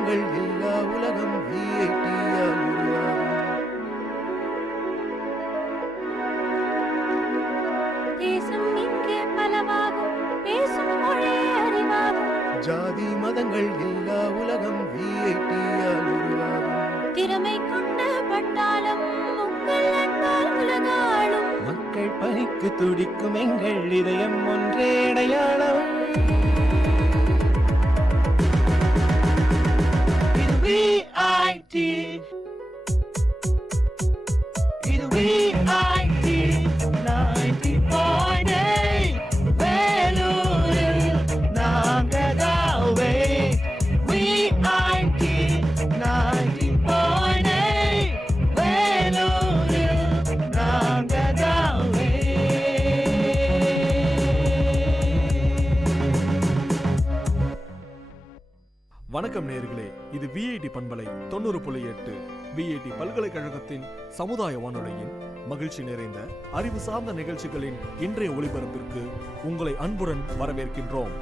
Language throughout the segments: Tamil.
மதங்கள் எல்லா உலகம் VITயால் உருவாகும். தேசம் இங்கே பலவாகும், பேசும் மொழி அறிவாகும். ஜாதி மதங்கள் எல்லா உலகம் VITயால் உருவாகும். திறமை கொண்ட பட்டாளம் உங்கள் அன்பால் உலகாளும். மக்கள் பணிக்கு துடிக்கும் எங்கள் இதயம் ஒன்றே அடையாளம். இது VIT, இது VIT 90.8 வேலூரில் நாங்கதாவே. VIT 90.8 வேலூரில் நாங்கதாவே. வணக்கம் நேயர்களே, இது VIT பண்பலை 90.8 VIT பல்கலைக்கழகத்தின் சமுதாய வானொலியின் மகிழ்ச்சி நிறைந்த அறிவு சார்ந்த நிகழ்ச்சிகளின் இன்றைய ஒளிபரப்பிற்கு உங்களை அன்புடன் வரவேற்கின்றோம்.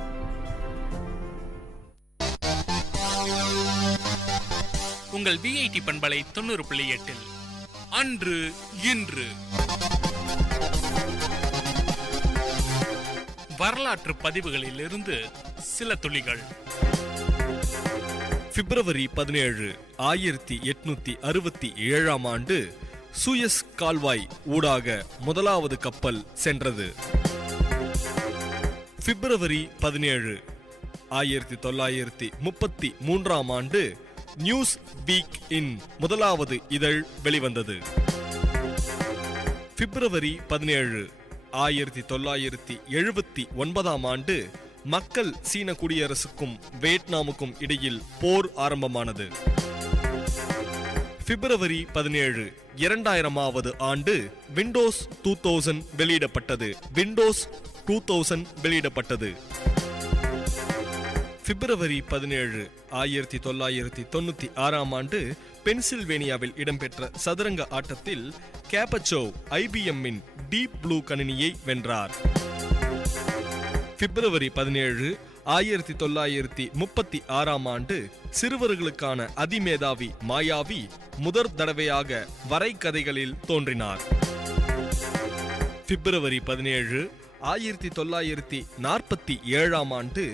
உங்கள் VIT பண்பலை 90.8 அன்று இன்று வரலாற்று பதிவுகளில் இருந்து சில துளிகள். பிப்ரவரி 17, 1867 ஆண்டு சூயஸ் கால்வாய் ஊடாக முதலாவது கப்பல் சென்றது. பிப்ரவரி 17, 1933 ஆண்டு நியூஸ் வீக் இன் முதலாவது இதழ் வெளிவந்தது. பிப்ரவரி 17, 1979 ஆண்டு மக்கள் சீன குடியரசுக்கும் வியட்நாமுக்கும் இடையில் போர் ஆரம்பமானது. பிப்ரவரி 17, 2000 ஆண்டு விண்டோஸ் 2000 வெளியிடப்பட்டது. பிப்ரவரி 17, 1996 ஆண்டு பென்சில்வேனியாவில் இடம்பெற்ற சதுரங்க ஆட்டத்தில் கேபச்சோவ் IBM-இன் டீப் ப்ளூ கணினியை வென்றார். பிப்ரவரி 17, 1936 ஆண்டு சிறுவர்களுக்கான அதிமேதாவி மாயாவி முதற் தடவையாக வரைகதைகளில் தோன்றினார். பிப்ரவரி 17, 1947 ஆண்டு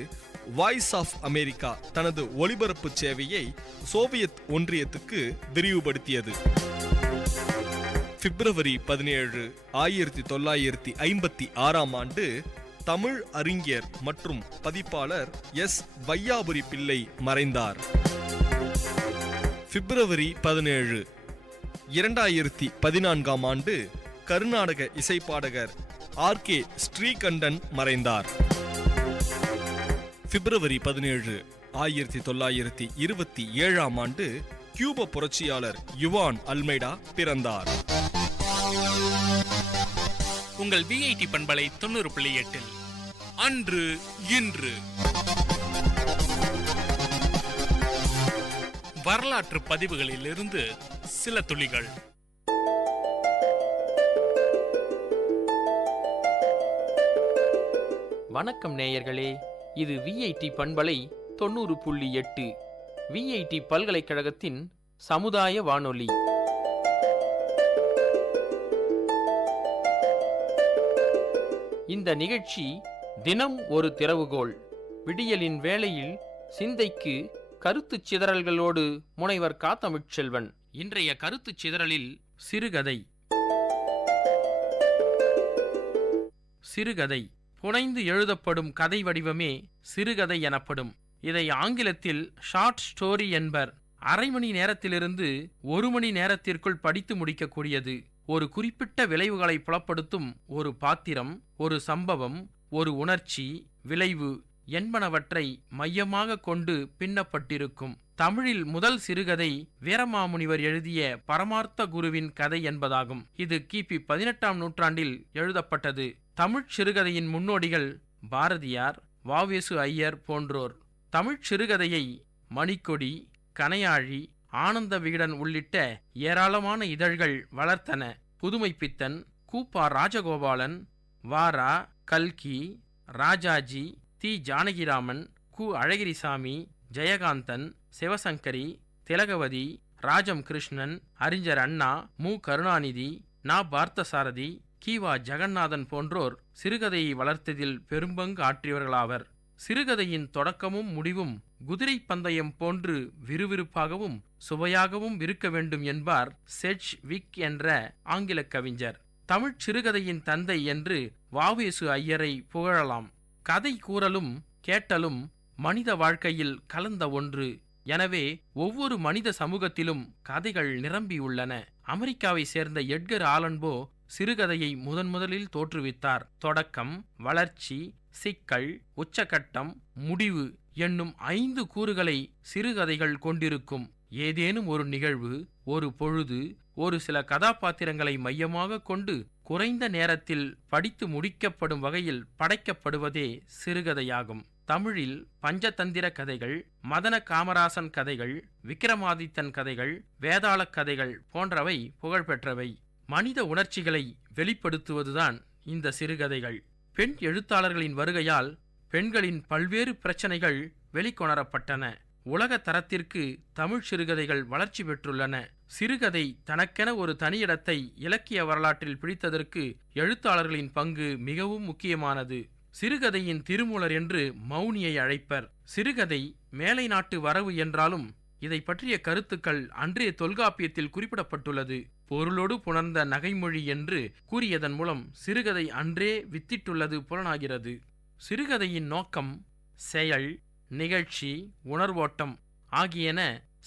வாய்ஸ் ஆஃப் அமெரிக்கா தனது ஒளிபரப்பு சேவையை சோவியத் ஒன்றியத்துக்கு விரிவுபடுத்தியது. பிப்ரவரி 17, 1956 ஆண்டு தமிழ் அறிஞர் மற்றும் பதிப்பாளர் S. வையாபுரி பிள்ளை மறைந்தார். பிப்ரவரி 17, 2014 ஆண்டு கர்நாடக இசைப்பாடகர் R.K. ஸ்ரீகண்டன் மறைந்தார். பிப்ரவரி 17, 1927 ஆண்டு கியூப புரட்சியாளர் யுவான் அல்மைடா பிறந்தார். உங்கள் VIT பண்பலை 90.8 அன்று இன்று வரலாற்று பதிவுகளில் இருந்து சில துளிகள். வணக்கம் நேயர்களே, இது VIT பண்பலை 90.8 VIT பல்கலைக்கழகத்தின் சமுதாய வானொலி. இந்த நிகழ்ச்சி தினம் ஒரு திறவுகோல். விடியலின் வேளையில் சிந்தைக்கு கருத்துச் சிதறல்களோடு முனைவர் காத்தமிழ்ச்செல்வன். இன்றைய கருத்துச் சிதறலில் சிறுகதை. சிறுகதை புனைந்து எழுதப்படும் கதை வடிவமே சிறுகதை எனப்படும். இதை ஆங்கிலத்தில் ஷார்ட் ஸ்டோரி என்பர். அரை மணி நேரத்திலிருந்து 1 மணி நேரத்திற்குள் படித்து முடிக்கக்கூடியது. ஒரு குறிப்பிட்ட விளைவுகளை புலப்படுத்தும் ஒரு பாத்திரம், ஒரு சம்பவம், ஒரு உணர்ச்சி, விளைவு என்பனவற்றை மையமாக கொண்டு பின்னப்பட்டிருக்கும். தமிழில் முதல் சிறுகதை வீரமாமுனிவர் எழுதிய பரமார்த்த குருவின் கதை என்பதாகும். இது கிபி 18ஆம் நூற்றாண்டில் எழுதப்பட்டது. தமிழ்ச் சிறுகதையின் முன்னோடிகள் பாரதியார், வ.வே.சு. ஐயர் போன்றோர். தமிழ்ச் சிறுகதையை மணிக்கொடி, கனையாழி, ஆனந்த விகடன் உள்ளிட்ட ஏராளமான இதழ்கள் வளர்த்தன. புதுமைப்பித்தன், கூப்பா ராஜகோபாலன், வாரா, கல்கி, ராஜாஜி, தி. ஜானகிராமன், கு. அழகிரிசாமி, ஜெயகாந்தன், சிவசங்கரி, திலகவதி, ராஜம் கிருஷ்ணன், அறிஞர் அண்ணா, மு. கருணாநிதி, நா. பார்த்தசாரதி, கி.வா. ஜெகநாதன் போன்றோர் சிறுகதையை வளர்த்ததில் பெரும்பங்கு ஆற்றியவர்களாவர். சிறுகதையின் தொடக்கமும் முடிவும் குதிரை பந்தயம் போன்று விறுவிறுப்பாகவும் சுவையாகவும் இருக்க வேண்டும் என்பார் செட்ஜ் விக் என்ற ஆங்கில கவிஞர். தமிழ்ச் சிறுகதையின் தந்தை என்று வ.உ.சு. ஐயரை புகழலாம். கதை கூறலும் கேட்டலும் மனித வாழ்க்கையில் கலந்த ஒன்று. எனவே ஒவ்வொரு மனித சமூகத்திலும் கதைகள் நிரம்பியுள்ளன. அமெரிக்காவை சேர்ந்த எட்கர் ஆலன் போ சிறுகதையை முதலில் தோற்றுவித்தார். தொடக்கம், வளர்ச்சி, சிக்கல், உச்சகட்டம், முடிவு என்னும் 5 கூறுகளை சிறுகதைகள் கொண்டிருக்கும். ஏதேனும் ஒரு நிகழ்வு, ஒரு பொழுது, ஒரு சில கதாபாத்திரங்களை மையமாக கொண்டு குறைந்த நேரத்தில் படித்து முடிக்கப்படும் வகையில் படைக்கப்படுவதே சிறுகதையாகும். தமிழில் பஞ்சதந்திர கதைகள், மதன காமராசன் கதைகள், விக்ரமாதித்தன் கதைகள், வேதாளக் கதைகள் போன்றவை புகழ்பெற்றவை. மனித உணர்ச்சிகளை வெளிப்படுத்துவதுதான் இந்த சிறுகதைகள். பெண் எழுத்தாளர்களின் வருகையால் பெண்களின் பல்வேறு பிரச்சனைகள் வெளிக்கொணரப்பட்டன. உலக தரத்திற்கு தமிழ் சிறுகதைகள் வளர்ச்சி பெற்றுள்ளன. சிறுகதை தனக்கென ஒரு தனியிடத்தை இலக்கிய வரலாற்றில் பிடித்ததற்கு எழுத்தாளர்களின் பங்கு மிகவும் முக்கியமானது. சிறுகதையின் திருமூலர் என்று மௌனியை அழைப்பர். சிறுகதை மேலை நாட்டு வரவு என்றாலும் இதை பற்றிய கருத்துக்கள் அன்றைய தொல்காப்பியத்தில் குறிப்பிடப்பட்டுள்ளது. பொருளோடு புணர்ந்த நகைமொழி என்று கூறியதன் மூலம் சிறுகதை அன்றே வித்திட்டுள்ளது புலனாகிறது. சிறுகதையின் நோக்கம், செயல், நிகழ்ச்சி, உணர்வோட்டம் ஆகியன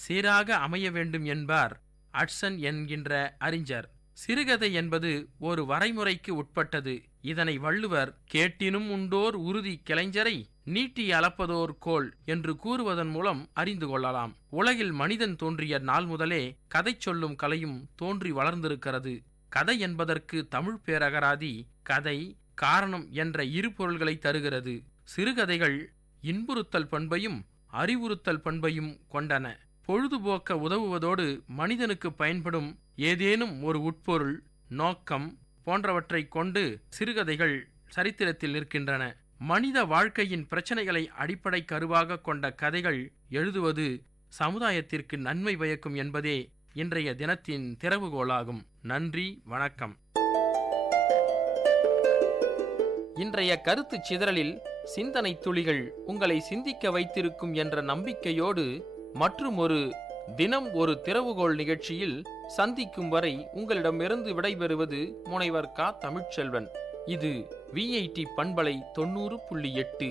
சீராக அமைய வேண்டும் என்பார் அட்சன் என்கின்ற அறிஞர். சிறுகதை என்பது ஒரு வரைமுறைக்கு உட்பட்டது. இதனை வள்ளுவர் கேட்டினும் உண்டோர் உறுதி கிளைஞரை நீட்டி அளப்பதோர் கோல் என்று கூறுவதன் மூலம் அறிந்து கொள்ளலாம். உலகில் மனிதன் தோன்றிய நாள் முதலே கதை சொல்லும் கலையும் தோன்றி வளர்ந்திருக்கிறது. கதை என்பதற்கு தமிழ் பேரகராதி கதை, காரணம் என்ற இரு பொருள்களை தருகிறது. சிறுகதைகள் இன்புறுத்தல் பண்பையும் அறிவுறுத்தல் பண்பையும் கொண்டன. பொழுதுபோக்க உதவுவதோடு மனிதனுக்கு பயன்படும் ஏதேனும் ஒரு உட்பொருள், நோக்கம் போன்றவற்றை கொண்டு சிறுகதைகள் சரித்திரத்தில் நிற்கின்றன. மனித வாழ்க்கையின் பிரச்சனைகளை அடிப்படை கருவாக கொண்ட கதைகள் எழுதுவது சமுதாயத்திற்கு நன்மை பயக்கும் என்பதே இன்றைய தினத்தின் திறவுகோலாகும். நன்றி, வணக்கம். இன்றைய கருத்து சிதறலில் சிந்தனை துளிகள் உங்களை சிந்திக்க வைத்திருக்கும் என்ற நம்பிக்கையோடு மற்றும் ஒரு தினம் ஒரு திறவுகோள் நிகழ்ச்சியில் சந்திக்கும் வரை உங்களிடமிருந்து விடைபெறுவது முனைவர் க. தமிழ்ச்செல்வன். இது VIT பண்பலை 90.8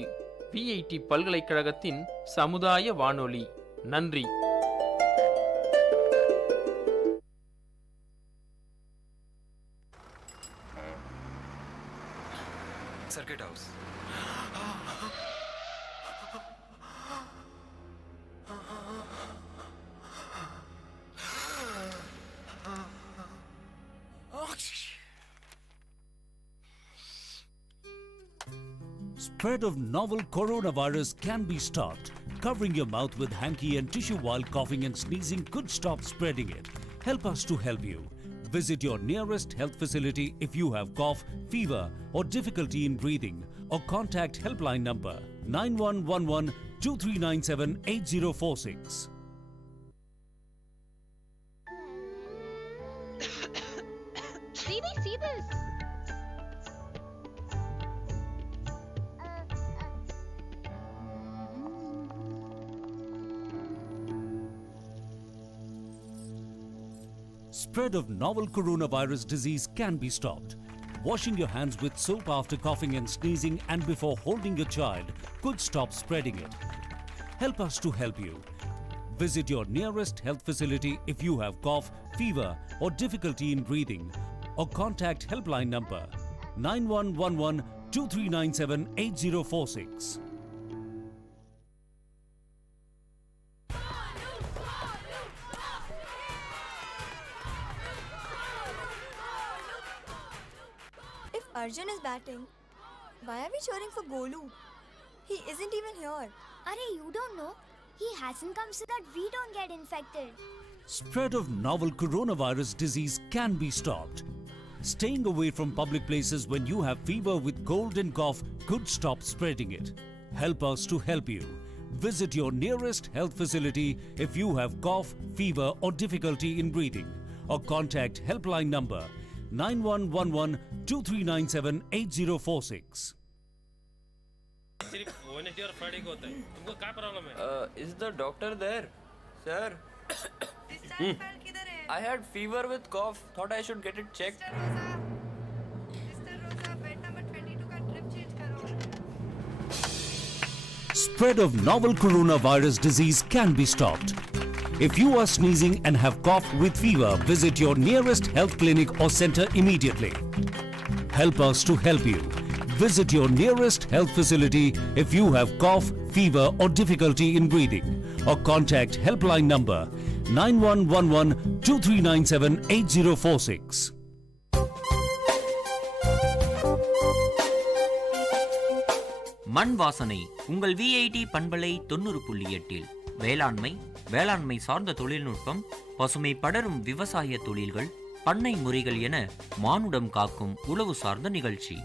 VIT பல்கலைக்கழகத்தின் சமுதாய வானொலி. நன்றி. Circuit house. Spread of novel coronavirus can be stopped. Covering your mouth with hanky and tissue while coughing and sneezing could stop spreading it. Help us to help you. Visit your nearest health facility if you have cough, fever or difficulty in breathing, or contact helpline number 9111 2397 8046. Didi, see this. Spread of novel coronavirus disease can be stopped. Washing your hands with soap after coughing and sneezing and before holding your child could stop spreading it. Help us to help you. Visit your nearest health facility if you have cough, fever or difficulty in breathing, or contact helpline number 9111 2397 8046. Arjun is batting. Why are we cheering for Golu? He isn't even here. Arey, you don't know. He hasn't come so that we don't get infected. Spread of novel coronavirus disease can be stopped. Staying away from public places when you have fever with cold and cough could stop spreading it. Help us to help you. Visit your nearest health facility if you have cough, fever or difficulty in breathing, or contact helpline number 9111 2397 8046. Is the doctor there? Sir? I had fever with cough. Thought I should get it checked. Spread of novel coronavirus disease can be stopped. If you are sneezing and have cough with fever, visit your nearest health clinic or center immediately. Help us to help you. Visit your nearest health facility if you have cough, fever or difficulty in breathing, or contact helpline number 9111 2397 8046. மண் வாசனை உங்கள் விஐடி பண்பலை 90.8 வேளாண்மை சார்ந்த தொழில்நுட்பம், பசுமை படரும் விவசாய தொழில்கள், பண்ணை முறைகள் என மானுடம் காக்கும் உழவு சார்ந்த நிகழ்ச்சி.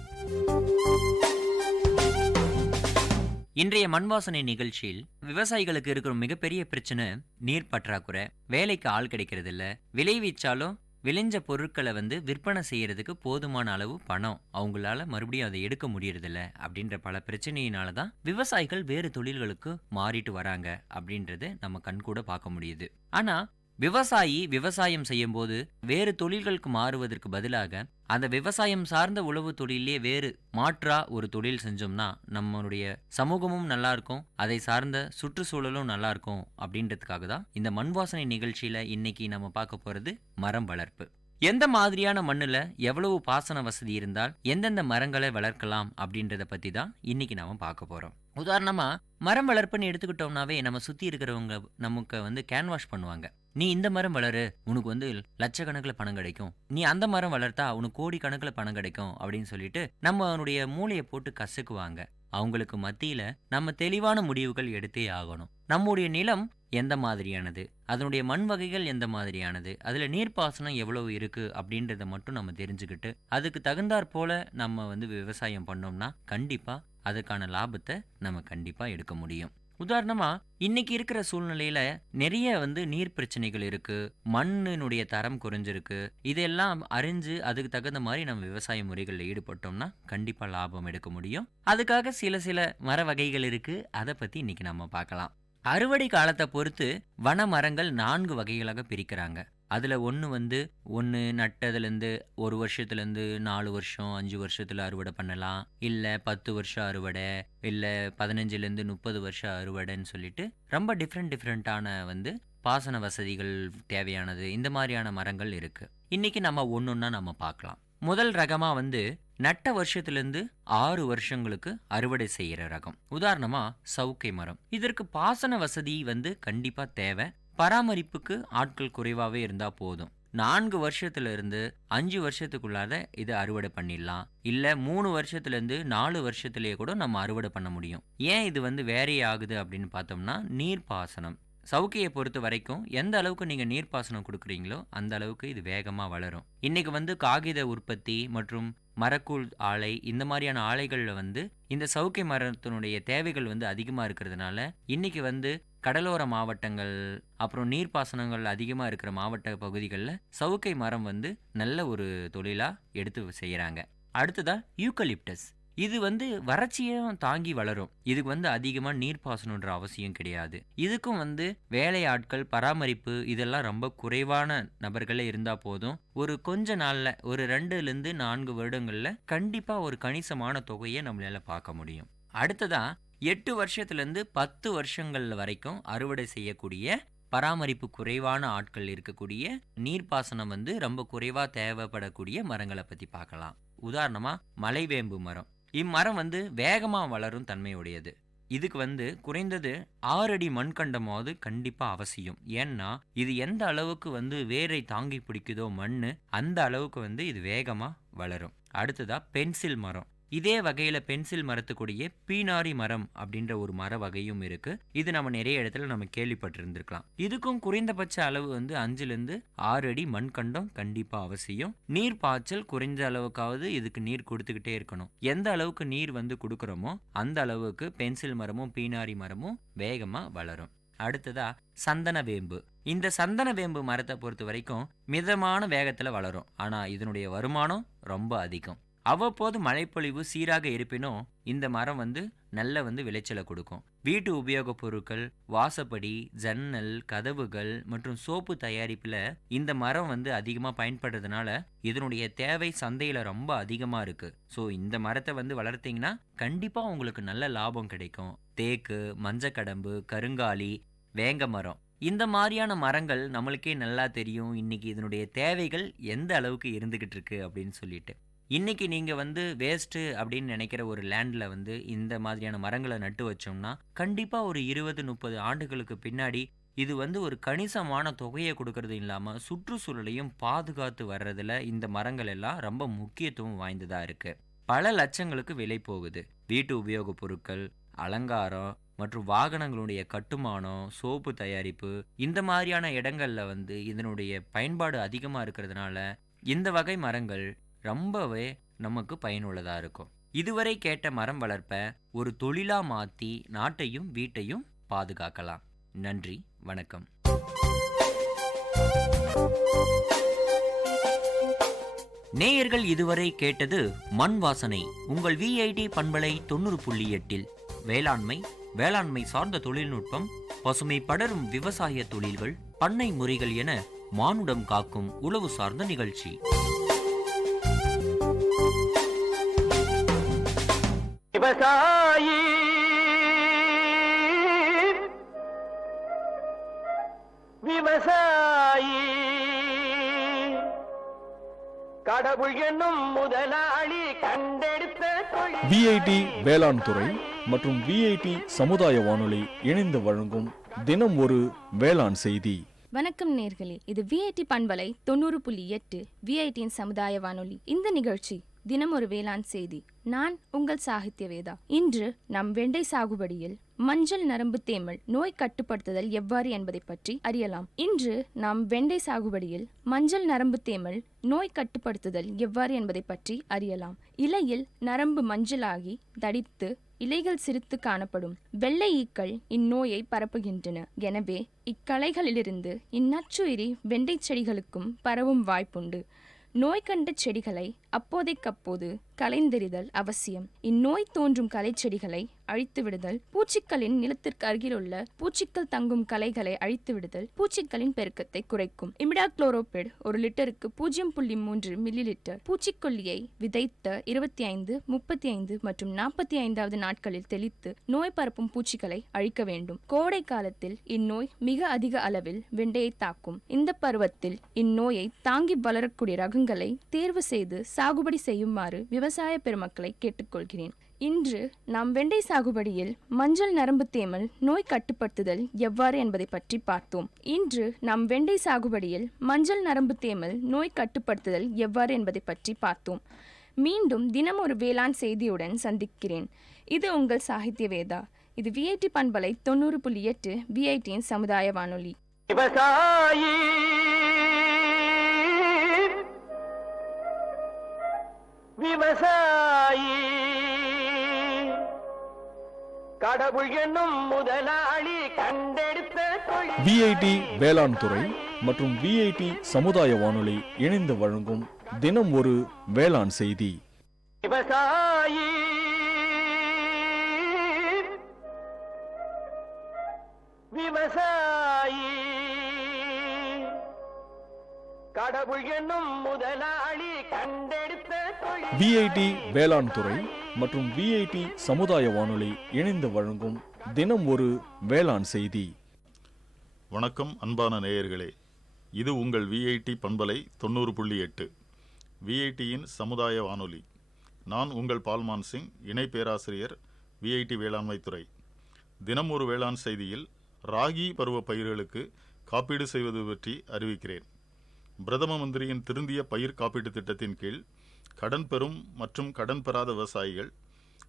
இன்றைய மண்வாசனை நிகழ்ச்சியில் விவசாயிகளுக்கு இருக்கிற மிகப்பெரிய பிரச்சனை நீர் பற்றாக்குறை, வேலைக்கு ஆள் கிடைக்கிறது இல்ல, விளைவிச்சாலும் விளைஞ்ச பொருட்களை விற்பனை செய்யறதுக்கு போதுமான அளவு பணம் அவங்களால மறுபடியும் அதை எடுக்க முடியறதில்ல அப்படின்ற பல பிரச்சனையினால தான் விவசாயிகள் வேறு தொழில்களுக்கு மாறிட்டு வராங்க அப்படின்றது நம்ம கண்கூட பார்க்க முடியுது. ஆனா விவசாயி விவசாயம் செய்யும் போது வேறு தொழில்களுக்கு மாறுவதற்கு பதிலாக அந்த விவசாயம் சார்ந்த உழவு தொழிலே வேறு மாற்றா ஒரு தொழில் செஞ்சோம்னா நம்மளுடைய சமூகமும் நல்லா இருக்கும், அதை சார்ந்த சுற்றுச்சூழலும் நல்லா இருக்கும் அப்படின்றதுக்காக தான் இந்த மண்வாசனை நிகழ்ச்சியில இன்னைக்கு நம்ம பார்க்க போறது மரம் வளர்ப்பு. எந்த மாதிரியான மண்ணுல எவ்வளவு பாசன வசதி இருந்தால் எந்தெந்த மரங்களை வளர்க்கலாம் அப்படின்றத பத்தி தான் இன்னைக்கு நாம பார்க்க போறோம். உதாரணமா மரம் வளர்ப்புன்னு எடுத்துக்கிட்டோம்னாவே நம்ம சுத்தி இருக்கிறவங்க நமக்கு கேன்வாஷ் பண்ணுவாங்க. நீ இந்த மரம் வளரு, உனக்கு லட்சக்கணக்கில் பணம் கிடைக்கும், நீ அந்த மரம் வளர்த்தா உனக்கு கோடி கணக்கில் பணம் கிடைக்கும் அப்படின்னு சொல்லிட்டு நம்மளுடைய மூளையை போட்டு கசக்குவாங்க. அவங்களுக்கு மத்தியில நம்ம தெளிவான முடிவுகள் எடுத்தே ஆகணும். நம்முடைய நிலம் எந்த மாதிரியானது, அதனுடைய மண் வகைகள் எந்த மாதிரியானது, அதுல நீர்ப்பாசனம் எவ்வளவு இருக்கு அப்படின்றத மட்டும் நம்ம தெரிஞ்சுக்கிட்டு அதுக்கு தகுந்தாற் போல நம்ம விவசாயம் பண்ணோம்னா கண்டிப்பா அதுக்கான லாபத்தை நம்ம கண்டிப்பா எடுக்க முடியும். உதாரணமா இன்னைக்கு இருக்கிற சூழ்நிலையில நிறைய நீர் பிரச்சனைகள் இருக்கு, மண்ணினுடைய தரம் குறைஞ்சிருக்கு. இதெல்லாம் அறிஞ்சு அதுக்கு தகுந்த மாதிரி நம்ம விவசாய முறைகளில் ஈடுபட்டோம்னா கண்டிப்பா லாபம் எடுக்க முடியும். அதுக்காக சில மர வகைகள் இருக்கு, அதை பத்தி இன்னைக்கு நம்ம பார்க்கலாம். அறுவடை காலத்தை பொறுத்து வன மரங்கள் 4 வகைகளாக பிரிக்கிறாங்க. அதுல ஒன்று நட்டதுலேருந்து 1 வருஷத்துலேருந்து 4 வருஷம் 5 வருஷத்துல அறுவடை பண்ணலாம், இல்ல 10 வருஷம் அறுவடை, இல்ல 15லேருந்து 30 வருஷம் அறுவடைன்னு சொல்லிட்டு ரொம்ப டிஃப்ரெண்டான பாசன வசதிகள் தேவையானது இந்த மாதிரியான மரங்கள் இருக்கு. இன்னைக்கு நம்ம ஒன்னொன்னா நம்ம பார்க்கலாம். முதல் ரகமா நட்ட வருஷத்திலிருந்து 6 வருஷங்களுக்கு அறுவடை செய்யற ரகம். உதாரணமா சவுக்கை மரம். இதற்கு பாசன வசதி கண்டிப்பா தேவை. பராமரிப்புக்கு ஆட்கள் குறைவாவே இருந்தா போதும். 4 வருஷத்துல இருந்து 5 வருஷத்துக்குள்ளாத இது அறுவடை பண்ணிடலாம். இல்ல 3 வருஷத்துல இருந்து 4 வருஷத்திலேயே கூட நம்ம அறுவடை பண்ண முடியும். ஏன் இது வேரி ஆகுது அப்படின்னு பார்த்தோம்னா நீர்ப்பாசனம். சவுக்கையை பொறுத்த வரைக்கும் எந்த அளவுக்கு நீங்க நீர்ப்பாசனம் கொடுக்குறீங்களோ அந்த அளவுக்கு இது வேகமா வளரும். இன்னைக்கு காகித உற்பத்தி மற்றும் மரக்கூழ் ஆலை இந்த மாதிரியான ஆலைகள்ல இந்த சவுக்கை மரத்தினுடைய தேவைகள் அதிகமா இருக்கிறதுனால இன்னைக்கு கடலோர மாவட்டங்கள் அப்புறம் நீர்ப்பாசனங்கள் அதிகமா இருக்கிற மாவட்ட பகுதிகளில் சவுக்கை மரம் நல்ல ஒரு தொழிலா எடுத்து செய்யறாங்க. அடுத்ததா யூக்கலிப்டஸ். இது வறட்சியும் தாங்கி வளரும். இதுக்கு அதிகமா நீர்ப்பாசனம்ன்ற அவசியம் கிடையாது. இதுக்கும் வேலை ஆட்கள் பராமரிப்பு இதெல்லாம் ரொம்ப குறைவான நபர்களே இருந்தா போதும். ஒரு கொஞ்ச நாள்ல ஒரு 2லேருந்து 4 வருடங்கள்ல கண்டிப்பா ஒரு கணிசமான தொகையை நம்மளால பார்க்க முடியும். அடுத்ததா 8 வருஷத்துலேருந்து 10 வருஷங்கள் வரைக்கும் அறுவடை செய்யக்கூடிய பராமரிப்பு குறைவான ஆட்கள் இருக்கக்கூடிய நீர்ப்பாசனம் ரொம்ப குறைவா தேவைப்படக்கூடிய மரங்களை பத்தி பார்க்கலாம். உதாரணமா மலைவேம்பு மரம். இம்மரம் வேகமா வளரும் தன்மையுடையது. இதுக்கு குறைந்தது 6 அடி மண்கண்டமாவது கண்டிப்பா அவசியம். ஏன்னா இது எந்த அளவுக்கு வேரை தாங்கி பிடிக்குதோ மண்ணு அந்த அளவுக்கு இது வேகமா வளரும். அடுத்ததா பென்சில் மரம். இதே வகையில பென்சில் மரத்துக்குடைய பீனாரி மரம் அப்படின்ற ஒரு மர வகையும் இருக்கு. இது நம்ம நிறைய இடத்துல நம்ம கேள்விப்பட்டிருந்திருக்கலாம். இதுக்கும் குறைந்தபட்ச அளவு 5 to 6 அடி மண்கண்டம் கண்டிப்பா அவசியம். நீர் பாய்ச்சல் குறைந்த அளவுக்காவது இதுக்கு நீர் கொடுத்துக்கிட்டே இருக்கணும். எந்த அளவுக்கு நீர் கொடுக்கறோமோ அந்த அளவுக்கு பென்சில் மரமும் பீனாரி மரமும் வேகமா வளரும். அடுத்ததா சந்தன வேம்பு. இந்த சந்தன வேம்பு மரத்தை பொறுத்த வரைக்கும் மிதமான வேகத்துல வளரும். ஆனா இதனுடைய வருமானம் ரொம்ப அதிகம். அவ்வப்போது மழைப்பொழிவு சீராக இருப்பினும் இந்த மரம் நல்ல விளைச்சலை கொடுக்கும். வீட்டு உபயோக பொருட்கள், வாசப்படி, ஜன்னல், கதவுகள் மற்றும் சோப்பு தயாரிப்புல இந்த மரம் அதிகமா பயன்படுறதுனால இதனுடைய தேவை சந்தையில ரொம்ப அதிகமா இருக்கு. ஸோ இந்த மரத்தை வளர்த்தீங்கன்னா கண்டிப்பா உங்களுக்கு நல்ல லாபம் கிடைக்கும். தேக்கு, மஞ்சக்கடம்பு, கருங்காலி, வேங்க மரம், இந்த மாதிரியான மரங்கள் நம்மளுக்கே நல்லா தெரியும் இன்னைக்கு இதனுடைய தேவைகள் எந்த அளவுக்கு இருந்துகிட்டு இருக்கு அப்படின்னு சொல்லிட்டு. இன்னைக்கு நீங்க வேஸ்ட்டு அப்படின்னு நினைக்கிற ஒரு லேண்ட்ல இந்த மாதிரியான மரங்களை நட்டு வச்சோம்னா கண்டிப்பா ஒரு 20-30 ஆண்டுகளுக்கு பின்னாடி இது ஒரு கணிசமான தொகையை கொடுக்கறது இல்லாம சுற்றுச்சூழலையும் பாதுகாத்து வர்றதுல இந்த மரங்கள் எல்லாம் ரொம்ப முக்கியத்துவம் வாய்ந்ததா இருக்கு. பல லட்சங்களுக்கு விலை போகுது. வீட்டு உபயோக பொருட்கள், அலங்காரம் மற்றும் வாகனங்களுடைய கட்டுமானம், சோப்பு தயாரிப்பு, இந்த மாதிரியான இடங்கள்ல இதனுடைய பயன்பாடு அதிகமா இருக்கிறதுனால இந்த வகை மரங்கள் ரொம்பவே நமக்கு பயனுள்ளதா இருக்கும். இதுவரை கேட்ட மரம் வளர்ப்ப ஒரு தொழிலா மாத்தி நாட்டையும் வீட்டையும் பாதுகாக்கலாம். நன்றி, வணக்கம். நேயர்கள் இதுவரை கேட்டது மண் வாசனை. உங்கள் விஐடி பண்பலை 90.8 வேளாண்மை சார்ந்த தொழில்நுட்பம், பசுமை படரும் விவசாய தொழில்கள், பண்ணை முறைகள் என மானுடம் காக்கும் உழவு சார்ந்த நிகழ்ச்சி. விவசாயி விவசாயி கடவுள் என்னும் முதலாளி கண்டெடுத்த விஐடி வேளாண் துறை மற்றும் விஐடி சமுதாய வானொலி இணைந்து வழங்கும் தினம் ஒரு வேளாண் செய்தி. வணக்கம் நேர்களே, இது விஐடி பண்பலை 90.8 விஐடியின் சமுதாய வானொலி. இந்த நிகழ்ச்சி தினம் ஒரு வேளாண் செய்தி. நான் உங்கள் சாகித்ய வேதா. இன்று நம் வெண்டை சாகுபடியில் மஞ்சள் நரம்பு தேமல் நோய் கட்டுப்படுத்துதல் எவ்வாறு என்பதை பற்றி அறியலாம். இன்று நாம் வெண்டை சாகுபடியில் மஞ்சள் நரம்பு தேமல் நோய் கட்டுப்படுத்துதல் எவ்வாறு என்பதை பற்றி அறியலாம். இலையில் நரம்பு மஞ்சளாகி தடித்து இலைகள் சிரித்து காணப்படும். வெள்ளை ஈக்கள் இந்நோயை பரப்புகின்றன. எனவே இக்களைகளிலிருந்து இந்நச்சுயிரி வெண்டை செடிகளுக்கும் பரவும் வாய்ப்புண்டு. நோய் கண்ட செடிகளை அப்போதைக்கப்போது களைந்தெறிதல் அவசியம். இந்நோய் தோன்றும் களை செடிகளை அழித்து விடுதல், பூச்சிக்களின் நிலத்திற்கு அருகில் உள்ள பூச்சிக்கள் தங்கும் களைகளை அழித்து விடுதல் பூச்சிக்களின் பெருக்கத்தை குறைக்கும். இமிடாக்ளோரோபிட் 1 லிட்டருக்கு 0.3 மில்லிலிட்டர். பூச்சிக்கொல்லியை விதைத்த 25, 35 மற்றும் 45வது நாட்களில் தெளித்து நோய் பரப்பும் பூச்சிகளை அழிக்க வேண்டும். கோடை காலத்தில் இந்நோய் மிக அதிக அளவில் வெண்டையை தாக்கும். இந்த பருவத்தில் இந்நோயை தாங்கி வளரக்கூடிய ரகங்களை தேர்வு செய்து சாகுபடி செய்யுமாறு விவசாய பெருமக்களை கேட்டுக்கொள்கிறேன். இன்று நாம் வெண்டை சாகுபடியில் மஞ்சள் நரம்பு தேமல் நோய் கட்டுப்படுத்துதல் எவ்வாறு என்பதை பற்றி பார்த்தோம். இன்று நாம் வெண்டை சாகுபடியில் மஞ்சள் நரம்பு தேமல் நோய் கட்டுப்படுத்துதல் எவ்வாறு என்பதை பற்றி பார்த்தோம். மீண்டும் தினம் ஒரு வேளாண் செய்தியுடன் சந்திக்கிறேன். இது உங்கள் சாகித்ய வேதா. இது விஐடி பண்பலை 90.8 விஐடியின் சமுதாய வானொலி. விவசாயி விவசாயி கடவுள் என்னும் முதலாளி கண்டெடுத்த விஐடி வேளாண் துறை மற்றும் விஐடி சமுதாய வானொலி இணைந்து வழங்கும் தினம் ஒரு வேளாண் செய்தி. விவசாயி விவசாயி கடவுள் என்னும் முதலாளி கண்டெடுத்த விஐடி வேளாண் துறை மற்றும் விஐடி சமுதாய வானொலி இணைந்து வழங்கும் தினம் ஒரு வேளாண் செய்தி. வணக்கம் அன்பான நேயர்களே, இது உங்கள் விஐடி பண்பலை 90.8 விஐடியின் சமுதாய வானொலி. நான் உங்கள் பால்மான் சிங், இணை பேராசிரியர், விஐடி வேளாண்மை துறை. தினம் ஒரு வேளாண் செய்தியில் ராகி பருவ பயிர்களுக்கு காப்பீடு செய்வது பற்றி அறிவிக்கிறேன். பிரதம மந்திரியின் திருந்திய பயிர் காப்பீட்டு திட்டத்தின் கீழ் கடன் பெறும் மற்றும் கடன் பெறாத விவசாயிகள்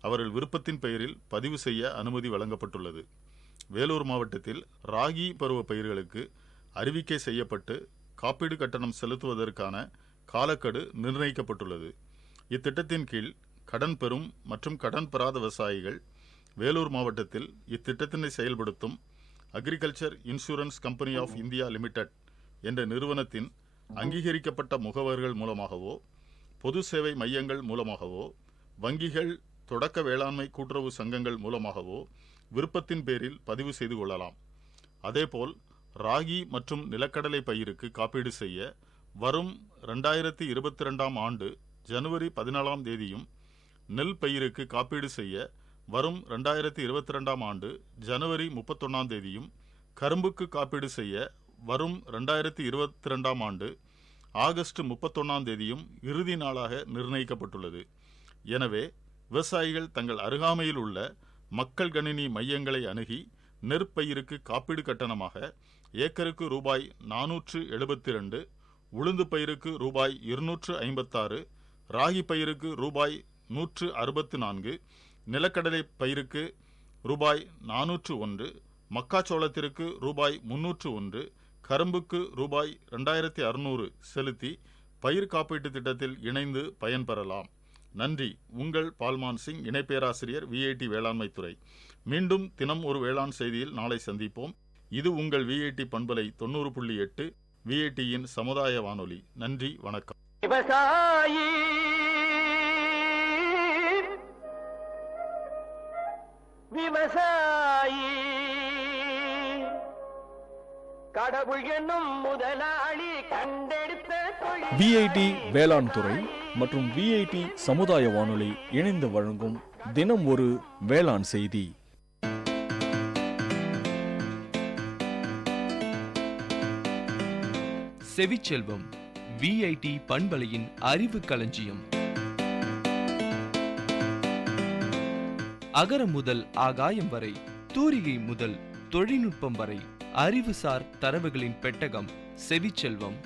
அவர்கள் விருப்பத்தின் பெயரில் பதிவு செய்ய அனுமதி வழங்கப்பட்டுள்ளது. வேலூர் மாவட்டத்தில் ராகி பருவ பயிர்களுக்கு அறிவிக்கை செய்யப்பட்டு காப்பீடு கட்டணம் செலுத்துவதற்கான காலக்கெடு நிர்ணயிக்கப்பட்டுள்ளது. இத்திட்டத்தின் கீழ் கடன் பெறும் மற்றும் கடன் பெறாத விவசாயிகள் வேலூர் மாவட்டத்தில் இத்திட்டத்தினை செயல்படுத்தும் agriculture insurance company of India limited என்ற நிறுவனத்தின் அங்கீகரிக்கப்பட்ட முகவர்கள் மூலமாகவோ, பொது சேவை மையங்கள் மூலமாகவோ, வங்கிகள், தொடக்க வேளாண்மை கூட்டுறவு சங்கங்கள் மூலமாகவோ விருப்பத்தின் பேரில் பதிவு செய்து கொள்ளலாம். அதேபோல் ராகி மற்றும் நிலக்கடலை பயிருக்கு காப்பீடு செய்ய வரும் 2022 ஆண்டு ஜனவரி 14 தேதியும், நெல் பயிருக்கு காப்பீடு செய்ய வரும் 2022 ஆண்டு ஜனவரி 31 தேதியும், கரும்புக்கு காப்பீடு செய்ய வரும் 2022 ஆண்டு ஆகஸ்ட் 31 தேதியும் இறுதி நாளாக நிர்ணயிக்கப்பட்டுள்ளது. எனவே விவசாயிகள் தங்கள் அருகாமையில் உள்ள மக்கள் கணினி மையங்களை அணுகி நெற்பயிருக்கு காப்பீடு கட்டணமாக ஏக்கருக்கு ரூபாய் 472, உளுந்து பயிருக்கு ரூபாய் 256, ராகி பயிருக்கு ரூபாய் 164, நிலக்கடலை பயிருக்கு ரூபாய் 401, மக்காச்சோளத்திற்கு ரூபாய் 301, கரும்புக்கு ரூபாய் 2600 செலுத்தி பயிர் காப்பீட்டு திட்டத்தில் இணைந்து பயன்பெறலாம். நன்றி. உங்கள் பால்மான் சிங், இணை பேராசிரியர், விஐடி வேளாண்மை துறை. மீண்டும் தினம் ஒரு வேளாண் செய்தியில் நாளை சந்திப்போம். இது உங்கள் விஐடி பண்பலை 90.8 விஐடியின் சமுதாய வானொலி. நன்றி, வணக்கம். விவசாயி விவசாயி கடவுள் என்னும் முதலாளி கண்டெடுத்த விஐடி வேளாண் துறை மற்றும் விஐடி சமுதாய வானொலி இணைந்து வழங்கும் தினம் ஒரு வேளாண் செய்தி. செவிச்செல்வம், விஐடி பண்பலையின் அறிவு களஞ்சியம். அகரம் முதல் ஆகாயம் வரை, தூரிகை முதல் தொழில்நுட்பம் வரை, அறிவுசார் தரவுகளின் பெட்டகம் செவிச்செல்வம்.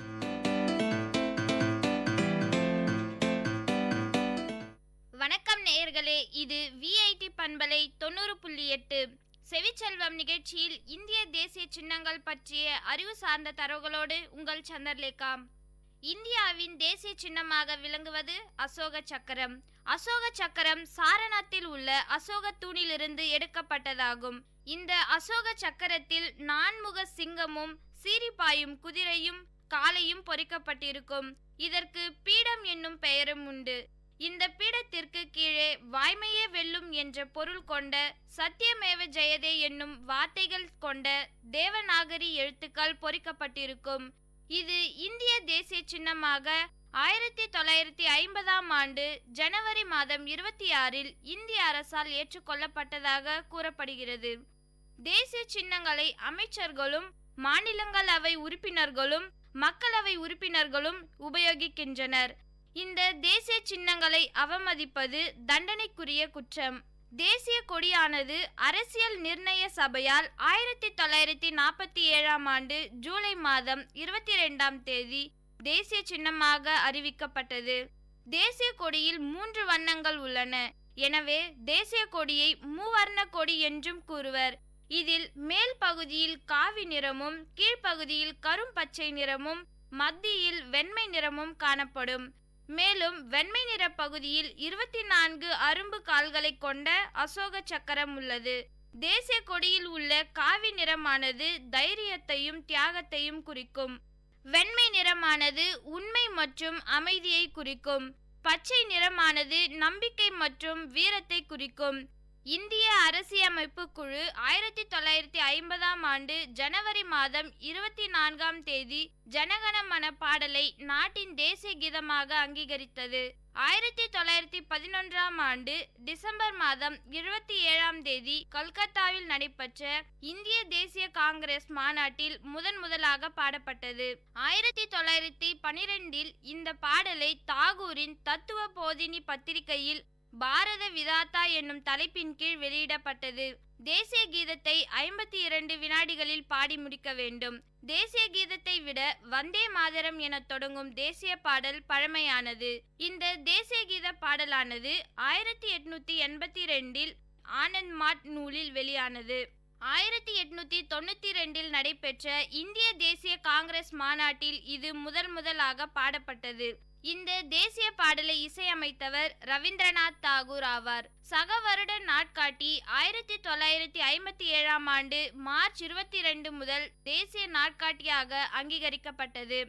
வணக்கம் நேயர்களே, இது விஐடி பண்பலை 90.8 செவிச்செல்வம் நிகழ்ச்சியில் இந்திய தேசிய சின்னங்கள் பற்றிய அறிவு சார்ந்த தரவுகளோடு உங்கள் சந்திரலேகா. இந்தியாவின் தேசிய சின்னமாக விளங்குவது அசோக சக்கரம். அசோக சக்கரம் சாரநாத்தில் உள்ள அசோக தூணிலிருந்து எடுக்கப்பட்டதாகும். இந்த அசோக சக்கரத்தில் 4 சிங்கமும் சீரிப்பாயும் குதிரையும் காளையும் பொறிக்கப்பட்டிருக்கும். இதற்கு பீடம் என்னும் பெயரும் உண்டு. இந்த பீடத்திற்கு கீழே வாய்மையே வெல்லும் என்ற பொருள் கொண்ட சத்தியமேவ ஜெயதே என்னும் வார்த்தைகள் கொண்ட தேவநாகரி எழுத்துக்கள் பொறிக்கப்பட்டிருக்கும். இது இந்திய தேசிய சின்னமாக 1950 ஆண்டு ஜனவரி மாதம் 26 இந்திய அரசால் ஏற்றுக்கொள்ளப்பட்டதாக கூறப்படுகிறது. தேசிய சின்னங்களை அமைச்சர்களும் மாநிலங்களவை உறுப்பினர்களும் மக்களவை உறுப்பினர்களும் உபயோகிக்கின்றனர். இந்த தேசிய சின்னங்களை அவமதிப்பது தண்டனைக்குரிய குற்றம். தேசிய கொடியானது அரசியல் நிர்ணய சபையால் 1947 ஆண்டு ஜூலை மாதம் 22 தேதி தேசிய சின்னமாக அறிவிக்கப்பட்டது. தேசிய கொடியில் 3 வண்ணங்கள் உள்ளன. எனவே தேசிய கொடியை மூவர்ண கொடி என்றும் கூறுவர். இதில் மேல் பகுதியில் காவி நிறமும், கீழ்ப்பகுதியில் கரும் பச்சை நிறமும், மத்தியில் வெண்மை நிறமும் காணப்படும். மேலும் வெண்மை நிற பகுதியில் 24 அரும்பு கால்களை கொண்ட அசோக சக்கரம் உள்ளது. தேசிய கொடியில் உள்ள காவி நிறமானது தைரியத்தையும் தியாகத்தையும் குறிக்கும். வெண்மை நிறமானது உண்மை மற்றும் அமைதியை குறிக்கும். பச்சை நிறமானது நம்பிக்கை மற்றும் வீரத்தை குறிக்கும். இந்திய அரசியமைப்பு குழு 1950 ஆண்டு ஜனவரி மாதம் 24 தேதி ஜனகணமன பாடலை நாட்டின் தேசிய கீதமாக அங்கீகரித்தது. 1911 ஆண்டு டிசம்பர் மாதம் 27 தேதி கல்கத்தாவில் நடைபெற்ற இந்திய தேசிய காங்கிரஸ் மாநாட்டில் முதலாக பாடப்பட்டது. 1912 இந்த பாடலை தாகூரின் தத்துவ போதினி பத்திரிகையில் பாரத விதாத்தா என்னும் தலைப்பின் கீழ் வெளியிடப்பட்டது. தேசிய கீதத்தை 52 வினாடிகளில் பாடி முடிக்க வேண்டும். தேசிய கீதத்தை விட வந்தே மாதரம் என தொடங்கும் தேசிய பாடல் பழமையானது. இந்த தேசிய கீத பாடலானது 1882 ஆனந்த் மாட் நூலில் வெளியானது. 1892 நடைபெற்ற இந்திய தேசிய காங்கிரஸ் மாநாட்டில் இது முதலாக பாடப்பட்டது. இந்த தேசிய பாடலை இசையமைத்தவர் ரவீந்திரநாத் தாகூர் ஆவார். சக வருட நாட்காட்டி 1957 ஆண்டு மார்ச் 22 முதல் தேசிய நாட்காட்டியாக அங்கீகரிக்கப்பட்டது.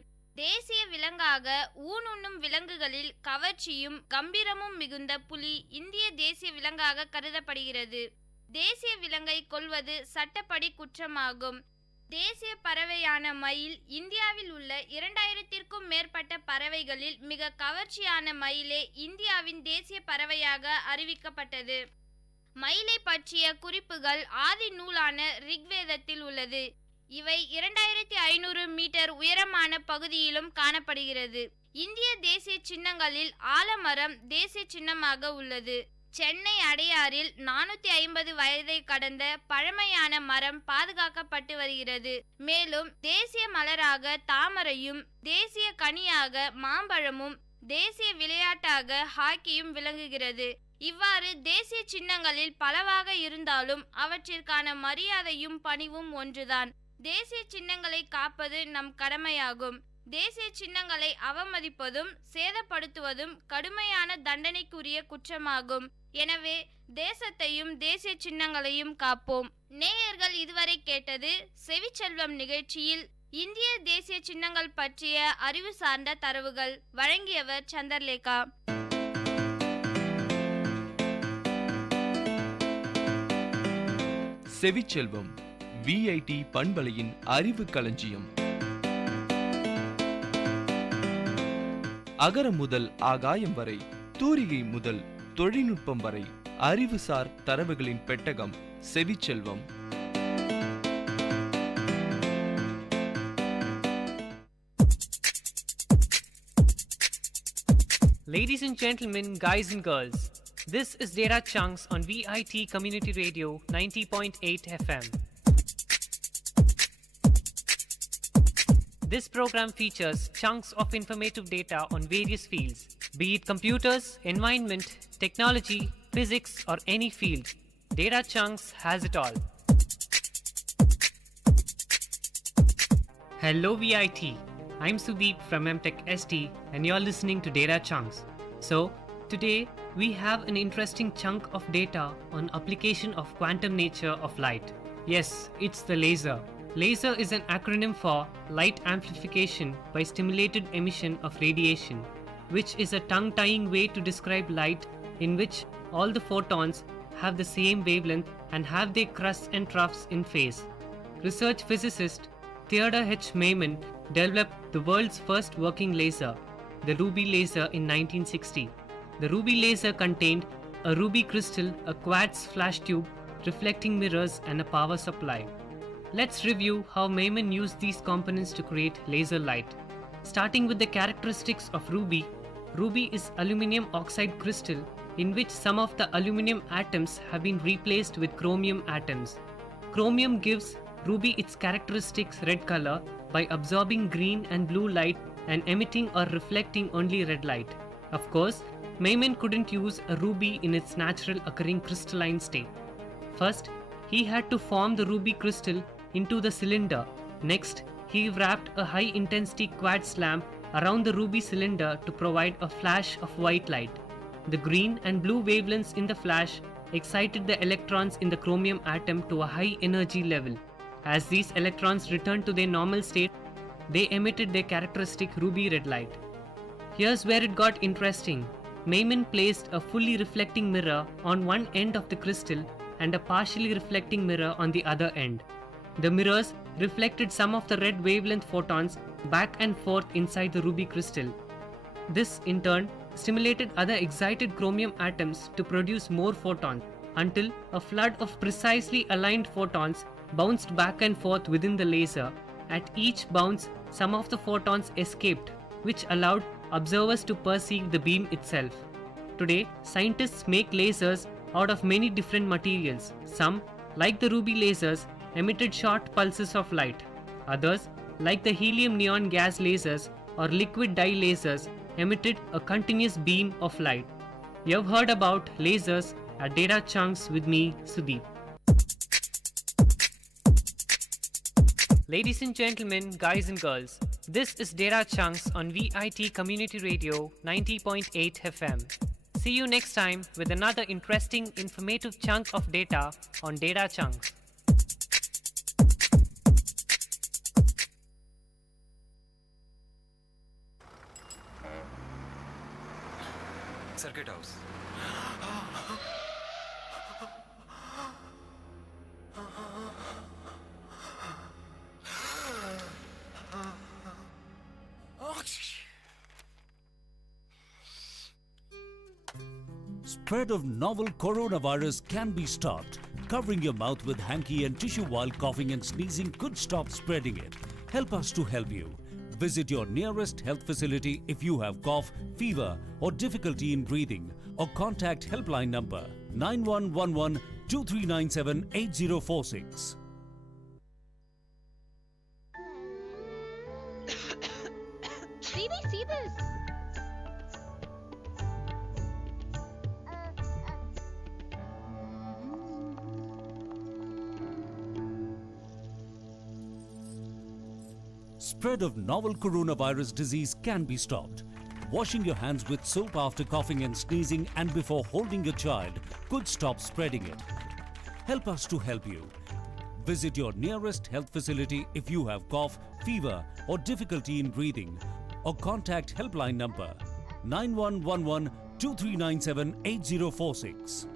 தேசிய விலங்காக ஊனுண்ணும் விலங்குகளில் கவர்ச்சியும் கம்பீரமும் மிகுந்த புலி இந்திய தேசிய விலங்காக கருதப்படுகிறது. தேசிய விலங்கை கொல்வது சட்டப்படி குற்றமாகும். தேசிய பறவையான மயில் இந்தியாவில் உள்ள 2000க்கும் மேற்பட்ட பறவைகளில் மிக கவர்ச்சியான மயிலே இந்தியாவின் தேசிய பறவையாக அறிவிக்கப்பட்டது. மயிலை பற்றிய குறிப்புகள் ஆதி நூலான ரிக்வேதத்தில் உள்ளது. இவை 2500 மீட்டர் உயரமான பகுதியிலும் காணப்படுகிறது. இந்திய தேசிய சின்னங்களில் ஆலமரம் தேசிய சின்னமாக உள்ளது. சென்னை அடையாறில் 450 வயதை கடந்த பழமையான மரம் பாதுகாக்கப்பட்டு வருகிறது. மேலும் தேசிய மலராக தாமரையும், தேசிய கனியாக மாம்பழமும், தேசிய விளையாட்டாக ஹாக்கியும் விளங்குகிறது. இவ்வாறு தேசிய சின்னங்களில் பலவாக இருந்தாலும் அவற்றிற்கான மரியாதையும் பணிவும் ஒன்றுதான். தேசிய சின்னங்களை காப்பது நம் கடமையாகும். தேசிய சின்னங்களை அவமதிப்பதும் சேதப்படுத்துவதும் கடுமையான தண்டனைக்குரிய குற்றமாகும். எனவே தேசத்தையும் தேசிய சின்னங்களையும் காப்போம். நேயர்கள் இதுவரை கேட்டது செவிச்செல்வம் நிகழ்ச்சியில் இந்திய தேசிய சின்னங்கள் பற்றிய அறிவு சார்ந்த தரவுகள். வழங்கியவர் சந்திரலேகா. செவிச்செல்வம் VIT பண்பலையின் அறிவு களஞ்சியம். அகரம் முதல் ஆகாயம் வரை, தூரிகை முதல் தொழில்நுட்பம் வரை, அறிவுசார் தரவுகளின் பெட்டகம் செவிச்செல்வம். Ladies and gentlemen, guys and girls, this is Data Chunks on Vit Community Radio 90.8 FM. This program features chunks of informative data on various fields, be it computers, environment, technology, physics, or any field. Data Chunks has it all. Hello VIT, I'm Sudeep from MTech ST and you're listening to Data Chunks. So, today we have an interesting chunk of data on application of quantum nature of light. Yes, it's the laser. LASER is an acronym for Light Amplification by Stimulated Emission of Radiation, which is a tongue-tying way to describe light in which all the photons have the same wavelength and have their crusts and troughs in phase. Research physicist Theodor H. Maiman developed the world's first working laser, the ruby laser, in 1960. The ruby laser contained a ruby crystal, a quartz flash tube, reflecting mirrors, and a power supply. Let's review how Maiman used these components to create laser light. Starting with the characteristics of ruby, ruby is aluminum oxide crystal in which some of the aluminum atoms have been replaced with chromium atoms. Chromium gives ruby its characteristics red color by absorbing green and blue light and emitting or reflecting only red light. Of course, Maiman couldn't use a ruby in its natural occurring crystalline state. First, he had to form the ruby crystal into the cylinder. Next, he wrapped a high-intensity quartz lamp around the ruby cylinder to provide a flash of white light. The green and blue wavelengths in the flash excited the electrons in the chromium atom to a high energy level. As these electrons returned to their normal state, they emitted their characteristic ruby red light. Here's where it got interesting. Maiman placed a fully reflecting mirror on one end of the crystal and a partially reflecting mirror on the other end. The mirrors reflected some of the red wavelength photons back and forth inside the ruby crystal. This, in turn, stimulated other excited chromium atoms to produce more photons until a flood of precisely aligned photons bounced back and forth within the laser. At each bounce, some of the photons escaped, which allowed observers to perceive the beam itself. Today, scientists make lasers out of many different materials. Some, like the ruby lasers, emitted short pulses of light. Others, like the helium neon gas lasers or liquid dye lasers, emitted a continuous beam of light. You have heard about lasers at Data Chunks with me, Sudeep. Ladies and gentlemen, guys and girls, this is Data Chunks on Vit Community Radio 90.8 FM. See you next time with another interesting, informative chunk of data on Data Chunks. Circuit house. Spread of novel coronavirus can be stopped. Covering your mouth with hanky and tissue while coughing and sneezing could stop spreading it. Help us to help you. Visit your nearest health facility if you have cough, fever or difficulty in breathing, or contact helpline number 9111 2397 8046. Baby, see this? Spread of novel coronavirus disease can be stopped. Washing your hands with soap after coughing and sneezing and before holding your child could stop spreading it. Help us to help you. Visit your nearest health facility if you have cough, fever or difficulty in breathing, or contact helpline number 9111 2397 8046.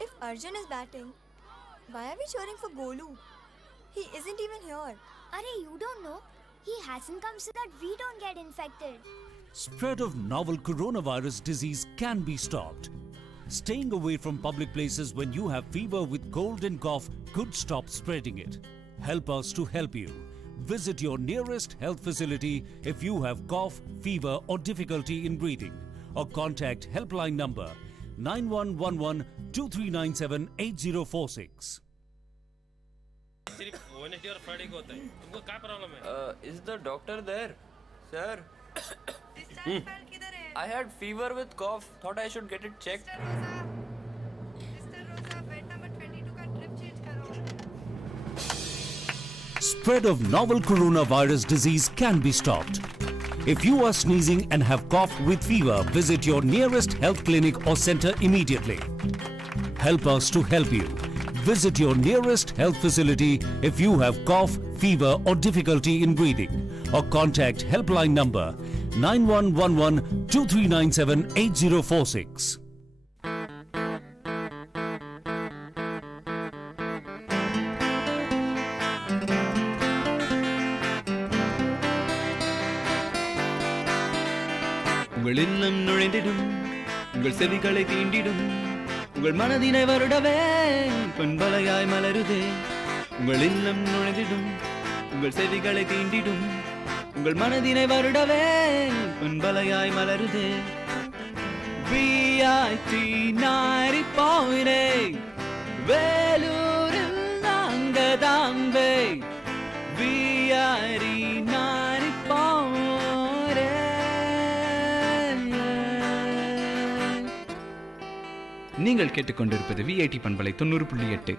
If Arjun is batting, why are we cheering for Golu? He isn't even here. Arey, you don't know? He hasn't come so that we don't get infected. Spread of novel coronavirus disease can be stopped. Staying away from public places when you have fever with cold and cough could stop spreading it. Help us to help you. Visit your nearest health facility if you have cough, fever or difficulty in breathing, or contact helpline number 9111 2397 8046. Is the doctor there? Sir? I had fever with cough. Thought I should get it checked. Spread of novel coronavirus disease can be stopped. If you are sneezing and have cough with fever, visit your nearest health clinic or center immediately. Help us to help you. Visit your nearest health facility if you have cough, fever or difficulty in breathing, or contact helpline number 9111 2397 8046. உங்கள் இல்லம் நுழைந்திடும், உங்கள் செவிகளை தீண்டிடும், உங்கள் மனதினை வருடவே பண்பலையாய் மலருதே. உங்கள் இல்லம் நுழைந்திடும், உங்கள் செவிகளை தீண்டிடும், உங்கள் மனதினை வருடவே பண்பலையாய் மலருதே. VIT 90.8 வேலூரில் நாங்க தாங்கே. VIT 90.8. நீங்கள் கேட்டுக்கொண்டிருப்பது VIT பண்பலை 90.8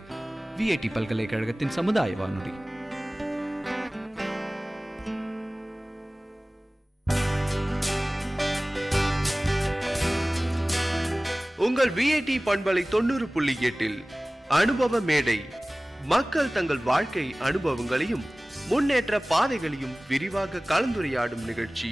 VIT பல்கலைக்கழகத்தின் சமுதாய வானொலி. உங்கள் VIT பண்பலை 90.8 அனுபவ மேடை. மக்கள் தங்கள் வாழ்க்கை அனுபவங்களையும் முன்னேற்ற பாதைகளையும் விரிவாக கலந்துரையாடும் நிகழ்ச்சி.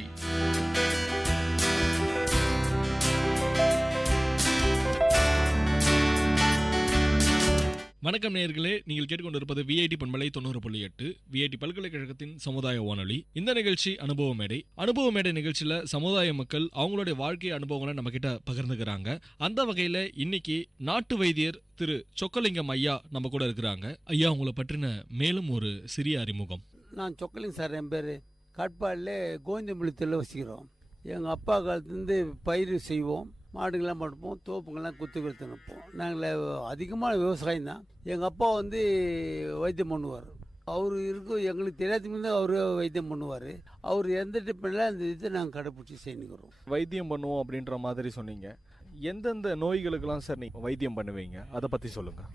வணக்கம் நேயர்களே, நீங்கள் கேட்டுக்கொண்டிருப்பது விஐடி பண்பலை 90.8 விஐடி பல்கலைக்கழகத்தின் சமுதாய வானொலி. இந்த நிகழ்ச்சி அனுபவ மேடை. அனுபவ மேடை நிகழ்ச்சியில சமுதாய மக்கள் அவங்களுடைய வாழ்க்கை அனுபவங்களை நம்ம கிட்ட பகிர்ந்துக்கிறாங்க. அந்த வகையில இன்னைக்கு நாட்டு வைத்தியர் திரு சொக்கலிங்கம் ஐயா நம்ம கூட இருக்கிறாங்க. ஐயா, உங்களை பற்றின மேலும் ஒரு சிறிய அறிமுகம். நான் சொக்கலிங்கம் சார். என் பேர் காட்பாடில் கோவிந்தம்புலத்தில் வசிக்கிறோம். எங்கள் அப்பா காலத்துலேருந்து பயிர் செய்வோம், மாடுகள்லாம் படுப்போம், தோப்புங்கள்லாம் குத்து கொடுத்து நிற்போம். நாங்கள் அதிகமான விவசாயம் தான். எங்கள் அப்பா வந்து வைத்தியம் பண்ணுவார். அவர் இருக்கும் எங்களுக்கு தெரியாத அவர் வைத்தியம் பண்ணுவார். அவர் எந்த டிப்பெண்டில் அந்த இதை நாங்கள் கடைப்பிடிச்சி செய்யணுக்கிறோம். வைத்தியம் பண்ணுவோம் அப்படின்ற மாதிரி சொன்னீங்க. எந்தெந்த நோய்களுக்கெல்லாம் சார் நீங்கள் வைத்தியம் பண்ணுவீங்க, அதை பற்றி சொல்லுங்கள்.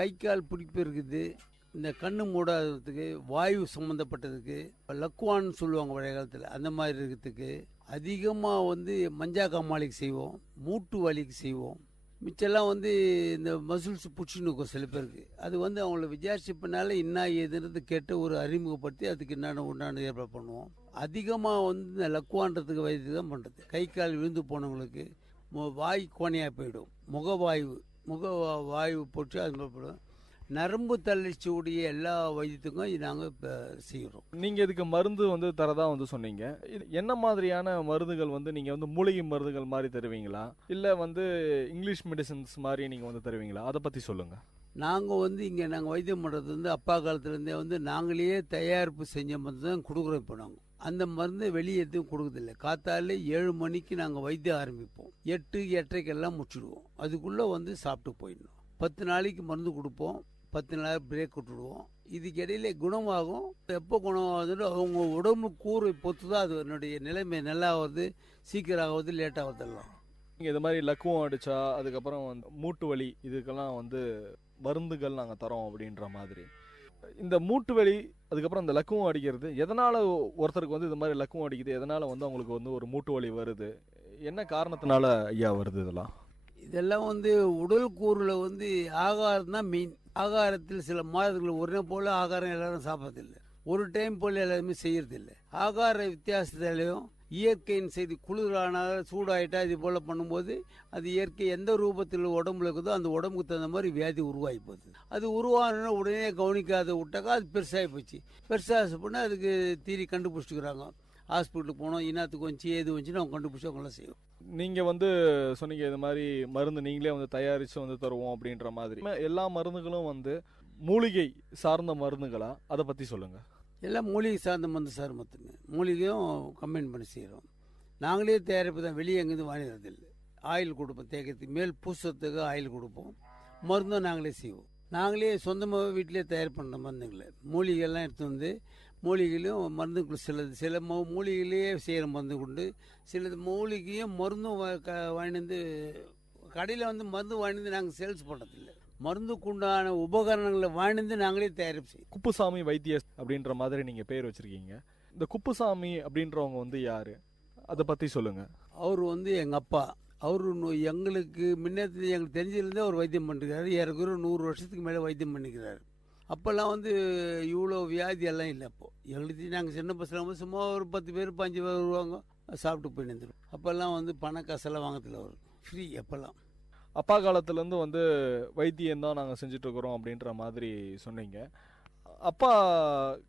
கை கால் பிடிப்பு இருக்குது, இந்த கண்ணு மூடாததுக்கு, வாயு சம்மந்தப்பட்டதுக்கு, லக்குவான்னு சொல்லுவாங்க பழைய காலத்தில், அந்த மாதிரி இருக்கிறதுக்கு, அதிகமாக வந்து மஞ்சா காமாளிக்கு செய்வோம், மூட்டு வலிக்கு செய்வோம். மிச்செல்லாம் வந்து இந்த மசில்ஸ் பிடிச்சின்னு இருக்கும் சில பேருக்கு. அது வந்து அவங்கள விசாரிச்சப்பனால என்ன ஏதுன்றது கேட்டு ஒரு அறிமுகப்படுத்தி அதுக்கு உண்டான ஏற்பாடு பண்ணுவோம். அதிகமாக வந்து இந்த லக்குவான்றதுக்கு வைத்தியம் தான் பண்ணுறது. கை கால் விழுந்து போனவங்களுக்கு வாய் கோணையாக போயிடும், முகவாயு போட்டு அது மாதிரி போயிடும். நரம்பு தளர்ச்சி உடைய எல்லா வைத்தியத்துக்கும் நாங்கள் இப்போ செய்கிறோம். நீங்கள் இதுக்கு மருந்து வந்து தரதா வந்து சொன்னீங்க. என்ன மாதிரியான மருந்துகள் வந்து நீங்கள் வந்து மூலிகை மருந்துகள் மாதிரி தருவீங்களா, இல்லை வந்து இங்கிலீஷ் மெடிசன்ஸ் மாதிரி நீங்கள் வந்து தருவீங்களா, அதை பற்றி சொல்லுங்கள். நாங்கள் வந்து இங்கே நாங்கள் வைத்தியம் பண்ணுறது வந்து அப்பா காலத்துலேருந்தே வந்து நாங்களே தயாரிப்பு செஞ்ச மருந்து தான் கொடுக்குறோம். இப்போ நாங்கள் அந்த மருந்து வெளியே எதுவும் கொடுக்குறதில்லை. காத்தாலே 7 மணிக்கு நாங்கள் வைத்தியம் ஆரம்பிப்போம், 8-8:30 முடிச்சுடுவோம். அதுக்குள்ளே வந்து சாப்பிட்டு போயிடணும். 10 நாளைக்கு மருந்து கொடுப்போம், 10 நாள் பிரேக் விட்டுடுவோம். இதுக்கு இடையில குணமாகும். எப்போ குணமாகுதுன்னு அவங்க உடம்பு கூறு பொறுத்து தான் அது என்னுடைய நிலைமை நல்லா ஆகுது, சீக்கிரம் ஆகுது, லேட் ஆகுதெல்லாம். நீங்கள் இது மாதிரி லக்குவம் அடித்தா, அதுக்கப்புறம் வந்து மூட்டு வலி, இதுக்கெல்லாம் வந்து மருந்துகள் நாங்கள் தரோம் அப்படின்ற மாதிரி. இந்த மூட்டு வலி அதுக்கப்புறம் இந்த லக்குவம் அடிக்கிறது எதனால் ஒருத்தருக்கு வந்து இது மாதிரி லக்குவம் அடிக்குது, எதனால் வந்து அவங்களுக்கு வந்து ஒரு மூட்டு வலி வருது, என்ன காரணத்தினால ஐயா வருது? இதெல்லாம் வந்து உடல் கூறுல வந்து ஆகாரம் தான் மெயின். ஆகாரத்தில் சில மாதங்கள் ஒரே போல ஆகாரம் எல்லாரும் சாப்பிட்றதில்லை, ஒரு டைம் போல எல்லாருமே செய்யறதில்லை. ஆகார வித்தியாசத்திலையும் இயற்கையின் செய்தி குளிரான சூடாயிட்டா இது போல பண்ணும்போது அது இயற்கை எந்த ரூபத்தில் உடம்புல இருக்குதோ அந்த உடம்புக்கு தகுந்த மாதிரி வியாதி உருவாகி போகுது. அது உருவான உடனே கவனிக்காத விட்டாக்கா அது பெருசாகி போச்சு. பெருசாக போனால் அதுக்கு தீரி கண்டுபிடிச்சிக்கிறாங்க. ஹாஸ்பிட்டலுக்கு போனோம், இனத்துக்கு வந்துச்சு ஏது வந்துச்சுன்னு அவங்க கண்டுபிடிச்சி அவங்களாம் செய்வோம். நீங்கள் வந்து சொன்னீங்க இது மாதிரி மருந்து நீங்களே வந்து தயாரித்து வந்து தருவோம் அப்படின்ற மாதிரி. எல்லா மருந்துகளும் வந்து மூலிகை சார்ந்த மருந்துகளா, அதை பற்றி சொல்லுங்கள். எல்லாம் மூலிகை சார்ந்த மருந்து சார். மொத்தமே மூலிகையும் கம்பைன் பண்ணி செய்கிறோம். நாங்களே தயாரிப்பு தான், வெளியே எங்கேருந்து வாங்கிடுறதில்லை. ஆயில் கொடுப்போம், தேய்க்கிறதுக்கு மேல் பூசத்துக்கு ஆயில் கொடுப்போம். மருந்தும் நாங்களே செய்வோம். நாங்களே சொந்தமாக வீட்டிலே தயார் பண்ணுற மருந்துங்களை மூலிகைலாம் எடுத்து வந்து மூலிகையிலும் மருந்துக்குள்ள சில மூலிகையிலேயே செய்கிற மருந்து உண்டு. சிலது மூலிகையும் மருந்தும் வாங்கிட்டு வந்து கடையில் வந்து மருந்து வாங்கிட்டு நாங்கள் சேல்ஸ் பண்ணுறதில்லை. மருந்துக்குண்டான உபகரணங்களை வாங்கிட்டு நாங்களே தயாரிப்பு செய்வோம். குப்புசாமி வைத்திய அப்படின்ற மாதிரி நீங்கள் பேர் வச்சுருக்கீங்க. இந்த குப்புசாமி அப்படின்றவங்க வந்து யார், அதை பற்றி சொல்லுங்கள். அவர் வந்து எங்கள் அப்பா. அவரு எங்களுக்கு முன்னேற்ற எங்களுக்கு தெரிஞ்சிருந்தே அவர் வைத்தியம் பண்ணிருக்காரு. ஏறக்குறைய 100 வருஷத்துக்கு மேலே வைத்தியம் பண்ணிக்கிறாரு. அப்போல்லாம் வந்து இவ்வளோ வியாதி எல்லாம் இல்லை. அப்போ எங்களுக்கு நாங்கள் சின்ன பசங்க சும்மா ஒரு 10 பேர் 5 பேர் வருவாங்க, சாப்பிட்டு போய் நின்றுடும். அப்போல்லாம் வந்து பண காசெல்லாம் வாங்கத்தில் அவர் ஃப்ரீ. அப்போல்லாம் அப்பா காலத்துலேருந்து வந்து வைத்தியம் தான் நாங்கள் செஞ்சிட்ருக்குறோம் அப்படின்ற மாதிரி சொன்னீங்க. அப்பா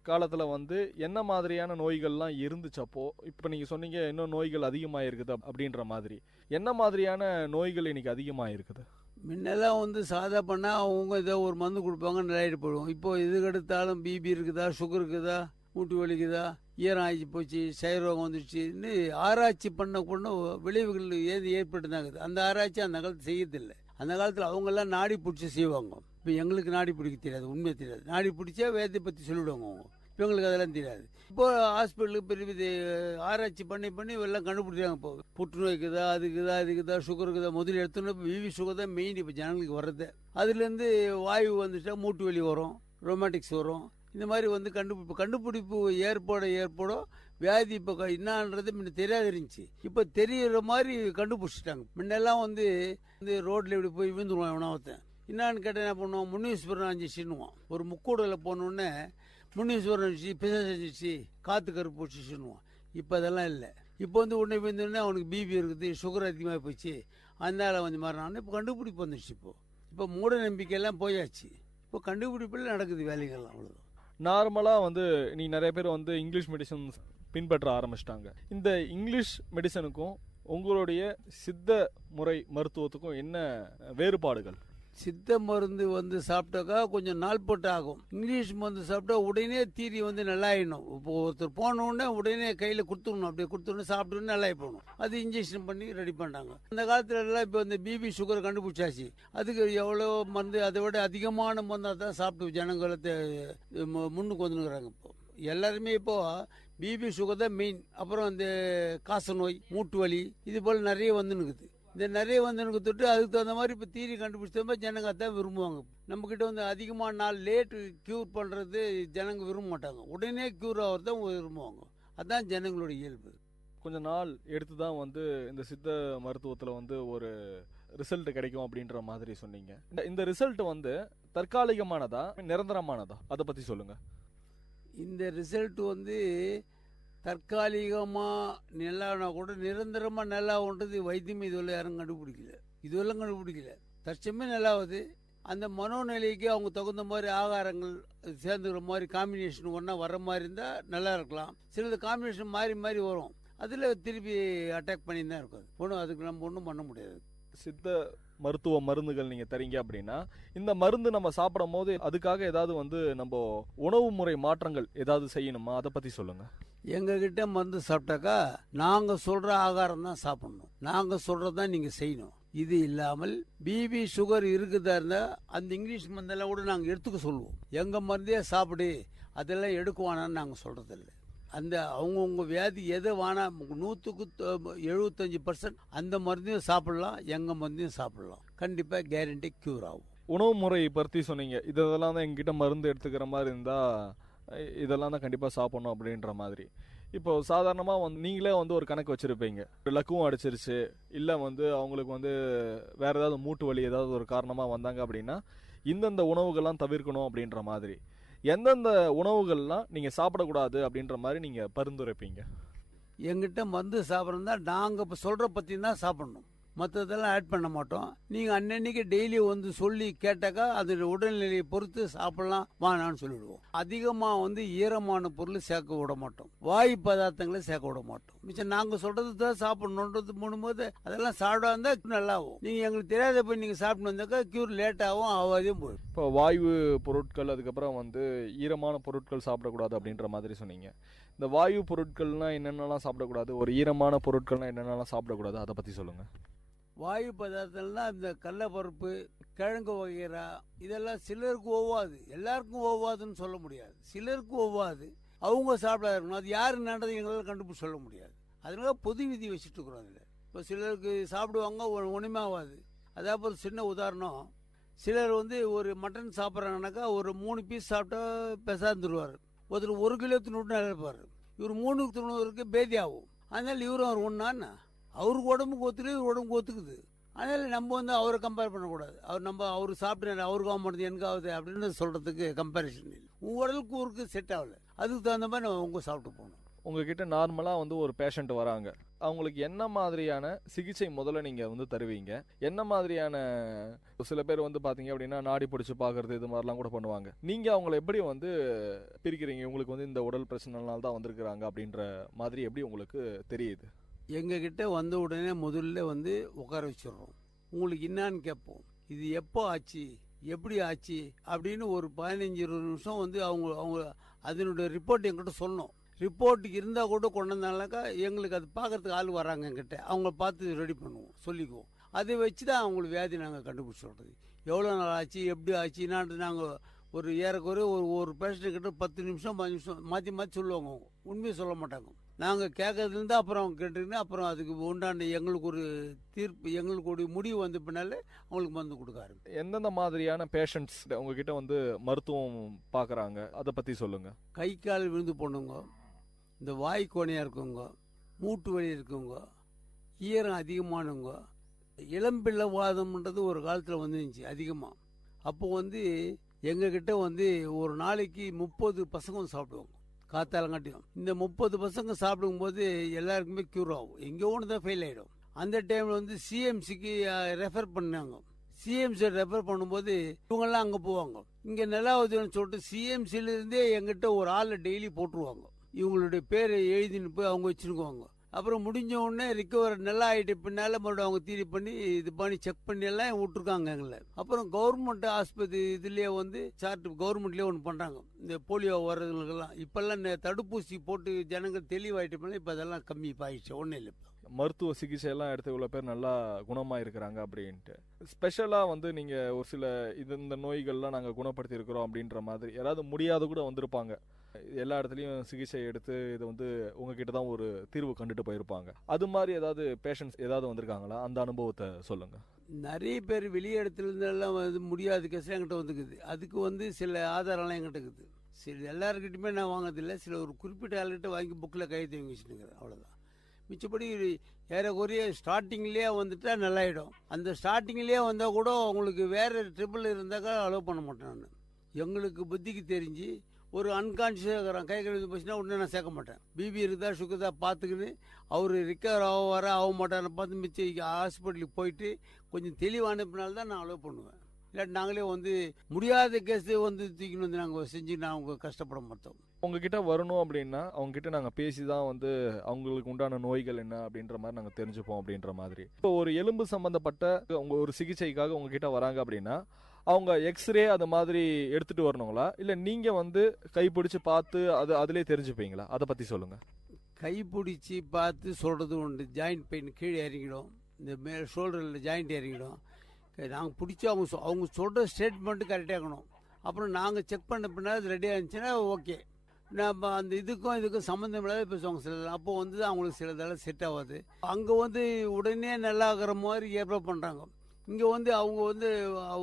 காலத்தில் வந்து என்ன மாதிரியான நோய்கள்லாம் இருந்துச்சு அப்போ? இப்போ நீங்கள் சொன்னீங்க இன்னும் நோய்கள் அதிகமாக இருக்குது அப்படின்ற மாதிரி. என்ன மாதிரியான நோய்கள் இன்னைக்கு அதிகமாக இருக்குது? முன்னெல்லாம் வந்து சாதா பண்ணால் அவங்க ஏதோ ஒரு மருந்து கொடுப்பாங்க, நல்லாயிட்டு போயிடுவோம். இப்போ இதுக்கு எடுத்தாலும் பிபி இருக்குதா, சுகர் இருக்குதா, மூட்டு வலிக்குதா, ஈரம் ஆகி போச்சு, சைரோகம் வந்துடுச்சுன்னு ஆராய்ச்சி பண்ண விளைவுகள் ஏற்பட்டுதாங்க. அந்த ஆராய்ச்சி அந்த காலத்தில் செய்யறதில்லை. அந்த காலத்தில் அவங்கெல்லாம் நாடி பிடிச்சி செய்வாங்க. இப்போ எங்களுக்கு நாடி பிடிக்க தெரியாது, உண்மையை தெரியாது. நாடி பிடிச்சா வேதத்தை பற்றி சொல்லிவிடுவாங்க அவங்க. இப்போ எங்களுக்கு அதெல்லாம் தெரியாது. இப்போ ஹாஸ்பிட்டலுக்கு பெரிய ஆராய்ச்சி பண்ணி எல்லாம் கண்டுபிடிச்சாங்க. இப்போ புற்றுநோய்க்குதா, அதுக்குதா, சுகர் இருக்குதா. முதல்ல எடுத்தோன்னா இப்போ விவி சுகர் தான் மெயின் இப்போ ஜனங்களுக்கு வர்றது. அதுலேருந்து வாயு வந்துட்டா மூட்டு வலி வரும், ரொமாட்டிக்ஸ் வரும். இந்த மாதிரி வந்து கண்டுபிடிப்பு ஏற்படும் வியாதி. இப்போ என்னன்றது முன்ன தெரியாது இருந்துச்சு, இப்போ தெரியுற மாதிரி கண்டுபிடிச்சிட்டாங்க. முன்னெல்லாம் வந்து ரோட்ல இப்படி போய் விழுந்துருவான் எவனாவத்தன். என்னான்னு கேட்டால் என்ன பண்ணுவோம், முன்னீஸ்வரன் அஞ்சிச்சுன்னுவான். ஒரு முக்கூடல போனோடனே முன்னீஸ்வரன் அஞ்சிச்சு, பிசாசு அஞ்சிச்சு, காற்று கருப்பு வச்சுச்சுன்னுவான். இப்போ அதெல்லாம் இல்லை. இப்போ வந்து உடனே விழுந்தோடனே அவனுக்கு பிபி இருக்குது, சுகர் அதிகமாக போச்சு, அதனால வந்து மாறினான். இப்போ கண்டுபிடிப்பு வந்துடுச்சு. இப்போ மூட நம்பிக்கையெல்லாம் போயாச்சு. இப்போ கண்டுபிடிப்பில் நடக்குது வேலைகள்லாம். அவ்வளோதான். நார்மலாக வந்து நீ நிறைய பேர் வந்து இங்கிலீஷ் மெடிசன் பின்பற்ற ஆரம்பிச்சிட்டாங்க. இந்த இங்கிலீஷ் மெடிசனுக்கும் உங்களுடைய சித்த முறை மருத்துவத்துக்கும் என்ன வேறுபாடுகள்? சித்த மருந்து வந்து சாப்பிட்டாக்கா கொஞ்சம் நாள் போட்டு ஆகும். இங்கிலீஷ் மருந்து சாப்பிட்டா உடனே தீரி வந்து நல்லாயிடணும். இப்போ ஒருத்தர் போன உடனே உடனே கையில் கொடுத்துடணும், அப்படியே கொடுத்துடணும், சாப்பிட்டு நல்லாயி போகணும். அது இன்ஜெக்ஷன் பண்ணி ரெடி பண்ணாங்க. அந்த காலத்துல எல்லாம் இப்போ இந்த பிபி சுகர் கண்டுபிடிச்சாச்சு. அதுக்கு எவ்வளோ மருந்து, அதை விட அதிகமான மருந்தாக தான் சாப்பிட்டு ஜனங்களை முன்னுக்கு வந்துருக்குறாங்க. இப்போ எல்லாருமே இப்போ பிபி சுகர் தான் மெயின். அப்புறம் இந்த காச நோய், மூட்டு வலி, இது போல் நிறைய வந்துனுக்குது. இந்த நிறைய வந்து எனக்கு தொட்டு அதுக்கு தகுந்த மாதிரி இப்போ தீரி கண்டுபிடிச்ச மாதிரி ஜனங்க தான் விரும்புவாங்க. நம்மக்கிட்ட வந்து அதிகமான நாள் லேட்டு க்யூர் பண்ணுறது ஜனங்க விரும்ப மாட்டாங்க. உடனே க்யூர் ஆகிறது தான் விரும்புவாங்க. அதுதான் ஜனங்களோட இயல்பு. கொஞ்ச நாள் எடுத்து தான் வந்து இந்த சித்த மருத்துவத்தில் வந்து ஒரு ரிசல்ட் கிடைக்கும் அப்படின்ற மாதிரி சொன்னீங்க. இந்த ரிசல்ட் வந்து தற்காலிகமானதா நிரந்தரமானதா, அதை பற்றி சொல்லுங்கள். இந்த ரிசல்ட் வந்து தற்காலிகமாக நல்லானா கூட நிரந்தரமாக நல்லாவுன்றது வைத்தியம் இதுவரை யாரும் கண்டுபிடிக்கல. இதுவெல்லாம் கண்டுபிடிக்கல. தற்சமே நல்லாவது. அந்த மனோநிலைக்கு அவங்க தகுந்த மாதிரி ஆகாரங்கள் சேர்ந்துக்கிற மாதிரி காம்பினேஷன் ஒன்றா வர மாதிரி இருந்தால் நல்லா இருக்கலாம். சிலது காம்பினேஷன் மாறி மாறி வரும். அதில் திருப்பி அட்டாக் பண்ணி தான் இருக்கும். ஒன்றும் அதுக்கு நம்ம ஒன்றும் பண்ண முடியாது. சித்த மருத்துவ மருந்துகள் நீங்கள் தரீங்க அப்படின்னா இந்த மருந்து நம்ம சாப்பிடும் போது அதுக்காக ஏதாவது வந்து நம்ம உணவு முறை மாற்றங்கள் ஏதாவது செய்யணுமா, அதை பற்றி சொல்லுங்கள். எங்ககிட்ட மருந்து சாப்பிட்டாக்கா நாங்கள் சொல்கிற ஆகாரம் தான் சாப்பிடணும். நாங்கள் சொல்கிறதான் நீங்கள் செய்யணும். இது இல்லாமல் பிபி சுகர் இருக்குதா இருந்தால் அந்த இங்கிலீஷ் மருந்தெல்லாம் கூட நாங்கள் எடுத்துக்க சொல்லுவோம். எங்கள் மருந்தே சாப்பிடு, அதெல்லாம் எடுக்குவானான்னு நாங்கள் சொல்கிறதில்ல. அந்த அவங்கவுங்க வியாதி எது வேணா 100% அந்த மருந்தையும் சாப்பிடலாம், எங்கள் மருந்தையும் சாப்பிடலாம். கண்டிப்பாக கேரண்டி க்யூர் ஆகும். உணவு முறை பற்றி சொன்னீங்க. இதெல்லாம் தான் எங்ககிட்ட மருந்து எடுத்துக்கிற மாதிரி இருந்தால் இதெல்லாம் தான் கண்டிப்பாக சாப்பிடணும் அப்படின்ற மாதிரி. இப்போ சாதாரணமாக வந்து நீங்களே வந்து ஒரு கணக்கு வச்சுருப்பீங்க. லக்கும் அடிச்சிருச்சு, இல்லை வந்து அவங்களுக்கு வந்து வேறு ஏதாவது மூட்டு வலி ஏதாவது ஒரு காரணமாக வந்தாங்க அப்படின்னா இந்தந்த உணவுகள்லாம் தவிர்க்கணும் அப்படின்ற மாதிரி. எந்தெந்த உணவுகள்லாம் நீங்கள் சாப்பிடக்கூடாது அப்படின்ற மாதிரி நீங்கள் பரிந்துரைப்பீங்க? எங்கிட்ட மருந்து சாப்பிட்றதா நாங்கள் இப்போ சொல்கிற பற்றி தான் சாப்பிடணும். மற்றதெல்லாம் ஆட் பண்ண மாட்டோம். நீங்கள் அன்னன்னைக்கு டெய்லி வந்து சொல்லி கேட்டாக்கா அது உடல்நிலையை பொறுத்து சாப்பிடலாம் வானான்னு சொல்லிவிடுவோம். அதிகமாக வந்து ஈரமான பொருள் சேர்க்க விட மாட்டோம். வாயு பதார்த்தங்களை சேர்க்க விட மாட்டோம். மிச்சம் நாங்கள் சொல்கிறது தான் சாப்பிடணுன்றது போடும்போது அதெல்லாம் சாப்பிடா இருந்தால் நல்லாகும். நீங்கள் எங்களுக்கு தெரியாத போய் நீங்கள் சாப்பிட்டு வந்தாக்கா க்யூர் லேட்டாகவும் ஆகாதையும் போயிடும். இப்போ வாயு பொருட்கள், அதுக்கப்புறம் வந்து ஈரமான பொருட்கள் சாப்பிடக்கூடாது அப்படின்ற மாதிரி சொன்னீங்க. இந்த வாயு பொருட்கள்னால் என்னென்னலாம் சாப்பிடக்கூடாது, ஒரு ஈரமான பொருட்கள்னால் என்னென்னலாம் சாப்பிடக்கூடாது, அதை பற்றி சொல்லுங்கள். வாயு பதார்த்தம்னா இந்த கடலைப்பருப்பு, கிழங்கு வகைரா, இதெல்லாம் சிலருக்கு ஒவ்வாது. எல்லாருக்கும் ஒவ்வாதுன்னு சொல்ல முடியாது. சிலருக்கு ஒவ்வாது, அவங்க சாப்பிடாத இருக்கணும். அது யாரு நடந்தது எங்களால் கண்டுபிடிச்சு சொல்ல முடியாது. அதனால பொது விதி வச்சுட்டு இருக்கிறோம். அதில் இப்போ சிலருக்கு சாப்பிடுவாங்க, ஒன்றுமே ஆகாது. அதாவது ஒரு சின்ன உதாரணம், சிலர் வந்து ஒரு மட்டன் சாப்பிட்றாங்கனாக்கா ஒரு 3 பீஸ் சாப்பிட்டா பெசாந்துருவார். ஒருத்தர் 1 கிலோ தின்னு இருப்பார். இவர் 3 தின்னுவதற்கு பேதி ஆகும். அதனால இவரும் அவர் ஒன்றான்னா அவருக்கு உடம்புக்கு ஒத்துக்குது, இவர் உடம்புக்கு ஒத்துக்குது. அதனால நம்ம வந்து அவரை கம்பேர் பண்ணக்கூடாது. அவரு சாப்பிட்டு அவருக்கு ஆக மாட்டேது எனக்கு ஆகுது அப்படின்னு சொல்றதுக்கு கம்பேரிசன் இல்லை. உடலுக்கு ஊருக்கு செட் ஆகல, அதுக்கு தகுந்த மாதிரி நம்ம உங்க சாப்பிட்டு போகணும். உங்ககிட்ட நார்மலாக வந்து ஒரு பேஷண்ட் வராங்க, அவங்களுக்கு என்ன மாதிரியான சிகிச்சை முதல்ல நீங்கள் வந்து தருவீங்க? என்ன மாதிரியான, சில பேர் வந்து பார்த்தீங்க அப்படின்னா நாடி பிடிச்சி பார்க்கறது இது மாதிரிலாம் கூட பண்ணுவாங்க. நீங்கள் அவங்கள எப்படி வந்து பிரிக்கிறீங்க? உங்களுக்கு வந்து இந்த உடல் பிரச்சனைனால தான் வந்திருக்கிறாங்க அப்படின்ற மாதிரி எப்படி உங்களுக்கு தெரியுது? எங்ககிட்ட வந்த உடனே முதல்ல வந்து உட்கார வச்சிடுறோம். உங்களுக்கு என்னான்னு கேட்போம். இது எப்போ ஆச்சு, எப்படி ஆச்சு அப்படின்னு ஒரு 15-20 நிமிஷம் வந்து அவங்க அதனுடைய ரிப்போர்ட் எங்கிட்ட சொல்லணும். ரிப்போர்ட்டுக்கு இருந்தால் கூட கொண்டு வந்தாங்கனாக்கா எங்களுக்கு அது பார்க்கறதுக்கு ஆள் வராங்க எங்கிட்ட, அவங்கள பார்த்து ரெடி பண்ணுவோம், சொல்லிக்குவோம். அதை வச்சு தான் அவங்களுக்கு வியாதி நாங்கள் கண்டுபிடிச்சி சொல்கிறது. எவ்வளோ நாள் ஆச்சு, எப்படி ஆச்சுன்னான்ட்டு நாங்கள் ஒரு ஏறக்குறைய ஒரு பேஷண்ட்கிட்ட 10 நிமிஷம் 5 நிமிஷம் மாற்றி மாற்றி சொல்லுவாங்க. உண்மையை சொல்ல மாட்டாங்க. நாங்கள் கேட்கறதுலேருந்து அப்புறம் கேட்டுக்கிட்டு அப்புறம் அதுக்கு உண்டான எங்களுக்கு ஒரு தீர்ப்பு, எங்களுக்கு ஒரு முடிவு வந்த பின்னால அவங்களுக்கு மருந்து கொடுக்காரு. எந்தெந்த மாதிரியான பேஷண்ட்ஸ் உங்ககிட்ட வந்து மருத்துவம் பார்க்குறாங்க, அதை பற்றி சொல்லுங்கள். கை கால் விழுந்து போனவங்க, இந்த வாய் கோணையாக இருக்கவங்க, மூட்டு வலி இருக்கவங்க, ஈரம் அதிகமானவங்க, இளம்பிள்ளை வாதம்ன்றது ஒரு காலத்தில் வந்துருந்துச்சு அதிகமாக. அப்போ வந்து எங்ககிட்ட வந்து ஒரு நாளைக்கு 30 பசங்க வந்து சாப்பிடுவாங்க காத்தாலங்காட்டியும். இந்த 30 பசங்க சாப்பிடும்போது எல்லாருக்குமே க்யூர் ஆகும். எங்கேயோ ஒன்று தான் ஃபெயில் ஆகிடும். அந்த டைமில் வந்து சிஎம்சிக்கு ரெஃபர் பண்ணாங்க. சிஎம்சி ரெஃபர் பண்ணும்போது இவங்கெல்லாம் அங்கே போவாங்க. இங்கே நல்லா உதவின்னு சொல்லிட்டு சிஎம்சிலேருந்தே எங்கிட்ட ஒரு ஆளை டெய்லி போட்டுருவாங்க. இவங்களுடைய பேரை எழுதின்னு போய் அவங்க வச்சுருக்குவாங்க. அப்புறம் முடிஞ்ச உடனே ரிக்கவர் நல்லா ஆகிட்டு பின்னால மறுபடியும் அவங்க தீரி பண்ணி இது பண்ணி செக் பண்ணி எல்லாம் விட்டுருக்காங்க எங்களை. அப்புறம் கவர்மெண்ட் ஆஸ்பத்திரி இதுலேயே வந்து சார்ட் கவர்மெண்ட்லேயே ஒன்று பண்ணுறாங்க. இந்த போலியோ வர்றதுங்களுக்கெல்லாம் இப்போல்லாம் தடுப்பூசி போட்டு ஜனங்கள் தெளிவாயிட்டு இப்போ அதெல்லாம் கம்மி ஆயிடுச்சு. ஒன்றும் இல்லை. மருத்துவ சிகிச்சை எல்லாம் எடுத்து இவ்வளோ பேர் நல்லா குணமாக இருக்கிறாங்க அப்படின்ட்டு ஸ்பெஷலாக வந்து நீங்கள் ஒரு சில இந்த நோய்கள்லாம் நாங்கள் குணப்படுத்தி இருக்கிறோம் அப்படின்ற மாதிரி யாராவது முடியாத கூட வந்திருப்பாங்க. எல்லா இடத்துலையும் சிகிச்சை எடுத்து இது வந்து உங்ககிட்ட தான் ஒரு தீர்வு கண்டுட்டு போயிருப்பாங்க. அது மாதிரி ஏதாவது பேஷண்ட்ஸ் ஏதாவது வந்திருக்காங்களா? அந்த அனுபவத்தை சொல்லுங்கள். நிறைய பேர் வெளியே இடத்துலேருந்தெல்லாம் வந்து முடியாத கேஸ் என்கிட்ட வந்துக்குது. அதுக்கு வந்து சில ஆதாரம்லாம் என்கிட்ட இருக்குது. சில எல்லாருக்கிட்டையுமே நான் வாங்கினதில்லை. சில ஒரு குறிப்பிட்ட ஆளுகிட்ட வாங்கி புக்கில் கையெழுத்து வாங்கி வச்சுருக்கிறேன். அவ்வளோதான். மிச்சப்படி ஏறக்குறைய ஸ்டார்டிங்லேயே வந்துட்டா நல்லாயிடும். அந்த ஸ்டார்டிங்லேயே வந்தால் கூட அவங்களுக்கு வேறு ட்ரிபிள் இருந்தாக்கா அலோவ் பண்ண மாட்டேன் நான். எங்களுக்கு புத்திக்கு தெரிஞ்சு ஒரு அன்கான்ஷியஸாக இருக்கிறான் கை கழுவி போச்சுன்னா உடனே நான் சேர்க்க மாட்டேன். பிபி இருக்குதா சுகர்தா பார்த்துக்கின்னு அவர் ரிக்கவர் ஆக மாட்டார்னு பார்த்து மிச்சம் ஹாஸ்பிட்டலுக்கு போயிட்டு கொஞ்சம் தெளிவானப்பினால்தான் நான் அலோவ் பண்ணுவேன். இல்லாட்டி நாங்களே வந்து முடியாத கேஸ் வந்து தூக்கின்னு வந்து நாங்கள் செஞ்சு நாங்கள் கஷ்டப்பட மாட்டோம். உங்ககிட்ட வரணும் அப்படின்னா அவங்ககிட்ட நாங்கள் பேசி தான் வந்து அவங்களுக்கு உண்டான நோய்கள் என்ன அப்படின்ற மாதிரி நாங்கள் தெரிஞ்சுப்போம் அப்படின்ற மாதிரி. இப்போ ஒரு எலும்பு சம்பந்தப்பட்ட ஒரு சிகிச்சைக்காக உங்ககிட்ட வராங்க அப்படின்னா அவங்க எக்ஸ்ரே அது மாதிரி எடுத்துட்டு வரணுங்களா, இல்லை நீங்க வந்து கைப்பிடிச்சு பார்த்து அதுலேயே தெரிஞ்சுப்பீங்களா? அதை பத்தி சொல்லுங்க. கைப்பிடிச்சி பார்த்து சொல்றது உண்டு. ஜாயிண்ட் பெயின் கீழே இறங்கிடும், இந்த மேலே ஷோல்டரில் ஜாயிண்ட் இறங்கிடும். நாங்கள் பிடிச்சி அவங்க சொல்கிற ஸ்டேட்மெண்ட்டு கரெக்டாக இருக்கணும். அப்புறம் நாங்கள் செக் பண்ண பின்னாடி ரெடியாக இருந்துச்சுன்னா ஓகே. நம்ம அந்த இதுக்கும் சம்மந்தம் இல்லாத பேசுவாங்க சில. அப்போ வந்து அவங்களுக்கு சிலதெல்லாம் செட் ஆகாது. அங்கே வந்து உடனே நல்லா ஆகிற மாதிரி ஏற்பாடு பண்ணுறாங்க. இங்கே வந்து அவங்க வந்து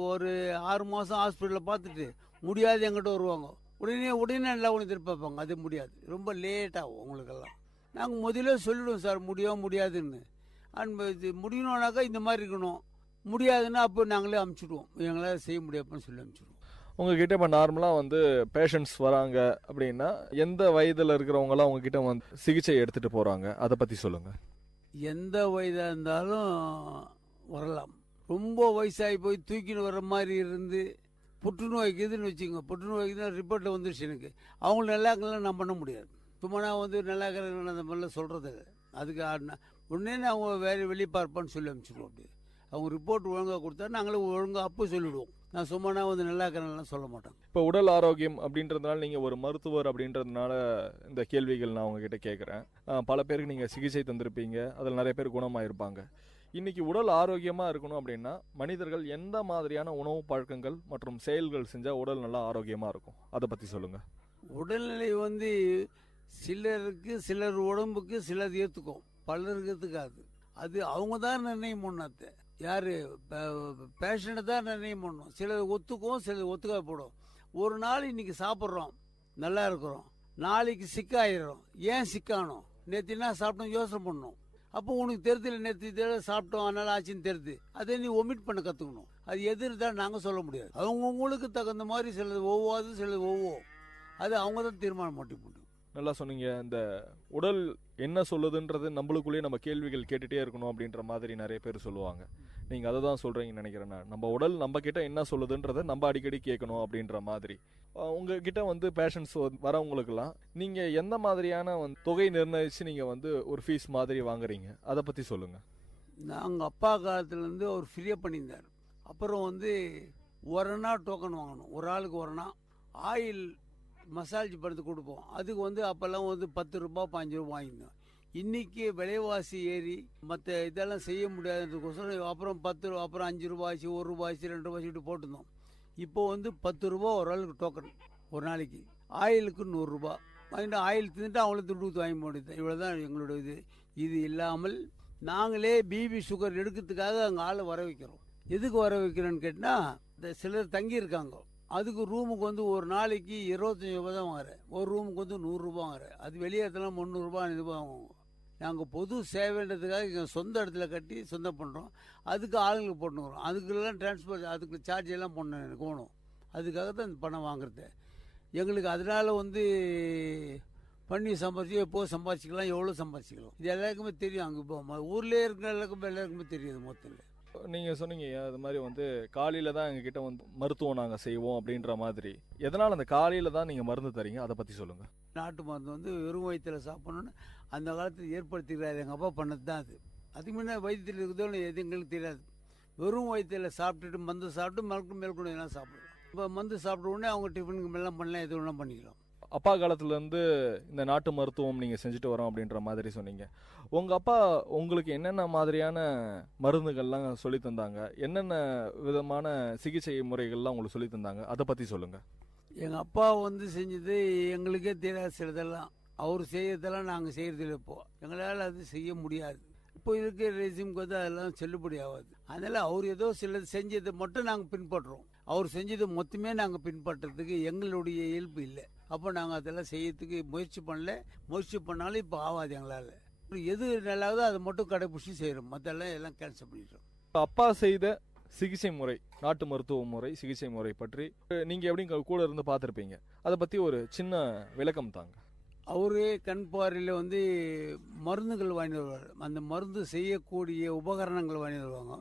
ஒரு 6 மாதம் ஹாஸ்பிட்டலில் பார்த்துட்டு முடியாது எங்கிட்ட வருவாங்க. உடனே நல்லா ஒன்று எதிர்பார்ப்பாங்க. அது முடியாது, ரொம்ப லேட் ஆகும் அவங்களுக்கெல்லாம். நாங்கள் முதல்ல சொல்லிவிடுவோம் சார் முடியாதுன்னு. இது முடியணுன்னாக்கா இந்த மாதிரி இருக்கணும், முடியாதுன்னா அப்போ நாங்களே அமுச்சுடுவோம். எங்களால் செய்ய முடியாதுன்னு சொல்லி அமுச்சுடுவோம். உங்ககிட்ட இப்போ நார்மலாக வந்து பேஷண்ட்ஸ் வராங்க அப்படின்னா எந்த வயதில் இருக்கிறவங்களாம் உங்ககிட்ட வந்து சிகிச்சை எடுத்துகிட்டு போகிறாங்க, அதை பற்றி சொல்லுங்கள். எந்த வயதாக இருந்தாலும் வரலாம். ரொம்ப வயசாகி போய் தூக்கின்னு வர்ற மாதிரி இருந்து புற்றுநோய்க்குதுன்னு வச்சுக்கோங்க. புற்றுநோய்க்கு ரிப்போர்ட்டில் வந்துடுச்சு எனக்கு. அவங்க நல்லா இருக்கலாம் நான் பண்ண முடியாது. சும்மா நான் வந்து நல்லா இருக்கிறேன் அந்த மாதிரிலாம் சொல்கிறது இல்லை. அதுக்கு உடனே அவங்க வேறு வெளியே பார்ப்பான்னு சொல்லி அனுப்பிச்சிடுவோம். அப்படி அவங்க ரிப்போர்ட் ஒழுங்காக கொடுத்தா நாங்களும் ஒழுங்காக அப்போ சொல்லிவிடுவோம். நான் சும்மானா வந்து நல்லா இருக்கிறேன்லாம் சொல்ல மாட்டேன். இப்போ உடல் ஆரோக்கியம் அப்படின்றதுனால நீங்கள் ஒரு மருத்துவர் அப்படின்றதுனால இந்த கேள்விகள் நான் உங்ககிட்ட கேட்குறேன். பல பேருக்கு நீங்கள் சிகிச்சை தந்திருப்பீங்க, அதில் நிறைய பேர் குணமாயிருப்பாங்க. இன்னைக்கு உடல் ஆரோக்கியமாக இருக்கணும் அப்படின்னா மனிதர்கள் எந்த மாதிரியான உணவு பழக்கங்கள் மற்றும் செயல்கள் செஞ்சால் உடல் நல்லா ஆரோக்கியமாக இருக்கும், அதை பற்றி சொல்லுங்கள். உடல்நிலை வந்து சிலர் உடம்புக்கு சிலர் ஏற்றுக்கும், பலருக்கு ஏற்றுக்காது. அது அவங்க தான் நிர்ணயம் பண்ணாத. யார் பேஷண்ட்டை தான் நிர்ணயம் பண்ணணும். சிலர் ஒத்துக்கும், சிலர் ஒத்துக்கா போடும். ஒரு நாள் இன்னைக்கு சாப்பிட்றோம், நல்லா இருக்கிறோம், நாளைக்கு சிக்காயிடும். ஏன் சிக்கானோம், நேற்று என்ன சாப்பிட்டோம் யோசனை பண்ணணும். அப்போ உனக்கு தெரியுது நேற்று இதெல்லாம் சாப்பிட்டோம் அதனால ஆச்சுன்னு தெரியுது. அதை நீ ஒமிட் பண்ண கற்றுக்கணும். அது எதிர்தான் நாங்கள் சொல்ல முடியாது. அவங்கவுங்களுக்கு தகுந்த மாதிரி சிலது ஒவ்வாது, சிலது ஒவ்வோம். அது அவங்க தான் தீர்மானம் மாட்டி முடியும். நல்லா சொன்னீங்க. இந்த உடல் என்ன சொல்லுதுன்றது நம்மளுக்குள்ளேயே நம்ம கேள்விகள் கேட்டுகிட்டே இருக்கணும் அப்படின்ற மாதிரி நிறைய பேர் சொல்லுவாங்க. நீங்கள் அதை தான் சொல்கிறீங்கன்னு நினைக்கிறேன். நம்ம உடல் நம்ம கிட்ட என்ன சொல்லுதுன்றதை நம்ம அடிக்கடி கேட்கணும் அப்படின்ற மாதிரி. உங்ககிட்ட வந்து பேஷண்ட்ஸ் வரவங்களுக்கெல்லாம் நீங்கள் எந்த மாதிரியான தொகை நிர்ணயித்து நீங்கள் வந்து ஒரு ஃபீஸ் மாதிரி வாங்குறீங்க, அதை பற்றி சொல்லுங்கள். நாங்கள் அப்பா காலத்துலேருந்து அவர் ஃப்ரீயாக பண்ணியிருந்தார். அப்புறம் வந்து ஒரணா டோக்கன் வாங்கணும், ஒரு ஆளுக்கு ஒரணா. ஆயில் மசாஜ் படுத்து கொடுப்போம். அதுக்கு வந்து அப்போல்லாம் வந்து 10 ரூபா 5 ரூபா வாங்கினோம். இன்னைக்கு விலைவாசி ஏறி மற்ற இதெல்லாம் செய்ய முடியாதுன்றதுக்கோசரம் அப்புறம் 10 ரூபா, அப்புறம் 5 ரூபாய்ச்சி, 1 ரூபாய்ச்சி, 2 ரூபாய்ச்சி இப்படி போட்டிருந்தோம். இப்போ வந்து 10 ரூபா ஒரு ஆளுக்கு டோக்கன் ஒரு நாளைக்கு. ஆயிலுக்கு 100 ரூபா வாங்கிட்டு ஆயில் தின்னுட்டு அவங்களுக்கு துட்டு வாங்கி முடியுது. இவ்வளோதான் எங்களோட இது. இது இல்லாமல் நாங்களே பிபி சுகர் எடுக்கிறதுக்காக அங்கே ஆளை வர வைக்கிறோம். எதுக்கு வர வைக்கிறோன்னு கேட்டால், இந்த சிலர் தங்கி இருக்காங்க, அதுக்கு ரூமுக்கு வந்து ஒரு நாளைக்கு 25 ரூபா தான் வாங்குறேன். ஒரு ரூமுக்கு வந்து 100 ரூபா வாங்குறேன். அது வெளியேறதுலாம் 300 ரூபா 5 ரூபா வாங்குவோம். நாங்கள் பொது சேவைன்றதுக்காக இங்கே சொந்த இடத்துல கட்டி சொந்தம் பண்ணுறோம். அதுக்கு ஆளுங்களுக்கு போட்டுக்கிறோம். அதுக்கெல்லாம் டிரான்ஸ்போர்ட், அதுக்கு சார்ஜ் எல்லாம் பண்ணணும், எனக்கு வேணும். அதுக்காக தான் இந்த பணம் வாங்குறது எங்களுக்கு. அதனால வந்து பண்ணி சம்பாதிச்சு எப்போ சம்பாதிச்சிக்கலாம், எவ்வளோ சம்பாதிச்சிக்கலாம், இது எல்லாருக்குமே தெரியும். அங்கே இப்போ ஊர்லேயே இருக்கிற எல்லாருக்குமே தெரியாது மொத்தத்தில். நீங்கள் சொன்னீங்க அது மாதிரி வந்து காலையில் தான் எங்ககிட்ட வந்து மருத்துவம் நாங்கள் செய்வோம் அப்படின்ற மாதிரி. எதனால் அந்த காலையில் தான் நீங்கள் மருந்து தரீங்க, அதை பற்றி சொல்லுங்கள். நாட்டு மருந்து வந்து வெறும் வயிற்றில் சாப்பிடணும்னு அந்த காலத்தில் ஏற்படுத்திக்கிறாரு எங்கள் அப்பா பண்ணது தான் அது. அதுக்கு முன்னே வயிற்றில் இருக்குதோன்னு எது எங்களுக்கு தெரியாது. வெறும் வயிற்றில் சாப்பிட்டுட்டு மருந்து சாப்பிட்டு மேற்கொண்டு எல்லாம் சாப்பிடுவோம். இப்போ மருந்து சாப்பிட்ட உடனே அவங்க டிஃபனுக்கு எல்லாம் பண்ணலாம், எது வேணால் பண்ணிக்கலாம். அப்பா காலத்துலேருந்து இந்த நாட்டு மருத்துவம் நீங்கள் செஞ்சுட்டு வரோம் அப்படின்ற மாதிரி சொன்னீங்க. உங்கள் அப்பா உங்களுக்கு என்னென்ன மாதிரியான மருந்துகள்லாம் சொல்லி தந்தாங்க, என்னென்ன விதமான சிகிச்சை முறைகள்லாம் உங்களுக்கு சொல்லி தந்தாங்க, அதை பற்றி சொல்லுங்கள். எங்கள் அப்பா வந்து செஞ்சது எங்களுக்கே தெரியாது சிலதெல்லாம். அவர் செய்யறதெல்லாம் நாங்கள் செய்யறதில்லை. இப்போ எங்களால் அது செய்ய முடியாது. இப்போ இருக்கிற ரெசிமுக்கு வந்து அதெல்லாம் செல்லுபடி ஆகாது. அதனால அவர் ஏதோ சிலது செஞ்சதை மட்டும் நாங்கள் பின்பற்றுறோம். அவர் செஞ்சது மொத்தமே நாங்கள் பின்பற்றுறதுக்கு எங்களுடைய இயல்பு இல்லை. அப்போ நாங்கள் அதெல்லாம் செய்யறதுக்கு முயற்சி பண்ணல. முயற்சி பண்ணாலும் இப்போ ஆகாது எங்களால். எது நல்லாவதோ அதை மட்டும் கடைபிடிச்சி செய்கிறோம், மற்றெல்லாம் எல்லாம் கேன்சல் பண்ணிடுறோம். அப்பா செய்த சிகிச்சை முறை, நாட்டு மருத்துவ முறை, சிகிச்சை முறை பற்றி நீங்கள் எப்படி கூட இருந்து பார்த்துருப்பீங்க, அதை பற்றி ஒரு சின்ன விளக்கம் தாங்க. அவரே கண் பார்வையில் வந்து மருந்துகள் வாங்கி வருவார். அந்த மருந்து செய்யக்கூடிய உபகரணங்கள் வாங்கி வருவாங்க.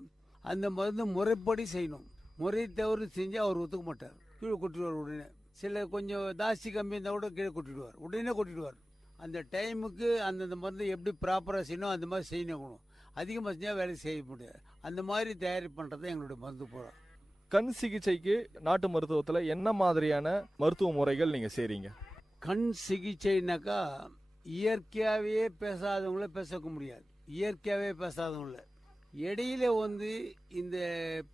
அந்த மருந்து முறைப்படி செய்யணும். முறை தவறு செஞ்சு அவர் ஒத்துக்க மாட்டார், கீழே கொட்டிடுவார் உடனே. சில கொஞ்சம் தாசி கம்மி இருந்தால் கூட கீழே கொட்டிடுவார், உடனே கொட்டிடுவார். அந்த டைமுக்கு அந்தந்த மருந்து எப்படி ப்ராப்பராக செய்யணும் அந்த மாதிரி செய்யணும். அதிகமாக செஞ்சால் வேலை செய்ய முடியாது. அந்த மாதிரி தயாரி பண்ணுறது எங்களுடைய மருந்து போகிறோம். கண் சிகிச்சைக்கு நாட்டு மருத்துவத்தில் என்ன மாதிரியான மருத்துவ முறைகள் நீங்கள் செய்கிறீங்க? கண் சிகிச்சைனாக்கா இயற்கையாகவே பேசாதவங்கள பேசக்க முடியாது. இயற்கையாகவே பேசாதவங்கள இடையில வந்து இந்த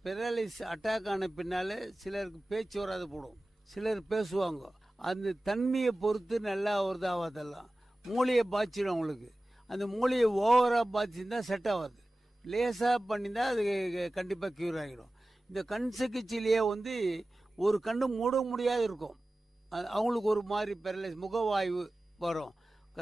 பெராலிஸ் அட்டாக் ஆன பின்னால சிலருக்கு பேச்சு வராது போடும், சிலர் பேசுவாங்க. அந்த தன்மையை பொறுத்து நல்லா வருது ஆகாதெல்லாம். மூளையை பாய்ச்சிடும் அவங்களுக்கு. அந்த மூளையை ஓவராக பாய்ச்சிருந்தா செட் ஆகாது. லேசாக பண்ணியிருந்தா அது கண்டிப்பாக க்யூர் ஆகிடும். இந்த கண் சிகிச்சையிலேயே வந்து ஒரு கண்ணு மூட முடியாது இருக்கும். அவங்களுக்கு ஒரு மாதிரி பெரலைஸ் முகவாய்வு வரும்.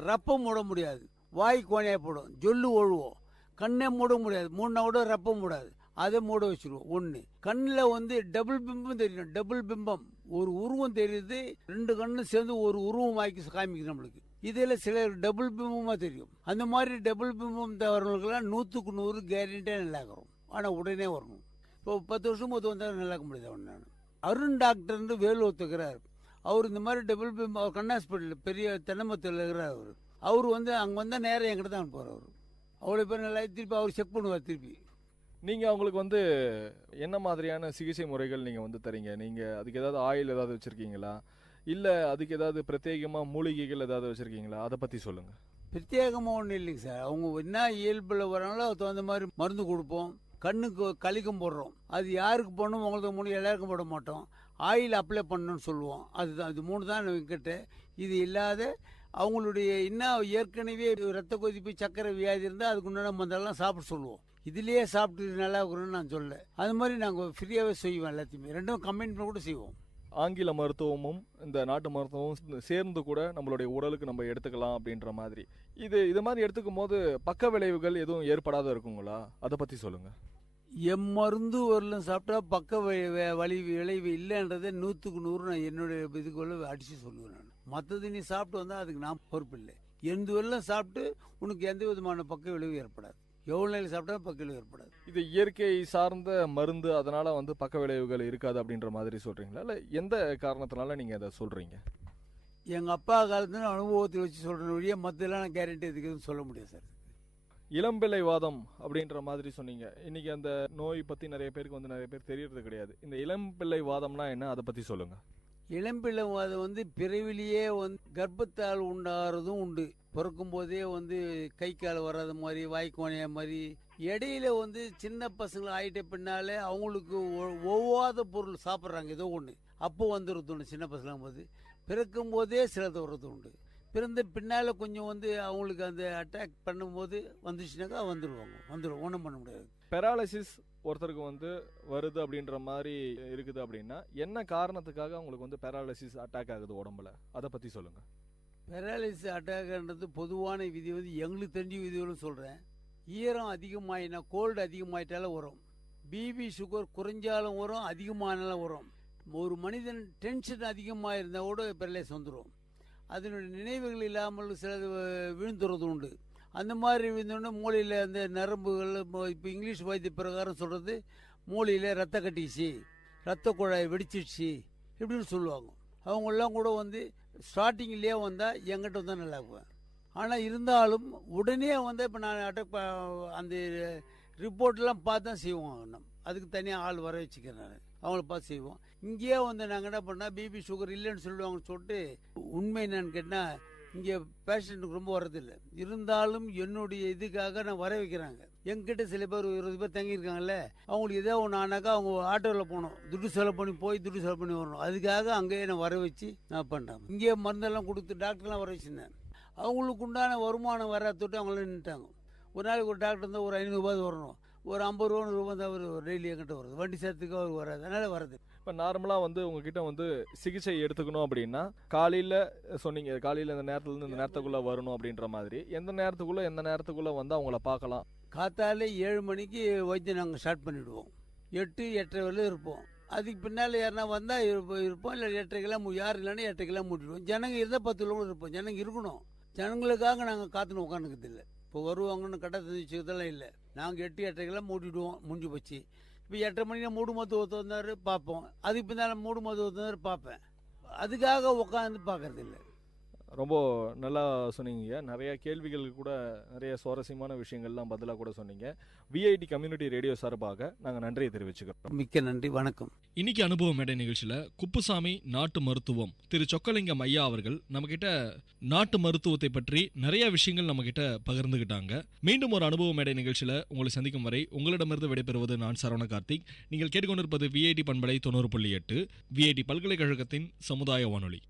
ரப்பம் மூட முடியாது, வாய் கோணையப்படும், ஜொல்லு ஒழுவோம். கண்ணே மூட முடியாது, மூணா கூட ரப்பம் மூடாது, அதை மூட வச்சிருவோம். ஒன்று கண்ணில் வந்து டபுள் பிம்பம் தெரியும். டபுள் பிம்பம் ஒரு உருவம் தெரியுது, ரெண்டு கண்ணு சேர்ந்து ஒரு உருவம் ஆக்கி காமிக்குது நம்மளுக்கு. இதில் சிலர் டபுள் பிம்பமாக தெரியும். அந்த மாதிரி டபுள் பிம்பம் தவறுகளுக்கெல்லாம் 100க்கு 100 கேரண்டியாக நல்லாக்கிறோம். ஆனால் உடனே வரணும். இப்போ 10 வருஷம் வந்தாலும் நல்லாக்க முடியாது. அவன் நான் அருண் டாக்டர்னு வேலு ஒத்துக்கிறார். அவர் இந்த மாதிரி டபுள் பிம்பம், அவர் கண் ஹாஸ்பிட்டல் பெரிய தென்னமத்தில் இருக்கிறார். அவர் வந்து அங்கே வந்தால் நேரம் என்கிட்ட தான் போகிறார். அவ்வளோ பேர் நல்லா திருப்பி அவர் செக் பண்ணுவார். திருப்பி நீங்கள் அவங்களுக்கு வந்து என்ன மாதிரியான சிகிச்சை முறைகள் நீங்கள் வந்து தரீங்க? நீங்கள் அதுக்கு ஏதாவது ஆயில் ஏதாவது வச்சுருக்கீங்களா, இல்லை அதுக்கு ஏதாவது பிரத்யேகமாக மூலிகைகள் ஏதாவது வச்சுருக்கீங்களா, அதை பற்றி சொல்லுங்கள். பிரத்யேகமாக ஒன்றும் இல்லைங்க சார். அவங்க என்ன இயல்பில் வராங்களோ அதுக்கு தகுந்த மாதிரி மருந்து கொடுப்போம். கண்ணுக்கு கலிக்கம் போடுறோம். அது யாருக்கு போடணும், உங்களுக்கு மூணு எல்லாருக்கும் போட மாட்டோம். ஆயில் அப்ளை பண்ணணும்னு சொல்லுவோம். அதுதான், இது 3 தான் என்கிட்ட. இது இல்லாத அவங்களுடைய இன்னும் ஏற்கனவே ரத்த கொதிப்பு சக்கரை வியாதி இருந்தால் அதுக்கு உண்டான மருந்தெல்லாம் சாப்பிட சொல்லுவோம். இதுலேயே சாப்பிட்டு நல்லா இருக்கணும்னு நான் சொல்ல. அது மாதிரி நாங்கள் ஃப்ரீயாகவே செய்வோம். எல்லாத்தையுமே ரெண்டும் கம்பைன் பண்ணி கூட செய்வோம். ஆங்கில மருத்துவமும் இந்த நாட்டு மருத்துவமும் சேர்ந்து கூட நம்மளுடைய உடலுக்கு நம்ம எடுத்துக்கலாம் அப்படின்ற மாதிரி. இது மாதிரி எடுத்துக்கும் போது பக்க விளைவுகள் எதுவும் ஏற்படாத இருக்குங்களா, அதை பற்றி சொல்லுங்கள். மருந்து வரலும் சாப்பிட்டா பக்க விளைவு இல்லைன்றதை 100க்கு 100 நான் என்னுடைய இதுக்குள்ள அடிச்சு சொல்லுவேன். நான் மற்றது நீ சாப்பிட்டு வந்தால் அதுக்கு நான் பொறுப்பு இல்லை. எந்த வெள்ளம் சாப்பிட்டு உனக்கு எந்த விதமான பக்க விளைவு ஏற்படாது. எவ்வளோ நேரம் சாப்பிட்டா பக்க விளைவு ஏற்படாது. இது இயற்கை சார்ந்த மருந்து, அதனால வந்து பக்க விளைவுகள் இருக்காது அப்படின்ற மாதிரி சொல்றீங்களா, இல்லை எந்த காரணத்தினால நீங்க அதை சொல்றீங்க? எங்க அப்பா காலத்துல அனுபவத்தை வச்சு சொல்றேன் ஒழிய மற்றெல்லாம் நான் கேரண்டி இருக்குதுன்னு சொல்ல முடியாது சார். இளம்பிள்ளை வாதம் அப்படின்ற மாதிரி சொன்னீங்க. இன்னைக்கு அந்த நோய் பத்தி நிறைய பேருக்கு வந்து நிறைய பேர் தெரியறது கிடையாது. இந்த இளம்பிள்ளை வாதம்னா என்ன, அதை பத்தி சொல்லுங்க. இளம்பிள்ளை வாதம் வந்து பிறவிலேயே வந்து கர்ப்பத்தால் உண்டாகிறதும் உண்டு. பிறக்கும் போதே வந்து கை கால் வராத மாதிரி, வாய்க்கோணைய மாதிரி, இடையில வந்து சின்ன பசங்களை ஆயிட்ட பின்னாலே அவங்களுக்கு ஒவ்வாத பொருள் சாப்பிட்றாங்க ஏதோ ஒன்று, அப்போ வந்துடுறது உண்டு. சின்ன பசங்க போது பிறக்கும் போதே சிலது வர்றது உண்டு. பிறந்த பின்னால கொஞ்சம் வந்து அவங்களுக்கு அந்த அட்டாக் பண்ணும்போது வந்துச்சுனாக்கா வந்துடும் ஒன்றும் பண்ண முடியாது. பெராலிசிஸ் ஒருத்தருக்கு வந்து வருது அப்படின்ற மாதிரி இருக்குது அப்படின்னா என்ன காரணத்துக்காக அவங்களுக்கு வந்து பெராலிசிஸ் அட்டாக் ஆகுது உடம்புல, அதை பற்றி சொல்லுங்க. பெராலிசிஸ் அட்டாக்ன்றது பொதுவான விதி வந்து எங்களுக்கு தெரிஞ்ச விதிகளும் சொல்கிறேன். ஈரம் அதிகமாயினா, கோல்டு அதிகமாயிட்டாலும் வரும். பிபி சுகர் குறைஞ்சாலும் வரும், அதிகமானாலும் வரும். ஒரு மனிதன் டென்ஷன் அதிகமாக இருந்தால் கூட பெராலிசிஸ் வந்துடும். அதனுடைய நினைவுகள் இல்லாமல் சிலது விழுந்துறது உண்டு. அந்த மாதிரி இருந்தோடனே மூளையில் அந்த நரம்புகள் இப்போ இங்கிலீஷ் வைத்திய பிரகாரம் சொல்கிறது மூளையில் ரத்த கட்டிச்சு, ரத்த குழாய் வெடிச்சிடுச்சு இப்படின்னு சொல்லுவாங்க. அவங்கெல்லாம் கூட வந்து ஸ்டார்டிங்லேயே வந்தால் என்கிட்ட வந்தால் நல்லா இருக்குவேன். ஆனால் இருந்தாலும் உடனே வந்தால் இப்போ நான் அந்த ரிப்போர்ட்லாம் பார்த்து தான் செய்வோம். அதுக்கு தனியாக ஆள் வர வச்சுக்கிறேன். நான் அவங்கள பார்த்து செய்வோம். இங்கேயே வந்து நாங்கள் என்ன பண்ணால் பிபி சுகர் இல்லைன்னு சொல்லுவாங்கன்னு சொல்லிட்டு உண்மை என்னன்னு கேட்டால் இங்கே பேஷண்ட்டுக்கு ரொம்ப வர்றதில்லை. இருந்தாலும் என்னுடைய இதுக்காக நான் வர வைக்கிறாங்க. எங்கிட்ட சில பேர் 20 பேர் தங்கியிருக்காங்கல்ல, அவங்களுக்கு ஏதோ ஒன்று ஆனாக்கா அவங்க ஆட்டோவில் போகணும், துட்டு செலவு பண்ணி போய் துட்டு செலவு பண்ணி வரணும். அதுக்காக அங்கேயே நான் வர வச்சு நான் பண்ணுறேன். இங்கேயே மருந்தெல்லாம் கொடுத்து டாக்டர்லாம் வர வச்சுருந்தேன். அவங்களுக்கு உண்டான வருமானம் வர தொட்டு அவங்களே நின்ட்டாங்க. ஒரு நாளைக்கு ஒரு டாக்டர் இருந்தால் ஒரு 500 ரூபாய் வரணும், ஒரு 50 ரூபா 100 ரூபா தான் அவர் டெய்லி என்கிட்ட வருது. வண்டி சேர்த்துக்கு அவருக்கு வராது, அதனால் வருது. இப்போ நார்மலாக வந்து உங்ககிட்ட வந்து சிகிச்சை எடுத்துக்கணும் அப்படின்னா காலையில் சொன்னீங்க, காலையில் இந்த நேரத்துலேருந்து இந்த நேரத்துக்குள்ளே வரணும் அப்படின்ற மாதிரி எந்த நேரத்துக்குள்ளே வந்து அவங்கள பார்க்கலாம்? காத்தால 7 மணிக்கு வைத்தியம் நாங்கள் ஸ்டார்ட் பண்ணிவிடுவோம். 8-8:30 வரையிலும் இருப்போம். அதுக்கு பின்னால் யாருனா வந்தால் இருப்போம், இல்லை 8:30 யார் இல்லைன்னா 8:00 மூடிடுவோம். ஜனங்க இருந்தால் 10 கிலோமீட்டர் இருப்போம். ஜனங்க இருக்கணும். ஜனங்களுக்காக நாங்கள் காத்துன்னு உட்காந்துக்கிறது இல்லை. இப்போ வருவாங்கன்னு கட்டத்தை வச்சுக்கிறதெல்லாம் இல்லை. நாங்கள் 8-8:30 மூடிடுவோம், முடிஞ்சு போச்சு. இப்போ 8:30 மணிக்கு மூடும்போது ஒருத்தர் பார்ப்போம். அதுக்கு பின்னால் மூடும்போது ஒருத்தர் பார்ப்பேன். அதுக்காக உட்காந்து பார்க்கறது இல்லை. ரொம்ப நல்லா சொன்னீங்க. நிறைய கேள்விகளுக்கு கூட நிறைய சுவாரஸ்யமான விஷயங்கள்லாம் பதிலாக கூட சொன்னீங்க. விஐடி கம்யூனிட்டி ரேடியோ சார்பாக நாங்கள் நன்றியை தெரிவிச்சுக்கிறோம். மிக்க நன்றி, வணக்கம். இன்னைக்கு அனுபவ மேடை நிகழ்ச்சியில குப்புசாமி நாட்டு மருத்துவம் திரு சொக்கலிங்கம் ஐயா அவர்கள் நம்ம கிட்ட நாட்டு மருத்துவத்தை பற்றி நிறைய விஷயங்கள் நம்ம கிட்ட பகிர்ந்துகிட்டாங்க. மீண்டும் ஒரு அனுபவ மேடை நிகழ்ச்சியில உங்களை சந்திக்கும் வரை உங்களிடமிருந்து விடைபெறுவது நான் சரவண கார்த்திக். நீங்கள் கேட்டுக்கொண்டிருப்பது விஐடி பண்பலை 90.8 விஐடி பல்கலைக்கழகத்தின் சமுதாய வானொலி.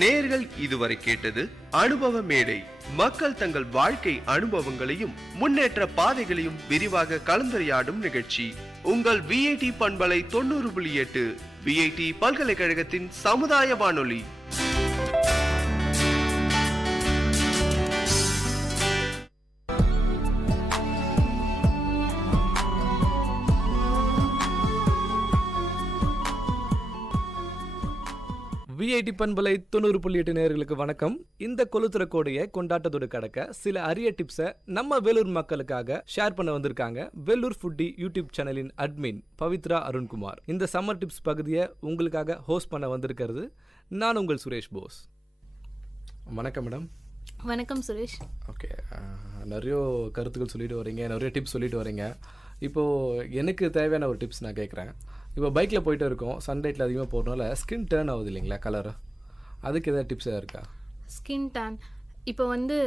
நேர்கள் இதுவரை கேட்டது அனுபவ மேடை. மக்கள் தங்கள் வாழ்க்கை அனுபவங்களையும் முன்னேற்ற பாதைகளையும் விரிவாக கலந்துரையாடும் நிகழ்ச்சி. உங்கள் விஐடி பண்பலை 90.8 விஐடி பல்கலைக்கழகத்தின் சமுதாய வானொலி. விஐடி பண்பலை 90.8 நேயர்களுக்கு வணக்கம். இந்த கொளுத்துறக்கோடைய கொண்டாட்டத்தோடு கடக்க சில அரிய டிப்ஸை நம்ம வேலூர் மக்களுக்காக ஷேர் பண்ண வந்திருக்காங்க வேலூர் ஃபுட்டி யூடியூப் சேனலின் அட்மின் பவித்ரா அருண்குமார். இந்த சம்மர் டிப்ஸ் பகுதியை உங்களுக்காக ஹோஸ்ட் பண்ண வந்திருக்கிறது நான் உங்கள் சுரேஷ் போஸ். வணக்கம் மேடம். வணக்கம் சுரேஷ். ஓகே, நிறைய கருத்துக்கள் சொல்லிட்டு வரீங்க, நிறைய டிப்ஸ் சொல்லிட்டு வரீங்க. இப்போது எனக்கு தேவையான ஒரு டிப்ஸ் நான் கேட்குறேன். இப்போ பைக்கில் போயிட்டு இருக்கோம், சன்லைட்டில் அதிகமாக போகிறனால ஸ்கின் டேர்ன் ஆகுது இல்லைங்களா, கலரு, அதுக்கு எதாவது டிப்ஸ் இருக்கா? ஸ்கின் டேன் இப்போ வந்து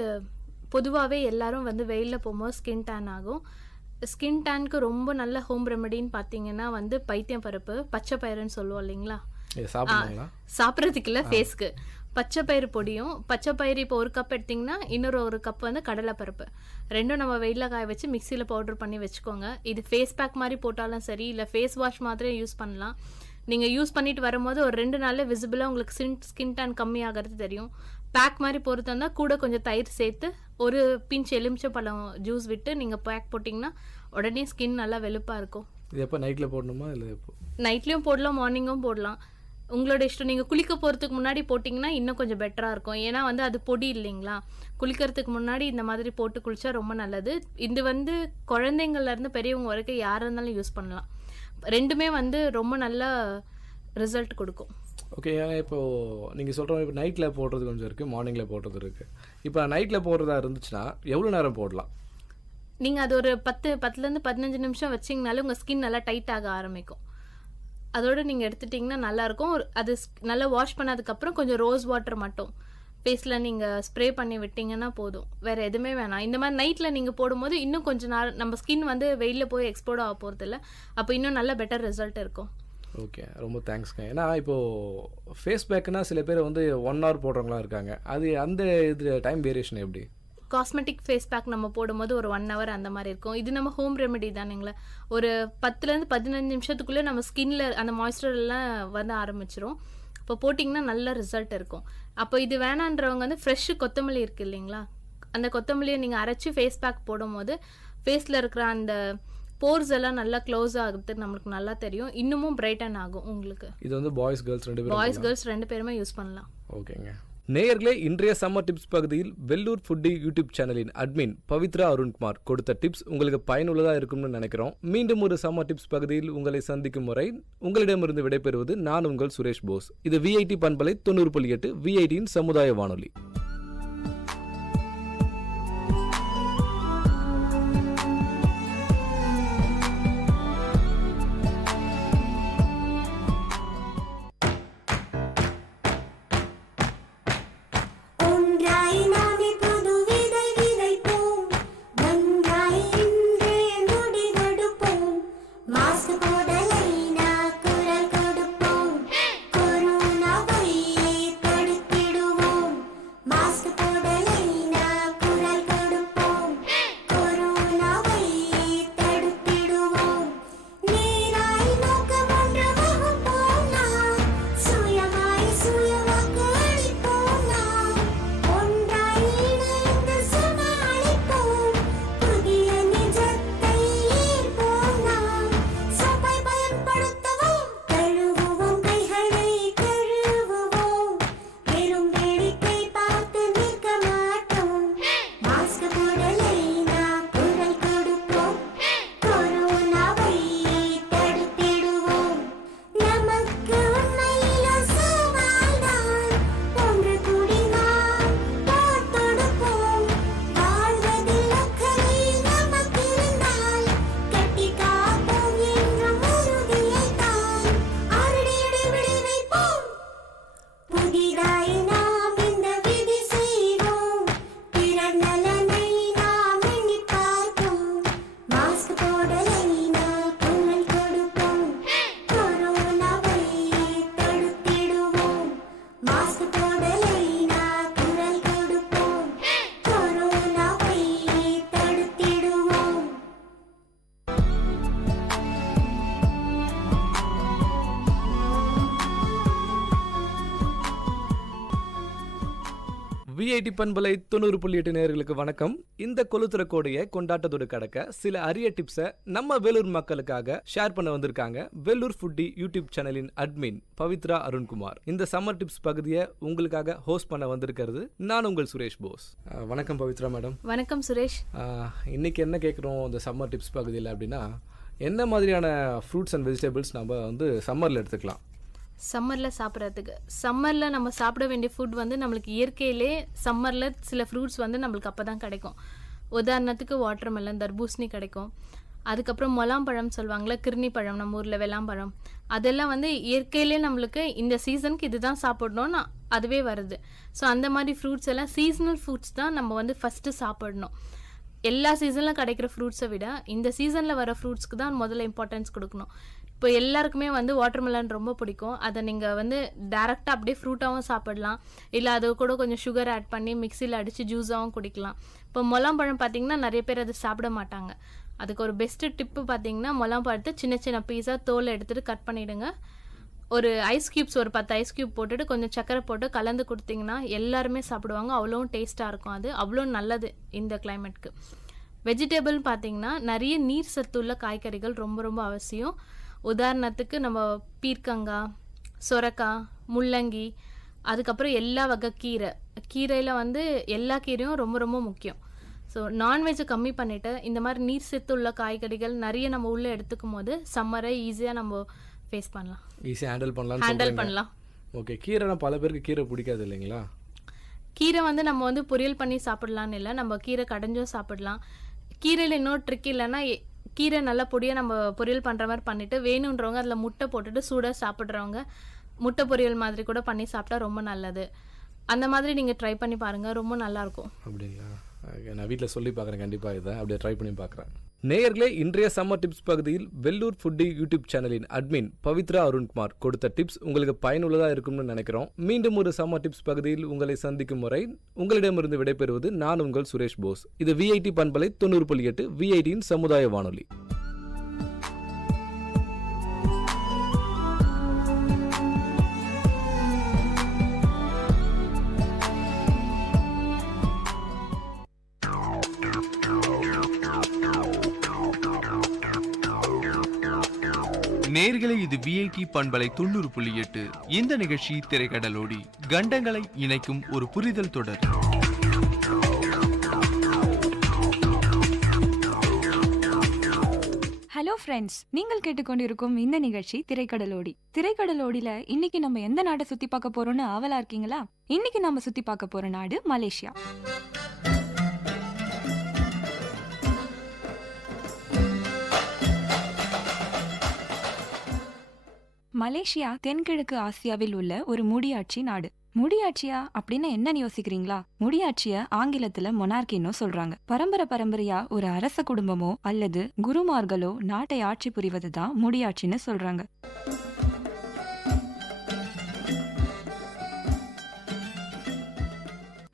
பொதுவாகவே எல்லாரும் வந்து வெயிலில் போகும்போது ஸ்கின் டேன் ஆகும். ஸ்கின் டேனுக்கு ரொம்ப நல்ல ஹோம் ரெமெடின்னு பார்த்தீங்கன்னா வந்து பைத்தியம் பருப்பு, பச்சை பயிறுன்னு சொல்லுவோம் இல்லைங்களா, சாப்பிட்றதுக்கு இல்லை, ஃபேஸ்க்கு பச்சை பயிறு பொடியும், பச்சை பயிறு இப்போ 1 கப் எடுத்திங்கன்னா இன்னொரு 1 கப் வந்து கடலைப்பருப்பு, ரெண்டும் நம்ம வெயிலில் காய வச்சு மிக்சியில் பவுடர் பண்ணி வச்சுக்கோங்க. இது ஃபேஸ் பேக் மாதிரி போட்டாலும் சரி, இல்லை ஃபேஸ் வாஷ் மாதிரி யூஸ் பண்ணலாம். நீங்கள் யூஸ் பண்ணிட்டு வரும்போது ஒரு 2 நாளில் விசிபிளாக உங்களுக்கு ஸ்கின் டேன் கம்மியாகிறது தெரியும். பேக் மாதிரி போகிறது இருந்தால் கூட கொஞ்சம் தயிர் சேர்த்து ஒரு பிஞ்ச் எலுமிச்சை பழம் ஜூஸ் விட்டு நீங்கள் பேக் போட்டிங்கன்னா உடனே ஸ்கின் நல்லா வெளுப்பாக இருக்கும். இது எப்போ நைட்டில் போடணுமா இல்லை எப்போ? நைட்லேயும் போடலாம், மார்னிங்கும் போடலாம், உங்களோட இஷ்டம். நீங்கள் குளிக்க போகிறதுக்கு முன்னாடி போட்டிங்கன்னா இன்னும் கொஞ்சம் பெட்டராக இருக்கும். ஏன்னா வந்து அது பொடி இல்லைங்களா, குளிக்கிறதுக்கு முன்னாடி இந்த மாதிரி போட்டு குளித்தா ரொம்ப நல்லது. இது வந்து குழந்தைங்கள்லேருந்து பெரியவங்க வரைக்கும் யாராக இருந்தாலும் யூஸ் பண்ணலாம். ரெண்டுமே வந்து ரொம்ப நல்ல ரிசல்ட் கொடுக்கும். ஓகே, இப்போது நீங்கள் சொல்கிற இப்போ நைட்டில் போடுறது கொஞ்சம் இருக்குது, மார்னிங்கில் போடுறது இருக்குது. இப்போ நைட்டில் போடுறதா இருந்துச்சுன்னா எவ்வளோ நேரம் போடலாம்? நீங்கள் அது ஒரு 10-15 நிமிஷம் வச்சிங்கனாலே உங்கள் ஸ்கின் நல்லா டைட் ஆக ஆரம்பிக்கும். அதோடு நீங்கள் எடுத்துட்டிங்கன்னா நல்லாயிருக்கும். அது நல்லா வாஷ் பண்ணதுக்கப்புறம் கொஞ்சம் ரோஸ் வாட்டர் மட்டும் ஃபேஸில் நீங்கள் ஸ்ப்ரே பண்ணி விட்டிங்கன்னா போதும், வேறு எதுவுமே வேணாம். இந்த மாதிரி நைட்டில் நீங்கள் போடும்போது இன்னும் கொஞ்சம் நாள் நம்ம ஸ்கின் வந்து வெயிலில் போய் எக்ஸ்போர்ட் ஆக போகிறதில்ல, அப்போ இன்னும் நல்ல பெட்டர் ரிசல்ட் இருக்கும். ஓகே, ரொம்ப தேங்க்ஸ்ங்க. ஏன்னா இப்போது ஃபேஸ் பேக்குனா சில பேர் வந்து 1 hour போடுறவங்களாம் இருக்காங்க. அது அந்த இது டைம் வேரியேஷன் எப்படி? காஸ்மெட்டிக் ஃபேஸ் பேக் நம்ம போடும்போது ஒரு 1 hour அந்த மாதிரி இருக்கும். இது நம்ம ஹோம் ரெமெடி தானுங்களே, ஒரு 10-15 நிமிஷத்துக்குள்ளே நம்ம ஸ்கின்ல அந்த மாய்ஸ்சரெல்லாம் வந்து ஆரம்பிச்சிரும். இப்போ போட்டிங்கன்னா நல்ல ரிசல்ட் இருக்கும். அப்போ இது வேணான்றவங்க வந்து ஃப்ரெஷ்ஷு கொத்தமல்லி இருக்குது இல்லைங்களா, அந்த கொத்தமல்லியை நீங்கள் அரைச்சி ஃபேஸ் பேக் போடும்போது ஃபேஸில் இருக்கிற அந்த போர்ஸ் எல்லாம் நல்லா க்ளோஸ் ஆகுது, நம்மளுக்கு நல்லா தெரியும், இன்னமும் பிரைட்டன் ஆகும் உங்களுக்கு. இது வந்து பாய்ஸ் கேர்ள்ஸ் ரெண்டு பேருமே யூஸ் பண்ணலாம். ஓகேங்க. நேயர்களே, இன்றைய சம்மர் டிப்ஸ் பகுதியில் வெள்ளூர் ஃபுட்டி யூடியூப் சேனலின் அட்மின் பவித்ரா அருண்குமார் கொடுத்த டிப்ஸ் உங்களுக்கு பயனுள்ளதாக இருக்கும்னு நினைக்கிறோம். மீண்டும் ஒரு சம்மர் டிப்ஸ் பகுதியில் உங்களை சந்திக்கும் முறை உங்களிடமிருந்து விடைபெறுவது நான் உங்கள் சுரேஷ் போஸ். இது விஐடி பண்பலை 90.8 விஐடியின் சமுதாய வானொலி. விஐடி பண்பலை 90.8 நேயர்களுக்கு வணக்கம். இந்த கொளுத்துற கோடையை கொண்டாட்டத்தோடு கடக்க சில அரிய டிப்ஸை நம்ம வேலூர் மக்களுக்காக ஷேர் பண்ண வந்திருக்காங்க வெள்ளூர் ஃபுட்டி யூடியூப் சேனலின் அட்மின் பவித்ரா அருண்குமார். இந்த சம்மர் டிப்ஸ் பகுதியை உங்களுக்காக ஹோஸ்ட் பண்ண வந்திருக்கிறது நான் உங்கள் சுரேஷ் போஸ். வணக்கம் பவித்ரா மேடம். வணக்கம் சுரேஷ். இன்னைக்கு என்ன கேட்குறோம் இந்த சம்மர் டிப்ஸ் பகுதியில் அப்படின்னா, என்ன மாதிரியான ஃப்ரூட்ஸ் அண்ட் வெஜிடபிள்ஸ் நம்ம சம்மரில் எடுத்துக்கலாம்? சம்மரில் சாப்பிட்றதுக்கு சம்மரில் நம்ம சாப்பிட வேண்டிய ஃபுட் நம்மளுக்கு இயற்கையிலே சம்மரில் சில ஃப்ரூட்ஸ் நம்மளுக்கு அப்போ தான் கிடைக்கும். உதாரணத்துக்கு வாட்டர்மெலன், தர்பூசணி கிடைக்கும். அதுக்கப்புறம் மொலாம்பழம் சொல்லுவாங்களே, கிர்னி பழம், நம்ம ஊரில் வெள்ளாம்பழம், அதெல்லாம் இயற்கையிலே நம்மளுக்கு இந்த சீசனுக்கு இதுதான் சாப்பிடணும்னு அதுவே வருது. ஸோ அந்த மாதிரி ஃப்ரூட்ஸ் எல்லாம் சீசனல் ஃப்ரூட்ஸ் தான் நம்ம ஃபஸ்ட்டு சாப்பிடணும். எல்லா சீசனில் கிடைக்கிற ஃப்ரூட்ஸை விட இந்த சீசனில் வர ஃப்ரூட்ஸ்க்கு தான் முதல்ல இம்பார்ட்டன்ஸ் கொடுக்கணும். இப்போ எல்லாருக்குமே வாட்டர்மெலன் ரொம்ப பிடிக்கும். அதை நீங்கள் டேரெக்டாக அப்படியே ஃப்ரூட்டாகவும் சாப்பிடலாம், இல்லை அது கூட கொஞ்சம் சுகர் ஆட் பண்ணி மிக்சியில் அடித்து ஜூஸாகவும் குடிக்கலாம். இப்போ மொலாம்பழம் பார்த்திங்கன்னா நிறைய பேர் அதை சாப்பிட மாட்டாங்க. அதுக்கு ஒரு பெஸ்ட்டு டிப்பு பார்த்திங்கன்னா, மொலாம்பழத்தை சின்ன சின்ன பீஸாக தோலை எடுத்துகிட்டு கட் பண்ணிவிடுங்க. ஒரு ஐஸ் க்யூப்ஸ் ஒரு 10 ஐஸ் க்யூப் போட்டுட்டு கொஞ்சம் சக்கரை போட்டு கலந்து கொடுத்திங்கன்னா எல்லாருமே சாப்பிடுவாங்க. அவ்வளோ டேஸ்ட்டாக இருக்கும். அது அவ்வளோ நல்லது இந்த கிளைமேட்க்கு. வெஜிடபிள் பார்த்திங்கன்னா நிறைய நீர் சத்துள்ள காய்கறிகள் ரொம்ப ரொம்ப அவசியம். உதாரணத்துக்கு நம்ம பீர்க்கங்காய், சொரக்காய், முள்ளங்கி, அதுக்கப்புறம் எல்லா வகை கீரையில் எல்லா கீரையும் ரொம்ப ரொம்ப முக்கியம். ஸோ நான்வெஜ்ஜை கம்மி பண்ணிவிட்டு இந்த மாதிரி நீர் சத்து உள்ள காய்கறிகள் நிறைய நம்ம உள்ளே எடுத்துக்கும் போது சம்மரை ஈஸியாக நம்ம ஃபேஸ் பண்ணலாம், ஈஸியாக ஹேண்டில் பண்ணலாம். ஓகே, கீரைனா பல பேருக்கு கீரை பிடிக்காது இல்லைங்களா? கீரை நம்ம பொரியல் பண்ணி சாப்பிடலான்னு இல்லை, நம்ம கீரை கடைஞ்சும் சாப்பிடலாம். கீரையில் இன்னொரு ட்ரிக் இல்லைன்னா, கீரை நல்லா பொடியாக நம்ம பொரியல் பண்ணுற மாதிரி பண்ணிவிட்டு வேணுன்றவங்க அதில் முட்டை போட்டுட்டு சூடாக சாப்பிட்றவங்க முட்டை பொரியல் மாதிரி கூட பண்ணி சாப்பிட்டா ரொம்ப நல்லது. அந்த மாதிரி நீங்கள் ட்ரை பண்ணி பாருங்கள், ரொம்ப நல்லாயிருக்கும். அப்படிங்களா? நான் வீட்டில் சொல்லி பார்க்குறேன், கண்டிப்பாக இதை அப்படியே ட்ரை பண்ணி பார்க்குறேன். நேயர்களே, இன்றைய சம்மர் டிப்ஸ் பகுதியில் வெள்ளூர் ஃபுட்டி யூடியூப் சேனலின் அட்மின் பவித்ரா அருண்குமார் கொடுத்த டிப்ஸ் உங்களுக்கு பயனுள்ளதாக இருக்கும்னு நினைக்கிறோம். மீண்டும் ஒரு சம்மர் டிப்ஸ் பகுதியில் உங்களை சந்திக்கும் முறை உங்களிடமிருந்து விடைபெறுவது நான் உங்கள் சுரேஷ் போஸ். இது விஐடி பண்பலை 90.8 விஐடியின் சமுதாய வானொலி. நேர்களே, இது விஐடி பண்பலை 90.8. இந்த நிகழ்ச்சி திரைக்கடலோடி கண்டங்களை இணைக்கும் ஒரு புரிதல் தொடர். ஹலோ ஃப்ரெண்ட்ஸ், நீங்கள் கேட்டுக்கொண்டிருக்கும் இந்த நிகழ்ச்சி திரைக்கடலோடி. திரைக்கடலோடியில இன்னைக்கு நம்ம எந்த நாட்டை சுத்தி பார்க்க போறோம்னு ஆவலா இருக்கீங்களா? இன்னைக்கு நம்ம சுத்தி பார்க்க போற நாடு மலேசியா. மலேசியா தென்கிழக்கு ஆசியாவில் உள்ள ஒரு முடியாட்சி நாடு. முடியாட்சியா அப்படின்னு என்னன்னு யோசிக்கிறீங்களா? முடியாட்சிய ஆங்கிலத்துல மொனார்கின்னு சொல்றாங்க. பரம்பரையா ஒரு அரச குடும்பமோ அல்லது குருமார்களோ நாட்டை ஆட்சி புரிவதுதான் முடியாட்சின்னு சொல்றாங்க.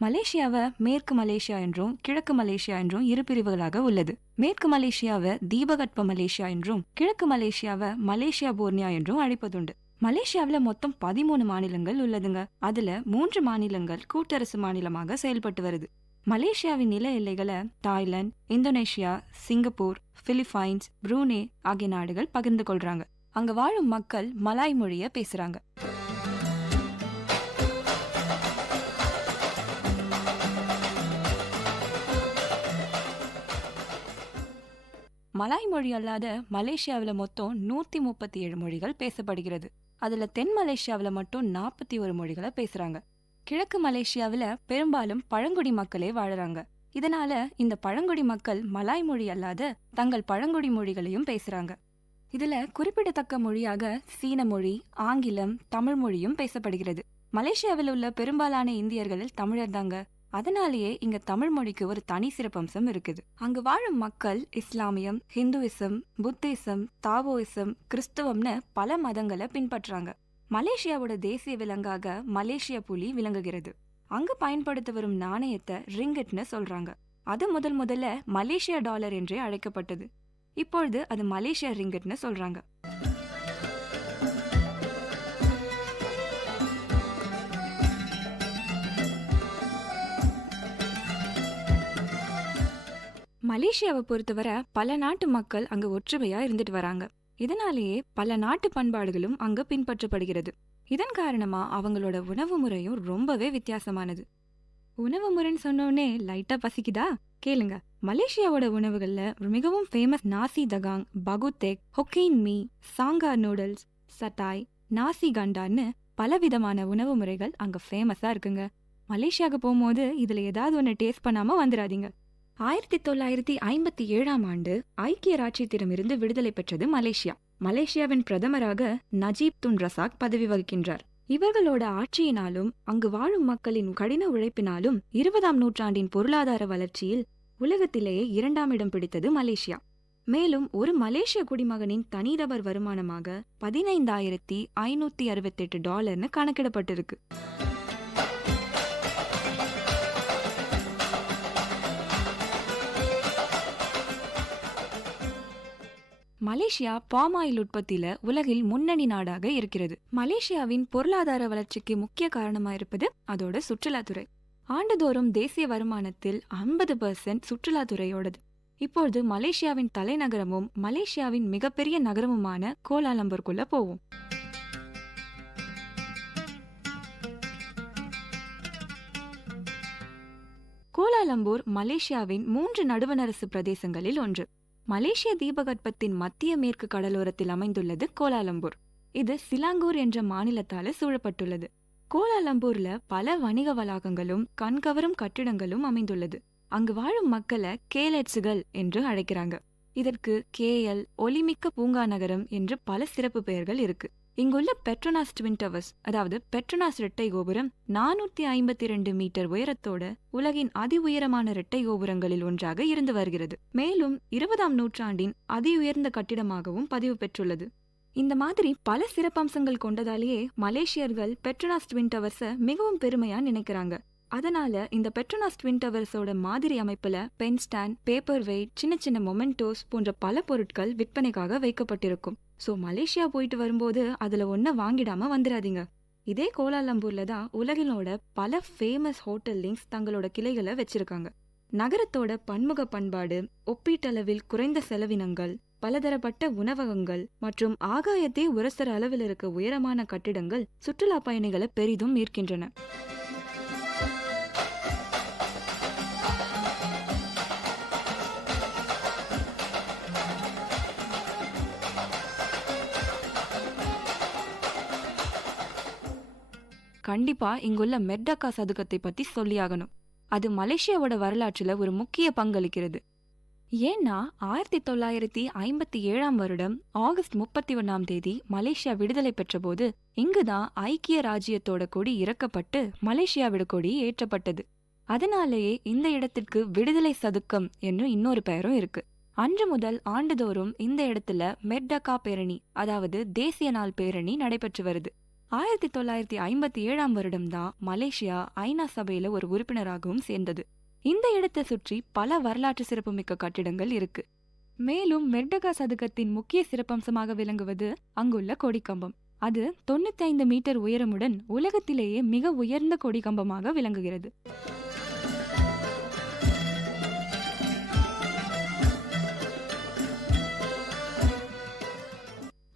மலேசியாவை மேற்கு மலேசியா என்றும் கிழக்கு மலேசியா என்றும் இரு பிரிவுகளாக உள்ளது. மேற்கு மலேசியாவை தீபகற்ப மலேசியா என்றும் கிழக்கு மலேசியாவை மலேசியா போர்னியா என்றும் அழைப்பதுண்டு. மலேசியாவில் மொத்தம் 13 மாநிலங்கள் உள்ளதுங்க. அதுல 3 மாநிலங்கள் கூட்டரசு மாநிலமாக செயல்பட்டு வருது. மலேசியாவின் நில எல்லைகளை Thailand, Indonesia, Singapore, Philippines, Brunei ஆகிய நாடுகள் பகிர்ந்து கொள்றாங்க. அங்க வாழும் மக்கள் மலாய் மொழிய பேசுறாங்க. மலாய் மொழி அல்லாத மலேசியாவில் மொத்தம் 137 மொழிகள் பேசப்படுகிறது. அதுல தென் மலேசியாவில் மட்டும் 41 மொழிகளை பேசுறாங்க. கிழக்கு மலேசியாவில் பெரும்பாலும் பழங்குடி மக்களே வாழறாங்க. இதனால இந்த பழங்குடி மக்கள் மலாய் மொழி அல்லாத தங்கள் பழங்குடி மொழிகளையும் பேசுறாங்க. இதுல குறிப்பிடத்தக்க மொழியாக சீன மொழி, ஆங்கிலம், தமிழ் மொழியும் பேசப்படுகிறது. மலேசியாவில் உள்ள பெரும்பாலான இந்தியர்கள் தமிழர் தாங்க. அதனாலேயே இங்க தமிழ் மொழிக்கு ஒரு தனி சிறப்பம்சம் இருக்குது. அங்கு வாழும் மக்கள் இஸ்லாமியம், ஹிந்துவிசம், புத்திசம், தாவோயிசம், கிறிஸ்தவம்னு பல மதங்களை பின்பற்றாங்க. மலேசியாவோட தேசிய விலங்காக மலேசிய புலி விளங்குகிறது. அங்கு பயன்படுத்த வரும் நாணயத்தை ரிங்கட்னு சொல்றாங்க. அது முதல்ல மலேசியா டாலர் என்றே அழைக்கப்பட்டது. இப்பொழுது அது மலேசியா ரிங்கட்னு சொல்றாங்க. மலேசியாவை பொறுத்தவரை பல நாட்டு மக்கள் அங்க ஒற்றுமையா இருந்துட்டு வராங்க. இதனாலேயே பல நாட்டு பண்பாடுகளும் அங்க பின்பற்றப்படுகிறது. இதன் காரணமா அவங்களோட உணவு முறையும் ரொம்பவே வித்தியாசமானது. உணவு முறைன்னு சொன்னோடனே லைட்டா பசிக்குதா? கேளுங்க. மலேசியாவோட உணவுகள்ல மிகவும் ஃபேமஸ் நாசி தகாங், பகுத்தேக், ஹொக்கெயின் மீ, சாங்கார் நூடுல்ஸ், சட்டாய், நாசி கண்டான்னு பலவிதமான உணவு முறைகள் அங்க ஃபேமஸா இருக்குங்க. மலேசியாவுக்கு போகும்போது இதுல ஏதாவது ஒன்று டேஸ்ட் பண்ணாம வந்துடாதீங்க. 1957ஆம் ஆண்டு ஐக்கிய ராச்சியத்திடமிருந்து விடுதலை பெற்றது மலேசியா. மலேசியாவின் பிரதமராக நஜீப் துன் ரசாக் பதவி வகிக்கின்றார். இவர்களோட ஆட்சியினாலும் அங்கு வாழும் மக்களின் கடின உழைப்பினாலும் 20ஆம் நூற்றாண்டின் பொருளாதார வளர்ச்சியில் உலகத்திலேயே 2ஆம் இடம் பிடித்தது மலேசியா. மேலும் ஒரு மலேசிய குடிமகனின் தனிநபர் வருமானமாக $15,568 கணக்கிடப்பட்டிருக்கு. மலேசியா பாமாயில் உற்பத்தியில உலகில் முன்னணி நாடாக இருக்கிறது. மலேசியாவின் பொருளாதார வளர்ச்சிக்கு முக்கிய காரணமா இருப்பது அதோட சுற்றுலாத்துறை. ஆண்டுதோறும் தேசிய வருமானத்தில் 50% சுற்றுலாத்துறையோடது. இப்பொழுது மலேசியாவின் தலைநகரமும் மலேசியாவின் மிகப்பெரிய நகரமுமான கோலாலம்பூருக்குள்ள போவோம். கோலாலம்பூர் மலேசியாவின் 3 நடுவணரசு பிரதேசங்களில் ஒன்று. மலேசிய தீபகற்பத்தின் மத்திய மேற்கு கடலோரத்தில் அமைந்துள்ளது கோலாலம்பூர். இது சிலாங்கூர் என்ற மாநிலத்தால சூழப்பட்டுள்ளது. கோலாலம்பூர்ல பல வணிக வளாகங்களும் கண்கவரும் கட்டிடங்களும் அமைந்துள்ளது. அங்கு வாழும் மக்களை கேலட்ஸுகள் என்று அழைக்கிறாங்க. இதற்கு கேஎல், ஒலிமிக்க பூங்கா நகரம் என்று பல சிறப்பு பெயர்கள் இருக்கு. இங்குள்ள பெட்ரோனாஸ் ட்வின் டவர்ஸ், அதாவது பெட்ரோனாஸ் இரட்டை கோபுரம் 452 மீட்டர் உயரத்தோட உலகின் அதி உயரமான இரட்டை கோபுரங்களில் ஒன்றாக இருந்து வருகிறது. மேலும் 20ஆம் நூற்றாண்டின் அதி உயர்ந்த கட்டிடமாகவும் பதிவு பெற்றுள்ளது. இந்த மாதிரி பல சிறப்பம்சங்கள் கொண்டதாலேயே மலேசியர்கள் பெட்ரோனாஸ் ட்வின் டவர்ஸை மிகவும் பெருமையா நினைக்கிறாங்க. அதனால இந்த பெட்ரோனாஸ் ட்வின் டவர்ஸோட மாதிரி அமைப்புல பென் ஸ்டாண்ட், பேப்பர் வெயிட், சின்ன சின்ன மொமெண்டோஸ் போன்ற பல பொருட்கள் விற்பனைக்காக வைக்கப்பட்டிருக்கும். சோ மலேசியா போயிட்டு வரும்போது அதுல ஒன்ன வாங்கிடாம வந்துடாதீங்க. இதே கோலாலம்பூர்ல தான் உலகினோட பல ஃபேமஸ் ஹோட்டல் லிங்க்ஸ் தங்களோட கிளைகளை வச்சிருக்காங்க. நகரத்தோட பன்முக பண்பாடு, ஒப்பீட்டளவில் குறைந்த செலவினங்கள், பலதரப்பட்ட உணவகங்கள் மற்றும் ஆகாயத்தை உரசர அளவில் இருக்க உயரமான கட்டிடங்கள் சுற்றுலா பயணிகளை பெரிதும் ஈர்க்கின்றன. கண்டிப்பா இங்குள்ள மெர்டக்கா சதுக்கத்தை பத்தி சொல்லியாகணும். அது மலேசியாவோட வரலாற்றுல ஒரு முக்கிய பங்களிக்கிறது. ஏன்னா 1957 வருடம் ஆகஸ்ட் 31 மலேசியா விடுதலை பெற்றபோது இங்குதான் ஐக்கிய ராஜ்யத்தோட கொடி இறக்கப்பட்டு மலேசியாவோட கொடி ஏற்றப்பட்டது. அதனாலேயே இந்த இடத்திற்கு விடுதலை சதுக்கம் என்று இன்னொரு பெயரும் இருக்கு. அன்று முதல் ஆண்டுதோறும் இந்த இடத்துல மெர்டக்கா பேரணி, அதாவது தேசிய நாள் பேரணி நடைபெற்று வருது. 1957 வருடம்தான் மலேசியா ஐநா சபையில ஒரு உறுப்பினராகவும் சேர்ந்தது. இந்த இடத்தை சுற்றி பல வரலாற்று சிறப்புமிக்க கட்டிடங்கள் இருக்கு. மேலும் மெர்டக்கா சதுக்கத்தின் முக்கிய சிறப்பம்சமாக விளங்குவது அங்குள்ள கொடிக்கம்பம். அது 95 மீட்டர் உயரமுடன் உலகத்திலேயே மிக உயர்ந்த கொடிக்கம்பமாக விளங்குகிறது.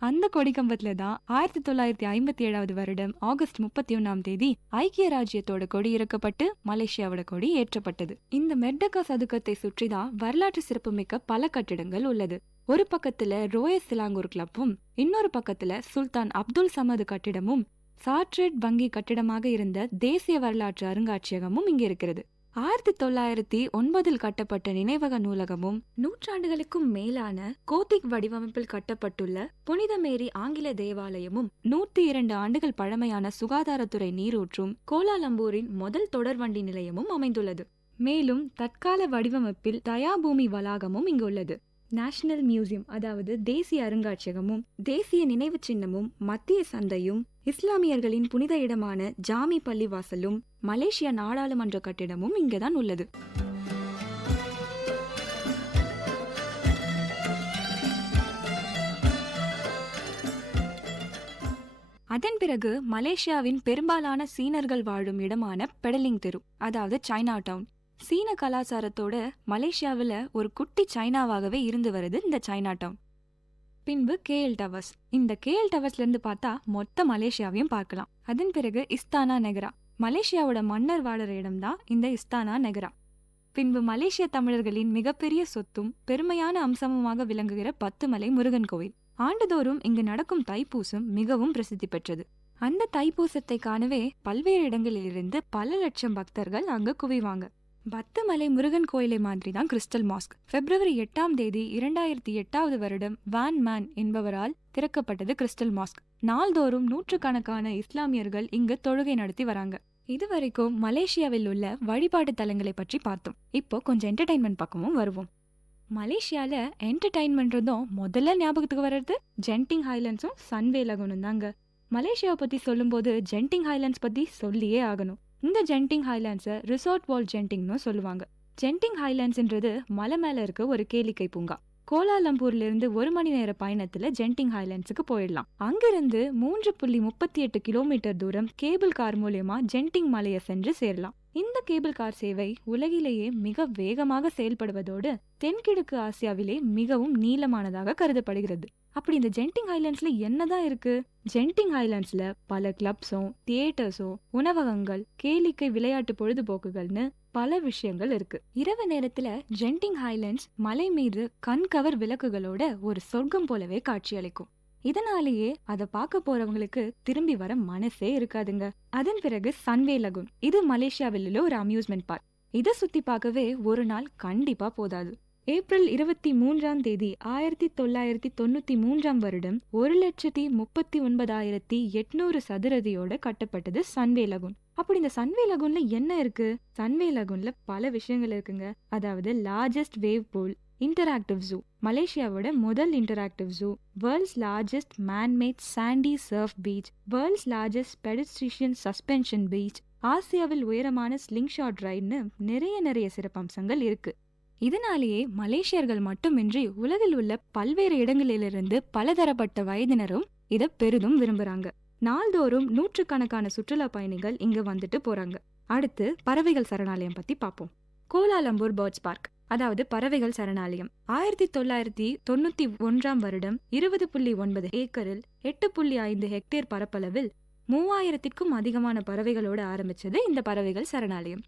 அந்த கொடிக்கம்பத்துல தான் 1957 வருடம் ஆகஸ்ட் 31 ஐக்கிய ராஜ்யத்தோட கொடி இறக்கப்பட்டு மலேசியாவோட கொடி ஏற்றப்பட்டது. இந்த மெர்டக்கா சதுக்கத்தை சுற்றிதான் வரலாற்று சிறப்புமிக்க பல கட்டிடங்கள் உள்ளது. ஒரு பக்கத்துல ரோயல் சிலாங்கூர் கிளப்பும், இன்னொரு பக்கத்துல சுல்தான் அப்துல் சமது கட்டிடமும், சாட்ரெட் வங்கி கட்டிடமாக இருந்த தேசிய வரலாற்று அருங்காட்சியகமும் இங்க இருக்கிறது. 1909 கட்டப்பட்ட நினைவக நூலகமும், நூற்றாண்டுகளுக்கும் மேலான கோத்திக் வடிவமைப்பில் கட்டப்பட்டுள்ள புனித மேரி ஆங்கில தேவாலயமும், 102 ஆண்டுகள் பழமையான சுகாதாரத்துறை நீரூற்றும், கோலாலம்பூரின் முதல் தொடர்வண்டி நிலையமும் அமைந்துள்ளது. மேலும் தற்கால வடிவமைப்பில் தயாபூமி வளாகமும் இங்கு உள்ளது. நேஷனல் மியூசியம், அதாவது தேசிய அருங்காட்சியகமும், தேசிய நினைவு சின்னமும், மத்திய சந்தையும், இஸ்லாமியர்களின் புனித இடமான ஜாமி பள்ளிவாசலும், மலேசியா நாடாளுமன்ற கட்டிடமும் இங்குதான் உள்ளது. அதன் பிறகு மலேசியாவின் பெரும்பாலான சீனர்கள் வாழும் இடமான பெடலிங் தெரு, அதாவது சைனா டவுன். சீன கலாச்சாரத்தோட மலேசியாவில் ஒரு குட்டி சைனாவாகவே இருந்து வருது இந்த சைனா டவுன். பின்பு கேஎல் டவர்ஸ். இந்த கேஎல் டவர்ஸ்ல இருந்து பார்த்தா மொத்த மலேசியாவையும் பார்க்கலாம். அதன் பிறகு இஸ்தானா நெகரா, மலேசியாவோட மன்னர் வாழற இடம்தான் இந்த இஸ்தானா நெகரா. பின்பு மலேசிய தமிழர்களின் மிகப்பெரிய சொத்தும் பெருமையான அம்சமுமாக விளங்குகிற 10 மலை முருகன் கோவில். ஆண்டுதோறும் இங்கு நடக்கும் தைப்பூசம் மிகவும் பிரசித்தி பெற்றது. அந்த தைப்பூசத்தை காணவே பல்வேறு இடங்களிலிருந்து பல லட்சம் பக்தர்கள் அங்கு குவிவாங்க. 10 மலை முருகன் கோயிலை மாதிரி தான் கிறிஸ்டல் மாஸ்க். பிப்ரவரி 8 2008 வருடம் வான் மேன் என்பவரால் திறக்கப்பட்டது கிறிஸ்டல் மாஸ்க். நாள்தோறும் நூற்றுக்கணக்கான இஸ்லாமியர்கள் இங்கு தொழுகை நடத்தி வராங்க. இதுவரைக்கும் மலேசியாவில் உள்ள வழிபாட்டு தலங்களை பற்றி பார்த்தோம். இப்போ கொஞ்சம் என்டர்டைன்மெண்ட் பக்கமும் வருவோம். மலேசியால என்டர்டைன்மெண்ட்றதும் முதல்ல ஞாபகத்துக்கு வர்றது ஜென்டிங் ஹைலண்ட்ஸும் சன்வே லகூனும் தாங்க. மலேசியாவை பத்தி சொல்லும்போது ஜென்டிங் ஹைலண்ட்ஸ் பத்தி சொல்லியே ஆகணும். இந்த ஜென்டிங் ஹைலாண்ட்ஸை ரிசார்ட் வால் ஜென்டிங்னு சொல்லுவாங்க. ஜென்டிங் ஹைலாண்ட்ஸ்ன்றது மலை மேல இருக்க ஒரு கேளிக்கை பூங்கா. கோலாலம்பூர்ல இருந்து 1 மணி நேர பயணத்துல ஜென்டிங் ஹைலாண்ட்ஸுக்கு போயிடலாம். அங்கிருந்து 3.38 கிலோமீட்டர் தூரம் கேபிள் கார் மூலமா ஜென்டிங் மலையை சென்று சேரலாம். இந்த கேபிள் கார் சேவை உலகிலேயே மிக வேகமாக செயல்படுவதோடு தென்கிழக்கு ஆசியாவிலே மிகவும் நீளமானதாக கருதப்படுகிறது. அப்படி இந்த ஜென்டிங் ஹைலாண்ட்ஸ்ல என்னதான் இருக்கு? ஜென்டிங் ஹைலாண்ட்ஸ்ல பல கிளப்ஸும், தியேட்டர்ஸும், உணவகங்கள், கேளிக்கை, விளையாட்டு பொழுதுபோக்குகள்னு பல விஷயங்கள் இருக்கு. இரவு நேரத்துல ஜென்டிங் ஹைலாண்ட்ஸ் மலை மீது கண்கவர் விளக்குகளோட ஒரு சொர்க்கம் போலவே காட்சியளிக்கும். இதனாலேயே அதை பார்க்க போறவங்களுக்கு திரும்பி வர மனசே இருக்காதுங்க. அதன் பிறகு சன்வே லகூன். இது மலேசியாவில் உள்ள ஒரு அம்யூஸ்மெண்ட் பார்க். இதை சுத்தி பார்க்கவே ஒரு நாள் கண்டிப்பா போதாது. ஏப்ரல் 23 1993 வருடம் 1,39,800 சதுரடியோட கட்டப்பட்டது சன்வே லகூன். அப்படி இந்த சன்வே லகூன்ல என்ன இருக்கு? சன்வே லகூன்ல பல விஷயங்கள் இருக்குங்க. அதாவது largest wave pool, interactive zoo, மலேசியாவோட முதல் interactive zoo, world's largest manmade sandy surf beach, world's largest pedestrian suspension beach, ஆசியாவில் உயரமான ஸ்லிங் ஷாட் ரைட்னு நிறைய சிறப்பம்சங்கள் இருக்கு. இதனாலேயே மலேசியர்கள் மட்டுமின்றி உலகில் உள்ள பல்வேறு இடங்களிலிருந்து பலதரப்பட்ட வயதினரும் இதை பெரிதும் விரும்புறாங்க. நாள்தோறும் நூற்றுக்கணக்கான சுற்றுலா பயணிகள் இங்க வந்துட்டு போறாங்க. அடுத்து பறவைகள் சரணாலயம் பத்தி பார்ப்போம். Kuala Lumpur birds park. அதாவது பறவைகள் சரணாலயம். 1991 வருடம் 20.9 ஏக்கரில் 8.5 ஹெக்டேர் பரப்பளவில் 3000க்கும் அதிகமான பறவைகளோடு ஆரம்பிச்சது இந்த பறவைகள் சரணாலயம்.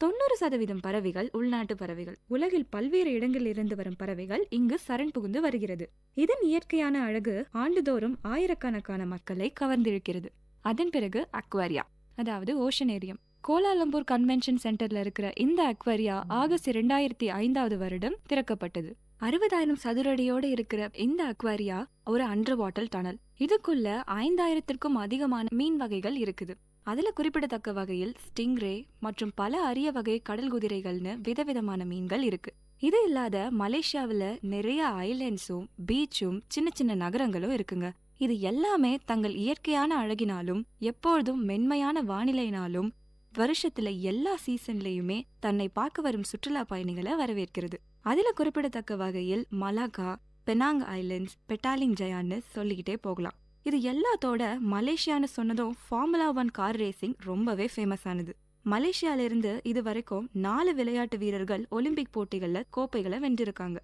90% பறவைகள் உள்நாட்டு பறவைகள். உலகில் பல்வேறு இடங்களில் இருந்து வரும் பறவைகள் இங்கு சரண் புகுந்து வருகிறது. இதன் இயற்கையான அழகு ஆண்டுதோறும் ஆயிரக்கணக்கான மக்களை கவர்ந்திழுக்கிறது. அதன் பிறகு அக்வாரியா, அதாவது ஓஷனேரியம். கோலாலம்பூர் கன்வென்ஷன் சென்டர்ல இருக்கிற இந்த அக்வாரியா ஆகஸ்ட் 2005 வருடம் திறக்கப்பட்டது. 60,000 சதுர அடியோடு இருக்கிற இந்த அக்வாரியா ஒரு அண்டர் வாட்டர் டனல். இதுக்குள்ள 5000க்கும் அதிகமான மீன் வகைகள் இருக்குது. அதுல குறிப்பிடத்தக்க வகையில் ஸ்டிங்ரே மற்றும் பல அரிய வகை கடல் குதிரைகள்னு விதவிதமான மீன்கள் இருக்கு. இது இல்லாத மலேசியாவில் நிறைய ஐலேண்ட்ஸும் பீச்சும் சின்ன சின்ன நகரங்களும் இருக்குங்க. இது எல்லாமே தங்கள் இயற்கையான அழகினாலும் எப்பொழுதும் மென்மையான வானிலையினாலும் வருஷத்துல எல்லா சீசன்லயுமே தன்னை பார்க்க வரும் சுற்றுலா பயணிகளை வரவேற்கிறது. அதுல குறிப்பிடத்தக்க வகையில் மலாக்கா, பெனாங் ஐலண்ட்ஸ், பெட்டாலிங் ஜயான்னு சொல்லிக்கிட்டே போகலாம். இது எல்லாத்தோட மலேசியான்னு சொன்னதும் ஃபார்முலா 1 கார் ரேசிங் ரொம்பவே ஃபேமஸ் ஆனது. மலேசியாவிலிருந்து இது வரைக்கும் 4 விளையாட்டு வீரர்கள் ஒலிம்பிக் போட்டிகள்ல கோப்பைகளை வென்றிருக்காங்க.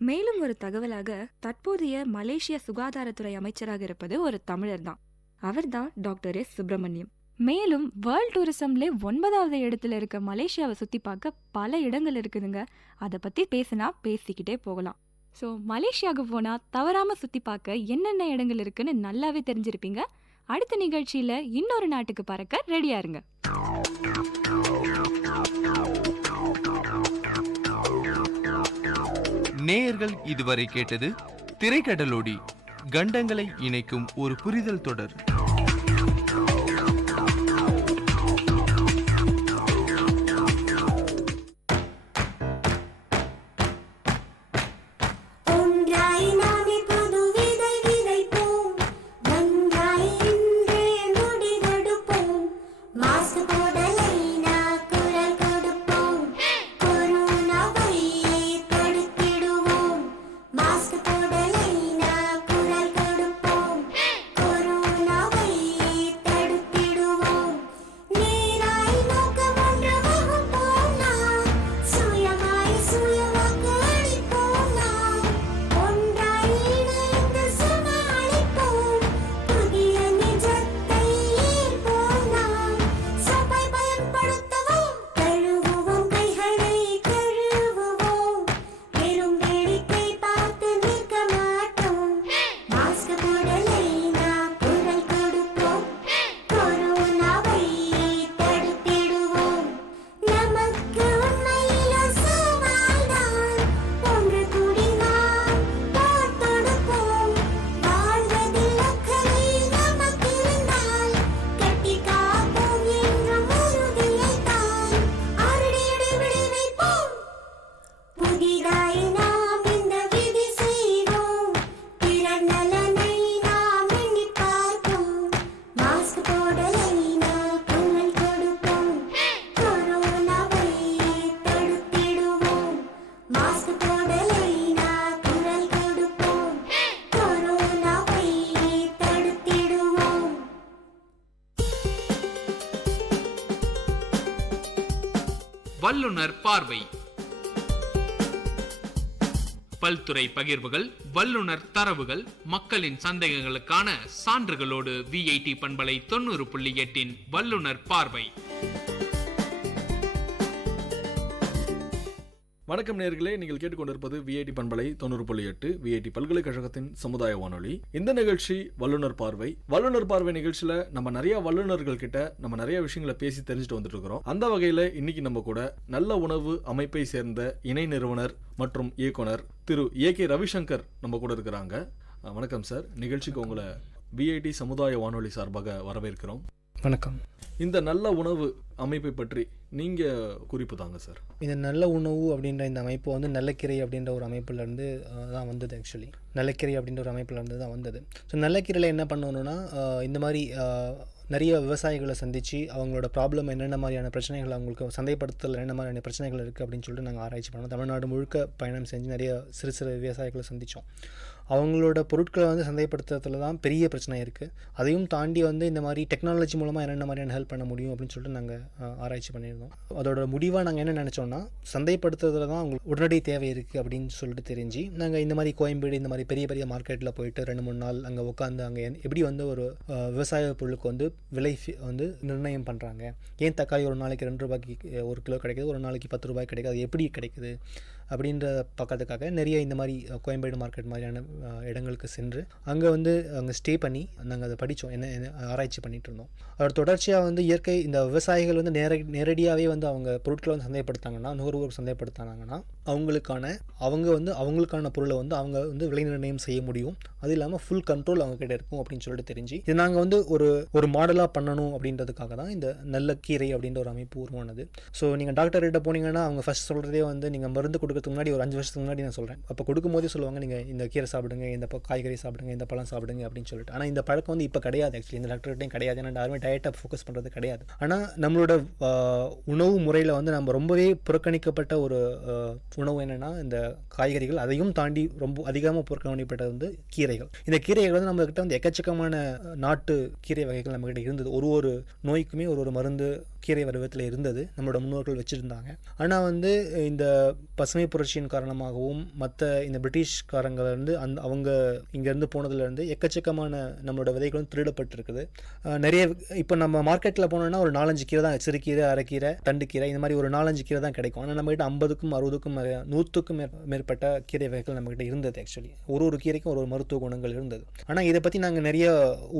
மேலும் ஒரு தகவலாக, தற்போதைய மலேசிய சுகாதாரத்துறை அமைச்சராக இருப்பது ஒரு தமிழர் தான். அவர்தான் டாக்டர் எஸ் சுப்பிரமணியம். மேலும் வேர்ல்ட் டூரிசம்ல 9வது இடத்துல இருக்க மலேசியாவை சுத்தி பார்க்க பல இடங்கள் இருக்குதுங்க. அதை பத்தி பேசினா பேசிக்கிட்டே போகலாம். ஸோ மலேசியாவுக்கு போனா தவறாம சுத்தி பார்க்க என்னென்ன இடங்கள் இருக்குன்னு நல்லாவே தெரிஞ்சிருப்பீங்க. அடுத்த நிகழ்ச்சியில இன்னொரு நாட்டுக்கு பறக்க ரெடியா இருங்க. நேயர்கள் இதுவரை கேட்டது திரைக்கடலோடி, கண்டங்களை இணைக்கும் ஒரு புரிதல் தொடர். வல்லுனர் பார்வை. பல்துறை பகிர்வுகள், வல்லுனர் தரவுகள், மக்களின் சந்தேகங்களுக்கான சான்றுகளோடு விஐடி பண்பலை 90.8 வல்லுனர் பார்வை. வணக்கம் நேயர்களே, நீங்கள் கேட்டுக்கொண்டிருப்பது விஐடி பண்பலை 90.8 விஐடி பல்கலைக்கழகத்தின் சமுதாய வானொலி. இந்த நிகழ்ச்சி வல்லுனர் பார்வை. வல்லுனர் பார்வை நிகழ்ச்சியில நம்ம நிறைய வல்லுநர்கள் கிட்ட நம்ம நிறைய விஷயங்களை பேசி தெரிஞ்சுட்டு வந்துட்டு இருக்கிறோம். அந்த வகையில இன்னைக்கு நம்ம கூட நல்ல உணவு அமைப்பை சேர்ந்த இணை நிறுவனர் மற்றும் இயக்குனர் திரு ஏ.கே. ரவிசங்கர் நம்ம கூட இருக்கிறாங்க. வணக்கம் சார். நிகழ்ச்சிக்கு உங்களை விஐடி சமுதாய வானொலி சார்பாக வரவேற்கிறோம். வணக்கம். இந்த நல்ல உணவு அமைப்பை பற்றி நீங்க குறிப்பு தாங்க சார். இந்த நல்ல உணவு அப்படின்ற இந்த அமைப்பு வந்து நல்லக்கீரை அப்படின்ற ஒரு அமைப்புலேருந்து தான் வந்தது. ஆக்சுவலி நல்லக்கீரை அப்படின்ற ஒரு அமைப்புலேருந்து தான் வந்தது. ஸோ நல்லக்கீரையில் என்ன பண்ணணும்னா, இந்த மாதிரி நிறைய விவசாயிகளை சந்தித்து அவங்களோட ப்ராப்ளம் என்னென்ன மாதிரியான பிரச்சனைகள், அவங்களுக்கு சந்தைப்படுத்தல் என்ன மாதிரியான பிரச்சனைகள் இருக்குது அப்படின்னு சொல்லிட்டு நாங்கள் ஆராய்ச்சி பண்ணோம். தமிழ்நாடு முழுக்க பயணம் செஞ்சு நிறைய சிறு சிறு விவசாயிகளை சந்தித்தோம். அவங்களோட பொருட்களை வந்து சந்தைப்படுத்துறதுல தான் பெரிய பிரச்சனை இருக்குது. அதையும் தாண்டி வந்து இந்த மாதிரி டெக்னாலஜி மூலமாக என்னென்ன மாதிரியான ஹெல்ப் பண்ண முடியும் அப்படின்னு சொல்லிட்டு நாங்கள் ஆராய்ச்சி பண்ணியிருந்தோம். அதோட முடிவாக நாங்கள் என்ன நினச்சோன்னா, சந்தைப்படுத்துறதுல தான் அவங்களுக்கு உடனடி தேவை இருக்குது அப்படின்னு சொல்லிட்டு தெரிஞ்சு நாங்கள் இந்த மாதிரி கோயம்பேடு இந்த மாதிரி பெரிய பெரிய மார்க்கெட்டில் போயிட்டு 2-3 நாள் அங்கே உட்காந்து அங்கே எப்படி வந்து ஒரு விவசாய பொருளுக்கு வந்து விலை வந்து நிர்ணயம் பண்ணுறாங்க, ஏன் தக்காளி ஒரு நாளைக்கு 2 ரூபாய்க்கு 1 கிலோ கிடைக்குது, ஒரு நாளைக்கு 10 ரூபாய்க்கு கிடைக்குது, அது எப்படி கிடைக்குது அப்படின்ற பார்க்கறதுக்காக நிறைய இந்த மாதிரி கோயம்பேடு மார்க்கெட் மாதிரியான இடங்களுக்கு சென்று அங்கே ஸ்டே பண்ணி நாங்கள் அதை படித்தோம், என்ன ஆராய்ச்சி பண்ணிகிட்டு இருந்தோம். அதோட தொடர்ச்சியாக வந்து இயற்கை இந்த விவசாயிகள் வந்து நேரடியாகவே வந்து அவங்க பொருட்களை வந்து சந்தைப்படுத்தாங்கன்னா, நுகர்வோர் சந்தைப்படுத்தாங்கன்னா அவங்களுக்கான பொருளை வந்து அவங்க வந்து விலை நிர்ணயம் செய்ய முடியும். அது இல்லாமல் ஃபுல் கண்ட்ரோல் அவங்க கிட்ட இருக்கும் அப்படின்னு சொல்லிட்டு தெரிஞ்சு இது நாங்கள் வந்து ஒரு மாடலாக பண்ணணும் அப்படின்றதுக்காக தான் இந்த நல்ல கீரை அப்படின்ற ஒரு அமைப்பு உருவானது. ஸோ நீங்கள் டாக்டர்கிட்ட போனீங்கன்னா அவங்க ஃபர்ஸ்ட் சொல்கிறதே வந்து நீங்கள் மருந்து கொடுக்கறதுக்கு முன்னாடி ஒரு 5 வருஷத்துக்கு முன்னாடி நான் சொல்கிறேன், அப்போ கொடுக்கும்போதே சொல்லுவாங்க நீங்கள் இந்த கீரை சாப்பிடுங்க, இந்த காய்கறி சாப்பிடுங்க, இந்த பழம் சாப்பிடுங்க அப்படின்னு சொல்லிட்டு. ஆனால் இந்த பழக்கம் வந்து இப்போ கிடையாது. ஆக்சுவலி இந்த டாக்டர்கிட்டையும் கிடையாது. ஏன்னா யாருமே டயட்டை ஃபோக்கஸ் பண்ணுறது கிடையாது. ஆனால் நம்மளோட உணவு முறையில் வந்து நம்ம ரொம்பவே புறக்கணிக்கப்பட்ட ஒரு உணவு என்னென்னா இந்த காய்கறிகள். அதையும் தாண்டி ரொம்ப அதிகமாக புறக்கணிக்கப்பட்டது வந்து கீரைகள். இந்த கீரைகள் வந்து நம்மக்கிட்ட வந்து எக்கச்சக்கமான நாட்டு கீரை வகைகள் நம்மக்கிட்ட இருந்தது. ஒரு நோய்க்குமே ஒரு மருந்து கீரை வடிவத்தில் இருந்தது, நம்மளோட முன்னோர்கள் வச்சுருந்தாங்க. ஆனால் வந்து இந்த பசுமை புரட்சியின் காரணமாகவும் மற்ற இந்த பிரிட்டிஷ்காரங்கள்லேருந்து அவங்க இங்கேருந்து போனதுலேருந்து எக்கச்சக்கமான நம்மளோட விதைகளும் திருடப்பட்டிருக்குது. நிறைய இப்போ நம்ம மார்க்கெட்டில் போனோம்னா ஒரு 4-5 கீரை தான், சிறுகீரை, அரைக்கீரை, தண்டுக்கீரை, இந்த மாதிரி ஒரு 4-5 கீரை தான் கிடைக்கும். ஆனால் நம்மகிட்ட 50க்கும் 60க்கும் 100க்கும் மேற்பட்ட கீரை வகைகள் நம்மகிட்ட இருந்தது. ஆக்சுவலி ஒரு கீரைக்கும் ஒரு மருத்துவ குணங்கள் இருந்தது. ஆனால் இதை பற்றி நாங்கள் நிறைய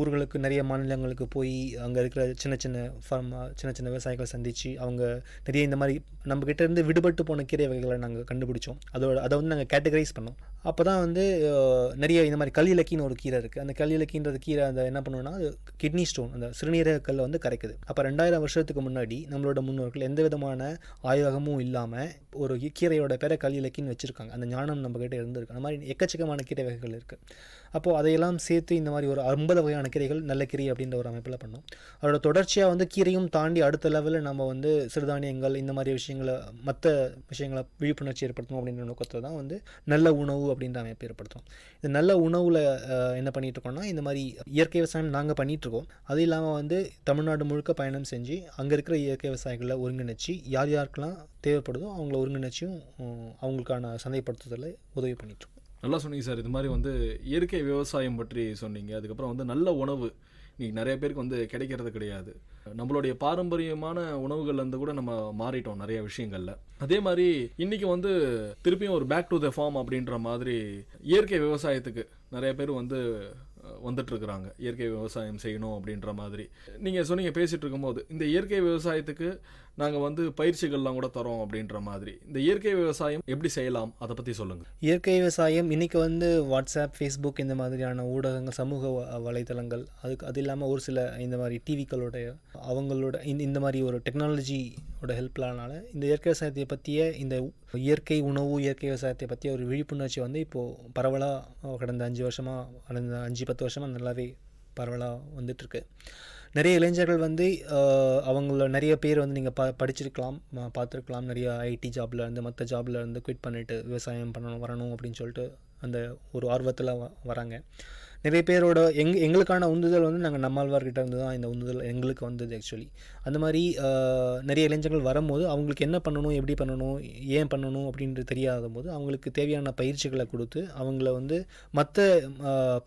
ஊர்களுக்கு, நிறைய மாநிலங்களுக்கு போய் அங்கே இருக்கிற சின்ன சின்ன விவசாயிகளை சந்தித்து அவங்க நிறைய இந்த மாதிரி நம்மக்கிட்ட இருந்து விடுபட்டு போன கீரை வகைகளை நாங்கள் கண்டுபிடிச்சோம். அதை வந்து நாங்கள் கேட்டகரைஸ் பண்ணோம். அப்போ தான் வந்து நிறைய இந்த மாதிரி கல்லிலக்கின்னு ஒரு கீரை இருக்குது. அந்த கல்லிலக்கின்றது கீரை அந்த என்ன பண்ணுவோன்னா, கிட்னி ஸ்டோன், அந்த சிறுநீரக கல்லை வந்து கரைக்குது. அப்போ 2000 வருஷத்துக்கு முன்னாடி நம்மளோட முன்னோர்கள் எந்த விதமான ஆய்வகமும் இல்லாமல் ஒரு கீரையோட பேரை கல்லிலக்கின்னு வச்சுருக்காங்க. அந்த ஞானம் நம்மக்கிட்ட இருந்திருக்கு. அந்த மாதிரி எக்கச்சக்கமான கீரை வகைகள் இருக்குது. அப்போது அதையெல்லாம் சேர்த்து இந்த மாதிரி ஒரு 50 வகையான கீரைகள் நல்ல கீரை அப்படின்ற ஒரு அமைப்பில் பண்ணோம். அதோட தொடர்ச்சியாக வந்து கீரையும் தாண்டி அடுத்த லெவலில் நம்ம வந்து சிறுதானியங்கள் இந்த மாதிரி மற்ற விஷயங்களை விழிப்புணர்ச்சி ஏற்படுத்தணும் அப்படின்ற நோக்கத்தில் தான் வந்து நல்ல உணவு அப்படின்ற அமைப்பு ஏற்படுத்தும். இந்த நல்ல உணவில் என்ன பண்ணிகிட்டு இருக்கோம்னா, இந்த மாதிரி இயற்கை விவசாயம் நாங்கள் பண்ணிகிட்ருக்கோம். அது இல்லாமல் வந்து தமிழ்நாடு முழுக்க பயணம் செஞ்சு அங்கே இருக்கிற இயற்கை விவசாயிகளை ஒருங்கிணைச்சி யாருக்கெல்லாம் தேவைப்படுதோ அவங்கள ஒருங்கிணைச்சியும் அவங்களுக்கான சந்தைப்படுத்துதலை உதவி பண்ணிகிட்ருக்கோம். நல்லா சொன்னீங்க சார். இது மாதிரி வந்து இயற்கை விவசாயம் பற்றி சொன்னீங்க. அதுக்கப்புறம் வந்து நல்ல உணவு இன்றைக்கி நிறைய பேருக்கு வந்து கிடைக்கிறது கிடையாது. நம்மளுடைய பாரம்பரியமான உணவுகள்லேருந்து கூட நம்ம மாறிட்டோம் நிறைய விஷயங்களில். அதே மாதிரி இன்றைக்கி வந்து திருப்பியும் ஒரு பேக் டு த ஃபார்ம் அப்படின்ற மாதிரி இயற்கை விவசாயத்துக்கு நிறைய பேர் வந்து வந்துட்டுருக்குறாங்க. இயற்கை விவசாயம் செய்யணும் அப்படின்ற மாதிரி நீங்கள் சொன்னீங்க பேசிகிட்டு இருக்கும்போது. இந்த இயற்கை விவசாயத்துக்கு நாங்கள் வந்து பயிற்சிகள்லாம் கூட தரோம் அப்படின்ற மாதிரி. இந்த இயற்கை விவசாயம் எப்படி செய்யலாம், அதை பற்றி சொல்லுங்கள். இயற்கை விவசாயம் இன்றைக்கி வந்து வாட்ஸ்அப், ஃபேஸ்புக் இந்த மாதிரியான ஊடகங்கள், சமூக வலைத்தளங்கள், அது இல்லாமல் ஒரு சில இந்த மாதிரி டிவிக்களோட அவங்களோட இந்த மாதிரி ஒரு டெக்னாலஜியோட ஹெல்ப்லானால இந்த இயற்கை விவசாயத்தை பற்றிய இந்த இயற்கை உணவு, இயற்கை விவசாயத்தை பற்றிய ஒரு விழிப்புணர்ச்சி வந்து இப்போது பரவலாக கடந்த 5-10 வருஷமாக நல்லாவே பரவலாக வந்துட்டுருக்கு. நிறைய இளைஞர்கள் வந்து அவங்கள நிறைய பேர் வந்து நீங்கள் படிச்சிருக்கலாம், பார்த்துருக்கலாம். நிறைய ஐடி ஜாபில் இருந்து மற்ற ஜாபில் இருந்து குவிட் பண்ணிவிட்டு விவசாயம் வரணும் அப்படின்னு சொல்லிட்டு அந்த ஒரு ஆர்வத்தில் வராங்க. நிறைய பேரோட எங்களுக்கான உந்துதல் வந்து நாங்கள் நம்மாழ்வார்கிட்ட இருந்து தான் இந்த உந்துதல் எங்களுக்கு வந்தது. ஆக்சுவலி அந்த மாதிரி நிறைய இளைஞர்கள் வரும்போது அவங்களுக்கு என்ன பண்ணணும், எப்படி பண்ணணும், ஏன் பண்ணணும் அப்படின்றது தெரியாத போது அவங்களுக்கு தேவையான பயிற்சிகளை கொடுத்து அவங்கள வந்து மற்ற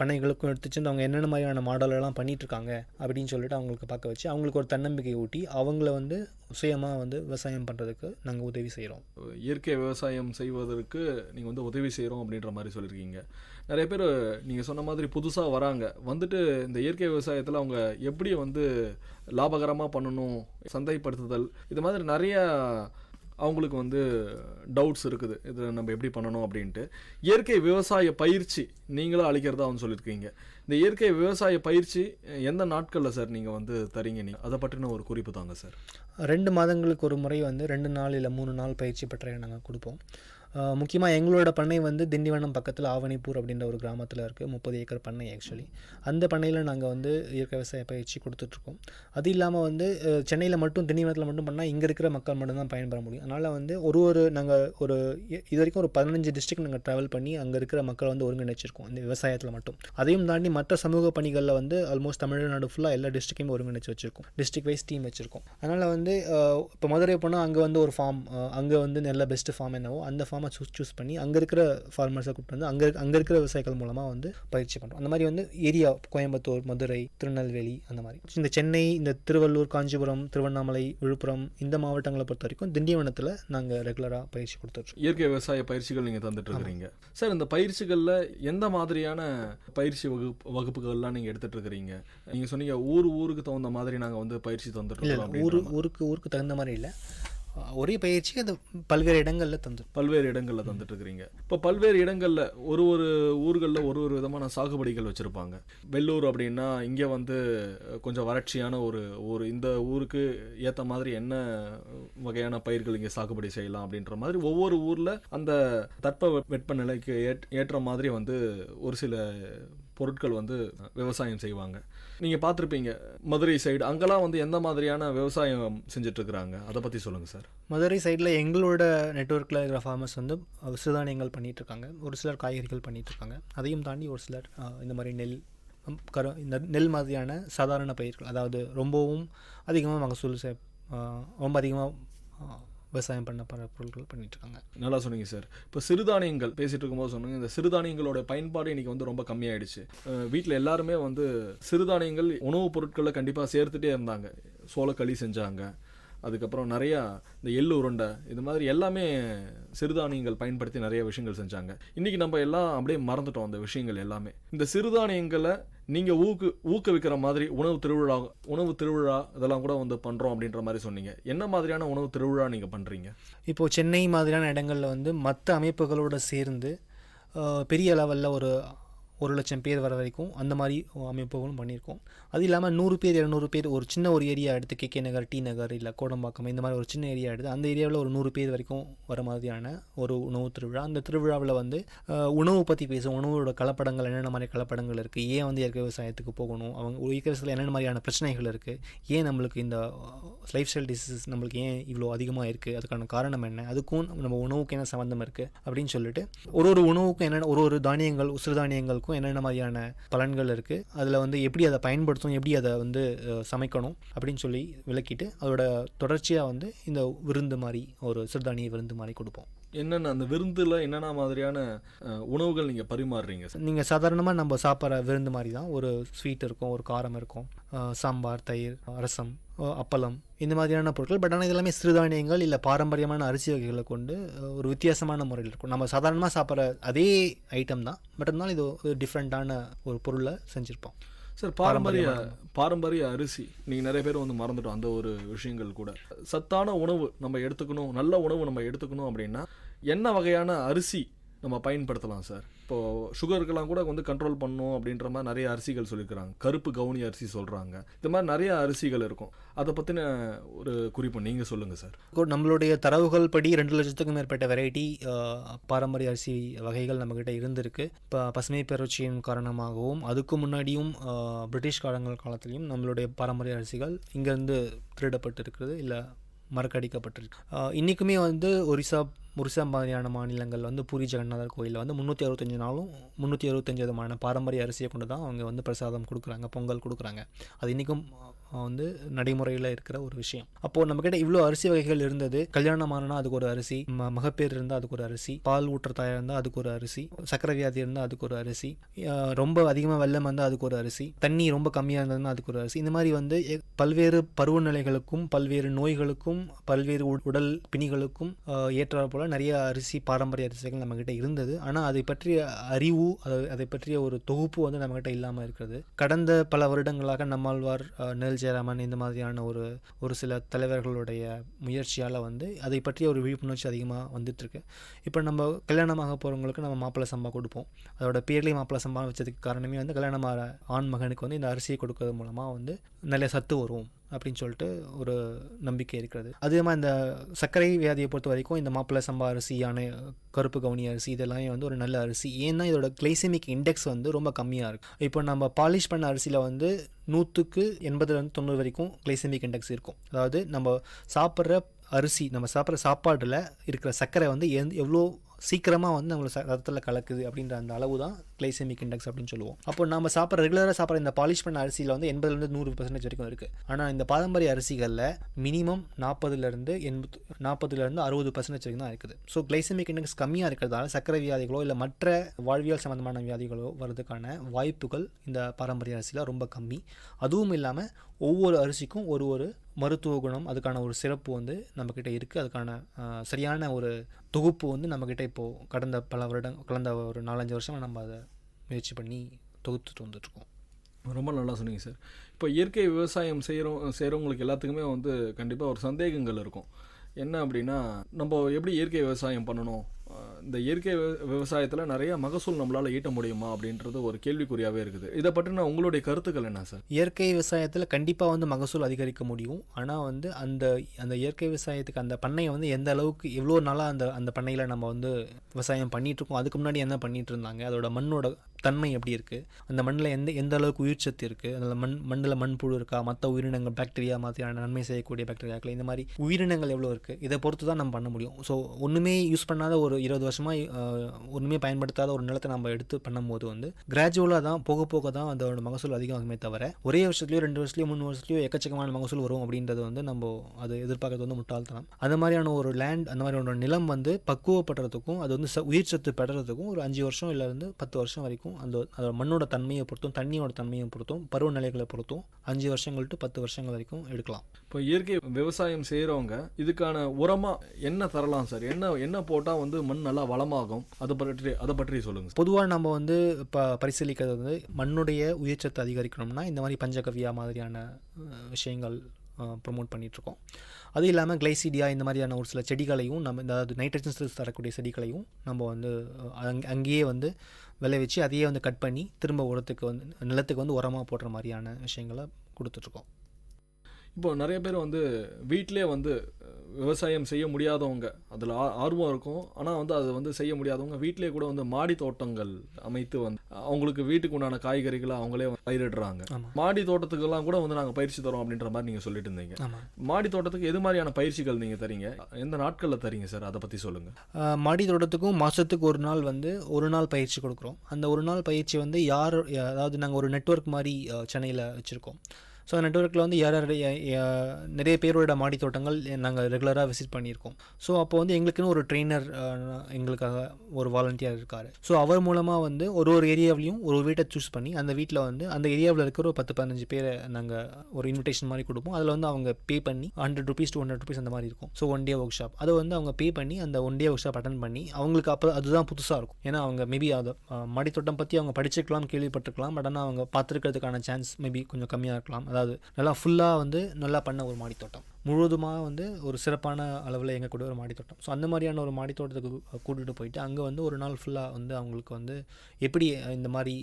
பண்ணைகளுக்கும் எடுத்துச்சு அவங்க என்னென்ன மாதிரியான மாடலெல்லாம் பண்ணிகிட்ருக்காங்க அப்படின்னு சொல்லிட்டு அவங்களுக்கு பார்க்க வச்சு அவங்களுக்கு ஒரு தன்னம்பிக்கை ஊட்டி அவங்கள வந்து சுயமாக வந்து விவசாயம் பண்ணுறதுக்கு நாங்கள் உதவி செய்கிறோம். இயற்கை விவசாயம் செய்வதற்கு நீங்கள் வந்து உதவி செய்கிறோம் அப்படின்ற மாதிரி சொல்லியிருக்கீங்க. நிறைய பேர் நீங்கள் சொன்ன மாதிரி புதுசாக வராங்க, வந்துட்டு இந்த இயற்கை விவசாயத்தில் அவங்க எப்படி வந்து லாபகரமாக பண்ணணும், சந்தைப்படுத்துதல், இது மாதிரி நிறைய அவங்களுக்கு வந்து டவுட்ஸ் இருக்குது. இதை நம்ம எப்படி பண்ணணும் அப்படின்ட்டு. இயற்கை விவசாய பயிற்சி நீங்களும் அளிக்கிறதா வந்து சொல்லியிருக்கீங்க. இந்த இயற்கை விவசாய பயிற்சி எந்த நாட்களில் சார் நீங்கள் வந்து தரீங்க? நீங்கள் அதை பற்றின ஒரு குறிப்பு தாங்க சார். 2 மாதங்களுக்கு ஒரு முறை வந்து 2 நாள் இல்லை 3 நாள் பயிற்சி பட்டறையை நாங்கள் கொடுப்போம். முக்கியமாக எங்களோட பண்ணை வந்து திண்டிவனம் பக்கத்தில் ஆவணிப்பூர் அப்படின்ற ஒரு கிராமத்தில் இருக்குது. 30 ஏக்கர் பண்ணை ஆக்சுவலி. அந்த பண்ணையில் நாங்கள் வந்து இயற்கை விவசாய பயிற்சி கொடுத்துட்ருக்கோம். அது இல்லாமல் வந்து சென்னையில் மட்டும் திண்டிவனத்தில் மட்டும் பண்ணால் இங்கே இருக்கிற மக்கள் மட்டும்தான் பயன்பெற முடியும். அதனால் வந்து நாங்கள் இது வரைக்கும் ஒரு 15 டிஸ்ட்ரிக்ட் நாங்கள் ட்ராவல் பண்ணி அங்கே இருக்கிற மக்களை வந்து ஒருங்கிணைச்சிருக்கோம் இந்த விவசாயத்தில் மட்டும். அதையும் தாண்டி மற்ற சமூக பணிகளில் வந்து ஆல்மோஸ்ட் தமிழ்நாடு ஃபுல்லாக எல்லா டிஸ்ட்ரிக்டையும் ஒருங்கிணைச்சு வச்சுருக்கோம். டிஸ்ட்ரிக்ட் வைஸ் டீம் வச்சுருக்கோம். அதனால் வந்து இப்போ மதுரை போனால் அங்கே வந்து ஒரு ஃபார்ம், அங்கே வந்து நல்ல பெஸ்ட் ஃபார்ம் என்னவோ அந்த ஃபார்மை சூஸ் பண்ணி அங்கே இருக்கிற ஃபார்மர்ஸை கூப்பிட்டு வந்து அங்கே இருக்கிற விவசாயிகள் மூலமாக வந்து பயிற்சி பண்ணுறோம். அந்த மாதிரி வந்து ஏரியா கோயம்புத்தூர், மதுரை, திருநெல்வேலி, அந்த மாதிரி இந்த சென்னை, இந்த திருவள்ளூர், காஞ்சிபுரம், திருவண்ணாமலை, விழுப்புரம் இந்த மாவட்டங்களை பொறுத்த வரைக்கும் திண்டிவனத்தில் நாங்கள் ரெகுலராக பயிற்சி கொடுத்துட்ருக்கோம். இயற்கை விவசாய பயிற்சிகள் நீங்கள் தந்துட்டு இருக்கிறீங்க சார். இந்த பயிற்சிகளில் எந்த மாதிரியான பயிற்சி வகுப்புகள்லாம் நீங்கள் எடுத்துகிட்டு இருக்கிறீங்க? நீங்கள் சொன்னீங்க ஊருக்கு தகுந்த மாதிரி நாங்கள் வந்து பயிற்சி தந்துட்டு இல்லை, ஊருக்கு தகுந்த மாதிரி இல்லை, ஒரே பயிற்சி அது பல்வேறு இடங்களில் தந்துட்டு இருக்கிறீங்க. இப்போ பல்வேறு இடங்களில் ஒரு ஊர்களில் ஒரு விதமான சாகுபடிகள் வச்சுருப்பாங்க. வெள்ளூர் அப்படின்னா இங்கே வந்து கொஞ்சம் வறட்சியான ஒரு ஊர், இந்த ஊருக்கு ஏற்ற மாதிரி என்ன வகையான பயிர்கள் இங்கே சாகுபடி செய்யலாம் அப்படின்ற மாதிரி ஒவ்வொரு ஊரில் அந்த தட்பவெப்பநிலைக்கு ஏற்ற மாதிரி வந்து ஒரு சில பொருட்கள் வந்து விவசாயம் செய்வாங்க. நீங்கள் பார்த்துருப்பீங்க மதுரை சைடு, அங்கெல்லாம் வந்து எந்த மாதிரியான விவசாயம் செஞ்சிட்ருக்குறாங்க, அதை பற்றி சொல்லுங்கள் சார். மதுரை சைடில் எங்களோட நெட்வொர்க்கில் இருக்கிற ஃபார்மர்ஸ் வந்து சிறுதானியங்கள் பண்ணிகிட்ருக்காங்க, ஒரு சிலர் காய்கறிகள் பண்ணிகிட்ருக்காங்க. அதையும் தாண்டி ஒரு சிலர் இந்த மாதிரி இந்த நெல் மாதிரியான சாதாரண பயிர்கள், அதாவது ரொம்பவும் அதிகமாக மகசூல் ரொம்ப அதிகமாக விவசாயம் பண்ண பொருட்கள் பண்ணிட்டுருக்காங்க. நல்லா சொன்னீங்க சார். இப்போ சிறுதானியங்கள் பேசிகிட்டு இருக்கும்போது சொன்னீங்க, இந்த சிறுதானியங்களோட பயன்பாடு இன்றைக்கி வந்து ரொம்ப கம்மியாயிடுச்சு. வீட்டில் எல்லாருமே வந்து சிறுதானியங்கள் உணவுப் பொருட்களில் கண்டிப்பாக சேர்த்துட்டே இருந்தாங்க. சோளக்களி செஞ்சாங்க, அதுக்கப்புறம் நிறையா இந்த எள்ளு உருண்டை, இது மாதிரி எல்லாமே சிறுதானியங்கள் பயன்படுத்தி நிறைய விஷயங்கள் செஞ்சாங்க. இன்றைக்கி நம்ம எல்லாம் அப்படியே மறந்துட்டோம் அந்த விஷயங்கள் எல்லாமே. இந்த சிறுதானியங்களை நீங்கள் ஊக்குவிக்கிற மாதிரி உணவு திருவிழா இதெல்லாம் கூட வந்து பண்ணுறோம் அப்படின்ற மாதிரி சொன்னீங்க. என்ன மாதிரியான உணவு திருவிழா நீங்கள் பண்ணுறீங்க? இப்போது சென்னை மாதிரியான இடங்களில் வந்து மற்ற அமைப்புகளோடு சேர்ந்து பெரிய லெவலில் ஒரு 1,00,000 பேர் வர வரைக்கும் அந்த மாதிரி அமைப்புகளும் பண்ணியிருக்கோம். அது இல்லாமல் 100 பேர் 200 பேர் ஒரு சின்ன ஒரு ஏரியா எடுத்து KK நகர், டி நகர், இல்லை கோடம்பாக்கம், இந்த மாதிரி ஒரு சின்ன ஏரியா எடுத்து அந்த ஏரியாவில் ஒரு 100 பேர் வரைக்கும் வர மாதிரியான ஒரு உணவு திருவிழா. அந்த திருவிழாவில் வந்து உணவு பற்றி பேசும், உணவோட கலப்படங்கள் என்னென்ன மாதிரி கலப்படங்கள் இருக்குது, ஏன் வந்து இயற்கை விவசாயத்துக்கு போகணும், அவங்க இயற்கை விவசாயத்தில் என்னென்ன மாதிரியான பிரச்சனைகள் இருக்குது, ஏன் நம்மளுக்கு இந்த லைஃப் ஸ்டைல் டிசீசஸ் நம்மளுக்கு ஏன் இவ்வளோ அதிகமாக இருக்குது, அதுக்கான காரணம் என்ன, அதுக்கும் நம்ம உணவுக்கு என்ன சம்மந்தம் இருக்குது அப்படின்னு சொல்லிட்டு ஒரு உணவுக்கும் என்னென்ன ஒரு தானியங்கள் சிறுதானியங்கள் என்னென்ன மாதிரியான பலன்கள் இருக்குது, அதில் வந்து எப்படி அதை பயன்படுத்தணும், எப்படி அதை வந்து சமைக்கணும் அப்படின்னு சொல்லி விளக்கிட்டு அதோட தொடர்ச்சியாக வந்து இந்த விருந்து மாதிரி ஒரு சிறுதானிய விருந்து மாதிரி கொடுப்போம். என்னென்ன அந்த விருந்தில் என்னென்ன மாதிரியான உணவுகள் நீங்கள் பரிமாறுறீங்க? நீங்கள் சாதாரணமாக நம்ம சாப்பிட்ற விருந்து மாதிரி தான். ஒரு ஸ்வீட் இருக்கும், ஒரு காரம் இருக்கும், சாம்பார், தயிர், ரசம், அப்பளம், இந்த மாதிரியான பொருட்கள். பட் ஆனால் இதெல்லாமே சிறுதானியங்கள் இல்லை பாரம்பரியமான அரிசி வகைகளை கொண்டு ஒரு வித்தியாசமான முறையில் இருக்கும். நம்ம சாதாரணமாக சாப்பிட்ற அதே ஐட்டம் தான், பட் இருந்தாலும் இது ஒரு டிஃப்ரெண்ட்டான ஒரு பொருளை செஞ்சுருப்போம். சார், பாரம்பரிய அரிசி நீங்கள் நிறைய பேர் வந்து மறந்துட்டோம். அந்த ஒரு விஷயங்கள் கூட சத்தான உணவு நம்ம எடுத்துக்கணும், நல்ல உணவு நம்ம எடுத்துக்கணும் அப்படின்னா என்ன வகையான அரிசி நம்ம பயன்படுத்தலாம் சார்? இப்போது சுகருக்கெல்லாம் கூட வந்து கண்ட்ரோல் பண்ணணும் அப்படின்ற மாதிரி நிறைய அரிசிகள் சொல்லியிருக்கிறாங்க. கருப்பு கவுனி அரிசி சொல்கிறாங்க. இந்த மாதிரி நிறைய அரிசிகள் இருக்கும். அதை பற்றின ஒரு குறிப்பு நீங்கள் சொல்லுங்கள் சார். நம்மளுடைய தரவுகள் படி 2,00,000க்கும் மேற்பட்ட வெரைட்டி பாரம்பரிய அரிசி வகைகள் நம்மக்கிட்ட இருந்திருக்கு. இப்போ பசுமை பெருட்சியின் காரணமாகவும் அதுக்கு முன்னாடியும் பிரிட்டிஷ் காலத்திலையும் நம்மளுடைய பாரம்பரிய அரிசிகள் இங்கேருந்து திருடப்பட்டு இருக்கிறது, இல்லை மறக்கடிக்கப்பட்டிருக்கு. இன்றைக்குமே வந்து ஒரிசா மாதிரியான மாநிலங்கள் வந்து பூரி ஜெகநாதர் கோயிலில் வந்து 365 நாளும் 365 விதமான பாரம்பரிய அரிசியை கொண்டு தான் அவங்க வந்து பிரசாதம் கொடுக்குறாங்க, பொங்கல் கொடுக்குறாங்க. அது இன்றைக்கும் வந்து நடைமுறையில் இருக்கிற ஒரு விஷயம். அப்போது நம்மக்கிட்ட இவ்வளோ அரிசி வகைகள் இருந்தது. கல்யாணம் ஆனா அதுக்கு ஒரு அரிசி, மகப்பேர் இருந்தால் அதுக்கு ஒரு அரிசி, பால் ஊற்ற தாயாக இருந்தால் அதுக்கு ஒரு அரிசி, சக்கரை வியாதி இருந்தால் அதுக்கு ஒரு அரிசி, ரொம்ப அதிகமாக வெள்ளம் இருந்தால் அதுக்கு ஒரு அரிசி, தண்ணி ரொம்ப கம்மியாக இருந்ததுன்னா அதுக்கு ஒரு அரிசி. இந்த மாதிரி வந்து பல்வேறு பருவநிலைகளுக்கும் பல்வேறு நோய்களுக்கும் பல்வேறு உடல் பிணிகளுக்கும் ஏற்றாற் போல் நிறைய அரிசி பாரம்பரிய அரிசிகள் நம்மக்கிட்ட இருந்தது. ஆனால் அதை பற்றிய அறிவு, அதை பற்றிய ஒரு தொகுப்பு வந்து நம்மக்கிட்ட இல்லாமல் இருக்கிறது. கடந்த பல வருடங்களாக நம்மாழ்வார், நெல் ஜெயராமன், இந்த மாதிரியான ஒரு சில தலைவர்களுடைய முயற்சியால் வந்து அதை பற்றிய ஒரு விழிப்புணர்ச்சி அதிகமாக வந்துட்டுருக்கு. இப்போ நம்ம கல்யாணமாக போகிறவங்களுக்கு நம்ம மாப்பிள்ளை சம்பா கொடுப்போம். அதோட பேர்லேயே மாப்பிள்ளை சம்பா வச்சதுக்கு காரணமே வந்து கல்யாணமாக ஆண் மகனுக்கு வந்து இந்த அரிசியை கொடுக்கறது மூலமாக வந்து நல்ல சத்து வரும் அப்படின்னு சொல்லிட்டு ஒரு நம்பிக்கை இருக்கிறது. அதே மாதிரி இந்த சர்க்கரை வியாதியை பொறுத்த வரைக்கும் இந்த மாப்பிள்ளை சம்பா அரிசி, யானை கருப்பு கவுனி அரிசி இதெல்லாம் வந்து ஒரு நல்ல அரிசி. ஏன்னா இதோட கிளைசெமிக் இண்டெக்ஸ் வந்து ரொம்ப கம்மியாக இருக்குது. இப்போ நம்ம பாலிஷ் பண்ண அரிசியில் வந்து 100க்கு 80-90 வரைக்கும் கிளைசெமிக் இண்டெக்ஸ் இருக்கும். அதாவது நம்ம சாப்பிட்ற அரிசி, நம்ம சாப்பிட்ற சாப்பாட்டில் இருக்கிற சர்க்கரை வந்து எவ்வளோ சீக்கிரமாக வந்து நம்மளோட ரத்தத்தில் கலக்குது அப்படின்ற அந்த அளவு தான் கிளைசெமிக் இண்டெக்ஸ் அப்படின்னு சொல்லுவோம். அப்போ நம்ம ரெகுலராக சாப்பிட்ற இந்த பாலிஷ் பண்ண அரிசியில் வந்து 80-100% வரைக்கும் இருக்குது. ஆனால் இந்த பாரம்பரிய அரிசிகளில் மினிமம் 40-60% வரைக்கும் தான் இருக்குது. ஸோ கிளைசெமிக் இண்டெக்ஸ் கம்மியாக இருக்கிறதால சர்க்கரை வியாதிகளோ இல்லை மற்ற வாழ்வியல் சம்மந்தமான வியாதிகளோ வர்றதுக்கான வாய்ப்புகள் இந்த பாரம்பரிய அரிசியில் ரொம்ப கம்மி. அதுவும் இல்லாமல் ஒவ்வொரு அரிசிக்கும் ஒரு மருத்துவ குணம், அதுக்கான ஒரு சிறப்பு வந்து நம்மக்கிட்ட இருக்குது. அதுக்கான சரியான ஒரு தொகுப்பு வந்து நம்மக்கிட்ட இப்போது கடந்த ஒரு 4-5 வருஷமாக நம்ம அதை முயற்சி பண்ணி தொகுத்துட்டு வந்துட்டுருக்கோம். ரொம்ப நல்லா சொன்னீங்க சார். இப்போ இயற்கை விவசாயம் செய்கிறவங்களுக்கு எல்லாத்துக்குமே வந்து கண்டிப்பாக ஒரு சந்தேகங்கள் இருக்கும். என்ன அப்படின்னா, நம்ம எப்படி இயற்கை விவசாயம் பண்ணணும், இந்த இயற்கை விவசாயத்தில் நிறைய மகசூல் நம்மளால் ஈட்ட முடியுமா அப்படின்றது ஒரு கேள்விக்குறியாகவே இருக்குது. இதை பற்றின உங்களுடைய கருத்துக்கள் என்ன சார்? இயற்கை விவசாயத்தில் கண்டிப்பாக வந்து மகசூல் அதிகரிக்க முடியும். ஆனால் வந்து அந்த இயற்கை விவசாயத்துக்கு அந்த பண்ணையை வந்து எந்த அளவுக்கு எவ்வளோ நாளாக அந்த பண்ணையில் நம்ம வந்து விவசாயம் பண்ணிகிட்ருக்கோம், அதுக்கு முன்னாடி என்ன பண்ணிகிட்டு இருந்தாங்க, அதோட மண்ணோட தன்மை எப்படி இருக்குது, அந்த மண்ணில் எந்த அளவுக்கு உயிர்ச்சத்து இருக்குது, அதில் மண்ணில் மண்புழு இருக்கா, மற்ற உயிரினங்கள் பாக்டீரியா மாதிரியான நன்மை செய்யக்கூடிய பாக்டீரியாக்கள், இந்த மாதிரி உயிரினங்கள் எவ்வளோ இருக்குது, இதை பொறுத்து தான் நம்ம பண்ண முடியும். ஸோ ஒன்றுமே யூஸ் பண்ணாத ஒரு 20 வருஷமாக ஒன்றுமே பயன்படுத்தாத ஒரு நிலத்தை நம்ம எடுத்து பண்ணும்போது வந்து கிராஜுவலாக தான் போக தான் அதோட மகசூல் அதிகமாகுமே தவிர ஒரே வருஷத்துலையோ 2 வருஷத்துலையோ 3 வருஷத்துலையோ எக்கச்சக்கமான மகசூல் வரும் அப்படின்றது வந்து நம்ம அது எதிர்பார்க்கறது வந்து முட்டாள்தனம். அந்த மாதிரியான ஒரு லேண்ட், அந்த மாதிரியான நிலம் வந்து பக்குவப்படுறதுக்கும் அது வந்து உயிர்ச்சத்து பெறறதுக்கும் ஒரு 5 வருஷம் இல்லை 10 வருஷம் வரைக்கும் அதோட மண்ணோட தன்மையை பொறுத்தும் தண்ணியோட தன்மையை பொறுத்தும் பருவநிலைகளை பொறுத்தும் 5 வருஷங்கள் to 10 வருஷங்கள் வரைக்கும் எடுக்கலாம். இப்போ இயற்கை விவசாயம் செய்கிறவங்க இதுக்கான உரமாக என்ன தரலாம் சார்? என்ன போட்டால் வந்து மண் நல்லா வளமாகும், அதை பற்றி சொல்லுங்கள். பொதுவாக நம்ம வந்து இப்போ பரிசீலிக்கிறது வந்து மண்ணுடைய உயிர்ச்சத்தை அதிகரிக்கணும்னா இந்த மாதிரி பஞ்சகவ்யா மாதிரியான விஷயங்கள் ப்ரமோட் பண்ணிகிட்ருக்கோம். அது இல்லாமல் கிளைசீடியா இந்த மாதிரியான ஒரு சில செடிகளையும் நம்ம அதாவது நைட்ரஜன் தரக்கூடிய செடிகளையும் நம்ம வந்து அங்கேயே வந்து விளைவிச்சு அதையே வந்து கட் பண்ணி திரும்ப நிலத்துக்கு வந்து உரமாக போடுற மாதிரியான விஷயங்களை கொடுத்துட்ருக்கோம். இப்போ நிறைய பேர் வந்து வீட்டிலே வந்து விவசாயம் செய்ய முடியாதவங்க, அதில் ஆர்வம் இருக்கும், ஆனால் வந்து அது வந்து செய்ய முடியாதவங்க வீட்டிலே கூட வந்து மாடி தோட்டங்கள் அமைத்து வந்து அவங்களுக்கு வீட்டுக்கு உண்டான காய்கறிகளை அவங்களே பயிரிடுறாங்க. மாடி தோட்டத்துக்கெல்லாம் கூட வந்து நாங்கள் பயிற்சி தரோம் அப்படின்ற மாதிரி நீங்கள் சொல்லிட்டு இருந்தீங்க. மாடி தோட்டத்துக்கு எது மாதிரியான பயிற்சிகள் நீங்கள் தரீங்க, எந்த நாட்களில் தரீங்க சார், அதை பற்றி சொல்லுங்கள். மாடி தோட்டத்துக்கும் மாதத்துக்கு ஒரு நாள் பயிற்சி கொடுக்குறோம். அந்த ஒரு நாள் பயிற்சி வந்து அதாவது நாங்கள் ஒரு நெட்வொர்க் மாதிரி சென்னையில் வச்சுருக்கோம். ஸோ அந்த நெட்வொர்க்கில் வந்து நிறைய பேரோட மாடி தோட்டங்கள் நாங்கள் ரெகுலராக விசிட் பண்ணியிருக்கோம். ஸோ அப்போ வந்து எங்களுக்குன்னு ஒரு ட்ரெயினர் எங்களுக்காக ஒரு வாலண்டியர் இருக்கார். ஸோ அவர் மூலமாக வந்து ஒரு ஏரியாவிலையும் ஒரு வீட்டை சூஸ் பண்ணி அந்த வீட்டில் வந்து அந்த ஏரியாவில் இருக்கிற ஒரு 10-15 பேரை நாங்கள் ஒரு இன்விடேஷன் மாதிரி கொடுப்போம். அதில் வந்து அவங்க பே பண்ணி ₹100 to ₹200 அந்த மாதிரி இருக்கும். ஸோ 1 day ஒர்க் ஷாப் அதை வந்து அவங்க பே பண்ணி அந்த 1 day ஒர்க் ஷாப் அட்டன் பண்ணி அவங்களுக்கு அப்போ அதுதான் புதுசாக இருக்கும். ஏன்னா அவங்க மேபி அதை மாடி தோட்டம் பற்றி அவங்க படிச்சிருக்கலாம், கேள்விப்பட்டிருக்கலாம், பட் ஆனால் அவங்க பார்த்துருக்கிறதுக்கான சான்ஸ் மேபி கொஞ்சம் கம்மியாக இருக்கலாம். அதாவது நல்லா ஃபுல்லாக வந்து நல்லா பண்ண ஒரு மாடி தோட்டம் முழுவதுமாக வந்து ஒரு சிறப்பான அளவில் எங்கக்கூடிய ஒரு மாடித்தோட்டம். ஸோ அந்த மாதிரியான ஒரு மாடித்தோட்டத்துக்கு கூட்டிகிட்டு போயிட்டு அங்கே வந்து ஒரு நாள் ஃபுல்லாக வந்து அவங்களுக்கு வந்து எப்படி இந்த மாதிரி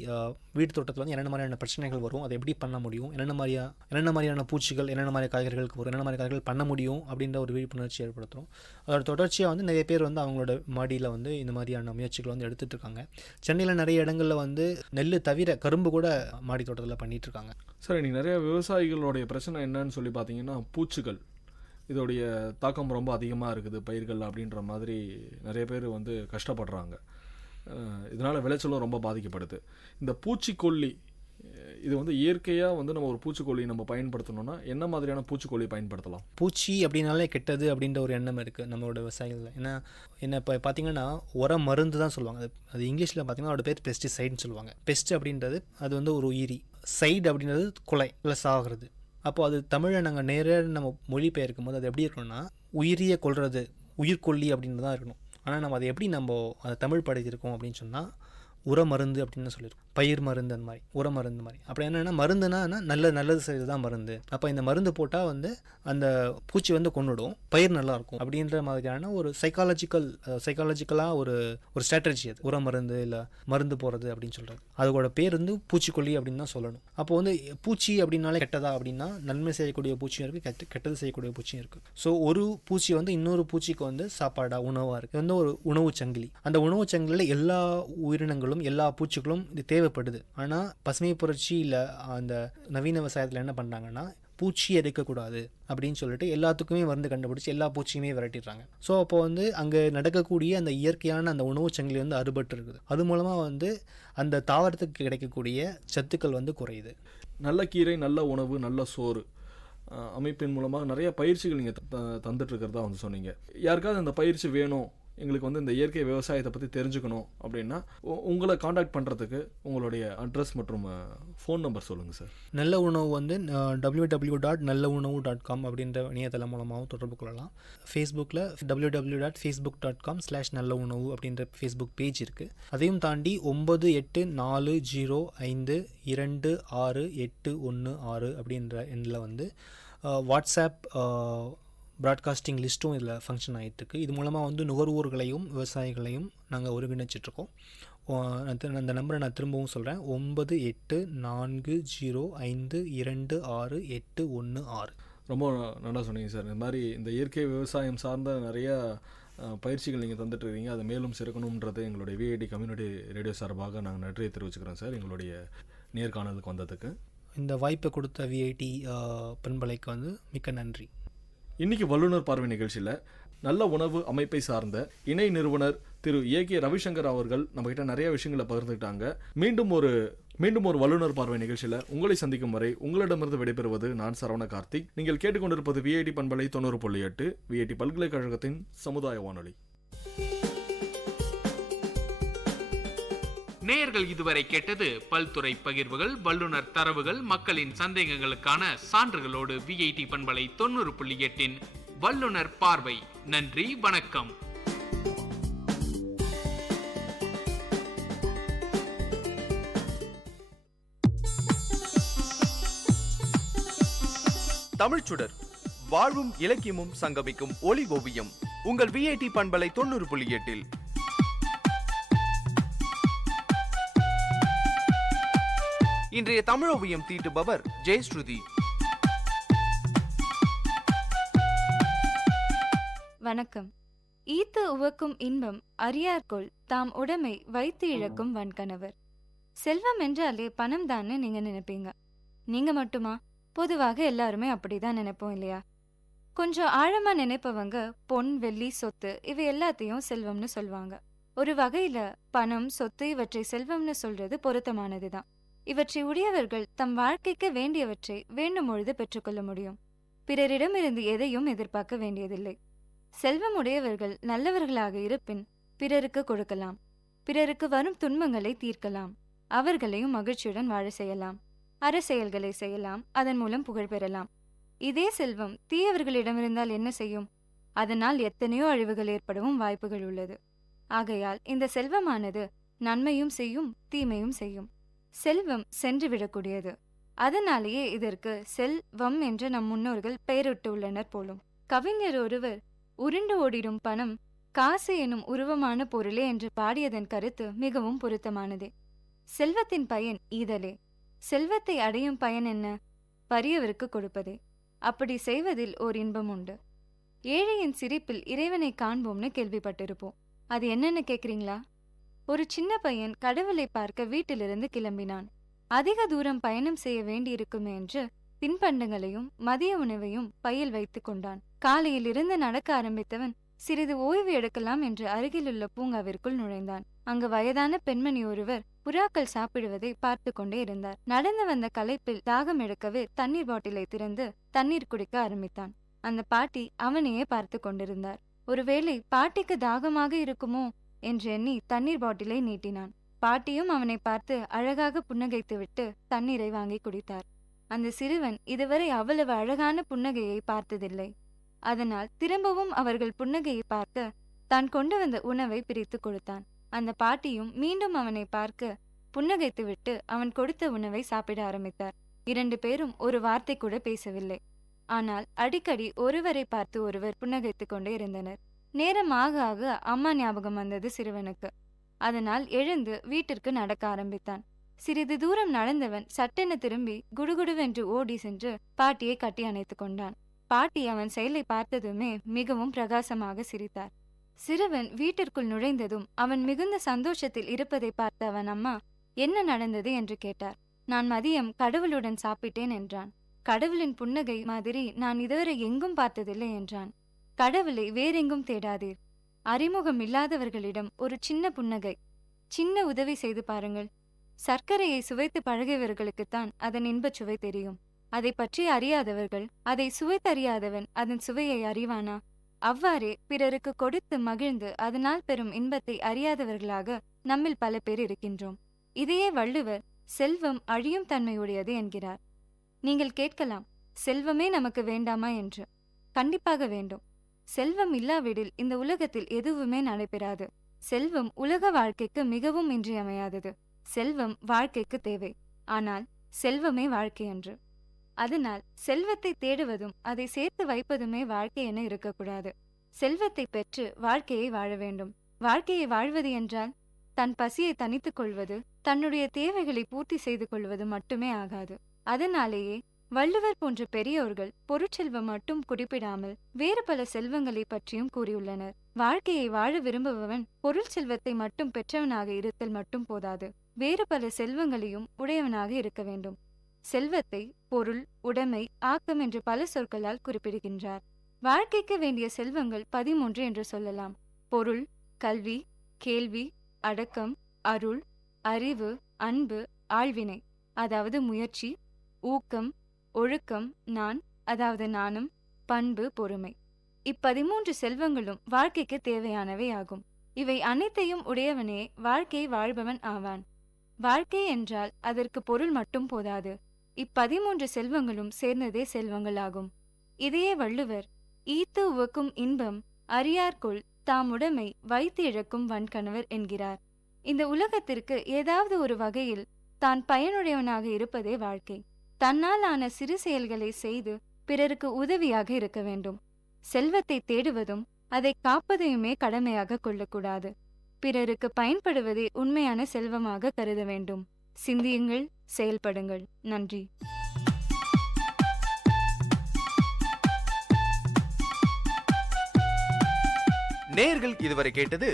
வீட்டு தோட்டத்தில் வந்து என்னென்ன மாதிரியான பிரச்சனைகள் வரும், அதை எப்படி பண்ண முடியும், என்னென்ன மாதிரியான பூச்சிகள், என்னென்ன மாதிரி காய்கறிகளுக்கு வரும், என்னென்ன மாதிரி காய்கறிகள் பண்ண முடியும் அப்படின்ற ஒரு விழிப்புணர்ச்சி ஏற்படுத்துகிறோம். அதோட தொடர்ச்சியாக வந்து நிறைய பேர் வந்து அவங்களோட மாடியில் வந்து இந்த மாதிரியான முயற்சிகள் வந்து எடுத்துகிட்டு இருக்காங்க. சென்னையில் நிறைய இடங்களில் வந்து நெல் தவிர கரும்பு கூட மாடி தோட்டத்தில் பண்ணிகிட்டு இருக்காங்க. சார், இன்றைக்கி நிறைய விவசாயிகளுடைய பிரச்சனை என்னன்னு சொல்லி பார்த்தீங்கன்னா பூச்சிகள், இதோடைய தாக்கம் ரொம்ப அதிகமாக இருக்குது பயிர்கள் அப்படின்ற மாதிரி நிறைய பேர் வந்து கஷ்டப்படுறாங்க. இதனால் விளைச்சலும் ரொம்ப பாதிக்கப்படுது. இந்த பூச்சிக்கொல்லி இது வந்து இயற்கையாக வந்து நம்ம ஒரு பூச்சிக்கொல்லி நம்ம பயன்படுத்தணும்னா என்ன மாதிரியான பூச்சிக்கொல்லி பயன்படுத்தலாம்? பூச்சி அப்படின்னாலே கெட்டது அப்படின்ற ஒரு எண்ணம் இருக்குது நம்மளோட விவசாயிகளில். ஏன்னா என்ன இப்போ பார்த்தீங்கன்னா உரம் மருந்து தான் சொல்லுவாங்க. அது இங்கிலீஷில் பார்த்தீங்கன்னா அதோட பேர் பெஸ்டிசைட்னு சொல்லுவாங்க. பெஸ்ட் அப்படின்றது அது வந்து ஒரு உயிரி, சைடு அப்படின்றது கொலை இல்லை சாகிறது. அப்போது அது தமிழை நாங்கள் நேராக நம்ம மொழிபெயர்க்கும் போது அது எப்படி இருக்கணும்னா உயிரியை கொல்றது, உயிர்கொல்லி அப்படின்னு தான் இருக்கணும். ஆனால் நம்ம அதை எப்படி நம்ம அதை தமிழ் படுத்தியிருக்கோம் அப்படின்னு சொன்னால் உர மருந்து அப்படின்னு சொல்லியிருக்கோம். பயிர் மருந்து அந்த மாதிரி உர மருந்து மாதிரி. அப்படி என்னென்னா மருந்துனா நல்லது செய்கிறது தான் மருந்து. அப்போ இந்த மருந்து போட்டால் வந்து அந்த பூச்சி வந்து கொண்டுடும், பயிர் நல்லாயிருக்கும் அப்படின்ற மாதிரியான ஒரு சைக்காலஜிக்கலாக ஒரு ஸ்ட்ராட்டஜி அது. உர மருந்து இல்லை மருந்து போடுறது அப்படின்னு சொல்கிறது. அதோட பேர் வந்து பூச்சிக்கொல்லி அப்படின்னு தான் சொல்லணும். அப்போ வந்து பூச்சி அப்படின்னாலே கெட்டதா அப்படின்னா நன்மை செய்யக்கூடிய பூச்சியும் இருக்குது, கெட்டது செய்யக்கூடிய பூச்சியும் இருக்குது. ஸோ ஒரு பூச்சி வந்து இன்னொரு பூச்சிக்கு வந்து சாப்பாடாக உணவாக இருக்குது. இது வந்து ஒரு உணவு சங்கிலி. அந்த உணவு சங்கிலியில் எல்லா உயிரினங்களும் எல்லா பூச்சிகளும் இது தேவைப்படுது. ஆனால் பசுமை புரட்சி இல்லை அந்த நவீன விவசாயத்தில் என்ன பண்ணுறாங்கன்னா பூச்சியை எடுக்கக்கூடாது அப்படின்னு சொல்லிட்டு எல்லாத்துக்குமே மருந்து கண்டுபிடிச்சி எல்லா பூச்சியுமே விரட்டிடுறாங்க. ஸோ அப்போ வந்து அங்கே நடக்கக்கூடிய அந்த இயற்கையான அந்த உணவு சங்கிலி வந்து அறுபட்டு இருக்குது. அது மூலமாக வந்து அந்த தாவரத்துக்கு கிடைக்கக்கூடிய சத்துக்கள் வந்து குறையுது. நல்ல கீரை, நல்ல உணவு, நல்ல சோறு அமைப்பின் மூலமாக நிறைய பயிற்சிகள் நீங்கள் தந்துட்டு இருக்கிறதா வந்து சொன்னீங்க. யாருக்காவது அந்த பயிற்சி வேணும், எங்களுக்கு வந்து இந்த இயற்கை விவசாயத்தை பற்றி தெரிஞ்சுக்கணும் அப்படின்னா உங்களை காண்டாக்ட் பண்ணுறதுக்கு உங்களுடைய அட்ரஸ் மற்றும் ஃபோன் நம்பர் சொல்லுங்கள் சார். நல்ல உணவு வந்து www.nallaunavu.com அப்படின்ற இணையதளம் மூலமாகவும் தொடர்பு கொள்ளலாம். ஃபேஸ்புக்கில் www.facebook.com/நல்ல அப்படின்ற ஃபேஸ்புக் பேஜ் இருக்குது. அதையும் தாண்டி 9840526816 அப்படின்ற எண்ணில் வந்து வாட்ஸ்அப் ப்ராட்காஸ்டிங் லிஸ்ட்டும் இதில் ஃபங்க்ஷன் ஆகிட்டுருக்கு. இது மூலமாக வந்து நுகர்வோர்களையும் விவசாயிகளையும் நாங்கள் ஒருங்கிணைச்சிட்ருக்கோம். அந்த நம்பரை நான் திரும்பவும் சொல்கிறேன், 9840526816. ரொம்ப நல்லா சொன்னீங்க சார். இந்த மாதிரி இந்த இயற்கை விவசாயம் சார்ந்த நிறையா பயிற்சிகள் நீங்கள் தந்துட்டுருக்கீங்க. அது மேலும் சிறக்கணுன்றது எங்களுடைய விஐடி கம்யூனிட்டி ரேடியோ சார்பாக நாங்கள் நன்றியை தெரிவிச்சுக்கிறோம் சார், எங்களுடைய நேர்காணலுக்கு வந்ததுக்கு. இந்த வாய்ப்பை கொடுத்த விஐடி பண்பலைக்கு வந்து மிக்க நன்றி. இன்றைக்கி வல்லுநர் பார்வை நிகழ்ச்சியில் நல்ல உணவு அமைப்பை சார்ந்த இணை நிறுவனர் திரு ஏ.கே. ரவிசங்கர் அவர்கள் நம்மகிட்ட நிறைய விஷயங்களை பகிர்ந்துக்கிட்டாங்க. மீண்டும் ஒரு வல்லுநர் பார்வை நிகழ்ச்சியில் உங்களை சந்திக்கும் வரை உங்களிடமிருந்து விடைபெறுவது நான் சரவண கார்த்திக். நீங்கள் கேட்டுக்கொண்டிருப்பது விஐடி பண்பலை 90.8 விஐடி பல்கலைக்கழகத்தின் சமுதாய வானொலி. நேயர்கள் இதுவரை கேட்டது பல்துறை பகிர்வுகள், வல்லுநர் தரவுகள், மக்களின் சந்தேகங்களுக்கான சான்றுகளோடு விஐடி பண்பலை 90.8 வல்லுநர் பார்வை. நன்றி, வணக்கம். தமிழ்ச்சுடர், வாழ்வும் இலக்கியமும் சங்கமிக்கும் ஒலி ஓவியம் உங்கள் விஐடி பண்பலை 90.8. இன்றைய தமிழோவியம் தீட்டுபவர் ஜெயஸ்ருதி. வணக்கம். ஈத்து உவக்கும் இன்பம் அறியார்கொள் தாம் உடைமை வைத்து இழக்கும் வன்கணவர். செல்வம் என்றாலே பணம் தான்னு நீங்க நினைப்பீங்க. நீங்க மட்டுமா? பொதுவாக எல்லாருமே அப்படிதான் நினைப்போம் இல்லையா? கொஞ்சம் ஆழமா நினைப்பவங்க பொன், வெள்ளி, சொத்து இவை எல்லாத்தையும் செல்வம்னு சொல்வாங்க. ஒரு வகையில பணம், சொத்து இவற்றை செல்வம்னு சொல்றது பொருத்தமானதுதான். இவற்றை உடையவர்கள் தம் வாழ்க்கைக்கு வேண்டியவற்றை வேண்டும் பொழுது பெற்றுக்கொள்ள முடியும். பிறரிடமிருந்து எதையும் எதிர்பார்க்க வேண்டியதில்லை. செல்வம் உடையவர்கள் நல்லவர்களாக இருப்பின் பிறருக்கு கொடுக்கலாம், பிறருக்கு வரும் துன்பங்களை தீர்க்கலாம், அவர்களையும் மகிழ்ச்சியுடன் வாழ செய்யலாம், அரசியல்களை செய்யலாம், அதன் மூலம் புகழ் பெறலாம். இதே செல்வம் தீயவர்களிடமிருந்தால் என்ன செய்யும்? அதனால் எத்தனையோ அழிவுகள் ஏற்படவும் வாய்ப்புகள் உள்ளது. ஆகையால் இந்த செல்வமானது நன்மையும் செய்யும், தீமையும் செய்யும். செல்வம் சென்று விடக்கூடியது. அதனாலேயே இதற்கு செல்வம் என்று நம் முன்னோர்கள் பெயரிட்டு உள்ளனர் போலும். கவிஞர் ஒருவர் உருண்டு ஓடிடும் பணம் காசு எனும் உருவமான பொருளே என்று பாடியதன் கருத்து மிகவும் பொருத்தமானதே. செல்வத்தின் பயன் ஈதலே. செல்வத்தை அடையும் பயன் என்ன? வறியவருக்கு கொடுப்பதே. அப்படி செய்வதில் ஓர் இன்பம் உண்டு. ஏழையின் சிரிப்பில் இறைவனை காண்போம்னு கேள்விப்பட்டிருப்போம். அது என்னன்னு கேக்குறீங்களா? ஒரு சின்ன பையன் கடவுளை பார்க்க வீட்டிலிருந்து கிளம்பினான். அதிக தூரம் பயணம் செய்ய வேண்டியிருக்குமே என்று தின்பண்டங்களையும் மதிய உணவையும் பையில் வைத்துக் கொண்டான். காலையில் இருந்து நடக்க ஆரம்பித்தவன் சிறிது ஓய்வு எடுக்கலாம் என்று அருகிலுள்ள பூங்காவிற்குள் நுழைந்தான். அங்கு வயதான பெண்மணி ஒருவர் புறாக்கள் சாப்பிடுவதை பார்த்து கொண்டே இருந்தார். நடந்து வந்த களைப்பில் தாகம் எடுக்கவே தண்ணீர் பாட்டிலை திறந்து தண்ணீர் குடிக்க ஆரம்பித்தான். அந்த பாட்டி அவனையே பார்த்து கொண்டிருந்தார். ஒருவேளை பாட்டிக்கு தாகமாக இருக்குமோ என்று எண்ணி தண்ணீர் பாட்டிலை நீட்டினான். பாட்டியும் அவனை பார்த்து அழகாக புன்னகைத்துவிட்டு தண்ணீரை வாங்கி குடித்தார். அந்த சிறுவன் இதுவரை அவ்வளவு அழகான புன்னகையை பார்த்ததில்லை. அதனால் திரும்பவும் அவர்கள் புன்னகையை பார்க்க தான் கொண்டு வந்த உணவை பிரித்து கொடுத்தான். அந்த பாட்டியும் மீண்டும் அவனை பார்க்க புன்னகைத்துவிட்டு அவன் கொடுத்த உணவை சாப்பிட ஆரம்பித்தார். 2 பேரும் ஒரு வார்த்தை கூட பேசவில்லை. ஆனால் அடிக்கடி ஒருவரை பார்த்து ஒருவர் புன்னகைத்துக் கொண்டே இருந்தனர். நேரம் ஆக ஆக அம்மா ஞாபகம் வந்தது சிறுவனுக்கு. அதனால் எழுந்து வீட்டிற்கு நடக்க ஆரம்பித்தான். சிறிது தூரம் நடந்தவன் சட்டென திரும்பி குடுகுடுவென்று ஓடி சென்று பாட்டியை கட்டி அணைத்து கொண்டான். பாட்டி அவன் செயலை பார்த்ததுமே மிகவும் பிரகாசமாக சிரித்தார். சிறுவன் வீட்டிற்குள் நுழைந்ததும் அவன் மிகுந்த சந்தோஷத்தில் இருப்பதை பார்த்த அவன் அம்மா என்ன நடந்தது என்று கேட்டார். நான் மதியம் கடவுளுடன் சாப்பிட்டேன் என்றான். கடவுளின் புன்னகை மாதிரி நான் இதுவரை எங்கும் பார்த்ததில்லை என்றான். கடவுளை வேறெங்கும் தேடாதீர். அறிமுகம் இல்லாதவர்களிடம் ஒரு சின்ன புன்னகை, சின்ன உதவி செய்து பாருங்கள். சர்க்கரையை சுவைத்து பழகியவர்களுக்குத்தான் அதன் இன்பச் சுவை தெரியும். அதை பற்றி அறியாதவர்கள், அதை சுவைத்தறியாதவன் அதன் சுவையை அறிவானா? அவ்வாறே பிறருக்கு கொடுத்து மகிழ்ந்து அதனால் பெறும் இன்பத்தை அறியாதவர்களாக நம்மில் பல பேர் இருக்கின்றோம். இதையே வள்ளுவர் செல்வம் அழியும் தன்மையுடையது என்கிறார். நீங்கள் கேட்கலாம், செல்வமே நமக்கு வேண்டாமா என்று. கண்டிப்பாக வேண்டும். செல்வம் இல்லாவிடில் இந்த உலகத்தில் எதுவுமே நடைபெறாது. செல்வம் உலக வாழ்க்கைக்கு மிகவும் இன்றியமையாதது. செல்வம் வாழ்க்கைக்கு தேவை. ஆனால் செல்வமே வாழ்க்கை என்று. அதனால் செல்வத்தை தேடுவதும் அதை சேர்த்து வைப்பதுமே வாழ்க்கை என இருக்கக்கூடாது. செல்வத்தை பெற்று வாழ்க்கையை வாழ வேண்டும். வாழ்க்கையை வாழ்வது என்றால் தன் பசியை தனித்துக் கொள்வது, தன்னுடைய தேவைகளை பூர்த்தி செய்து கொள்வது மட்டுமே ஆகாது. அதனாலேயே வள்ளுவர் போன்ற பெரியோர்கள் பொருட்செல்வம் மட்டும் குறிப்பிடாமல் வேறு பல செல்வங்களை பற்றியும் கூறியுள்ளனர். வாழ்க்கையை வாழ விரும்புபவன் பொருள் செல்வத்தை மட்டும் பெற்றவனாக இருத்தல் மட்டும் போதாது, வேறு பல செல்வங்களையும் உடையவனாக இருக்க வேண்டும். செல்வத்தை பொருள், உடைமை, ஆக்கம் என்று பல சொற்களால் குறிப்பிடுகின்றார். வாழ்க்கைக்கு வேண்டிய செல்வங்கள் 13 என்று சொல்லலாம். பொருள், கல்வி, கேள்வி, அடக்கம், அருள், அறிவு, அன்பு, ஆழ்வினை அதாவது முயற்சி, ஊக்கம், ஒழுக்கம், நான் அதாவது நாணம், பண்பு, பொறுமை. 13 செல்வங்களும் வாழ்க்கைக்கு தேவையானவை ஆகும். இவை அனைத்தையும் உடையவனே வாழ்க்கையை வாழ்பவன் ஆவான். வாழ்க்கை என்றால் அதற்கு பொருள் மட்டும் போதாது. 13 செல்வங்களும் சேர்ந்ததே செல்வங்களாகும். இதையே வள்ளுவர் ஈத்து உவக்கும் இன்பம் அறியார்கொள் தாமுடைமை வைத்து இழக்கும் வன்கணவர் என்கிறார். இந்த உலகத்திற்கு ஏதாவது ஒரு வகையில் தான் பயனுடையவனாக இருப்பதே வாழ்க்கை. தன்னால் ஆன சிறு செயல்களை செய்து பிறருக்கு உதவியாக இருக்க வேண்டும். செல்வத்தை தேடுவதும் அதை காப்பதையுமே கடமையாக கொள்ளக்கூடாது. பிறருக்கு பயன்படுவதே உண்மையான செல்வமாக கருத வேண்டும். சிந்தியுங்கள், செயல்படுங்கள். நன்றி. நேயர்கள் இதுவரை கேட்டது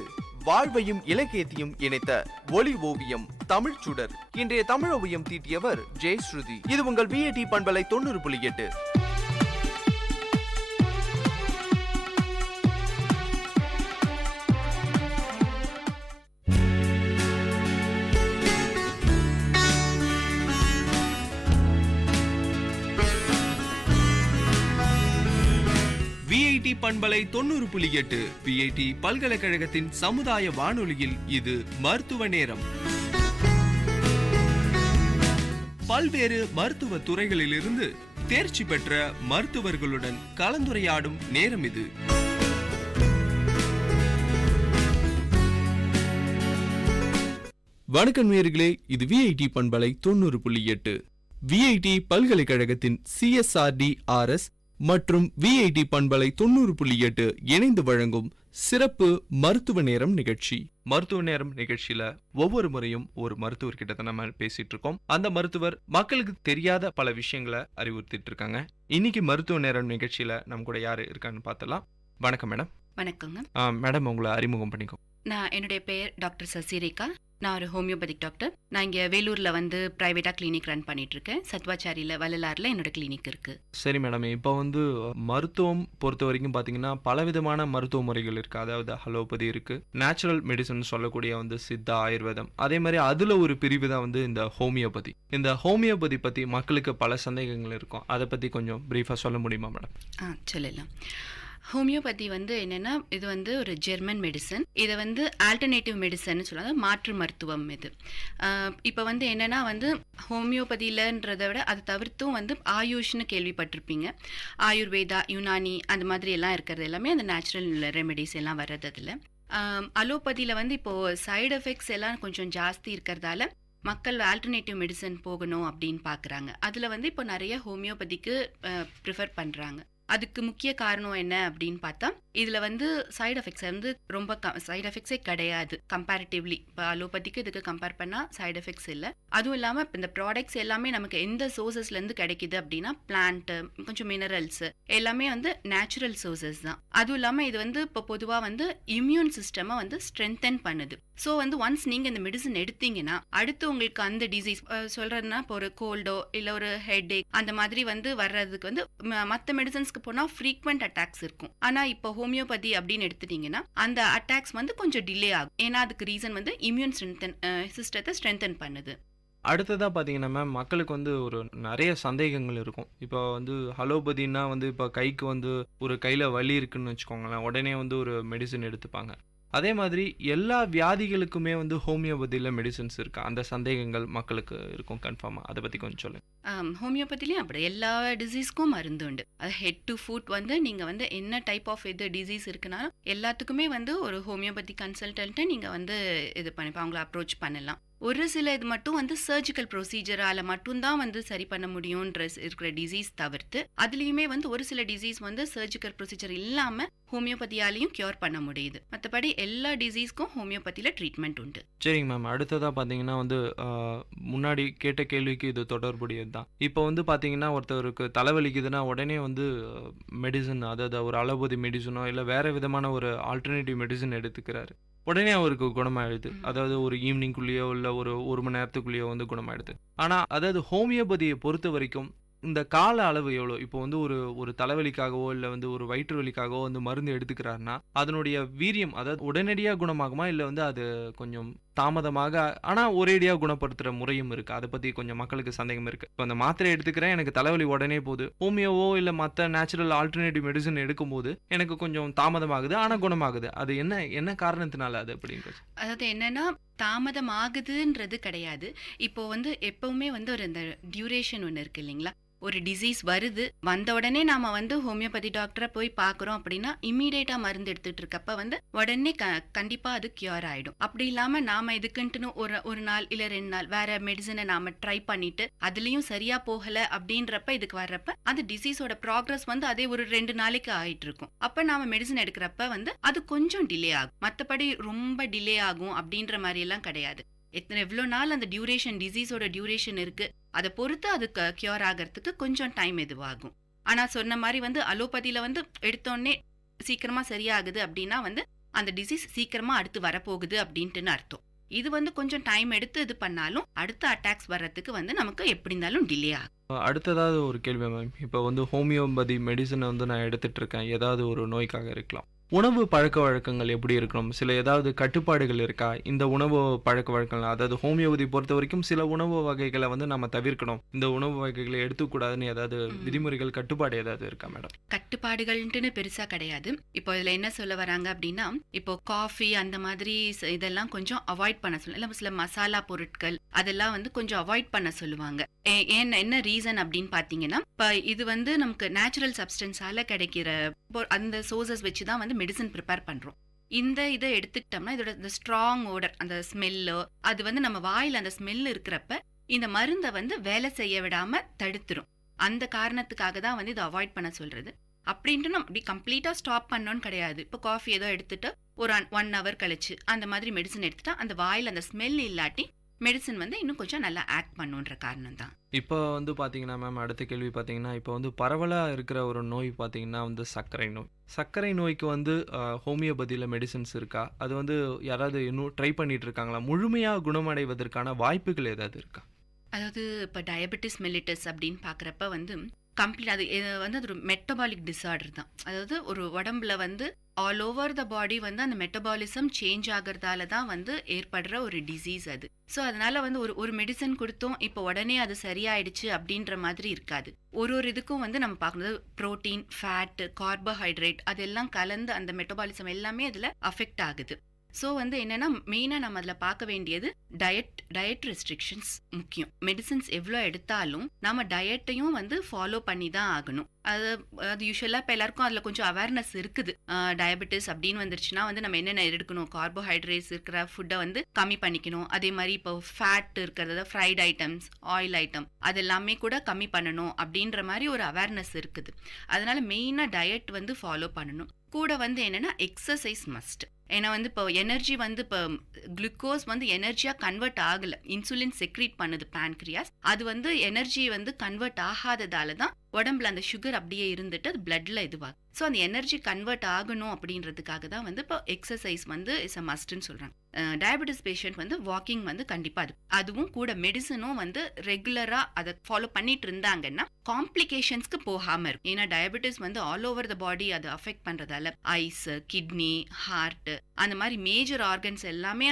வாழ்வையும் இலக்கியத்தையும் இணைத்த ஒளி ஓவியம் தமிழ் சுடர். இன்றைய தமிழ் ஓவியம் தீட்டியவர் ஜெயஸ்ருதி. இது உங்கள் VAT பண்பலை 90.8. VAT பண்பலை 90.8 VAT பல்கலைக்கழகத்தின் சமுதாய வானொலியில் இது மருத்துவ நேரம். பல்வேறு மருத்துவ துறைகளிலிருந்து தேர்ச்சி பெற்ற மருத்துவர்களுடன் கலந்துரையாடும் நேரம் இது. வணக்கம் நேயர்களே, இது VAT பண்பலை 90.8 VAT பல்கலைக்கழகத்தின் CSRD-RS மற்றும் VAT பண்பலை 90.8 இணைந்து வழங்கும் சிறப்பு மருத்துவ நேரம் நிகழ்ச்சி. மருத்துவ நேரம் நிகழ்ச்சியில ஒவ்வொரு முறையும் ஒரு மருத்துவர்கிட்ட தான் நம்ம பேசிட்டு இருக்கோம். அந்த மருத்துவர் மக்களுக்கு தெரியாத பல விஷயங்களை அறிவுறுத்திட்டு இருக்காங்க. இன்னைக்கு மருத்துவ நேரம் நிகழ்ச்சியில நம்ம கூட யாரு இருக்கான்னு பார்த்தலாம். வணக்கம் மேடம். வணக்கங்க மேடம், உங்களை அறிமுகம் பண்ணிக்கோ. நான் என்னுடைய பெயர் டாக்டர் சசிரேகா. நான் ஒரு ஹோமியோபதிக் டாக்டர். நான் இங்கே வேலூரில் வந்து ப்ரைவேட்டாக கிளினிக் ரன் பண்ணிட்டு இருக்கேன். சத்வாச்சாரியில் வள்ளலாரில் என்னோட கிளினிக் இருக்கு. சரி மேடம், இப்போ வந்து மருத்துவம் பொறுத்த வரைக்கும் பார்த்தீங்கன்னா பலவிதமான மருத்துவ முறைகள் இருக்கு. அதாவது அலோபதி இருக்கு, நேச்சுரல் மெடிசன் சொல்லக்கூடிய வந்து சித்தா, ஆயுர்வேதம், அதே மாதிரி அதுல ஒரு பிரிவு தான் வந்து இந்த ஹோமியோபதி. இந்த ஹோமியோபதி பத்தி மக்களுக்கு பல சந்தேகங்கள் இருக்கும். அதை பத்தி கொஞ்சம் பிரீஃபா சொல்ல முடியுமா மேடம்? சொல்லலாம். ஹோமியோபதி வந்து என்னென்னா, இது வந்து ஒரு ஜெர்மன் மெடிசன். இதை வந்து ஆல்டர்னேட்டிவ் மெடிசன் சொல்லுவாங்க, மாற்று மருத்துவம் இது. இப்போ வந்து என்னென்னா வந்து ஹோமியோபதியிலன்றதை விட அதை தவிர்த்தும் வந்து ஆயுஷ்னு கேள்விப்பட்டிருப்பீங்க. ஆயுர்வேதா, யுனானி அந்த மாதிரி எல்லாம் இருக்கிறது எல்லாமே அந்த நேச்சுரல் ரெமெடிஸ் எல்லாம் வர்றது. அதில் அலோபதியில் வந்து இப்போது சைடு எஃபெக்ட்ஸ் எல்லாம் கொஞ்சம் ஜாஸ்தி இருக்கிறதால மக்கள் ஆல்டர்னேட்டிவ் மெடிசன் போகணும் அப்படின்னு பார்க்குறாங்க. அதில் வந்து இப்போ நிறைய ஹோமியோபதிக்கு ப்ரிஃபர் பண்ணுறாங்க. அதுக்கு முக்கிய காரணம் என்ன அப்படின்னு பார்த்தா, இதில் வந்து சைடு எஃபெக்ட்ஸ் வந்து ரொம்ப சைடு எஃபெக்ட்ஸே கிடையாது கம்பேரிட்டிவ்லி. இப்போ அலோபதிக்கு இதுக்கு கம்பேர் பண்ணால் சைடு எஃபெக்ட்ஸ் இல்லை. அதுவும் இல்லாமல் இப்போ இந்த ப்ராடக்ட்ஸ் எல்லாமே நமக்கு எந்த சோர்சஸ்லேருந்து கிடைக்குது அப்படின்னா பிளான்ட்டு, கொஞ்சம் மினரல்ஸு எல்லாமே வந்து நேச்சுரல் சோர்சஸ் தான். அதுவும் இல்லாமல் இது வந்து இப்போ பொதுவாக வந்து இம்யூன் சிஸ்டமை வந்து ஸ்ட்ரென்தன் பண்ணுது. ஸோ வந்து ஒன்ஸ் நீங்கள் இந்த மெடிசன் எடுத்தீங்கன்னா அடுத்து உங்களுக்கு அந்த டிசீஸ் சொல்கிறதுனா இப்போ ஒரு கோல்டோ இல்லை ஒரு ஹெட் ஏக் அந்த மாதிரி வந்து வர்றதுக்கு வந்து மற்ற மெடிசன்ஸ்க்கு போனால் ஃப்ரீக்வெண்ட் அட்டாக்ஸ் இருக்கும். ஆனால் இப்போ ஹோமியோபதி அப்படின்னு எடுத்துட்டீங்கன்னா அந்த அட்டாக்ஸ் வந்து கொஞ்சம் டிலே ஆகும். ஏன்னா அதுக்கு ரீசன் வந்து இம்யூன் சிஸ்டத்தை ஸ்ட்ரென்தன் பண்ணுது. அடுத்ததாக பார்த்தீங்கன்னா மேம், மக்களுக்கு வந்து ஒரு நிறைய சந்தேகங்கள் இருக்கும். இப்போ வந்து அலோபதினா வந்து இப்போ கைக்கு வந்து ஒரு கையில் வலி இருக்குன்னு வச்சுக்கோங்களேன், உடனே வந்து ஒரு மெடிசன் எடுத்துப்பாங்க. அதே மாதிரி எல்லா வியாதிகளுக்குமே வந்து ஹோமியோபதியில் மெடிசன்ஸ் இருக்கா? அந்த சந்தேகங்கள் மக்களுக்கு இருக்கும் கன்ஃபார்மாக. அதை பற்றி கொஞ்சம் சொல்லுங்கள். ஹோமியோபதிலையும் அப்படி எல்லா டிசீஸ்க்கும் மருந்து உண்டு. அது ஹெட் டு ஃபுட் வந்து நீங்கள் வந்து என்ன டைப் ஆஃப் இது டிசீஸ் இருக்குனாலும் எல்லாத்துக்குமே வந்து ஒரு ஹோமியோபதி கன்சல்டன்ட்டை நீங்கள் வந்து இது பண்ணிப்பா அவங்கள அப்ரோச் பண்ணலாம். ஒரு சில இது மட்டும் வந்து சர்ஜிக்கல் ப்ரொசீஜரால் மட்டும்தான் வந்து சரி பண்ண முடியும்ன்ற இருக்கிற டிசீஸ் தவிர்த்து, அதுலேயுமே வந்து ஒரு சில டிசீஸ் வந்து சர்ஜிக்கல் ப்ரொசீஜர் இல்லாமல் ஹோமியோபதியாலையும் கியூர் பண்ண முடியுது. மற்றபடி எல்லா டிசீஸ்க்கும் ஹோமியோபதியில் ட்ரீட்மெண்ட் உண்டு. சரிங்க மேம். அடுத்ததாக பார்த்தீங்கன்னா வந்து முன்னாடி கேட்ட கேள்விக்கு இது தொடர்புடையது தான். இப்போ வந்து பார்த்தீங்கன்னா ஒருத்தருக்கு தலைவலிக்குதுன்னா உடனே வந்து மெடிசன், அதாவது ஒரு அலோபதி மெடிசனோ இல்லை வேறு விதமான ஒரு ஆல்டர்னேட்டிவ் மெடிசன் எடுத்துக்கிறாரு, உடனே அவருக்கு குணமாயிடுது. அதாவது ஒரு ஈவினிங்குள்ளேயோ இல்லை ஒரு மணி நேரத்துக்குள்ளேயோ வந்து குணமாயிடுது. ஆனால் அதாவது ஹோமியோபதியை பொறுத்த வரைக்கும் இந்த கால அளவு எவ்வளோ? இப்போ வந்து ஒரு தலைவலிக்காகவோ இல்லை வந்து ஒரு வயிற்று வலிக்காகவோ வந்து மருந்து எடுத்துக்கிறாருன்னா அதனுடைய வீரியம், அதாவது உடனடியாக குணமாகுமா இல்லை வந்து அது கொஞ்சம் தாமதமாக ஆனால் ஒரேடியாக குணப்படுத்துகிற முறையும் இருக்குது? அதை பற்றி கொஞ்சம் மக்களுக்கு சந்தேகம் இருக்குது. இப்போ அந்த மாத்திரை எடுத்துக்கிறேன், எனக்கு தலைவலி உடனே போகுது. ஹோமியோவோ இல்லை மற்ற நேச்சுரல் ஆல்டர்னேட்டிவ் மெடிசன் எடுக்கும்போது எனக்கு கொஞ்சம் தாமதமாகுது ஆனால் குணமாகுது. அது என்ன காரணத்தினால அது அப்படிங்கிறது? அதாவது என்னன்னா, தாமதம் ஆகுதுன்றது கிடையாது. இப்போ வந்து எப்பவுமே வந்து ஒரு இந்த டியூரேஷன் ஒன்று இருக்கு இல்லைங்களா? ஒரு டிசீஸ் வருது, வந்த உடனே நாம வந்து ஹோமியோபதி டாக்டரை போய் பார்க்குறோம் அப்படின்னா இம்மீடியட்டா மருந்து எடுத்துட்டு இருக்கப்ப வந்து உடனே கண்டிப்பா அது கியூர் ஆயிடும். அப்படி இல்லாம நாம இதுக்குன்ட்டுன்னு ஒரு நாள் இல்லை 2 நாள் வேற மெடிசனை நாம ட்ரை பண்ணிட்டு அதுலயும் சரியா போகல அப்படின்றப்ப இதுக்கு வர்றப்ப அந்த டிசீஸோட ப்ராக்ரஸ் வந்து அதே ஒரு 2 நாளைக்கு ஆயிட்டு இருக்கும். அப்ப நாம மெடிசன் எடுக்கிறப்ப வந்து அது கொஞ்சம் டிலே ஆகும். மற்றபடி ரொம்ப டிலே ஆகும் அப்படின்ற மாதிரி எல்லாம் கிடையாது. எவ்வளோ நாள் அந்த டியூரேஷன், டிசீஸோட டியூரேஷன் இருக்கு, அதை பொறுத்து அதுக்கு கியூர் ஆகிறதுக்கு கொஞ்சம் டைம் இதுவாகும். ஆனால் சொன்ன மாதிரி வந்து அலோபதியில் வந்து எடுத்தோடனே சீக்கிரமா சரியாகுது அப்படின்னா வந்து அந்த டிசீஸ் சீக்கிரமா அடுத்து வரப்போகுது அப்படின்ட்டுன்னு அர்த்தம். இது வந்து கொஞ்சம் டைம் எடுத்து இது பண்ணாலும் அடுத்த அட்டாக்ஸ் வர்றதுக்கு வந்து நமக்கு எப்படி இருந்தாலும் டிலே ஆகும். அடுத்ததாவது ஒரு கேள்வி மேம், இப்போ வந்து ஹோமியோபதி மெடிசனை வந்து நான் எடுத்துட்டு இருக்கேன், ஏதாவது ஒரு நோய்க்காக இருக்கலாம். உணவு பழக்க வழக்கங்கள் எப்படி இருக்கணும்? சில ஏதாவது கட்டுப்பாடுகள் இருக்கா இந்த உணவு பழக்க வழக்கங்கள்? அதாவது ஹோமியோபதி பொறுத்த வரைக்கும் சில உணவு வகைகளை வந்து நம்ம தவிர்க்கணும், இந்த உணவு வகைகளை எடுத்துக்கூடாதுன்னு ஏதாவது விதிமுறைகள், கட்டுப்பாடு ஏதாவது இருக்கா மேடம்? கட்டுப்பாடுகள்ன்ட்டுன்னு பெருசா கிடையாது. இப்போ இதுல என்ன சொல்ல வராங்க அப்படின்னா, இப்போ காஃபி அந்த மாதிரி இதெல்லாம் கொஞ்சம் அவாய்ட் பண்ண சொல்லுவாங்க. இல்லை சில மசாலா பொருட்கள் அதெல்லாம் வந்து கொஞ்சம் அவாய்ட் பண்ண சொல்லுவாங்க. என்ன ரீசன் அப்படின்னு பாத்தீங்கன்னா, இப்போ இது வந்து நமக்கு நேச்சுரல் சப்ஸ்டன்ஸால கிடைக்கிற அந்த சோர்சஸ் வச்சுதான் வந்து மெடிசன் ப்ரிப்பேர் பண்றோம். இந்த இதை எடுத்துக்கிட்டோம்னா இதோட இந்த ஸ்ட்ராங் ஓடர், அந்த ஸ்மெல்லோ அது வந்து நம்ம வாயில் அந்த ஸ்மெல் இருக்கிறப்ப இந்த மருந்தை வந்து வேலை செய்ய விடாம தடுத்துரும். அந்த காரணத்துக்காக தான் வந்து இதை அவாய்ட் பண்ண சொல்றது. அப்படின்ட்டு நம்ம அப்படி கம்ப்ளீட்டா ஸ்டாப் பண்ணோன்னு கிடையாது. இப்போ காஃபி ஏதோ எடுத்துட்டு ஒரு 1 hour கழிச்சு அந்த மாதிரி மெடிசன் எடுத்துட்டா அந்த வாயில் அந்த ஸ்மெல் இல்லாட்டி மெடிசன் வந்து இன்னும் கொஞ்சம் நல்லா ஆக்ட் பண்ணுன்ற காரணம் தான். இப்போ வந்து பார்த்தீங்கன்னா மேம், அடுத்த கேள்வி பார்த்தீங்கன்னா, இப்போ வந்து பரவலாக இருக்கிற ஒரு நோய் பார்த்தீங்கன்னா வந்து சர்க்கரை நோய். சர்க்கரை நோய்க்கு வந்து ஹோமியோபதியில் மெடிசன்ஸ் இருக்கா? அது வந்து யாராவது இன்னும் ட்ரை பண்ணிட்டு இருக்காங்களா? முழுமையாக குணமடைவதற்கான வாய்ப்புகள் ஏதாவது இருக்கா? அதாவது இப்போ டயபெட்டிஸ் மெல்லிட்டஸ் அப்படின்னு பார்க்குறப்ப வந்து கம்ப்ளீட் அது வந்து அது ஒரு மெட்டபாலிக் டிஸார்டர் தான். அதாவது ஒரு உடம்புல வந்து ஆல் ஓவர் த பாடி வந்து அந்த மெட்டபாலிசம் சேஞ்ச் ஆகிறதால தான் வந்து ஏற்படுற ஒரு டிசீஸ் அது. ஸோ அதனால வந்து ஒரு மெடிசன் கொடுத்தோம் இப்போ உடனே அது சரியாயிடுச்சு அப்படின்ற மாதிரி இருக்காது. ஒரு இதுக்கும் வந்து நம்ம பார்க்கணும், புரோட்டீன், ஃபேட், கார்போஹைட்ரேட் அதெல்லாம் கலந்து அந்த மெட்டபாலிசம் எல்லாமே அதில் அஃபெக்ட் ஆகுது. ஸோ வந்து என்னன்னா மெயினாக நம்ம அதில் பார்க்க வேண்டியது டயட் ரெஸ்ட்ரிக்ஷன்ஸ் முக்கியம். மெடிசின்ஸ் எவ்வளோ எடுத்தாலும் நம்ம டயட்டையும் வந்து ஃபாலோ பண்ணி தான் ஆகணும். அது யூஸ்வலாக இப்போ எல்லாருக்கும் அதில் கொஞ்சம் அவேர்னஸ் இருக்குது. டயபெட்டிஸ் அப்படின்னு வந்துருச்சுன்னா வந்து நம்ம என்னென்ன எடுக்கணும், கார்போஹைட்ரேட்ஸ் இருக்கிற ஃபுட்டை வந்து கம்மி பண்ணிக்கணும். அதே மாதிரி இப்போ ஃபேட் இருக்கிறத, ஃப்ரைட் ஐட்டம்ஸ், ஆயில் ஐட்டம் அதெல்லாமே கூட கம்மி பண்ணணும் அப்படின்ற மாதிரி ஒரு அவேர்னஸ் இருக்குது. அதனால மெயினாக டயட் வந்து ஃபாலோ பண்ணணும். கூட வந்து என்னன்னா எக்ஸசைஸ் மஸ்ட். ஏன்னா வந்து இப்போ எனர்ஜி வந்து இப்போ குளுக்கோஸ் வந்து எனர்ஜியாக கன்வெர்ட் ஆகலை, இன்சுலின் செக்ரீட் பண்ணுது பேன்க்ரியாஸ். அது வந்து எனர்ஜி வந்து கன்வெர்ட் ஆகாததால தான் உடம்புல அந்த சுகர் அப்படியே இருந்துட்டு அது பிளட்ல இதுவாகும். ஸோ அந்த எனர்ஜி கன்வெர்ட் ஆகணும் அப்படின்றதுக்காக தான் வந்து இப்போ எக்ஸசைஸ் வந்து இஸ் அ மஸ்ட்னு சொல்கிறாங்க. டயபெட்டிஸ் பேஷண்ட் வந்து வாக்கிங் வந்து கண்டிப்பாக அதுவும் கூட மெடிசனும் வந்து ரெகுலராக அதை ஃபாலோ பண்ணிட்டு இருந்தாங்கன்னா காம்ப்ளிகேஷன்ஸ்க்கு போகாமல் இருக்கும். ஏன்னா டயபெட்டிஸ் வந்து ஆல் ஓவர் த பாடி அதை அஃபெக்ட் பண்ணுறதால ஐஸ், கிட்னி, ஹார்ட் அந்த மாதிரி மேஜர் ஆர்கன்ஸ் எல்லாமே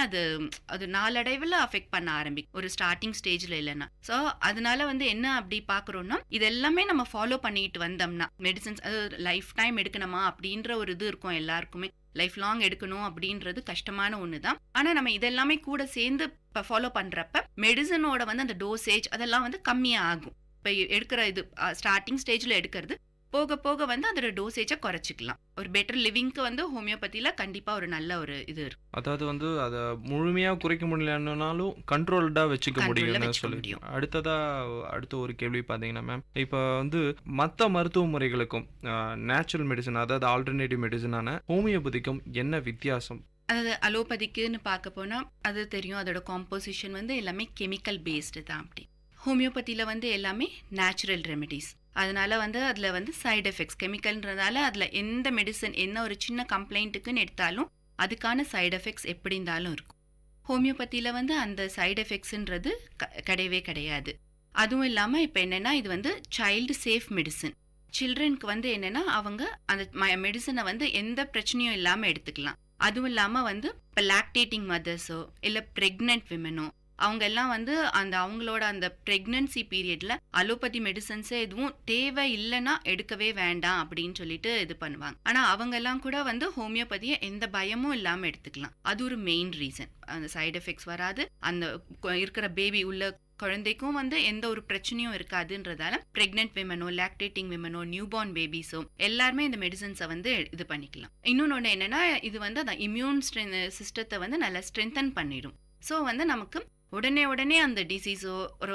அது நாளடைவில் அஃபெக்ட் பண்ண ஆரம்பிக்கும் ஒரு ஸ்டார்டிங் ஸ்டேஜில் இல்லைன்னா. ஸோ அதனால வந்து என்ன அப்படி பார்க்குறோன்னா இது எல்லாமே நம்ம ஃபாலோ பண்ணிட்டு வந்தோம்னா மெடிசன்ஸ் அது லைஃப் டைம் எடுக்கணுமா அப்படின்ற ஒரு இது இருக்கும் எல்லாருக்குமே. லைஃப் லாங் எடுக்கணும் அப்படின்றது கஷ்டமான ஒன்று தான். ஆனால் நம்ம இதெல்லாமே கூட சேர்ந்து இப்போ ஃபாலோ பண்ணுறப்ப மெடிசனோட வந்து அந்த டோசேஜ் அதெல்லாம் வந்து கம்மியாக ஆகும். இப்போ எடுக்கிற இது ஸ்டார்டிங் ஸ்டேஜில் எடுக்கிறது போக போக வந்து அதோட டோசேஜை குறைச்சிக்கலாம். ஒரு பெட்டர் லிவிங்க்கு வந்து ஹோமியோபதியில் கண்டிப்பாக ஒரு நல்ல ஒரு இது இருக்கும். அதாவது வந்து அதை முழுமையாக குறைக்க முடியலன்னாலும் கண்ட்ரோல்டாக வச்சுக்க முடியும்னு சொல்லி. அடுத்த ஒரு கேள்வி பார்த்தீங்கன்னா மேம், இப்போ வந்து மற்ற மருத்துவ முறைகளுக்கும் நேச்சுரல் மெடிசன் அதாவது ஆல்டர்னேட்டிவ் மெடிசனான ஹோமியோபதிக்கும் என்ன வித்தியாசம்? அதாவது அலோபதிக்குன்னு பார்க்க போனால் அது தெரியும், அதோட காம்போசிஷன் வந்து எல்லாமே கெமிக்கல் பேஸ்டு தான். அப்படி ஹோமியோபதியில் வந்து எல்லாமே நேச்சுரல் ரெமெடிஸ். அதனால வந்து அதில் வந்து சைடு எஃபெக்ட்ஸ் கெமிக்கல்ன்றதால அதில் எந்த மெடிசன் என்ன ஒரு சின்ன கம்ப்ளைண்ட்டுக்குன்னு எடுத்தாலும் அதுக்கான சைடு எஃபெக்ட்ஸ் எப்படி இருந்தாலும் இருக்கும். ஹோமியோபதியில் வந்து அந்த சைடு எஃபெக்ட்ஸுன்றது கிடையவே கிடையாது. அதுவும் இல்லாமல் இப்போ என்னென்னா இது வந்து சைல்டு சேஃப் மெடிசன். சில்ட்ரனுக்கு வந்து என்னென்னா அவங்க அந்த மெடிசனை வந்து எந்த பிரச்சனையும் இல்லாமல் எடுத்துக்கலாம். அதுவும் இல்லாமல் வந்து இப்போ லாக்டேட்டிங் மதர்ஸோ இல்லை ப்ரெக்னென்ட் விமனோ அவங்க எல்லாம் வந்து அவங்களோட அந்த ப்ரெக்னன்சி பீரியட்ல அலோபதி மெடிசன்ஸே எதுவும் தேவை இல்லைன்னா எடுக்கவே வேண்டாம் அப்படின்னு சொல்லிட்டு இது பண்ணுவாங்க. ஆனா அவங்க எல்லாம் கூட வந்து ஹோமியோபதியை எந்த பயமும் இல்லாம எடுத்துக்கலாம். அது ஒரு மெயின் ரீசன். அந்த சைடு எஃபெக்ட்ஸ் வராது, அந்த இருக்கிற பேபி உள்ள குழந்தைக்கும் வந்து எந்த ஒரு பிரச்சனையும் இருக்காதுன்றதால பிரெக்னென்ட் விமனோ, லாக்டேட்டிங் விமனோ, நியூபார்ன் பேபிஸோ எல்லாருமே இந்த மெடிசன்ஸை வந்து இது பண்ணிக்கலாம். இன்னொன்று என்னன்னா இது வந்து அந்த இம்யூன் சிஸ்டத்தை வந்து நல்லா ஸ்ட்ரென்தன் பண்ணிடும். ஸோ வந்து நமக்கு உடனே அந்த டிசீஸோ ஒரு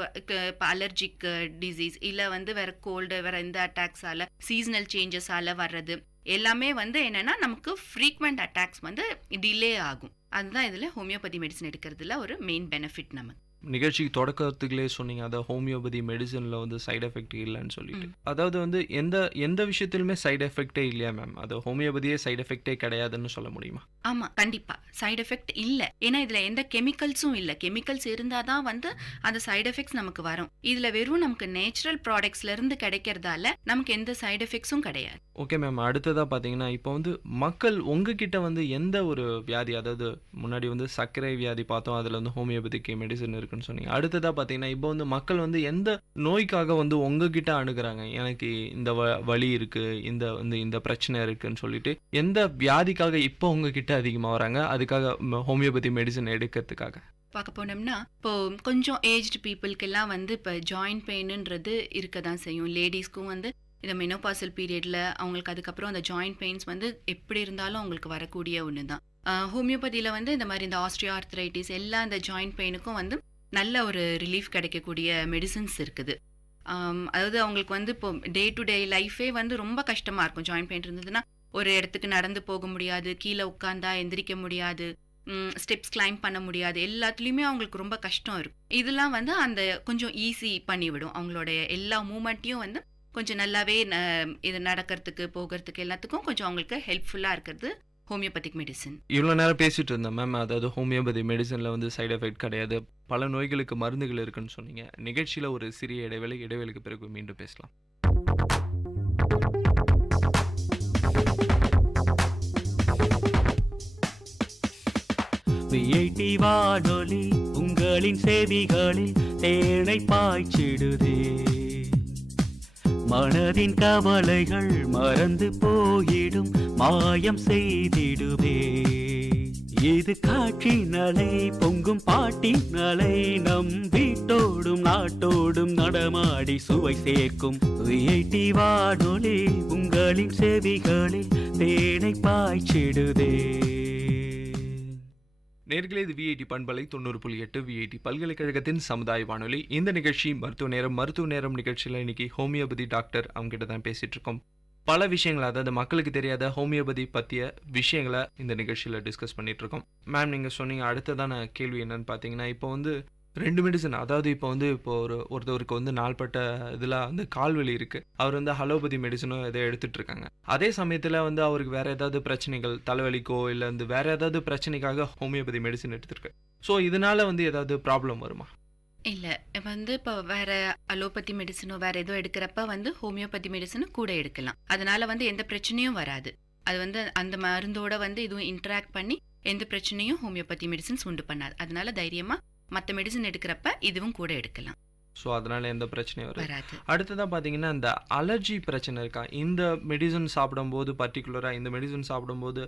அலர்ஜிக் டிசீஸ் இல்லை வந்து வேற கோல்டு வேற எந்த அட்டாக்ஸால சீசனல் சேஞ்சஸால வர்றது எல்லாமே வந்து என்னன்னா நமக்கு ஃப்ரீக்வெண்ட் அட்டாக்ஸ் வந்து டிலே ஆகும். அதுதான் இதில் ஹோமியோபதி மெடிசன் எடுக்கிறதுல ஒரு மெயின் பெனிஃபிட் நமக்கு. நிகழ்ச்சிக்கு தொடக்கத்துக்குள்ளே சொன்னீங்க அதை ஹோமியோபதி மெடிசனில் வந்து சைடு எஃபெக்ட் இல்லைன்னு சொல்லிட்டு. அதாவது வந்து எந்த விஷயத்திலுமே சைடு எஃபெக்டே இல்லையா மேம்? அது ஹோமியோபதியே சைடு எஃபெக்டே கிடையாதுன்னு சொல்ல முடியுமா? ஆமாம், கண்டிப்பாக சைடு எஃபெக்ட் இல்லை. ஏன்னா இதில் எந்த கெமிக்கல்ஸும் இல்லை. கெமிக்கல்ஸ் இருந்தால் தான் வந்து அந்த சைடு எஃபெக்ட்ஸ் நமக்கு வரும். இதில் வெறும் நமக்கு நேச்சுரல் ப்ராடக்ட்ஸ்லேருந்து கிடைக்கிறதால நமக்கு எந்த சைடு எஃபெக்ட்ஸும் கிடையாது. ஓகே மேம், அடுத்ததாக பார்த்தீங்கன்னா இப்போ வந்து மக்கள் உங்ககிட்ட வந்து எந்த ஒரு வியாதி, அதாவது முன்னாடி வந்து சர்க்கரை வியாதி பார்த்தோம், அதில் வந்து ஹோமியோபதிக்கு மெடிசன் இருக்குன்னு சொன்னீங்க. அடுத்ததாக பார்த்தீங்கன்னா இப்போ வந்து மக்கள் வந்து எந்த நோய்க்காக வந்து உங்ககிட்ட அணுகுறாங்க? எனக்கு இந்த வலி இருக்கு, இந்த பிரச்சனை இருக்குன்னு சொல்லிட்டு எந்த வியாதிக்காக இப்போ உங்ககிட்ட அதிகமாக வராங்க, அதுக்காக ஹோமியோபதி மெடிசன் எடுக்கிறதுக்காக? பார்க்க போனோம்னா இப்போ கொஞ்சம் ஏஜ்டு பீப்புளுக்கெல்லாம் வந்து இப்போ ஜாயிண்ட் பெயின்ன்றது இருக்க தான் செய்யும். லேடிஸ்க்கும் வந்து இந்த மெனோபாசல் பீரியட்ல அவங்களுக்கு அதுக்கப்புறம் அந்த ஜாயிண்ட் பெயின்ஸ் வந்து எப்படி இருந்தாலும் அவங்களுக்கு வரக்கூடிய ஒன்று தான். ஹோமியோபதியில் வந்து இந்த மாதிரி இந்த ஆஸ்ட்ரியோ ஆர்த்ரைட்டிஸ் எல்லா இந்த ஜாயிண்ட் பெயினுக்கும் வந்து நல்ல ஒரு ரிலீஃப் கிடைக்கக்கூடிய மெடிசன்ஸ் இருக்குது. அதாவது அவங்களுக்கு வந்து இப்போ டே டு டே லைஃபே வந்து ரொம்ப கஷ்டமாக இருக்கும். ஜாயிண்ட் பெயின் இருந்ததுன்னா ஒரு இடத்துக்கு நடந்து போக முடியாது, கீழே உட்காந்தா எந்திரிக்க முடியாது, ஸ்டெப்ஸ் கிளைம் பண்ண முடியாது, எல்லாத்துலேயுமே அவங்களுக்கு ரொம்ப கஷ்டம் இருக்கும். இதெல்லாம் வந்து அந்த கொஞ்சம் ஈஸி பண்ணிவிடும். அவங்களோட எல்லா மூமெண்ட்டையும் வந்து கொஞ்சம் நல்லாவே இது நடக்கிறதுக்கு போகிறதுக்கு எல்லாத்துக்கும் கொஞ்சம் அவங்களுக்கு ஹெல்ப்ஃபுல்லாக இருக்கிறது ஹோமியோபதிக் மெடிசன். இவ்வளோ நேரம் பேசிட்டு இருந்தேன் மேம், அதாவது ஹோமியோபதி மெடிசனில் வந்து சைடு எஃபெக்ட் கிடையாது, பல நோய்களுக்கு மருந்துகள் இருக்குன்னு சொன்னீங்க. நிகழ்ச்சியில் ஒரு சிறிய இடைவேளைக்கு பிறகு மீண்டும் பேசலாம். விஐடி வானொலி உங்களின் செவிகளில் தேனை பாய்ச்சிடுதே, மனதின் கவலைகள் மறந்து போயிடும், மாயம் செய்திடுவே. இது காட்சி நலை பொங்கும் பாட்டி நலை நம் வீட்டோடும் நாட்டோடும் நடமாடி சுவை சேர்க்கும் விஐடி வானொலி உங்களின் செவிகளில் தேனை பாய்ச்சிடுதே. நேர்களே, இது விஐடி பண்பலை 90.8 விஐடி பல்கலைக்கழகத்தின் சமுதாய வானொலி. இந்த நிகழ்ச்சி மருத்துவ நேரம் நிகழ்ச்சியில் இன்னைக்கு ஹோமியோபதி டாக்டர் அவங்க கிட்ட தான் பேசிட்டு இருக்கோம். பல விஷயங்கள், அதாவது மக்களுக்கு தெரியாத ஹோமியோபதி பற்றிய விஷயங்களை இந்த நிகழ்ச்சியில் டிஸ்கஸ் பண்ணிட்டு இருக்கோம். மேம், நீங்கள் சொன்னீங்க அடுத்ததான கேள்வி என்னன்னு பார்த்தீங்கன்னா, இப்போ வந்து 2 மெடிசன், அதாவது இப்போ ஒருத்தவருக்கு வந்து நாள்பட்ட இதில் வந்து கால்வலி இருக்குது, அவர் வந்து அலோபதி மெடிசனும் இதை எடுத்துகிட்டு இருக்காங்க. அதே சமயத்தில் வந்து அவருக்கு வேறு ஏதாவது பிரச்சனைகள், தலைவலிக்கோ இல்லை வந்து வேறு ஏதாவது பிரச்சனைக்காக ஹோமியோபதி மெடிசன் எடுத்துருக்கு. ஸோ இதனால் வந்து ஏதாவது ப்ராப்ளம் வருமா? இல்லை, வந்து இப்போ வேற அலோபதி மெடிசனோ வேற ஏதோ எடுக்கிறப்ப வந்து ஹோமியோபதி மெடிசனும் கூட எடுக்கலாம். அதனால வந்து எந்த பிரச்சனையும் வராது. அது வந்து அந்த மருந்தோட வந்து இதுவும் இன்டராக்ட் பண்ணி எந்த பிரச்சனையும் ஹோமியோபதி மெடிசன்ஸ் உண்டு பண்ணாது. அதனால தைரியமா மற்ற மெடிசன் எடுக்கிறப்ப இதுவும் கூட எடுக்கலாம். ஸோ அதனால எந்த பிரச்சனையும் வராது. அடுத்ததாக பார்த்தீங்கன்னா, இந்த அலர்ஜி பிரச்சனை இருக்கா? இந்த மெடிசன் சாப்பிடும்போது, பர்டிகுலராக இந்த மெடிசன் சாப்பிடும்போது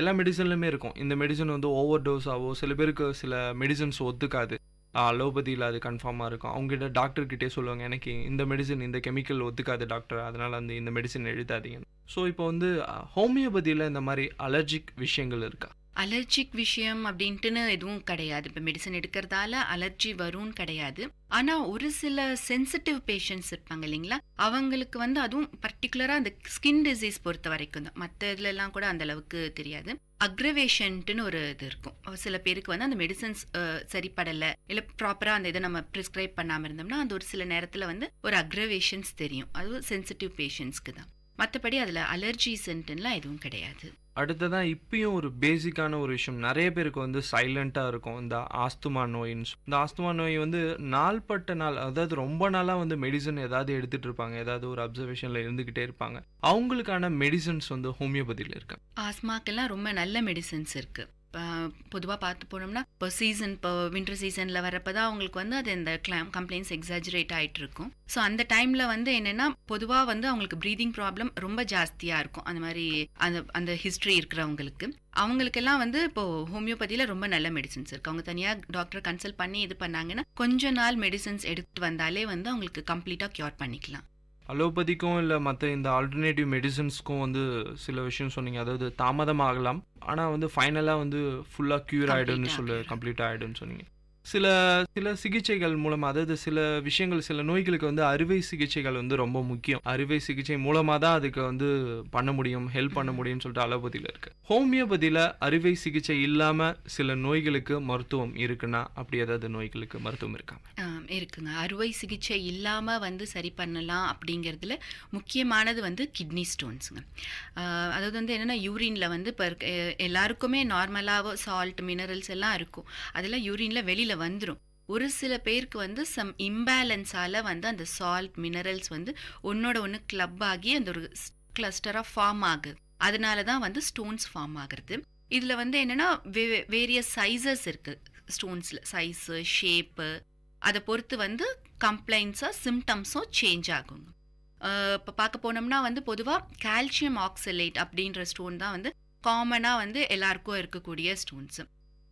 எல்லா மெடிசன்லையுமே இருக்கும், இந்த மெடிசன் வந்து ஓவர் டோஸ் ஆகும், சில பேருக்கு சில மெடிசன்ஸ் ஒத்துக்காது. அலோபதியில் அது கன்ஃபார்மாக இருக்கும். அவங்ககிட்ட டாக்டர்கிட்டே சொல்லுவாங்க, எனக்கு இந்த மெடிசன் இந்த கெமிக்கல் ஒத்துக்காது டாக்டர், அதனால் அந்த இந்த மெடிசன் எழுதாதீங்க. ஸோ இப்போ வந்து ஹோமியோபதியில் இந்த மாதிரி அலர்ஜிக் விஷயங்கள் இருக்கா? அலர்ஜிக் விஷயம் அப்படின்ட்டுன்னு எதுவும் கிடையாது. இப்போ மெடிசன் எடுக்கிறதால அலர்ஜி வரும்னு கிடையாது. ஆனால் ஒரு சில சென்சிட்டிவ் பேஷண்ட்ஸ் இருப்பாங்க இல்லைங்களா, அவங்களுக்கு வந்து அதுவும் பர்டிகுலராக அந்த ஸ்கின் டிசீஸ் பொறுத்த வரைக்கும் தான், மற்ற இதுலலாம் கூட அந்த அளவுக்கு தெரியாது. அக்ரவேஷன்ட்டுன்னு ஒரு இது இருக்கும். சில பேருக்கு வந்து அந்த மெடிசன்ஸ் சரிப்படலை, இல்லை ப்ராப்பராக அந்த இதை நம்ம ப்ரிஸ்கிரைப் பண்ணாமல் இருந்தோம்னா அந்த ஒரு சில நேரத்தில் வந்து ஒரு அக்ரவேஷன்ஸ் தெரியும். அது சென்சிட்டிவ் பேஷண்ட்ஸ்க்கு தான். மற்றபடி அதில் அலர்ஜிஸ்ன்ட்டுலாம் எதுவும் கிடையாது. அடுத்ததான் இப்பயும் ஒரு பேசிக்கான ஒரு விஷயம், நிறைய பேருக்கு வந்து சைலண்ட்டாக இருக்கும் இந்த ஆஸ்துமா நோயின்னு. இந்த ஆஸ்துமா நோய் வந்து நாள்பட்ட நாள், அதாவது ரொம்ப நாளாக வந்து மெடிசன் ஏதாவது எடுத்துகிட்டு இருப்பாங்க, ஏதாவது ஒரு அப்சர்வேஷனில் இருந்துக்கிட்டே இருப்பாங்க. அவங்களுக்கான மெடிசன்ஸ் வந்து ஹோமியோபதியில் இருக்கு. ஆஸ்மாக்கெல்லாம் ரொம்ப நல்ல மெடிசன்ஸ் இருக்குது. பொதுவாக பார்த்து போனோம்னா இப்போ வின்டர் சீசனில் வரப்போ தான் அவங்களுக்கு வந்து அது இந்த கம்ப்ளைண்ட்ஸ் எக்ஸாஜரேட் ஆகிட்டு இருக்கும். ஸோ அந்த டைமில் வந்து என்னென்னா பொதுவாக வந்து அவங்களுக்கு ப்ரீதிங் ப்ராப்ளம் ரொம்ப ஜாஸ்தியாக இருக்கும். அந்த மாதிரி அந்த ஹிஸ்ட்ரி இருக்கிறவங்களுக்கு அவங்களுக்கெல்லாம் வந்து இப்போது ஹோமியோபதியில் ரொம்ப நல்ல மெடிசன்ஸ் இருக்குது. அவங்க தனியாக டாக்டர் கன்சல்ட் பண்ணி இது பண்ணாங்கன்னா கொஞ்ச நாள் மெடிசன்ஸ் எடுத்துகிட்டு வந்தாலே வந்து அவங்களுக்கு கம்ப்ளீட்டாக க்யூர் பண்ணிக்கலாம். அலோபதிக்கும் இல்லை மற்ற இந்த ஆல்டர்னேட்டிவ் மெடிசன்ஸ்க்கும் வந்து சில விஷயம் சொன்னீங்க, அதாவது தாமதமாகலாம் ஆனால் வந்து ஃபைனலாக வந்து ஃபுல்லாக க்யூர் ஆகிடும்னு கம்ப்ளீட் ஆகிடும்னு சொன்னீங்க. சில சிகிச்சைகள் மூலமாக, அதாவது சில விஷயங்கள், சில நோய்களுக்கு வந்து அறுவை சிகிச்சைகள் வந்து ரொம்ப முக்கியம். அறுவை சிகிச்சை மூலமாக தான் அதுக்கு வந்து பண்ண முடியும், ஹெல்ப் பண்ண முடியும்னு சொல்லிட்டு அலோபதியில் இருக்குது. ஹோமியோபதியில் அறுவை சிகிச்சை இல்லாமல் சில நோய்களுக்கு மருத்துவம் இருக்குன்னா அப்படி ஏதாவது நோய்களுக்கு மருத்துவம் இருக்கா? இருக்குங்க. அறுவை சிகிச்சை இல்லாமல் வந்து சரி பண்ணலாம் அப்படிங்கிறதுல முக்கியமானது வந்து கிட்னி ஸ்டோன்ஸுங்க. அதாவது வந்து என்னென்னா யூரினில் வந்து இப்போ எல்லாருக்குமே நார்மலாக சால்ட் மினரல்ஸ் எல்லாம் இருக்கும், அதெல்லாம் யூரினில் வெளியில் வந்துடும். ஒரு சில பேருக்கு வந்து சம் இம்பேலன்ஸால் வந்து அந்த சால்ட் மினரல்ஸ் வந்து ஒன்னோட ஒன்று கிளப் ஆகி அந்த ஒரு கிளஸ்டராக ஃபார்ம் ஆகுது. அதனால தான் வந்து ஸ்டோன்ஸ் ஃபார்ம் ஆகுறது. இதில் வந்து என்னென்னா வேரியஸ் சைஸஸ் இருக்குது ஸ்டோன்ஸில். சைஸு, ஷேப்பு, அதை பொறுத்து வந்து கம்ப்ளைண்ட்ஸாக சிம்டம்ஸும் சேஞ்ச் ஆகுங்க. இப்போ பார்க்க போனோம்னா வந்து பொதுவாக கால்சியம் ஆக்சலேட் அப்படின்ற ஸ்டோன் தான் வந்து காமனாக வந்து எல்லாருக்கும் இருக்கக்கூடிய ஸ்டோன்ஸு.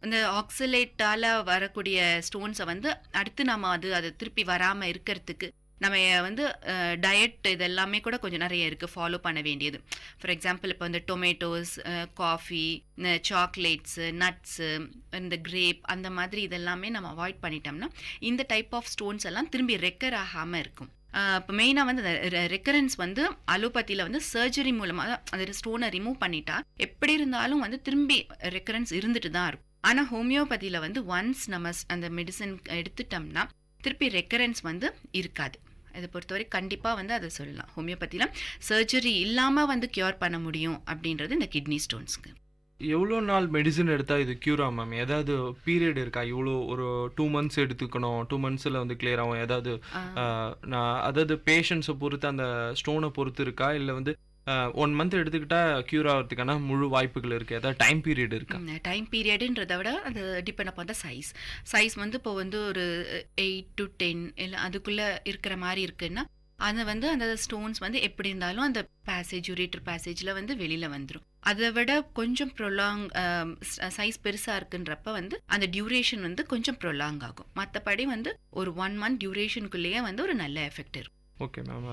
இந்த ஆக்சலேட்டால் வரக்கூடிய ஸ்டோன்ஸை வந்து அடுத்து நம்ம அதை திருப்பி வராமல் இருக்கிறதுக்கு நம்ம வந்து டயட் இதெல்லாமே கூட கொஞ்சம் நிறைய இருக்குது ஃபாலோ பண்ண வேண்டியது. ஃபார் எக்ஸாம்பிள் இப்போ இந்த டொமேட்டோஸ், காஃபி, சாக்லேட்ஸு, நட்ஸு, இந்த கிரேப், அந்த மாதிரி இதெல்லாமே நம்ம அவாய்ட் பண்ணிட்டோம்னா இந்த டைப் ஆஃப் ஸ்டோன்ஸ் எல்லாம் திரும்பி ரெக்கர் ஆகாமல் இருக்கும். இப்போ மெயினாக வந்து ரெக்கரன்ஸ் வந்து அலோபதியில் வந்து சர்ஜரி மூலமாக அந்த ஸ்டோனை ரிமூவ் பண்ணிட்டா எப்படி இருந்தாலும் வந்து திரும்பி ரெக்கரன்ஸ் இருந்துட்டு தான் இருக்கும். ஆனால் ஹோமியோபதியில் வந்து ஒன்ஸ் நம்ம அந்த மெடிசன் எடுத்துட்டோம்னா திருப்பி ரெக்கரன்ஸ் வந்து இருக்காது. இதை பொறுத்தவரை கண்டிப்பாக வந்து அதை சொல்லலாம், ஹோமியோபதியில் சர்ஜரி இல்லாமல் வந்து க்யூர் பண்ண முடியும் அப்படின்றது இந்த கிட்னி ஸ்டோன்ஸ்க்கு. எவ்வளோ நாள் மெடிசன் எடுத்தால் இது க்யூர் ஆகும் மேம்? ஏதாவது பீரியட் இருக்கா? இவ்வளோ ஒரு 2 months எடுத்துக்கணும், 2 monthsல வந்து கிளியர் ஆகும், ஏதாவது அதாவது பேஷண்ட்ஸை பொறுத்து அந்த ஸ்டோனை பொறுத்து இருக்கா, இல்லை வந்து 1 month எடுத்துக்கிட்டா க்யூர் ஆகிறதுக்கான முழு வாய்ப்புகள் இருக்குது? ஏதாவது டைம் பீரியட் இருக்கா? டைம் பீரியடுன்றதை விட அது டிபெண்ட் அப்பான் த சைஸ் வந்து இப்போ வந்து ஒரு 8 to 10 இல்லை அதுக்குள்ளே இருக்கிற மாதிரி இருக்குன்னா அதை வந்து அந்த ஸ்டோன்ஸ் வந்து எப்படி இருந்தாலும் அந்த பேசேஜ் யூரேட்டர் பேசேஜில் வந்து வெளியில் வந்துடும். அதை விட கொஞ்சம் ப்ரொலாங் சைஸ் பெருசாக இருக்குன்றப்ப வந்து அந்த டியூரேஷன் வந்து கொஞ்சம் ப்ரொலாங் ஆகும். மற்றபடி வந்து ஒரு 1 month டியூரேஷனுக்குள்ளேயே வந்து ஒரு நல்ல எஃபெக்ட் இருக்கும். ஓகே மேம்,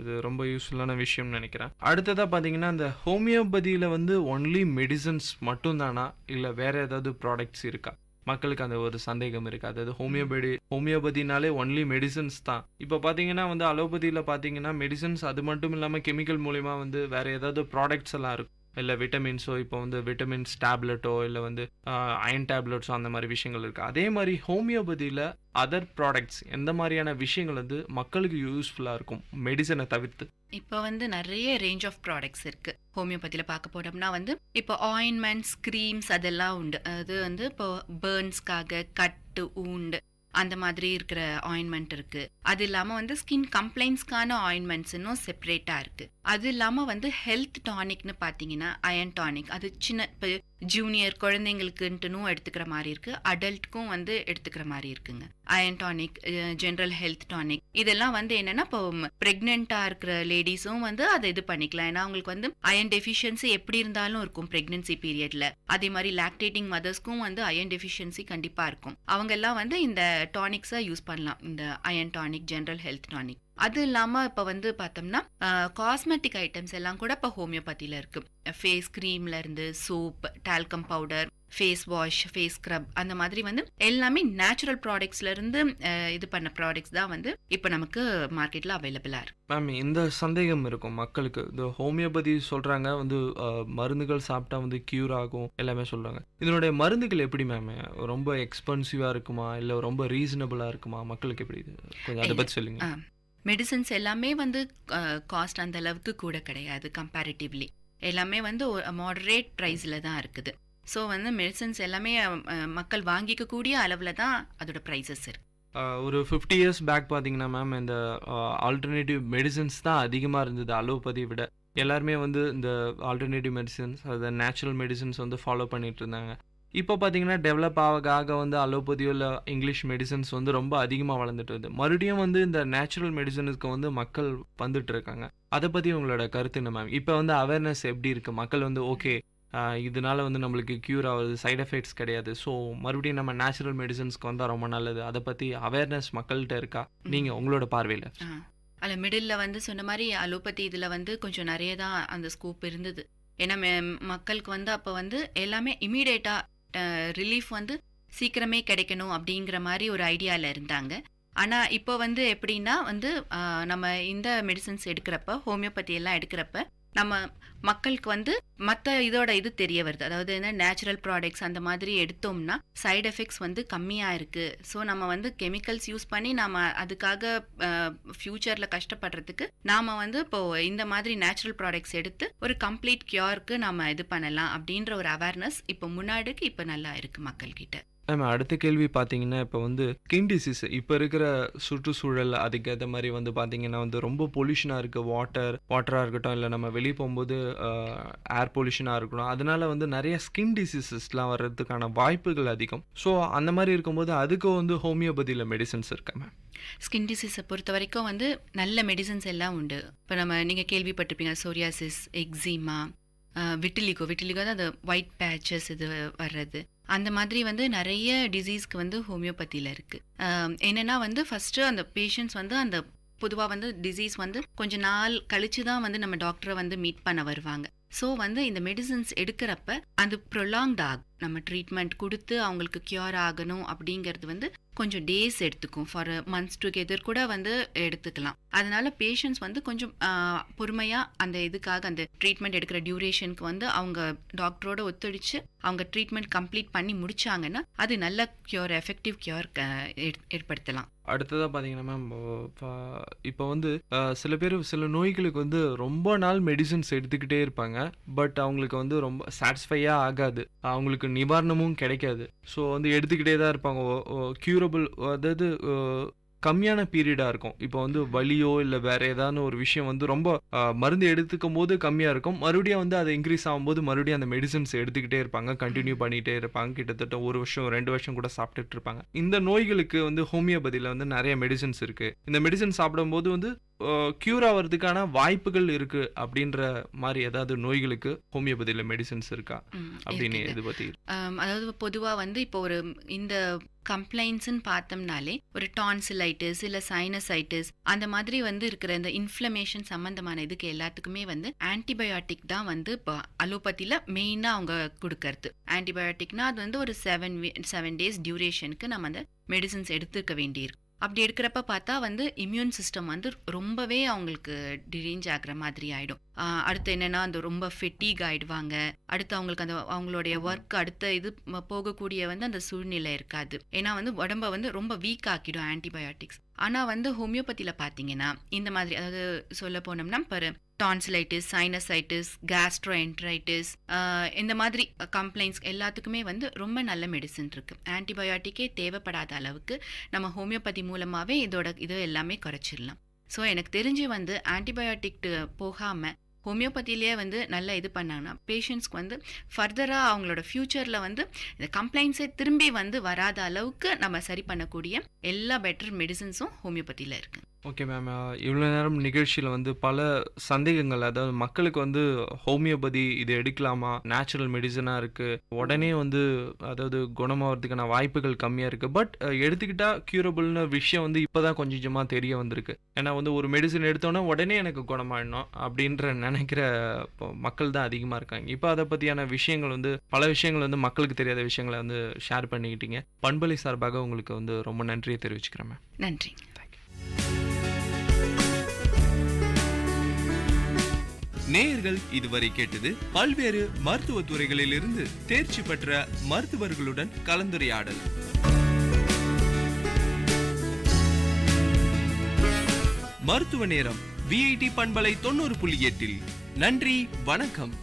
இது ரொம்ப யூஸ்ஃபுல்லான விஷயம்னு நினைக்கிறேன். அடுத்ததாக பார்த்தீங்கன்னா இந்த ஹோமியோபதியில் வந்து ஒன்லி மெடிசன்ஸ் மட்டும்தானா இல்லை வேறு ஏதாவது ப்ராடக்ட்ஸ் இருக்கா? மக்களுக்கு அந்த ஒரு சந்தேகம் இருக்குது. அதாவது ஹோமியோபதினாலே ஒன்லி மெடிசன்ஸ் தான். இப்போ பார்த்தீங்கன்னா வந்து அலோபதியில் பார்த்தீங்கன்னா மெடிசன்ஸ் அது மட்டும் இல்லாமல் கெமிக்கல் மூலிமா வந்து வேறு ஏதாவது ப்ராடக்ட்ஸ் எல்லாம் இருக்கும், இல்லை விட்டமின்ஸோ, இப்போ வந்து விட்டமின்ஸ் டேப்லெட்டோ இல்லை வந்து அயன் டேப்லெட்ஸோ அந்த மாதிரி விஷயங்கள் இருக்குது. அதே மாதிரி ஹோமியோபதியில் அதர் ப்ராடக்ட்ஸ் எந்த மாதிரியான விஷயங்கள் வந்து மக்களுக்கு யூஸ்ஃபுல்லாக இருக்கும் மெடிசனை தவிர்த்து? இப்போ வந்து நிறைய ரேஞ்ச் ஆஃப் ப்ராடக்ட்ஸ் இருக்கு. ஹோமியோபதியில் பார்க்க போனோம்னா வந்து இப்போ ஆயின்மெண்ட்ஸ், க்ரீம்ஸ் அதெல்லாம் உண்டு. அது வந்து இப்போ பேர்ன்ஸ்க்காக, கட்டு, ஊண்டு அந்த மாதிரி இருக்கிற ஆயின்மெண்ட் இருக்கு. அது இல்லாமல் வந்து ஸ்கின் கம்ப்ளைண்ட்ஸ்க்கான ஆயின்மெண்ட்ஸ் இன்னும் செப்பரேட்டாக இருக்கு. அது இல்லாமல் வந்து ஹெல்த் டானிக்னு பார்த்தீங்கன்னா அயன் டானிக், அது சின்ன இப்போ ஜூனியர் குழந்தைங்களுக்குன்ட்டுனும் எடுத்துக்கிற மாதிரி இருக்கு, அடல்ட்க்கும் வந்து எடுத்துக்கிற மாதிரி இருக்குங்க. Iron tonic, general health tonic, இதெல்லாம் வந்து என்னன்னா இப்போ பிரெக்னெண்டா இருக்கிற லேடிஸும் வந்து அதை இது பண்ணிக்கலாம். ஏன்னா அவங்களுக்கு வந்து அயன் டெஃபிஷியன்சி எப்படி இருந்தாலும் இருக்கும் பிரெக்னன்சி பீரியட்ல. அதே மாதிரி லாக்டேட்டிங் மதர்ஸ்க்கும் வந்து அயன் டெஃபிஷியன்சி கண்டிப்பா இருக்கும். அவங்க எல்லாம் வந்து இந்த டானிக்ஸை யூஸ் பண்ணலாம், இந்த iron tonic, general health tonic. அது இல்லாமல் இப்போ வந்து பார்த்தோம்னா காஸ்மெட்டிக் ஐட்டம்ஸ் எல்லாம் கூட இப்போ ஹோமியோபதியில் இருக்கு. ஃபேஸ் க்ரீம்ல இருந்து soap, talcum powder, face wash, face scrub, அந்த மாதிரி வந்து எல்லாமே நேச்சுரல் ப்ராடக்ட்ஸ்ல இருந்து இது பண்ண ப்ராடக்ட்ஸ் தான் வந்து இப்போ நமக்கு மார்க்கெட்ல அவைலபிளா இருக்கு. மேம், இந்த சந்தேகம் இருக்கும் மக்களுக்கு. இந்த ஹோமியோபதி சொல்றாங்க வந்து மருந்துகள் சாப்பிட்டா வந்து கியூர் ஆகும் எல்லாமே சொல்றாங்க. இதனுடைய மருந்துகள் எப்படி மேம்? ரொம்ப எக்ஸ்பென்சிவா இருக்குமா இல்லை ரொம்ப ரீசனபிளா இருக்குமா? மக்களுக்கு எப்படி? கொஞ்சம் அதை பற்றி சொல்லுங்க. மெடிசன்ஸ் எல்லாமே வந்து காஸ்ட் அந்த அளவுக்கு கூட கிடையாது. கம்பேரிட்டிவ்லி எல்லாமே வந்து மாடரேட் ப்ரைஸில் தான் இருக்குது. ஸோ வந்து மெடிசன்ஸ் எல்லாமே மக்கள் வாங்கிக்க கூடிய அளவில் தான் அதோட ப்ரைஸஸ் இருக்கு. ஒரு 50 years பேக் பார்த்தீங்கன்னா மேம் இந்த ஆல்டர்னேட்டிவ் மெடிசன்ஸ் தான் அதிகமாக இருந்தது அலோபதியை விட. எல்லாருமே வந்து இந்த ஆல்டர்னேட்டிவ் மெடிசன்ஸ், அதை நேச்சுரல் மெடிசன்ஸ் வந்து ஃபாலோ பண்ணிட்டு இருந்தாங்க. இப்போ பார்த்தீங்கன்னா டெவலப் ஆக வந்து அலோபதியோ இல்லை இங்கிலீஷ் மெடிசன்ஸ் வந்து ரொம்ப அதிகமாக வளர்ந்துட்டு வருது. மறுபடியும் வந்து இந்த நேச்சுரல் மெடிசனுக்கு வந்து மக்கள் வந்துட்டு இருக்காங்க. அதை பற்றி உங்களோட கருத்து என்ன மேம்? இப்போ வந்து அவேர்னஸ் எப்படி இருக்குது? மக்கள் வந்து ஓகே இதனால வந்து நம்மளுக்கு க்யூர் ஆகுது, சைட் எஃபெக்ட்ஸ் கிடையாது, ஸோ மறுபடியும் நம்ம நேச்சுரல் மெடிசன்ஸ்க்கு வந்தால் ரொம்ப நல்லது, அதை பற்றி அவேர்னஸ் மக்கள்கிட்ட இருக்கா? நீங்கள் உங்களோட பார்வையில். அதில் மிடில் வந்து சொன்ன மாதிரி அலோபதி இதில் வந்து கொஞ்சம் நிறைய தான் அந்த ஸ்கோப் இருந்தது. ஏன்னா மக்களுக்கு வந்து அப்போ வந்து எல்லாமே இமீடியட்டாக ரிலீஃப் வந்து சீக்கிரமே கிடைக்கணும் அப்படிங்கிற மாதிரி ஒரு ஐடியாவில் இருந்தாங்க. ஆனால் இப்போ வந்து எப்படின்னா வந்து நம்ம இந்த மெடிசன்ஸ் எடுக்கிறப்ப, ஹோமியோபதி எல்லாம் எடுக்கிறப்ப நம்ம மக்களுக்கு வந்து மற்ற இதோட இது தெரிய வருது. அதாவது என்ன நேச்சுரல் ப்ராடக்ட்ஸ் அந்த மாதிரி எடுத்தோம்னா சைடு எஃபெக்ட்ஸ் வந்து கம்மியாக இருக்குது. ஸோ நம்ம வந்து கெமிக்கல்ஸ் யூஸ் பண்ணி நம்ம அதுக்காக ஃப்யூச்சரில் கஷ்டப்படுறதுக்கு நாம் வந்து இப்போது இந்த மாதிரி நேச்சுரல் ப்ராடக்ட்ஸ் எடுத்து ஒரு கம்ப்ளீட் கியூருக்கு நம்ம இது பண்ணலாம் அப்படின்ற ஒரு அவேர்னஸ் இப்போ முன்னாடிக்கு இப்போ நல்லா இருக்குது மக்கள்கிட்ட. மேம், அடுத்த கேள்வி பார்த்தீங்கன்னா இப்போ வந்து ஸ்கின் டிசீஸ், இப்போ இருக்கிற சுற்றுச்சூழல் அதுக்கேற்ற மாதிரி வந்து பார்த்தீங்கன்னா வந்து ரொம்ப பொல்யூஷனாக இருக்குது. வாட்டராக இருக்கட்டும், இல்லை நம்ம வெளியே போகும்போது ஏர் பொல்யூஷனாக இருக்கட்டும், அதனால வந்து நிறைய ஸ்கின் டிசீசஸ்லாம் வர்றதுக்கான வாய்ப்புகள் அதிகம். ஸோ அந்த மாதிரி இருக்கும்போது அதுக்கு வந்து ஹோமியோபதியில் மெடிசன்ஸ் இருக்கா மேம்? ஸ்கின் டிசீஸை பொறுத்த வரைக்கும் வந்து நல்ல மெடிசன்ஸ் எல்லாம் உண்டு. இப்போ நீங்கள் கேள்விப்பட்டிருப்பீங்க சோரியாசிஸ், எக்ஸிமா, விட்டிலிகோ தான் அந்த ஒயிட் பேச்சஸ் இது வர்றது. அந்த மாதிரி வந்து நிறைய டிசீஸ்க்கு வந்து ஹோமியோபதியில் இருக்குது. என்னென்னா வந்து ஃபஸ்ட்டு அந்த பேஷண்ட்ஸ் வந்து அந்த பொதுவாக வந்து டிசீஸ் வந்து கொஞ்ச நாள் கழிச்சு தான் வந்து நம்ம டாக்டரை வந்து மீட் பண்ண வருவாங்க. ஸோ வந்து இந்த மெடிசன்ஸ் எடுக்கிறப்ப அது ப்ரொலாங்ட் ஆகும். நம்ம ட்ரீட்மெண்ட் கொடுத்து அவங்களுக்கு கியூர் ஆகணும் அப்படிங்கிறது வந்து கொஞ்சம் டேஸ் எடுத்துக்கும். ஃபார் மந்த்ஸ் டுகெதர் கூட வந்து எடுத்துக்கலாம். அதனால பேஷண்ட்ஸ் வந்து கொஞ்சம் பொறுமையாக அந்த இதுக்காக அந்த ட்ரீட்மெண்ட் எடுக்கிற டியூரேஷனுக்கு வந்து அவங்க டாக்டரோட ஒத்துழைச்சு அவங்க ட்ரீட்மெண்ட் கம்ப்ளீட் பண்ணி முடிச்சாங்கன்னா அது நல்ல கியூர், எஃபெக்டிவ் கியூர் ஏற்படுத்தலாம். அடுத்ததாக பார்த்தீங்கன்னா மேம், இப்போ வந்து சில பேர் சில நோய்களுக்கு வந்து ரொம்ப நாள் மெடிசன்ஸ் எடுத்துக்கிட்டே இருப்பாங்க. பட் அவங்களுக்கு வந்து ரொம்ப சாட்டிஸ்ஃபையாக ஆகாது, அவங்களுக்கு நிவாரணமும் கிடைக்காது. ஸோ வந்து எடுத்துக்கிட்டே தான் இருப்பாங்க. க்யூரபிள், அதாவது கம்மியான பீரியடாக இருக்கும். இப்போ வந்து வலியோ இல்லை வேறு ஏதாவது ஒரு விஷயம் வந்து ரொம்ப மருந்து எடுத்துக்கும் போது கம்மியாக இருக்கும். மறுபடியும் வந்து அது இன்க்ரீஸ் ஆகும்போது மறுபடியும் அந்த மெடிசன்ஸ் எடுத்துக்கிட்டே இருப்பாங்க, கண்டினியூ பண்ணிகிட்டே இருப்பாங்க. கிட்டத்தட்ட 1 வருஷம் 2 வருஷம் கூட சாப்பிட்டுட்டு இருப்பாங்க. இந்த நோய்களுக்கு வந்து ஹோமியோபதியில் வந்து நிறைய மெடிசன்ஸ் இருக்குது. இந்த மெடிசன் சாப்பிடும்போது வந்து க்யூர் ஆகிறதுக்கான வாய்ப்புகள் இருக்கு அப்படின்ற மாதிரி ஏதாவது நோய்களுக்கு ஹோமியோபதியில மெடிசன்ஸ் இருக்கா அப்படின்னு இது பத்தி? அதாவது பொதுவா வந்து இப்போ ஒரு இந்த கம்ப்ளைண்ட்ஸ்ன்னு பார்த்தோம்னாலே ஒரு டான்சிலைட்டிஸ் இல்லை சைனசைட்டிஸ் அந்த மாதிரி வந்து இருக்கிற இந்த இன்ஃப்ளமேஷன் சம்பந்தமான இதுக்கு எல்லாத்துக்குமே வந்து ஆன்டிபயோட்டிக் தான் வந்து இப்போ அலோபதியில் மெயினாக அவங்க கொடுக்கறது. ஆன்டிபயோட்டிக்னா அது வந்து ஒரு 7 days டியூரேஷனுக்கு நம்ம அந்த மெடிசன்ஸ் எடுத்துக்க வேண்டியிருக்கு. அப்படி எடுக்கிறப்ப பார்த்தா வந்து இம்யூன் சிஸ்டம் வந்து ரொம்பவே அவங்களுக்கு டிரேஞ்ச் ஆகிற மாதிரி ஆகிடும். அடுத்து என்னென்னா அந்த ரொம்ப ஃபெட்டிக் ஆகிடுவாங்க. அடுத்து அவங்களுக்கு அந்த அவங்களுடைய ஒர்க் அடுத்த இது போகக்கூடிய வந்து அந்த சூழ்நிலை இருக்காது. ஏன்னா வந்து உடம்ப வந்து ரொம்ப வீக் ஆக்கிடும் ஆன்டிபயோட்டிக்ஸ். ஆனால் வந்து ஹோமியோபதியில் பார்த்தீங்கன்னா இந்த மாதிரி அதாவது சொல்ல போனோம்னா இப்போ டான்சிலைட்டிஸ், சைனசைட்டிஸ், கேஸ்ட்ரோஎன்ட்ரைட்டிஸ் இந்த மாதிரி கம்ப்ளைண்ட்ஸ் எல்லாத்துக்குமே வந்து ரொம்ப நல்ல மெடிசன் இருக்குது. ஆன்டிபயோட்டிக்கே தேவைப்படாத அளவுக்கு நம்ம ஹோமியோபதி மூலமாகவே இது எல்லாமே குறைச்சிடலாம். ஸோ எனக்கு தெரிஞ்சு வந்து ஆன்டிபயோட்டிக் போகாமல் ஹோமியோபதியிலே வந்து நல்லா இது பண்ணாங்கன்னா பேஷண்ட்ஸ்க்கு வந்து ஃபர்தராக அவங்களோட ஃப்யூச்சரில் வந்து இந்த கம்ப்ளைண்ட்ஸே திரும்பி வந்து வராத அளவுக்கு நம்ம சரி பண்ணக்கூடிய எல்லா பெட்டர் மெடிசன்ஸும் ஹோமியோபதியில் இருக்குது. ஓகே மேம், இவ்வளோ நேரம் நிகழ்ச்சியில் வந்து பல சந்தேகங்கள், அதாவது மக்களுக்கு வந்து ஹோமியோபதி இது எடுக்கலாமா, நேச்சுரல் மெடிசனாக இருக்குது, உடனே வந்து அதாவது குணமாகிறதுக்கான வாய்ப்புகள் கம்மியாக இருக்குது, பட் எடுத்துக்கிட்டால் க்யூரபிள்னு விஷயம் வந்து இப்போ தான் கொஞ்சம் கொஞ்சமாக தெரிய வந்திருக்கு. ஏன்னா வந்து ஒரு மெடிசன் எடுத்தோன்னா உடனே எனக்கு குணமாயிடணும் அப்படின்ற நினைக்கிற மக்கள் தான் அதிகமாக இருக்காங்க. இப்போ அதை பற்றியான விஷயங்கள் வந்து பல விஷயங்கள் வந்து மக்களுக்கு தெரியாத விஷயங்களை வந்து ஷேர் பண்ணிக்கிட்டீங்க. பண்பலை சார்பாக உங்களுக்கு வந்து ரொம்ப நன்றியை தெரிவிச்சுக்கிறேன் மேம். நன்றி. நேயர்கள் இதுவரை கேட்டது பல்வேறு மருத்துவ துறைகளில் இருந்து தேர்ச்சி பெற்ற மருத்துவர்களுடன் கலந்துரையாடல். மருத்துவ நேரம் விஐடி பண்பலை 90.8. நன்றி, வணக்கம்.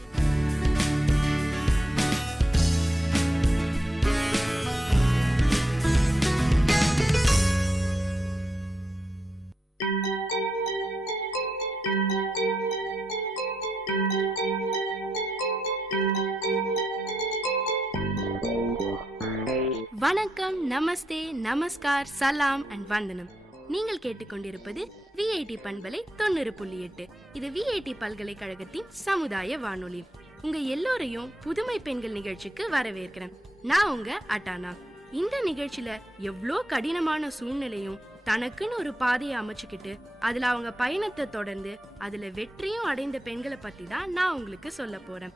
வணக்கம், நமஸ்தே, நமஸ்கார், சலாம் அண்ட் வந்தனம். நீங்கள் கேட்டுக்கொண்டிருப்பது விஐடி பண்பலை 90.8. இது விஐடி பல்கலைக்கழகத்தின் சமுதாய வானொலி. உங்க எல்லோரையும் புதுமை பெண்கள் நிகழ்ச்சிக்கு வரவேற்கிறேன். நான் உங்க அட்டானா. இந்த நிகழ்ச்சியில எவ்வளோ கடினமான சூழ்நிலையும் தனக்குன்னு ஒரு பாதையை அமைச்சுக்கிட்டு அதுல அவங்க பயணத்தை தொடர்ந்து அதுல வெற்றியும் அடைந்த பெண்களை பத்தி தான் நான் உங்களுக்கு சொல்ல போறேன்.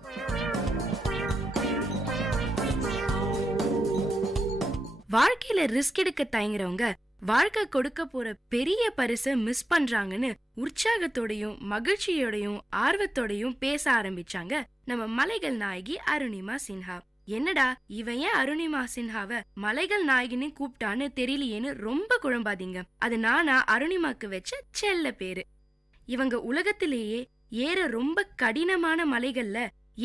வாழ்க்கையில ரிஸ்க் எடுக்க தயங்குறவங்க வாழ்க்கை கொடுக்க போற பெரிய பரிசை மிஸ் பண்றாங்கன்னு உற்சாகத்தோடையும் மகிழ்ச்சியோடையும் ஆர்வத்தோடையும் பேச ஆரம்பிச்சாங்க நம்ம மலைகள் நாயகி அருணிமா சின்ஹா. என்னடா இவன் ஏன் அருணிமா சின்ஹாவை மலைகள் நாயகின்னு கூப்பிட்டான்னு தெரியலையேன்னு ரொம்ப குழம்பாதீங்க. அது நானா அருணிமாக்கு வச்ச செல்ல பேரு. இவங்க உலகத்திலேயே ஏற ரொம்ப கடினமான மலைகள்ல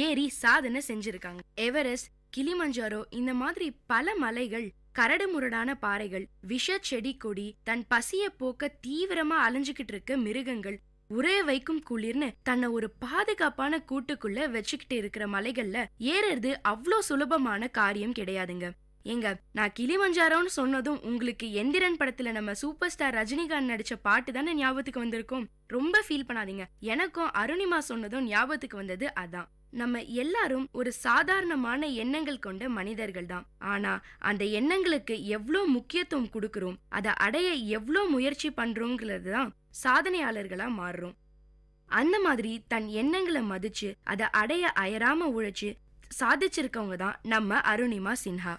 ஏறி சாதனை செஞ்சிருக்காங்க. எவரெஸ்ட், கிளிமஞ்சாரோ இந்த மாதிரி பல மலைகள், கரடு முரடான பாறைகள், விஷ செடி கொடி, தன் பசிய போக்க தீவிரமா அலைஞ்சுக்கிட்டு இருக்க மிருகங்கள், உரைய வைக்கும் குளிர்னு தன்னை ஒரு பாதுகாப்பான கூட்டுக்குள்ள வச்சுக்கிட்டு இருக்கிற மலைகள்ல ஏறது அவ்வளோ சுலபமான காரியம் கிடையாதுங்க. ஏங்க, நான் கிளிமஞ்சாரோன்னு சொன்னதும் உங்களுக்கு எந்திரன் படத்துல நம்ம சூப்பர் ஸ்டார் ரஜினிகாந்த் நடிச்ச பாட்டு தானே ஞாபகத்துக்கு வந்திருக்கும். ரொம்ப ஃபீல் பண்ணாதீங்க. எனக்கும் அருணிமா சொன்னதும் ஞாபகத்துக்கு வந்தது அதான். நம்ம எல்லாரும் ஒரு சாதாரணமான எண்ணங்கள் கொண்ட மனிதர்கள் தான். ஆனா அந்த எண்ணங்களுக்கு எவ்வளோ முக்கியத்துவம் கொடுக்கறோம், அதை அடைய எவ்வளோ முயற்சி பண்றோங்கிறது தான் சாதனையாளர்களா மாறுறோம். அந்த மாதிரி தன் எண்ணங்களை மதிச்சு அதை அடைய அயராம உழைச்சு சாதிச்சிருக்கவங்க தான் நம்ம அருணிமா சின்ஹா.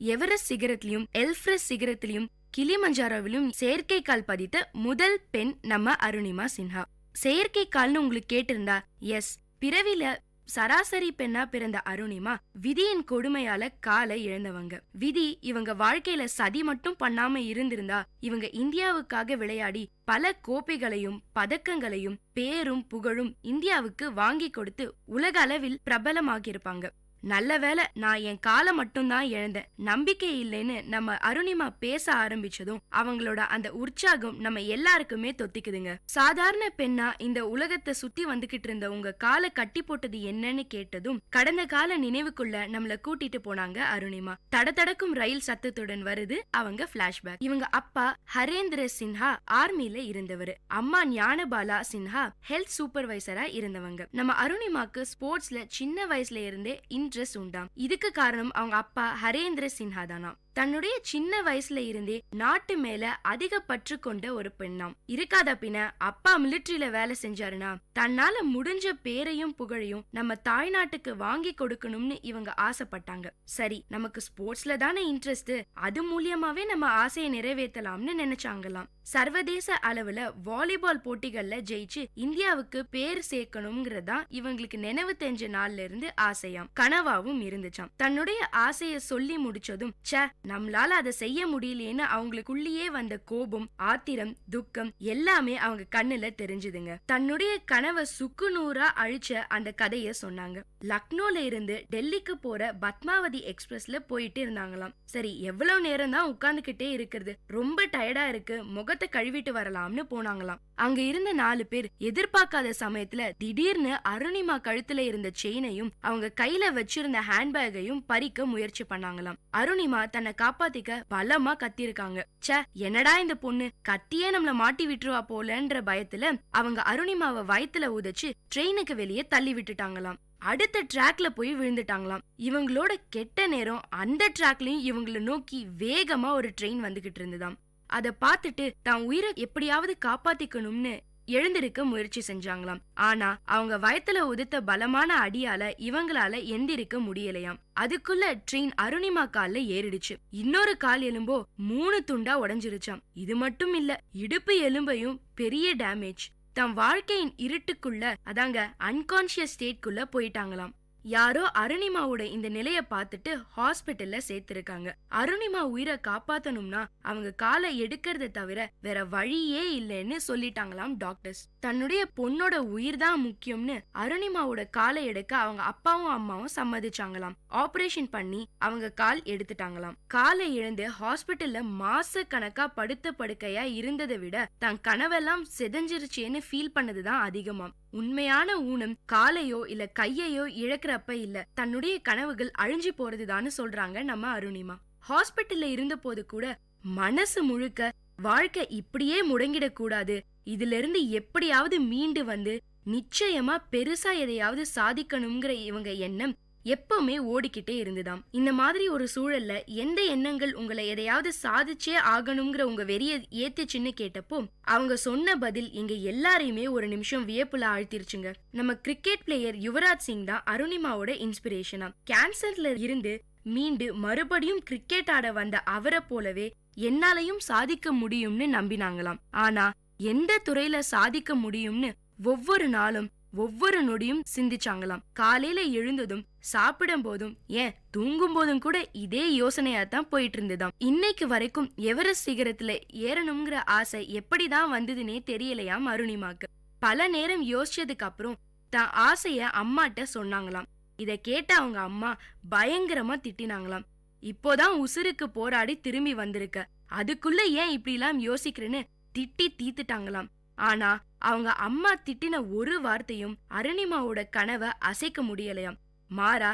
எவரெஸ்ட் சிகரத்திலையும் எல்ஃப்ரஸ் சிகரத்திலையும் கிளிமஞ்சாரோவிலும் செயற்கைக்கால் பதித்த முதல் பெண் நம்ம அருணிமா சின்ஹா. செயற்கைக்கால்னு உங்களுக்கு கேட்டிருந்தா எஸ், பிறவில சராசரி பெண்ணா பிறந்த அருணிமா விதியின் கொடுமையால காலை இழந்தவங்க. விதி இவங்க வாழ்க்கையில சதி மட்டும் பண்ணாம இருந்திருந்தா இவங்க இந்தியாவுக்காக விளையாடி பல கோப்பைகளையும் பதக்கங்களையும் பேரும் புகழும் இந்தியாவுக்கு வாங்கி கொடுத்து உலக அளவில் பிரபலமாகியிருப்பாங்க. நல்ல வேளை நான் என் காலை மட்டும்தான் இழந்தேன், நம்பிக்கை இல்லைன்னு நம்ம அருணிமா பேச ஆரம்பிச்சதும் அவங்களோட அந்த உற்சாகம் நம்ம எல்லாருக்குமே தொத்திக்குதுங்க. சாதாரண பெண்ணா இந்த உலகத்தை சுத்தி வந்துகிட்டு இருந்த உங்க காலை கட்டி போட்டது என்னன்னு கேட்டதும் கடந்த கால நினைவுக்குள்ள நம்மள கூட்டிட்டு போனாங்க அருணிமா. தடதடக்கும் ரயில் சத்தத்துடன் வருது அவங்க பிளாஷ்பேக். இவங்க அப்பா ஹரேந்திர சின்ஹா ஆர்மில இருந்தவர், அம்மா ஞானபாலா சின்ஹா ஹெல்த் சூப்பர்வைசரா இருந்தவங்க. நம்ம அருணிமாக்கு ஸ்போர்ட்ஸ்ல சின்ன வயசுல இருந்தே இன்ட்ரெஸ்ட் உண்டாம். இதுக்கு காரணம் அவங்க அப்பா ஹரேந்திர சின்ஹா தானா. தன்னுடைய சின்ன வயசுல இருந்தே நாட்டு மேல அதிக பற்று கொண்ட ஒரு பெண்ணாம். இருக்காத பின்ன அப்பா மிலிட்டரியில வேலை செஞ்சாருன்னா தன்னால முடிஞ்ச பேரையும் புகழையும் நம்ம தாய்நாட்டுக்கு வாங்கி கொடுக்கணும்னு இவங்க ஆசைப்பட்டாங்க. சரி, நமக்கு ஸ்போர்ட்ஸ்ல தானே இன்ட்ரெஸ்ட், அது மூலியமாவே நம்ம ஆசையை நிறைவேற்றலாம்னு நினைச்சாங்களாம். சர்வதேச அளவுல வாலிபால் போட்டிகள்ல ஜெயிச்சு இந்தியாவுக்கு பேர் சேர்க்கணும்ங்கிறதா இவங்களுக்கு நினைவு தெரிஞ்ச நாள்ல இருந்து ஆசையாம், கனவாவும் இருந்துச்சாம். தன்னுடைய ஆசைய சொல்லி முடிச்சதும் நம்மளால அதை செய்ய முடியலையேன்னு அவங்களுக்குள்ளேயே வந்த கோபம், ஆத்திரம், துக்கம் எல்லாமே அவங்க கண்ணுல தெரிஞ்சுதுங்க. தன்னுடைய கனவை சுக்குநூறா அழிச்ச அந்த கதைய சொன்னாங்க. லக்னோல இருந்து டெல்லிக்கு போற பத்மாவதி எக்ஸ்பிரஸ்ல போயிட்டு இருந்தாங்களாம். சரி, எவ்வளவு நேரம் தான் உட்கார்ந்துகிட்டே இருக்கிறது, ரொம்ப டயர்டா இருக்கு, முகத்தை கழுவிட்டு வரலாம்னு போனாங்களாம். அங்க இருந்த 4 பேர் எதிர்பார்க்காத சமயத்துல திடீர்னு அருணிமா கழுத்துல இருந்த செயினையும் அவங்க கையில வச்சிருந்த ஹேண்ட்பேக்கையும் பறிக்க முயற்சி பண்ணாங்களாம். அருணிமா தன்னை காப்பாத்திக்க பலமா கத்திருக்காங்க. என்னடா இந்த பொண்ணு கத்தியே நம்மள மாட்டி விட்டுருவா போலன்ற பயத்துல அவங்க அருணிமாவை வயித்துல உதைச்சு ட்ரெயினுக்கு வெளியே தள்ளி விட்டுட்டாங்களாம். அடுத்த ட்ராக்ல போய் விழுந்துட்டாங்களாம். இவங்களோட கெட்ட நேரம் அந்த ட்ராக்லயும் இவங்களை நோக்கி வேகமா ஒரு ட்ரெயின் வந்துகிட்டு இருந்துதாம். அத பாத்துட்டு தான் உயிரை எப்படியாவது காப்பாத்திக்கணும்னு எழுந்திருக்க முயற்சி செஞ்சாங்களாம். ஆனா அவங்க வயத்துல உதித்த பலமான அடியால இவங்களால எந்திருக்க முடியலையாம். அதுக்குள்ள ட்ரெயின் அருணிமா கால்ல ஏறிடுச்சு. இன்னொரு கால் எலும்போ 3 துண்டா உடைஞ்சிருச்சாம். இது மட்டும் இல்ல, இடுப்பு எலும்பையும் பெரிய டேமேஜ். தம் வாழ்க்கையின் இருட்டுக்குள்ள, அதாங்க அன்கான்சியஸ் ஸ்டேட்குள்ள போயிட்டாங்களாம். யாரோ அருணிமாவோட இந்த நிலைய பார்த்துட்டு ஹாஸ்பிட்டல்ல சேர்த்திருக்காங்க. அருணிமா உயிரை காப்பாத்தணும்னா அவங்க காலை எடுக்கிறத தவிர வேற வழியே இல்லைன்னு சொல்லிட்டாங்களாம் டாக்டர்ஸ். தன்னுடைய பொண்ணோட உயிர் தான் முக்கியம்னு அருணிமாவோட காலை எடுக்க அவங்க அப்பாவும் அம்மாவும் சம்மதிச்சாங்களாம். ஆபரேஷன் பண்ணி அவங்க கால் எடுத்துட்டாங்களாம். காலை இழந்து ஹாஸ்பிட்டல்ல மாச கணக்கா படுத்த படுக்கையா இருந்ததை விட தான் கனவெல்லாம் செதஞ்சிருச்சேன்னு ஃபீல் பண்ணதுதான் அதிகமாம். உண்மையான ஊனம் காலையோ இல்ல கையையோ இழக்கிறப்ப இல்ல, தன்னுடைய கனவுகள் அழிஞ்சு போறதுதான்னு சொல்றாங்க நம்ம அருணிமா. ஹாஸ்பிட்டல்ல இருந்த போது கூட மனசு முழுக்க வாழ்க்கை இப்படியே முடங்கிடக் கூடாது, இதுல இருந்து எப்படியாவது மீண்டு வந்து நிச்சயமா பெருசா எதையாவது சாதிக்கணுங்கிற இவங்க எண்ணம் எப்பவுமே ஓடிக்கிட்டே இருந்துதாம். இந்த மாதிரி ஒரு சூழல்ல எந்த எண்ணங்கள் உங்களை எதையாவது சாதிச்சே ஆகணுங்கிற உங்க வெறிய ஏத்துச்சுன்னு கேட்டப்போ அவங்க சொன்ன பதில் எங்க எல்லாரையுமே ஒரு நிமிஷம் வியப்புல ஆழ்த்திருச்சுங்க. நம்ம கிரிக்கெட் பிளேயர் யுவராஜ் சிங் தான் அருணிமாவோட இன்ஸ்பிரேஷனா. கேன்சர்ல இருந்து மீண்டு மறுபடியும் கிரிக்கெட் ஆட வந்த அவரை போலவே என்னாலையும் சாதிக்க முடியும்னு நம்பினாங்களாம். ஆனா எந்த துறையில சாதிக்க முடியும்னு ஒவ்வொரு நாளும் ஒவ்வொரு நொடியும் சிந்திச்சாங்களாம். காலையில எழுந்ததும் சாப்பிடும் போதும் ஏன் தூங்கும் போதும் கூட இதே யோசனையா தான் போயிட்டு இருந்ததாம். இன்னைக்கு வரைக்கும் எவரெஸ்ட் சிகரத்துல ஏறணுங்கிற ஆசை எப்படிதான் வந்ததுன்னே தெரியலையாம் அருணிமாக்கு. பல நேரம் யோசிச்சதுக்கு அப்புறம் தான் ஆசைய அம்மாட்ட சொன்னாங்களாம். இத கேட்ட அவங்க அம்மா பயங்கரமா திட்டினாங்களாம். இப்போதான் உசுருக்கு போராடி திரும்பி வந்திருக்க, அதுக்குள்ள ஏன் இப்படிலாம் யோசிக்கிறேன்னு திட்டி தீத்துட்டாங்களாம். ஆனா அவங்க அம்மா திட்டின ஒரு வார்த்தையும் அருணிமாவோட கனவை அசைக்க முடியலையாம். மாறா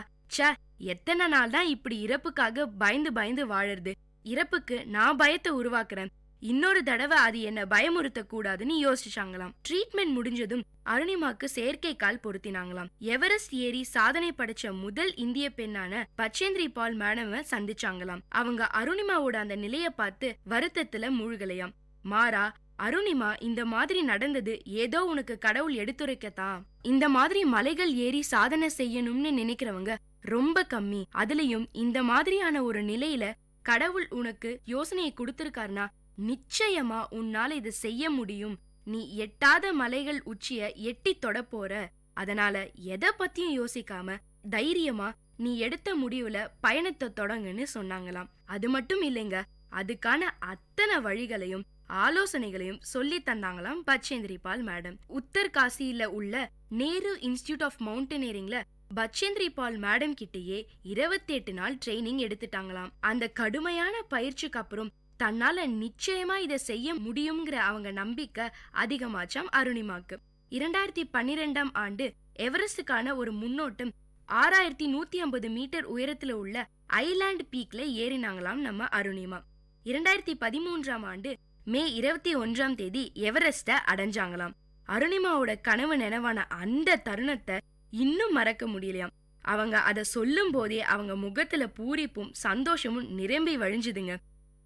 எத்தனை நாள் தான் இப்படி இறப்புக்காக பயந்து பயந்து வாழறது, இறப்புக்கு நான் பயத்தை உருவாக்குறேன், இன்னொரு தடவை அது என்ன பயமுறுத்த கூடாதுன்னு யோசிச்சாங்களாம். ட்ரீட்மெண்ட் முடிஞ்சதும் அருணிமாக்கு செயற்கை கால் பொருத்தினாங்களாம். எவரெஸ்ட் ஏறி சாதனை படைச்ச முதல் இந்திய பெண்ணான பச்சேந்திரி பால் மேடம சந்திச்சாங்களாம். அவங்க அருணிமாவோட அந்த நிலைய பார்த்து வருத்தத்துல மூழ்கலையாம். மாறா, அருணிமா இந்த மாதிரி நடந்தது ஏதோ உனக்கு கடவுள் எடுத்துரைக்கத்தான். இந்த மாதிரி மலைகள் ஏறி சாதனை செய்யணும்னு நினைக்கிறவங்க ரொம்ப கம்மி. அதுலயும் இந்த மாதிரியான ஒரு நிலையில கடவுள் உனக்கு யோசனையை கொடுத்திருக்காருனா நிச்சயமா உன்னால இதை செய்ய முடியும். நீ எட்டாத மலைகள் உச்சிய எட்டி தொட போற. அதனால எதை பத்தியும் யோசிக்காம தைரியமா நீ எடுத்த முடிவுல பயணத்தை தொடங்குன்னு சொன்னாங்களாம். அது மட்டும் இல்லைங்க, அதுக்கான அத்தனை வழிகளையும் ஆலோசனைகளையும் சொல்லி தந்தாங்களாம் பச்சேந்திரி பால் மேடம். உத்தர்காசியில உள்ள நேரு இன்ஸ்டிடியூட் ஆஃப் மவுண்டனியரிங்ல பச்சேந்திரி பால் மேடம் கிட்டேயே 28 நாள் ட்ரைனிங் எடுத்துட்டாங்களாம். அந்த கடுமையான பயிற்சிக்கு அப்புறம் தன்னால நிச்சயமா இதை செய்ய முடியுங்கிற அவங்க நம்பிக்கை அதிகமாச்சாம் அருணிமாக்கு. 2012ஆம் ஆண்டு எவரெஸ்டுக்கான ஒரு முன்னோட்டம் 6150 மீட்டர் உயரத்துல உள்ள ஐலாண்ட் பீக்ல ஏறினாங்களாம் நம்ம அருணிமா. 2013ஆம் ஆண்டு மே 21ஆம் தேதி எவரெஸ்ட அடைஞ்சாங்களாம். அருணிமாவோட கனவு நினைவான அந்த தருணத்தை இன்னும் மறக்க முடியலையாம். அவங்க அதை சொல்லும் போதே அவங்க முகத்துல பூரிப்பும் சந்தோஷமும் நிரம்பி வழிஞ்சுதுங்க.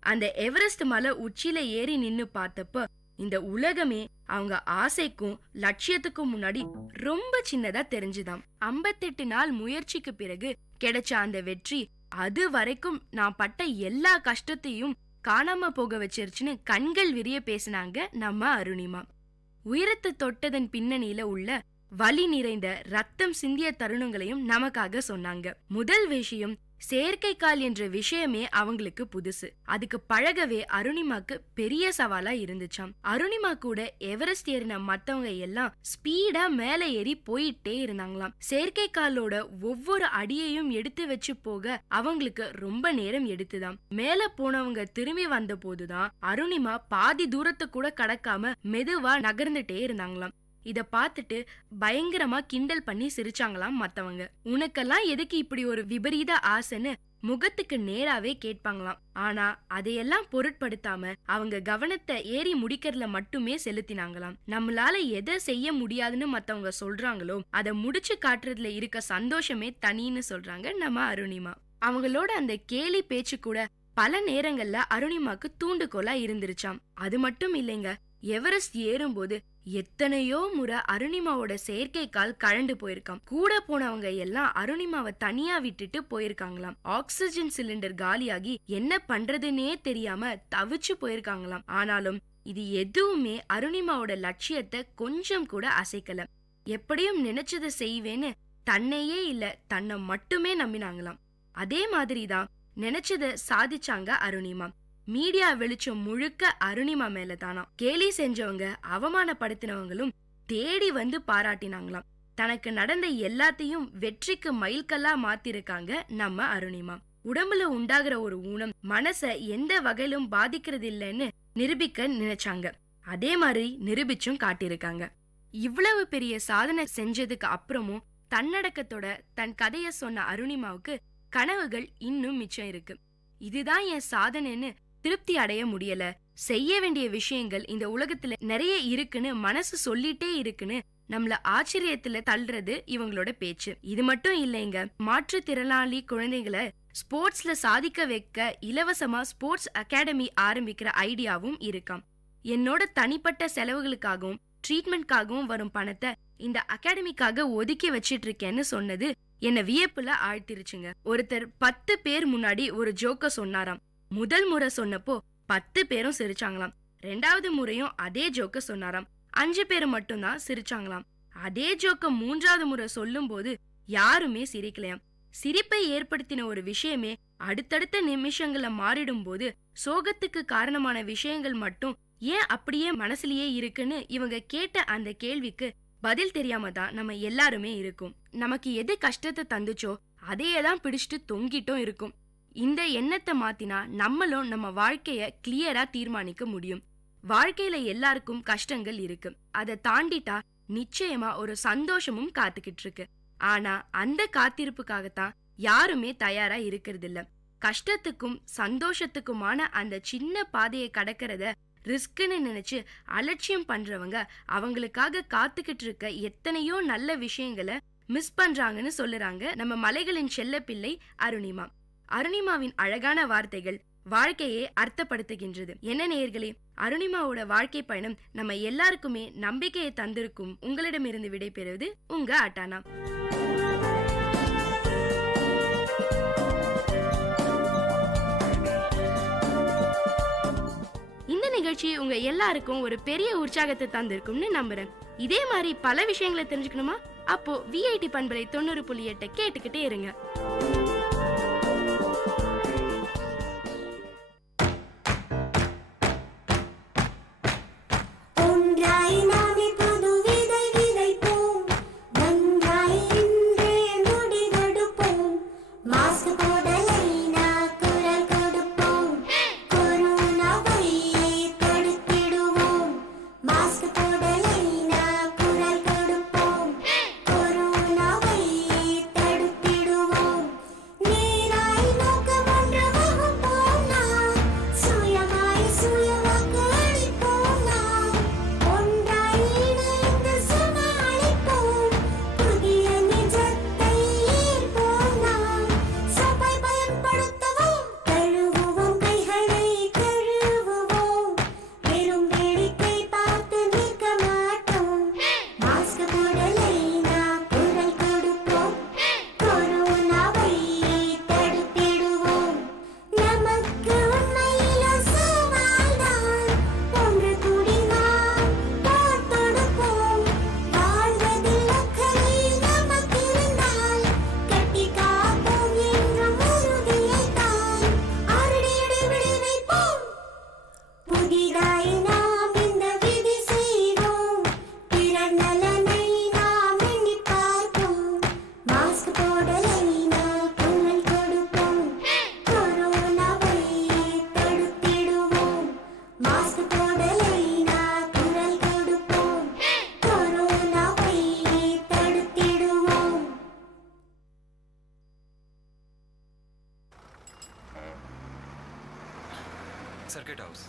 அந்த எவரெஸ்ட் மலை உச்சியில ஏறி நின்னு பார்த்தப்ப இந்த உலகமே அவங்க ஆசைக்கும் லட்சியத்துக்கும் முன்னாடி ரொம்ப சின்னதா தெரிஞ்சுதாம். 58 நாள் முயற்சிக்கு பிறகு கிடைச்ச அந்த வெற்றி அது வரைக்கும் நான் பட்ட எல்லா கஷ்டத்தையும் காணாம போக வச்சிருச்சுன்னு கண்கள் விரிய பேசினாங்க நம்ம அருணிமா. உயரத்தை தொட்டதன் பின்னணியில உள்ள வலி நிறைந்த ரத்தம் சிந்திய தருணங்களையும் நமக்காக சொன்னாங்க. முதல் விஷயம், செயற்கைக்கால் என்ற விஷயமே அவங்களுக்கு புதுசு. அதுக்கு பழகவே அருணிமாக்கு பெரிய சவாலா இருந்துச்சாம். அருணிமா கூட எவரெஸ்ட் ஏறின மத்தவங்க எல்லாம் ஸ்பீடா மேல ஏறி போயிட்டே இருந்தாங்களாம். செயற்கைக்காலோட ஒவ்வொரு அடியையும் எடுத்து வச்சு போக அவங்களுக்கு ரொம்ப நேரம் எடுத்துதான். மேல போனவங்க திரும்பி வந்த போதுதான் அருணிமா பாதி தூரத்தை கூட கடக்காம மெதுவா நகர்ந்துட்டே இருந்தாங்களாம். இத பார்த்துட்டு பயங்கரமா கிண்டல் பண்ணி சிரிச்சாங்களாம் மத்தவங்க. உனக்கெல்லாம் எதுக்கு இப்படி ஒரு விபரீத ஆசைன்னு முகத்துக்கு நேராவே கேட்பாங்களாம். ஆனா அதையெல்லாம் பொருட்படுத்தாம அவங்க கவனத்தை ஏறி முடிக்கிறதுல மட்டுமே செலுத்தினாங்களாம். நம்மளால எதை செய்ய முடியாதுன்னு மத்தவங்க சொல்றாங்களோ அதை முடிச்சு காட்டுறதுல இருக்க சந்தோஷமே தனின்னு சொல்றாங்க நம்ம அருணிமா. அவங்களோட அந்த கேலி பேச்சு கூட பல நேரங்கள்ல அருணிமாக்கு தூண்டுகோலா இருந்துருச்சாம். அது மட்டும் இல்லைங்க, எவரெஸ்ட் ஏறும்போது எத்தனையோ முறை அருணிமாவோட செயற்கைக்கால் கழண்டு போயிருக்காம். கூட போனவங்க எல்லாம் அருணிமாவை தனியா விட்டுட்டு போயிருக்காங்களாம். ஆக்சிஜன் சிலிண்டர் காலியாகி என்ன பண்றதுன்னே தெரியாம தவிச்சு போயிருக்காங்களாம். ஆனாலும் இது எதுவுமே அருணிமாவோட லட்சியத்தை கொஞ்சம் கூட அசைக்கல. எப்படியும் நினைச்சதை செய்வேன்னு தன்னையே இல்ல தன்னை மட்டுமே நம்பினாங்களாம். அதே மாதிரிதான் நினைச்சதை சாதிச்சாங்க அருணிமா. மீடியா வெளிச்சம் முழுக்க அருணிமா மேலதானா. கேலி செஞ்சவங்க அவமானப்படுத்தினவங்களும் தேடி வந்து பாராட்டினாங்களாம். தனக்கு நடந்த எல்லாத்தையும் வெற்றிக்கு மைல்கல்லா மாத்திருக்காங்க நம்ம அருணிமா. உடம்புல உண்டாகிற ஒரு ஊனம் மனச எந்த வகையிலும் பாதிக்கிறது இல்லைன்னு நிரூபிக்க நினைச்சாங்க. அதே மாதிரி நிரூபிச்சும் காட்டியிருக்காங்க. இவ்வளவு பெரிய சாதனை செஞ்சதுக்கு அப்புறமும் தன்னடக்கத்தோட தன் கதைய சொன்ன அருணிமாவுக்கு கனவுகள் இன்னும் மிச்சம் இருக்கு. இதுதான் என் சாதனைன்னு திருப்தி அடைய முடியல, செய்ய வேண்டிய விஷயங்கள் இந்த உலகத்துல நிறைய இருக்குன்னு மனசு சொல்லிட்டே இருக்குன்னு நம்மள ஆச்சரியத்துல தள்ளுறது இவங்களோட பேச்சு. இது மட்டும் இல்லைங்க, மாற்றுத்திறனாளி குழந்தைகளை ஸ்போர்ட்ஸ்ல சாதிக்க வைக்க இலவசமா ஸ்போர்ட்ஸ் அகாடமி ஆரம்பிக்கிற ஐடியாவும் இருக்காம். என்னோட தனிப்பட்ட செலவுகளுக்காகவும் ட்ரீட்மெண்ட்காகவும் வரும் பணத்தை இந்த அகாடமிக்காக ஒதுக்கி வச்சிட்டு இருக்கேன்னு சொன்னது என்ன வியப்புல ஆழ்த்திருச்சுங்க. ஒருத்தர் 10 பேர் முன்னாடி ஒரு ஜோக்க சொன்னாராம். முதல் முறை சொன்னப்போ 10 பேரும் சிரிச்சாங்களாம். 2வது முறையும் அதே ஜோக்க சொன்னாராம். 5 பேர் மட்டும்தான் சிரிச்சாங்களாம். அதே ஜோக்க 3வது முறை சொல்லும் போது யாருமே சிரிக்கலையாம். சிரிப்பை ஏற்படுத்தின ஒரு விஷயமே அடுத்தடுத்த நிமிஷங்கள்ல மாறிடும் போது சோகத்துக்கு காரணமான விஷயங்கள் மட்டும் ஏன் அப்படியே மனசுலயே இருக்குன்னு இவங்க கேட்ட அந்த கேள்விக்கு பதில் தெரியாம தான் நம்ம எல்லாருமே இருக்கும். நமக்கு எது கஷ்டத்தை தந்துச்சோ அதையேதான் பிடிச்சிட்டு தொங்கிட்டும் இருக்கும். இந்த எண்ணத்தை மாத்தினா நம்மளும் நம்ம வாழ்க்கைய கிளியரா தீர்மானிக்க முடியும். வாழ்க்கையில எல்லாருக்கும் கஷ்டங்கள் இருக்கு. அதை தாண்டிட்டா நிச்சயமா ஒரு சந்தோஷமும் காத்துக்கிட்டு இருக்கு. ஆனா அந்த காத்திருப்புக்காகத்தான் யாருமே தயாரா இருக்கிறது இல்ல. கஷ்டத்துக்கும் சந்தோஷத்துக்குமான அந்த சின்ன பாதையை கடக்கிறத ரிஸ்க்னு நினைச்சு அலட்சியம் பண்றவங்க அவங்களுக்காக காத்துக்கிட்டு இருக்க எத்தனையோ நல்ல விஷயங்களை மிஸ் பண்றாங்கன்னு சொல்லுறாங்க நம்ம மலைகளின் செல்ல பிள்ளை அருணிமா. அருணிமாவின் அழகான வார்த்தைகள் வாழ்க்கையை அர்த்தப்படுத்துகின்றது. என்ன நேயர்களே, அருணிமாவோட வாழ்க்கை பயணம் நம்ம எல்லாருக்குமே நம்பிக்கையை தந்திருக்கும். உங்களிடமிருந்து விடைபெறுவது உங்க அட்டானா. இந்த நிகழ்ச்சி உங்க எல்லாருக்கும் ஒரு பெரிய உற்சாகத்தை தந்திருக்கும்னு நம்புறேன். இதே மாதிரி பல விஷயங்களை தெரிஞ்சுக்கணுமா? அப்போ விஐடி பண்பலை 90.8 கேட்டுக்கிட்டே இருங்க. ஒன்றாய் நாமே புது விதை விதைப்போம், ஒன்றாய் இன்றே Circuit house.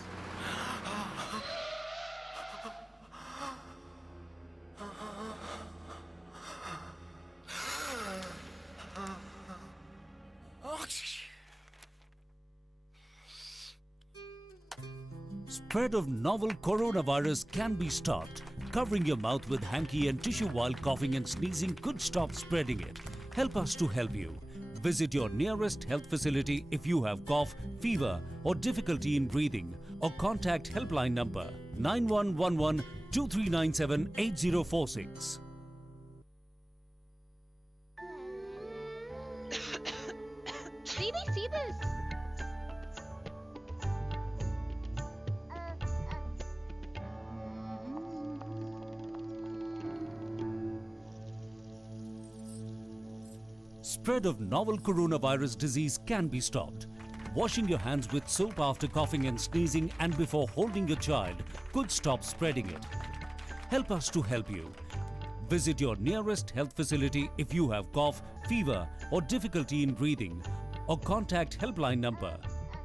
Spread of novel coronavirus can be stopped. Covering your mouth with hanky and tissue while coughing and sneezing could stop spreading it. Help us to help you. Visit your nearest health facility if you have cough, fever, or difficulty in breathing, or contact helpline number 9111 2397 8046. Baby, see this? Spread of novel coronavirus disease can be stopped. Washing your hands with soap after coughing and sneezing and before holding your child could stop spreading it. Help us to help you. Visit your nearest health facility if you have cough, fever, or difficulty in breathing, or contact helpline number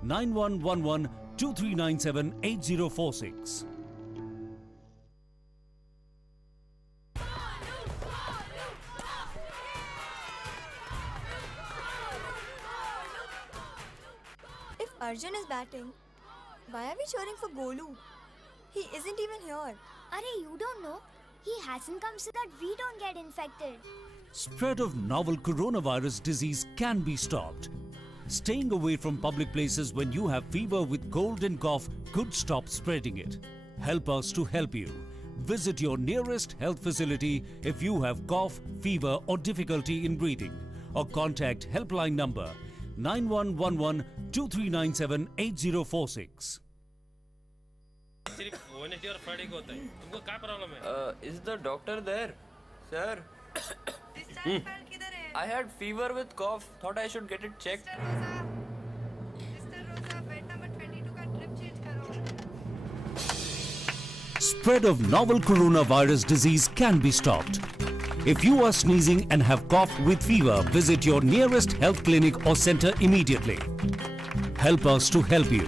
9111 2397 8046. If Arjun is batting, why are we cheering for Golu? He isn't even here. Arey, you don't know? He hasn't come so that we don't get infected. Spread of novel coronavirus disease can be stopped. Staying away from public places when you have fever with cold and cough could stop spreading it. Help us to help you. Visit your nearest health facility if you have cough, fever, or difficulty in breathing, or contact helpline number 9111 2397 8046. Is the doctor there? Sir? I had fever with cough. Thought I should get it checked. Spread of novel coronavirus disease can be stopped. If you are sneezing and have cough with fever, visit your nearest health clinic or center immediately. Help us to help you.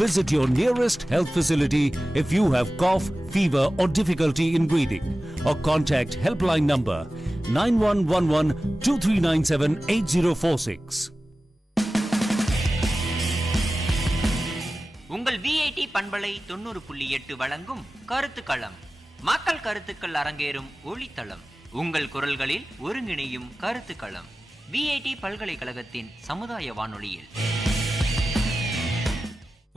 Visit your nearest health facility if you have cough, fever, or difficulty in breathing, or contact helpline number 9111 2397 8046. உங்கள் விஐடி பண்பலை 90.8 வழங்கும் கருத்துக்களம். மக்கள் கருத்துக்கள் அரங்கேறும் ஒளித்தளம். உங்கள் குரல்களில் ஒருங்கிணையும் கருத்துக்களம். விஐடி பல்கலைக்கழகத்தின் சமுதாய வானொலியில்.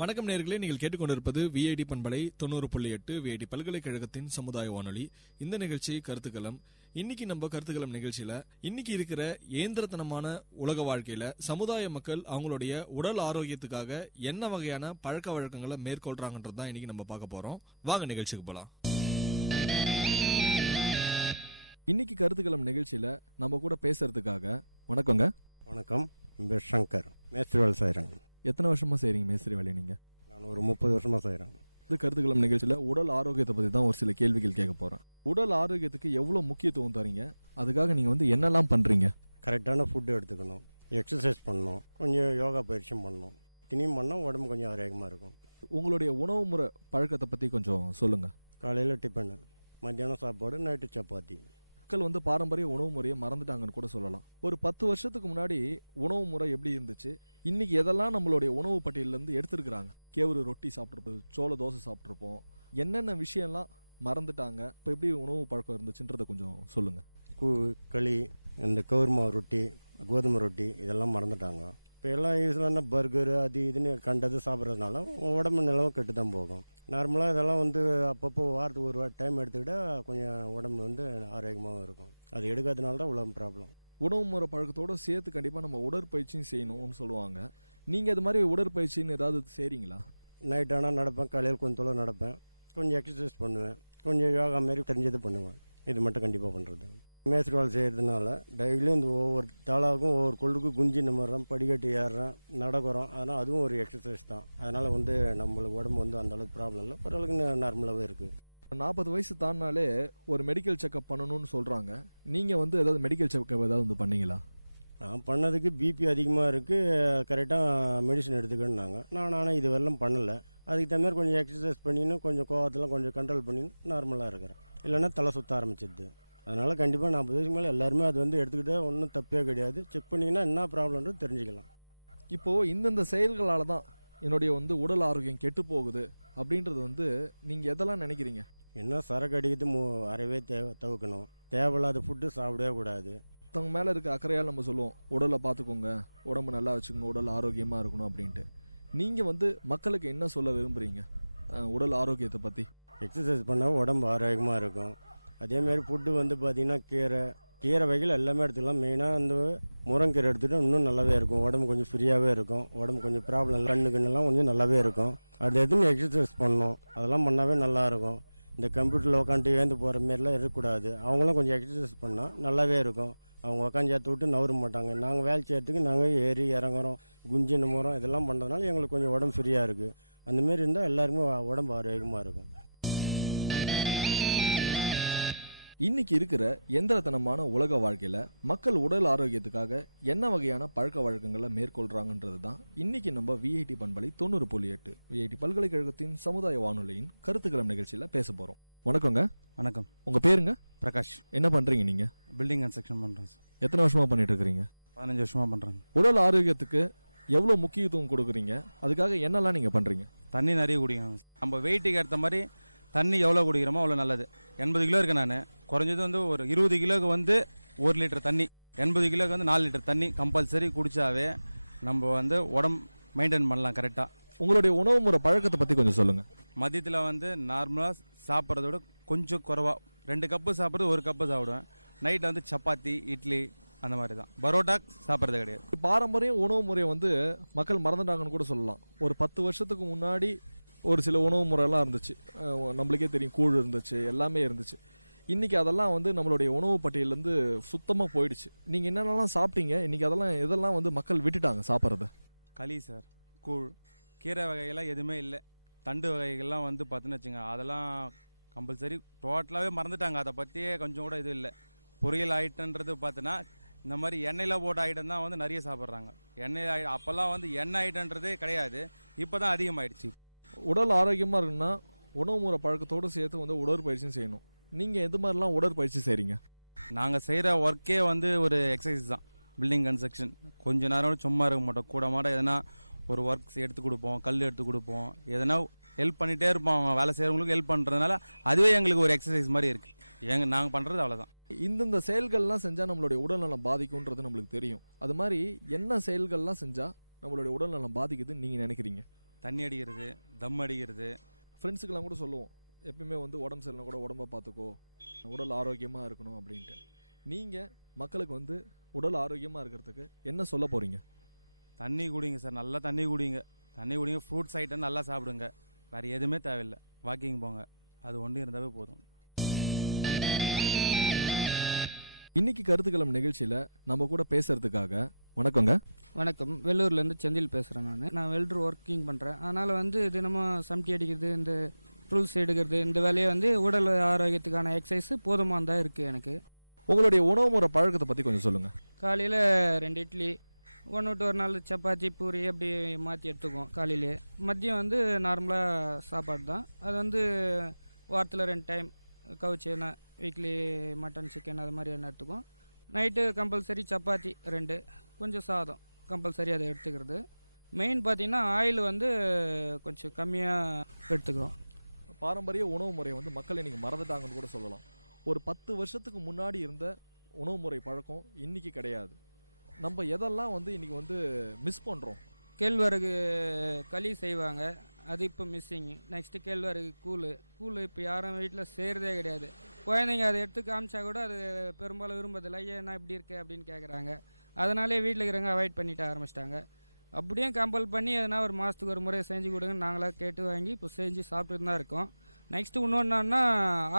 வணக்கம் நேயர்களே, நீங்கள் கேட்டுக்கொண்டிருப்பது விஐடி பண்பலை 90.8 விஐடி பல்கலைக்கழகத்தின் சமுதாய வானொலி. இந்த நிகழ்ச்சி கருத்துக்களம். இன்னைக்கு நம்ம கருத்துக்களம் நிகழ்ச்சியில இன்னைக்கு இருக்கிற இயந்திரத்தனமான உலக வாழ்க்கையில சமுதாய மக்கள் அவங்களுடைய உடல் ஆரோக்கியத்துக்காக என்ன வகையான பழக்க வழக்கங்களை மேற்கொள்றாங்கன்றதுதான் இன்னைக்கு நம்ம பார்க்க போறோம். வாங்க நிகழ்ச்சிக்கு போலாம். இன்னைக்கு கருத்துக்களம் நிகழ்ச்சியில நம்ம கூட பேசுறதுக்காக வணக்கங்க. வணக்கம், சங்கர் மேஸ்திரி வேலை செய்கிறேன். எத்தனை வருஷமா செய்றீங்க மேஸ்திரி வேலையை நீங்க? நான் ஒரு 30 வருஷமா செய்கிறேன். இது கருத்துக்களம் நிகழ்ச்சியில உடல் ஆரோக்கியத்தை பத்தி தான் ஒரு சில கேள்விகள் கேட்க போறேன். உடல் ஆரோக்கியத்துக்கு எவ்வளவு முக்கியத்துவம் தரீங்க? அதுக்காக நீங்க என்னெல்லாம் பண்றீங்க? கரெக்டான ஃபுட்டு எடுத்துக்கணும், எக்ஸசைஸ் பண்ணணும், கொஞ்சம் யோகா பயிற்சியும் பண்ணணும். தினியும் பண்ணால் உடம்பு கொஞ்சம் ஆரோக்கியமாக இருக்கும். உங்களுடைய உணவு முறை பழக்கத்தை பத்தி கொஞ்சம் சொல்லுங்க. காலையில் டிஃபனு, மத்தியானம் சாப்பாடு, நைட்டு சப்பாத்தி. மக்கள் பாரம்பரிய உணவு முறையை மறந்துட்டாங்கன்னு கூட சொல்லலாம். ஒரு 10 வருஷத்துக்கு முன்னாடி உணவு முறை எப்படி இருந்துச்சு, இன்னைக்கு எதெல்லாம் நம்மளுடைய உணவு பட்டியல இருந்து எடுத்திருக்கிறாங்க? கேவுரு ரொட்டி சாப்பிட்ருப்போம், சோள தோசை சாப்பிட்ருப்போம், என்னென்ன விஷயம்லாம் மறந்துட்டாங்க, இப்போ எப்படி உணவு பழக்கம் இருந்துச்சுன்றதை கொஞ்சம் சொல்லுங்க. களி, இந்த கவுர்மா ரொட்டி, கோதுமை ரொட்டி இதெல்லாம் மறந்துட்டாங்க. இப்போ எல்லாம் யூஸ்வலான பர்கரு அது இதுன்னு கண்டது சாப்பிட்றதுனால உடம்பு நிலவும் கெட்டு தான் போகும். நார்மலாக இதெல்லாம் அப்பப்போ வாரத்துக்கு ஒரு டைம் எடுத்துக்கிட்டால் கொஞ்சம் உடம்பு ஆரோக்கியமாகவும் இருக்கும். அது எடுக்காதனால தான் உடம்பு ப்ராப்ளம். உணவு முறை பழக்கத்தோடு சேர்த்து கண்டிப்பாக நம்ம உடற்பயிற்சியும் செய்யணும்னு சொல்லுவாங்க. நீங்கள் அது மாதிரி உடற்பயிற்சின்னு ஏதாவது செய்கிறீங்களா? நைட் ஆனால் நடப்பேன், காலையில் கொஞ்சம் தொலை நடப்பேன், கொஞ்சம் எக்ஸசைஸ் பண்ணுவேன், கொஞ்சம் யோகா மாரி தெரிஞ்சது பண்ணுவேன். இது மட்டும் கண்டிப்பாக பண்ணுறது. மேஸ்திரி வேலை செய்கிறதுனால டெய்லியும் இந்த ஒவ்வொரு தாளாகும் ஒவ்வொரு கொள்ளுக்கும் குஞ்சு நிமிடுறோம், படிக்கட்டு ஏறுறோம், நடக்கிறோம். அதனால் அதுவும் ஒரு எக்ஸசைஸ் தான். அதனால் நம்மளுக்கு உடம்பு அந்த அளவுக்கு ப்ராப்ளம் இல்லை, ஓரளவுக்கு நார்மலாகவே இருக்குது. 40 வயசு தாண்டினாலே ஒரு மெடிக்கல் செக்அப் பண்ணணும்னு சொல்கிறாங்க. நீங்கள் ஏதாவது மெடிக்கல் செக்அப் ஏதாவது பண்ணீங்களா? நான் பண்ணதுக்கு பிபி அதிகமாக இருக்குது, கரெக்டாக மெடிசன் எடுத்துக்கணுன்னாங்க. ஆனால் இது வரலாம் பண்ணலை. அதுக்கு தகுந்த மாதிரி கொஞ்சம் எக்ஸசைஸ் பண்ணின்னு கொஞ்சம் கோவத்தெல்லாம் கொஞ்சம் கண்ட்ரோல் பண்ணின்னு நார்மலாக இருக்கிறேன். இல்லைன்னா தலை சுற்ற ஆரம்பிச்சிடுது. அதனால் கண்டிப்பாக 40 வயசுக்கு மேலே எல்லாருமே அது வந்து எடுத்துக்கிட்டால் ஒன்றும் தப்பே கிடையாது. செக் பண்ணிங்கன்னா என்ன ப்ராப்ளம்ன்றது தெரிஞ்சுக்கலாம். இப்போது இந்தந்த செயல்களால் தான் என்னுடைய வந்து உடல் ஆரோக்கியம் கெட்டு போகுது அப்படின்றது வந்து நீங்கள் எதெல்லாம் நினைக்கிறீங்க? என்ன சரக்கு அடிக்கிறது அறவே தவிர்க்கணும். தேவையில்லாத ஃபுட்டு சாப்பிடவே கூடாது. மற்றவங்க மேலே இருக்க அக்கறையால் நம்ம சொல்லுவோம் உடலை பார்த்துக்கோங்க, உடம்பு நல்லா வச்சுக்கோங்க, உடல் ஆரோக்கியமாக இருக்கணும் அப்படின்ட்டு. நீங்கள் வந்து மக்களுக்கு என்ன சொல்ல விரும்புகிறீங்க உடல் ஆரோக்கியத்தை பற்றி? எக்ஸசைஸ் பண்ணால் உடம்பு ஆரோக்கியமாக இருக்கும். அதேமாரி ஃபுட்டு வந்து பார்த்திங்கன்னா கீரை வகைகள் எல்லாமே எடுத்துக்கலாம். மெயினாக அந்த முருங்கீரை எடுத்துகிட்டு இன்னும் நல்லாவே இருக்கும். உடம்பு கொஞ்சம் ஃப்ரீயாகவே இருக்கும். உடம்பு கொஞ்சம் ப்ராப்ளம் கண்ணுக்குன்னெல்லாம் கொஞ்சம் நல்லாவே இருக்கும். அது எதுவும் எக்ஸசைஸ் பண்ணணும். அதெல்லாம் பண்ணாவே நல்லாயிருக்கும். இந்த கம்ப்யூட்டரில் உட்காந்துட்டு ஏந்து போகிற மாரிலாம் இருக்கக்கூடாது. அவங்களும் கொஞ்சம் எக்ஸசைஸ் பண்ணால் நல்லாவே இருக்கும். அவங்க உட்காந்து ஏற்ற விட்டு நவர மாட்டாங்க. நாங்கள் வேலை செய்யறதுக்கு நாங்கள் ஏறி இறங்குறோம், குஞ்சு நம்புறோம், இதெல்லாம் பண்ணுறதுனால எங்களுக்கு கொஞ்சம் உடம்பு ஃப்ரீயாக இருக்குது. அந்தமாரி இருந்தால் எல்லாருமே உடம்பு ஆரோக்கியமாக இருக்கும். இன்னைக்கு இருக்கிற எந்திரத்தனமான உலக வாழ்க்கையில் மக்கள் உடல் ஆரோக்கியத்துக்காக என்ன வகையான பழக்க வழக்கங்களை மேற்கொள்கிறாங்கன்றது தான் இன்னைக்கு நம்ம விஐடி பண்பலை 90.8 விஐடி பல்கலைக்கழகத்தின் சமுதாய வானொலியின் கருத்துக்களம் நிகழ்ச்சியில் பேச போகிறோம். வணக்கங்க. வணக்கம். உங்கள் பேருங்க? பிரகாஷ். என்ன பண்ணுறீங்க நீங்கள்? பில்டிங் கன்ஸ்ட்ரக்ஷன் பண்ணுறேன் சார். எத்தனை வருஷமாக பண்ணிட்டு இருக்கிறீங்க? 15 வருஷமாக பண்ணுறேங்க. உடல் ஆரோக்கியத்துக்கு எவ்வளோ முக்கியத்துவம் கொடுக்குறீங்க? அதுக்காக என்னெல்லாம் நீங்கள் பண்ணுறீங்க? தண்ணி நிறைய குடிக்கணும். நம்ம வெயிட்டுக்கு ஏற்ற மாதிரி தண்ணி எவ்வளோ குடிக்கிறோமோ அவ்வளோ நல்லது. 80 கிலோ இருக்கேன் நான். குறைஞ்சது வந்து ஒரு 20 கிலோக்கு வந்து 1 லிட்டர் தண்ணி, 80 கிலோக்கு வந்து 4 லிட்டர் தண்ணி கம்பல்சரி குடித்தாவே நம்ம வந்து உடம்பு மெயின்டைன் பண்ணலாம் கரெக்டாக. உங்களுடைய உணவு முறை பழக்கத்தை பற்றி கொஞ்சம் சொல்லுங்கள். மதியத்தில் வந்து நார்மலாக சாப்பிட்றத விட கொஞ்சம் குறைவாக 2 கப்பு சாப்பிட்றது 1 கப்பு சாப்பிடுவேன். நைட்டில் வந்து சப்பாத்தி, இட்லி அந்த மாதிரி தான். பரோட்டா சாப்பிட்றது கிடையாது. பாரம்பரிய உணவு முறையை வந்து மக்கள் மறந்துட்டாங்கன்னு கூட சொல்லலாம். ஒரு 10 வருஷத்துக்கு முன்னாடி ஒரு சில உணவு முறையெல்லாம் இருந்துச்சு. நம்மளுக்கே தெரியும், கூழ் இருந்துச்சு, எல்லாமே இருந்துச்சு. இன்றைக்கி அதெல்லாம் வந்து நம்மளுடைய உணவு பட்டியலேருந்து சுத்தமாக போயிடுச்சு. நீங்கள் என்னென்னலாம் சாப்பிட்டீங்க இன்றைக்கி? இதெல்லாம் வந்து மக்கள் விட்டுட்டாங்க சாப்பிட்றத. களி சார், கூழ், கீரை வகைகள்லாம் எதுவுமே இல்லை. தண்டு வகைகள்லாம் வந்து பார்த்துன்னு வச்சுங்க, அதெல்லாம் கம்பல்சரி டோட்டலாகவே மறந்துட்டாங்க. அதை பற்றியே கொஞ்சம் கூட இது இல்லை. பொரியல் ஐட்டன்றது பார்த்தினா இந்த மாதிரி எண்ணெயில் போட்ட ஐட்டம் தான் வந்து நிறைய சாப்பிட்றாங்க. எண்ணெய் அப்போல்லாம் வந்து எண்ணெய் ஐட்டன்றதே கிடையாது, இப்போ தான் அதிகமாகிடுச்சு. உடல் ஆரோக்கியமாக இருக்குன்னா உணவு முறை பழக்கத்தோடு சேர்த்து வந்து உடற்பயிற்சியும் செய்யணும். நீங்கள் எது மாதிரிலாம் உடற்பயிற்சி செய்கிறீங்க? நாங்கள் செய்கிற ஒர்க்கே வந்து ஒரு எக்ஸசைஸ் தான். பில்டிங் கன்ஸ்ட்ரக்ஷன் கொஞ்சம் நேரம் சும்மா இருக்க மாட்டோம். கூட மாட எதனா ஒரு ஒர்க்ஸ் எடுத்து கொடுப்போம், கல் எடுத்து கொடுப்போம், எதனா ஹெல்ப் பண்ணிகிட்டே இருப்போம். அவங்க வேலை செய்கிறவங்களுக்கு ஹெல்ப் பண்ணுறதுனால அதுவே எங்களுக்கு ஒரு எக்ஸசைஸ் மாதிரி இருக்குது. நாங்கள் பண்ணுறது அவ்வளோதான். இந்தந்த செயல்கள்லாம் செஞ்சால் நம்மளுடைய உடல்நலம் பாதிக்கும்ன்றது நம்மளுக்கு தெரியும். அது மாதிரி என்ன செயல்கள்லாம் செஞ்சால் நம்மளுடைய உடல்நலம் பாதிக்குதுன்னு நீங்கள் நினைக்கிறீங்க? தண்ணி அடிக்கிறது, தம் அடிக்கிறது. ஃப்ரெண்ட்ஸுக்கெல்லாம் கூட சொல்லுவோம், எப்பயுமே வந்து உடம்பு சரியில்லை கூட உடம்பை பார்த்துக்கோ, உடல் ஆரோக்கியமாக இருக்கணும் அப்படின்ட்டு. நீங்கள் மக்களுக்கு வந்து உடல் ஆரோக்கியமாக இருக்கிறதுக்கு என்ன சொல்ல போகிறீங்க? தண்ணி குடிங்க சார், நல்லா தண்ணி குடிங்க. ஃப்ரூட்ஸ் ஐட்டம் நல்லா சாப்பிடுங்க. வேறு எதுவுமே தேவையில்லை. வாக்கிங் போங்க, அது ஒன்று இருந்தாவே போதும். இன்னைக்கு கருத்துக்களம் நிகழ்ச்சியில் நம்ம கூட பேசுறதுக்காக வணக்கங்க. வணக்கம். வெள்ளூர்லேருந்து செந்தில் பேசுகிறேன். நான் வெல்டர் ஒர்க்கிங் பண்ணுறேன். அதனால் வந்து தினமும் சம்டி அடிக்கிறது, இந்த டூல்ஸ் எடுக்கிறது, இந்த வேலையை வந்து உடல் ஆரோக்கியத்துக்கான எக்ஸசைஸ் போதுமானதாக இருக்குது எனக்கு. உங்களுடைய உணவு முறை பழக்கத்தை பற்றி கொஞ்சம் சொல்லுங்கள். காலையில் 2 இட்லி, 1 விட்டு ஒரு நாள் சப்பாத்தி, பூரி அப்படி மாற்றி எடுத்துக்குவோம் காலையிலே. மதியம் வந்து நார்மலாக சாப்பாடு தான். அது வந்து வாரத்தில் 2 டைம் கவுச்சுனா வீக்லி மட்டன், சிக்கன் அது மாதிரி என்ன எடுத்துக்குவோம். நைட்டு கம்பல்சரி சப்பாத்தி 2, கொஞ்சம் சாதம் கம்பல்சரி அதை எடுத்துக்கிறது. மெயின் பார்த்திங்கன்னா ஆயில் வந்து கொஞ்சம் கம்மியாக எடுத்துக்குவோம். பாரம்பரிய உணவு முறையை வந்து மக்கள் இன்றைக்கி மறந்துட்டாங்கன்னு கூட சொல்லலாம். ஒரு 10 வருஷத்துக்கு முன்னாடி இருந்த உணவு முறை பழக்கம் இன்றைக்கி கிடையாது. நம்ம எதெல்லாம் வந்து இன்றைக்கி வந்து மிஸ் பண்ணுறோம்? கேழ்வரகு களி செய்வாங்க, அது இப்போ மிஸ்ஸிங்கு. நெக்ஸ்ட்டு கேழ்வரகு கூழ் இப்போ யாரும் வீட்டில் செய்கிறதே கிடையாது. குழந்தைங்க அதை எடுத்து காமிச்சா கூட அது பெரும்பாலும் விரும்பதில்லை. ஏன்னா இப்படி இருக்கு அப்படின்னு கேட்குறாங்க. அதனாலே வீட்டில் இருக்கிறவங்க அவாய்ட் பண்ணிட்டு ஆரம்பிச்சிட்டாங்க. அப்படியே கம்பல் பண்ணி எதனா ஒரு மாதத்துக்கு ஒரு முறை செஞ்சு கொடுங்கன்னு நாங்களாக கேட்டு வாங்கி இப்போ செஞ்சு சாப்பிட்டுட்டு தான் இருக்கோம். நெக்ஸ்ட்டு இன்னொன்னா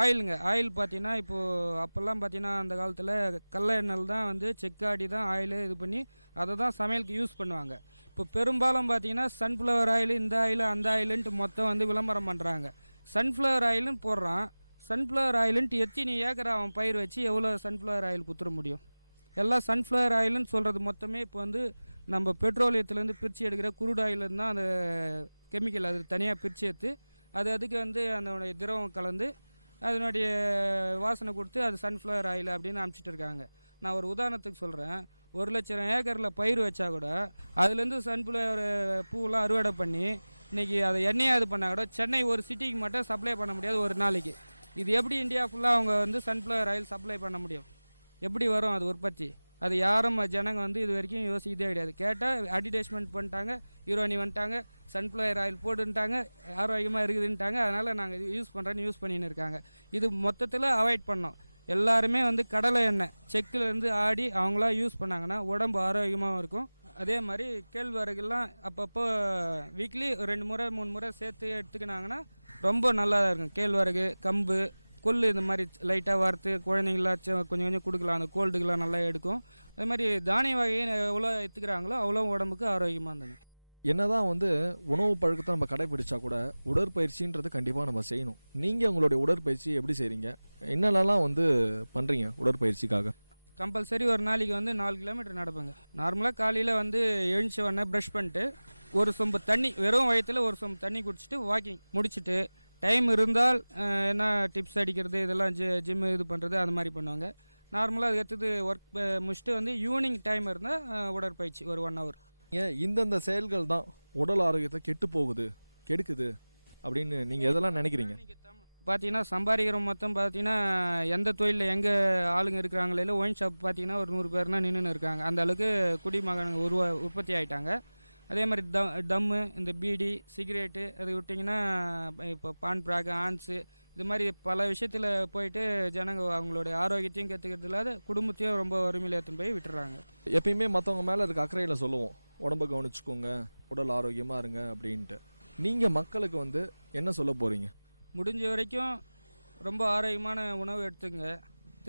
ஆயிலுங்க. ஆயில் பார்த்தீங்கன்னா இப்போது அப்போல்லாம் பார்த்தீங்கன்னா அந்த காலத்தில் கடல எண்ணெய் தான் வந்து செக்காடி தான் ஆயில் இது பண்ணி அதை தான் சமையலுக்கு யூஸ் பண்ணுவாங்க. இப்போ பெரும்பாலும் பார்த்தீங்கன்னா சன்ஃப்ளவர் ஆயில், இந்த ஆயில், அந்த ஆயிலுன்ட்டு மொத்தம் வந்து விளம்பரம் பண்ணுறாங்க. சன்ஃப்ளவர் ஆயிலுன்னு போடுறான். சன்ஃப்ளவர் ஆயிலுன்ட்டு எத்தனை ஏக்கர் அவன் பயிர் வச்சு எவ்வளோ சன்ஃப்ளவர் ஆயில் குத்துற முடியும்? எல்லாம் சன்ஃப்ளவர் ஆயில்னு சொல்கிறது மொத்தமே இப்போ வந்து நம்ம பெட்ரோலியத்துலேருந்து பிரித்து எடுக்கிற குரூட் ஆயிலேருந்து தான் அந்த கெமிக்கல் அது தனியாக பிரித்து எடுத்து அதுக்கு வந்து அதனுடைய திரவம் கலந்து அதனுடைய வாசனை கொடுத்து அது சன்ஃப்ளவர் ஆயில் அப்படின்னு அனுப்பிச்சிட்டு இருக்காங்க. நான் ஒரு உதாரணத்துக்கு சொல்கிறேன். 1,00,000 ஏக்கரில் பயிர் வச்சா கூட அதுலேருந்து சன்ஃப்ளவர் பூவெலாம் அறுவடை பண்ணி இன்றைக்கி அதை எண்ணெயாக இது பண்ணால் கூட சென்னை ஒரு சிட்டிக்கு மட்டும் சப்ளை பண்ண முடியாது ஒரு நாளைக்கு. இது எப்படி இந்தியா ஃபுல்லாக அவங்க வந்து சன்ஃப்ளவர் ஆயில் சப்ளை பண்ண முடியும்? எப்படி வரும் அது உற்பத்தி? அது யாரும் ஜனங்க வந்து இது வரைக்கும் யோசிக்கதே கிடையாது. கேட்டால் அட்வர்டைஸ்மெண்ட் பண்ணிட்டாங்க, ஹீரோனி வந்துட்டாங்க, சன்ஃப்ளவர் ஆயில் போட்டுட்டாங்க, ஆரோக்கியமாக இருக்குதுன்ட்டாங்க, அதனால் நாங்கள் யூஸ் பண்ணின்னு இருக்காங்க. இது மொத்தத்தில் அவாய்ட் பண்ணோம். எல்லாருமே வந்து கடலை எண்ணெய் செக்கிலேருந்து ஆடி அவங்களா யூஸ் பண்ணாங்கன்னா உடம்பு ஆரோக்கியமாகவும் இருக்கும். அதே மாதிரி கேழ்வரகுலாம் அப்பப்போ வீக்லி 2 முறை 3 முறை சேர்த்து எடுத்துக்கினாங்கன்னா ரொம்ப நல்லா இருக்கும். கேழ்வரகு, கம்பு, கொள்ளு இந்த மாதிரி லைட்டாக வறுத்து குழந்தைங்களாம் கொஞ்சம் கொஞ்சம் கொடுக்கலாம். அந்த கோல்டுக்கெலாம் நல்லா எடுக்கும். அதே மாதிரி தானிய வகையை எவ்வளோ எடுத்துக்கிறாங்களோ அவ்வளோ உடம்புக்கு ஆரோக்கியமாக இருந்தது. என்னதான் வந்து உணவு பழக்கத்தை நம்ம கடைபிடிச்சா கூட உடற்பயிற்சின்றது கண்டிப்பாக நம்ம செய்யணும். நீங்கள் உங்களுடைய உடற்பயிற்சி எப்படி செய்கிறீங்க? என்னென்னலாம் வந்து பண்ணுறீங்க உடற்பயிற்சிக்காக? கம்பல்சரி ஒரு நாளைக்கு வந்து 4 கிலோமீட்டர் நடப்பேங்க. நார்மலாக காலையில் வந்து எழுந்துச்ச உடனே ப்ரஷ் பண்ணிட்டு ஒரு சொம்பு தண்ணி, வெறும் வயிற்றில் ஒரு சொம்பு தண்ணி குடிச்சிட்டு வாக்கிங் முடிச்சுட்டு டைம் இருந்தால் என்ன டிப்ஸ் அடிக்கிறது இதெல்லாம் ஜிம் இது பண்ணுறது அந்த மாதிரி பண்ணுவாங்க. நார்மலாக அது எடுத்தது ஒர்க் முடிச்சுட்டு வந்து ஈவினிங் டைம் இருந்தால் உடற்பயிற்சி ஒரு 1 hour. இந்தந்த செயல்கள் தான் உடல் ஆரோக்கியத்தை கெடுக்குது அப்படின்னு நீங்கள் எதெல்லாம் நினைக்கிறீங்க? பார்த்தீங்கன்னா சம்பாதிக்கிற மொத்தம் பார்த்தீங்கன்னா எந்த தொழிலில் எங்கே ஆளுங்க இருக்கிறாங்களே இல்லை, ஒயின் ஷாப் பார்த்தீங்கன்னா ஒரு 100 பேர்னா நின்றுன்னு இருக்காங்க. அந்த அளவுக்கு குடிமகனுங்க உற்பத்தி ஆகிட்டாங்க. அதே மாதிரி தம்மு, இந்த பீடி, சிகரெட்டு அது விட்டிங்கன்னா இப்போ பான் பிராக், ஆன்ஸு இது மாதிரி பல விஷயத்தில் போயிட்டு ஜனங்க அவங்களுடைய ஆரோக்கியத்தையும் கற்றுக்கிறது இல்லாத குடும்பத்தையும் ரொம்ப வறுமையில் எடுத்துன்னு போய் விட்டுறாங்க. எப்பயுமே மற்றவங்க மேலே இருக்க அக்கறையில் சொல்லுவோம், உடம்பை கவனிச்சுக்கோங்க, உடல் ஆரோக்கியமாக இருங்க அப்படின்ட்டு. நீங்கள் மக்களுக்கு வந்து என்ன சொல்ல போகிறீங்க? முடிஞ்ச வரைக்கும் ரொம்ப ஆரோக்கியமான உணவு எடுத்துங்க.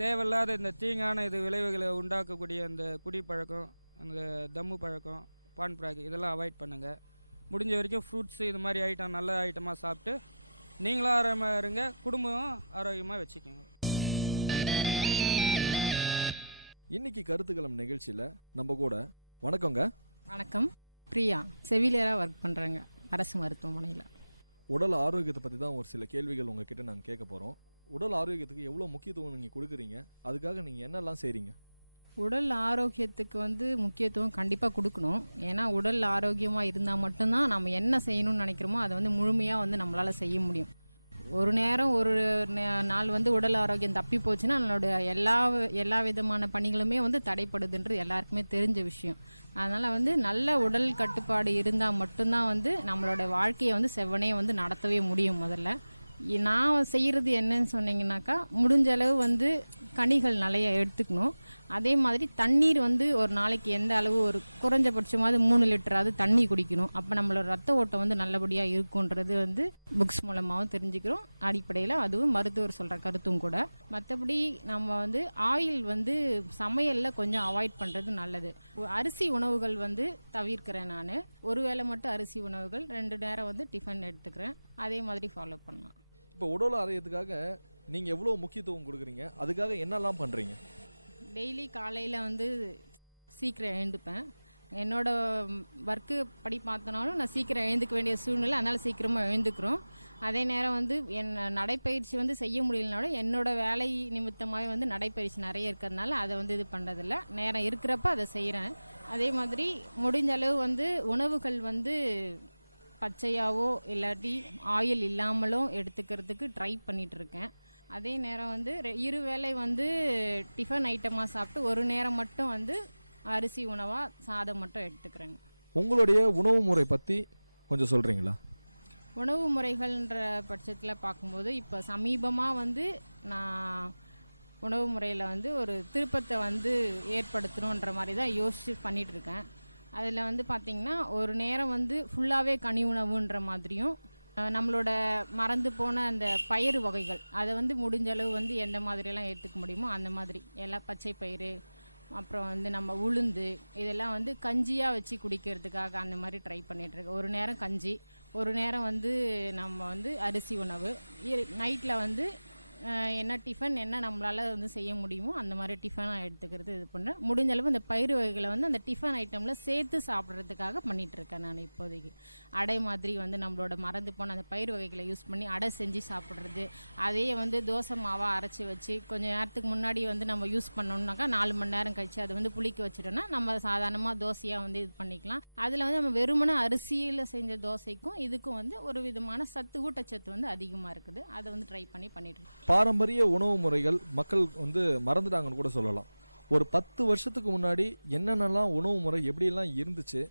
தேவையில்லாத இந்த தீங்கான இது விளைவுகளை உண்டாக்கக்கூடிய அந்த குடிப்பழக்கம், அந்த தம்மு பழக்கம், பான் பிராக் இதெல்லாம் அவாய்ட் பண்ணுங்கள். முடிஞ்ச வரைக்கும் ஃப்ரூட்ஸு இது மாதிரி ஐட்டம் நல்ல ஐட்டமாக சாப்பிட்டு நீங்களும் ஆரோக்கியமாக இருங்க, குடும்பமும் ஆரோக்கியமாக வச்சுக்கோங்க. இன்னைக்கு கருத்துக்களம் நிகழ்ச்சியில் நம்ம கூட வணக்கங்க. வணக்கம். பிரியா, செவிலியராக ஒர்க் பண்ணுறாங்க அரசு மருத்துவமனையில். உடல் ஆரோக்கியத்தை பற்றி தான் ஒரு சில கேள்விகள் உங்ககிட்ட நாங்கள் கேட்க போகிறோம். உடல் ஆரோக்கியத்துக்கு எவ்வளோ முக்கியத்துவம் நீங்கள் கொடுக்குறீங்க? அதுக்காக நீங்கள் என்னெல்லாம் செய்கிறீங்க? உடல் ஆரோக்கியத்துக்கு வந்து முக்கியத்துவம் கண்டிப்பாக கொடுக்கணும். ஏன்னா உடல் ஆரோக்கியமாக இருந்தால் மட்டும்தான் நம்ம என்ன செய்யணும்னு நினைக்கிறோமோ அதை வந்து முழுமையாக வந்து நம்மளால் செய்ய முடியும். ஒரு நேரம் ஒரு நாள் வந்து உடல் ஆரோக்கியம் தப்பி போச்சுன்னா நம்மளோட எல்லா விதமான பணிகளுமே வந்து தடைப்படுதுன்றது எல்லாருக்குமே தெரிஞ்ச விஷயம். அதனால் வந்து நல்ல உடல் கட்டுப்பாடு இருந்தால் மட்டும்தான் வந்து நம்மளோட வாழ்க்கையை வந்து செவ்வனையை வந்து நடத்தவே முடியும். முதல்ல நான் செய்கிறது என்னன்னு சொன்னீங்கன்னாக்கா, முடிஞ்ச அளவு வந்து கனிகள் நிறைய எடுத்துக்கணும். அதே மாதிரி தண்ணீர் வந்து ஒரு நாளைக்கு எந்த அளவு ஒரு குறைஞ்சபட்சமாவது 3 லிட்டராவது தண்ணி குடிக்கணும். அப்போ நம்மளோட ரத்த ஓட்டம் வந்து நல்லபடியாக இருக்குன்றது வந்து புக்ஸ் மூலமாகவும் தெரிஞ்சுக்கிறோம். அடிப்படையில் அதுவும் மருத்துவர் சொல்கிற கருத்தும் கூட. மற்றபடி நம்ம வந்து ஆயில் வந்து சமையலில் கொஞ்சம் அவாய்ட் பண்ணுறது நல்லது. அரிசி உணவுகள் வந்து தவிர்க்கிறேன் நான். ஒரு வேளை மட்டும் அரிசி உணவுகள், 2 நேரம் வந்து டிஃபன் எடுத்துக்கிறேன். அதே மாதிரி ஃபாலோ பண்ணலாம். இப்போ உடல் ஆரோக்கியத்துக்காக நீங்கள் எவ்வளோ முக்கியத்துவம் கொடுக்குறீங்க? அதுக்காக என்னெல்லாம் பண்ணுறீங்க? டெய்லி காலையில் வந்து சீக்கிரம் எழுந்துப்பேன். என்னோட ஒர்க்கு படி பார்த்தனாலும் நான் சீக்கிரம் எழுந்துக்க வேண்டிய சூழ்நிலை, அதனால் சீக்கிரமாக எழுந்துக்கிறோம். அதே நேரம் வந்து நடைப்பயிற்சி வந்து செய்ய முடியலனாலும் என்னோட வேலை நிமித்தமாக வந்து நடைப்பயிற்சி நிறைய இருக்கிறதுனால அதை வந்து இது பண்ணுறதில்ல. நேரம் இருக்கிறப்ப அதை செய்கிறேன். அதே மாதிரி முடிஞ்ச அளவு வந்து உணவுகள் வந்து பச்சையாவோ இல்லாட்டி ஆயில் இல்லாமலும் எடுத்துக்கிறதுக்கு ட்ரை பண்ணிகிட்ருக்கேன். அதே நேரம் வந்து 2 வேளை வந்து டிஃபன் ஐட்டமாக சாப்பிட்டு ஒரு நேரம் மட்டும் வந்து அரிசி உணவாக சாதம் மட்டும் எடுத்துக்கிறேங்க. உங்களுடைய உணவு முறை பற்றி கொஞ்சம் சொல்கிறீங்களா? உணவு முறைகள்ன்ற பட்சத்தில் பார்க்கும்போது இப்போ சமீபமாக வந்து நான் உணவு முறையில் வந்து ஒரு திருப்பத்தை வந்து ஏற்படுத்தணுன்ற மாதிரி தான் யோசிச்சு பண்ணிகிட்ருக்கேன். அதில் வந்து பார்த்திங்கன்னா ஒரு நேரம் வந்து ஃபுல்லாகவே கனி உணவுன்ற மாதிரியும், நம்மளோட மறந்து போன அந்த பயிறு வகைகள் அதை வந்து முடிஞ்ச அளவு வந்து எந்த மாதிரியெல்லாம் எடுத்துக்க முடியுமோ அந்த மாதிரி எல்லாம் பச்சை பயிறு, அப்புறம் வந்து நம்ம உளுந்து இதெல்லாம் வந்து கஞ்சியாக வச்சு குடிக்கிறதுக்காக அந்த மாதிரி ட்ரை பண்ணிகிட்ருக்கேன். ஒரு நேரம் கஞ்சி, ஒரு நேரம் வந்து நம்ம வந்து அரிசி உணவு, நைட்டில் வந்து என்ன டிஃபன் என்ன நம்மளால் வந்து செய்ய முடியுமோ அந்த மாதிரி டிஃபனாக எடுத்துக்கிறது இது பண்ணுறேன். முடிஞ்ச அளவு இந்த பயிறு வகைகளை வந்து அந்த டிஃபன் ஐட்டமில் சேர்த்து சாப்பிட்றதுக்காக பண்ணிகிட்ருக்கேன் நான் இப்போதைக்கு. அடை மாதிரி வந்து நம்மளோட மறந்து போன அந்த பயிறு வகைகளை யூஸ் பண்ணி அடை செஞ்சு சாப்பிட்றது, அதையே வந்து தோசை மாவாக அரைச்சி வச்சு கொஞ்சம் நேரத்துக்கு முன்னாடி வந்து நம்ம யூஸ் பண்ணோம்னாக்கா 4 மணி நேரம் கழிச்சு அதை வந்து புளிக்க வச்சுட்டோன்னா நம்ம சாதாரணமாக தோசையாக வந்து இது பண்ணிக்கலாம். அதில் வந்து நம்ம வெறுமன அரிசியில் செஞ்ச தோசைக்கும் இதுக்கும் வந்து ஒரு விதமான ஊட்டச்சத்து வந்து அதிகமாக இருக்குது. அதை வந்து ட்ரை பண்ணிட்டு இருக்கோம். பாரம்பரிய உணவு முறைகள் மக்கள் வந்து மறந்துட்டாங்கன்னு கூட சொல்லலாம். ஒரு 10 வருஷத்துக்கு முன்னாடி என்னென்னலாம் உணவு முறை எப்படியெல்லாம் இருந்துச்சு,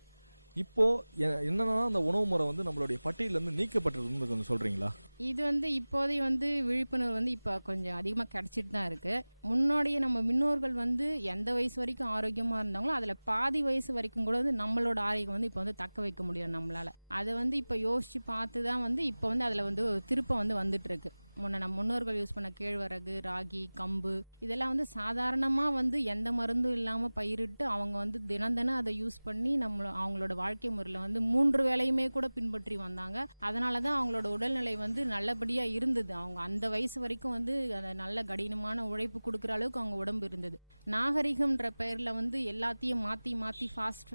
இப்போ என்னென்னலாம் அந்த உணவு முறை வந்து நம்மளுடைய பட்டியலிருந்து நீக்கப்பட்டிருக்குன்னு கொஞ்சம் சொல்றீங்களா? இது வந்து இப்போதைய வந்து விழிப்புணர்வு வந்து இப்போ கொஞ்சம் அதிகமாக கிடைச்சிட்டு தான் இருக்கு. முன்னாடியே நம்ம முன்னோர்கள் வந்து எந்த வயசு வரைக்கும் ஆரோக்கியமாக இருந்தாங்களோ அதில் பாதி வயசு வரைக்கும் கூட வந்து நம்மளோட ஆரோக்கியம் வந்து இப்போ வந்து தக்க வைக்க முடியும் நம்மளால. அதை வந்து இப்போ யோசிச்சு பார்த்து தான் வந்து இப்போ வந்து அதில் வந்து திருப்பம் வந்து வந்துட்டு இருக்கு. நம்ம முன்னோர்கள் யூஸ் பண்ண கேழ்வரகு, ராகி, கம்பு இதெல்லாம் வந்து சாதாரணமாக வந்து எந்த மருந்தும் இல்லாமல் பயிரிட்டு அவங்க வந்து தினம் அதை யூஸ் பண்ணி அவங்களோட வாழ்க்கை முறையில் வந்து 3 வேளையுமே கூட பின்பற்றி வந்தாங்க. அதனால தான் அவங்களோட உடல்நிலை வந்து நல்லபடியாக இருந்தது. அவங்க அந்த வயசு வரைக்கும் வந்து அந்த நல்ல கடினமான உழைப்பு கொடுக்குற அளவுக்கு அவங்க உடம்பு இருந்தது. நாகரிகம்ன்ற பெயரில் வந்து எல்லாத்தையும் மாற்றி ஃபாஸ்ட்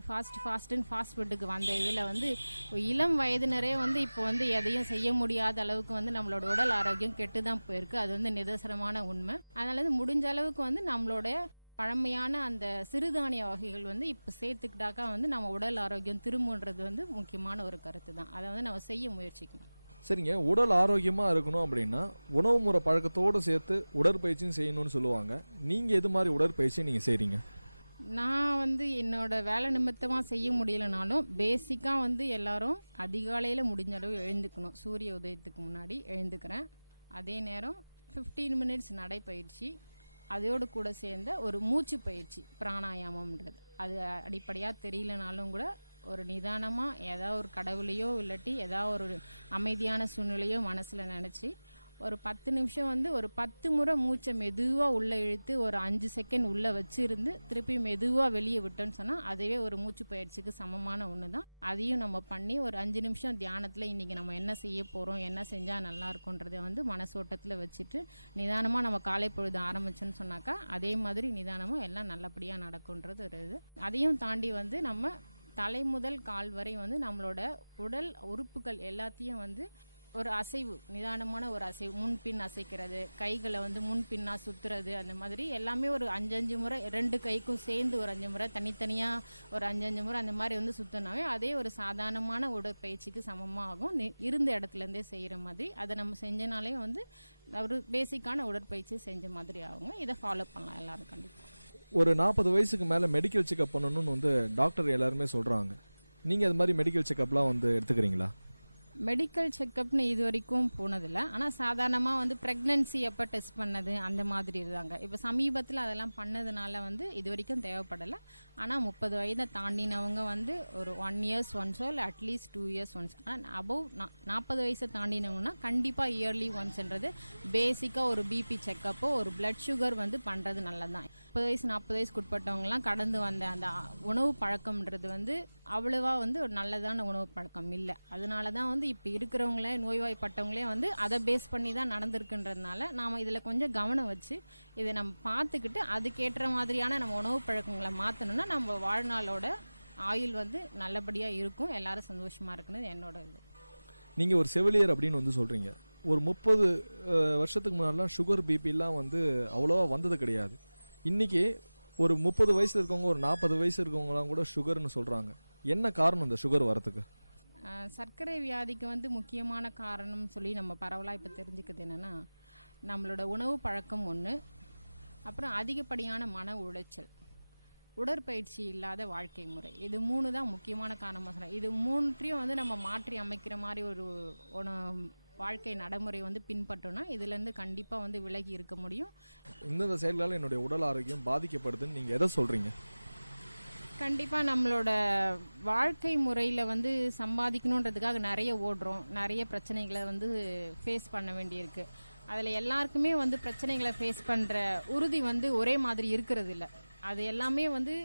ஃபுட்டுக்கு வந்த இதில் வந்து இளம் வயதினரே வந்து இப்போ வந்து எதையும் செய்ய முடியாத அளவுக்கு வந்து நம்மளோட உடல் ஆரோக்கியம் கெட்டு தான் போயிருக்கு. அது வந்து நிதர்சனமான உண்மை. அதனால முடிஞ்ச அளவுக்கு வந்து நம்மளோட பழமையான அந்த சிறுதானிய வகைகள் வந்து இப்போ சேர்த்துக்கிட்டாக்கா வந்து நம்ம உடல் ஆரோக்கியம் திரும்புன்றது வந்து முக்கியமான ஒரு கருத்து தான். அதை வந்து நம்ம செய்ய முயற்சிக்கணும். சரிங்க, உடல் ஆரோக்கியமாக இருக்கணும் அப்படின்னா உணவு முறை பழக்கத்தோடு சேர்த்து உடற்பயிற்சியும் செய்யணும்னு சொல்லுவாங்க. நீங்கள் எது மாதிரி உடற்பயிற்சி நீங்கள் செய்கிறீங்க? நான் வந்து என்னோட வேலை நிமித்தமாக செய்ய முடியலனாலும் பேசிக்காக வந்து எல்லாரும் அதிகாலையில் முடிஞ்ச அளவு எழுந்துக்கணும். சூரிய உதயத்துக்கு முன்னாடி எழுந்துக்கிறேன். அதே நேரம் 15 மினிட்ஸ் நடைப்பயிற்சி, அதோடு கூட சேர்ந்த ஒரு மூச்சு பயிற்சி பிராணாயாமம்ன்றது. அது அடிப்படையாக தெரியலனாலும் கூட ஒரு நிதானமாக ஏதாவது ஒரு கடவுளையோ இல்லாட்டி ஏதாவது ஒரு அமைதியான சூழ்நிலையோ மனசில் நினச்சி ஒரு 10 நிமிஷம் வந்து ஒரு 10 முறை மூச்சை மெதுவாக உள்ளே இழுத்து ஒரு 5 செகண்ட் உள்ளே வச்சிருந்து திருப்பி மெதுவாக வெளியே விட்டோன்னு சொன்னால் அதுவே ஒரு மூச்சு பயிற்சிக்கு சமமான ஒன்று தான். அதையும் நம்ம பண்ணி ஒரு 5 நிமிஷம் தியானத்தில் இன்றைக்கி நம்ம என்ன செய்ய போகிறோம், என்ன செஞ்சால் நல்லா இருக்குன்றதை வந்து மனசோட்டத்தில் வச்சுட்டு நிதானமாக நம்ம காலை பொழுது ஆரம்பிச்சோன்னு சொன்னாக்கா அதே மாதிரி நிதானமாக எல்லாம் நல்லபடியாக நடக்குன்றது ஒரு இது. அதையும் தாண்டி வந்து நம்ம தலை முதல் கால் வரை வந்து நம்மளோட உடல் உறுப்புகள் எல்லாத்தையும் வந்து ஒரு அசைவு, நிதானமான ஒரு அசைவு, முன்பின் அசைக்கிறது, கைகளை வந்து முன்பின்னா சுத்துறது, அந்த மாதிரி எல்லாமே ஒரு 5 முறை 2 கைக்கும் சேர்ந்து ஒரு 5 முறை, தனித்தனியாக ஒரு 5 முறை அந்த மாதிரி வந்து சுத்தினாவே அதே ஒரு சாதாரணமான உடற்பயிற்சிக்கு சமமாகும். இருந்த இடத்துலேருந்தே செய்கிற மாதிரி அதை நம்ம செஞ்சனாலே வந்து ஒரு பேசிக்கான உடற்பயிற்சி செஞ்ச மாதிரி ஆகுங்க. இதை ஃபாலோ பண்ணலாம் எல்லாரும் கண்டிப்பாக. ஒரு 40 வயசுக்கு மேலே மெடிக்கல் செக்அப் பண்ணணும்னு வந்து டாக்டர் எல்லாருமே சொல்கிறாங்க. நீங்கள் அது மாதிரி மெடிக்கல் செக்அப்லாம் வந்து எடுத்துக்கிறீங்களா? மெடிக்கல் செக்கப்னு இது வரைக்கும் போனதில்லை. ஆனால் சாதாரணமாக வந்து ப்ரெக்னன்சி எப்போ டெஸ்ட் பண்ணது அந்த மாதிரி இருந்தாங்க. இப்போ சமீபத்தில் அதெல்லாம் பண்ணதுனால வந்து இது வரைக்கும் தேவைப்படலை. ஆனால் 30 வயதை தாண்டினவங்க வந்து ஒரு 1 இயர்ஸ் ஒன்ஸோ இல்லை அட்லீஸ்ட் 2 இயர்ஸ் ஒன்ஸ். ஆனால் அபவ் 40 வயசை தாண்டினவங்கன்னா கண்டிப்பாக இயர்லி ஒன்ஸ்ன்றது பேசிக்காக ஒரு பிபி செக்கப்போ ஒரு பிளட் சுகர் வந்து பண்ணுறது நல்லதுதான். 30 வயசு 40 வயசுக்கு உட்பட்டவங்கலாம் கடந்து வந்த அந்த உணவு பழக்கம்ன்றது வந்து அவ்வளவா வந்து ஒரு நல்லதான உணவு பழக்கம் இல்லை. அதனால தான் வந்து இப்போ இருக்கிறவங்களே நோய்வாய்ப்பட்டவங்களே வந்து அதை பேஸ் பண்ணி தான் நடந்திருக்குன்றதுனால நாம் இதில் கொஞ்சம் கவனம் வச்சு இதை நம்ம பார்த்துக்கிட்டு அதுக்கேற்ற மாதிரியான நம்ம உணவு பழக்கங்களை மாற்றணும்னா நம்ம வாழ்நாளோட ஆயுள் வந்து நல்லபடியாக இருக்கும், எல்லாரும் சந்தோஷமாக இருக்குன்னு என்னோட இது. நீங்கள் ஒரு செவிலியர் அப்படின்னு வந்து சொல்கிறீங்க. ஒரு 30 வருஷத்துக்கு முன்னாடிலாம் சுகர் பிபிலாம் வந்து அவ்வளோவா வந்தது கிடையாது. இன்றைக்கி ஒரு 30 வயசில் இருக்கவங்க ஒரு 40 வயசு இருக்கவங்களாம் கூட சுகர்னு சொல்கிறாங்க. என்ன காரணம் இந்த சுகர் வரத்துக்கு? சர்க்கரை வியாதிக்கு வந்து முக்கியமான காரணம்னு சொல்லி நம்ம பரவலாக இப்போ தெரிஞ்சுக்கிறது என்னென்னா நம்மளோட உணவு பழக்கம் ஒன்று, அப்புறம் அதிகப்படியான மன உளைச்சல், உடற்பயிற்சி இல்லாத வாழ்க்கை முறை. இது 3 தான் முக்கியமான காரணமாக சொல்கிறேன். இது 3த்தையும் வந்து நம்ம மாற்றி அமைக்கிற மாதிரி ஒரு வாழ்க்கை நடைமுறை வந்து பின்பற்றோன்னா இதுலேருந்து கண்டிப்பாக வந்து விலகி இருக்க முடியும். இந்த செயல்களால் என்னுடைய உடல் ஆரோக்கியம் பாதிக்கப்படுதுன்னு நீங்கள் எதை சொல்கிறீங்க? கண்டிப்பாக நம்மளோட வாழ்க்கை முறையில் வந்து சம்பாதிக்கணுன்றதுக்காக நிறைய ஓடுறோம், நிறைய பிரச்சனைகளை வந்து ஃபேஸ் பண்ண வேண்டியிருக்கு. அதில் எல்லாருக்குமே வந்து பிரச்சனைகளை ஃபேஸ் பண்ணுற உறுதி வந்து ஒரே மாதிரி இருக்கிறது இல்லை. அது எல்லாமே வந்து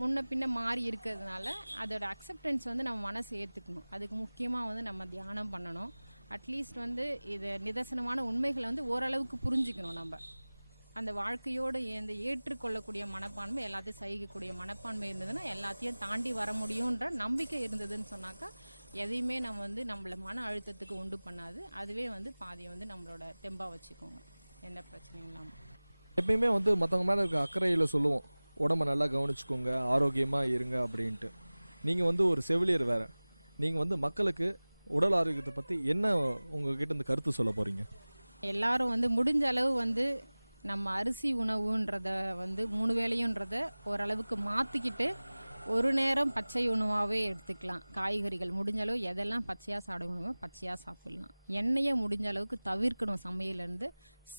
முன்ன பின்ன மாறி இருக்கிறதுனால அதோட அக்செப்டன்ஸ் வந்து நம்ம மனசு ஏற்றுக்கணும். அதுக்கு முக்கியமாக வந்து நம்ம தியானம் பண்ணணும். அட்லீஸ்ட் வந்து இது நிதர்சனமான உண்மைகளை வந்து ஓரளவுக்கு புரிஞ்சுக்கணும். நம்ம அந்த வாழ்க்கையோடு இந்த ஏற்றுக்கொள்ளக்கூடிய மனப்பான்மை, எல்லாத்தையும் சகிக்கக்கூடிய மனப்பான்மை இருந்ததுன்னா எல்லாத்தையும் தாண்டி வர முடியுன்ற நம்பிக்கை இருந்ததுன்னு சொன்னாக்கா எதையுமே நம்ம வந்து நம்மள மன அழுத்தத்துக்கு உண்டு பண்ணாது. அதுவே வந்து பாதியை வந்து நம்மளோட தெம்பாக வச்சுக்கோங்க, எந்த பிரச்சனையும் இல்லாமல். எப்பயுமே வந்து மற்றவங்க மேலே இருக்க அக்கறையில் சொல்லுவோம், உடம்ப நல்லா கவனிச்சுக்கோங்க, ஆரோக்கியமாக இருங்க அப்படின்ட்டு. நீங்கள் வந்து ஒரு செவிலியர் வேறு, நீங்கள் வந்து மக்களுக்கு உடல் ஆரோக்கியத்தை பற்றி என்ன உங்ககிட்ட இந்த கருத்து சொல்ல போகிறீங்க? எல்லாரும் வந்து முடிஞ்ச அளவு வந்து நம்ம அரிசி உணவுன்றத வந்து 3 வேளையுன்றத ஓரளவுக்கு மாற்றிக்கிட்டு ஒரு நேரம் பச்சை உணவாகவே எடுத்துக்கலாம். காய்கறிகள் முடிஞ்ச அளவு எதெல்லாம் பச்சையாக சாப்பிடணுமோ பச்சையாக சாப்பிடலாம். எண்ணெயை முடிஞ்ச அளவுக்கு தவிர்க்கணும். சமையலேருந்து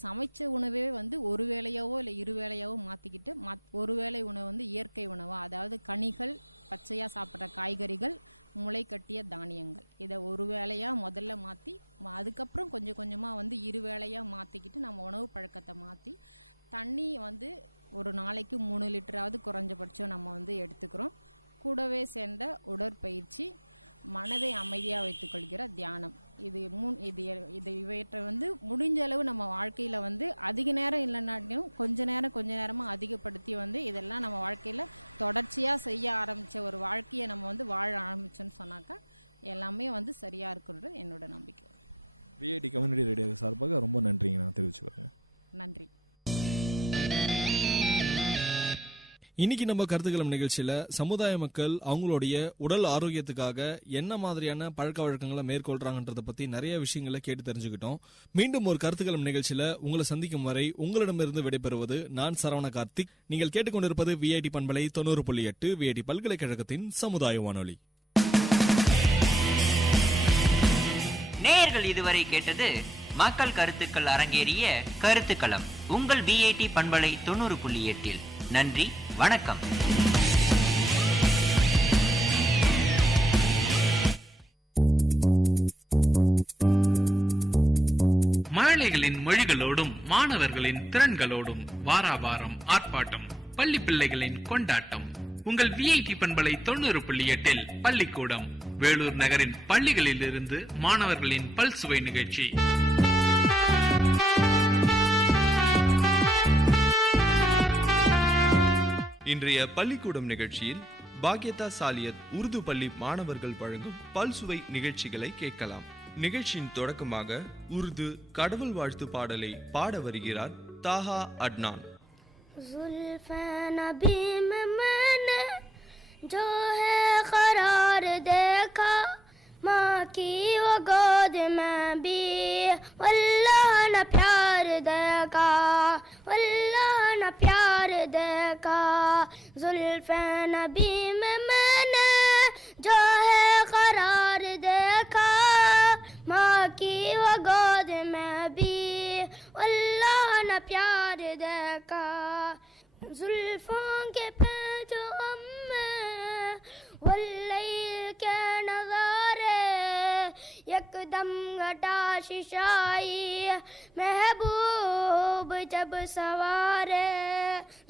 சமைச்ச உணவே வந்து ஒரு வேளையாவோ இல்லை 2 வேளையாவோ மாற்றிக்கிட்டு ஒரு வேளை உணவு வந்து இயற்கை உணவாக, அதாவது கனிகள், பச்சையாக சாப்பிட்ற காய்கறிகள், முளை கட்டிய தானியங்கள், இதை ஒரு வேளையாக முதல்ல மாற்றி அதுக்கப்புறம் கொஞ்சம் கொஞ்சமாக வந்து 2 வேளையாக மாற்றிக்கிட்டு நம்ம உணவு பழக்கத்தை மாற்றி தண்ணி வந்து ஒரு நாளைக்கு 3 லிட்டராவது குறைஞ்சபட்சம் நம்ம வந்து எடுத்துக்கிறோம். கூடவே சேர்ந்த உடற்பயிற்சி, மனதை அமைதியாக வைத்துக்கொள்கிற தியானம், இவற்றை வந்து முடிஞ்ச அளவு நம்ம வாழ்க்கையில் வந்து அதிக நேரம் இல்லைனாட்டியும் கொஞ்ச நேரமாக அதிகப்படுத்தி வந்து இதெல்லாம் நம்ம வாழ்க்கையில் தொடர்ச்சியாக செய்ய ஆரம்பித்த ஒரு வாழ்க்கையை நம்ம வந்து வாழ ஆரம்பிச்சோன்னு சொன்னாக்கா எல்லாமே வந்து சரியாக இருக்குன்றது என்னோட நம்பிக்கை. விஐடி கம்யூனிட்டி ரேடியோ சார்பாக ரொம்ப நன்றிங்க, நான் தெரிவிச்சுக்கிறேன். நன்றி. இன்னைக்கு நம்ம கருத்துக்களம் நிகழ்ச்சியில சமுதாய மக்கள் அவங்களுடைய உடல் ஆரோக்கியத்துக்காக என்ன மாதிரியான பழக்க வழக்கங்களை மேற்கொள்றாங்கன்றத பத்தி நிறைய விஷயங்களை கேட்டு தெரிஞ்சுக்கிட்டோம். மீண்டும் ஒரு கருத்துக்களம் நிகழ்ச்சியில உங்களை சந்திக்கும் வரை உங்களிடமிருந்து விடைபெறுவது நான் சரவண கார்த்திக். நீங்கள் கேட்டுக்கொண்டிருப்பது விஐடி பண்பலை 90.8 விஐடி பல்கலைக்கழகத்தின் சமுதாய வானொலி. நேயர்கள் இதுவரை கேட்டது மக்கள் கருத்துக்கள் அரங்கேறிய கருத்துக்களம் உங்கள் விஐடி பண்பலை 90.8. நன்றி, வணக்கம். மழலைகளின் மொழிகளோடும் மாணவர்களின் திறன்களோடும் வாராவாரம் ஆர்ப்பாட்டம், பள்ளி பிள்ளைகளின் கொண்டாட்டம். உங்கள் விஐடி பண்பலை 90.8 பள்ளிக்கூடம், வேலூர் நகரின் பள்ளிகளில் இருந்து மாணவர்களின் பல்சுவை நிகழ்ச்சி. இன்றைய பள்ளிக்கூடம் நிகழ்ச்சியில் பாக்யதா சாலியத் உருது பள்ளி மாணவர்கள் வழங்கும் பல்சுவை நிகழ்ச்சிகளை கேட்கலாம். நிகழ்ச்சியின் தொடக்கமாக உருது கடவுள் வாழ்த்து பாடலை பாட வருகிறார் தாஹா அட்னான். माँ की वो गोद में भी अल्लाह न प्यार देगा, अल्लाह न प्यार देगा. जुल्फ़े नबी में मैंने जो है करार देखा, माँ की वो गोद में भी अल्लाह न प्यार देगा. जुल्फ़ों के पैजाम में वल्लैल के नज़ारे, एकदम घटा शिशाई महबूब जब सवारे.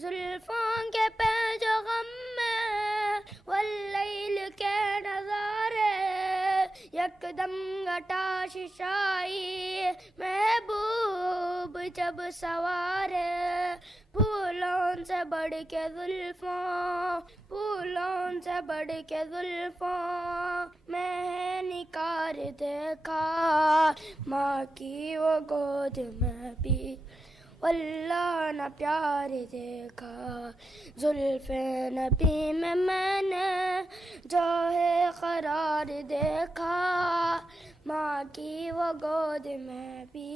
जुल्फ़ों के पैजाम में वल्लैल के नज़ारे, एकदम घटा शिशाई महबूब जब सवारे. फूलों से बढ़ के जुल्फों, फूलों से बढ़ के जुल्फों मैं निकार देखा, माँ की वो गोद में भी अल्लाह न प्यार देखा. जुल्फ़े नबी में मैंने जो है करार देखा, माँ की वो गोद में भी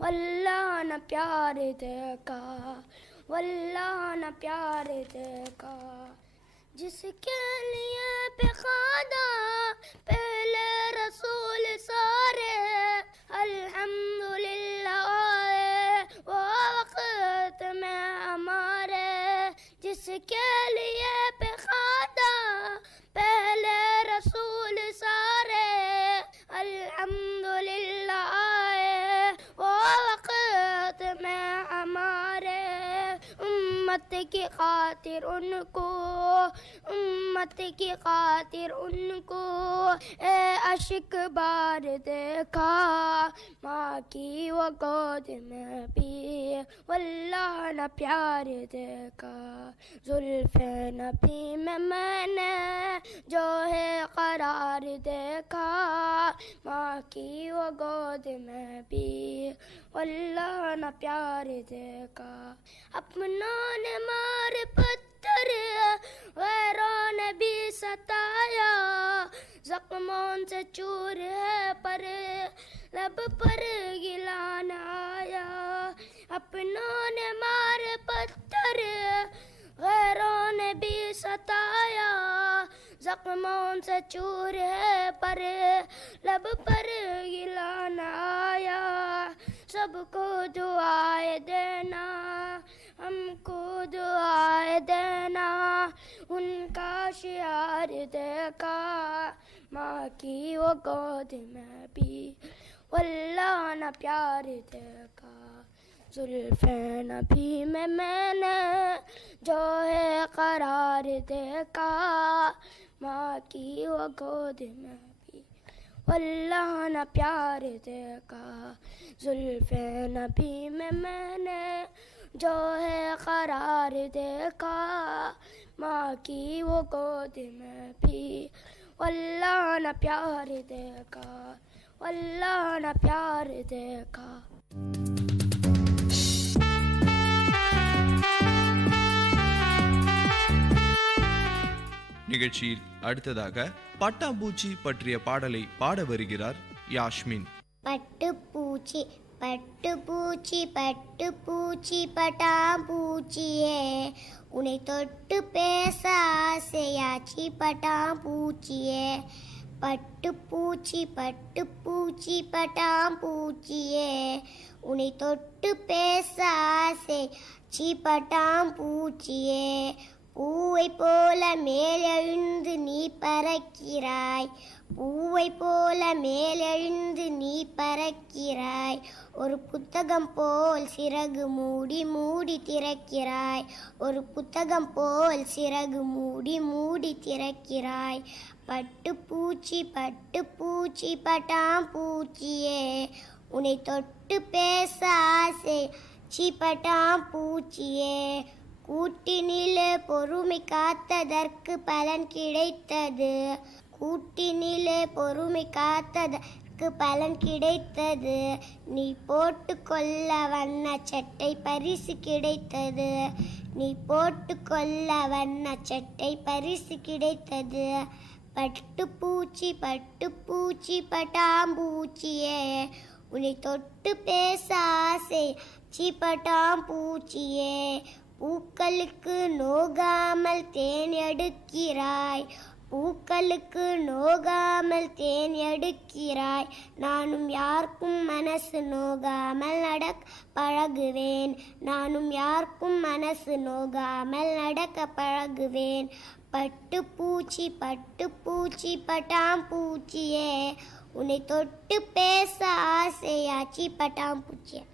अल्लाह न प्यार देखा, अल्लाह न प्यार देखा. जिसके लिए बेखादा पहले रसूल सारे, अल्हम्दुलिल्लाह वो वक़्त में हमारे. जिसके लिए बेखादा पहले रसूल सारे, अल्हम्दुलिल्लाह वो वक़्त में हमारे. उम्मत की खातिर उनको, उम्मत की खातिर उनको अशिक बार देखा माँ की वो गोद में भी वल्लाह न प्यार देखा जुल्फ़े नबी में मैंने जो है करार देखा माँ की वो गोद में भी वल्लाह न प्यार देखा अपनों ने मार पत्थर गैरों ने भी सताया जख्मों से चूर है पर लब पर गिलाना आया अपनों ने मार पत्थर गैरों ने भी सताया जख्मों से चूर है पर लब पर गिलाना आया सबको दुआएं देना हमको दुआएं देना उनका शियार देखा माँ की वो गोद में भी वल्लाह न प्यार देखा जुल्फ़े नबी में मैंने जो है करार देखा माँ की वो गोद में भी वल्लाह न प्यार देखा जुल्फ़े नबी में मैंने जो है करार देखा माँ की वो गोद में भी वल्लाह न प्यार देखा वल्लाह न प्यार देखा நிகழ்ச்சியில் அடுத்ததாக பட்டாம்பூச்சி பற்றிய பாடலை பாட வருகிறார் யாஸ்மின். பட்டுப்பூச்சி பட்டுப்பூச்சி பட்டுப்பூச்சி பட்டாம்பூச்சியே உன்னை தொட்டு பேச ஆசையாச்சி பட்டாம்பூச்சியே பட்டுப்பூச்சி பட்டுப்பூச்சி பட்டாம்பூச்சியே உன்னை தொட்டு பேச ஆசையாச்சி பட்டாம்பூச்சியே பூவை போல மேலெழுந்து நீ பறக்கிறாய் பூவை போல மேலெழுந்து நீ பறக்கிறாய் ஒரு புத்தகம் போல் சிறகு மூடி மூடி திறக்கிறாய் ஒரு புத்தகம் போல் சிறகு மூடி மூடி திறக்கிறாய் பட்டுப்பூச்சி பட்டுப்பூச்சி பட்டாம்பூச்சியே உன்னை தொட்டு பேச ஆசை பட்டாம்பூச்சியே கூட்டினிலே பொறுமை காத்ததற்கு பலன் கிடைத்தது கூட்டினிலே பொறுமை காத்ததற்கு பலன் கிடைத்தது நீ போட்டுக்கொள்ள வண்ண சட்டை பரிசு கிடைத்தது நீ போட்டுக்கொள்ள வண்ண சட்டை பரிசு கிடைத்தது பட்டுப்பூச்சி பட்டுப்பூச்சி பட்டாம்பூச்சியே உன்னை தொட்டு பேச ஆசை பட்டாம்பூச்சியே பூக்களுக்கு நோகாமல் தேன் எடுக்கிறாய் பூக்களுக்கு நோகாமல் தேன் எடுக்கிறாய் நானும் யாருக்கும் மனசு நோகாமல் நடக்க பழகுவேன் நானும் யாருக்கும் மனசு நோகாமல் நடக்க பழகுவேன் பட்டுப்பூச்சி பட்டுப்பூச்சி பட்டாம்பூச்சியே உன்னை தொட்டு பேச ஆசையாச்சி பட்டாம்பூச்சியே.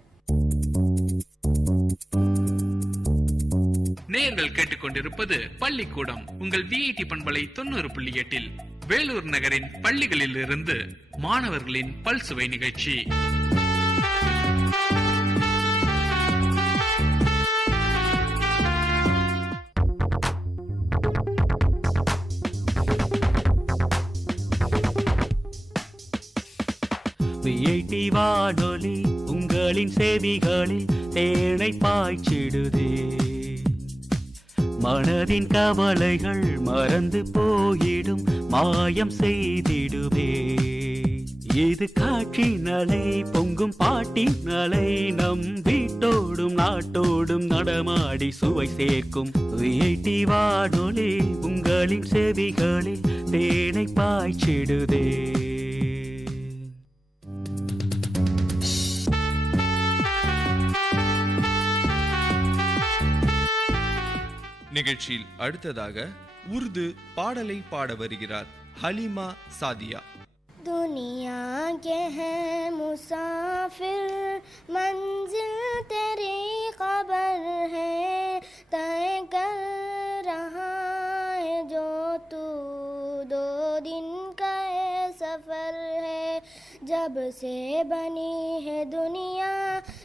நேயர்கள் கேட்டுக்கொண்டிருப்பது பள்ளிக்கூடம் உங்கள் விஐடி பண்பலை 90.8 வேலூர் நகரின் பள்ளிகளில் இருந்து மாணவர்களின் பல்சுவை நிகழ்ச்சி. விஐடி வானொலி உங்களின் செவிகளில் தேனை பாய்ச்சிடுதே மனதின் கவலைகள் மறந்து போயிடும் மாயம் செய்திடுவே இது காற்றின் அலை பொங்கும் பாட்டின் அலை நம் வீட்டோடும் நாட்டோடும் நடமாடி சுவை சேர்க்கும் விஐடி வானொலி உங்களின் செவிகளில் தேனை பாய்ச்சிடுதே. நிகழ்ச்சியில் அடுத்ததாக உருது பாடலை பாட வருகிறார் ஹலிமா சாதியா. दुनिया के हैं मुसाफिर मंजिल तेरी खबर है तय कर रहा है जो तू 2 दिन का है सफ़र है। जब से बनी है दुनिया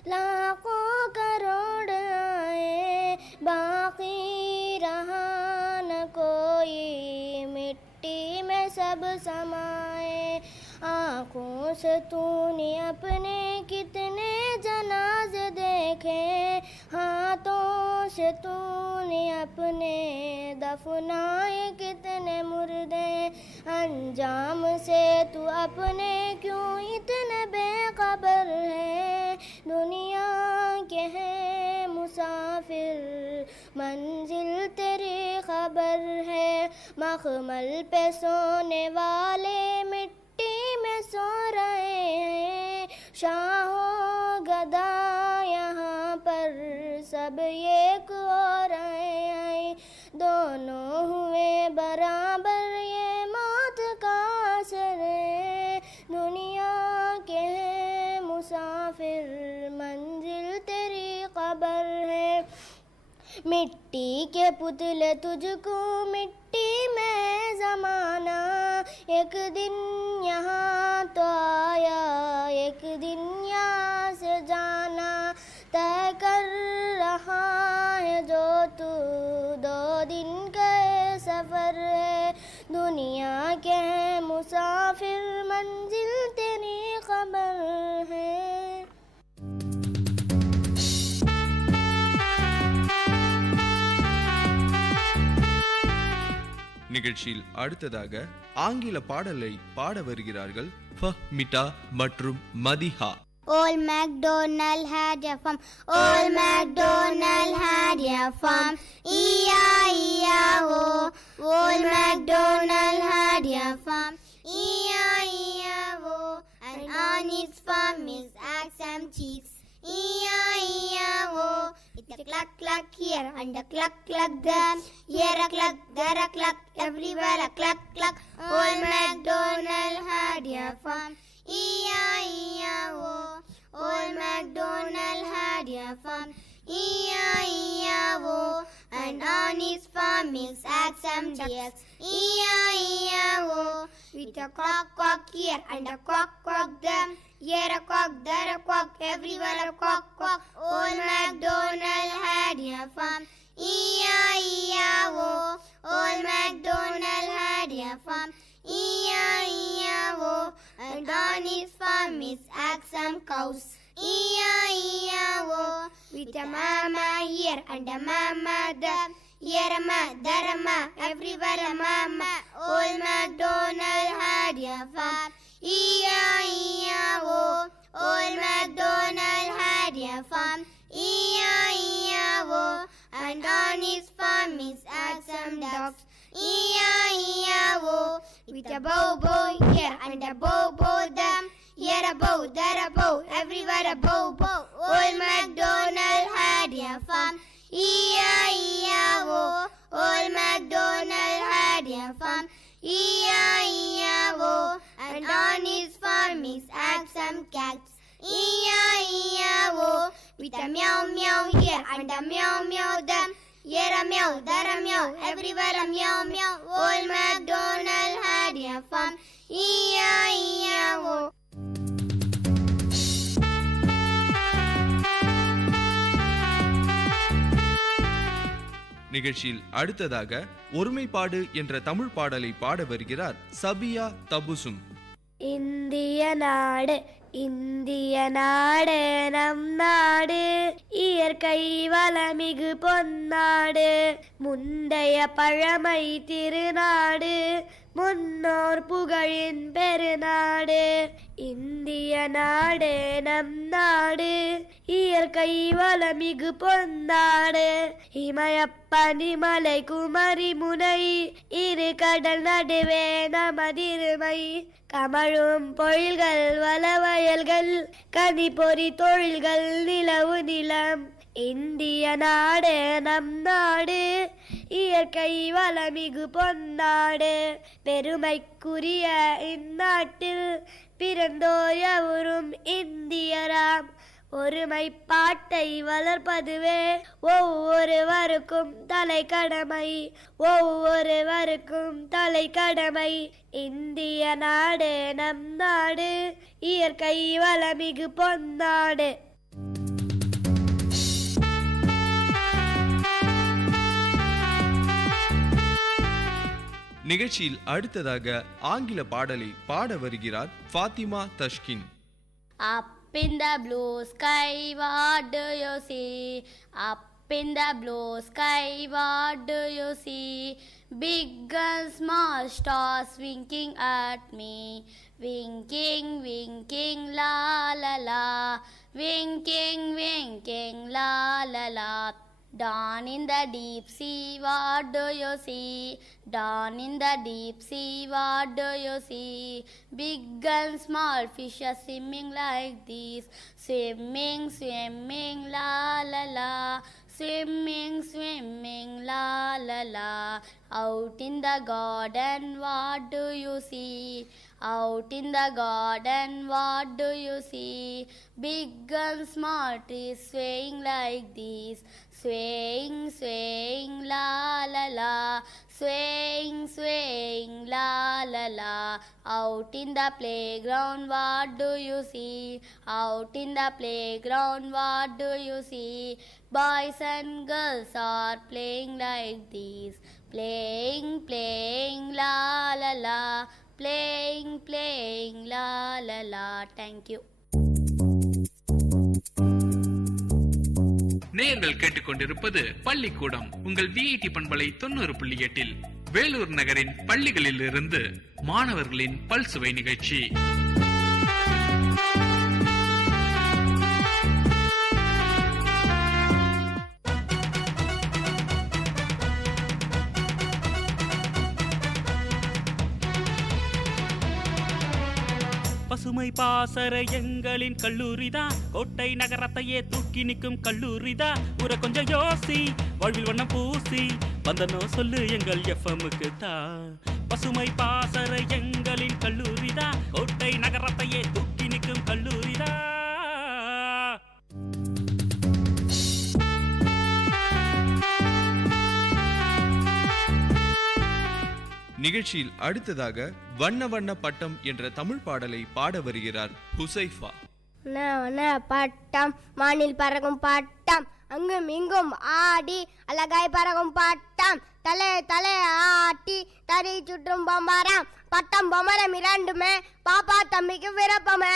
लाखों करोड़ आए, बाकी रहा न कोई, मिट्टी में सब समाए। आँखों से तूने अपने कितने जनाजे देखे, हाथों से तूने अपने दफनाए कितने मुर्दे। अंजाम से तू अपने क्यों इतने बेखबर है। दुनिया के है मुसाफिर, मंजिल तेरी खबर है। मखमल पे सोने वाले मिट्टी में सो रहे हैं। शाहो गदा यहाँ पर सब एक हो रहे हैं। दोनों हुए बराबर, ये मौत का असर है। दुनिया के है मुसाफिर, मंजिल तेरी खबर है। मिट्टी के पुतले तुझको मिट्टी में ज़माना, एक दिन यहाँ तो आया, एक दिन यहाँ से जाना। तय कर रहा है जो तू, 2 दिन का सफ़र है। दुनिया के है मुसाफिर, मंजिल तेरी खबर है। நிகழ்ச்சியில் அடுத்ததாக ஆங்கில பாடலை பாட வருகிறார்கள் ஃபஹ்மிதா மற்றும் மதிஹா. Old MacDonald had a farm, old MacDonald had a farm, E-I-E-I-O. Old MacDonald had a farm, E-I-E-I-O. And on his farm his ox and sheep, E-I-E-I-O. It's a cluck cluck here and a cluck cluck there, here a cluck, there a cluck, everywhere a cluck cluck. Old MacDonald had a farm, E-I-E-I-O. Old MacDonald had a farm, E-I-E-I-O. And on his farm his ox and deer, E-I-E-I-O. With a quack quack here and a quack quack there, here a quack, there a quack, everywhere a quack quack. Old MacDonald had a farm, E-I-E-I-O. Old MacDonald had a farm, E-I-E-I-O. And on his farm his ox and cows, E-I-E-I-O. With a mama here and a mama there, here a ma, there a ma, everywhere a mama. Old MacDonald had a farm, E-I-E-I-O. Old MacDonald had a farm, E-I-E-I-O. And on his farm his ox and dogs, E-I-E-I-O. With a bow bow here and a bow bow there, here a bow, there a bow, everywhere a bow bow. Old MacDonald had a farm, E-I-E-I-O. Old MacDonald had a farm, E-I-E-I-O. And on his farm his ox and cats, E-I-E-I-O. With a meow meow here and a meow meow there, here a meow, there a meow, everywhere a meow meow. Old MacDonald had a farm, E-I-E-I-O. நிகழ்ச்சியில் அடுத்ததாக ஒருமைப்பாடு என்ற தமிழ் பாடலை பாட வருகிறார் சபியா தபுசும். இந்திய நாடு, இந்திய நாடு நம் நாடு, இயற்கை வளமிகு பொன்னாடு, முந்தைய பழமை திருநாடு, முன்னோர் புகழின் பெருநாடு. இந்திய நாடு நம் நாடு, இயற்கை வளமிகு பொன்னாடு, இமயப்பனிமலை குமரி முனை, இரு கடல் நடுவே நமதிருமை. கமழும் பொழில்கள் வளவயல்கள், கனி பொறி தொழில்கள் நிலவு நிலம். இந்திய நாடு நம் நாடு, இயற்கை வளமிகு பொன்னாடு, பெருமைக்குரிய இந்நாட்டில் பிறந்தோர் எவரும் இந்தியராம். ஒருமைப்பாட்டை வளர்ப்பதுவே ஒவ்வொருவருக்கும் தலை கடமை, ஒவ்வொருவருக்கும் தலை கடமை. இந்திய நாடு நம் நாடு, இயற்கை வளமிகு பொன்னாடு. நிகழ்ச்சியில் அடுத்ததாக ஆங்கில பாடலை பாட வருகிறார் Fathima தஷ்கின். Up in the blue sky, what do you see? Up in the blue sky, what do you see? Big and small stars winking at me. Winking, winking, la la la. Winking, winking, la la la. Down in the deep sea, what do you see? Down in the deep sea, what do you see? Big and small fish are swimming like this. Swimming, swimming, la la la. Swimming, swimming, la la la. Out in the garden, what do you see? Out in the garden, what do you see? Big and small trees swaying like this. Swaying, swaying, la la la. Swaying, swaying, la la la. Out in the playground, what do you see? Out in the playground, what do you see? Boys and girls are playing like this. Playing, playing, la la la. Playing, playing, la la la. Thank you. நேயர்கள் கேட்டுக்கொண்டிருப்பது பள்ளிக்கூடம் உங்கள் விஐடி பண்பலை 90.8 வேலூர் நகரின் பள்ளிகளில் இருந்து மாணவர்களின் பல்சுவை நிகழ்ச்சி. பசுமை பாசற எங்களின் கல்லூரிதான், கோட்டை நகரத்தையே தூக்கி நிற்கும் கல்லூரிதான். ஊரை கொஞ்சம் யோசி, வாழ்வில் வண்ணம் பூசி வந்தனோ சொல்லு எங்கள் எஃப்எம்முக்கு தான். பசுமை பாசற எங்களின் கல்லூரிதான், கோட்டை நகரத்தையே தூக்கி நிற்கும் கல்லூரிதான். நிகழ்ச்சியில் அடுத்ததாக வண்ண வண்ண பட்டம் என்ற தமிழ் பாடலை பாட வருகிறார் ஹுசைஃபா. பட்டம் வானில் பறக்கும் பட்டம், அங்கும் இங்கும் ஆடி அழகாய் பறக்கும் பட்டம், தலை தலை ஆட்டி தறி சுற்றும் பொம்மரம், பட்டம் பொம்மரம் இரண்டுமே பாப்பா தம்பிக்கு விருப்பமே.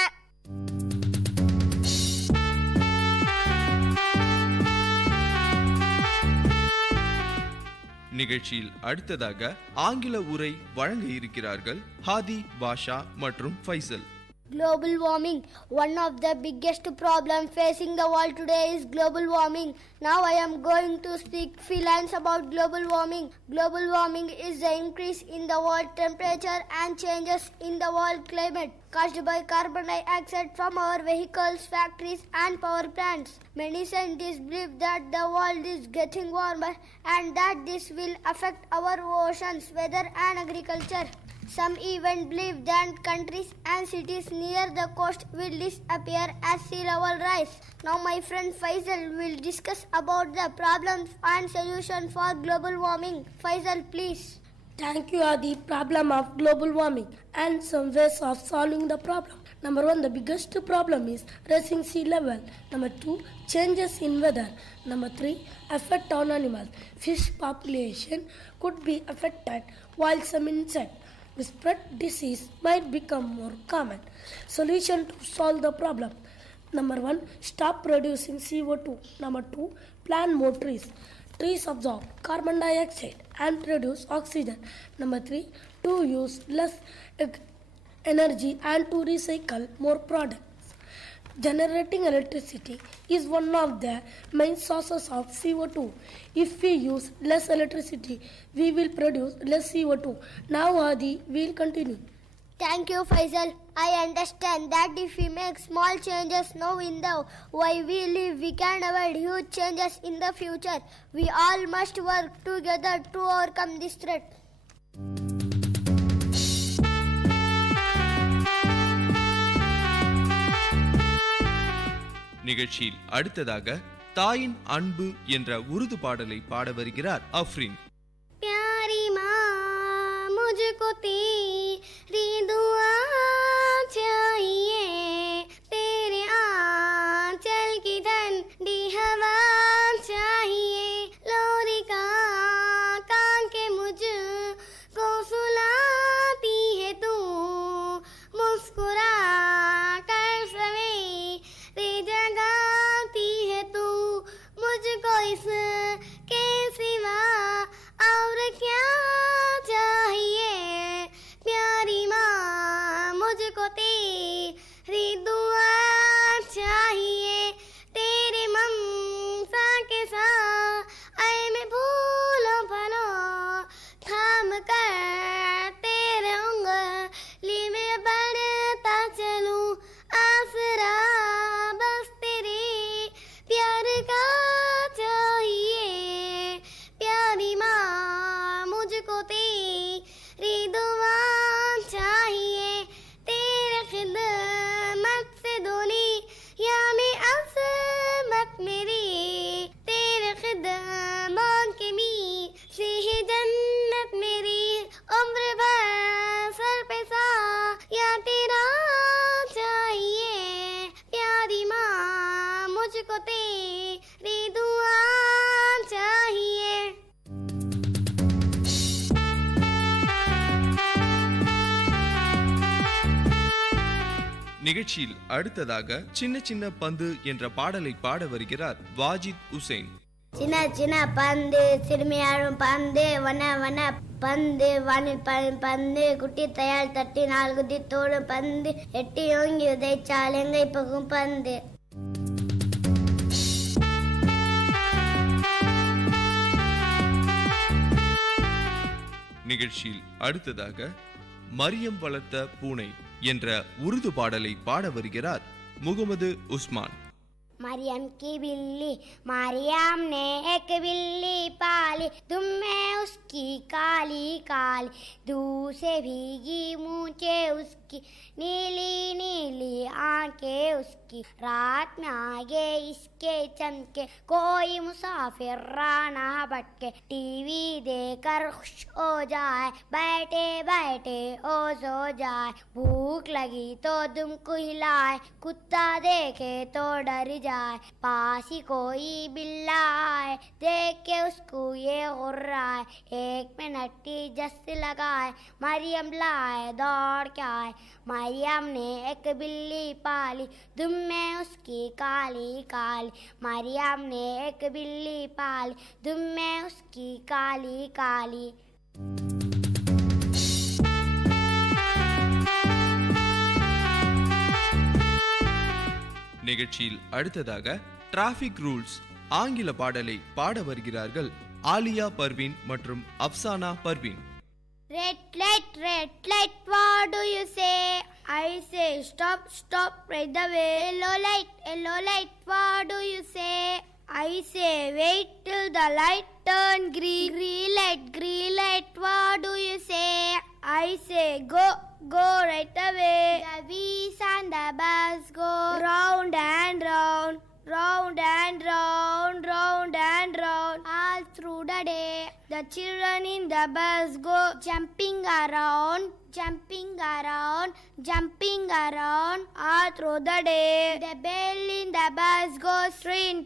நிகழ்ச்சியில் அடுத்ததாக ஆங்கில உரை வழங்க இருக்கிறார்கள் ஹாதி, பாஷா மற்றும் Faisal. Global warming. One of the biggest problems facing the world today is global warming. Now I am going to speak few lines about global warming. Global warming is the increase in the world temperature and changes in the world climate caused by carbon dioxide from our vehicles, factories and power plants. Many scientists believe that the world is getting warmer and that this will affect our oceans, weather and agriculture. Some even believe that countries and cities near the coast will disappear as sea level rise. Now my friend Faisal will discuss about the problems and solution for global warming. Faisal, please. Thank you. Are the problem of global warming and some ways of solving the problem. Number 1, the biggest problem is rising sea level. Number 2, changes in weather. Number 3, effect on animals. Fish population could be affected while some insect with spread disease might become more common. Solution to solve the problem. Number 1, stop producing CO2. Number 2, plant more trees. Trees absorb carbon dioxide and produce oxygen. Number 3, to use less energy and to recycle more products. Generating electricity is one of the main sources of CO2. If we use less electricity, we will produce less CO2. Now Adi will continue. Thank you, Faisal. I understand that if we make small changes now in the way we live, we can avoid huge changes in the future. We all must work together to overcome this threat. நிகழ்ச்சி நிகழ்ச்சியில் அடுத்ததாக தாயின் அன்பு என்ற உருது பாடலை பாட வருகிறார் அஃப்ரின். प्यारी माँ मुझको तेरी दुआ चाहिए, तेरे आंचल की ठंडी हवा चाहिए, लोरी का कान के मुझको सुलाती है तू, मुस्कुरा कर सवेरे जगाती है तू, मुझको इसके सिवा और क्या चाहिए, प्यारी माँ मुझको तेरी दुआ चाहिए, तेरे ममता के साथ ऐ मैं फूलों पनो थाम कर तेरे उंगली में बढ़ता चलूं, आसरा बस तेरे प्यार का चाहिए, प्यारी माँ मुझको तेरी दुआ चाहिए, तेरे खिदमत से दुनिया में अज़मत मेरी, तेरे खिदमत के मीठी है जन्नत मेरी, उम्र भर सर पे साया तेरा चाहिए, प्यारी माँ मुझको तेरी दुआ चाहिए. நிகழ்ச்சியில் அடுத்ததாக சின்ன சின்ன பந்து என்ற பாடலை பாட வருகிறார் வாஜித் உசேன். சின்ன சின்ன பந்து சிறுமியாடும் பந்து வன வன பந்து வானில் பந்து குட்டி தயார் தட்டி நாலு குத்தி தோடும் பந்து எட்டி ஓங்கி உதைச்சால் எங்கை போகும் பந்து. நிகழ்ச்சியில் அடுத்ததாக மரியம் வளர்த்த பூனை என்ற உருது பாடலை பாட வருகிறார் முகமது உஸ்மான். मरियम की बिल्ली मरियम ने एक बिल्ली पाली, तुम में उसकी काली काली, दूर से भीगी मूंछे उसकी, नीली नीली आंखें उसकी, रात में आगे इसके चमके, कोई मुसाफिर राना भटके, टीवी देखकर खुश हो जाए, बैठे बैठे ओ सो जाए, भूख लगी तो तुमको हिलाए, कुत्ता देखे तो डर जाए, पास ही कोई बिल्ला आए, देख के उसको ये हुर्राए, एक मिनट ही जस्ट लगाए, मरियम लाए दौड़ के आए, मरियम ने एक बिल्ली पाली, दुम में उसकी काली काली, मरियम ने एक बिल्ली पाली, दुम में उसकी काली काली. நிகழ்ச்சியில் அடுத்ததாக டிராஃபிக் ரூல்ஸ் ஆங்கில பாடலை பாட வருகிறார்கள் ஆலியா பர்வீன் மற்றும் Afsana Parveen. Red light, what do you say? I say stop right the way. Yellow light, what do you say? I say wait till the light turn green. Green light, what do you say? I say go right away. The wheels and the bus go round and round, all through the day. The children in the bus go jumping around, all through the day. The bell in the bus goes ring,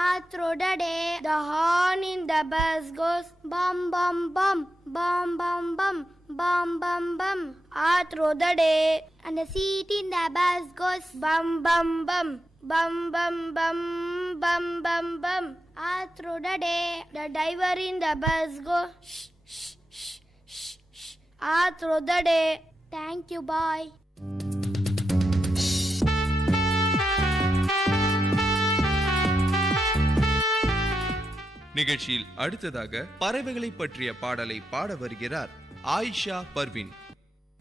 all through the day. The horn in the bus goes bum, all through the day. And the seat in the bus goes bum, all through the day. The driver in the bus goes shh, all through the day. Thank you, bye. நிகழ்ச்சியில் அடுத்ததாக பறவைகளை பற்றிய பாடலை பாட வருகிறார் ஆயிஷா பர்வீன்.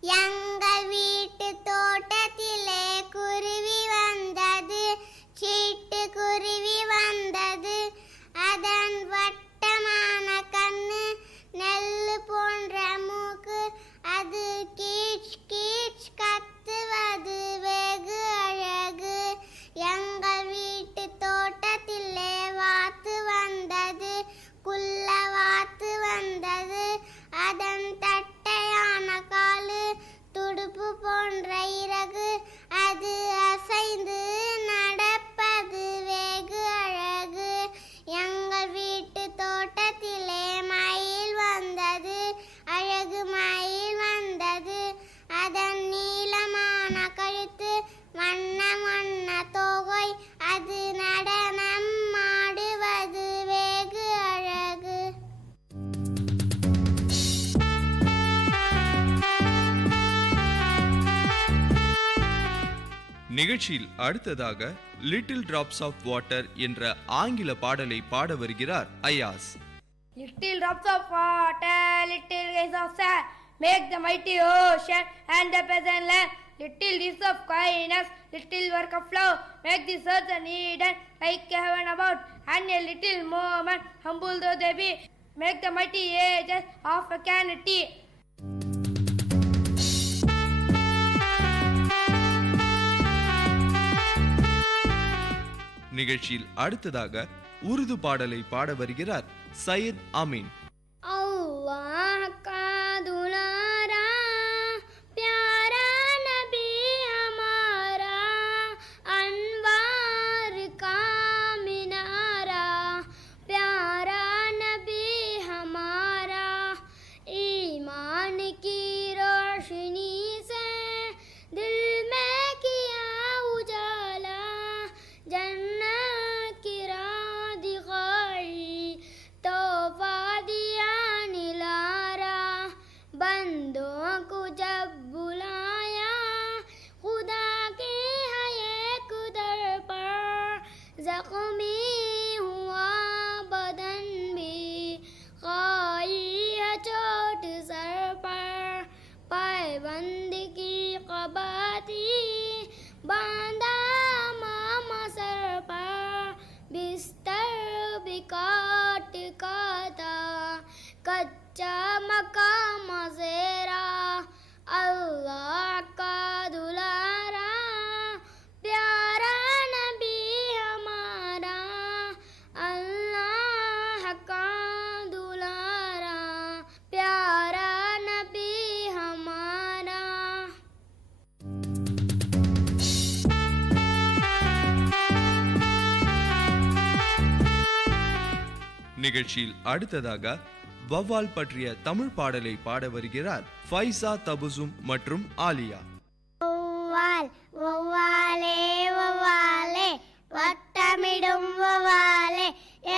எங்கள் வீட்டு தோட்டத்திலே குருவி வந்தது, சிட்டுக்குருவி வந்தது, அதன் வட்டமான கண்ணு, நெல்லு போன்ற மூக்கு, அது கீச் கீச் கத்துவது, அதன் தட்டையான காலு துடுப்பு போன்ற இறகு அது அசைந்து நடப்பது வெகு அழகு. எங்கள் வீட்டு தோட்டத்திலே மயில் வந்தது, அழகு மயில் வந்தது. அதன் நீளமான கழுத்து, வண்ண வண்ண தோகை, அது நடனம் ஆடுவது வெகு அழகு. நிகழ்ச்சியில் அடுத்ததாக லிட்டில் டிராப்ஸ் ஆஃப் வாட்டர் என்ற ஆங்கில பாடலை பாட வருகிறார் Ayaz. Little drops of water, little grains of sand, make the mighty ocean and the peasant land. Little deeds of kindness, little work of love, make this earth an Eden like heaven above. And a little moment, humble though they be, make the mighty ages of eternity. நிகழ்ச்சியில் அடுத்ததாக உருது பாடலை பாட வருகிறார் சையத் அமீன். अल्लाह का दुलारा प्यारा नबी हमारा, अनवार का मिनारा, प्यारा नबी हमारा, ईमान की रोशनी से दिल में किया उजाला, जन्नत की राह दिखाई, तोहफा दिया निलारा, बंदों को जब बुलाया खुदा की है एक दर पर, जख्मी हुआ बदन भी खाई है चोट सर पर, पायबंद की कबाती बांधा मामा सर पर, बिस्तर भी काट का था कच्चा मकाम ज़ेरा, अल्लाह का दुलारा प्यारा नबी हमारा, अल्लाह का दुलारा प्यारा नबी हमारा. நிகழ்ச்சியில் அடுத்ததாக வவ்வால் பற்றிய தமிழ் பாடலை பாட வருகிறார் ஃபைசா தபுசும் மற்றும் ஆலியா. வௌவால் வௌவாலே வௌவாலே வட்டமிடும் வௌவாலே,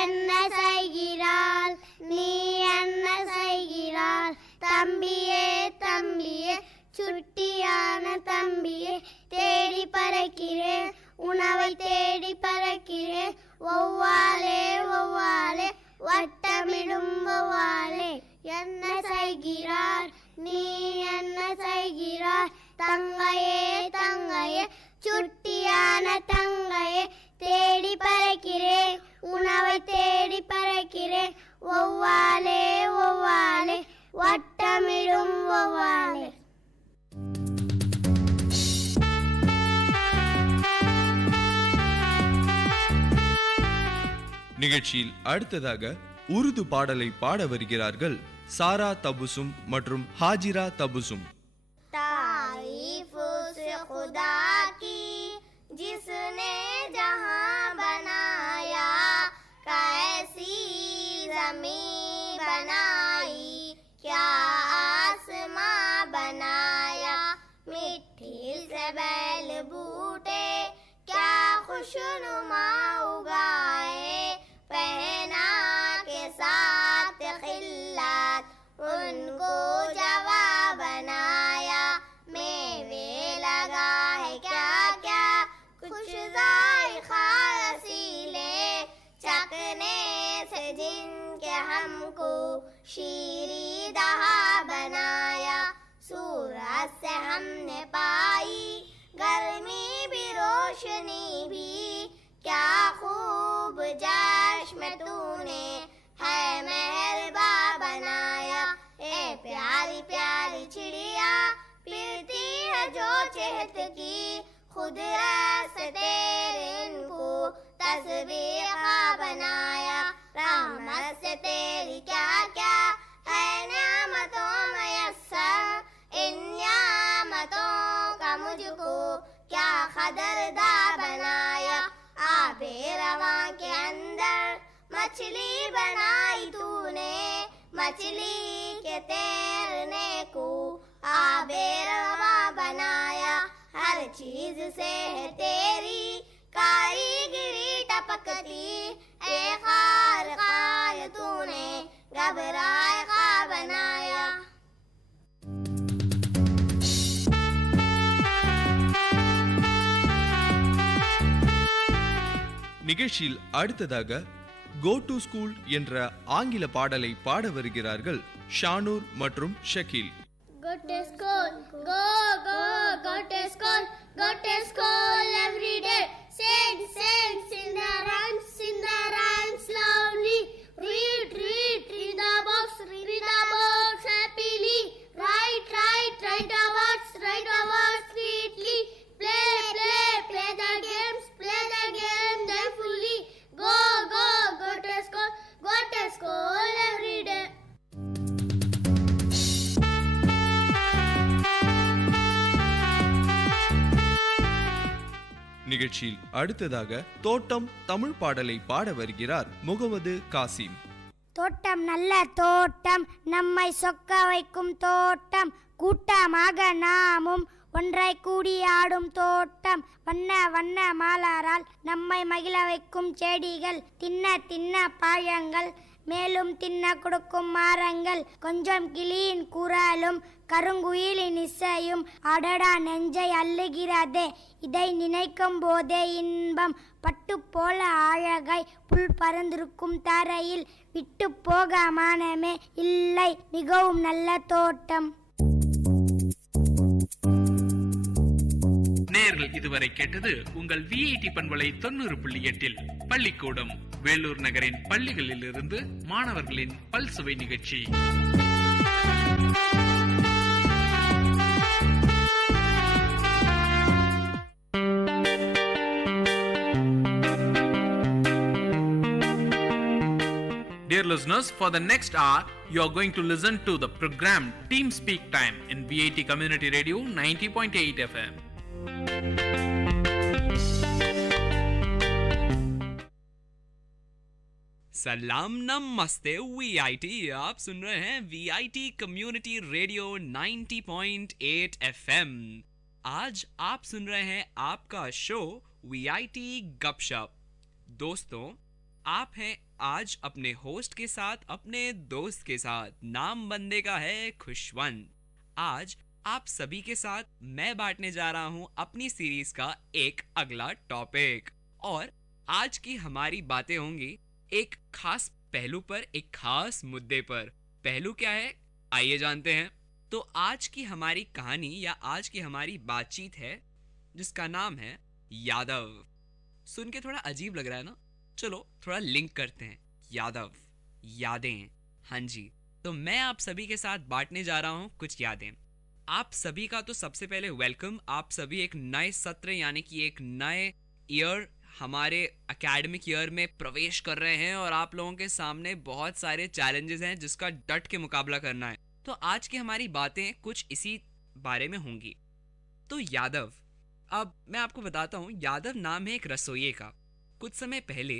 என்ன செய்கிறாள் நீ என்ன செய்கிறாள், தம்பியே தம்பியே சுட்டியான தம்பியே, தேடி பறக்கிறேன் உணவை தேடி பறக்கிறேன், வௌவாலே வௌவாலே வட்டமிடும் வௌவாலே, என்ன செய்கிறார் நீ என்ன செய்கிறார், தங்கையே தங்கையே சுட்டியான தங்கையே, தேடி பறக்கிறேன் உணவை தேடி பறக்கிறேன், வௌவாலே வௌவாலே வட்டமிடும் வௌவாலே. நிகழ்ச்சியில் அடுத்ததாக உருது பாடலை பாட வருகிறார்கள் சாரா தபுசும் மற்றும் ஹாஜிரா தபுசும். तारीफ उस खुदा की जिसने जहां बनाया, कैसी जमीन बनाई, क्या आसमां बनाया, मिट्टी से बैल बूटे क्या खुशनुमा उगाए, पहना के साथ खिल्लात उनको जवा बनाया, मेवे लगा है क्या क्या कुछ जायखा रसीले, चखने से जिनके हमको शीरी दहा बनाया, सूरज से हमने पाई गर्मी भी रोशनी भी, क्या खूब चश्म तूने है मेहरबा बनाया, ए प्यारी प्यारी चिड़िया फिरती है जो चहत की, खुद रस तेरे इनको तस्वीर बनाया, रहमत से तेरी क्या क्या है न्यामतों मयस्सर, इन न्यामतों का मुझको क्या कदरदार बनाया। आबे रवां के अंदर मछली बनाई तूने, मछली के तैरने को आबे रवां बनाया। हर चीज से है तेरी कारीगिरी टपकती, ए खार खार तूने घबराए खा बनाया। நிகழ்ச்சியில் அடுத்ததாக கோ டு ஸ்கூல் என்ற ஆங்கில பாடலை பாட வருகிறார்கள் ஷானூர் மற்றும் Shakeel. Go to school, go go to school, go to school every day. Sing sing the rhymes loudly. Read the books happily. Write the words sweetly. Play the games joyfully. Go to school every day. நிகழ்ச்சியில் அடுத்ததாக தோட்டம் தமிழ் பாடலை பாட வருகிறார் முகமது காசிம். தோட்டம் நல்ல தோட்டம், நம்மை சொக்க வைக்கும் தோட்டம், கூட்டமாக நாமும் ஒன்றாய் கூடி ஆடும் தோட்டம், வண்ண வண்ண மலரால் நம்மை மகிழ வைக்கும் செடிகள், தின்ன பழங்கள் மேலும் தின்ன கொடுக்கும் மரங்கள், கொஞ்சம் கிளியின் குரலும் கருங்குயிலின் இசையும் அடடா நெஞ்சை அள்ளுகிறதே, இதை நினைக்கும் போதே இன்பம், பட்டு போல அழகாய் புல் பறந்திருக்கும் தரையில் விட்டு போக மனமே இல்லை, மிகவும் நல்ல தோட்டம். நேர்கள் இதுவரை கேட்டது உங்கள் விஐடி பண்பலை 90.8 பள்ளிக்கூடம் வேலூர் நகரின் பள்ளிகளில் இருந்து மாணவர்களின் பல்சுவை நிகழ்ச்சி. Dear listeners, for the next hour, you are going to listen to the program Team Speak Time in VIT Community Radio 90.8 FM. सलाम नमस्ते वीआईटी, आप सुन रहे हैं वीआईटी कम्युनिटी रेडियो 90.8 एफएम। आज आप सुन रहे हैं आपका शो वीआईटी गपशप। दोस्तों, आप हैं आज अपने होस्ट के साथ, अपने दोस्त के साथ। नाम बंदे का है खुशवंत। आज आप सभी के साथ मैं बांटने जा रहा हूं अपनी सीरीज का एक अगला टॉपिक, और आज की हमारी बातें होंगी एक खास पहलू पर, एक खास मुद्दे पर। पहलू क्या है, आइए जानते हैं। तो आज की हमारी कहानी या आज की हमारी बातचीत है जिसका नाम है यादव। सुन के थोड़ा अजीब लग रहा है ना? चलो थोड़ा लिंक करते हैं। यादव, यादें। हाँ जी, तो मैं आप सभी के साथ बांटने जा रहा हूँ कुछ यादें। आप सभी का तो सबसे पहले वेलकम। आप सभी एक नए सत्र यानी कि एक नए ईयर, हमारे एकेडमिक ईयर में प्रवेश कर रहे हैं, और आप लोगों के सामने बहुत सारे चैलेंजेस हैं जिसका डट के मुकाबला करना है। तो आज की हमारी बातें कुछ इसी बारे में होंगी। तो यादव, अब मैं आपको बताता हूँ, यादव नाम है एक रसोइये का। कुछ समय पहले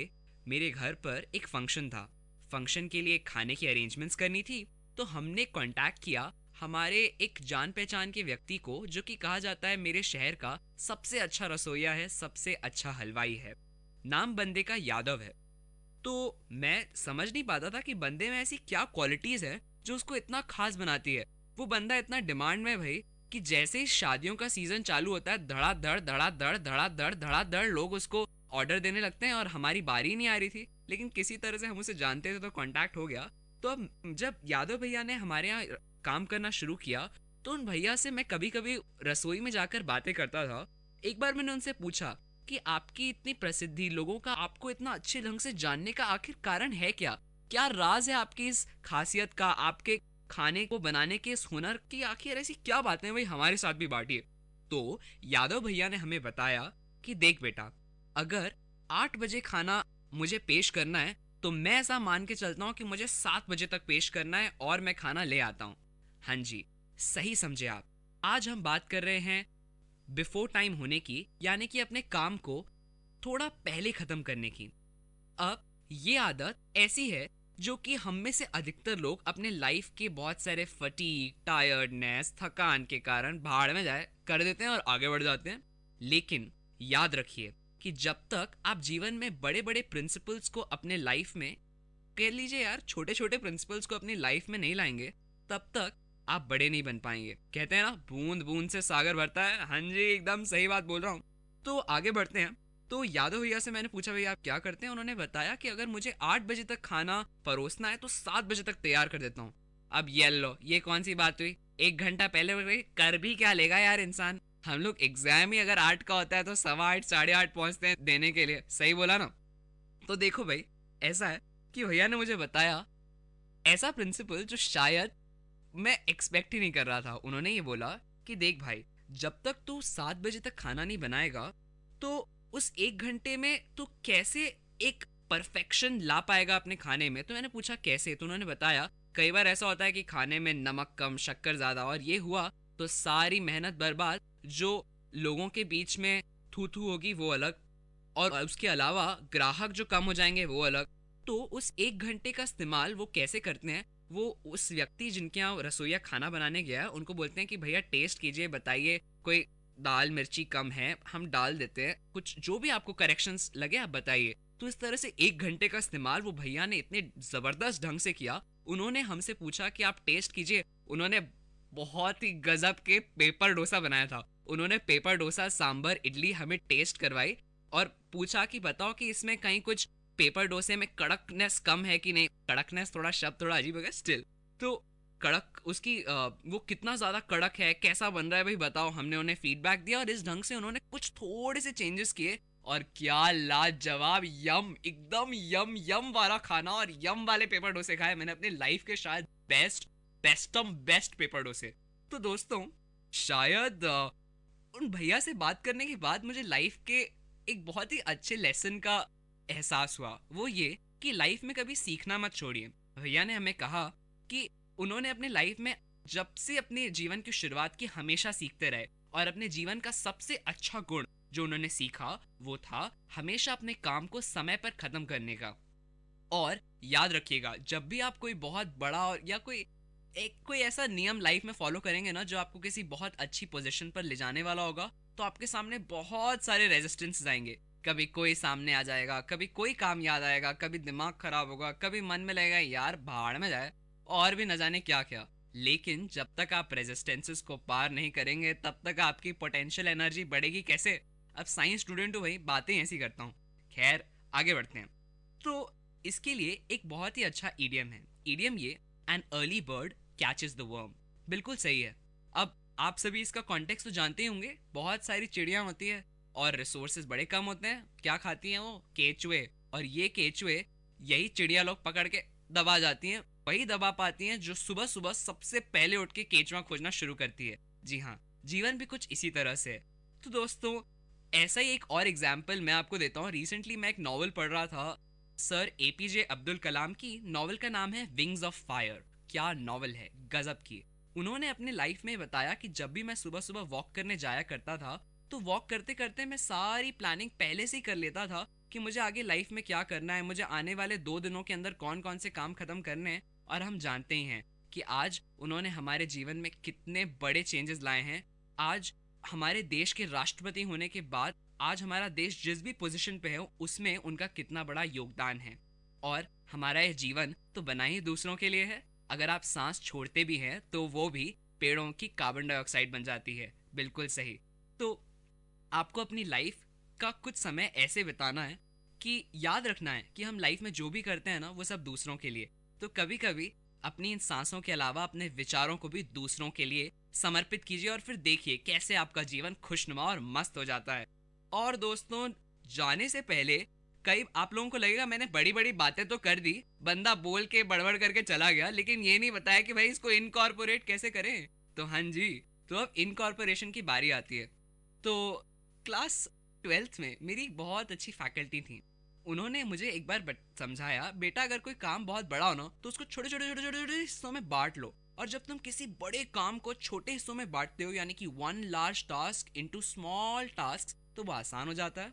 मेरे घर पर एक फंक्शन था। फंक्शन के लिए खाने की अरेंजमेंट्स करनी थी, तो हमने कांटेक्ट किया हमारे एक जान पहचान के व्यक्ति को, जो कि कहा जाता है मेरे शहर का सबसे अच्छा रसोइया है, सबसे अच्छा हलवाई है। नाम बंदे का यादव है। तो मैं समझ नहीं पाता था कि बंदे में ऐसी क्या क्वालिटीज है जो उसको इतना खास बनाती है। वो बंदा इतना डिमांड में भाई कि जैसे ही शादियों का सीजन चालू होता है, धड़ाधड़ लोग उसको ऑर्डर देने लगते हैं, और हमारी बारी नहीं आ रही थी, लेकिन किसी तरह से हम उसे जानते थे तो कांटेक्ट हो गया। तो अब जब यादव भैया ने हमारे यहाँ काम करना शुरू किया, तो उन भैया से मैं कभी कभी रसोई में जाकर बातें करता था। एक बार मैंने उनसे पूछा कि आपकी इतनी प्रसिद्धि, लोगों का आपको इतना अच्छे ढंग से जानने का आखिर कारण है क्या? क्या राज है आपकी इस खासियत का, आपके खाने को बनाने के इस हुनर की? आखिर ऐसी क्या बातें भाई हमारे साथ भी बांटिए। तो यादव भैया ने हमें बताया कि देख बेटा, अगर 8 बजे खाना मुझे पेश करना है तो मैं ऐसा मान के चलता हूँ कि मुझे 7 बजे तक पेश करना है और मैं खाना ले आता हूँ। हाँ जी, सही समझे आप। आज हम बात कर रहे हैं बिफोर टाइम होने की, यानी कि अपने काम को थोड़ा पहले खत्म करने की। अब ये आदत ऐसी है जो कि हम में से अधिकतर लोग अपने लाइफ के बहुत सारे फटीग, टायर्डनेस, थकान के कारण भाड़ में जाए कर देते हैं और आगे बढ़ जाते हैं। लेकिन याद रखिए कि जब तक आप जीवन में बड़े बड़े प्रिंसिपल्स को अपने लाइफ में, कह लीजिए यार छोटे छोटे प्रिंसिपल्स को अपनी लाइफ में नहीं लाएंगे, तब तक आप बड़े नहीं बन पाएंगे। कहते हैं ना, बूंद बूंद से सागर भरता है। हाँ जी, एकदम सही बात बोल रहा हूँ। तो आगे बढ़ते हैं। तो यादव भैया से मैंने पूछा, भैया आप क्या करते हैं? उन्होंने बताया कि अगर मुझे 8 बजे तक खाना परोसना है तो 7 बजे तक तैयार कर देता हूँ। अब ये लो, ये कौन सी बात हुई? 1 घंटा पहले कर भी क्या लेगा यार इंसान। हम लोग एग्जाम ही अगर 8 का होता है तो 8:15, 8:30 पहुंचते हैं देने के लिए। सही बोला ना? तो देखो भाई, ऐसा है कि भैया ने मुझे बताया ऐसा प्रिंसिपल जो शायद मैं एक्सपेक्ट ही नहीं कर रहा था। उन्होंने ये बोला कि देख भाई, जब तक तू 7 बजे तक खाना नहीं बनाएगा तो उस 1 घंटे में तू कैसे एक परफेक्शन ला पाएगा अपने खाने में। तो मैंने पूछा कैसे? तो उन्होंने बताया कई बार ऐसा होता है कि खाने में नमक कम, शक्कर ज्यादा, और ये हुआ तो सारी मेहनत बर्बाद। जो लोगों के बीच में थू थू होगी वो अलग, और उसके अलावा ग्राहक जो कम हो जाएंगे वो अलग। तो उस 1 घंटे का इस्तेमाल वो कैसे करते हैं? वो उस व्यक्ति जिनके यहाँ रसोईया खाना बनाने गया है उनको बोलते हैं कि भैया टेस्ट कीजिए, बताइए कोई दाल मिर्ची कम है, हम डाल देते हैं, कुछ जो भी आपको करेक्शंस लगे आप बताइए। तो इस तरह से 1 घंटे का इस्तेमाल वो भैया ने इतने जबरदस्त ढंग से किया। उन्होंने हमसे पूछा कि आप टेस्ट कीजिए। उन्होंने बहुत ही गजब के पेपर डोसा बनाया था। उन्होंने पेपर डोसा, सांभर, इडली हमें टेस्ट करवाई और पूछा कि बताओ कि इसमें कहीं कुछ पेपर डोसे में कड़कनेस कम है कि नहीं। कड़कनेस थोड़ा शब्द थोड़ा अजीब है स्टिल, तो कड़क उसकी वो कितना ज़्यादा कड़क है, कैसा बन रहा है भाई बताओ। हमने उन्हें फीडबैक दिया और इस ढंग से उन्होंने कुछ थोड़े से चेंजेस किए और क्या लाजवाब, यम, एकदम यम यम वाला खाना और यम वाले पेपर डोसे खाए मैंने अपने लाइफ के शायद बेस्ट पेपर डोसे। तो दोस्तों, शायद उन भैया से बात करने के बाद मुझे लाइफ के एक बहुत ही अच्छे लेसन का एहसास हुआ। वो ये कि लाइफ में कभी सीखना मत छोड़िए। भैया ने हमें कहा कि उन्होंने अपने लाइफ में जब से अपने जीवन की शुरुआत की हमेशा सीखते रहे, और अपने जीवन का सबसे अच्छा गुण जो उन्होंने सीखा वो था हमेशा अपने काम को समय पर खत्म करने का। और याद रखिएगा, जब भी आप कोई बहुत बड़ा और या कोई ऐसा नियम लाइफ में फॉलो करेंगे ना जो आपको किसी बहुत अच्छी पोजीशन पर ले जाने वाला होगा, तो आपके सामने बहुत सारे रेजिस्टेंस आएंगे। कभी कोई सामने आ जाएगा, कभी कोई काम याद आएगा, कभी दिमाग खराब होगा, कभी मन में लगेगा यार भाड़ में जाए, और भी न जाने क्या क्या। लेकिन जब तक आप रेजिस्टेंसेस को पार नहीं करेंगे तब तक आपकी पोटेंशियल एनर्जी बढ़ेगी कैसे? अब साइंस स्टूडेंट हूँ भाई, बातें ऐसी करता हूँ। खैर, आगे बढ़ते हैं। तो इसके लिए एक बहुत ही अच्छा ईडियम है। ईडियम ये, an early bird catches the worm. बिल्कुल सही है। अब आप सभी इसका कॉन्टेक्स्ट तो जानते ही होंगे। बहुत सारी चिड़ियाँ होती है और रिसोर्सेज बड़े कम होते हैं। क्या खाती हैं वो? केचुए। और ये केचुए यही चिड़िया लोग पकड़ के दबा जाती हैं, वही दबा पाती हैं जो सुबह सुबह सबसे पहले उठ के केचुआ खोजना शुरू करती है। जी हाँ, जीवन भी कुछ इसी तरह से है। तो दोस्तों, ऐसा ही एक और एग्जाम्पल मैं आपको देता हूँ। रिसेंटली मैं एक नॉवल पढ़ रहा था, सर APJ अब्दुल कलाम की। नॉवल का नाम है विंग्स ऑफ फायर। क्या नॉवल है, गजब की। उन्होंने अपने लाइफ में बताया कि जब भी मैं सुबह सुबह वॉक करने जाया करता था तो वॉक करते करते मैं सारी प्लानिंग पहले से ही कर लेता था कि मुझे आगे लाइफ में क्या करना है, मुझे आने वाले 2 दिनों के अंदर कौन कौन से काम खत्म करने हैं। और हम जानते ही हैं कि आज उन्होंने हमारे जीवन में कितने बड़े चेंजेस लाए हैं। आज हमारे देश के राष्ट्रपति होने के बाद आज हमारा देश जिस भी पोजीशन पे है उसमें उनका कितना बड़ा योगदान है। और हमारा यह जीवन तो बना ही दूसरों के लिए है। अगर आप सांस छोड़ते भी हैं तो वो भी पेड़ों की कार्बन डाइऑक्साइड बन जाती है। बिल्कुल सही। तो आपको अपनी लाइफ का कुछ समय ऐसे बिताना है कि याद रखना है कि हम लाइफ में जो भी करते हैं ना वो सब दूसरों के लिए। तो कभी कभी अपनी इन सांसों के अलावा अपने विचारों को भी दूसरों के लिए समर्पित कीजिए और फिर देखिए कैसे आपका जीवन खुशनुमा और मस्त हो जाता है। और दोस्तों, जाने से पहले कई आप लोगों को लगेगा मैंने बड़ी बड़ी बातें तो कर दी, बंदा बोल के बड़बड़ करके चला गया, लेकिन ये नहीं बताया कि भाई इसको इनकॉर्पोरेट कैसे करें। तो हाँ जी, तो अब इनकॉर्पोरेशन की बारी आती है। तो क्लास 12th में मेरी एक बहुत अच्छी फैकल्टी थी। उन्होंने मुझे एक बार समझाया, बेटा अगर कोई काम बहुत बड़ा हो ना तो उसको छोटे छोटे छोटे छोटे छोटे हिस्सों में बांट लो, और जब तुम किसी बड़े काम को छोटे हिस्सों में बांटते हो, यानी कि one large task into small task, तो वो आसान हो जाता है।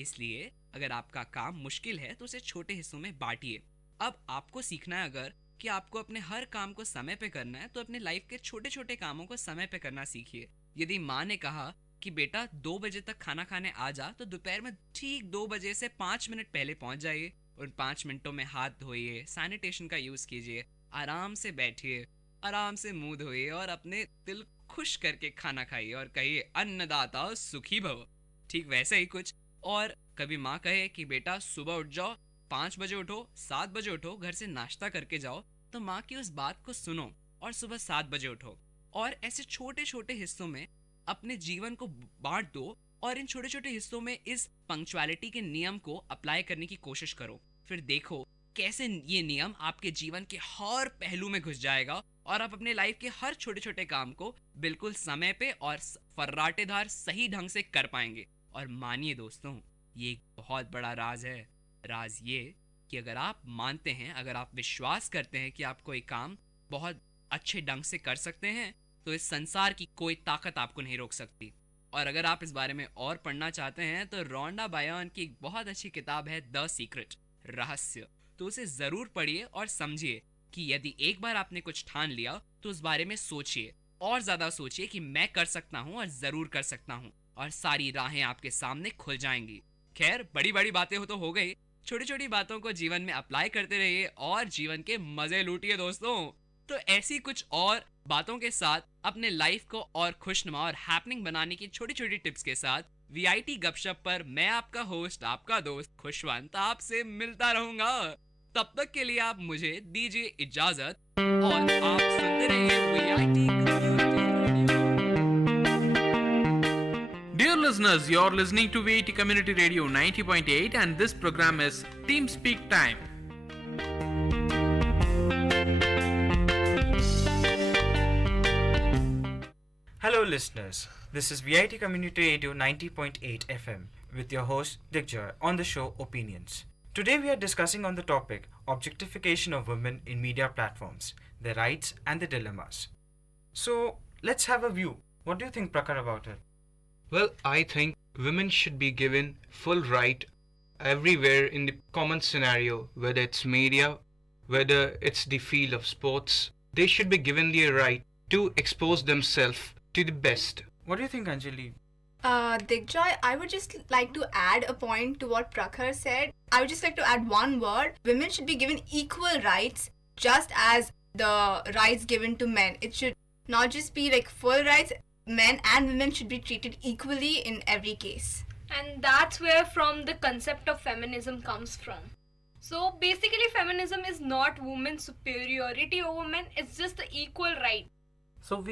इसलिए अगर आपका काम मुश्किल है तो उसे छोटे हिस्सों में बांटिए। अब आपको सीखना है अगर कि आपको अपने हर काम को समय पे करना है, तो अपने लाइफ के छोटे छोटे कामों को समय पे करना सीखिए। यदि माँ ने कहा कि बेटा 2 बजे तक खाना खाने आ जा, तो दोपहर में ठीक 2 बजे से 5 मिनट पहले पहुंच जाइए। उन 5 मिनटों में हाथ धोइए, सैनिटेशन का यूज कीजिए, आराम से बैठिए, आराम से मुंह धोइए और अपने दिल खुश करके खाना खाइए और कहिए अन्नदाता सुखी भव। ठीक वैसे ही कुछ। और कभी माँ कहे कि बेटा सुबह उठ जाओ, 5 बजे उठो, 7 बजे उठो, घर से नाश्ता करके जाओ, तो माँ की उस बात को सुनो और सुबह 7 बजे उठो। और ऐसे छोटे छोटे हिस्सों में अपने जीवन को बांट दो और इन छोटे छोटे हिस्सों में इस पंक्चुअलिटी के नियम को अप्लाई करने की कोशिश करो। फिर देखो कैसे ये नियम आपके जीवन के हर पहलू में घुस जाएगा और आप अपने लाइफ के हर छोटे छोटे काम को बिल्कुल समय पे और फर्राटेदार सही ढंग से कर पाएंगे। और मानिए दोस्तों, ये एक बहुत बड़ा राज है। राज ये कि अगर आप मानते हैं, अगर आप विश्वास करते हैं कि आप कोई काम बहुत अच्छे ढंग से कर सकते हैं, तो इस संसार की कोई ताकत आपको नहीं रोक सकती। और अगर आप इस बारे में और पढ़ना चाहते हैं तो रोंडा बायर्न की एक बहुत अच्छी किताब है द सीक्रेट, रहस्य, तो उसे जरूर पढ़िए और समझिए कि यदि एक बार आपने कुछ ठान लिया तो उस बारे में सोचिए और ज्यादा सोचिए कि मैं कर सकता हूँ और जरूर कर सकता हूँ, और सारी राहें आपके सामने खुल जाएंगी। खैर, बड़ी बड़ी बातें तो हो गई, छोटी छोटी बातों को जीवन में अप्लाई करते रहिए और जीवन के मजे लूटिए दोस्तों। तो ऐसी कुछ और बातों के साथ अपने लाइफ को और खुशनुमा और हैपनिंग बनाने की छोटी छोटी टिप्स के साथ वीआईटी गपशप पर मैं आपका होस्ट, आपका दोस्त खुशवंत आपसे मिलता रहूंगा। तब तक के लिए आप मुझे दीजिए इजाजत और आप सुनते रहिए VIT Dear listeners, you're listening to Vit Community Radio 90.8 and this program is Team Speak Time. Hello listeners, this is VIT Community Radio 90.8 FM with your host Digjay on the show Opinions. Today we are discussing on the topic objectification of women in media platforms, their rights and the dilemmas. So let's have a view. What do you think, Prakhar, about it? Well, I think women should be given full right everywhere in the common scenario, whether it's media, whether it's the field of sports. They should be given the right to expose themselves to the best. What do you think, Anjali? Digjay, I would just like to add a point to what Prakhar said. I would just like to add one word. Women should be given equal rights just as the rights given to men. It should not just be like full rights. Men and women should be treated equally in every case. And that's where from the concept of feminism comes from. So basically feminism is not women's superiority over men, it's just the equal right. So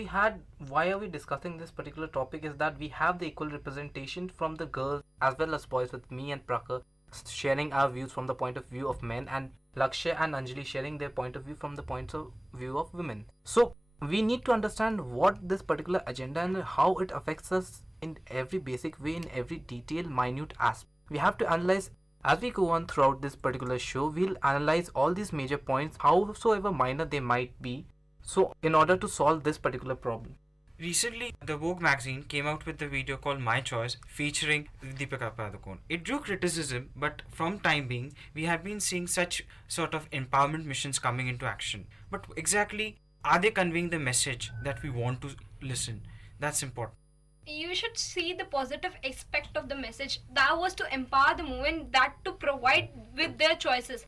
why are we discussing this particular topic is that we have the equal representation from the girls as well as boys, with me and Prakhar sharing our views from the point of view of men and Lakshya and Anjali sharing their point of view from the point of view of women. So we need to understand what this particular agenda and how it affects us in every basic way, in every detail, minute aspect. We have to analyze as we go on throughout this particular show. We'll analyze all these major points, howsoever minor they might be, so in order to solve this particular problem. Recently, the Vogue magazine came out with a video called My Choice featuring Deepika Padukone. It drew criticism, but from time being, we have been seeing such sort of empowerment missions coming into action. But exactly, are they conveying the message that we want to listen? That's important. You should see the positive aspect of the message. That was to empower the women, that to provide with their choices.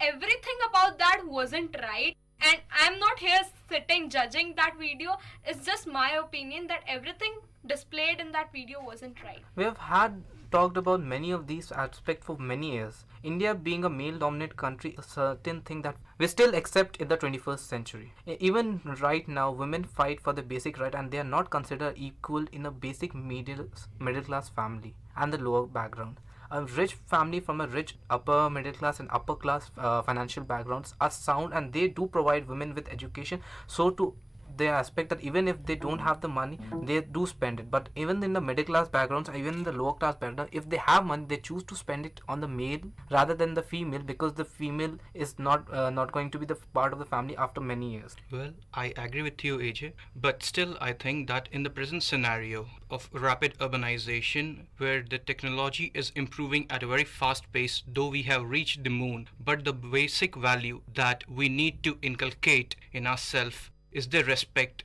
Everything about that wasn't right. And I'm not here sitting judging that video. It's just my opinion that everything displayed in that video wasn't right. We have talked about many of these aspects for many years. India being a male-dominant country, a certain thing that we still accept in the 21st century. Even right now, women fight for the basic right and they are not considered equal in a basic middle-class family and the lower background. A rich family from a rich upper middle class and upper class financial backgrounds are sound and they do provide women with education, so too the aspect that even if they don't have the money, they do spend it. But even in the middle class backgrounds, even in the lower class background, if they have money, they choose to spend it on the male rather than the female, because the female is not going to be the part of the family after many years. Well, I agree with you, AJ, but still I think that in the present scenario of rapid urbanization, where the technology is improving at a very fast pace, though we have reached the moon, but the basic value that we need to inculcate in ourselves is the respect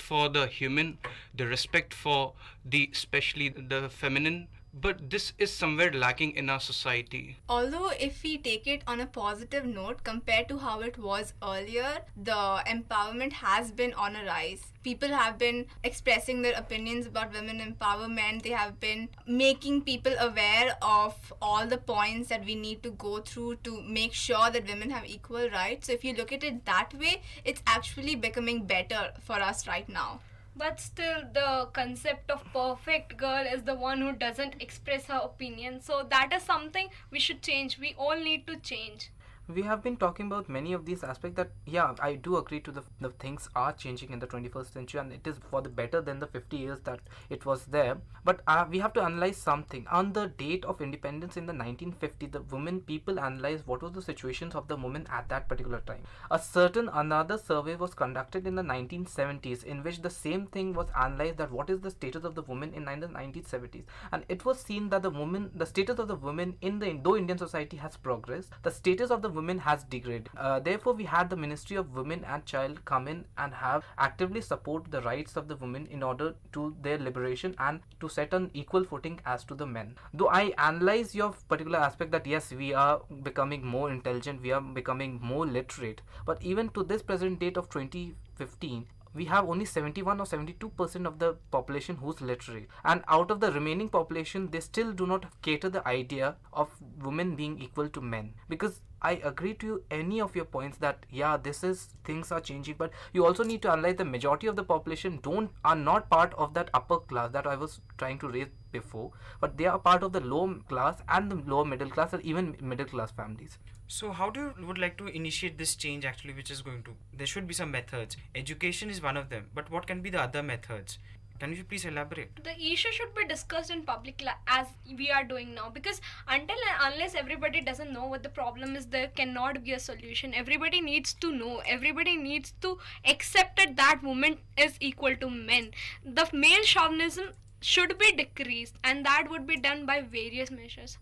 for the human, the respect for the especially the feminine. But this is somewhere lacking in our society. Although if we take it on a positive note compared to how it was earlier, the empowerment has been on a rise. People have been expressing their opinions about women empowerment. They have been making people aware of all the points that we need to go through to make sure that women have equal rights. So if you look at it that way, it's actually becoming better for us right now. But still, the concept of perfect girl is the one who doesn't express her opinion. So that is something we should change. We all need to change. We have been talking about many of these aspects that, yeah, I do agree to the things are changing in the 21st century, and it is for the better than the 50 years that it was there. But we have to analyze something. On the date of independence in the 1950, the women people analyzed what was the situations of the women at that particular time. Another survey was conducted in the 1970s in which the same thing was analyzed, that what is the status of the women in the 1970s. And it was seen that the status of the women though Indian society has progressed, the status of the women has degraded. Therefore, we had the Ministry of Women and Child come in and have actively support the rights of the women in order to their liberation and to set an equal footing as to the men. Though I analyze your particular aspect that yes, we are becoming more intelligent, we are becoming more literate, but even to this present date of 2015, we have only 71 or 72% of the population who's literate, and out of the remaining population, they still do not cater the idea of women being equal to men. Because I agree to any of your points that yeah, things are changing, but you also need to analyze the majority of the population are not part of that upper class that I was trying to raise before, but they are part of the low class and the lower middle class, or even middle class families. So how would like to initiate this change actually, which is going to, there should be some methods. Education is one of them, but what can be the other methods? Can you please elaborate? The issue should be discussed in public as we are doing now, because until and unless everybody doesn't know what the problem is, there cannot be a solution. Everybody needs to know. Everybody needs to accept it that women is equal to men. The male chauvinism should be decreased, and that would be done by various measures.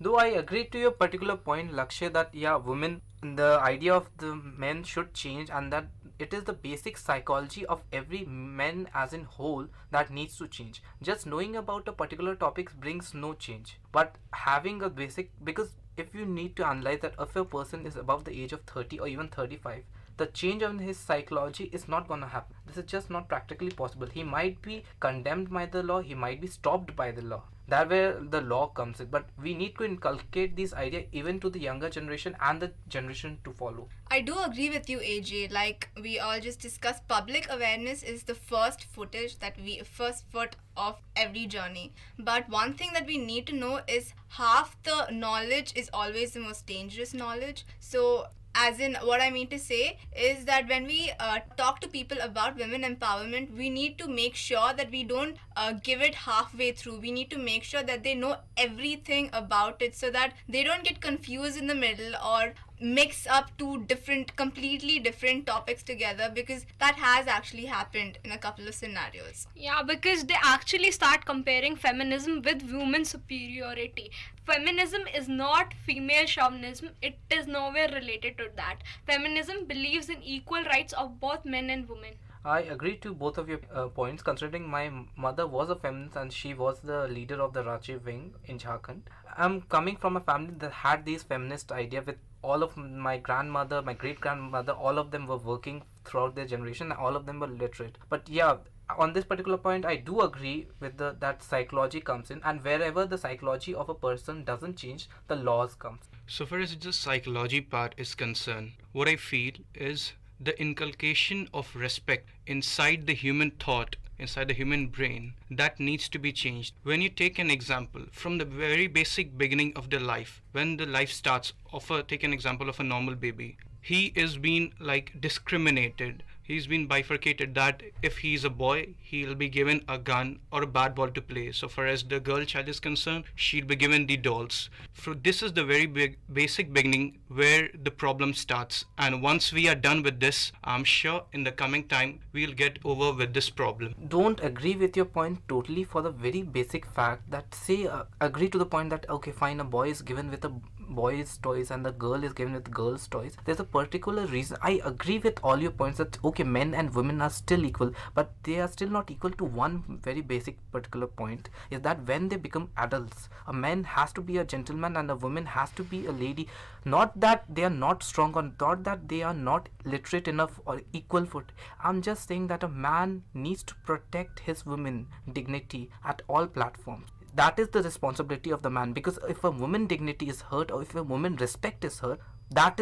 Though I agree to your particular point, Lakshya, that yeah, women, the idea of the men should change, and that it is the basic psychology of every man as in whole that needs to change. Just knowing about a particular topic brings no change, but having a basic, because if you need to analyze that if a person is above the age of 30 or even 35, the change in his psychology is not going to happen. This is just not practically possible. He might be condemned by the law, he might be stopped by the law. That where the law comes in, but we need to inculcate this idea even to the younger generation and the generation to follow. I do agree with you, AJ. Like we all just discussed, public awareness is the first foot of every journey. But one thing that we need to know is half the knowledge is always the most dangerous knowledge. So as in, what I mean to say is that when we talk to people about women empowerment, we need to make sure that we don't give it halfway through. We need to make sure that they know everything about it, so that they don't get confused in the middle or mix up two completely different topics together, because that has actually happened in a couple of scenarios. Yeah, because they actually start comparing feminism with women's superiority. Feminism is not female chauvinism. It is nowhere related to that. Feminism believes in equal rights of both men and women. I agree to both of your points, considering my mother was a feminist and she was the leader of the Rajiv wing in Jharkhand. I'm coming from a family that had these feminist idea with all of my grandmother, my great-grandmother, all of them were working throughout their generation, all of them were literate. But yeah, on this particular point, I do agree with that psychology comes in, and wherever the psychology of a person doesn't change, the laws comes. So far as the psychology part is concerned, what I feel is the inculcation of respect inside the human thought, inside the human brain, that needs to be changed. When you take an example from the very basic beginning of the life, when the life starts, take an example of a normal baby. he is being like discriminated. He's been bifurcated that if he's a boy, he'll be given a gun or a bat ball to play. So far as the girl child is concerned, she'll be given the dolls. So this is the very basic beginning where the problem starts. And once we are done with this, I'm sure in the coming time, we'll get over with this problem. Don't agree with your point totally for the very basic fact that say agree to the point that okay fine, a boy is given with a boys toys and the girl is given with girls toys. There's a particular reason. I agree with all your points that okay, men and women are still equal, but they are still not equal to one very basic particular point, is that when they become adults, a man has to be a gentleman and a woman has to be a lady. Not that they are not strong or not that they are not literate enough or equal foot. I'm just saying that a man needs to protect his woman dignity at all platforms. That is the responsibility of the man, because if a woman dignity is hurt or if a woman respect is hurt, that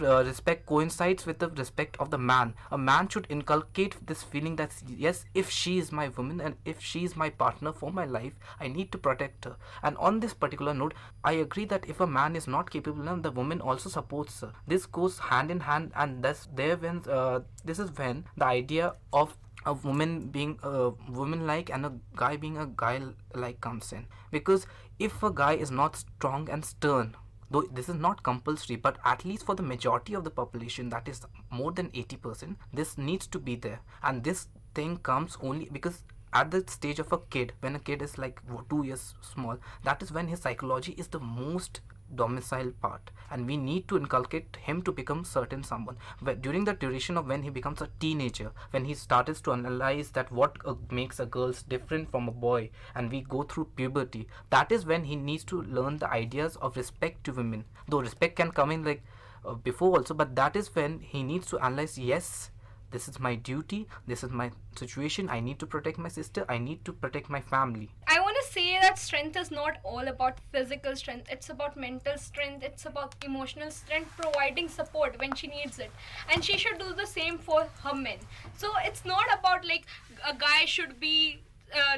respect coincides with the respect of the man. A man should inculcate this feeling that yes, if she is my woman and if she is my partner for my life, I need to protect her. And on this particular note, I agree that if a man is not capable enough, the woman also supports her. This goes hand in hand, and this is when the idea of a woman being a woman-like and a guy being a guy-like comes in. Because if a guy is not strong and stern, though this is not compulsory, but at least for the majority of the population, that is more than 80%, this needs to be there. And this thing comes only because at the stage of a kid, when a kid is like 2 years small, that is when his psychology is the most domicile part, and we need to inculcate him to become certain someone. But during the duration of when he becomes a teenager, when he starts to analyze that what makes a girl different from a boy, and we go through puberty, that is when he needs to learn the ideas of respect to women. Though respect can come in like before also, but that is when he needs to analyze, yes, this is my duty, this is my situation, I need to protect my sister, I need to protect my family. I want to say that strength is not all about physical strength. It's about mental strength, it's about emotional strength, providing support when she needs it. And she should do the same for her men. So it's not about like a guy should be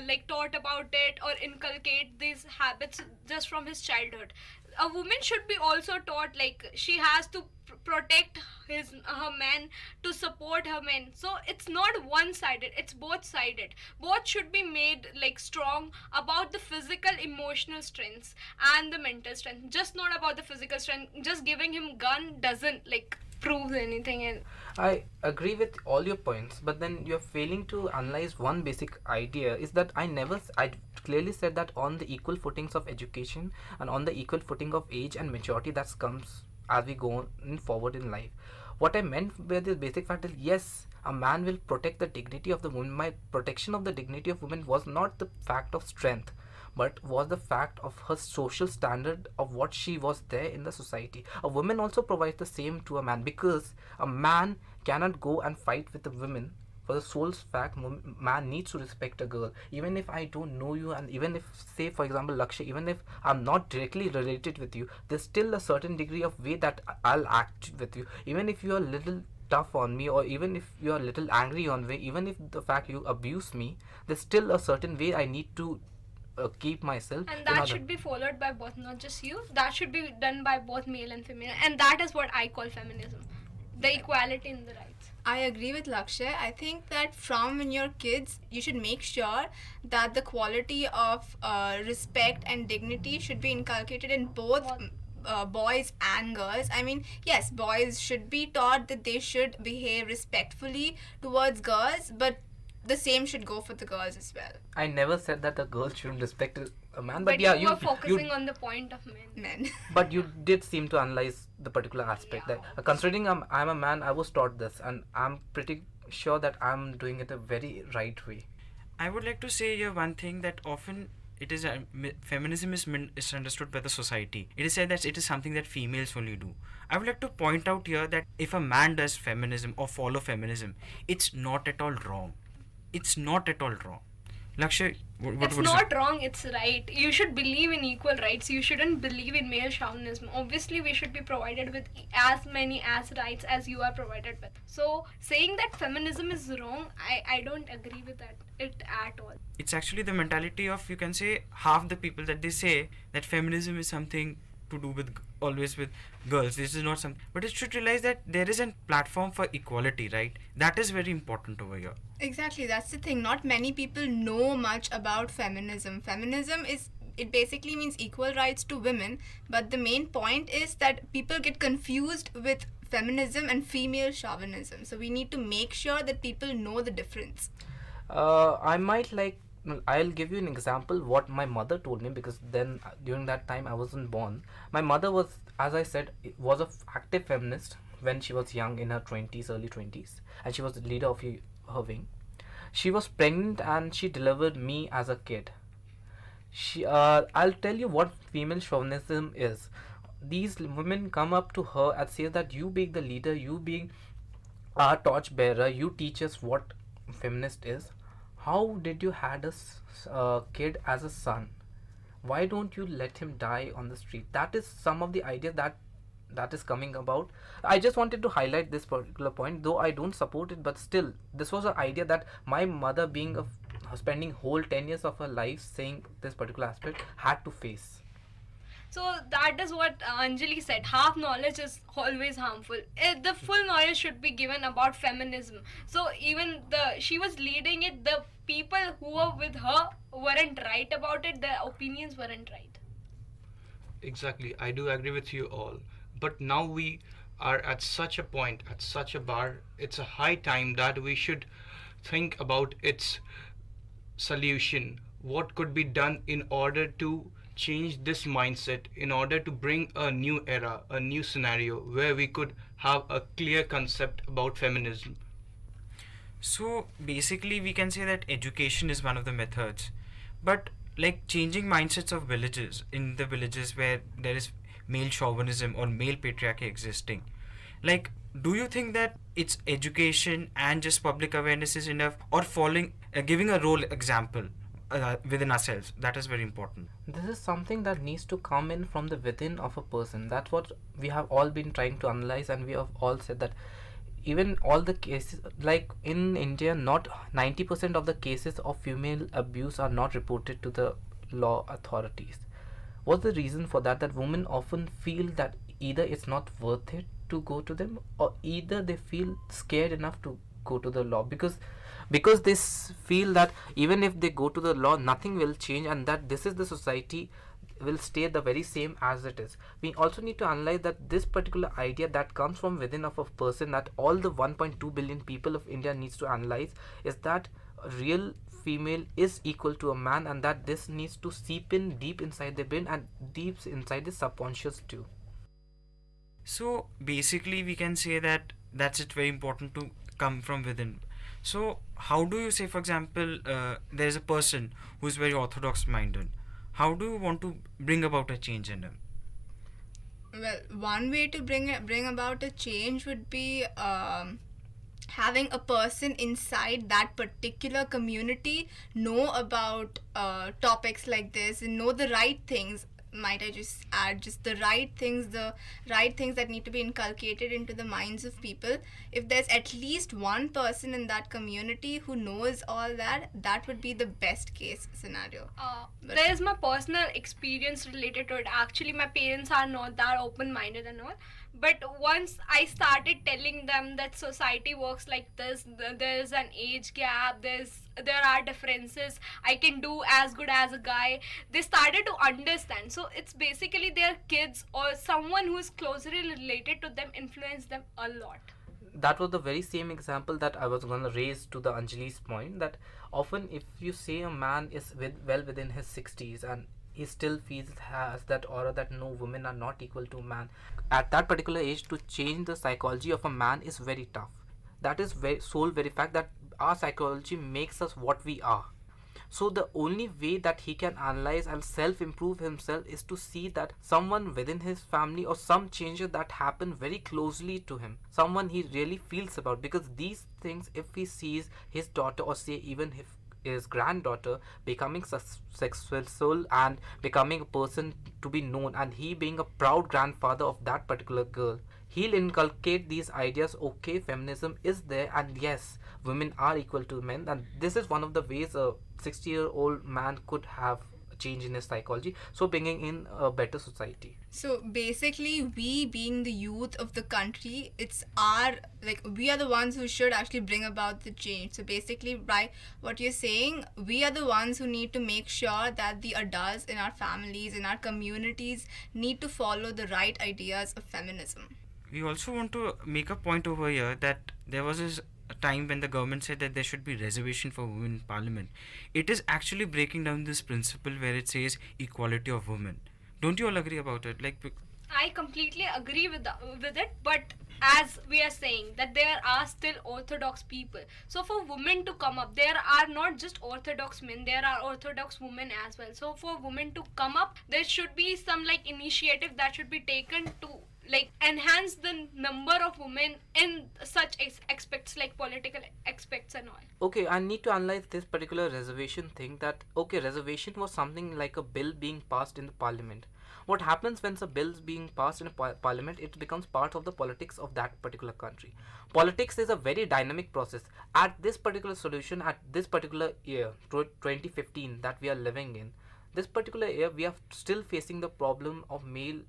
like taught about it or inculcate these habits just from his childhood. A woman should be also taught like she has to protect her man, to support her men. So it's not one-sided, it's both-sided. Both should be made like strong about the physical emotional strengths and the mental strength, just not about the physical strength. Just giving him gun doesn't like prove anything. And I agree with all your points, but then you're failing to analyze one basic idea, is that I clearly said that on the equal footings of education and on the equal footing of age and maturity that comes as we go on forward in life. What I meant by this basic fact is, yes, a man will protect the dignity of the woman. My protection of the dignity of women was not the fact of strength, but was the fact of her social standard of what she was there in the society. A woman also provides the same to a man, because a man cannot go and fight with a woman for the sole fact man needs to respect a girl. Even if I don't know you, and even if, say for example Lakshya, even if I'm not directly related with you, there's still a certain degree of way that I'll act with you. Even if you're a little tough on me, or even if you're a little angry on me, even if the fact you abuse me, there's still a certain way I need to keep myself. And that should be followed by both, not just you. That should be done by both male and female. And that is what I call feminism. The equality in the rights. I agree with Lakshya. I think that from when you're kids, you should make sure that the quality of respect and dignity should be inculcated in both boys and girls. I mean, yes, boys should be taught that they should behave respectfully towards girls, but the same should go for the girls as well. I never said that a girl shouldn't respect a man, but yeah, you were focusing on the point of men. But you did seem to analyze the particular aspect. Yeah. That considering I'm a man, I was taught this, and I'm pretty sure that I'm doing it a very right way. I would like to say here one thing, that often it is feminism is misunderstood by the society. It is said that it is something that females only do. I would like to point out here that if a man does feminism or follow feminism, it's not at all wrong. It's not at all wrong. Lakshya, it's not wrong, it's right. You should believe in equal rights. You shouldn't believe in male chauvinism. Obviously, we should be provided with as many as rights as you are provided with. So, saying that feminism is wrong, I don't agree with it at all. It's actually the mentality of, you can say, half the people that they say that feminism is something to do with always with girls. This is not something, but it should realize that there is a platform for equality, right? That is very important over here. Exactly, that's the thing. Not many people know much about feminism. Feminism it basically means equal rights to women, but the main point is that people get confused with feminism and female chauvinism. So we need to make sure that people know the difference. I'll give you an example what my mother told me, because then during that time I wasn't born. My mother was, as I said, was an active feminist when she was young, in her 20s, early 20s, and she was the leader of her wing. She was pregnant and she delivered me as a kid. I'll tell you what female chauvinism is. These women come up to her and say that you being the leader, you being our torch bearer, you teach us what feminist is. How did you had a kid as a son? Why don't you let him die on the street? That is some of the ideas that is coming about. I just wanted to highlight this particular point, though I don't support it, but still, this was an idea that my mother, being spending whole 10 years of her life saying this particular aspect, had to face. So that is what Anjali said. Half knowledge is always harmful. The full knowledge should be given about feminism. So even she was leading it. The people who were with her weren't right about it. Their opinions weren't right. Exactly, I do agree with you all. But now we are at such a point, at such a bar, it's a high time that we should think about its solution. What could be done in order to change this mindset, in order to bring a new era, a new scenario where we could have a clear concept about feminism? So basically we can say that education is one of the methods, but like changing mindsets of villages, in the villages where there is male chauvinism or male patriarchy existing, like, do you think that it's education and just public awareness is enough, or following giving a role example within ourselves? That is very important. This is something that needs to come in from the within of a person. That's what we have all been trying to analyze, and we have all said that even all the cases, like in India, not 90% of the cases of female abuse are not reported to the law authorities. What's the reason for that? That women often feel that either it's not worth it to go to them, or either they feel scared enough to go to the law, because they feel that even if they go to the law, nothing will change, and that this is the society will stay the very same as it is. We also need to analyze that this particular idea that comes from within of a person, that all the 1.2 billion people of India needs to analyze, is that a real female is equal to a man, and that this needs to seep in deep inside the brain and deep inside the subconscious too. So basically we can say that that's it, very important to come from within. So how do you say, for example, there is a person who is very orthodox minded, how do you want to bring about a change in him? Well, one way to bring about a change would be having a person inside that particular community know about topics like this and know the right things. Might I just add, just the right things that need to be inculcated into the minds of people. If there's at least one person in that community who knows all that, that would be the best case scenario. There is my personal experience related to it. Actually, my parents are not that open-minded and all. But once I started telling them that society works like this, there's an age gap, there are differences, I can do as good as a guy, they started to understand. So it's basically their kids or someone who is closely related to them influence them a lot. That was the very same example that I was going to raise to the Anjali's point, that often if you say a man is well within his 60s and he still feels has that aura that no, women are not equal to man, at that particular age to change the psychology of a man is very tough. That is sole very fact that our psychology makes us what we are. So the only way that he can analyze and self-improve himself is to see that someone within his family or some changes that happen very closely to him, someone he really feels about, because these things, if he sees his daughter or say even his granddaughter becoming successful and becoming a person to be known, and he being a proud grandfather of that particular girl, he'll inculcate these ideas. Okay, feminism is there, and yes, women are equal to men, and this is one of the ways a 60-year-old man could have change in his psychology, so bringing in a better society. So basically, we being the youth of the country, it's our, like, we are the ones who should actually bring about the change. So basically, by what you're saying, we are the ones who need to make sure that the adults in our families, in our communities, need to follow the right ideas of feminism. We also want to make a point over here that there was this a time when the government said that there should be reservation for women in parliament. It is actually breaking down this principle where it says equality of women. Don't you all agree about it? I completely agree with it, but as we are saying that there are still orthodox people. So for women to come up, there are not just orthodox men, there are orthodox women as well. So for women to come up, there should be some like initiative that should be taken to like enhance the number of women in such aspects like political aspects and all. Okay, I need to analyze this particular reservation thing. That okay, reservation was something like a bill being passed in the parliament. What happens when a bill is being passed in a parliament? It becomes part of the politics of that particular country. Politics is a very dynamic process. At this particular solution, at this particular year, 2015 that we are living in, this particular year we are still facing the problem of male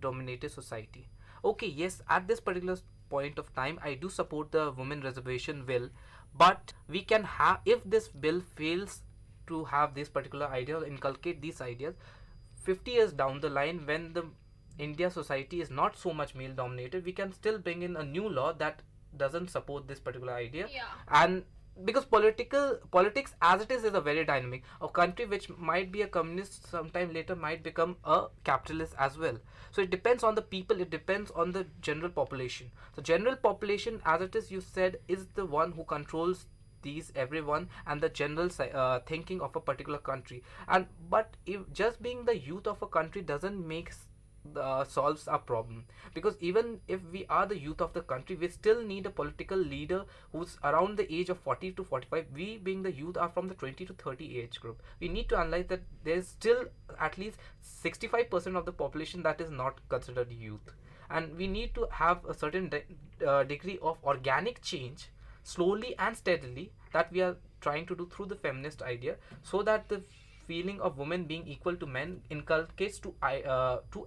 dominated society. Okay, yes, at this particular point of time I do support the women reservation bill, but we can have, if this bill fails to have this particular idea or inculcate these ideas, 50 years down the line when the India society is not so much male dominated, we can still bring in a new law that doesn't support this particular idea. And because politics as it is a very dynamic. A country which might be a communist sometime later might become a capitalist as well. So it depends on the people, it depends on the general population. The general population as it is, you said, is the one who controls these everyone and the general thinking of a particular country. And but if just being the youth of a country doesn't make solves our problem, because even if we are the youth of the country, we still need a political leader who's around the age of 40 to 45. We being the youth are from the 20 to 30 age group. We need to analyze that there's still at least 65% of the population that is not considered youth, and we need to have a certain degree of organic change slowly and steadily that we are trying to do through the feminist idea, so that the feeling of women being equal to men inculcates to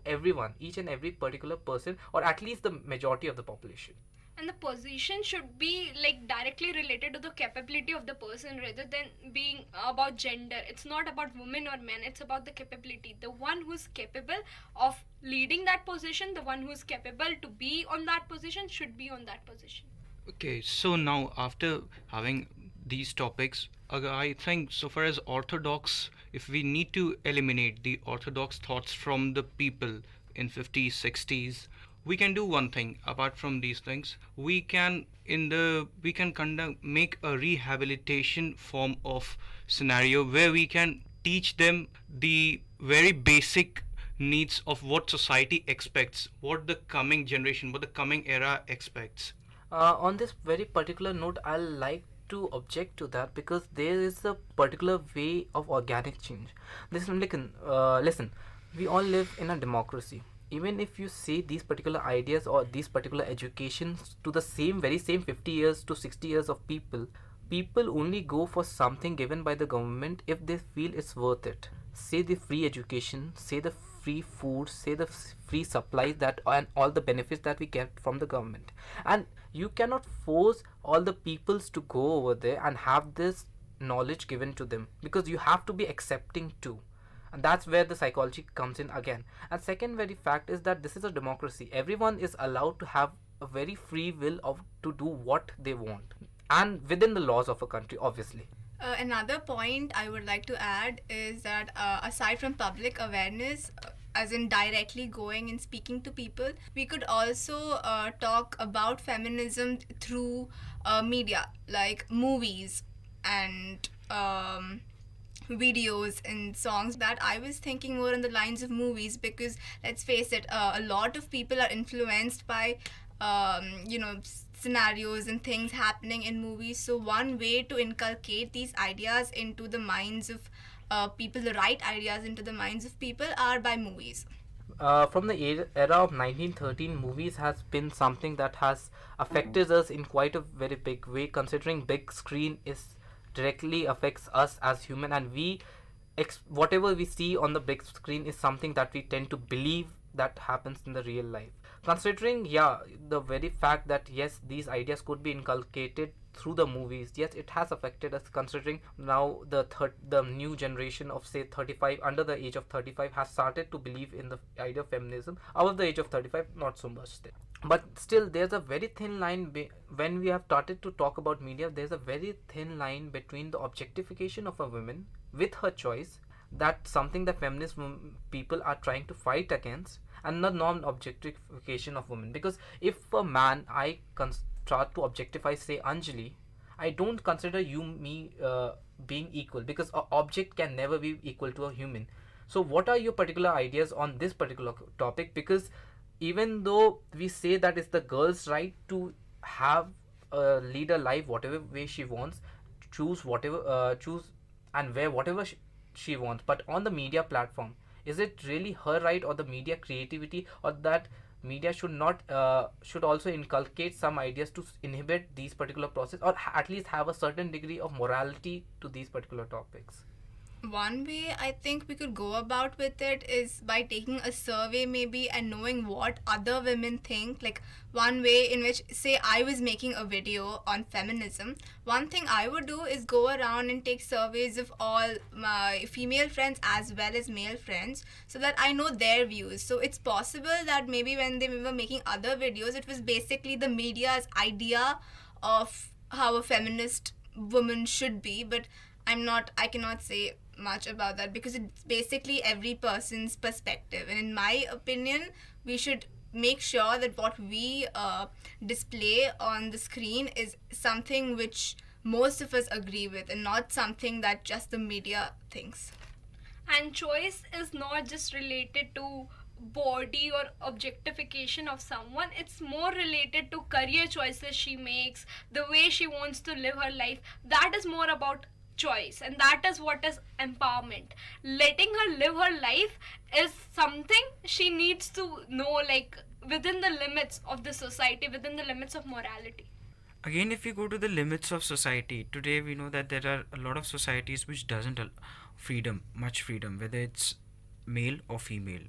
everyone, each and every particular person, or at least the majority of the population. And the position should be like directly related to the capability of the person rather than being about gender. It's not about women or men, it's about the capability. The one who's capable of leading that position, the one who's capable to be on that position should be on that position. Okay, so now after having these topics, I think so far as orthodox, if we need to eliminate the orthodox thoughts from the people in 50s, 60s, we can do one thing. Apart from these things, we can make a rehabilitation form of scenario where we can teach them the very basic needs of what society expects, what the coming generation, what the coming era expects. On this very particular note, I'll like to object to that, because there is a particular way of organic change. Listen, we all live in a democracy. Even if you say these particular ideas or these particular educations to the very same 50 years to 60 years of people only go for something given by the government if they feel it's worth it. Say the free education, say the free food, say the free supplies that and all the benefits that we get from the government. And you cannot force all the peoples to go over there and have this knowledge given to them, because you have to be accepting too. And that's where the psychology comes in again. And second very fact is that this is a democracy. Everyone is allowed to have a very free will to do what they want, and within the laws of a country, obviously. Another point I would like to add is that aside from public awareness, as in directly going and speaking to people, we could also talk about feminism through media, like movies and videos and songs. That I was thinking more on the lines of movies, because let's face it, a lot of people are influenced by scenarios and things happening in movies. So one way to inculcate these ideas into the minds of people, the right ideas into the minds of people, are by movies. From the era of 1913, movies has been something that has affected us in quite a very big way, considering big screen is directly affects us as human, and we whatever we see on the big screen is something that we tend to believe that happens in the real life. Considering, the very fact that yes, these ideas could be inculcated through the movies, yes, it has affected us. Considering now the new generation of say 35, under the age of 35, has started to believe in the idea of feminism. Above the age of 35, not so much still. But still, there's a very thin line when we have started to talk about media. There's a very thin line between the objectification of a woman with her choice, that's something that feminist people are trying to fight against, and the non-objectification of women. Because if a man, I start to objectify say Anjali, I don't consider me being equal, because an object can never be equal to a human. So what are your particular ideas on this particular topic? Because even though we say that it's the girl's right to lead a life whatever way she wants, choose and wear whatever she wants, but on the media platform, is it really her right, or the media creativity, or that media should also inculcate some ideas to inhibit these particular process, or at least have a certain degree of morality to these particular topics? One way I think we could go about with it is by taking a survey maybe and knowing what other women think. Like one way in which, say I was making a video on feminism, one thing I would do is go around and take surveys of all my female friends as well as male friends, so that I know their views. So it's possible that maybe when they were making other videos, it was basically the media's idea of how a feminist woman should be, but I cannot say much about that, because it's basically every person's perspective. And in my opinion, we should make sure that what we display on the screen is something which most of us agree with, and not something that just the media thinks. And choice is not just related to body or objectification of someone. It's more related to career choices she makes, the way she wants to live her life. That is more about choice, and that is what is empowerment. Letting her live her life is something she needs to know, like within the limits of the society, within the limits of morality. Again, if you go to the limits of society, today we know that there are a lot of societies which doesn't allow much freedom, whether it's male or female,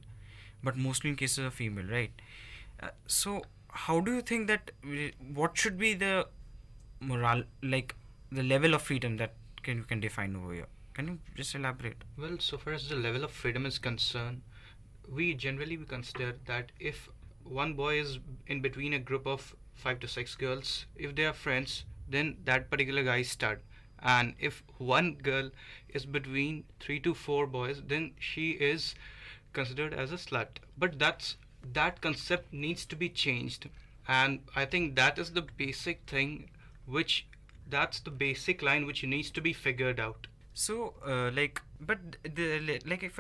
but mostly in cases of female, right? So how do you think that what should be the the level of freedom that you can define over here? Can you just elaborate? Well, so far as the level of freedom is concerned, we generally consider that if one boy is in between a group of 5 to 6 girls, if they are friends, then that particular guy is stud. And if one girl is between 3 to 4 boys, then she is considered as a slut. But that concept needs to be changed, and I think that is the basic thing that's the basic line which needs to be figured out. So for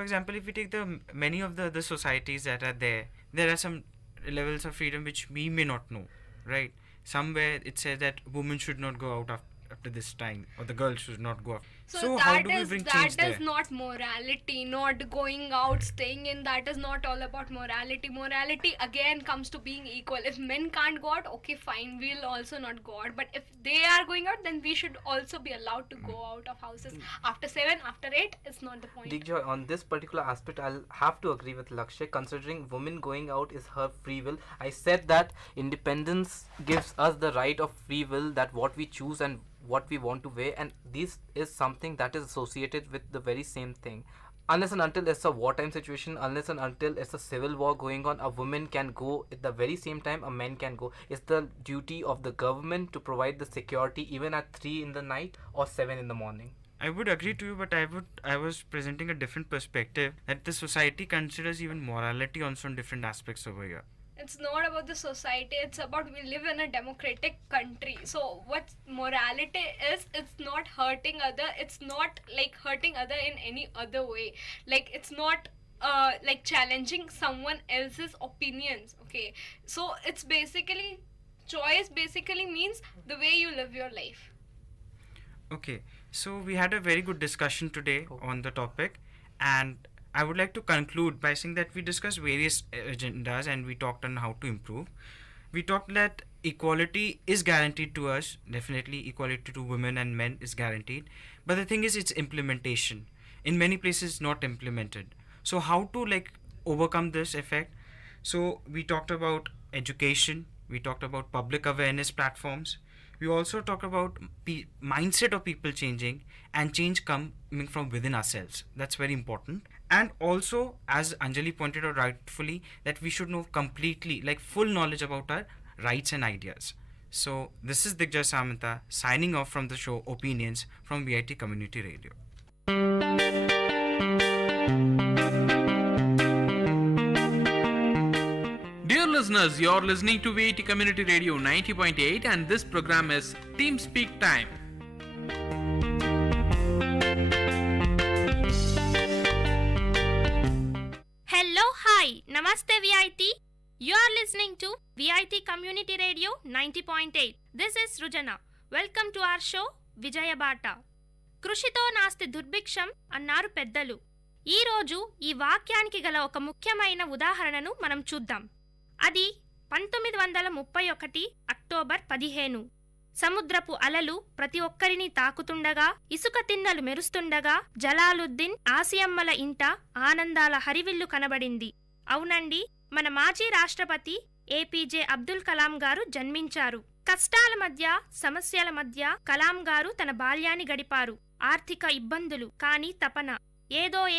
example, if we take the many of the societies that are there are some levels of freedom which we may not know, right? Somewhere it says that women should not go out after this time, or the girls should not go out. So how do we bring change there? That is not morality. Not going out, staying in, that is not all about morality. Morality again comes to being equal. If men can't go out, okay fine, we'll also not go out. But if they are going out, then we should also be allowed to go out of houses. After 7, after 8, it's not the point. Digjoy, on this particular aspect, I'll have to agree with Lakshay. Considering women going out is her free will, I said that independence gives us the right of free will, that what we choose and what we want to wear, and this is something that is associated with the very same thing. Unless and until it's a wartime situation, unless and until it's a civil war going on, a woman can go at the very same time a man can go. It's the duty of the government to provide the security even at 3 in the night or 7 in the morning. I would agree to you, but I was presenting a different perspective, that the society considers even morality also in different aspects over here. It's not about the society, it's about we live in a democratic country. So what morality is, it's not hurting other, it's not like hurting other in any other way. Like it's not like challenging someone else's opinions, okay? So it's basically, choice basically means the way you live your life. Okay, so we had a very good discussion today on the topic, and I would like to conclude by saying that we discussed various agendas and we talked on how to improve. We talked that equality is guaranteed to us, definitely equality to women and men is guaranteed, but the thing is its implementation. in many places not implemented. So how to like overcome this effect? So we talked about education, we talked about public awareness platforms, we also talked about mindset of people changing and change coming from within ourselves. That's very important. And also, as Anjali pointed out rightfully, that we should know completely, like full knowledge about our rights and ideas. So this is Digjay Samanta signing off from the show Opinions from VIT Community Radio. Dear listeners, you're listening to VIT Community Radio 90.8 and this program is Team Speak Time. Hello, hi, Namaste VIT. You are listening to VIT Community Radio 90.8. This is Rujana. Welcome to our show Vijayabata. కృషితో నాస్తి దుర్భిక్షం అన్నారు పెద్దలు. ఈరోజు ఈ వాక్యానికి గల ఒక ముఖ్యమైన ఉదాహరణను మనం చూద్దాం. అది 1931 అక్టోబర్ 15. సముద్రపు అలలు ప్రతి ఒక్కరిని తాకుతుండగా, ఇసుక తిన్నలు మెరుస్తుండగా జలాలుద్దీన్ ఆసియమ్మల ఇంట ఆనందాల హరివిల్లు కనబడింది. అవునండి, మన మాజీ రాష్ట్రపతి ఏపీజే అబ్దుల్ కలాం గారు జన్మించారు. కష్టాల మధ్య, సమస్యల మధ్య కలాం గారు తన బాల్యాన్ని గడిపారు. ఆర్థిక ఇబ్బందులు, కానీ తపన,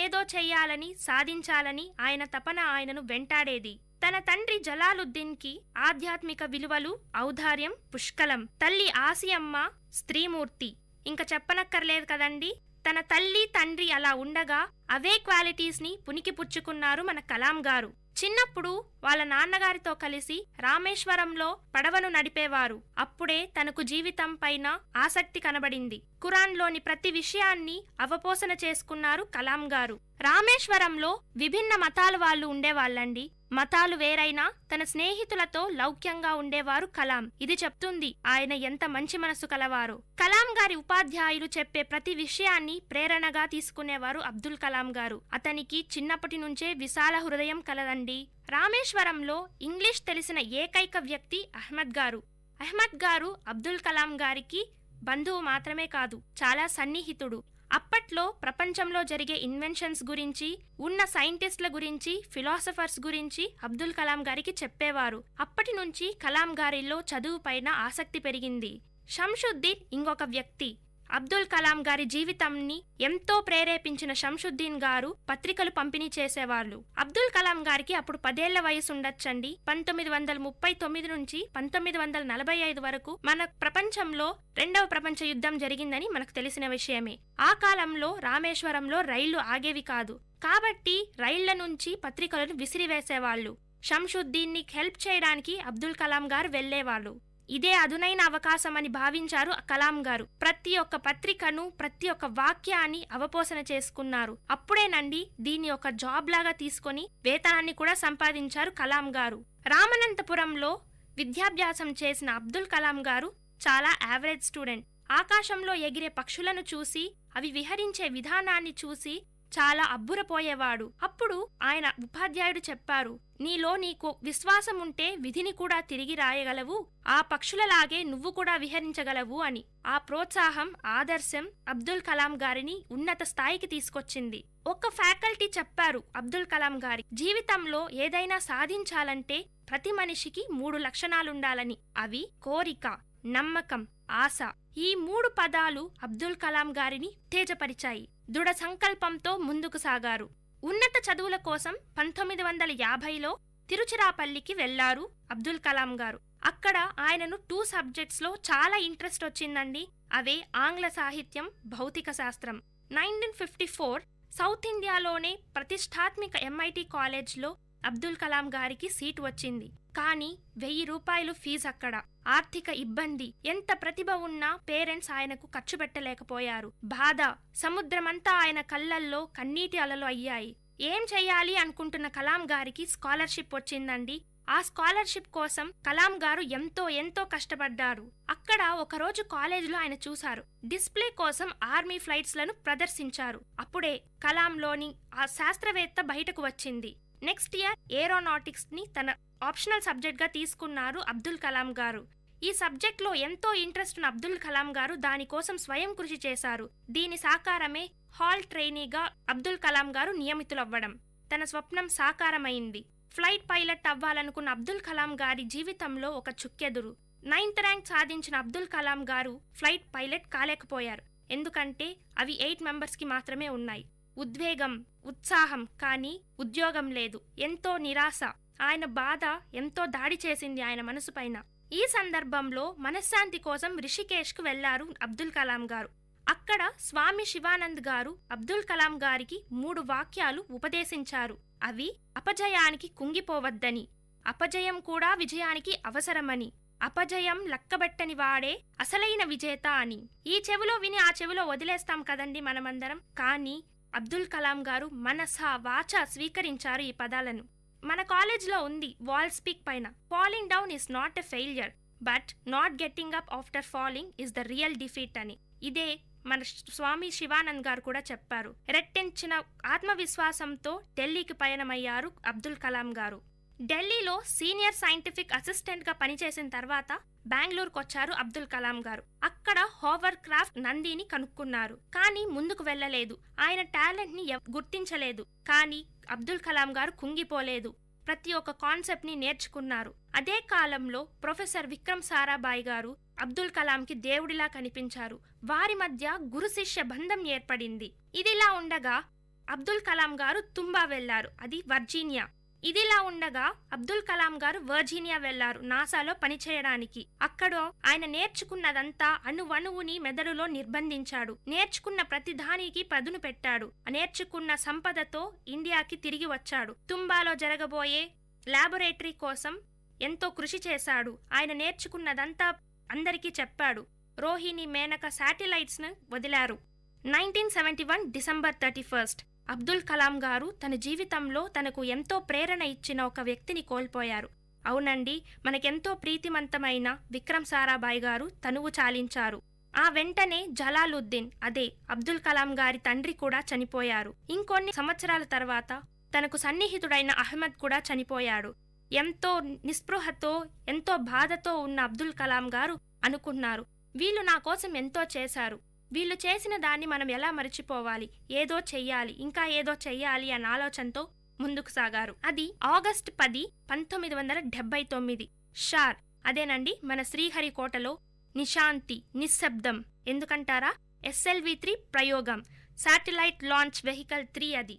ఏదో చెయ్యాలని, సాధించాలని ఆయన తపన ఆయనను వెంటాడేది. తన తండ్రి జలాలుద్దీన్కి ఆధ్యాత్మిక విలువలు, ఔదార్యం పుష్కలం. తల్లి ఆసియమ్మ స్త్రీమూర్తి, ఇంక చెప్పనక్కర్లేదు కదండి. తన తల్లి తండ్రి అలా ఉండగా అవే క్వాలిటీస్ని పుణికిపుచ్చుకున్నారు మన కలాం గారు. చిన్నప్పుడు వాళ్ళ నాన్నగారితో కలిసి రామేశ్వరంలో పడవను నడిపేవారు. అప్పుడే తనకు జీవితం పైన ఆసక్తి కనబడింది. ఖురాన్లోని ప్రతి విషయాన్ని అవపోసన చేసుకున్నారు కలాం గారు. రామేశ్వరంలో విభిన్న మతాల వాళ్ళు ఉండేవాళ్ళండి. మతాలు వేరైనా తన స్నేహితులతో లౌక్యంగా ఉండేవారు కలాం. ఇది చెప్తుంది ఆయన ఎంత మంచి మనసు కలవారు. కలాం గారి ఉపాధ్యాయులు చెప్పే ప్రతి విషయాన్ని ప్రేరణగా తీసుకునేవారు అబ్దుల్ కలాం గారు. అతనికి చిన్నప్పటి నుంచే విశాల హృదయం కలదండి. రామేశ్వరంలో ఇంగ్లీష్ తెలిసిన ఏకైక వ్యక్తి అహ్మద్ గారు. అహ్మద్ గారు అబ్దుల్ కలాం గారికి బంధువు మాత్రమే కాదు, చాలా సన్నిహితుడు. అప్పట్లో ప్రపంచంలో జరిగే ఇన్వెన్షన్స్ గురించి, ఉన్న సైంటిస్టుల గురించి, ఫిలాసఫర్స్ గురించి అబ్దుల్ కలాం గారికి చెప్పేవారు. అప్పటి నుంచి కలాం గారిలో చదువు పైన ఆసక్తి పెరిగింది. షంషుద్దీన్ ఇంకొక వ్యక్తి. అబ్దుల్ కలాం గారి జీవితాన్ని ఎంతో ప్రేరేపించిన షంషుద్దీన్ గారు పత్రికలు పంపిణీ చేసేవాళ్ళు. అబ్దుల్ కలాం గారికి అప్పుడు 10 ఏళ్ల వయసు ఉండొచ్చండి. 1939 నుంచి 1945 వరకు మన ప్రపంచంలో 2వ ప్రపంచ యుద్ధం జరిగిందని మనకు తెలిసిన విషయమే. ఆ కాలంలో రామేశ్వరంలో రైళ్లు ఆగేవి కాదు. కాబట్టి రైళ్ల నుంచి పత్రికలను విసిరివేసేవాళ్లు. షంషుద్దీన్ని హెల్ప్ చేయడానికి అబ్దుల్ కలాం గారు వెళ్లేవాళ్ళు. ఇదే అదునైన అవకాశం అని భావించారు కలాం గారు. ప్రతి ఒక్క పత్రికను, ప్రతి ఒక్క వాక్యాన్ని అవపోసన చేసుకున్నారు. అప్పుడేనండి దీన్ని ఒక జాబ్ లాగా తీసుకొని వేతనాన్ని కూడా సంపాదించారు కలాం గారు. రామనంతపురంలో విద్యాభ్యాసం చేసిన అబ్దుల్ కలాం గారు చాలా యావరేజ్ స్టూడెంట్. ఆకాశంలో ఎగిరే పక్షులను చూసి, అవి విహరించే విధానాన్ని చూసి చాలా అబ్బురపోయేవాడు. అప్పుడు ఆయన ఉపాధ్యాయుడు చెప్పారు, నీకు విశ్వాసం ఉంటే విధిని కూడా తిరిగి రాయగలవు, ఆ పక్షులలాగే నువ్వు కూడా విహరించగలవు అని. ఆ ప్రోత్సాహం, ఆదర్శం అబ్దుల్ కలాం గారిని ఉన్నత స్థాయికి తీసుకొచ్చింది. ఒక ఫ్యాకల్టీ చెప్పారు అబ్దుల్ కలాం గారి జీవితంలో ఏదైనా సాధించాలంటే ప్రతి మనిషికి 3 లక్షణాలుండాలని. అవి కోరిక, నమ్మకం, ఆశ. ఈ 3 పదాలు అబ్దుల్ కలాం గారిని ఉత్తేజపరిచాయి. దృఢ సంకల్పంతో ముందుకు సాగారు. ఉన్నత చదువుల కోసం 1950లో తిరుచిరాపల్లికి వెళ్లారు అబ్దుల్ కలాం గారు. అక్కడ ఆయనను 2 సబ్జెక్ట్స్లో చాలా ఇంట్రెస్ట్ వచ్చిందండి. అవే ఆంగ్ల సాహిత్యం, భౌతిక శాస్త్రం. 1954 సౌత్ ఇండియాలోనే ప్రతిష్టాత్మక MIT కాలేజ్లో అబ్దుల్ కలాం గారికి సీటు వచ్చింది. కానీ 1000 రూపాయలు ఫీజు అక్కడ. ఆర్థిక ఇబ్బంది. ఎంత ప్రతిభ ఉన్నా పేరెంట్స్ ఆయనకు ఖర్చు పెట్టలేకపోయారు. బాధ. సముద్రమంతా ఆయన కళ్ళల్లో కన్నీటి అలలు అయ్యాయి. ఏం చెయ్యాలి అనుకుంటున్న కలాం గారికి స్కాలర్షిప్ వచ్చిందండి. ఆ స్కాలర్షిప్ కోసం కలాం గారు ఎంతో కష్టపడ్డారు. అక్కడ ఒకరోజు కాలేజీలో ఆయన చూశారు. డిస్ప్లే కోసం ఆర్మీ ఫ్లైట్స్ లను ప్రదర్శించారు. అప్పుడే కలాంలోని ఆ శాస్త్రవేత్త బయటకు వచ్చింది. నెక్స్ట్ ఇయర్ ఏరోనాటిక్స్ ని తన ఆప్షనల్ సబ్జెక్ట్ గా తీసుకున్నారు అబ్దుల్ కలాం గారు. ఈ సబ్జెక్ట్లో ఎంతో ఇంట్రెస్ట్ ఉన్న అబ్దుల్ కలాం గారు దానికోసం స్వయం కృషి చేశారు. దీని సాకారమే హాల్ ట్రైనీగా అబ్దుల్ కలాం గారు నియమితులవ్వడం. తన స్వప్నం సాకారమైంది. ఫ్లైట్ పైలట్ అవ్వాలనుకున్న అబ్దుల్ కలాం గారి జీవితంలో ఒక చుక్కెదురు. 9th ర్యాంక్ సాధించిన అబ్దుల్ కలాం గారు ఫ్లైట్ పైలట్ కాలేకపోయారు. ఎందుకంటే అవి 8 మెంబర్స్కి మాత్రమే ఉన్నాయి. ఉద్వేగం, ఉత్సాహం, కానీ ఉద్యోగం లేదు. ఎంతో నిరాశ. ఆయన బాధ ఎంతో దాడి చేసింది ఆయన మనసు పైన. ఈ సందర్భంలో మనశ్శాంతి కోసం రిషికేష్కు వెళ్లారు అబ్దుల్ కలాం గారు. అక్కడ స్వామి శివానంద్ గారు అబ్దుల్ కలాం గారికి 3 వాక్యాలు ఉపదేశించారు. అవి అపజయానికి కుంగిపోవద్దని, అపజయం కూడా విజయానికి అవసరమని, అపజయం లక్కబెట్టని వాడే అసలైన విజేత అని. ఈ చెవిలో విని ఆ చెవిలో వదిలేస్తాం కదండి మనమందరం. కానీ అబ్దుల్ కలాం గారు మనస వాచ స్వీకరించారు ఈ పదాలను. మన కాలేజ్లో ఉంది వాల్ స్పీక్ పైన, falling down is not a failure but not getting up after falling is the real defeat అని. ఇదే మన స్వామి శివానంద్ గారు కూడా చెప్పారు. రెట్టించిన ఆత్మవిశ్వాసంతో ఢిల్లీకి పయనమయ్యారు అబ్దుల్ కలాం గారు. ఢిల్లీలో సీనియర్ సైంటిఫిక్ అసిస్టెంట్గా పనిచేసిన తర్వాత బెంగళూరుకు వచ్చారు అబ్దుల్ కలాం గారు. అక్కడ హోవర్ క్రాఫ్ట్ నందిని కనుక్కున్నారు. కానీ ముందుకు వెళ్ళలేదు. ఆయన టాలెంట్ ని గుర్తించలేదు. కానీ అబ్దుల్ కలాం గారు కుంగిపోలేదు. ప్రతి ఒక్క కాన్సెప్ట్ ని నేర్చుకున్నారు. అదే కాలంలో ప్రొఫెసర్ విక్రమ్ సారాభాయ్ గారు అబ్దుల్ కలాంకి దేవుడిలా కనిపించారు. వారి మధ్య గురు శిష్య బంధం ఏర్పడింది. ఇదిలా ఉండగా అబ్దుల్ కలాం గారు తుంబా వెళ్లారు, అది వర్జీనియా. ఇదిలా ఉండగా అబ్దుల్ కలాం గారు వర్జీనియా వెళ్లారు నాసాలో పనిచేయడానికి. అక్కడ ఆయన నేర్చుకున్నదంతా అణువణువుని మెదడులో నిర్బంధించాడు. నేర్చుకున్న ప్రతి దానికి పదును పెట్టాడు. నేర్చుకున్న సంపదతో ఇండియాకి తిరిగి వచ్చాడు. తుంబాలో జరగబోయే ల్యాబొరేటరీ కోసం ఎంతో కృషి చేశాడు. ఆయన నేర్చుకున్నదంతా అందరికీ చెప్పాడు. రోహిణి, మేనక శాటిలైట్స్ ను వదిలారు. 1971 డిసెంబర్ 31 అబ్దుల్ కలాం గారు తన జీవితంలో తనకు ఎంతో ప్రేరణ ఇచ్చిన ఒక వ్యక్తిని కోల్పోయారు. అవునండి, మనకెంతో ప్రీతిమంతమైన విక్రమ్ సారాభాయ్ గారు తనువు చాలించారు. ఆ వెంటనే జలాలుద్దీన్, అదే అబ్దుల్ కలాం గారి తండ్రి కూడా చనిపోయారు. ఇంకొన్ని సంవత్సరాల తర్వాత తనకు సన్నిహితుడైన అహ్మద్ కూడా చనిపోయాడు. ఎంతో నిస్పృహతో, ఎంతో బాధతో ఉన్న అబ్దుల్ కలాం గారు అనుకున్నారు, వీళ్ళు నా కోసం ఎంతో చేశారు. వీళ్ళు చేసిన దాన్ని మనం ఎలా మర్చిపోవాలి? ఏదో చెయ్యాలి, ఇంకా ఏదో చెయ్యాలి అన్న ఆలోచనతో ముందుకు సాగారు. అది ఆగస్టు 10, 1979. షార్, అదేనండి మన శ్రీహరికోటలో నిశాంతి, నిశ్శబ్దం. ఎందుకంటారా? SLV-3 ప్రయోగం, శాటిలైట్ లాంచ్ వెహికల్ 3 అది.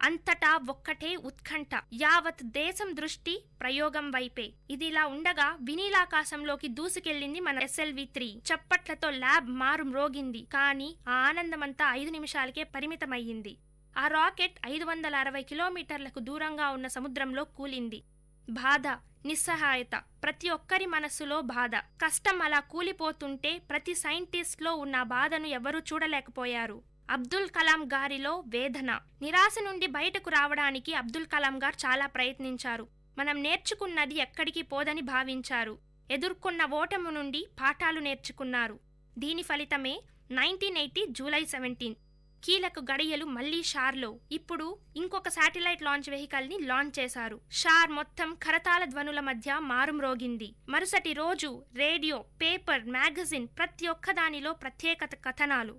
అంతటా ఒక్కటే ఉత్కంఠ. యావత్ దేశం దృష్టి ప్రయోగం వైపే. ఇదిలా ఉండగా వినీలాకాశంలోకి దూసుకెళ్లింది మన SLV-3. చప్పట్లతో ల్యాబ్ మారు మ్రోగింది. కానీ ఆ ఆనందమంతా 5 నిమిషాలకే పరిమితమయ్యింది. ఆ రాకెట్ 560 కిలోమీటర్లకు దూరంగా ఉన్న సముద్రంలో కూలింది. బాధ, నిస్సహాయత, ప్రతి ఒక్కరి మనస్సులో బాధ. కష్టం అలా కూలిపోతుంటే ప్రతి సైంటిస్ట్లో ఉన్న బాధను ఎవరూ చూడలేకపోయారు. అబ్దుల్ కలాం గారిలో వేదన, నిరాశ నుండి బయటకు రావడానికి అబ్దుల్ కలాం గారు చాలా ప్రయత్నించారు. మనం నేర్చుకున్నది ఎక్కడికి పోదని భావించారు. ఎదుర్కొన్న ఓటము నుండి పాఠాలు నేర్చుకున్నారు. దీని ఫలితమే 1980 జూలై 17 కీలక గడియలు మళ్లీ షార్లో. ఇప్పుడు ఇంకొక శాటిలైట్ లాంచ్ వెహికల్ ని లాంచ్ చేశారు. షార్ మొత్తం కరతాళ ధ్వనుల మధ్య మారుమ్రోగింది. మరుసటి రోజు రేడియో, పేపర్, మ్యాగజైన్ ప్రతి ఒక్కదానిలో ప్రత్యేకత కథనాలు.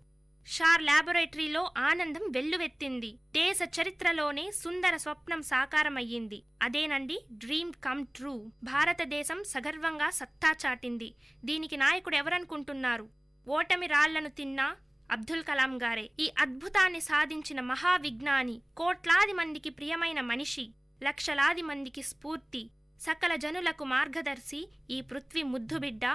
షార్ ల్యాబొరేటరీలో ఆనందం వెల్లువెత్తింది. దేశ చరిత్రలోనే సుందర స్వప్నం సాకారమయ్యింది. అదేనండి డ్రీమ్ కమ్ ట్రూ. భారతదేశం సగర్వంగా సత్తా చాటింది. దీనికి నాయకుడు ఎవరనుకుంటున్నారు? ఓటమి రాళ్లను తిన్నా అబ్దుల్ కలాం గారే. ఈ అద్భుతాన్ని సాధించిన మహావిజ్ఞాని, కోట్లాది మందికి ప్రియమైన మనిషి, లక్షలాది మందికి స్ఫూర్తి, సకల జనులకు మార్గదర్శి, ఈ పృథ్వీ ముద్దుబిడ్డ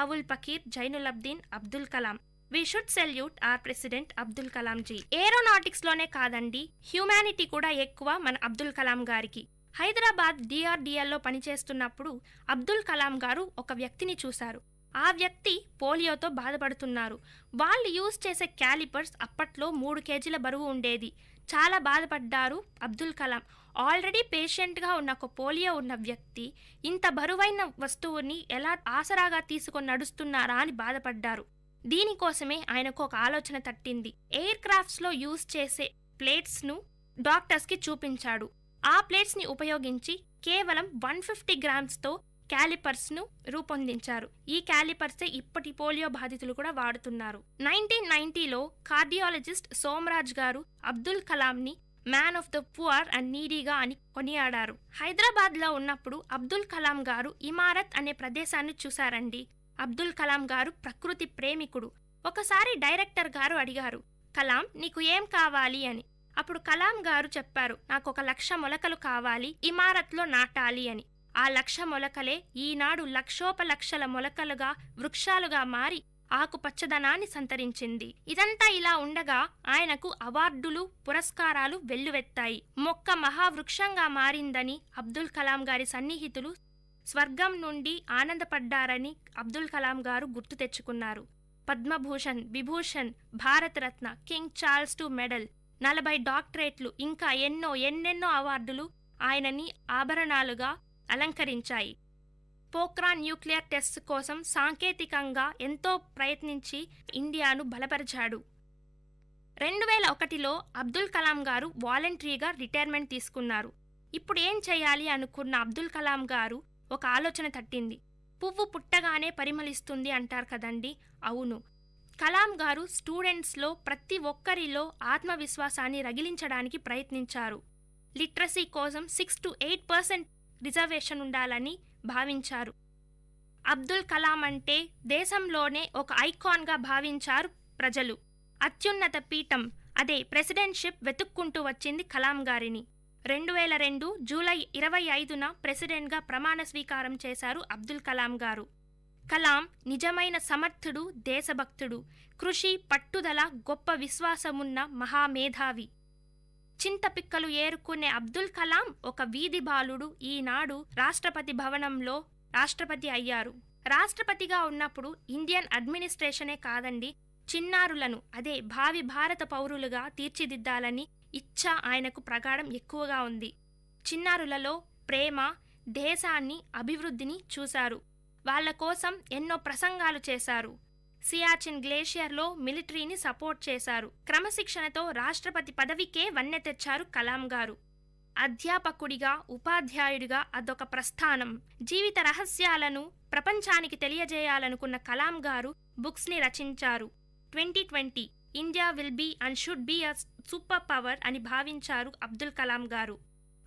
Avul Pakir Jainulabdeen Abdul Kalam. We should salute our president Abdul Kalam ji. Aeronautics లోనే కాదండి, హ్యూమానిటీ కూడా ఎక్కువ మన అబ్దుల్ కలాం గారికి. హైదరాబాద్ DRDLలో పనిచేస్తున్నప్పుడు అబ్దుల్ కలాం గారు ఒక వ్యక్తిని చూశారు. ఆ వ్యక్తి పోలియోతో బాధపడుతున్నారు. వాళ్ళు యూజ్ చేసే క్యాలిపర్స్ అప్పట్లో 3 కేజీల బరువు ఉండేది. చాలా బాధపడ్డారు అబ్దుల్ కలాం. ఆల్రెడీ పేషెంట్గా ఉన్న ఒక పోలియో ఉన్న వ్యక్తి ఇంత బరువైన వస్తువుని ఎలా ఆసరాగా తీసుకొని నడుస్తున్నారా అని బాధపడ్డారు. దీనికోసమే ఆయనకు ఒక ఆలోచన తట్టింది. ఎయిర్ క్రాఫ్ట్స్లో యూజ్ చేసే ప్లేట్స్ను డాక్టర్స్కి చూపించాడు. ఆ ప్లేట్స్ని ఉపయోగించి కేవలం 150 గ్రామ్స్తో క్యాలిపర్స్ను రూపొందించారు. ఈ క్యాలిపర్సే ఇప్పటి పోలియో బాధితులు కూడా వాడుతున్నారు. 1990లో కార్డియాలజిస్ట్ సోమరాజ్ గారు అబ్దుల్ కలాంని man of the poor and నీడీగా అని కొనియాడారు. హైదరాబాద్లో ఉన్నప్పుడు అబ్దుల్ కలాం గారు ఇమారత్ అనే ప్రదేశాన్ని చూశారండి. అబ్దుల్ కలాం గారు ప్రకృతి ప్రేమికుడు. ఒకసారి డైరెక్టర్ గారు అడిగారు, కలాం నీకు ఏం కావాలి అని. అప్పుడు కలాం గారు చెప్పారు, నాకు 1,00,000 మొలకలు కావాలి, ఇమారత్లో నాటాలి అని. ఆ 1,00,000 మొలకలే ఈనాడు లక్షోపలక్షల మొలకలుగా వృక్షాలుగా మారి ఆకుపచ్చదనాన్ని సంతరించింది. ఇదంతా ఇలా ఉండగా ఆయనకు అవార్డులు పురస్కారాలు వెల్లువెత్తాయి. మొక్క మహావృక్షంగా మారిందని అబ్దుల్ కలాం గారి సన్నిహితులు స్వర్గం నుండి ఆనందపడ్డారని అబ్దుల్ కలాం గారు గుర్తు తెచ్చుకున్నారు. Padma Bhushan, Vibhushan, Bharat Ratna, king Charles II medal, 40 డాక్టరేట్లు, ఇంకా ఎన్నెన్నో అవార్డులు ఆయనని ఆభరణాలుగా అలంకరించాయి. పోఖ్రాన్ న్యూక్లియర్ టెస్ట్ కోసం సాంకేతికంగా ఎంతో ప్రయత్నించి ఇండియాను బలపరిచాడు. 2001లో అబ్దుల్ కలాం గారు వాలంటరీగా రిటైర్మెంట్ తీసుకున్నారు. ఇప్పుడు ఏం చేయాలి అనుకున్న అబ్దుల్ కలాం గారు ఒక ఆలోచన తట్టింది. పువ్వు పుట్టగానే పరిమళిస్తుంది అంటారు కదండి, అవును. కలాం గారు స్టూడెంట్స్లో ప్రతి ఒక్కరిలో ఆత్మవిశ్వాసాన్ని రగిలించడానికి ప్రయత్నించారు. లిటరసీ కోసం 6 to 8% రిజర్వేషన్ ఉండాలని భావించారు. అబ్దుల్ కలాం అంటే దేశంలోనే ఒక ఐకాన్గా భావించారు ప్రజలు. అత్యున్నత పీఠం అదే ప్రెసిడెంట్షిప్ వెతుక్కుంటూ వచ్చింది కలాం గారిని. 2002 జూలై 25న ప్రెసిడెంట్గా ప్రమాణ స్వీకారం చేశారు అబ్దుల్ కలాం గారు. కలాం నిజమైన సమర్థుడు, దేశభక్తుడు, కృషి, పట్టుదల, గొప్ప విశ్వాసమున్న మహామేధావి. చింతపిక్కలు ఏరుకునే అబ్దుల్ కలాం ఒక వీధి బాలుడు ఈనాడు రాష్ట్రపతి భవనంలో రాష్ట్రపతి అయ్యారు. రాష్ట్రపతిగా ఉన్నప్పుడు ఇండియన్ అడ్మినిస్ట్రేషనే కాదండి, చిన్నారులను అదే భావి భారత పౌరులుగా తీర్చిదిద్దాలని ఇచ్చ ఆయనకు ప్రగాఢం ఎక్కువగా ఉంది. చిన్నారులలో ప్రేమ, దేశాన్ని, అభివృద్ధిని చూశారు. వాళ్ల కోసం ఎన్నో ప్రసంగాలు చేశారు. సియాచిన్ గ్లేషియర్లో మిలిటరీని సపోర్ట్ చేశారు. క్రమశిక్షణతో రాష్ట్రపతి పదవికే వన్నె తెచ్చారు కలాం గారు. అధ్యాపకుడిగా, ఉపాధ్యాయుడిగా అదొక ప్రస్థానం. జీవిత రహస్యాలను ప్రపంచానికి తెలియజేయాలనుకున్న కలాం గారు బుక్స్ని రచించారు. 2020 India will be and should be a super power అని భావించారు అబ్దుల్ కలాం గారు.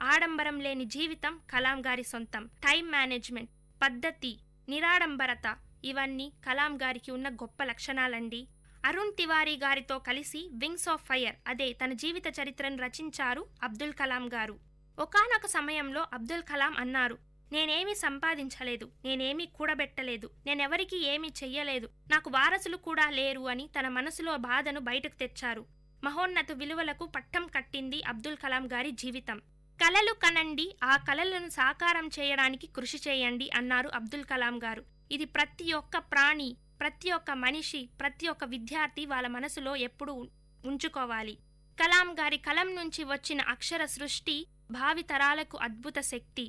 ఆడంబరం లేని జీవితం కలాం గారి సొంతం. టైం మేనేజ్మెంట్, పద్ధతి, నిరాడంబరత ఇవన్నీ కలాం గారికి ఉన్న గొప్ప లక్షణాలండి. అరుణ్ తివారీ గారితో కలిసి వింగ్స్ ఆఫ్ ఫైర్ అదే తన జీవిత చరిత్రను రచించారు అబ్దుల్ కలాం గారు. ఒకానొక సమయంలో అబ్దుల్ కలాం అన్నారు, నేనేమీ సంపాదించలేదు, నేనేమీ కూడబెట్టలేదు, నేనెవరికీ ఏమీ చెయ్యలేదు, నాకు వారసులు కూడా లేరు అని తన మనసులో బాధను బయటకు తెచ్చారు. మహోన్నత విలువలకు పట్టం కట్టింది అబ్దుల్ కలాం గారి జీవితం. కలలు కనండి, ఆ కలలను సాకారం చేయడానికి కృషి చేయండి అన్నారు అబ్దుల్ కలాం గారు. ఇది ప్రతి ఒక్క ప్రాణి, ప్రతి ఒక్క మనిషి, ప్రతి ఒక్క విద్యార్థి వాళ్ళ మనసులో ఎప్పుడూ ఉంచుకోవాలి. కలాం గారి కలం నుంచి వచ్చిన అక్షర సృష్టి భావి తరాలకు అద్భుత శక్తి.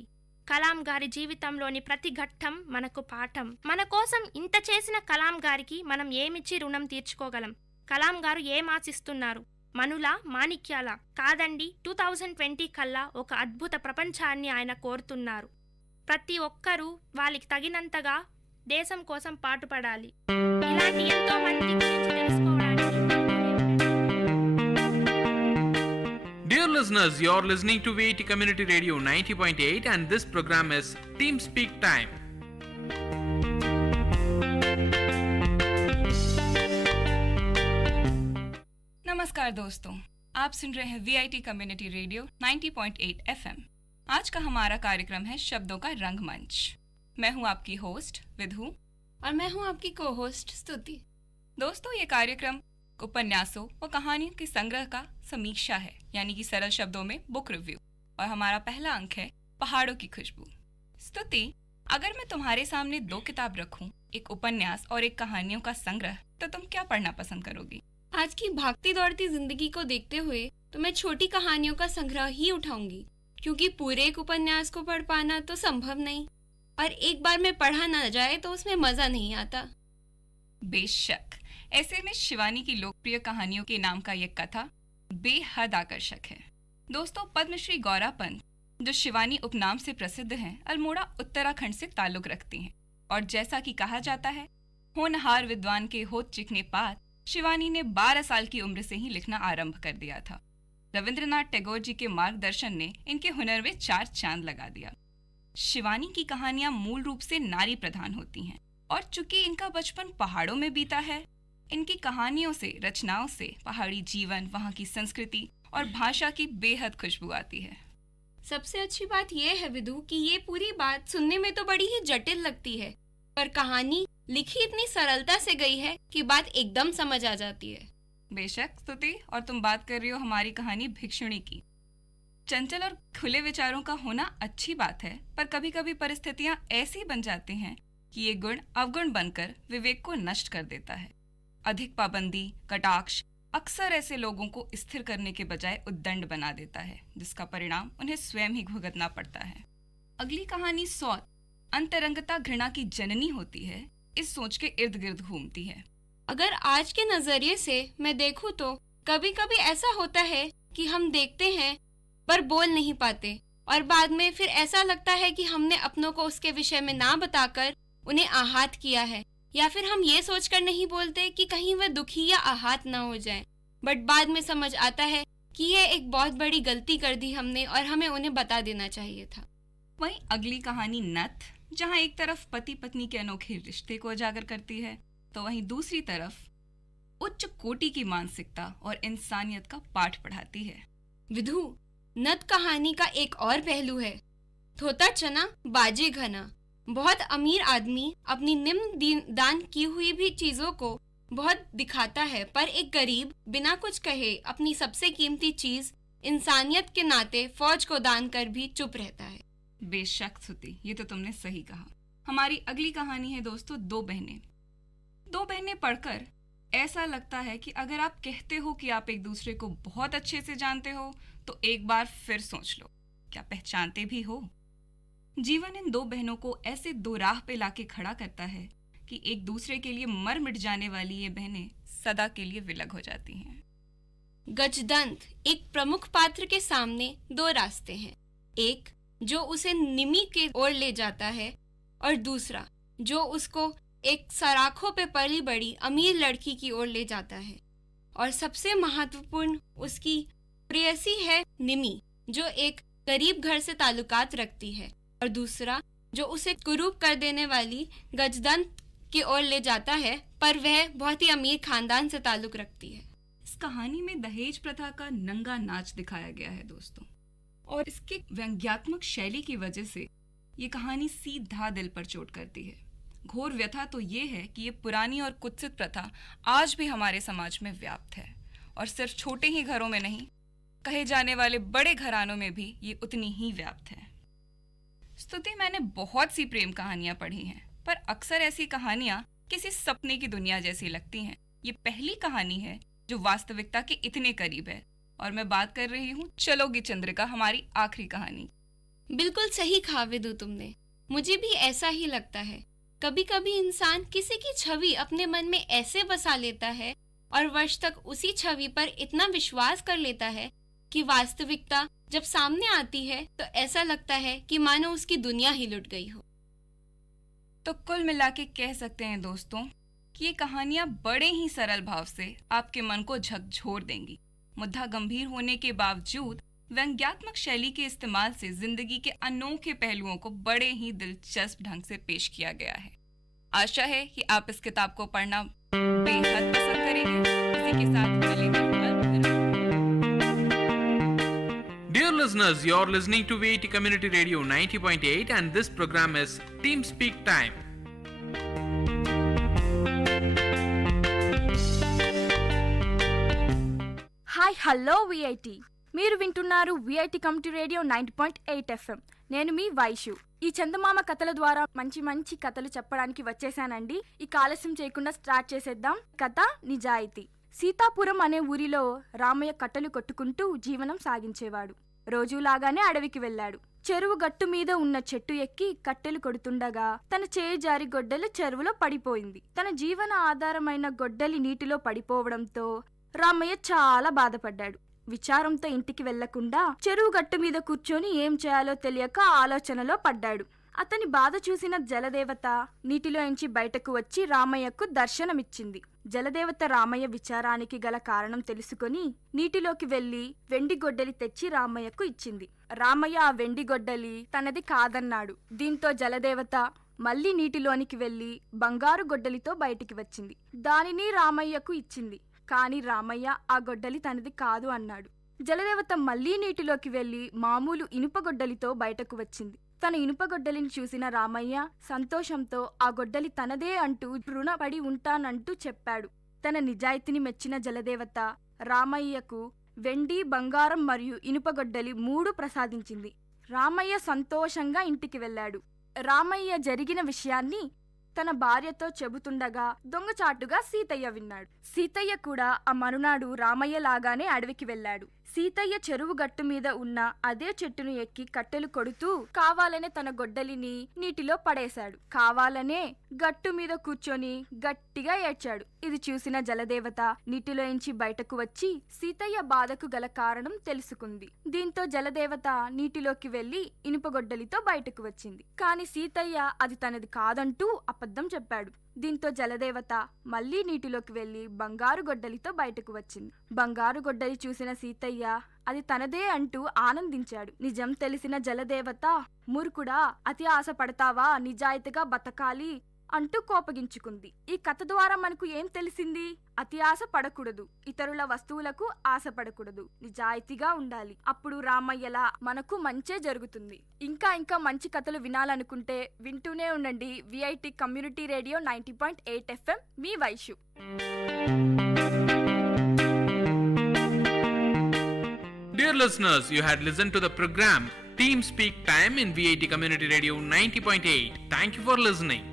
కలాం గారి జీవితంలోని ప్రతి ఘట్టం మనకు పాఠం. మన కోసం ఇంత చేసిన కలాం గారికి మనం ఏమిచ్చి రుణం తీర్చుకోగలం? కలాం గారు ఏం ఆశిస్తున్నారు? మనులా, మాణిక్యాల? కాదండి, 2020 కల్లా ఒక అద్భుత ప్రపంచాన్ని ఆయన కోరుతున్నారు. ప్రతి ఒక్కరూ వాళ్ళకి తగినంతగా దేశం కోసం పాటుపడాలి. ఇలాంటి ఎంతో మంది గురించి తెలుసుకోవడానికి. Dear listeners, you're listening to Vit Community Radio 90.8 and this program is Team Speak Time. नमस्कार दोस्तों, आप सुन रहे हैं वीआईटी कम्युनिटी रेडियो 90.8 एफएम। आज का हमारा कार्यक्रम है शब्दों का रंगमंच। मैं हूं आपकी होस्ट विधु और मैं हूं आपकी को होस्ट स्तुति। दोस्तों, ये कार्यक्रम उपन्यासों व कहानियों के संग्रह का समीक्षा है, यानी कि सरल शब्दों में बुक रिव्यू। और हमारा पहला अंक है पहाड़ों की खुशबू। स्तुति, अगर मैं तुम्हारे सामने 2 किताब रखूं, एक उपन्यास और एक कहानियों का संग्रह, तो तुम क्या पढ़ना पसंद करोगी? आज की भागती दौड़ती जिंदगी को देखते हुए तो मैं छोटी कहानियों का संग्रह ही उठाऊंगी, क्योंकि पूरे एक उपन्यास को पढ़ पाना तो संभव नहीं, और एक बार में पढ़ा न जाए तो उसमें मजा नहीं आता। बेशक, ऐसे में शिवानी की लोकप्रिय कहानियों के नाम का यह कथा बेहद आकर्षक है। दोस्तों, पद्मश्री गौरा पंत जो शिवानी उपनाम से प्रसिद्ध हैं, अल्मोड़ा उत्तराखंड से ताल्लुक रखती हैं। और जैसा कि कहा जाता है, होनहार विद्वान के होत चिकने पात, शिवानी ने 12 साल की उम्र से ही लिखना आरंभ कर दिया था। रविंद्रनाथ टैगोर जी के मार्गदर्शन ने इनके हुनर में 4 चांद लगा दिया। शिवानी की कहानियां मूल रूप से नारी प्रधान होती हैं, और चूंकि इनका बचपन पहाड़ों में बीता है, इनकी कहानियों से, रचनाओं से पहाड़ी जीवन, वहाँ की संस्कृति और भाषा की बेहद खुशबू आती है। सबसे अच्छी बात यह है विदु कि ये पूरी बात सुनने में तो बड़ी ही जटिल लगती है, पर कहानी लिखी इतनी सरलता से गई है कि बात एकदम समझ आ जाती है। बेशक स्तुति, और तुम बात कर रही हो हमारी कहानी भिक्षुणी की। चंचल और खुले विचारों का होना अच्छी बात है, पर कभी कभी परिस्थितियां ऐसी बन जाती हैं कि ये गुण अवगुण बनकर विवेक को नष्ट कर देता है। अधिक पाबंदी, कटाक्ष अक्सर ऐसे लोगों को स्थिर करने के बजाय उद्दंड बना देता है, जिसका परिणाम उन्हें स्वयं ही भुगतना पड़ता है। अगली कहानी सौत, अंतरंगता घृणा की जननी होती है, इस सोच के इर्द गिर्द घूमती है। अगर आज के नजरिए से मैं देखूं तो कभी कभी ऐसा होता है कि हम देखते हैं पर बोल नहीं पाते, और बाद में फिर ऐसा लगता है कि हमने अपनों को उसके विषय में ना बताकर उन्हें आहत किया है, या फिर हम ये सोचकर नहीं बोलते कि कहीं वह दुखी या आहत ना हो जाए, बट बाद में समझ आता है कि यह एक बहुत बड़ी गलती कर दी हमने और हमें उन्हें बता देना चाहिए था। वहीं अगली कहानी नथ, जहां एक तरफ पति पत्नी के अनोखे रिश्ते को उजागर करती है, तो वहीं दूसरी तरफ उच्च कोटि की मानसिकता और इंसानियत का पाठ पढ़ाती है। विधु, नथ कहानी का एक और पहलू है। थोता चना बाजे घना। बहुत अमीर आदमी अपनी निम्न दान की हुई भी चीजों को बहुत दिखाता है, पर एक गरीब बिना कुछ कहे अपनी सबसे कीमती चीज इंसानियत के नाते फौज को दान कर भी चुप रहता है। बेशक स्तुति, ये तो तुमने सही कहा। हमारी अगली कहानी है दोस्तों, 2 बहनें। 2 बहनें पढ़कर ऐसा लगता है कि अगर आप कहते हो कि आप एक दूसरे को बहुत अच्छे से जानते हो, तो एक बार फिर सोच लो, क्या पहचानते भी हो? जीवन इन 2 बहनों को ऐसे 2 राह पे लाके खड़ा करता है कि एक दूसरे के लिए मर मिट जाने वाली ये बहनें सदा के लिए विलग हो जाती हैं। गजदंत, एक प्रमुख पात्र के सामने 2 रास्ते हैं, एक जो उसे निमी के ओर ले जाता है और दूसरा जो उसको एक सराखों पे पली बड़ी अमीर लड़की की ओर ले जाता है। और सबसे महत्वपूर्ण उसकी प्रेयसी है निमी, जो एक गरीब घर से ताल्लुकात रखती है, और दूसरा जो उसे कुरूप कर देने वाली गजदंत की ओर ले जाता है, पर वह बहुत ही अमीर खानदान से ताल्लुक रखती है। इस कहानी में दहेज प्रथा का नंगा नाच दिखाया गया है दोस्तों, और इसके व्यंग्यात्मक शैली की वजह से ये कहानी सीधा दिल पर चोट करती है। घोर व्यथा तो ये है कि ये पुरानी और कुत्सित प्रथा आज भी हमारे समाज में व्याप्त है, और सिर्फ छोटे ही घरों में नहीं, कहे जाने वाले बड़े घरानों में भी ये उतनी ही व्याप्त है। स्तुति, मैंने बहुत सी प्रेम कहानियां पढ़ी हैं, पर अक्सर ऐसी कहानियां किसी सपने की दुनिया जैसी लगती हैं। ये पहली कहानी है जो वास्तविकता के इतने करीब है, और मैं बात कर रही हूँ चलोगी चंद्रिका, हमारी आखिरी कहानी। बिल्कुल सही कहा विदु तुमने, मुझे भी ऐसा ही लगता है। कभी कभी इंसान किसी की छवि अपने मन में ऐसे बसा लेता है और वर्ष तक उसी छवि पर इतना विश्वास कर लेता है कि वास्तविकता जब सामने आती है तो ऐसा लगता है कि मानो उसकी दुनिया ही लुट गई हो। तो कुल मिला के कह सकते हैं दोस्तों कि ये कहानियां बड़े ही सरल भाव से आपके मन को झकझोर देंगी। मुद्दा गंभीर होने के बावजूद व्यंग्यात्मक शैली के इस्तेमाल से जिंदगी के अनोखे पहलुओं को बड़े ही दिलचस्प ढंग से पेश किया गया है। आशा है कि आप इस किताब को पढ़ना बेहद पसंद करेंगे। इसी के साथ मिलेंगे। Dear listeners, you're listening to Vit Community Radio 90.8 and this program is Team Speak Time. Hi hello VIT, మీరు వింటున్నారు విఐటి కమ్యూనిటీ రేడియో 90.8 FM. నేను మీ వైషు. ఈ చందమామ కథల ద్వారా మంచి మంచి కథలు చెప్పడానికి వచ్చేసానండి. ఈ ఆలస్యం చేయకుండా స్టార్ట్ చేసేద్దాం. కథ నిజాయితీ. సీతాపురం అనే ఊరిలో రామయ్య కట్టెలు కొట్టుకుంటూ జీవనం సాగించేవాడు. రోజులాగానే అడవికి వెళ్ళాడు. చెరువు గట్టు మీద ఉన్న చెట్టు ఎక్కి కట్టెలు కొడుతుండగా తన చేయి జారి గొడ్డలి చెరువులో పడిపోయింది. తన జీవన ఆధారమైన గొడ్డలి నీటిలో పడిపోవడంతో రామయ్య చాలా బాధపడ్డాడు. విచారంతో ఇంటికి వెళ్లకుండా చెరువు గట్టు మీద కూర్చొని ఏం చేయాలో తెలియక ఆలోచనలో పడ్డాడు. అతని బాధ చూసిన జలదేవత నీటిలోంచి బయటకు వచ్చి రామయ్యకు దర్శనమిచ్చింది. జలదేవత రామయ్య విచారానికి గల కారణం తెలుసుకొని నీటిలోకి వెళ్లి వెండి గొడ్డలి తెచ్చి రామయ్యకు ఇచ్చింది. రామయ్య ఆ వెండి గొడ్డలి తనది కాదన్నాడు. దీంతో జలదేవత మళ్లీ నీటిలోనికి వెళ్లి బంగారు గొడ్డలితో బయటికి వచ్చింది. దానిని రామయ్యకు ఇచ్చింది. కాని రామయ్య ఆ గొడ్డలి తనది కాదు అన్నాడు. జలదేవత మళ్లీ నీటిలోకి వెళ్లి మామూలు ఇనుప గొడ్డలితో బయటకు వచ్చింది. తన ఇనుప గొడ్డలిని చూసిన రామయ్య సంతోషంతో ఆ గొడ్డలి తనదే అంటూ రుణపడి ఉంటానంటూ చెప్పాడు. తన నిజాయితీని మెచ్చిన జలదేవత రామయ్యకు వెండి, బంగారం మరియు ఇనుప గొడ్డలి 3 ప్రసాదించింది. రామయ్య సంతోషంగా ఇంటికి వెళ్ళాడు. రామయ్య జరిగిన విషయాన్ని తన భార్యతో చెబుతుండగా దొంగచాటుగా సీతయ్య విన్నాడు. సీతయ్య కూడా ఆ మరునాడు రామయ్య లాగానే అడవికి వెళ్ళాడు. సీతయ్య చెరువు గట్టు మీద ఉన్న అదే చెట్టును ఎక్కి కట్టెలు కొడుతూ కావాలనే తన గొడ్డలిని నీటిలో పడేశాడు. కావాలనే గట్టు మీద కూర్చొని గట్టిగా ఏడ్చాడు. ఇది చూసిన జలదేవత నీటిలోంచి బయటకు వచ్చి సీతయ్య బాధకు గల కారణం తెలుసుకుంది. దీంతో జలదేవత నీటిలోకి వెళ్లి ఇనుప గొడ్డలితో బయటకు వచ్చింది. కాని సీతయ్య అది తనది కాదంటూ అబద్ధం చెప్పాడు. దీంతో జలదేవత మళ్లీ నీటిలోకి వెళ్లి బంగారు గొడ్డలితో బయటకు వచ్చింది. బంగారు గొడ్డలి చూసిన సీతయ్య అది తనదే అంటూ ఆనందించాడు. నిజం తెలిసిన జలదేవత మూర్ఖుడా, అతి ఆశ పడతావా, నిజాయితీగా బతకాలి అంటూ కోపగించుకుంది. ఈ కథ ద్వారా మనకు ఏం తెలిసింది? అతి ఆశ పడకూడదు, ఇతరుల వస్తువులకు ఆశపడకూడదు, నిజాయితీగా ఉండాలి. అప్పుడు రామయ్యలా మనకు మంచే జరుగుతుంది. ఇంకా మంచి కథలు వినాలనుకుంటే వింటూనే ఉండండి VIT community radio 90.8 FM. Me Vaishu. Dear listeners, you had listened to the program Team Speak Time in VIT Community Radio 90.8. Thank you for listening.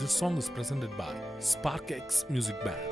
This song is presented by SparkX Music Band.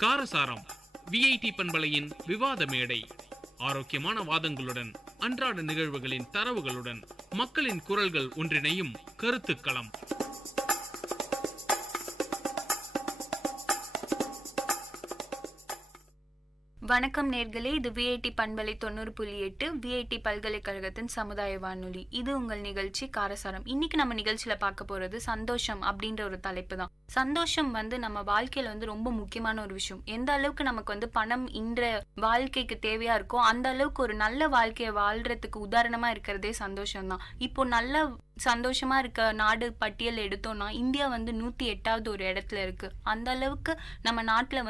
காரசாரம் விஐடி பண்பலையின் விவாத மேடை. ஆரோக்கியமான வாதங்களுடன், அன்றாட நிகழ்வுகளின் தரவுகளுடன், மக்களின் குரல்கள் ஒன்றிணையும் கருத்துக்களம். வணக்கம் நேர்களே, இது விஐடி பண்பலை 90.8 விஐடி பல்கலைக்கழகத்தின் சமுதாய வானொலி. இது உங்கள் நிகழ்ச்சி காரசாரம். இன்னைக்கு நம்ம நிகழ்ச்சியில பார்க்க போறது சந்தோஷம் அப்படின்ற ஒரு தலைப்பு தான். சந்தோஷம் நம்ம வாழ்க்கையில ரொம்ப முக்கியமான ஒரு விஷயம். எந்த அளவுக்கு நமக்கு பணம் இன்றைய வாழ்க்கைக்கு தேவையா இருக்கோ அந்த அளவுக்கு ஒரு நல்ல வாழ்க்கையை வாழ்றதுக்கு உதாரணமா இருக்கிறதே சந்தோஷம் தான். இப்போ நல்ல சந்தோஷமா இருக்க நாடு பட்டியல் எடுத்தோம்னா இந்தியா 108வது ஒரு இடத்துல இருக்கு. அந்த அளவுக்கு நம்ம நாட்டுல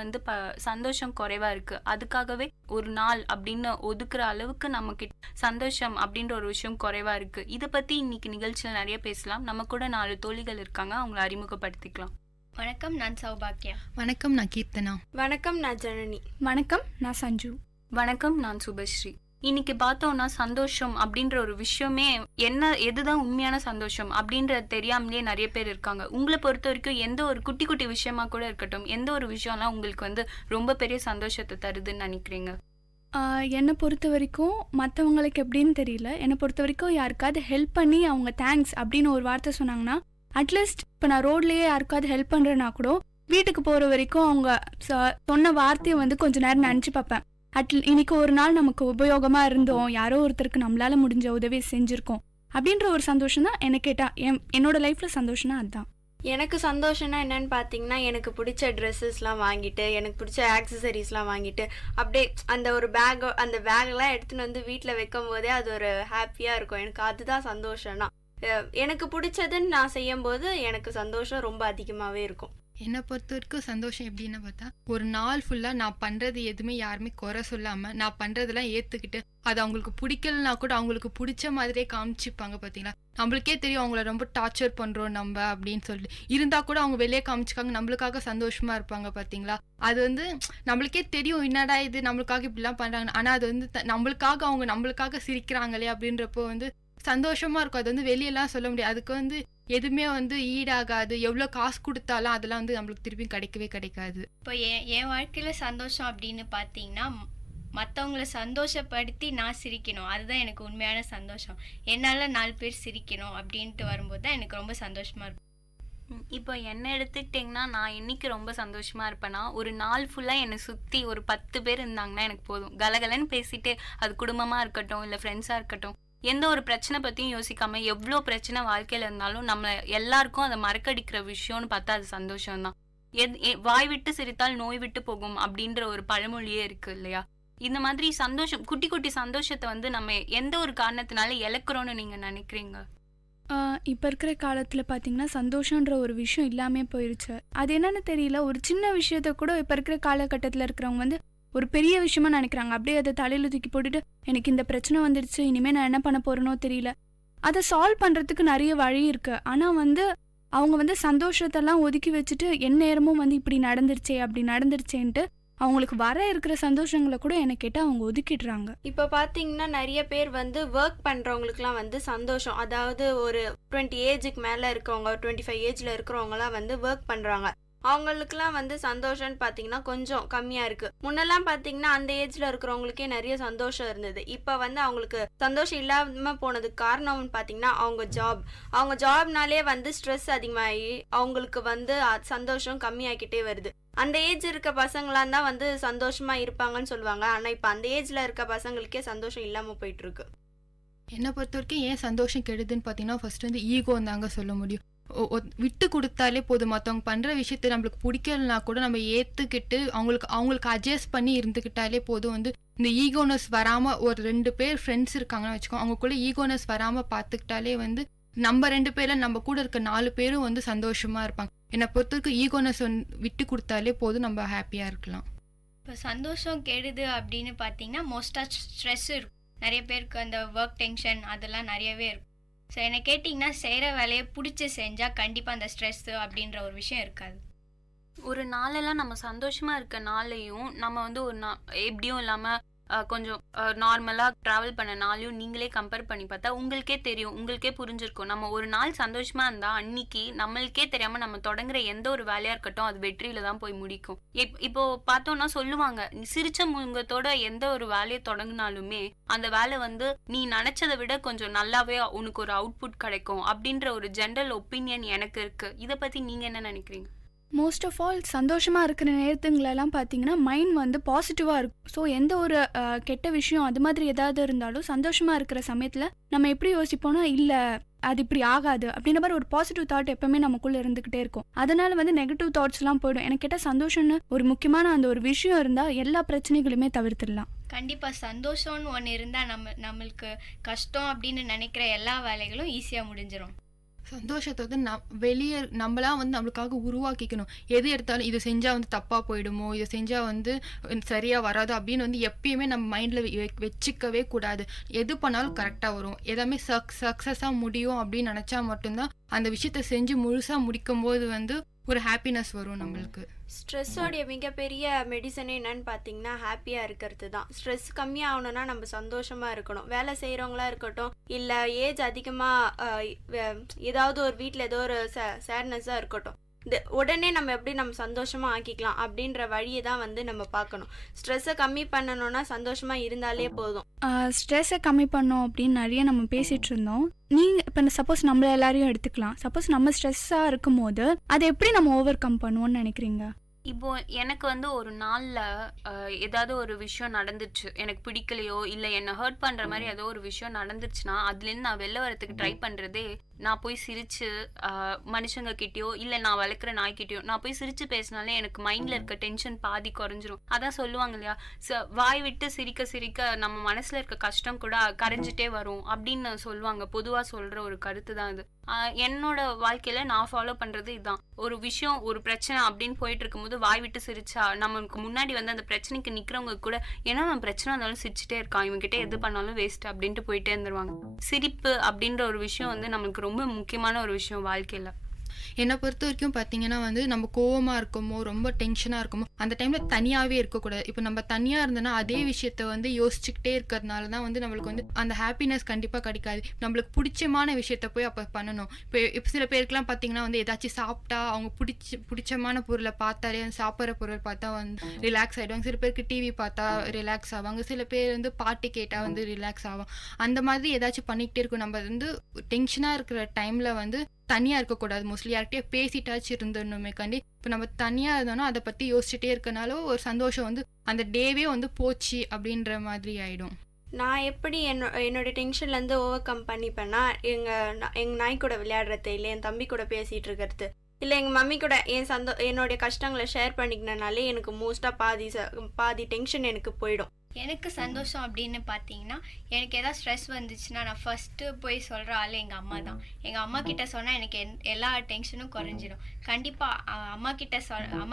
சந்தோஷம் குறைவா இருக்கு. அதுக்காகவே ஒரு நாள் அப்படின்னு ஒதுக்குற அளவுக்கு நமக்கு சந்தோஷம் அப்படின்ற ஒரு விஷயம் குறைவா இருக்கு. இதை பத்தி இன்னைக்கு நிகழ்ச்சியில நிறைய பேசலாம். நம்ம கூட 4 தோழிகள் இருக்காங்க, அவங்களை அறிமுகப்படுத்திக்கலாம். வணக்கம், நான் சௌபாக்கியா. வணக்கம், நான் கீர்த்தனா. வணக்கம், நான் ஜனனி. வணக்கம், நான் சஞ்சு. வணக்கம், நான் சுபஸ்ரீ. இன்னைக்கு பார்த்தோம்னா சந்தோஷம் அப்படின்ற ஒரு விஷயமே எதுதான் உண்மையான சந்தோஷம் அப்படின்றது தெரியாமலே நிறைய பேர் இருக்காங்க. உங்களை பொறுத்த வரைக்கும் எந்த ஒரு குட்டி குட்டி விஷயமா கூட இருக்கட்டும், எந்த ஒரு விஷயம்லாம் உங்களுக்கு ரொம்ப பெரிய சந்தோஷத்தை தருதுன்னு நினைக்கிறீங்க? என்னை பொறுத்த வரைக்கும் மற்றவங்களுக்கு எப்படின்னு தெரியல, என்னை பொறுத்த வரைக்கும் யாருக்காவது ஹெல்ப் பண்ணி அவங்க தேங்க்ஸ் அப்படின்னு ஒரு வார்த்தை சொன்னாங்கன்னா, அட்லீஸ்ட் இப்போ நான் ரோட்லேயே யாருக்காவது ஹெல்ப் பண்ணுறேன்னா கூட வீட்டுக்கு போகிற வரைக்கும் அவங்க சொன்ன வார்த்தையை கொஞ்சம் நேரம் நினச்சி பார்ப்பேன். இன்னைக்கு ஒரு நாள் நமக்கு உபயோகமா இருந்தோம், யாரோ ஒருத்தருக்கு நம்மளால முடிஞ்ச உதவி செஞ்சிருக்கோம் அப்படின்ற ஒரு சந்தோஷம் தான். எனக்கு கேட்டா என்னோட லைஃப்ல சந்தோஷம்னா அதுதான். எனக்கு சந்தோஷம்னா என்னன்னு பார்த்தீங்கன்னா, எனக்கு பிடிச்ச ட்ரெஸ்ஸஸ்லாம் வாங்கிட்டு, எனக்கு பிடிச்ச ஆக்சசரிஸ்லாம் வாங்கிட்டு, அப்படியே அந்த ஒரு அந்த பேக்லாம் எடுத்துன்னு வீட்டில் வைக்கும் போதே அது ஒரு ஹாப்பியாக இருக்கும். எனக்கு அதுதான் சந்தோஷம்னா. எனக்கு பிடிச்சதுன்னு நான் செய்யும் போது எனக்கு சந்தோஷம் ரொம்ப அதிகமாகவே இருக்கும். என்னை பொறுத்த வரைக்கும் சந்தோஷம் எப்படின்னு பார்த்தா, ஒரு நாள் ஃபுல்லாக நான் பண்ணுறது எதுவுமே யாருமே குறை சொல்லாமல் நான் பண்ணுறதெல்லாம் ஏற்றுக்கிட்டு அது அவங்களுக்கு பிடிக்கலனா கூட அவங்களுக்கு பிடிச்ச மாதிரியே காமிச்சிப்பாங்க. பார்த்தீங்களா, நம்மளுக்கே தெரியும் அவங்கள ரொம்ப டார்ச்சர் பண்ணுறோம் நம்ம அப்படின்னு சொல்லிட்டு இருந்தால் கூட அவங்க வெளியே காமிச்சிக்காங்க, நம்மளுக்காக சந்தோஷமாக இருப்பாங்க. பார்த்தீங்களா, அது நம்மளுக்கே தெரியும் என்னடா இது நம்மளுக்காக இப்படிலாம் பண்ணுறாங்க, ஆனால் அது நம்மளுக்காக அவங்க நம்மளுக்காக சிரிக்கிறாங்களே அப்படின்றப்போ சந்தோஷமா இருக்கும். அது வெளியெல்லாம் சொல்ல முடியாது. அதுக்கு எதுவுமே ஈடாகாது. எவ்வளோ காசு கொடுத்தாலும் அதெல்லாம் நம்மளுக்கு திருப்பி கிடைக்கவே கிடைக்காது. இப்போ என் வாழ்க்கையில சந்தோஷம் அப்படின்னு பார்த்தீங்கன்னா, மற்றவங்கள சந்தோஷப்படுத்தி நான் சிரிக்கணும், அதுதான் எனக்கு உண்மையான சந்தோஷம். என்னால் 4 பேர் சிரிக்கணும் அப்படின்ட்டு வரும்போது தான் எனக்கு ரொம்ப சந்தோஷமா இருக்கும். இப்போ என்ன எடுத்துக்கிட்டிங்கன்னா, நான் இன்னைக்கு ரொம்ப சந்தோஷமா இருப்பேன்னா, ஒரு நாள் ஃபுல்லாக என்னை சுற்றி ஒரு 10 பேர் இருந்தாங்கன்னா எனக்கு போதும். கலகலன்னு பேசிட்டு, அது குடும்பமாக இருக்கட்டும் இல்லை ஃப்ரெண்ட்ஸாக இருக்கட்டும், எந்த ஒரு பிரச்சனை பற்றியும் யோசிக்காம எவ்வளோ பிரச்சனை வாழ்க்கையில் இருந்தாலும் நம்ம எல்லாருக்கும் அதை மறக்கடிக்கிற விஷயம்னு பார்த்தா அது சந்தோஷம்தான். வாய் விட்டு சிரித்தால் நோய் விட்டு போகும் அப்படின்ற ஒரு பழமொழியே இருக்கு இல்லையா? இந்த மாதிரி சந்தோஷம், குட்டி குட்டி சந்தோஷத்தை நம்ம எந்த ஒரு காரணத்தினால இழக்கிறோன்னு நீங்கள் நினைக்கிறீங்க? இப்போ இருக்கிற காலத்தில் பார்த்தீங்கன்னா சந்தோஷன்ற ஒரு விஷயம் இல்லாமல் போயிடுச்சு. அது என்னன்னு தெரியல, ஒரு சின்ன விஷயத்த கூட இப்போ இருக்கிற காலகட்டத்தில் இருக்கிறவங்க ஒரு பெரிய விஷயமா நினைக்கிறாங்க. அப்படியே அதை தலையில் தூக்கி போட்டுட்டு எனக்கு இந்த பிரச்சனை வந்துடுச்சு, இனிமேல் நான் என்ன பண்ண போறேனோ தெரியல. அதை சால்வ் பண்ணுறதுக்கு நிறைய வழி இருக்கு. ஆனால் அவங்க சந்தோஷத்தெல்லாம் ஒதுக்கி வச்சுட்டு என் நேரமும் இப்படி நடந்துருச்சே அப்படி நடந்துருச்சேன்ட்டு அவங்களுக்கு வர இருக்கிற சந்தோஷங்களை கூட என்ன கேட்டால் அவங்க ஒதுக்கிடுறாங்க. இப்போ பார்த்தீங்கன்னா நிறைய பேர் வந்து ஒர்க் பண்ணுறவங்களுக்குலாம் வந்து சந்தோஷம், அதாவது ஒரு 20 ஏஜுக்கு மேலே இருக்கவங்க, 25 ஏஜில் இருக்கிறவங்கலாம் வந்து ஒர்க் பண்ணுறாங்க. அவங்களுக்குலாம் வந்து சந்தோஷம்னு பார்த்தீங்கன்னா கொஞ்சம் கம்மியாக இருக்குது. முன்னெல்லாம் பார்த்தீங்கன்னா அந்த ஏஜில் இருக்கிறவங்களுக்கே நிறைய சந்தோஷம் இருந்தது. இப்போ வந்து அவங்களுக்கு சந்தோஷம் இல்லாமல் போனதுக்கு காரணம்னு பார்த்தீங்கன்னா அவங்க ஜாப்னாலே வந்து ஸ்ட்ரெஸ் அதிகமாகி அவங்களுக்கு வந்து சந்தோஷம் கம்மியாகிக்கிட்டே வருது. அந்த ஏஜ் இருக்க பசங்களாம் தான் வந்து சந்தோஷமாக இருப்பாங்கன்னு சொல்லுவாங்க. ஆனால் இப்போ அந்த ஏஜில் இருக்க பசங்களுக்கே சந்தோஷம் இல்லாமல் போயிட்டுருக்கு. என்னை பொறுத்த வரைக்கும் ஏன் சந்தோஷம் கெடுதுன்னு பார்த்தீங்கன்னா ஃபர்ஸ்ட் வந்து ஈகோ தாங்க சொல்ல முடியும். விட்டு கொடுத்தாலே போதும். மற்றவங்க பண்ணுற விஷயத்த நம்மளுக்கு பிடிக்கலனா கூட நம்ம ஏற்றுக்கிட்டு அவங்களுக்கு அட்ஜஸ்ட் பண்ணி இருந்துக்கிட்டாலே போதும். வந்து இந்த ஈகோனஸ் வராமல் ஒரு 2 பேர் ஃப்ரெண்ட்ஸ் இருக்காங்கன்னு வச்சுக்கோங்க, அவங்களுக்குள்ள ஈகோனஸ் வராமல் பார்த்துக்கிட்டாலே வந்து நம்ம 2 பேரில் நம்ம கூட இருக்க 4 பேரும் வந்து சந்தோஷமாக இருப்பாங்க. என்னை பொறுத்தவரைக்கும் ஈகோனஸ் விட்டு கொடுத்தாலே போதும், நம்ம ஹாப்பியாக இருக்கலாம். இப்போ சந்தோஷம் கெடுது அப்படின்னு பார்த்தீங்கன்னா மோஸ்ட்டாக ஸ்ட்ரெஸ் இருக்கும். நிறைய பேருக்கு அந்த ஒர்க் டென்ஷன் அதெல்லாம் நிறையவே இருக்கும். ஸோ என்னை கேட்டிங்கன்னா செய்கிற வேலையை பிடிச்சி செஞ்சால் கண்டிப்பாக அந்த ஸ்ட்ரெஸ்ஸு அப்படின்ற ஒரு விஷயம் இருக்காது. ஒரு நாளெல்லாம் நம்ம சந்தோஷமாக இருக்க நாளையும் நம்ம வந்து ஒரு எப்படியும் இல்லாமல் கொஞ்சம் நார்மலாக ட்ராவல் பண்ண நாளையும் நீங்களே கம்பேர் பண்ணி பார்த்தா உங்களுக்கே தெரியும், உங்களுக்கே புரிஞ்சிருக்கும். நம்ம ஒரு நாள் சந்தோஷமாக இருந்தால் அன்னைக்கு நம்மளுக்கே தெரியாமல் நம்ம தொடங்குற எந்த ஒரு வேலையாக இருக்கட்டும் அது வெற்றியில தான் போய் முடிக்கும். இப்போ பார்த்தோன்னா சொல்லுவாங்க, சிரிச்ச முகத்தோட எந்த ஒரு வேலையை தொடங்கினாலுமே அந்த வேலை வந்து நீ நினச்சதை விட கொஞ்சம் நல்லாவே உனக்கு ஒரு அவுட்புட் கிடைக்கும் அப்படின்ற ஒரு ஜென்ரல் ஒப்பீனியன் எனக்கு இருக்குது. இதை பற்றி நீங்கள் என்ன நினைக்கிறீங்க? மோஸ்ட் ஆஃப் ஆல் சந்தோஷமாக இருக்கிற நேரத்துங்களெல்லாம் பார்த்தீங்கன்னா மைண்ட் வந்து பாசிட்டிவாக இருக்கும். ஸோ எந்த ஒரு கெட்ட விஷயம் அது மாதிரி ஏதாவது இருந்தாலும் சந்தோஷமாக இருக்கிற சமயத்தில் நம்ம எப்படி யோசிப்போம்னா இல்லை அது இப்படி ஆகாது அப்படின்ற மாதிரி ஒரு பாசிட்டிவ் தாட் எப்பவுமே நமக்குள்ளே இருந்துக்கிட்டே இருக்கும். அதனால வந்து நெகட்டிவ் தாட்ஸ்லாம் போயிடும். எனக்கு கேட்டால் சந்தோஷம்னு ஒரு முக்கியமான அந்த ஒரு விஷயம் இருந்தால் எல்லா பிரச்சனைகளுமே தவிர்த்துடலாம். கண்டிப்பாக சந்தோஷம்னு ஒன்று இருந்தால் நம்மளுக்கு கஷ்டம் அப்படின்னு நினைக்கிற எல்லா வேலைகளும் ஈஸியாக முடிஞ்சிடும். சந்தோஷத்தை வந்து வெளியே நம்மளாம் வந்து நம்மளுக்காக உருவாக்கிக்கணும். எது எடுத்தாலும் இது செஞ்சால் வந்து தப்பாக போயிடுமோ, இதை செஞ்சால் வந்து சரியாக வராது அப்படின்னு வந்து எப்பயுமே நம்ம மைண்டில் வச்சுக்கவே கூடாது. எது பண்ணாலும் கரெக்டாக வரும், எல்லாமே சக்ஸஸாக முடியும் அப்படின்னு நினச்சா மட்டும்தான் அந்த விஷயத்த செஞ்சு முழுசாக முடிக்கும் போது வந்து ஒரு ஹாப்பினஸ் வரும் நம்மளுக்கு. ஸ்ட்ரெஸ்ஸோடைய மிகப்பெரிய மெடிசனே என்னன்னு பார்த்தீங்கன்னா ஹாப்பியாக இருக்கிறது தான். ஸ்ட்ரெஸ் கம்மியாகணும்னா நம்ம சந்தோஷமாக இருக்கணும். வேலை செய்கிறவங்களா இருக்கட்டும், இல்லை ஏஜ் அதிகமாக ஏதாவது ஒரு வீட்டில் ஏதோ ஒரு சேட்னஸாக இருக்கட்டும், உடனே நம்ம எப்படி நம்ம சந்தோஷமாக ஆக்கிக்கலாம் அப்படின்ற வழியை தான் வந்து நம்ம பார்க்கணும். ஸ்ட்ரெஸ்ஸை கம்மி பண்ணணும்னா சந்தோஷமாக இருந்தாலே போதும். ஸ்ட்ரெஸ்ஸை கம்மி பண்ணோம் அப்படின்னு நிறைய நம்ம பேசிகிட்டு இருந்தோம். நீங்கள் இப்போ சப்போஸ் நம்மள எல்லாரையும் எடுத்துக்கலாம். சப்போஸ் நம்ம ஸ்ட்ரெஸ்ஸாக இருக்கும் போது அதை எப்படி நம்ம ஓவர் கம் பண்ணுவோம்னு நினைக்கிறீங்க? இப்போ எனக்கு வந்து ஒரு நாளில் ஏதாவது ஒரு விஷயம் நடந்துச்சு, எனக்கு பிடிக்கலையோ இல்லை என்னை ஹர்ட் பண்ணுற மாதிரி ஏதோ ஒரு விஷயம் நடந்துச்சுன்னா அதுலேருந்து நான் வெளில வரத்துக்கு ட்ரை பண்ணுறதே நான் போய் சிரித்து மனுஷங்க கிட்டேயோ இல்லை நான் வளர்க்குற நாய்கிட்டயோ நான் போய் சிரித்து பேசினாலே எனக்கு மைண்டில் இருக்க டென்ஷன் பாதி குறைஞ்சிரும். அதான் சொல்லுவாங்க இல்லையா, வாய் விட்டு சிரிக்க சிரிக்க நம்ம மனசில் இருக்க கஷ்டம் கூட கரைஞ்சிட்டே வரும் அப்படின்னு சொல்லுவாங்க. பொதுவாக சொல்கிற ஒரு கருத்து தான் இது. என்னோட வாழ்க்கையில் நான் ஃபாலோ பண்ணுறது இதுதான். ஒரு விஷயம் ஒரு பிரச்சனை அப்படின்னு போயிட்டு இருக்கும்போது வாய் விட்டு சிரிச்சா நமக்கு முன்னாடி வந்து அந்த பிரச்சனைக்கு நிற்கிறவங்க கூட ஏன்னா நம்ம பிரச்சனை இருந்தாலும் சிரிச்சுட்டே இருக்கான், இவங்ககிட்ட எது பண்ணாலும் வேஸ்ட் அப்படின்ட்டு போயிட்டே இருந்துருவாங்க. சிரிப்பு அப்படின்ற ஒரு விஷயம் வந்து நம்மளுக்கு ரொம்ப முக்கியமான ஒரு விஷயம் வாழ்க்கையில். என்னை பொறுத்த வரைக்கும் பார்த்தீங்கன்னா வந்து நம்ம கோவமாக இருக்கோமோ ரொம்ப டென்ஷனாக இருக்கோமோ அந்த டைமில் தனியாகவே இருக்கக்கூடாது. இப்போ நம்ம தனியாக இருந்தோன்னா அதே விஷயத்த வந்து யோசிச்சுக்கிட்டே இருக்கிறதுனால தான் வந்து நம்மளுக்கு வந்து அந்த ஹாப்பினஸ் கண்டிப்பாக கிடைக்காது. நம்மளுக்கு பிடிச்சமான விஷயத்த போய் அப்போ பண்ணணும். இப்போ சில பேருக்குலாம் பார்த்தீங்கன்னா வந்து ஏதாச்சும் சாப்பிட்டா அவங்க பிடிச்சமான பொருளை பார்த்தாலே சாப்பிட்ற பொருள் பார்த்தா வந்து ரிலாக்ஸ் ஆகிடுவாங்க. சில பேருக்கு டிவி பார்த்தா ரிலாக்ஸ் ஆவாங்க, சில பேர் வந்து பாட்டு கேட்டால் வந்து ரிலாக்ஸ் ஆகும். அந்த மாதிரி ஏதாச்சும் பண்ணிக்கிட்டே இருக்கும். நம்ம வந்து டென்ஷனாக இருக்கிற டைமில் வந்து தனியாக இருக்கக்கூடாது. மோஸ்ட்லி யார்கிட்டயே பேசிட்டாச்சு இருந்துடணுமே கண்டி. இப்போ நம்ம தனியாக இருந்தோம்னா அதை பற்றி யோசிச்சுட்டே இருக்கனால ஒரு சந்தோஷம் வந்து அந்த டேவே வந்து போச்சு அப்படின்ற மாதிரி ஆகிடும். நான் எப்படி என்னோட டென்ஷன்லேருந்து ஓவர் கம் பண்ணிப்பேன்னா எங்கள் நாய் கூட விளையாடுறது, இல்லை என் தம்பி கூட பேசிகிட்டு இருக்கிறது, இல்லை எங்கள் மம்மி கூட என்னுடைய கஷ்டங்களை ஷேர் பண்ணிக்கினாலே எனக்கு மோஸ்ட்டாக பாதி டென்ஷன் எனக்கு போயிடும். எனக்கு சந்தோஷம் அப்படின்னு பார்த்தீங்கன்னா எனக்கு ஏதாவது ஸ்ட்ரெஸ் வந்துச்சுன்னா நான் ஃபஸ்ட்டு போய் சொல்கிற ஆள் எங்கள் அம்மா தான். எங்கள் அம்மா கிட்ட சொன்னால் எனக்கு எல்லா டென்ஷனும் குறைஞ்சிடும். கண்டிப்பாக அம்மா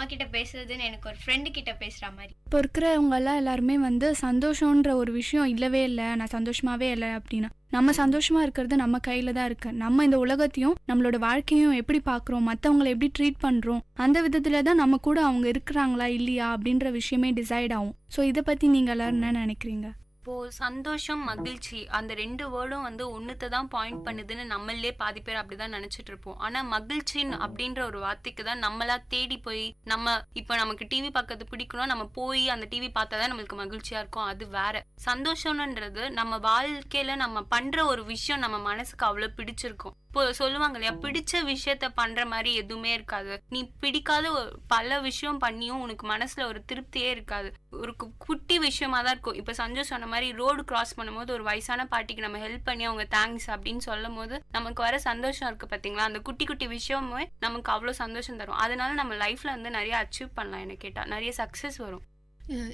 கிட்ட பேசுறதுன்னு எனக்கு ஒரு ஃப்ரெண்டு கிட்ட பேசுகிற மாதிரி. இப்போ இருக்கிறவங்கெல்லாம் எல்லாருமே வந்து சந்தோஷன்ற ஒரு விஷயம் இல்லவே இல்லை, நான் சந்தோஷமாகவே இல்லை அப்படின்னா நம்ம சந்தோஷமா இருக்கிறது நம்ம கையில தான் இருக்கு. நம்ம இந்த உலகத்தையும் நம்மளோட வாழ்க்கையும் எப்படி பாக்குறோம், மத்தவங்களை எப்படி ட்ரீட் பண்றோம், அந்த விதத்துல தான் நம்ம கூட அவங்க இருக்கிறாங்களா இல்லையா அப்படின்ற விஷயமே டிசைட் ஆகும். ஸோ இதை பத்தி நீங்க எல்லாரும் என்ன நினைக்கிறீங்க? இப்போ சந்தோஷம் மகிழ்ச்சி அந்த 2 வேர்டும் வந்து ஒன்றுத்தை தான் பாயிண்ட் பண்ணுதுன்னு நம்மளே பாதி பேர் அப்படிதான் நினைச்சிட்டு இருப்போம். ஆனா மகிழ்ச்சின்னு அப்படின்ற ஒரு வார்த்தைக்கு தான் நம்மளா தேடி போய் நம்ம இப்போ நமக்கு டிவி பார்க்கறது பிடிக்கணும், நம்ம போய் அந்த டிவி பார்த்தா தான் நம்மளுக்கு மகிழ்ச்சியா இருக்கும். அது வேற. சந்தோஷம்ன்றது நம்ம வாழ்க்கையில நம்ம பண்ற ஒரு விஷயம் நம்ம மனசுக்கு அவ்வளவு பிடிச்சிருக்கும். இப்போ சொல்லுவாங்க இல்லையா, பிடிச்ச விஷயத்த பண்ற மாதிரி எதுவுமே இருக்காது. நீ பிடிக்காத பல விஷயம் பண்ணியும் உனக்கு மனசுல ஒரு திருப்தியே இருக்காது. ஒரு குட்டி விஷயமா தான் இருக்கும். இப்ப சஞ்சய் சொன்ன மாதிரி ரோடு கிராஸ் பண்ணும்போது ஒரு வயசான பாட்டிக்கு நம்ம ஹெல்ப் பண்ணி அவங்க தேங்க்ஸ் அப்படின்னு சொல்லும் போது நமக்கு வர சந்தோஷம் இருக்கு பாத்தீங்களா, அந்த குட்டி குட்டி விஷயமே நமக்கு அவ்வளவு சந்தோஷம் தரும். அதனால நம்ம லைஃப்ல வந்து நிறைய அச்சீவ் பண்ணலாம். என்ன கேட்டா நிறைய சக்சஸ் வரும்.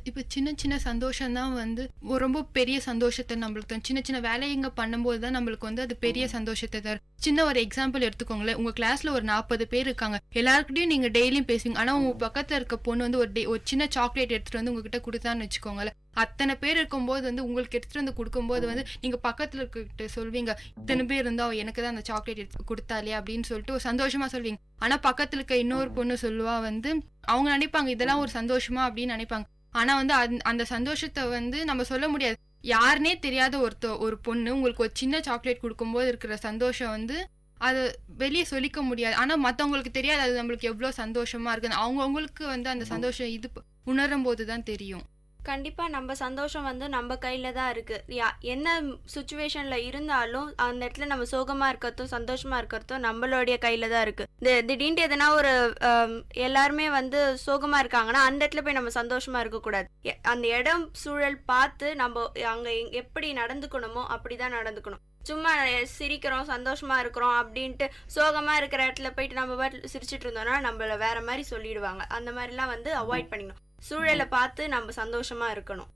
இப்போ சின்ன சின்ன சந்தோஷம் தான் வந்து ரொம்ப பெரிய சந்தோஷத்தை நம்மளுக்கு தரும். சின்ன சின்ன வேலைங்க பண்ணும்போது தான் நம்மளுக்கு வந்து அது பெரிய சந்தோஷத்தை தரும். சின்ன ஒரு எக்ஸாம்பிள் எடுத்துக்கோங்களேன். உங்க கிளாஸ்ல ஒரு 40 பேர் இருக்காங்க. எல்லாருக்கிட்டையும் நீங்க டெய்லியும் பேசுவீங்க. ஆனா உங்க பக்கத்துல இருக்க பொண்ணு வந்து ஒரு சின்ன சாக்லேட் எடுத்துட்டு வந்து உங்ககிட்ட கொடுத்தான்னு வச்சுக்கோங்களேன். அத்தனை பேர் இருக்கும்போது வந்து உங்களுக்கு எடுத்துட்டு வந்து கொடுக்கும்போது வந்து நீங்க பக்கத்துல இருக்கிட்ட சொல்வீங்க, இத்தனை பேர் இருந்தா எனக்கு தான் அந்த சாக்லேட் எடுத்து கொடுத்தாலே அப்படின்னு சொல்லிட்டு ஒரு சந்தோஷமா சொல்வீங்க. ஆனா பக்கத்துல இருக்க இன்னொரு பொண்ணு சொல்லுவா வந்து அவங்க நினைப்பாங்க இதெல்லாம் ஒரு சந்தோஷமா அப்படின்னு நினைப்பாங்க. ஆனா வந்து அந்த சந்தோஷத்தை வந்து நம்ம சொல்ல முடியாது. யாருன்னே தெரியாத ஒரு பொண்ணு உங்களுக்கு ஒரு சின்ன சாக்லேட் கொடுக்கும்போது இருக்கிற சந்தோஷம் வந்து அது வெளியே சொல்லிக்க முடியாது. ஆனா மத்தவங்களுக்கு தெரியாது அது நம்மளுக்கு எவ்வளவு சந்தோஷமா இருக்குன்னு. அவங்கவுங்களுக்கு வந்து அந்த சந்தோஷம் இது உணரும் போதுதான் தெரியும். கண்டிப்பா நம்ம சந்தோஷம் வந்து நம்ம கையில தான் இருக்கு. என்ன சுச்சுவேஷன்ல இருந்தாலும் அந்த இடத்துல நம்ம சோகமா இருக்கிறதும் சந்தோஷமா இருக்கிறதும் நம்மளுடைய கையில தான் இருக்கு. திடீர்னு எதனா ஒரு எல்லாருமே வந்து சோகமா இருக்காங்கன்னா அந்த இடத்துல போய் நம்ம சந்தோஷமா இருக்க கூடாது. அந்த இடம் சூழல் பார்த்து நம்ம அங்க எப்படி நடந்துக்கணுமோ அப்படிதான் நடந்துக்கணும். சும்மா சிரிக்கிறோம் சந்தோஷமா இருக்கிறோம் அப்படின்ட்டு சோகமா இருக்கிற இடத்துல போயிட்டு நம்ம பாட்டு சிரிச்சிட்டு இருந்தோம்னா நம்மள வேற மாதிரி சொல்லிடுவாங்க. அந்த மாதிரிலாம் வந்து அவாய்ட் பண்ணிக்கணும். சூழலை பார்த்து நம்ம சந்தோஷமா இருக்கணும்.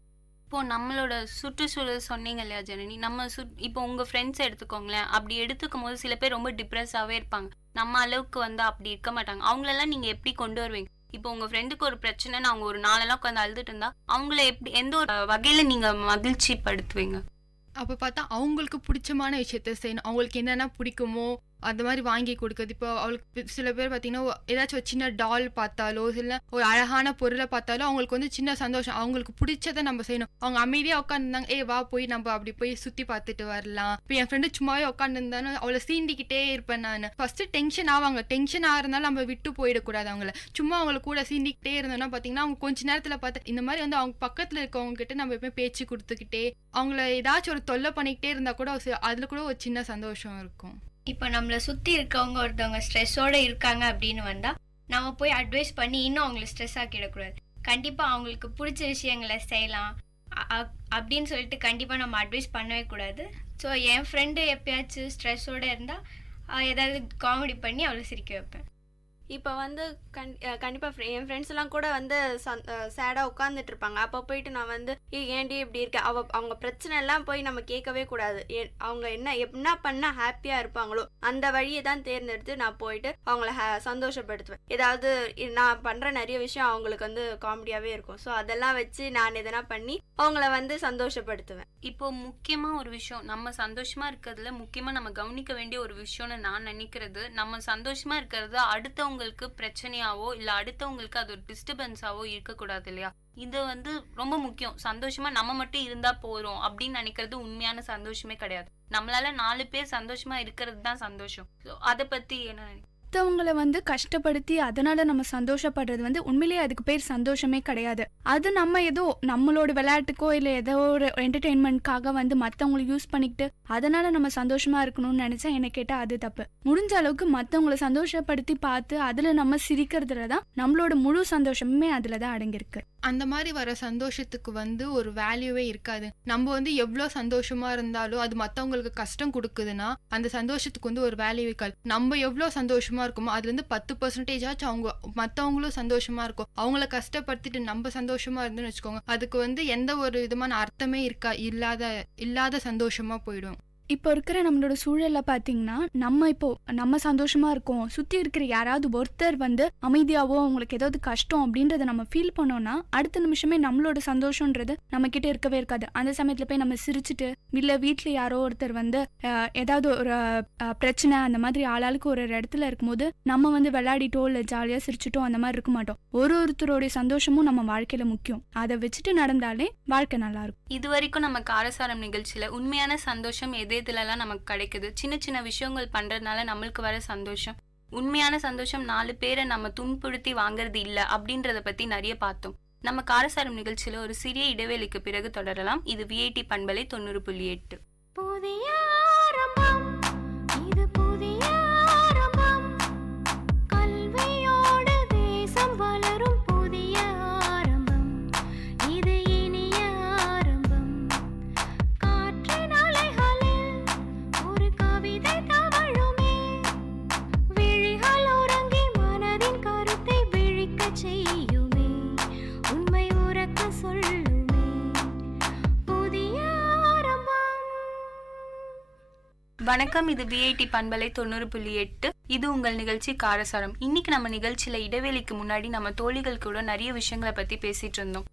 இப்போ நம்மளோட சுற்றுச்சூழல் சொன்னீங்க இல்லையா ஜனனி, நம்ம இப்போ உங்க ஃப்ரெண்ட்ஸ் எடுத்துக்கோங்களேன். அப்படி எடுத்துக்கும் போது சில பேர் ரொம்ப டிப்ரெஸ்ஸாவே இருப்பாங்க. நம்ம அளவுக்கு வந்து அப்படி இருக்க மாட்டாங்க. அவங்களெல்லாம் நீங்க எப்படி கொண்டு வருவீங்க? இப்போ உங்க ஃப்ரெண்டுக்கு ஒரு பிரச்சனைன்னு அவங்க ஒரு நாளெல்லாம் உட்காந்து அழுதுட்டு இருந்தா அவங்கள எப்படி எந்த ஒரு வகையில நீங்க மகிழ்ச்சி படுத்துவீங்க? அப்போ பார்த்தா அவங்களுக்கு பிடிச்சமான விஷயத்த செய்யணும். அவங்களுக்கு என்னென்ன பிடிக்குமோ அந்த மாதிரி வாங்கி கொடுக்குறது. இப்போ அவளுக்கு சில பேர் பார்த்தீங்கன்னா ஏதாச்சும் ஒரு சின்ன டால் பார்த்தாலோ இல்லை ஒரு அழகான பொருளை பார்த்தாலோ அவங்களுக்கு வந்து சின்ன சந்தோஷம். அவங்களுக்கு பிடிச்சதை நம்ம செய்யணும். அவங்க அமைதியாக உட்காந்துருந்தாங்க, வா போய் நம்ம அப்படி போய் சுற்றி பார்த்துட்டு வரலாம். இப்போ என் ஃப்ரெண்டு சும்மாவே உட்காந்துருந்தாலும் அவளை சீண்டிக்கிட்டே இருப்பேன் நான். ஃபர்ஸ்ட்டு டென்ஷன் ஆவாங்க. டென்ஷன் ஆகிறதுனால நம்ம விட்டு போயிடக்கூடாது. அவங்கள சும்மா அவங்கள கூட சீண்டிக்கிட்டே இருந்தோம்னா பார்த்தீங்கன்னா அவங்க கொஞ்ச நேரத்தில் பார்த்து இந்த மாதிரி வந்து அவங்க பக்கத்தில் இருக்கவங்க கிட்ட நம்ம எப்பவுமே பேச்சு கொடுத்துக்கிட்டே அவங்கள ஏதாச்சும் ஒரு தொல்லை பண்ணிக்கிட்டே இருந்தால் கூட அதில் கூட ஒரு சின்ன சந்தோஷம் இருக்கும். இப்போ நம்மளை சுற்றி இருக்கவங்க ஒருத்தவங்க ஸ்ட்ரெஸ்ஸோடு இருக்காங்க அப்படின்னு வந்தால் நம்ம போய் அட்வைஸ் பண்ணி இன்னும் அவங்கள ஸ்ட்ரெஸ் ஆக்கிடக்கூடாது. கண்டிப்பாக அவங்களுக்கு பிடிச்ச விஷயங்களை செய்யலாம் அப்படின்னு சொல்லிட்டு கண்டிப்பாக நம்ம அட்வைஸ் பண்ணவே கூடாது. ஸோ என் ஃப்ரெண்டு எப்பயாச்சும் ஸ்ட்ரெஸ்ஸோடு இருந்தால் ஏதாவது காமெடி பண்ணி அவளை சிரிக்க வைப்பேன். இப்போ வந்து கண்டிப்பாக என் ஃப்ரெண்ட்ஸ் எல்லாம் கூட வந்து சேடாக உட்காந்துட்டு இருப்பாங்க. அப்போ போயிட்டு நான் வந்து ஏன்டி இப்படி இருக்க அவங்க பிரச்சனை எல்லாம் போய் நம்ம கேட்கவே கூடாது. அவங்க என்ன பண்ணால் ஹாப்பியாக இருப்பாங்களோ அந்த வழியை தான் தேர்ந்தெடுத்து நான் போயிட்டு அவங்கள சந்தோஷப்படுத்துவேன். ஏதாவது நான் பண்ணுற நிறைய விஷயம் அவங்களுக்கு வந்து காமெடியாகவே இருக்கும். ஸோ அதெல்லாம் வச்சு நான் எதனா பண்ணி அவங்கள வந்து சந்தோஷப்படுத்துவேன். இப்போ முக்கியமாக ஒரு விஷயம் நம்ம சந்தோஷமாக இருக்கிறதுல முக்கியமாக நம்ம கவனிக்க வேண்டிய ஒரு விஷயம்னு நான் நினைக்கிறது, நம்ம சந்தோஷமாக இருக்கிறது அடுத்தவங்களுக்கு பிரச்சனையாவோ இல்ல அடுத்தவங்களுக்கு அது ஒரு டிஸ்டர்பன்ஸாவோ இருக்கக்கூடாது இல்லையா? இது வந்து ரொம்ப முக்கியம். சந்தோஷமா நம்ம மட்டும் இருந்தா போறோம் அப்படின்னு நினைக்கிறது உண்மையான சந்தோஷமே கிடையாது. நம்மளால 4 பேர் சந்தோஷமா இருக்கிறது தான் சந்தோஷம். அதை பத்தி என்ன? மற்றவங்களை வந்து கஷ்டப்படுத்தி அதனால நம்ம சந்தோஷப்படுறது வந்து உண்மையிலேயே அதுக்கு பேர் சந்தோஷமே கிடையாது. அது நம்ம ஏதோ நம்மளோட விளையாட்டுக்கோ இல்லை ஏதோ ஒரு என்டர்டெயின்மெண்ட்காக வந்து மற்றவங்களை யூஸ் பண்ணிக்கிட்டு அதனால நம்ம சந்தோஷமா இருக்கணும்னு நினைச்சா என்ன கேட்டால் அது தப்பு. முடிஞ்ச அளவுக்கு மற்றவங்களை சந்தோஷப்படுத்தி பார்த்து அதுல நம்ம சிரிக்கிறதுல தான் நம்மளோட முழு சந்தோஷமே அதுல தான் அடங்கியிருக்கு. அந்த மாதிரி வர சந்தோஷத்துக்கு வந்து ஒரு வேல்யூவே இருக்காது. நம்ம வந்து எவ்வளோ சந்தோஷமா இருந்தாலும் அது மற்றவங்களுக்கு கஷ்டம் கொடுக்குதுன்னா அந்த சந்தோஷத்துக்கு வந்து ஒரு வேல்யூ இருக்காது. நம்ம எவ்வளோ சந்தோஷமா இருக்குமோ அதுல இருந்து 10% அவங்க மற்றவங்களும் சந்தோஷமா இருக்கும். அவங்கள கஷ்டப்படுத்திட்டு நம்ம சந்தோஷமா இருந்துன்னு வச்சுக்கோங்க, அதுக்கு வந்து எந்த ஒரு விதமான அர்த்தமே இல்லாத சந்தோஷமா போயிடும். இப்போ இருக்கிற நம்மளோட சூழல்ல பாத்தீங்கன்னா நம்ம சந்தோஷமா இருக்கோம், சுத்தி இருக்கிற யாராவது ஒருத்தர் வந்து அமைதியாவோ அவங்களுக்கு ஏதாவது கஷ்டம் அப்படின்றத நம்ம ஃபீல் பண்ணோம்னா அடுத்த நிமிஷமே நம்மளோட சந்தோஷம்ன்றது நம்ம கிட்ட இருக்கவே இருக்காது. அந்த சமயத்துல போய் நம்ம சிரிச்சுட்டு, இல்ல வீட்டுல யாரோ ஒருத்தர் வந்து ஏதாவது ஒரு பிரச்சனை அந்த மாதிரி ஆளாளுக்கு ஒரு இடத்துல இருக்கும்போது நம்ம வந்து விளையாடிட்டோ இல்ல ஜாலியா சிரிச்சுட்டோ அந்த மாதிரி இருக்க மாட்டோம். ஒருத்தருடைய சந்தோஷமும் நம்ம வாழ்க்கையில முக்கியம். அதை வச்சுட்டு நடந்தாலே வாழ்க்கை நல்லா இருக்கும். இது வரைக்கும் நம்ம காரசாரம் நிகழ்ச்சியில உண்மையான சந்தோஷம் எதுலலாம் நமக்கு கிடைக்குது, சின்ன சின்ன விஷயங்கள் பண்றதுனால நம்மளுக்கு வர சந்தோஷம், உண்மையான சந்தோஷம் 4 பேரை நம்ம துன்புறுத்தி வாங்குறது இல்ல அப்படின்றத பத்தி நிறைய பார்த்தோம். நம்ம காரசாரம் நிகழ்ச்சியில ஒரு சிறிய இடைவேளைக்கு பிறகு தொடரலாம். இது விஐடி பண்பலை 90.8. புதிய ஆரம்பம், இது புதிய ஆரம்பம், கல்வியோடு தேசம் வளரும் புதிய ஆரம்பம், இது இனிய ஆரம்பம், காற்றின் அலைகளில் ஒரு கவிதை தவழுமே, விழிகள் உறங்கி மனதின் கருத்தை விழிக்கச் செய்யுமே, உண்மை உறக்க சொல்லுமே, புதிய ஆரம்பம். வணக்கம், இது விஐடி பண்பலை 90.8. இது உங்கள் நிகழ்ச்சி காரசாரம். இன்னைக்கு நம்ம நிகழ்ச்சியில இடைவேளைக்கு முன்னாடி நம்ம தோழிகள் கூட நிறைய விஷயங்களை பத்தி பேசிட்டு இருந்தோம்.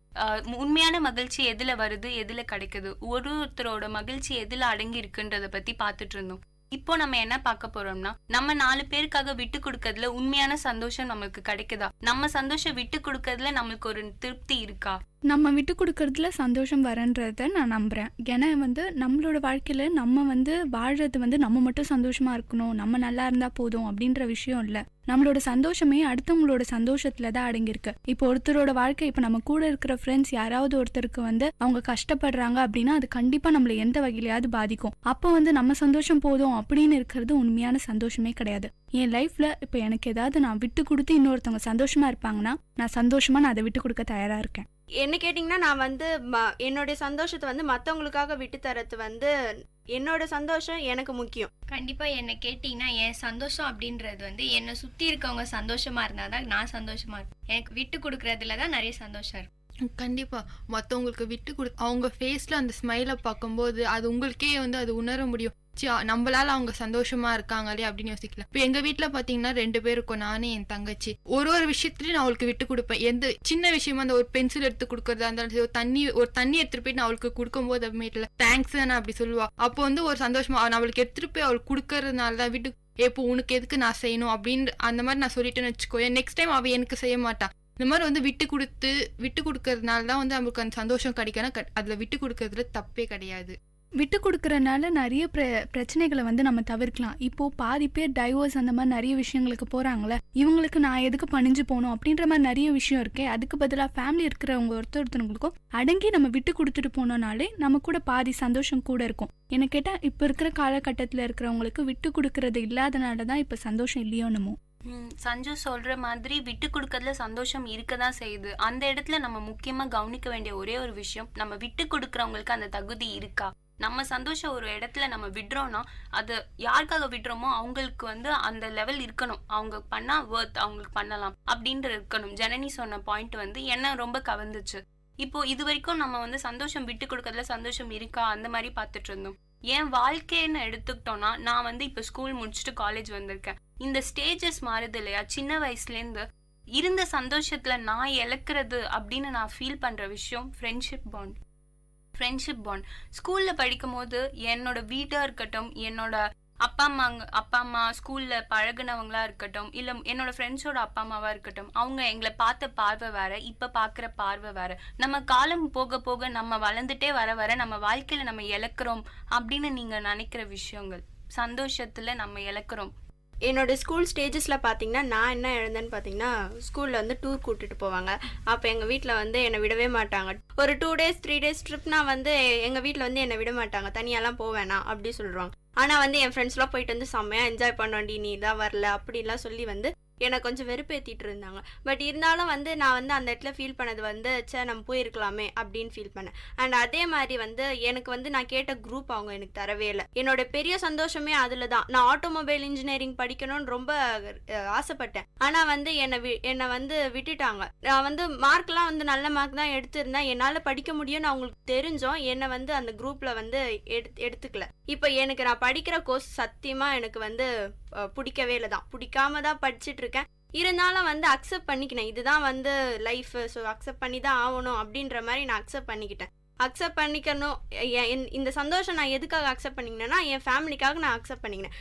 உண்மையான மகிழ்ச்சி எதுல வருது, எதுல கிடைக்குது, ஒருத்தரோட மகிழ்ச்சி எதுல அடங்கி இருக்குன்றத பத்தி பாத்துட்டு இருந்தோம். இப்போ நம்ம என்ன பார்க்க போறோம்னா, நம்ம 4 பேருக்காக விட்டு கொடுக்கறதுல உண்மையான சந்தோஷம் நம்மளுக்கு கிடைக்குதா, நம்ம சந்தோஷம் விட்டு கொடுக்கறதுல நம்மளுக்கு ஒரு திருப்தி இருக்கா? நம்ம விட்டு கொடுக்கறதுல சந்தோஷம் வரன்றத நான் நம்புறேன். ஏன்னா வந்து நம்மளோட வாழ்க்கையில நம்ம வந்து வாழ்றது வந்து நம்ம மட்டும் சந்தோஷமா இருக்கணும், நம்ம நல்லா இருந்தா போதும் அப்படின்ற விஷயம் இல்ல. நம்மளோட சந்தோஷமே அடுத்தவங்களோட சந்தோஷத்துல தான் அடங்கியிருக்கு. இப்போ ஒருத்தரோட வாழ்க்கை, இப்போ நம்ம கூட இருக்கிற ஃப்ரெண்ட்ஸ் யாராவது ஒருத்தருக்கு வந்து அவங்க கஷ்டப்படுறாங்க அப்படின்னா அது கண்டிப்பா நம்மள எந்த வகையிலயாவது பாதிக்கும். அப்போ வந்து நம்ம சந்தோஷம் போதும் அப்படின்னு இருக்கிறது உண்மையான சந்தோஷமே கிடையாது. என் லைஃப்ல இப்போ எனக்கு ஏதாவது நான் விட்டு கொடுத்து இன்னொருத்தவங்க சந்தோஷமா இருப்பாங்கன்னா நான் அதை விட்டு கொடுக்க தயாரா இருக்கேன். என்ன கேட்டிங்கன்னா, நான் வந்து என்னுடைய சந்தோஷத்தை வந்து மற்றவங்களுக்காக விட்டு தரது வந்து என்னோட சந்தோஷம் எனக்கு முக்கியம். கண்டிப்பா என்ன கேட்டீங்கன்னா, என் சந்தோஷம் அப்படின்றது வந்து என்னை சுத்தி இருக்கவங்க சந்தோஷமா இருந்தாதான் நான் சந்தோஷமா இருப்பேன். எனக்கு விட்டு கொடுக்கறதுல தான் நிறைய சந்தோஷம் இருக்கு. கண்டிப்பா மற்றவங்களுக்கு விட்டு அவங்க ஃபேஸ்ல அந்த ஸ்மைலை பார்க்கும்போது அது உங்களுக்கே வந்து அது உணர முடியும். நம்மளால அவங்க சந்தோஷமா இருக்காங்களே அப்படின்னு யோசிக்கலாம். இப்போ எங்க வீட்டுல பாத்தீங்கன்னா 2 பேர் இருக்கும், நானே என் தங்கச்சி. ஒரு விஷயத்துலயும் நான் அவளுக்கு விட்டு கொடுப்பேன். எந்த சின்ன விஷயமா அந்த ஒரு பென்சில் எடுத்து கொடுக்கறதா இருந்தாலும், ஒரு தண்ணி எடுத்துட்டு போய் நான் அவளுக்கு கொடுக்கும் போது வீட்டுல தேங்க்ஸ் நான் அப்படி சொல்லுவா. அப்போ வந்து ஒரு சந்தோஷமா அவளுக்கு எடுத்துட்டு போய் அவளுக்கு கொடுக்கறதுனாலதான் விட்டு இப்போ உனக்கு எதுக்கு நான் செய்யணும் அப்படின்னு அந்த மாதிரி நான் சொல்லிட்டேன்னு வச்சுக்கோ, நெக்ஸ்ட் டைம் அவ எனக்கு செய்ய மாட்டா. இந்த மாதிரி வந்து விட்டு கொடுக்கறதுனால தான் வந்து அவங்களுக்கு அந்த சந்தோஷம் கிடைக்கணும். அதுல விட்டு கொடுக்கறதுல தப்பே கிடையாது. விட்டு கொடுக்கறதுனால நிறைய பிரச்சனைகளை வந்து நம்ம தவிர்க்கலாம். இப்போ பாதி பேர் டைவோர்ஸ் அந்த மாதிரி நிறைய விஷயங்களுக்கு போறாங்களே, இவங்களுக்கு நான் எதுக்கு பணிஞ்சு போகணும் அப்படின்ற மாதிரி நிறைய விஷயம் இருக்கே. அதுக்கு பதிலாக ஃபேமிலி இருக்கிறவங்க ஒருத்தருங்களுக்கும் அடங்கி நம்ம விட்டு கொடுத்துட்டு போனோம்னாலே நம்ம கூட பாதி சந்தோஷம் கூட இருக்கும். என்ன கேட்டா இப்போ இருக்கிற காலகட்டத்தில் இருக்கிறவங்களுக்கு விட்டு கொடுக்கறது இல்லாதனாலதான் இப்ப சந்தோஷம் இல்லையோனுமோ. சஞ்சு சொல்ற மாதிரி விட்டு கொடுக்கறதுல சந்தோஷம் இருக்கதான் செய்யுது. அந்த இடத்துல நம்ம முக்கியமா கவனிக்க வேண்டிய ஒரே ஒரு விஷயம், நம்ம விட்டு கொடுக்கறவங்களுக்கு அந்த தகுதி இருக்கா. நம்ம சந்தோஷம் ஒரு இடத்துல நம்ம விடுறோம்னா அது யாருக்காக விடுறோமோ அவங்களுக்கு வந்து அந்த லெவல் இருக்கணும். அவங்க பண்ணா வர்த், அவங்களுக்கு பண்ணலாம் அப்படின்ற இருக்கணும். ஜனனி சொன்ன பாயிண்ட் வந்து என்ன ரொம்ப கவர்ந்துச்சு. இப்போ இது வரைக்கும் நம்ம வந்து சந்தோஷம் விட்டு கொடுக்கறதுல சந்தோஷம் இருக்கா அந்த மாதிரி பார்த்துட்டு இருந்தோம். என் வாழ்க்கைன்னு எடுத்துக்கிட்டோம்னா, நான் வந்து இப்போ ஸ்கூல் முடிச்சுட்டு காலேஜ் வந்திருக்கேன். இந்த ஸ்டேஜஸ் மாறுது இல்லையா, சின்ன வயசுலேருந்து இருந்த சந்தோஷத்துல நான் இழக்கிறது அப்படின்னு நான் ஃபீல் பண்ற விஷயம் ஃப்ரெண்ட்ஷிப் பாண்ட். ஸ்கூல்ல படிக்கும் போது என்னோட வீட்டா இருக்கட்டும், என்னோட அப்பா அம்மா ஸ்கூல்ல பழகுனவங்களா இருக்கட்டும், இல்ல என்னோட ஃப்ரெண்ட்ஸோட அப்பா அம்மாவா இருக்கட்டும், அவங்க எங்களை பார்த்த பார்வை வேற, இப்ப பாக்குற பார்வை வேற. நம்ம காலம் போக போக நம்ம வளர்ந்துட்டே வர நம்ம வாழ்க்கையில நம்ம இழக்கிறோம் அப்படின்னு நீங்க நினைக்கிற விஷயங்கள், சந்தோஷத்துல நம்ம இழக்கிறோம். என்னோட ஸ்கூல் ஸ்டேஜஸில் பார்த்தீங்கன்னா நான் என்ன எழுந்தேன்னு பார்த்தீங்கன்னா, ஸ்கூலில் வந்து டூர் கூட்டிகிட்டு போவாங்க. அப்போ எங்கள் வீட்டில் வந்து என்னை விடவே மாட்டாங்க. ஒரு 2 days 3 days ட்ரிப்னா வந்து எங்கள் வீட்டில் வந்து என்னை விட மாட்டாங்க, தனியாலாம் போவேணா அப்படி சொல்லுவாங்க. ஆனால் வந்து என் ஃப்ரெண்ட்ஸ்லாம் போயிட்டு வந்து செம்மையாக என்ஜாய் பண்ணோண்டி, நீ தான் வரல அப்படிலாம் சொல்லி வந்து என்னை கொஞ்சம் வெறுப்பேற்றிட்டு இருந்தாங்க. பட் இருந்தாலும் வந்து நான் வந்து அந்த இடத்துல ஃபீல் பண்ணது வந்து நம்ம போயிருக்கலாமே அப்படின்னு ஃபீல் பண்ணேன். அண்ட் அதே மாதிரி வந்து எனக்கு வந்து நான் கேட்ட குரூப் அவங்க எனக்கு தரவே இல்லை. என்னோட பெரிய சந்தோஷமே அதில் தான். நான் ஆட்டோமொபைல் இன்ஜினியரிங் படிக்கணும்னு ரொம்ப ஆசைப்பட்டேன். ஆனால் வந்து என்னை வந்து விட்டுட்டாங்க. நான் வந்து மார்க்லாம் வந்து நல்ல மார்க் தான் எடுத்திருந்தேன். என்னால் படிக்க முடியும்னு அவங்களுக்கு தெரிஞ்சோம் என்னை வந்து அந்த குரூப்பில் வந்து எடுத்துக்கல. இப்போ எனக்கு நான் படிக்கிற கோர்ஸ் சத்தியமாக எனக்கு வந்து பிடிக்கவே இல்லை தான். பிடிக்காம தான் படிச்சுட்டு இருக்கேன். இருந்தாலும் வந்து அக்செப்ட் பண்ணிக்கினேன். இதுதான் வந்து லைஃப், ஸோ அக்செப்ட் பண்ணி தான் ஆகணும் அப்படின்ற மாதிரி நான் அக்செப்ட் பண்ணிக்கிட்டேன். அக்செப்ட் பண்ணிக்கணும். இந்த சந்தோஷம் நான் எதுக்காக அக்செப்ட் பண்ணிக்கினேன்னா என் ஃபேமிலிக்காக நான் அக்செப்ட் பண்ணிக்கினேன்.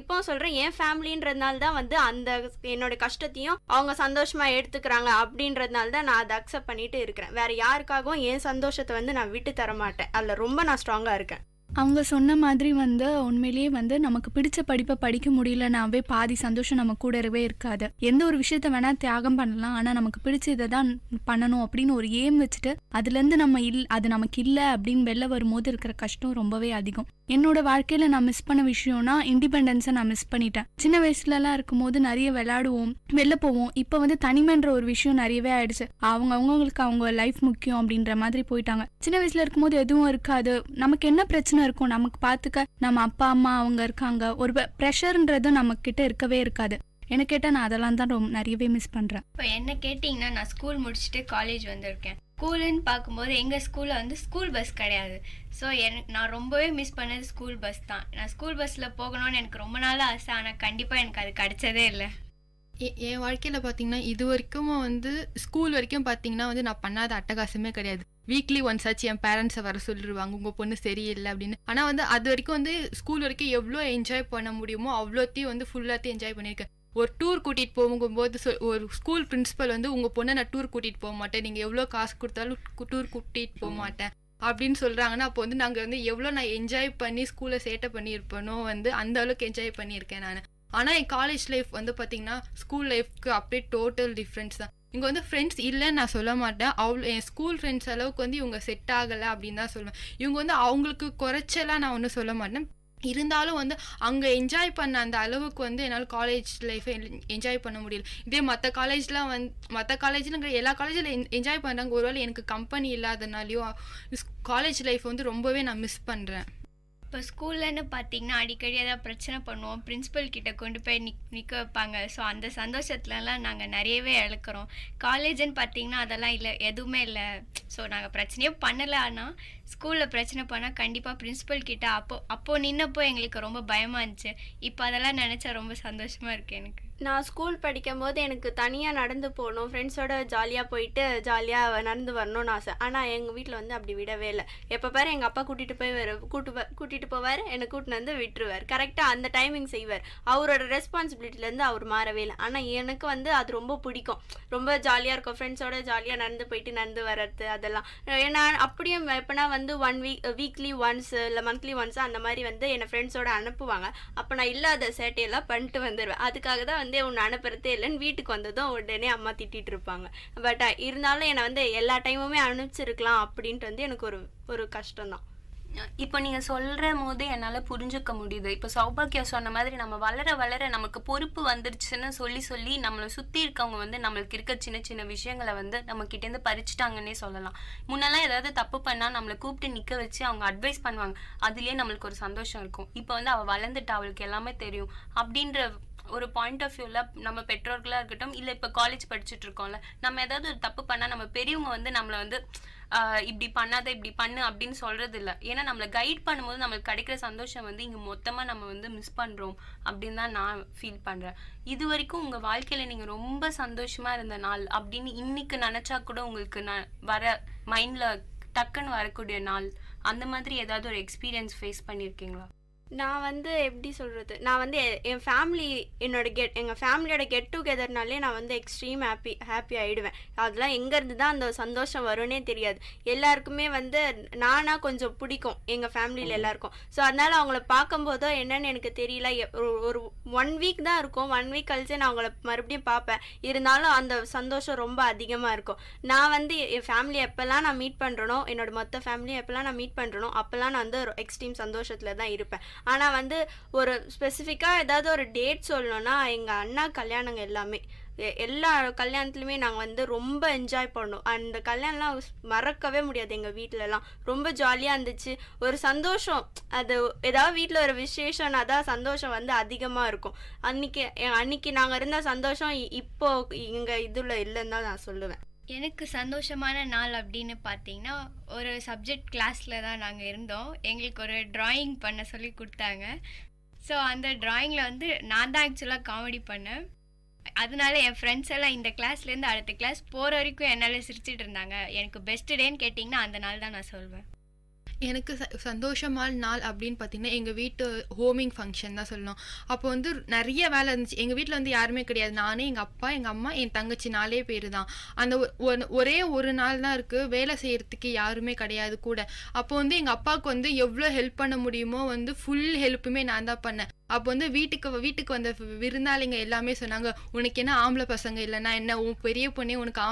இப்போ சொல்கிறேன், என் ஃபேமிலின்றதுனால தான் வந்து அந்த என்னோட கஷ்டத்தையும் அவங்க சந்தோஷமாக எடுத்துக்கிறாங்க அப்படின்றதுனால தான் நான் அதை அக்செப்ட் பண்ணிட்டு இருக்கிறேன். வேற யாருக்காகவும் என் சந்தோஷத்தை வந்து நான் விட்டு தர மாட்டேன். அதில் ரொம்ப நான் ஸ்ட்ராங்காக இருக்கேன். அவங்க சொன்ன மாதிரி வந்து உண்மையிலேயே வந்து நமக்கு பிடிச்ச படிப்பை படிக்க முடியலனாவே பாதி சந்தோஷம் நம்ம கூடவே இருக்காது. எந்த ஒரு விஷயத்த வேணா தியாகம் பண்ணலாம், ஆனால் நமக்கு பிடிச்ச இதை தான் பண்ணணும் அப்படின்னு ஒரு ஏம் வச்சுட்டு அதுலேருந்து நம்ம அது நமக்கு இல்லை அப்படின்னு வெளில வரும்போது இருக்கிற கஷ்டம் ரொம்பவே அதிகம். என்னோட வாழ்க்கையில் நான் மிஸ் பண்ண விஷயம்னா இண்டிபெண்டன்ஸை நான் மிஸ் பண்ணிட்டேன். சின்ன வயசுலலாம் இருக்கும்போது நிறைய விளையாடுவோம், வெளில போவோம். இப்போ வந்து தனிமைன்ற ஒரு விஷயம் நிறையவே ஆயிடுச்சு. அவங்களுக்கு அவங்க லைஃப் முக்கியம் அப்படின்ற மாதிரி போயிட்டாங்க. சின்ன வயசுல இருக்கும்போது எதுவும் இருக்காது. நமக்கு என்ன பிரச்சனை இருக்கும், நமக்கு பார்த்துக்க நம்ம அப்பா அம்மா அவங்க இருக்காங்க. ஒரு ப்ரெஷர்ன்றது நம்ம கிட்ட இருக்கவே இருக்காது. என்ன கேட்டால் நான் அதெல்லாம் தான் ரொம்ப நிறையவே மிஸ் பண்ணுறேன். இப்போ என்ன கேட்டிங்கன்னா, நான் ஸ்கூல் முடிச்சுட்டு காலேஜ் வந்திருக்கேன். ஸ்கூலுன்னு பார்க்கும்போது எங்கள் ஸ்கூலில் வந்து ஸ்கூல் பஸ் கிடையாது. ஸோ நான் ரொம்பவே மிஸ் பண்ணது ஸ்கூல் பஸ் தான். நான் ஸ்கூல் பஸ்ஸில் போகணும்னு எனக்கு ரொம்ப நாள் ஆசை, ஆனால் கண்டிப்பாக எனக்கு அது கிடைச்சதே இல்லை. என் வாழ்க்கையில் பார்த்தீங்கன்னா இது வரைக்கும் வந்து ஸ்கூல் வரைக்கும் பார்த்தீங்கன்னா வந்து நான் பண்ணாத அட்டகாசமே கிடையாது. வீக்லி ஒன்ஸ் ஆச்சு என் பேரண்ட்ஸை வர சொல்லிடுவாங்க, உங்கள் பொண்ணு சரியில்லை அப்படின்னு. ஆனால் வந்து அது வரைக்கும் வந்து ஸ்கூல் வரைக்கும் எவ்வளோ என்ஜாய் பண்ண முடியுமோ அவ்வளோத்தையும் வந்து ஃபுல்லாத்தையும் என்ஜாய் பண்ணியிருக்கேன். ஒரு டூர் கூட்டிகிட்டு போகும்போது ஒரு ஸ்கூல் பிரின்ஸிபல் வந்து உங்கள் பொண்ணை நான் டூர் கூட்டிகிட்டு போக மாட்டேன், நீங்கள் எவ்வளோ காசு கொடுத்தாலும் டூர் கூட்டிகிட்டு போக மாட்டேன் அப்படின்னு சொல்கிறாங்கன்னா, அப்போ வந்து நாங்கள் வந்து எவ்வளோ நான் என்ஜாய் பண்ணி ஸ்கூலில் சேட்டை பண்ணியிருப்பேனோ வந்து அந்த அளவுக்கு என்ஜாய் பண்ணியிருக்கேன் நான். ஆனால் என் காலேஜ் லைஃப் வந்து பார்த்திங்கன்னா ஸ்கூல் லைஃப்க்கு அப்படியே டோட்டல் டிஃப்ரென்ஸ் தான். இங்கே வந்து ஃப்ரெண்ட்ஸ் இல்லைன்னு நான் சொல்ல மாட்டேன். என் ஸ்கூல் ஃப்ரெண்ட்ஸ் அளவுக்கு வந்து இவங்க செட் ஆகலை அப்படின்னு தான் சொல்லுவேன். இவங்க வந்து அவங்களுக்கு குறைச்சலாம் நான் ஒன்றும் சொல்ல மாட்டேன். இருந்தாலும் வந்து அங்கே என்ஜாய் பண்ண அந்த அளவுக்கு வந்து என்னால் காலேஜ் லைஃப்பை என்ஜாய் பண்ண முடியல. இதே மற்ற காலேஜ்லங்கிற எல்லா காலேஜில் என்ஜாய் பண்ணுறாங்க. ஒருவேளை எனக்கு கம்பெனி இல்லாதனாலையோ காலேஜ் லைஃப் வந்து ரொம்பவே நான் மிஸ் பண்ணுறேன். இப்போ ஸ்கூல்லன்னு பார்த்தீங்கன்னா அடிக்கடி ஏதாவது பிரச்சனை பண்ணுவோம், பிரின்ஸிபல் கிட்ட கொண்டு போய் நிற்க வைப்பாங்க. ஸோ அந்த சந்தோஷத்துலலாம் நாங்கள் நிறையவே இழக்கிறோம். காலேஜுன்னு பார்த்தீங்கன்னா அதெல்லாம் இல்லை, எதுவுமே இல்லை. ஸோ நாங்கள் பிரச்சனையே பண்ணலை. ஆனால் ஸ்கூலில் பிரச்சனை பண்ணால் கண்டிப்பாக பிரின்ஸிபல் கிட்ட அப்போது நின்னப்போ எங்களுக்கு ரொம்ப பயமாக இருந்துச்சு. இப்போ அதெல்லாம் நினச்சா ரொம்ப சந்தோஷமாக இருக்குது எனக்கு. நான் ஸ்கூல் படிக்கும் போது எனக்கு தனியாக நடந்து போகணும், ஃப்ரெண்ட்ஸோட ஜாலியாக போயிட்டு ஜாலியாக நடந்து வரணும்னு ஆசை. ஆனால் எங்கள் வீட்டில் வந்து அப்படி விடவே இல்லை. எப்போ பாரு எங்கள் அப்பா கூட்டிகிட்டு போவார், என்னை கூட்டின்னு வந்து விட்டுருவார். கரெக்டாக அந்த டைமிங் செய்வார். அவரோட ரெஸ்பான்சிபிலிட்டிலேருந்து அவர் மாறவே இல்லை. ஆனால் எனக்கு வந்து அது ரொம்ப பிடிக்கும், ரொம்ப ஜாலியாக இருக்கும். ஃப்ரெண்ட்ஸோட ஜாலியாக நடந்து வர்றது அதெல்லாம். ஏன்னா அப்படியும் எப்போனா வந்து வீக்லி ஒன்ஸ் இல்லை மந்த்லி ஒன்ஸ் அந்த மாதிரி வந்து என்னை ஃப்ரெண்ட்ஸோட அனுப்புவாங்க. அப்போ நான் இல்லாத சேட்டையெல்லாம் பண்ணிட்டு வந்துடுவேன். அதுக்காக தான் வந்து உன்னை அனுப்புறதே இல்லைன்னு வீட்டுக்கு வந்ததும் உடனே அம்மா திட்டிகிட்டு இருப்பாங்க. பட் இருந்தாலும் என்னை வந்து எல்லா டைமுமே அனுப்பிச்சிருக்கலாம் அப்படின்ட்டு வந்து எனக்கு ஒரு கஷ்டம்தான். இப்போ நீங்கள் சொல்கிற போது என்னால் புரிஞ்சுக்க முடியுது. இப்போ சௌபாக்கியா சொன்ன மாதிரி நம்ம வளர வளர நமக்கு பொறுப்பு வந்துருச்சுன்னு சொல்லி நம்மளை சுற்றி இருக்கவங்க வந்து நம்மளுக்கு இருக்க சின்ன சின்ன விஷயங்களை வந்து நம்மக்கிட்டேருந்து பறிச்சுட்டாங்கன்னே சொல்லலாம். முன்னெல்லாம் ஏதாவது தப்பு பண்ணால் நம்மளை கூப்பிட்டு நிற்க வச்சு அவங்க அட்வைஸ் பண்ணுவாங்க, அதுலேயே நம்மளுக்கு ஒரு சந்தோஷம் இருக்கும். இப்போ வந்து அவள் வளர்ந்துட்டா, அவளுக்கு எல்லாமே தெரியும் அப்படின்ற ஒரு பாயிண்ட் ஆஃப் வியூவில் நம்ம பெற்றோர்களாக இருக்கட்டும், இல்லை இப்போ காலேஜ் படிச்சுட்டு இருக்கோம்ல, நம்ம ஏதாவது ஒரு தப்பு பண்ணால் நம்ம பெரியவங்க வந்து நம்மளை வந்து இப்படி பண்ணாத இப்படி பண்ணு அப்படின்னு சொல்கிறது இல்லை. ஏன்னா நம்மளை கைட் பண்ணும்போது நம்மளுக்கு கிடைக்கிற சந்தோஷம் வந்து இங்கே மொத்தமாக நம்ம வந்து மிஸ் பண்ணுறோம் அப்படின்னு தான் நான் ஃபீல் பண்ணுறேன். இது வரைக்கும் உங்கள் வாழ்க்கையில் நீங்கள் ரொம்ப சந்தோஷமாக இருந்த நாள் அப்படின்னு இன்னைக்கு நினச்சா கூட உங்களுக்கு வர மைண்டில் டக்குன்னு வரக்கூடிய நாள், அந்த மாதிரி ஏதாவது ஒரு எக்ஸ்பீரியன்ஸ் ஃபேஸ் பண்ணியிருக்கீங்களா? நான் வந்து எப்படி சொல்கிறது, நான் வந்து என் ஃபேமிலி எங்கள் ஃபேமிலியோட கெட் டுகெதர்னாலே நான் வந்து எக்ஸ்ட்ரீம் ஹாப்பி ஆகிடுவேன். அதெல்லாம் எங்கேருந்து தான் அந்த சந்தோஷம் வரும்னே தெரியாது. எல்லாருக்குமே வந்து நானாக கொஞ்சம் பிடிக்கும் எங்கள் ஃபேமிலியில் எல்லாருக்கும். ஸோ அதனால் அவங்கள பார்க்கும்போதோ என்னன்னு எனக்கு தெரியல, ஒரு 1 வீக் தான் இருக்கும். 1 வீக் கழிச்சு நான் அவங்கள மறுபடியும் பார்ப்பேன். இருந்தாலும் அந்த சந்தோஷம் ரொம்ப அதிகமாக இருக்கும். நான் வந்து என் ஃபேமிலி எப்போல்லாம் நான் மீட் பண்ணுறனோ, என்னோட மொத்த ஃபேமிலியை எப்போல்லாம் நான் மீட் பண்ணுறனோ அப்போல்லாம் நான் வந்து ஒரு எக்ஸ்ட்ரீம் சந்தோஷத்தில் தான் இருப்பேன். ஆனால் வந்து ஒரு ஸ்பெசிஃபிக்காக ஏதாவது ஒரு டேட் சொல்லணும்னா எங்கள் அண்ணா கல்யாணங்க எல்லாமே எல்லா கல்யாணத்துலையுமே நாங்கள் வந்து ரொம்ப என்ஜாய் பண்ணோம். அந்த கல்யாணம்லாம் மறக்கவே முடியாது. எங்கள் வீட்டிலலாம் ரொம்ப ஜாலியாக இருந்துச்சு. ஒரு சந்தோஷம், அது ஏதாவது வீட்டில் ஒரு விசேஷம்னா தான் சந்தோஷம் வந்து அதிகமாக இருக்கும். அன்னைக்கு நாங்கள் இருந்த சந்தோஷம் இப்போ எங்கள் இதில் இல்லைன்னு தான் நான் சொல்லுவேன். எனக்கு சந்தோஷமான நாள் அப்படின்னு பார்த்தீங்கன்னா, ஒரு சப்ஜெக்ட் கிளாஸில் தான் நாங்கள் இருந்தோம். எங்களுக்கு ஒரு ட்ராயிங் பண்ண சொல்லி கொடுத்தாங்க. ஸோ அந்த ட்ராயிங்கில் வந்து நான் தான் ஆக்சுவலாக காமெடி பண்ணேன். அதனால என் ஃப்ரெண்ட்ஸ் எல்லாம் இந்த கிளாஸ்லேருந்து அடுத்த கிளாஸ் போகிற வரைக்கும் என்னால் சிரிச்சிட்டு இருந்தாங்க. எனக்கு பெஸ்ட் டேன்னு கேட்டிங்கன்னா அந்த நாள் தான் நான் சொல்வேன். எனக்கு சந்தோஷமான நாள் அப்படின்னு பார்த்தீங்கன்னா எங்கள் வீட்டு ஹோமிங் ஃபங்க்ஷன் தான் சொல்லணும். அப்போ வந்து நிறைய வேலை இருந்துச்சு. எங்கள் வீட்டில் வந்து யாருமே கிடையாது. நானே, எங்கள் அப்பா, எங்கள் அம்மா, என் தங்கச்சி 4 பேர் தான். அந்த ஒரே ஒரு நாள் தான் இருக்குது, வேலை செய்கிறதுக்கு யாருமே கிடையாது கூட. அப்போ வந்து எங்கள் அப்பாவுக்கு வந்து எவ்வளோ ஹெல்ப் பண்ண முடியுமோ வந்து ஃபுல் ஹெல்ப்புமே நான் தான் பண்ணேன். அப்போ வந்து வீட்டுக்கு வந்த விருந்தாளிங்க எல்லாமே சொன்னாங்க, உனக்கு என்ன ஆம்பளை பசங்க இல்லைன்னா என்ன, உன் பெரிய பொண்ணே உனக்கு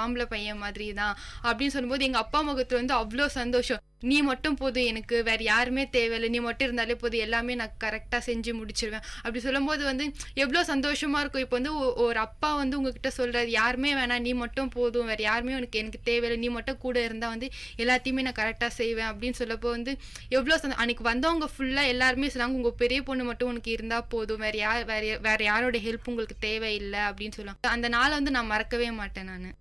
ஆம்பளை பையன் மாதிரி தான் அப்படின்னு சொல்லும்போது எங்கள் அப்பா முகத்தில் வந்து அவ்வளோ சந்தோஷம். நீ மட்டும் போதும், எனக்கு வேறு யாருமே தேவையில்லை, நீ மட்டும் இருந்தாலே போதும், எல்லாமே நான் கரெக்டாக செஞ்சு முடிச்சிருவேன் அப்படி சொல்லும்போது வந்து எவ்வளோ சந்தோஷமாக இருக்கும். இப்போ வந்து ஒரு அப்பா வந்து உங்ககிட்ட சொல்கிறாரு, யாருமே வேணாம், நீ மட்டும் போதும், வேறு யாருமே எனக்கு தேவையில்லை, நீ மட்டும் கூட இருந்தால் வந்து எல்லாத்தையுமே நான் கரெக்டாக செய்வேன் அப்படின்னு சொல்லப்போ வந்து எவ்வளோ அன்னைக்கு வந்தவங்க ஃபுல்லாக எல்லாருமே சொன்னாங்க, உங்கள் பெரிய பொண்ணு மட்டும் உனக்கு இருந்தால் போதும், வேறு யாரோட ஹெல்ப் உங்களுக்கு தேவையில்லை அப்படின்னு சொல்லுவாங்க. அந்த நாளை வந்து நான் மறக்கவே மாட்டேன்.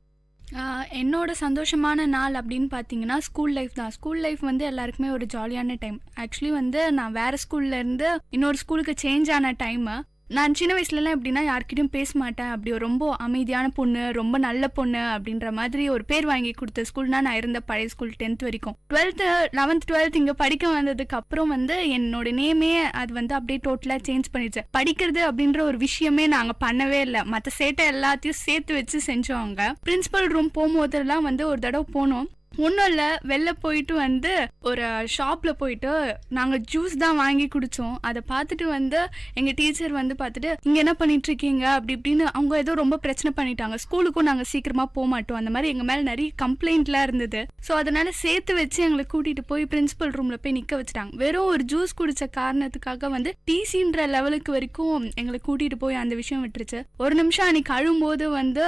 நான் என்னோட சந்தோஷமான நாள் அப்படின்னு பார்த்தீங்கன்னா ஸ்கூல் லைஃப் தான். ஸ்கூல் லைஃப் வந்து எல்லாருக்குமே ஒரு ஜாலியான டைம். ஆக்சுவலி வந்து நான் வேறு ஸ்கூல்லேருந்து இன்னொரு ஸ்கூலுக்கு சேஞ்ச் ஆன டைமு. நான் சின்ன வயசுலலாம் எப்படின்னா யார்கிட்டையும் பேச மாட்டேன், அப்படி ரொம்ப அமைதியான பொண்ணு, ரொம்ப நல்ல பொண்ணு அப்படின்ற மாதிரி ஒரு பேர் வாங்கி கொடுத்த ஸ்கூல்னா நான் இருந்த பழைய ஸ்கூல் 10th வரைக்கும். 11th 12th இங்கே படிக்க வந்ததுக்கு அப்புறம் வந்து என்னோட நேமே அது வந்து அப்படியே டோட்டலாக சேஞ்ச் பண்ணிடுச்சு. படிக்கிறது அப்படின்ற ஒரு விஷயமே நாங்கள் பண்ணவே இல்லை, மற்ற சேட்டை எல்லாத்தையும் சேர்த்து வச்சு செஞ்சோங்க. பிரின்சிபல் ரூம் போகும்போதெல்லாம் வந்து ஒரு தடவை போனோம். ஒன்றும் இல்லை, வெளில போயிட்டு வந்து ஒரு ஷாப்பில் போயிட்டு நாங்கள் ஜூஸ் தான் வாங்கி குடித்தோம். அதை பார்த்துட்டு வந்து எங்கள் டீச்சர் வந்து பார்த்துட்டு இங்கே என்ன பண்ணிட்டு இருக்கீங்க அப்படி இப்படின்னு அவங்க ஏதோ ரொம்ப பிரச்சனை பண்ணிட்டாங்க. ஸ்கூலுக்கும் நாங்கள் சீக்கிரமாக போக மாட்டோம், அந்த மாதிரி எங்கள் மேலே நிறைய கம்ப்ளைண்ட்லாம் இருந்தது. ஸோ அதனால சேர்த்து வச்சு எங்களை கூட்டிகிட்டு போய் பிரின்சிபல் ரூமில் போய் நிற்க வச்சுட்டாங்க. வெறும் ஒரு ஜூஸ் குடித்த காரணத்துக்காக வந்து டிசின்ற லெவலுக்கு வரைக்கும் எங்களை கூட்டிகிட்டு போய் அந்த விஷயம் விட்டுருச்சு. ஒரு நிமிஷம் அன்னைக்கு அழும்போது வந்து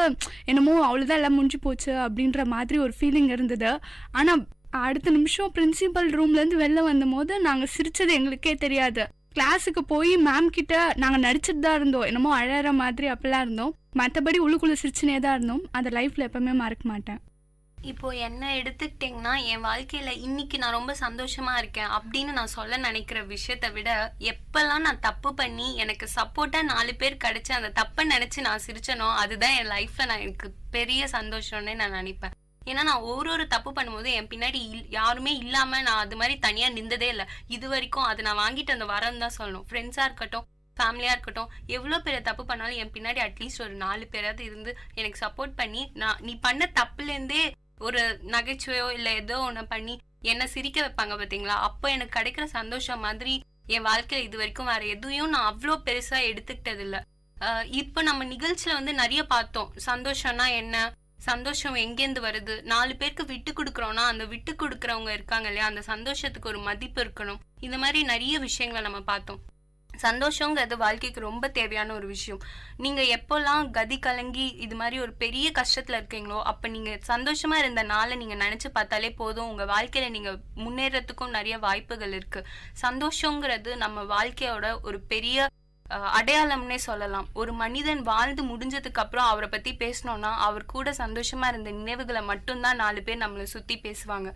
என்னமோ அவ்வளோதான் எல்லாம் முடிஞ்சு போச்சு அப்படின்ற மாதிரி ஒரு ஃபீலிங் இருந்தது. ஆனால் அடுத்த நிமிஷம் பிரின்சிபல் ரூம்லேருந்து வெளில வந்த போது நாங்கள் சிரிச்சது எங்களுக்கே தெரியாது. கிளாஸுக்கு போய் மேம் கிட்ட நாங்கள் நடிச்சிட்டு தான் இருந்தோம், என்னமோ அழற மாதிரி அப்படிலாம் இருந்தோம். மற்றபடி உள்ளுக்குள்ளே சிரிச்சுனே தான் இருந்தோம். அதை லைஃப்பில் எப்பவுமே மறக்க மாட்டேன். இப்போ என்ன எடுத்துக்கிட்டிங்கன்னா என் வாழ்க்கையில இன்னைக்கு நான் ரொம்ப சந்தோஷமா இருக்கேன் அப்படின்னு நான் சொல்ல நினைக்கிற விஷயத்தை விட, எப்பெல்லாம் நான் தப்பு பண்ணி எனக்கு சப்போர்ட்டா 4 பேர் கிடைச்சு அந்த தப்பை நினைச்சு நான் சிரிச்சனோ அதுதான் என் லைஃப்ல நான் எனக்கு பெரிய சந்தோஷம்னே நான் நினைப்பேன். ஏன்னா நான் ஒரு தப்பு பண்ணும்போது என் பின்னாடி யாருமே இல்லாம நான் அது மாதிரி தனியா நின்றதே இல்லை இது வரைக்கும். அது நான் வாங்கிட்டு அந்த வரன்னு தான் சொல்லணும். ஃப்ரெண்ட்ஸா இருக்கட்டும், ஃபேமிலியா இருக்கட்டும், எவ்வளோ பெரிய தப்பு பண்ணாலும் என் பின்னாடி அட்லீஸ்ட் ஒரு 4 பேராவது இருந்து எனக்கு சப்போர்ட் பண்ணி நீ பண்ண தப்புலேருந்தே ஒரு நகைச்சுவையோ இல்லை ஏதோ ஒன்று பண்ணி என்னை சிரிக்க வைப்பாங்க பார்த்தீங்களா, அப்போ எனக்கு கிடைக்கிற சந்தோஷம் மாதிரி என் வாழ்க்கையில் இது வரைக்கும் வேற எதுவும் நான் அவ்வளோ பெருசா எடுத்துக்கிட்டது இல்லை. இப்போ நம்ம நிகழ்ச்சியில வந்து நிறைய பார்த்தோம், சந்தோஷம்னா என்ன, சந்தோஷம் எங்கேருந்து வருது, 4 பேருக்கு விட்டு கொடுக்குறோம்னா அந்த விட்டு கொடுக்குறவங்க இருக்காங்க இல்லையா, அந்த சந்தோஷத்துக்கு ஒரு மதிப்பு இருக்கணும். இந்த மாதிரி நிறைய விஷயங்களை நம்ம பார்த்தோம். சந்தோஷங்கிறது வாழ்க்கைக்கு ரொம்ப தேவையான ஒரு விஷயம். நீங்க எப்போல்லாம் கதி கலங்கி இது மாதிரி ஒரு பெரிய கஷ்டத்துல இருக்கீங்களோ அப்ப நீங்க சந்தோஷமா இருந்த நாளை நீங்க நினைச்சு பார்த்தாலே போதும், உங்க வாழ்க்கையில நீங்க முன்னேறதுக்கும் நிறைய வாய்ப்புகள் இருக்கு. சந்தோஷங்கிறது நம்ம வாழ்க்கையோட ஒரு பெரிய அடையாளம்னே சொல்லலாம். ஒரு மனிதன் வாழ்ந்து முடிஞ்சதுக்கு அப்புறம் அவரை பத்தி பேசணும்னா அவர் கூட சந்தோஷமா இருந்த நினைவுகளை மட்டும்தான் 4 பேர் நம்மளை சுத்தி பேசுவாங்க.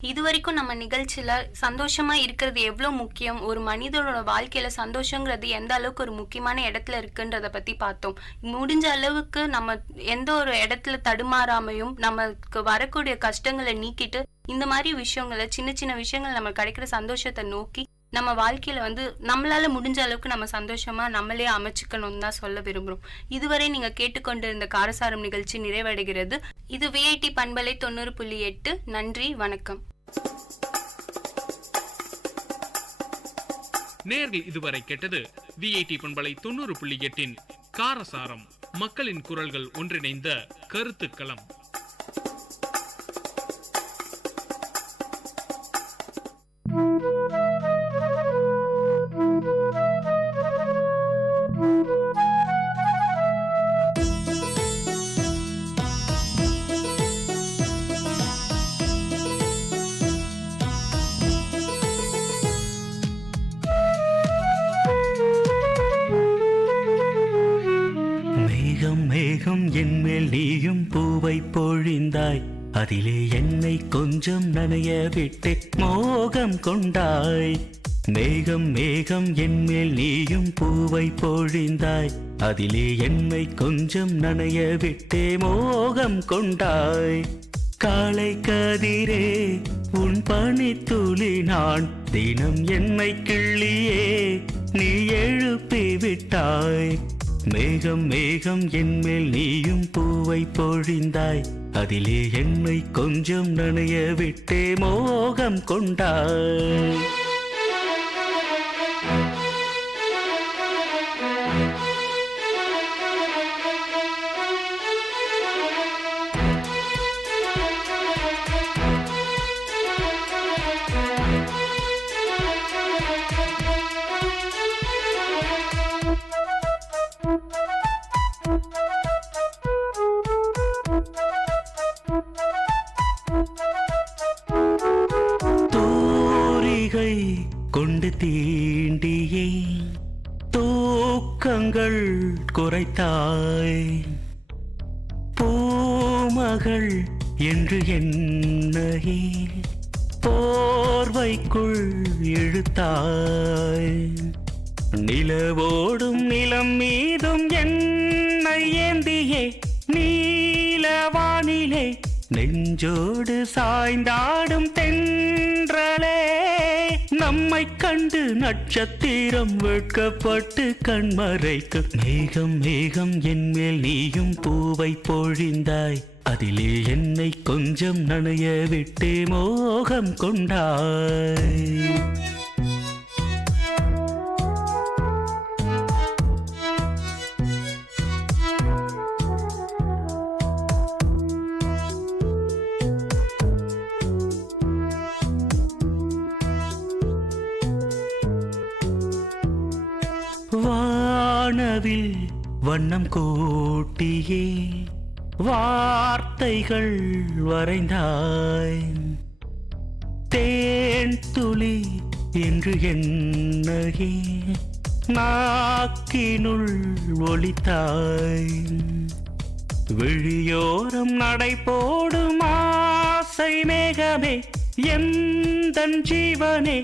இது வரைக்கும் நம்ம நிகழ்ச்சியில சந்தோஷமா இருக்கிறது எவ்வளவு முக்கியம், ஒரு மனிதனோட வாழ்க்கையில சந்தோஷங்கிறது எந்த அளவுக்கு ஒரு முக்கியமான இடத்துல இருக்குன்றத பத்தி பார்த்தோம். முடிஞ்ச அளவுக்கு நம்ம எந்த ஒரு இடத்துல தடுமாறாமையும் நமக்கு வரக்கூடிய கஷ்டங்களை நீக்கிட்டு இந்த மாதிரி விஷயங்களை சின்ன சின்ன விஷயங்கள் நம்ம கிடைக்கிற சந்தோஷத்தை நோக்கி நம்ம வாழ்க்கையில வந்து நம்மளால முடிஞ்ச அளவுக்கு நம்ம சந்தோஷமா நம்மளே அமைச்சுக்கணும்னு தான் சொல்ல விரும்புறோம். இதுவரை நீங்க கேட்டுக்கொண்டிருந்த காரசாரம் நிகழ்ச்சி நிறைவடைகிறது. இது விஐடி பண்பலை 90.8. நன்றி, வணக்கம். நேர்கள் இதுவரை கேட்டது விஐடி பண்பலை 90.8 காரசாரம், மக்களின் குரல்கள் ஒன்றிணைந்த கருத்துக்களம். பூவை பொழிந்தாய் அதிலே என்னை கொஞ்சம் நனைய விட்டு மோகம் கொண்டாய் மேகம் மேகம் என்மேல் நீயும் பூவை பொழிந்தாய் அதிலே என்னை கொஞ்சம் நனைய விட்டே மோகம் கொண்டாய் காலை கதிரே உன் பனித்துளி நான் தினம் என்னை கிள்ளியே நீ எழுப்பி விட்டாய் மேகம் மேகம் என்மேல் நீயும் பூவை பொழிந்தாய் அதிலே என்னை கொஞ்சம் நனைய விட்டே மோகம் கொண்டாய் தூரிகை கொண்டு தீண்டியே தூக்கங்கள் குறைத்தாய் பூமகள் என்று என்னையே போர்வைக்குள் இழுத்தாய் நிலவோடும் நிலம் மீதும் என்னை ஏந்தியே நீலவானிலே நெஞ்சோடு சாய்ந்தாடும் தென்றலே நம்மை கண்டு நட்சத்திரம் வெட்கப்பட்டு கண்மறைக்கு மேகம் மேகம் என்மேல் நீயும் பூவை பொழிந்தாய் அதிலே என்னை கொஞ்சம் நனைய விட்டே மோகம் கொண்டாய் வானவில் வண்ணம் கூட்டியே வார்த்தைகள் வரைந்தாய் தேன் துளி என்று என்னையே நாக்கினுள் ஒலித்தாய் விழியோரம் நடை போடும் ஆசை மேகமே எந்தன் ஜீவனே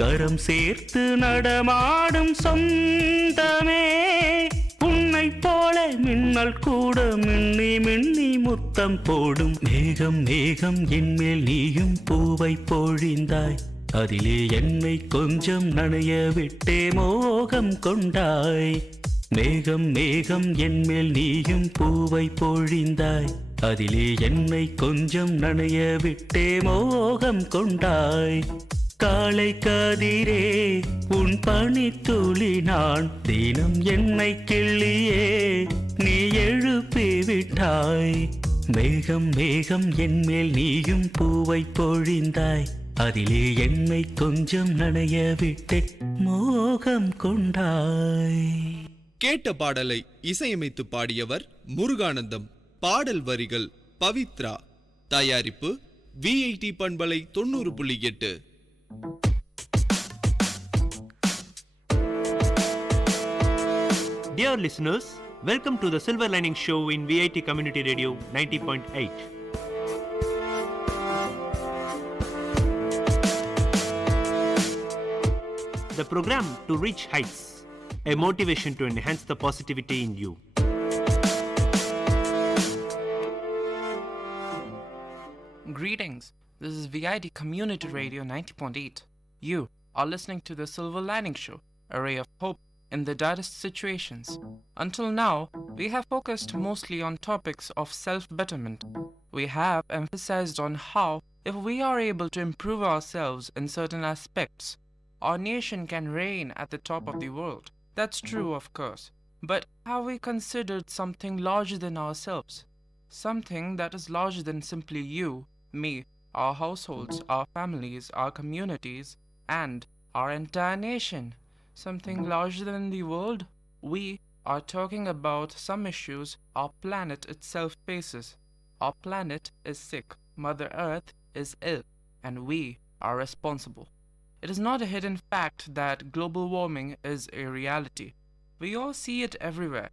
கரம் சேர்த்து நடமாடும் சொந்தமே உன்னை போல மின்னல் கூட மின்னி மின்னி முத்தம் போடும் மேகம் மேகம் என்மேல் நீயும் பூவை பொழிந்தாய் அதிலே என்னை கொஞ்சம் நனைய விட்டே மோகம் கொண்டாய் மேகம் மேகம் என்மேல் நீயும் பூவை பொழிந்தாய் அதிலே என்னை கொஞ்சம் நனைய விட்டே மோகம் கொண்டாய் காலை கதிரே உன் பனித்துளி நான் தினம் என்னை கிள்ளியே நீ எழுப்பி விட்டாய் மேகம் மேகம் என்மேல் நீயும் பூவை பொழிந்தாய் அதிலே என்னை கொஞ்சம் நனைய விட்டு மோகம் கொண்டாய் கேட்ட பாடலை இசையமைத்து பாடியவர் முருகானந்தம். பாடல் வரிகள் பவித்ரா. தயாரிப்பு விஐடி பண்பலை 90.8. Dear listeners, welcome to the Silver Lining Show in VIT Community Radio 90.8. The program to reach heights, a motivation to enhance the positivity in you. Greetings, this is VIT Community Radio 90.8. You are listening to the Silver Lining Show, a ray of hope in the direst situations. Until now, we have focused mostly on topics of self-betterment. We have emphasized on how, if we are able to improve ourselves in certain aspects, our nation can reign at the top of the world. That's true, of course. But have we considered something larger than ourselves? Something that is larger than simply you, me, our households, our families, our communities, and our entire nation. Something larger than the world? We are talking about some issues our planet itself faces. Our planet is sick, Mother Earth is ill, and we are responsible. It is not a hidden fact that global warming is a reality. We all see it everywhere.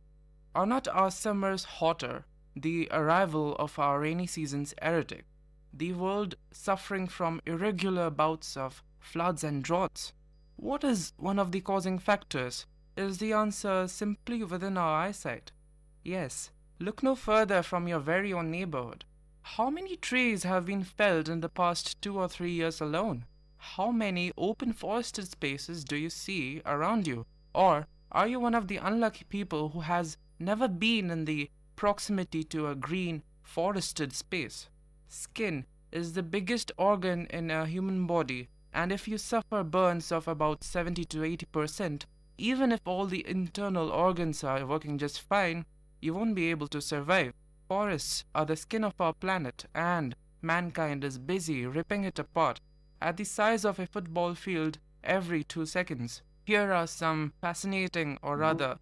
Are not our summers hotter, the arrival of our rainy seasons erratic, the world suffering from irregular bouts of floods and droughts. What is one of the causing factors? Is the answer simply within our eyesight? Yes, look no further from your very own neighborhood. How many trees have been felled in the past 2 or 3 years alone? How many open forested spaces do you see around you? Or are you one of the unlucky people who has never been in the proximity to a green forested space? Skin is the biggest organ in a human body, and if you suffer burns of about 70 to 80%, even if all the internal organs are working just fine, you won't be able to survive. Forests are the skin of our planet, and mankind is busy ripping it apart at the size of a football field every 2 seconds. Here are some fascinating, or rather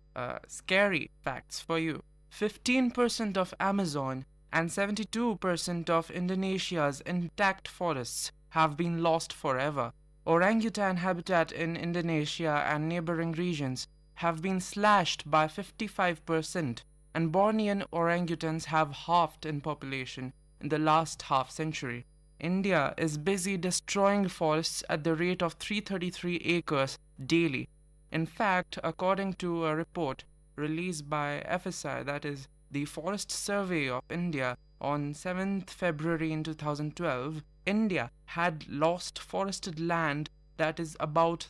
scary facts for you. 15% of Amazon and 72% of Indonesia's intact forests have been lost forever. Orangutan habitat in Indonesia and neighboring regions have been slashed by 55%, and Bornean orangutans have halved in population in the last half century. India is busy destroying forests at the rate of 333 acres daily. In fact, according to a report released by FSI, that is the Forest Survey of India, on 7th February in 2012, India had lost forested land that is about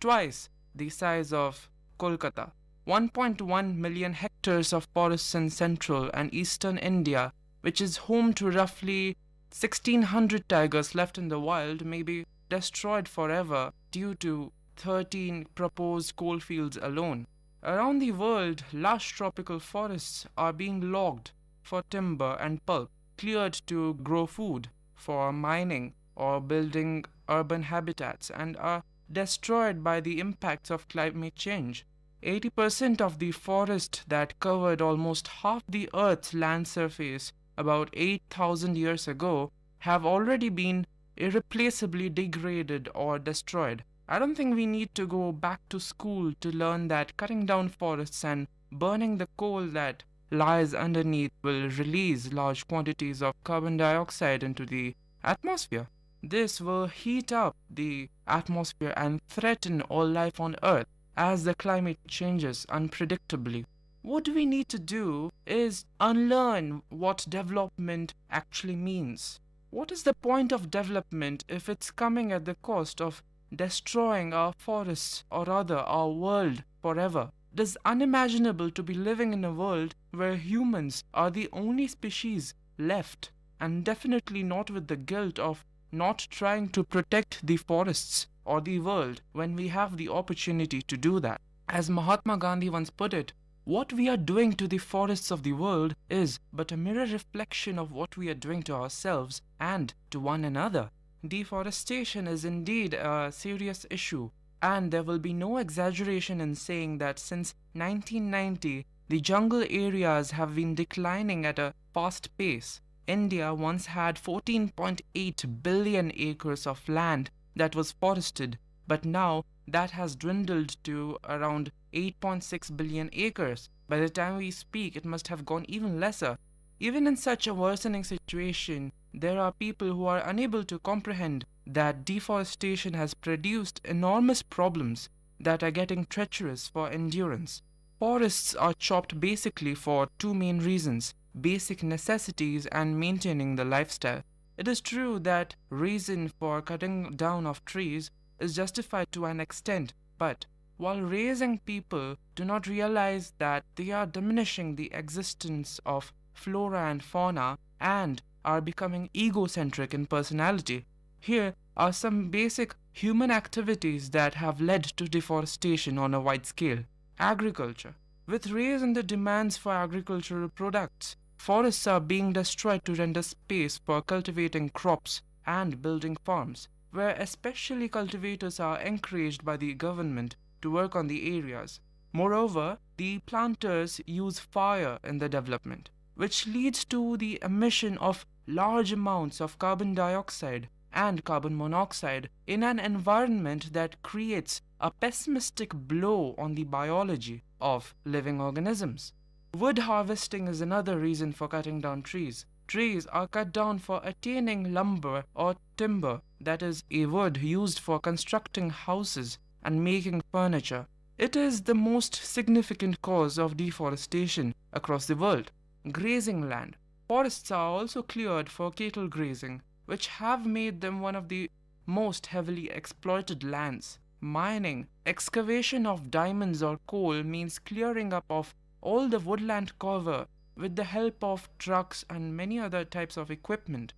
twice the size of Kolkata. 1.1 million hectares of forests in central and eastern India, which is home to roughly 1,600 tigers left in the wild, may be destroyed forever due to 13 proposed coalfields alone. Around the world, lush tropical forests are being logged for timber and pulp, cleared to grow food, for mining or building urban habitats, and are destroyed by the impacts of climate change. 80% of the forest that covered almost half the Earth's land surface about 8,000 years ago have already been irreplaceably degraded or destroyed. I don't think we need to go back to school to learn that cutting down forests and burning the coal that lies underneath will release large quantities of carbon dioxide into the atmosphere. This will heat up the atmosphere and threaten all life on Earth as the climate changes unpredictably. What we need to do is unlearn what development actually means. What is the point of development if it's coming at the cost of destroying our forests, or rather our world, forever? It is unimaginable to be living in a world where humans are the only species left, and definitely not with the guilt of not trying to protect the forests or the world when we have the opportunity to do that. As Mahatma Gandhi once put it, what we are doing to the forests of the world is but a mirror reflection of what we are doing to ourselves and to one another. Deforestation is indeed a serious issue, and there will be no exaggeration in saying that since 1990, the jungle areas have been declining at a fast pace. India once had 14.8 billion acres of land that was forested, but now that has dwindled to around 8.6 billion acres. By the time we speak, it must have gone even lesser. Even in such a worsening situation, there are people who are unable to comprehend that deforestation has produced enormous problems that are getting treacherous for endurance. Forests are chopped basically for two main reasons: basic necessities and maintaining the lifestyle. It is true that reason for cutting down of trees is justified to an extent, but while raising people do not realize that they are diminishing the existence of flora and fauna and are becoming egocentric in personality. Here are some basic human activities that have led to deforestation on a wide scale. Agriculture. With rise in the demands for agricultural products, forests are being destroyed to render space for cultivating crops and building farms, where especially cultivators are encouraged by the government to work on the areas. Moreover, the planters use fire in the development, which leads to the emission of large amounts of carbon dioxide and carbon monoxide in an environment that creates a pessimistic blow on the biology of living organisms. Wood harvesting is another reason for cutting down trees. Trees are cut down for attaining lumber or timber, that is, a wood used for constructing houses and making furniture. It is the most significant cause of deforestation across the world. Grazing land. Forests are also cleared for cattle grazing, which have made them one of the most heavily exploited lands. Mining. Excavation of diamonds or coal means clearing up of all the woodland cover with the help of trucks and many other types of equipment.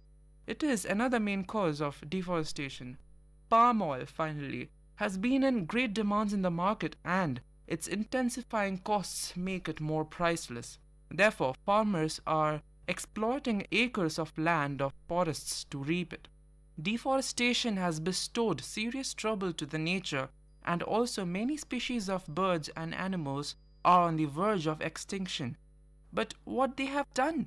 It is another main cause of deforestation. Palm oil, finally, has been in great demands in the market, and its intensifying costs make it more priceless. Therefore, farmers are exploiting acres of land of forests to reap it. Deforestation has bestowed serious trouble to the nature, and also many species of birds and animals are on the verge of extinction. But what they have done?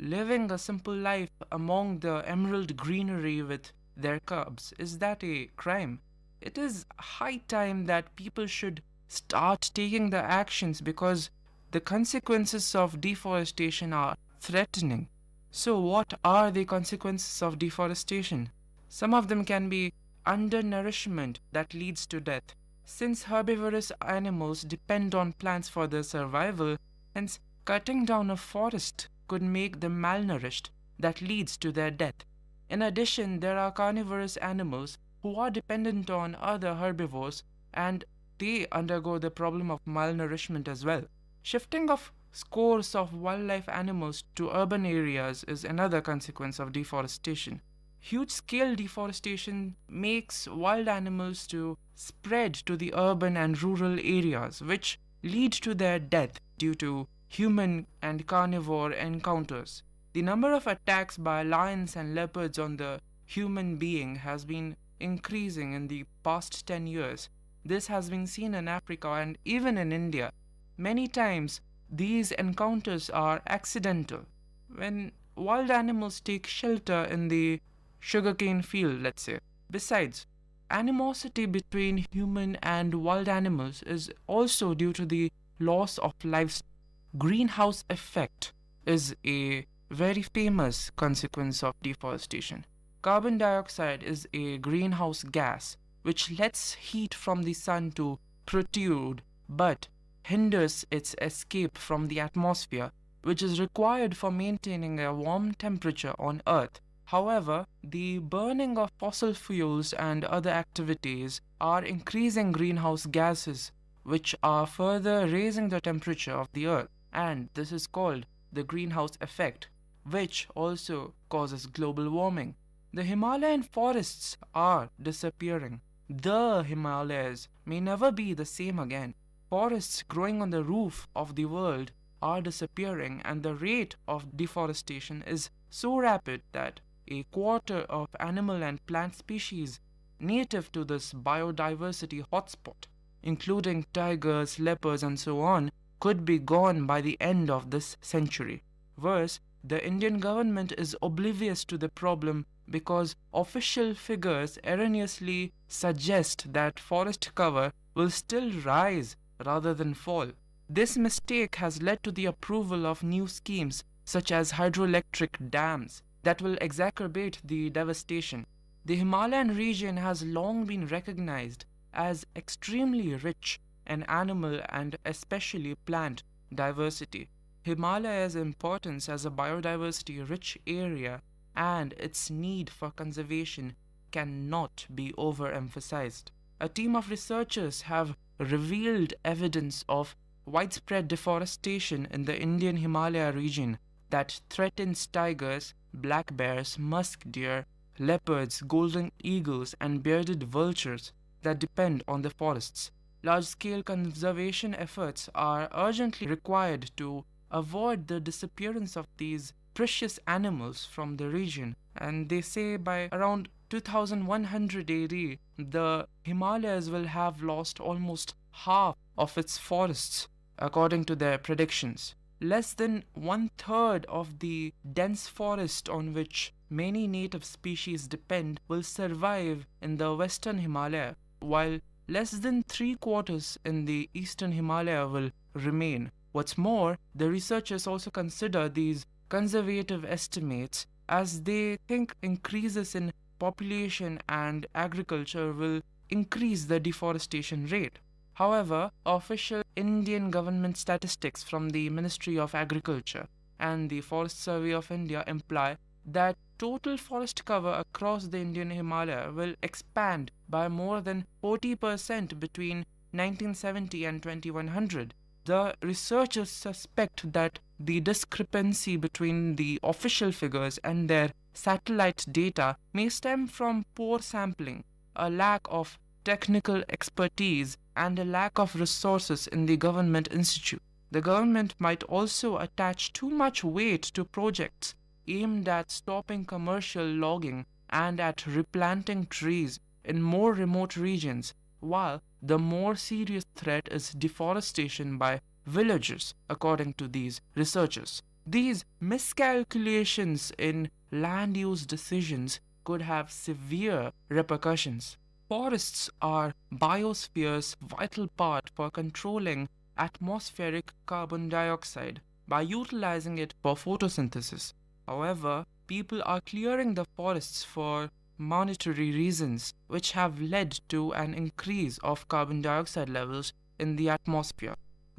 Living a simple life among the emerald greenery with their cubs, is that a crime? It is high time that people should start taking the actions, because the consequences of deforestation are threatening. So what are the consequences of deforestation? Some of them can be undernourishment that leads to death. Since herbivorous animals depend on plants for their survival, hence cutting down a forest could make them malnourished, that leads to their death. In addition, there are carnivorous animals who are dependent on other herbivores, and they undergo the problem of malnourishment as well. Shifting of scores of wildlife animals to urban areas is another consequence of deforestation. Huge-scale deforestation makes wild animals to spread to the urban and rural areas, which lead to their death due to human and carnivore encounters. The number of attacks by lions and leopards on the human being has been increasing in the past 10 years. This has been seen in Africa and even in India. Many times, these encounters are accidental. When wild animals take shelter in the sugarcane field, let's say. Besides, animosity between human and wild animals is also due to the loss of livestock. Greenhouse effect is a very famous consequence of deforestation. Carbon dioxide is a greenhouse gas which lets heat from the sun to protrude but hinders its escape from the atmosphere, which is required for maintaining a warm temperature on Earth. However, the burning of fossil fuels and other activities are increasing greenhouse gases, which are further raising the temperature of the Earth, and this is called the greenhouse effect, which also causes global warming. The Himalayan forests are disappearing. The Himalayas may never be the same again. Forests growing on the roof of the world are disappearing, and the rate of deforestation is so rapid that a quarter of animal and plant species native to this biodiversity hotspot, including tigers, leopards, and so on, could be gone by the end of this century. Worse, the Indian government is oblivious to the problem because official figures erroneously suggest that forest cover will still rise rather than fall. This mistake has led to the approval of new schemes such as hydroelectric dams that will exacerbate the devastation. The Himalayan region has long been recognized as extremely rich in animal and especially plant diversity. Himalaya's importance as a biodiversity-rich area and its need for conservation cannot be overemphasized. A team of researchers have revealed evidence of widespread deforestation in the Indian Himalaya region that threatens tigers, black bears, musk deer, leopards, golden eagles, and bearded vultures that depend on the forests. Large-scale conservation efforts are urgently required to avoid the disappearance of these precious animals from the region, and they say by around 2100 AD, the Himalayas will have lost almost half of its forests, according to their predictions. Less than 1/3 of the dense forest on which many native species depend will survive in the western Himalaya, while less than 3/4 in the eastern Himalaya will remain. What's more, the researchers also consider these conservative estimates as they think increases in population and agriculture will increase the deforestation rate. However, official Indian government statistics from the Ministry of Agriculture and the Forest Survey of India imply that total forest cover across the Indian Himalaya will expand by more than 40% between 1970 and 2100. The researchers suspect that the discrepancy between the official figures and their satellite data may stem from poor sampling, a lack of technical expertise, and a lack of resources in the government institute. The government might also attach too much weight to projects aimed at stopping commercial logging and at replanting trees in more remote regions, while the more serious threat is deforestation by villagers, according to these researchers. These miscalculations in land use decisions could have severe repercussions. Forests are biosphere's vital part for controlling atmospheric carbon dioxide by utilizing it for photosynthesis. However, people are clearing the forests for monetary reasons, which have led to an increase of carbon dioxide levels in the atmosphere.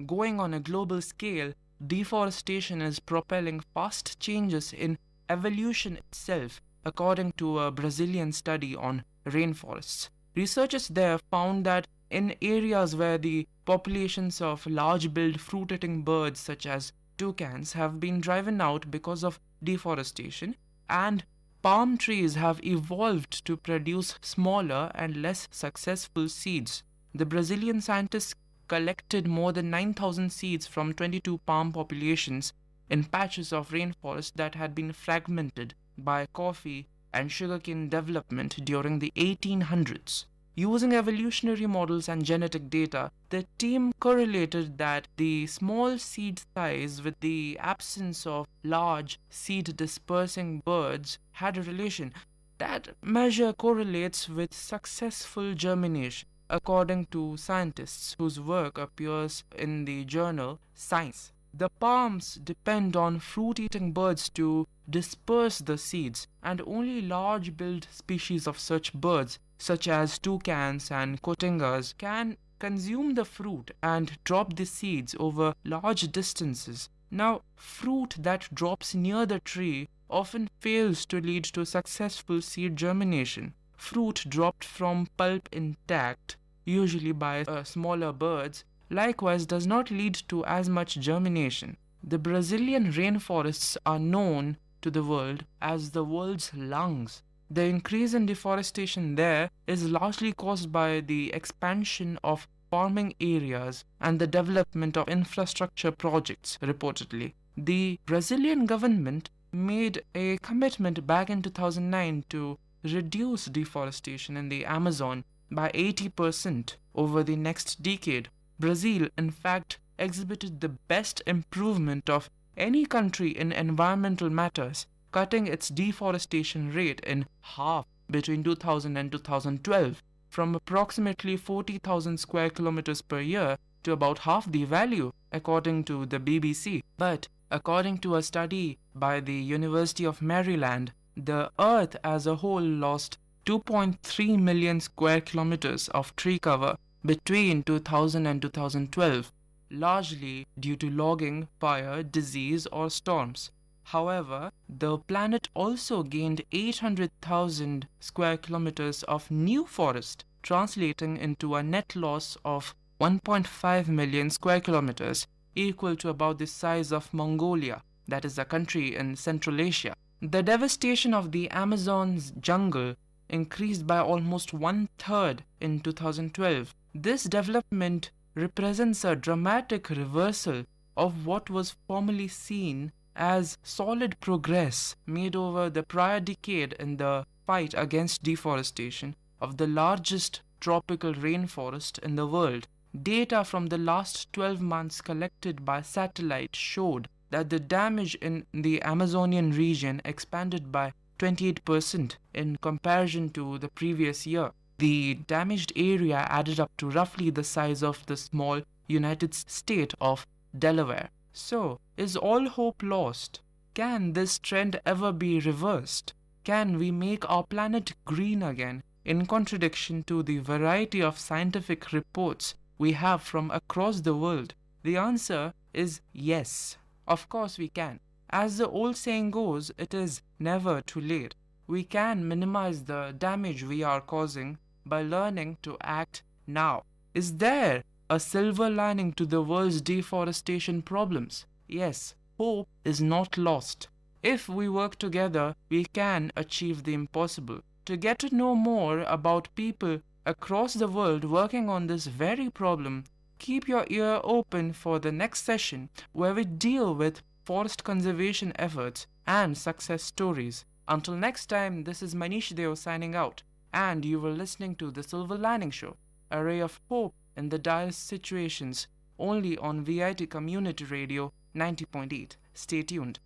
Going on a global scale, deforestation is propelling fast changes in evolution itself, according to a Brazilian study on rainforests. Researchers there found that in areas where the populations of large-billed fruit-eating birds such as toucans have been driven out because of deforestation, and palm trees have evolved to produce smaller and less successful seeds. The Brazilian scientists collected more than 9,000 seeds from 22 palm populations in patches of rainforest that had been fragmented by coffee and sugarcane development during the 1800s. Using evolutionary models and genetic data, the team correlated that the small seed size with the absence of large seed-dispersing birds had a relation. That measure correlates with successful germination, according to scientists whose work appears in the journal Science. The palms depend on fruit-eating birds to disperse the seeds, and only large-billed species of such birds, such as toucans and cotingas, can consume the fruit and drop the seeds over large distances. Now, fruit that drops near the tree often fails to lead to successful seed germination. Fruit dropped from pulp intact, usually by smaller birds, likewise does not lead to as much germination. The Brazilian rainforests are known to the world as the world's lungs. The increase in deforestation there is largely caused by the expansion of farming areas and the development of infrastructure projects, reportedly. The Brazilian government made a commitment back in 2009 to reduce deforestation in the Amazon by 80% over the next decade. Brazil, in fact, exhibited the best improvement of any country in environmental matters, cutting its deforestation rate in half between 2000 and 2012, from approximately 40,000 square kilometers per year to about half the value, according to the BBC. But according to a study by the University of Maryland, the Earth as a whole lost 2.3 million square kilometers of tree cover between 2000 and 2012, largely due to logging, fire, disease, or storms. However, the planet also gained 800,000 square kilometers of new forest, translating into a net loss of 1.5 million square kilometers, equal to about the size of Mongolia, that is a country in Central Asia. The devastation of the Amazon's jungle increased by almost 1/3 in 2012. This development represents a dramatic reversal of what was formerly seen as solid progress made over the prior decade in the fight against deforestation of the largest tropical rainforest in the world. Data from the last 12 months collected by satellite showed that the damage in the Amazonian region expanded by 28% in comparison to the previous year. the damaged area added up to roughly the size of the small United State of Delaware. So, is all hope lost? Can this trend ever be reversed? Can we make our planet green again, in contradiction to the variety of scientific reports we have from across the world? The answer is yes. Of course we can. As the old saying goes, it is never too late. We can minimize the damage we are causing by learning to act now. Is there a silver lining to the world's deforestation problems? Yes, hope is not lost. If we work together, we can achieve the impossible. To get to know more about people across the world working on this very problem, keep your ear open for the next session where we deal with forest conservation efforts and success stories. Until next time, this is Manish Deo signing out, and you were listening to The Silver Lining Show, a ray of hope in the direst situations, only on VIT Community Radio 90.8. Stay tuned.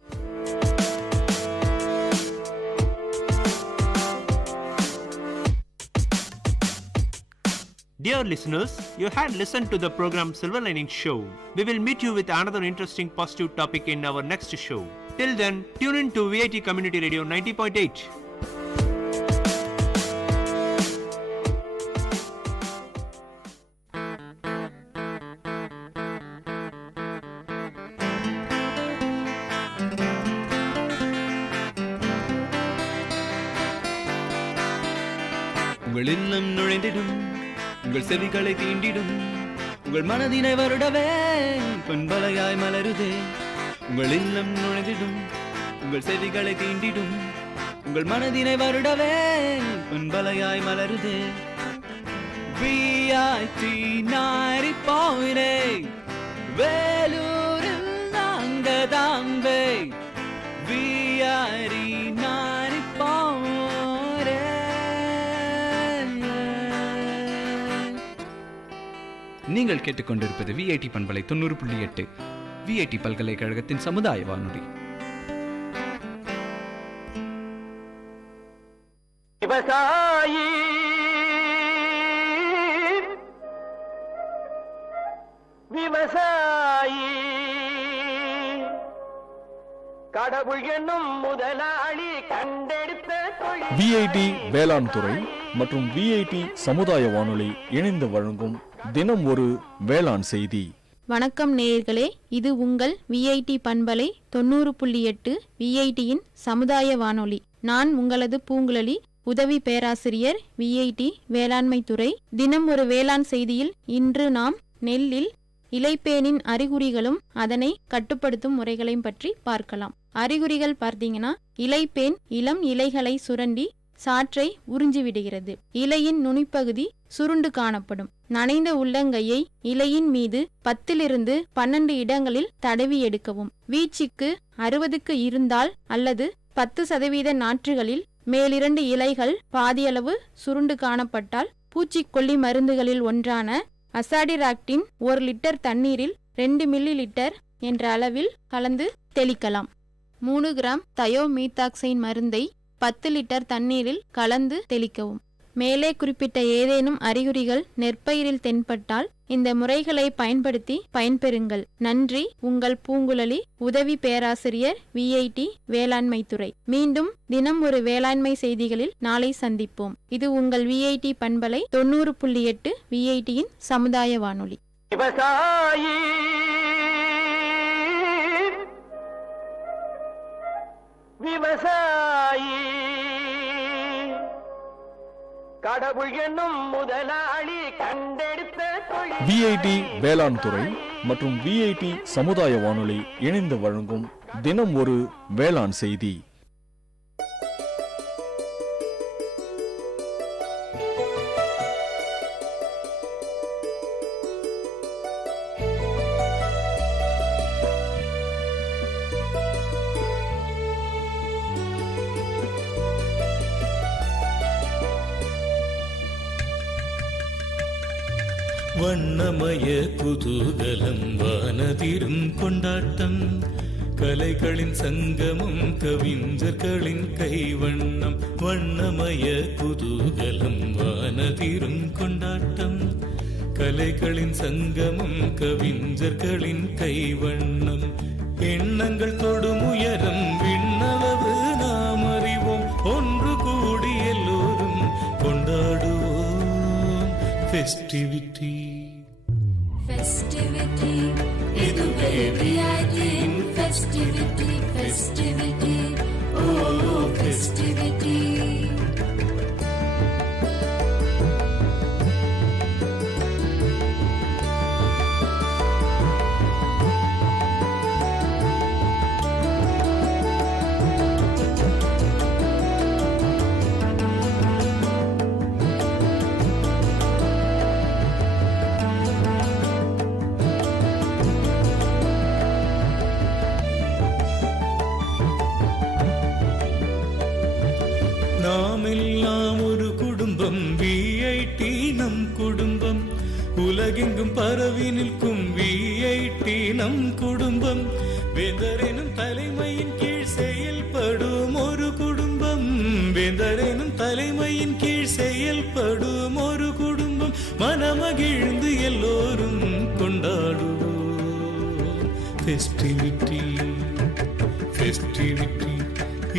Dear listeners, you had listened to the program Silver Lining Show. We will meet you with another interesting positive topic in our next show. Till then, tune in to VIT Community Radio 90.8. உங்கள் இல்லம் நுழைந்திடும், உங்கள் செவிகளை தீண்டிடும், உங்கள் மனதினை வருடவே பண்பலையாய் மலருதே. உங்கள் இல்லம் நுழைந்திடும், உங்கள் செவிகளை தீண்டிடும், உங்கள் மனதினை வருடவே பண்பலையாய் மலருதே. VIT 90.8 வேலூரில் நாங்கதாம்பே. VIT 90.8. நீங்கள் கேட்டுக்கொண்டிருப்பது VIT பண்பலை 90.8 VIT பல்கலைக்கழகத்தின் சமுதாய வானொலி. விவசாயி விவசாயி கடவுள் என்னும் முதலாளி கண்டெடுத்த VIT வேளாண் துறை மற்றும் VIT சமுதாய வானொலி இணைந்து வழங்கும் தினம் ஒரு வேளாண் செய்தி. வணக்கம் நேயர்களே, இது உங்கள் VIT பண்பலை 90.8 VITயின் சமுதாய வானொலி. நான் உங்களது பூங்குழலி, உதவி பேராசிரியர் VIT வேளாண்மை துறை. தினம் ஒரு வேளாண் செய்தியில் இன்று நாம் நெல்லில் இலைப்பேனின் அறிகுறிகளும் அதனை கட்டுப்படுத்தும் முறைகளையும் பற்றி பார்க்கலாம். அறிகுறிகள் பார்த்தீங்கன்னா, இலைப்பேன் இளம் இலைகளை சுரண்டி சாற்றை உறிஞ்சிவிடுகிறது. இலையின் நுனிப்பகுதி சுருண்டு காணப்படும். நனைந்த உள்ளங்கையை இலையின் மீது 10 to 12 இடங்களில் தடவி எடுக்கவும். வீச்சுக்கு 60க்கு இருந்தால் அல்லது 10% நாற்றுகளில் மேலிரண்டு இலைகள் பாதியளவு சுருண்டு காணப்பட்டால் பூச்சிக்கொல்லி மருந்துகளில் ஒன்றான அசாடிராக்டின் 1 லிட்டர் தண்ணீரில் 2 மில்லிலிட்டர் என்ற அளவில் கலந்து தெளிக்கலாம். 3 கிராம் தயோமீத்தாக்சைன் மருந்தை 10 லிட்டர் தண்ணீரில் கலந்து தெளிக்கவும். மேலே குறிப்பிட்ட ஏதேனும் அறிகுறிகள் நெற்பயிரில் தென்பட்டால் இந்த முறைகளை பயன்படுத்தி பயன்பெறுங்கள். நன்றி, உங்கள் பூங்குழலி, உதவி பேராசிரியர் VIT வேளாண்மை துறை. மீண்டும் தினம் ஒரு வேளாண்மை செய்திகளில் நாளை சந்திப்போம். இது உங்கள் VIT பண்பலை 90.8 VITயின் சமுதாய வானொலி. விவசாயி விவசாயி கடவுள் என்னும் முதலாளி கண்டெடுத்த VIT வேளாண் துறை மற்றும் VIT சமுதாய வானொலி இணைந்து வழங்கும் தினம் ஒரு வேளாண் செய்தி. வண்ணமய குதூகலம் வானதிரும் கொண்டாட்டம் கலைகளின் சங்கமம் கவிஞர்களின் கைவண்ணம் வண்ணமய குதூகலம் வானதிரும் கைவண்ணம். எண்ணங்கள் தொடும் உயரம் விண்ணளவு நாம் அறிவோம். ஒன்று கூடி எல்லோரும் கொண்டாடுவோம் ஃபெஸ்டிவிட்டி. Festivity, இதுவே விஐடியின் festivity, festivity, oh festivity. நாம் எல்லாம் ஒரு குடும்பம், விஐடி நம் குடும்பம். உலகெங்கும் பரவி நிற்கும் விஐடி நம் குடும்பம். வேந்தரெனும் தலைமையின் கீழ் செயல்படும் ஒரு குடும்பம். வேந்தரெனும் தலைமையின் கீழ் செயல்படும் ஒரு குடும்பம். மனமகிழ்ந்து எல்லோரும் கொண்டாடுவோம் ஃபெஸ்டிவிட்டி, ஃபெஸ்டிவிட்டி,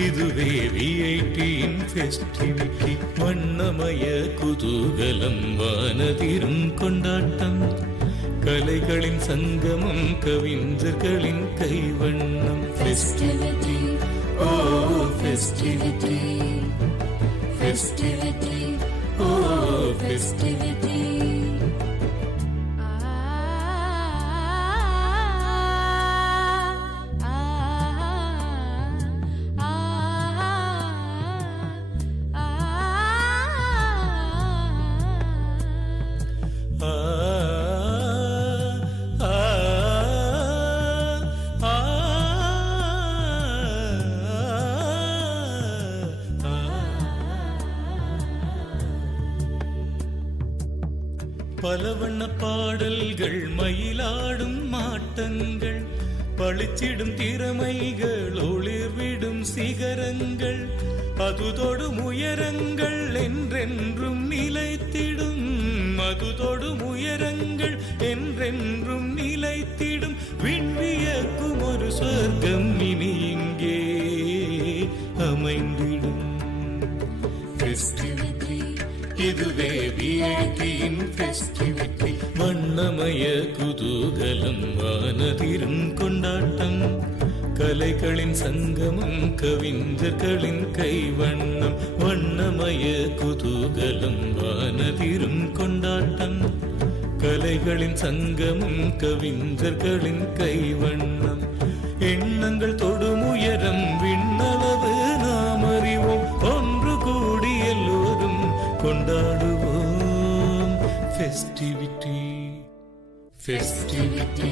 இதுவே விஐடியின் ஃபெஸ்டிவிட்டி. வண்ணமய குதூகலம், வானதிரும் கொண்டாட்டம். கலைகளின் சங்கமம், கவிஞர்களின் கைவண்ணம். Festivity, oh festivity, festivity, oh festivity. பல வண்ண பாடல்கள், மயிலாடும் மாட்டங்கள், பளிச்சிடும் திறமைகள், ஒளிர்விடும் சிகரங்கள், அது தொடும் உயரங்கள் என்றென்றும் நிலைத்திடும். அது தொடும் உயரங்கள் என்றென்றும் நிலைத்திடும். விண்ணியக்கும் ஒரு சொர்க்கம் இனி இங்கே அமைந்திடும் ஃபெஸ்டிவிட்டி, இதுவே விஐடியின் ஃபெஸ்டிவிட்டி. வண்ணமய குதூகலம், வானதிரும் கொண்டாட்டம். கலைகளின் சங்கமம், கவிஞர்களின் கைவண்ணம். வண்ணமய குதூகலம், வானதிரும் கொண்டாட்டம். கலைகளின் சங்கமம், கவிஞர்களின் கைவண்ணம். எண்ணங்கள் தொடும் உயரம் விண்ணளவு நாம் அறிவோம். ஒன்று கூடி எல்லோரும் கொண்டாடுவோம் ஃபெஸ்டிவிட்டி, ஃபெஸ்டிவிட்டி,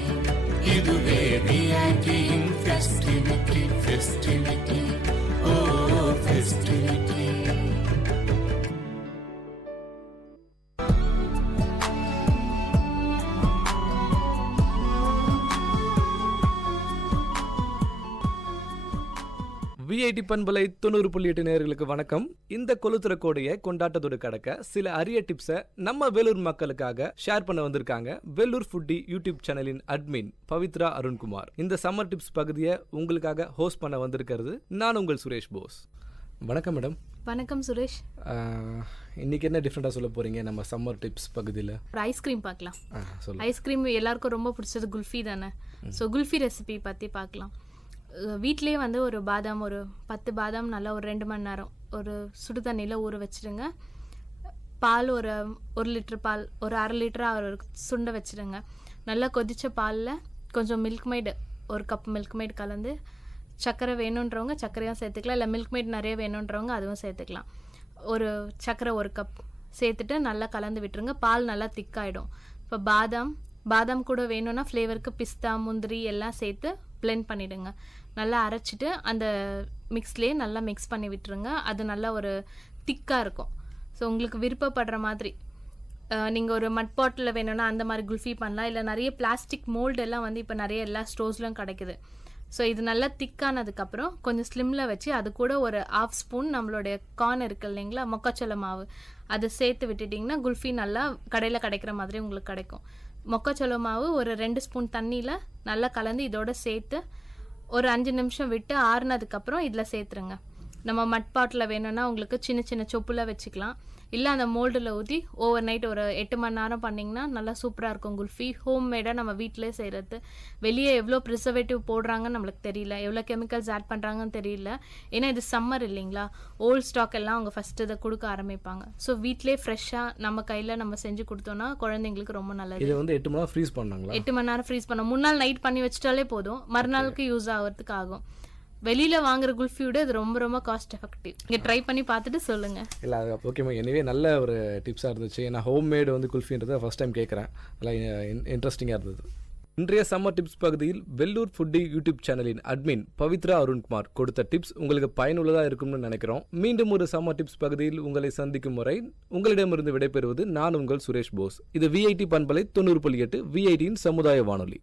இதுவே விஐடியின் ஃபெஸ்டிவிட்டி, ஃபெஸ்டிவிட்டி, ஓ ஃபெஸ்டிவிட்டி. விஐடி பண்பலை 90.8 நேயர்களுக்கு வணக்கம். இந்த கொளுத்துறக்கோடைய கொண்டாட்டத்தோடு கடக்க சில அரிய டிப்ஸை நம்ம வேலூர் மக்களுக்காக ஷேர் பண்ண வந்திருக்காங்க வேலூர் ஃபுட்டி யூடியூப் சேனலின் அட்மின் பவித்ரா அருண்குமார். இந்த சம்மர் டிப்ஸ் பகுதியை உங்களுக்காக ஹோஸ்ட் பண்ண வந்திருக்கிறது நான் உங்கள் சுரேஷ் போஸ். வணக்கம் மேடம். வணக்கம் சுரேஷ். இன்னைக்கு என்ன டிஃப்ரெண்டாக சொல்ல போறீங்க நம்ம சம்மர் டிப்ஸ் பகுதியில்? ஒரு ஐஸ்கிரீம் பார்க்கலாம். ஐஸ்கிரீம் எல்லாருக்கும் ரொம்ப பிடிச்சது குல்ஃபி தானே. ஸோ குல்ஃபி ரெசிபி பற்றி பார்க்கலாம். வீட்டிலே வந்து ஒரு பாதாம், ஒரு 10 பாதாம் நல்லா ஒரு 2 மணி நேரம் ஒரு சுடு தண்ணியில் ஊற வச்சுடுங்க. பால் ஒரு 1 லிட்டர் பால் ஒரு 1/2 லிட்டராக ஒரு சுண்டை வச்சுடுங்க. நல்லா கொதித்த பாலில் கொஞ்சம் milk mat, 1 cup milk mat கலந்து, சர்க்கரை வேணுன்றவங்க சர்க்கரையும் சேர்த்துக்கலாம், இல்லை மில்க் மேட் நிறைய வேணுன்றவங்க அதுவும் சேர்த்துக்கலாம். ஒரு சர்க்கரை 1 கப் சேர்த்துட்டு நல்லா கலந்து விட்டுருங்க. பால் நல்லா திக்காயிடும். இப்போ பாதாம் கூட வேணும்னா ஃப்ளேவருக்கு பிஸ்தா, முந்திரி எல்லாம் சேர்த்து பிளெண்ட் பண்ணிவிடுங்க. நல்லா அரைச்சிட்டு அந்த மிக்ஸ்லேயே நல்லா மிக்ஸ் பண்ணி விட்டுருங்க. அது நல்லா ஒரு திக்காக இருக்கும். ஸோ உங்களுக்கு விருப்பப்படுற மாதிரி நீங்கள் ஒரு மட் பாட்டில் வேணும்னா அந்த மாதிரி குல்ஃபி பண்ணலாம். இல்லை நிறைய பிளாஸ்டிக் மோல்டு எல்லாம் வந்து இப்போ நிறைய எல்லா ஸ்டோர்ஸ்லையும் கிடைக்குது. ஸோ இது நல்லா திக்கானதுக்கப்புறம் கொஞ்சம் ஸ்லிம்மில் வச்சு அது கூட ஒரு 1/2 ஸ்பூன் நம்மளுடைய கார்ன் இருக்குது இல்லைங்களா, மொக்கச்சோள மாவு, அதை சேர்த்து விட்டுட்டிங்கன்னா குல்ஃபி நல்லா கடையில் கிடைக்கிற மாதிரி உங்களுக்கு கிடைக்கும். மொக்கச்சோள மாவு ஒரு 2 ஸ்பூன் தண்ணியில் நல்லா கலந்து இதோட சேர்த்து ஒரு 5 நிமிஷம் விட்டு ஆறுனதுக்கப்புறம் இதில் சேர்த்துருங்க. நம்ம மட் பாட்டில் வேணும்னா உங்களுக்கு சின்ன சின்ன சொப்பில் வச்சுக்கலாம். இல்லை அந்த மோல்டில் ஊற்றி ஓவர் நைட் ஒரு 8 மணி நேரம் பண்ணிங்கன்னா நல்லா சூப்பராக இருக்கும் குல்ஃபி. ஹோம்மேடாக நம்ம வீட்டிலே செய்கிறது. வெளியே எவ்வளோ ப்ரிசர்வேட்டிவ் போடுறாங்கன்னு நம்மளுக்கு தெரியல, எவ்வளோ கெமிக்கல்ஸ் ஆட் பண்ணுறாங்கன்னு தெரியல. ஏன்னா இது சம்மர் இல்லைங்களா, ஓல்ட் ஸ்டாக் எல்லாம் அவங்க ஃபஸ்ட்டு இதை கொடுக்க ஆரம்பிப்பாங்க. ஸோ வீட்டிலே ஃப்ரெஷ்ஷாக நம்ம கையில் நம்ம செஞ்சு கொடுத்தோன்னா குழந்தைங்களுக்கு ரொம்ப நல்லது. இது வந்து 8 மணி நேரம் ஃப்ரீஸ் பண்ணாங்களா? 8 மணி நேரம் ஃப்ரீஸ் பண்ண, முன்னாள் நைட் பண்ணி வச்சிட்டாலே போதும், மறுநாளுக்கு யூஸ் ஆகிறதுக்கு ஆகும். வெளியில் வாங்குற குல்ஃபியோட இது ரொம்ப ரொம்ப காஸ்ட் எஃபெக்டிவ். நீங்கள் ட்ரை பண்ணி பார்த்துட்டு சொல்லுங்கள். இல்லை அது ஓகேம்மா, எனிவே நல்ல ஒரு டிப்ஸாக இருந்துச்சு. நான் ஹோம்மேடு வந்து குல்ஃபின்றதை ஃபஸ்ட் டைம் கேட்குறேன். நல்லா இன்ட்ரெஸ்டிங்காக இருந்தது. இன்றைய சம்மர் டிப்ஸ் பகுதியில் வெல்லூர் ஃபுட்டி யூடியூப் சேனலின் அட்மின் பவித்ரா அருண்குமார் கொடுத்த டிப்ஸ் உங்களுக்கு பயனுள்ளதாக இருக்கும்னு நினைக்கிறோம். மீண்டும் ஒரு சம்மர் டிப்ஸ் பகுதியில் உங்களை சந்திக்கும் முறை உங்களிடமிருந்து விடைபெறுவது நான் உங்கள் சுரேஷ் போஸ். இது விஐடி பண்பலை 90.8 விஐடியின் சமுதாய வானொலி.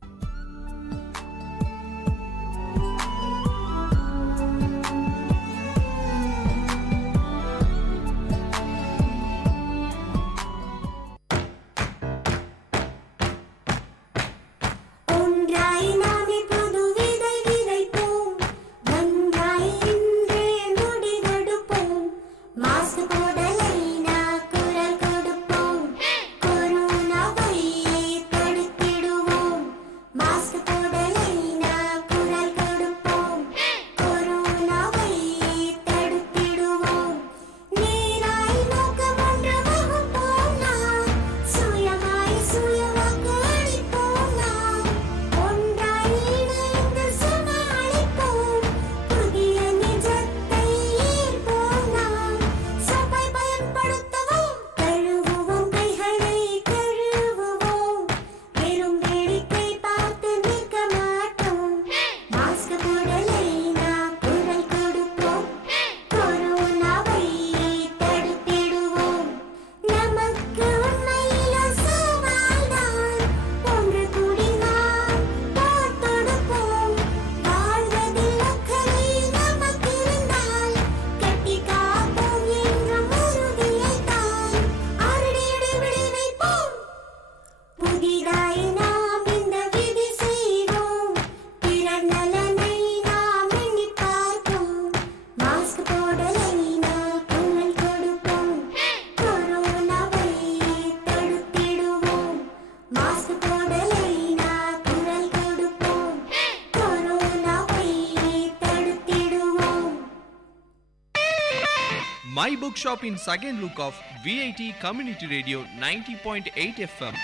My Bookshop in second look of VIT Community Radio 90.8 FM.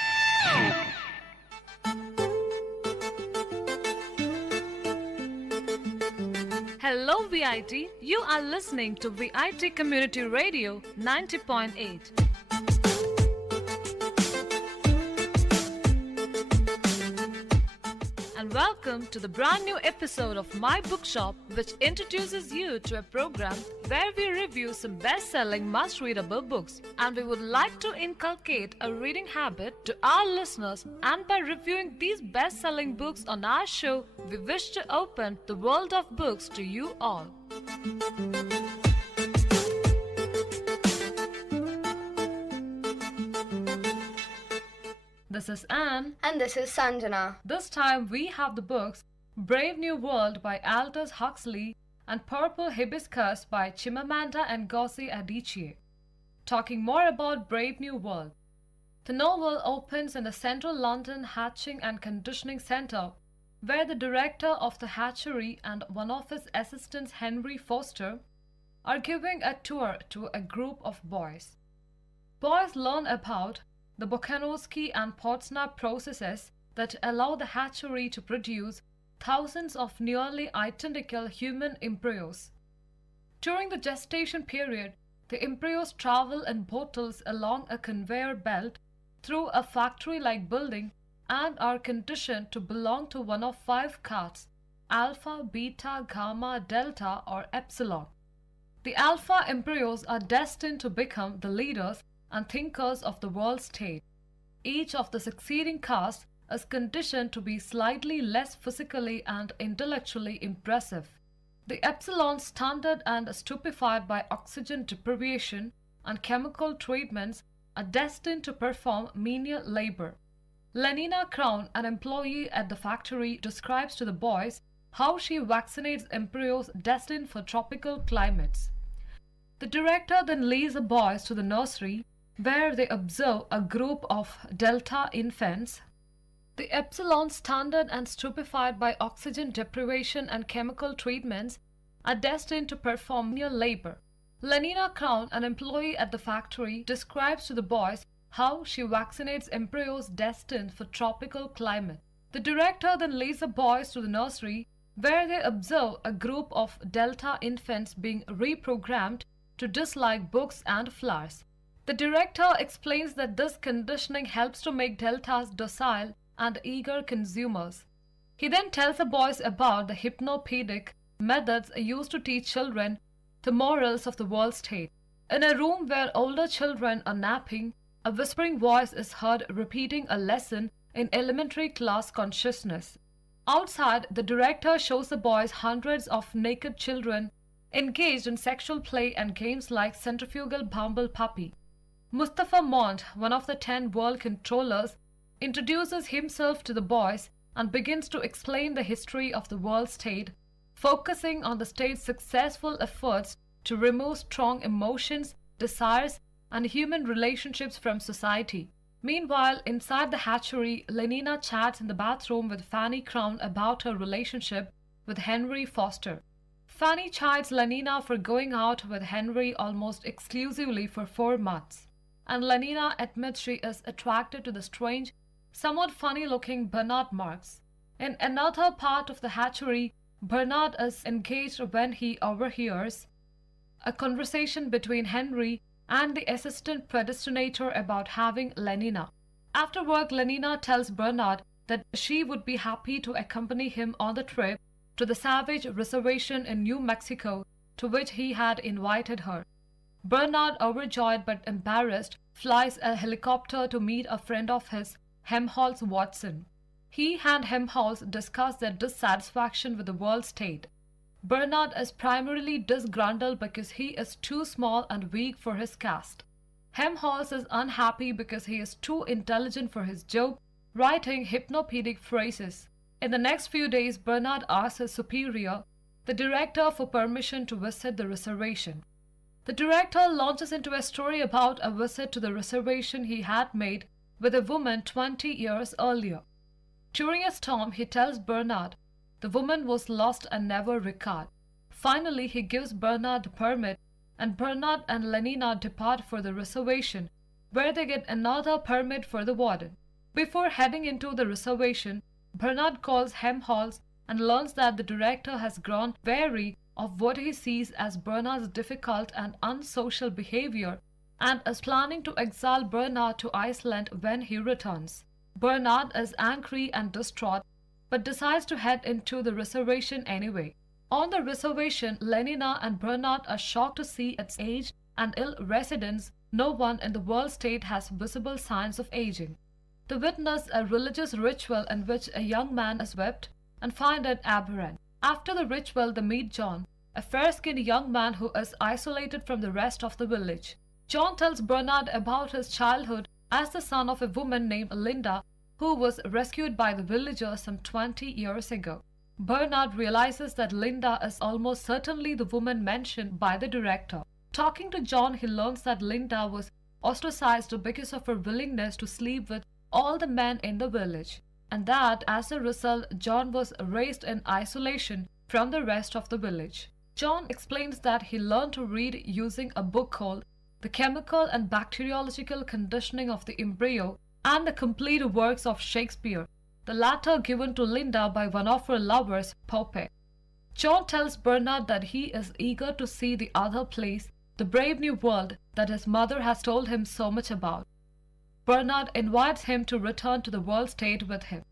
Hello VIT, you are listening to VIT Community Radio 90.8. And welcome to the brand new episode of My Bookshop, which introduces you to a program where we review some best-selling must-readable books. And we would like to inculcate a reading habit to our listeners, and by reviewing these best-selling books on our show, we wish to open the world of books to you all. This is Anne. And this is Sanjana. This time we have the books Brave New World by Aldous Huxley and Purple Hibiscus by Chimamanda Ngozi Adichie. Talking more about Brave New World. The novel opens in the central London hatching and conditioning centre, where the director of the hatchery and one of his assistants, Henry Foster, are giving a tour to a group of boys. Boys learn about the Bokanovsky and Potsdam processes that allow the hatchery to produce thousands of nearly identical human embryos. During the gestation period, the embryos travel in bottles along a conveyor belt through a factory-like building and are conditioned to belong to one of 5 castes: alpha, beta, gamma, delta, or epsilon. The alpha embryos are destined to become the leaders and thinkers of the world state. Each of the succeeding castes is conditioned to be slightly less physically and intellectually impressive. The epsilon, stunted and stupefied by oxygen deprivation and chemical treatments, are destined to perform menial labor. Lenina Crown, an employee at the factory, describes to the boys how she vaccinates embryos destined for tropical climates. The director then leads the boys to the nursery, where they observe a group of Delta infants. The Epsilon, stunned and stupefied by oxygen deprivation and chemical treatments, are destined to perform menial labor. Lenina Crown, an employee at the factory, describes to the boys how she vaccinates embryos destined for tropical climate. The director then leads the boys to the nursery, where they observe a group of Delta infants being reprogrammed to dislike books and flowers. The director explains that this conditioning helps to make Deltas docile and eager consumers. He then tells the boys about the hypnopedic methods used to teach children the morals of the world state. In a room where older children are napping, a whispering voice is heard repeating a lesson in elementary class consciousness. Outside, the director shows the boys hundreds of naked children engaged in sexual play and games like centrifugal bumble puppy. Mustafa Mond, one of the 10 world controllers, introduces himself to the boys and begins to explain the history of the world state, focusing on the state's successful efforts to remove strong emotions, desires, and human relationships from society. Meanwhile, inside the hatchery, Lenina chats in the bathroom with Fanny Crown about her relationship with Henry Foster. Fanny chides Lenina for going out with Henry almost exclusively for 4 months, and Lenina admits she is attracted to the strange, somewhat funny-looking Bernard Marx. In another part of the hatchery, Bernard is engaged when he overhears a conversation between Henry and the assistant predestinator about having Lenina. After work, Lenina tells Bernard that she would be happy to accompany him on the trip to the Savage Reservation in New Mexico, to which he had invited her. Bernard, overjoyed but embarrassed, flies a helicopter to meet a friend of his, Helmholtz Watson. He and Helmholtz discuss their dissatisfaction with the world state. Bernard is primarily disgruntled because he is too small and weak for his caste. Helmholtz is unhappy because he is too intelligent for his job, writing hypnopedic phrases. In the next few days, Bernard asks his superior, the director, for permission to visit the reservation. The director launches into a story about a visit to the reservation he had made with a woman 20 years earlier. During a storm, he tells Bernard the woman was lost and never recovered. Finally, he gives Bernard the permit, and Bernard and Lenina depart for the reservation, where they get another permit for the warden. Before heading into the reservation, Bernard calls Helmholtz and learns that the director has grown wary of what he sees as Bernard's difficult and unsocial behavior and is planning to exile Bernard to Iceland when he returns. Bernard is angry and distraught, but decides to head into the reservation anyway. On the reservation, Lenina and Bernard are shocked to see its aged and ill residents. No one in the world state has visible signs of aging. They witness a religious ritual in which a young man is whipped and find it aberrant. After the ritual, they meet John, a fair-skinned young man who is isolated from the rest of the village. John tells Bernard about his childhood as the son of a woman named Linda, who was rescued by the villagers some 20 years ago. Bernard realizes that Linda is almost certainly the woman mentioned by the director. Talking to John, he learns that Linda was ostracized because of her willingness to sleep with all the men in the village, and that as a result, John was raised in isolation from the rest of the village. John explains that he learned to read using a book called The Chemical and Bacteriological Conditioning of the Embryo and the complete works of Shakespeare, the latter given to Linda by one of her lovers, Pope. John tells Bernard that he is eager to see the other place, the brave new world that his mother has told him so much about. Bernard invites him to return to the world state with him.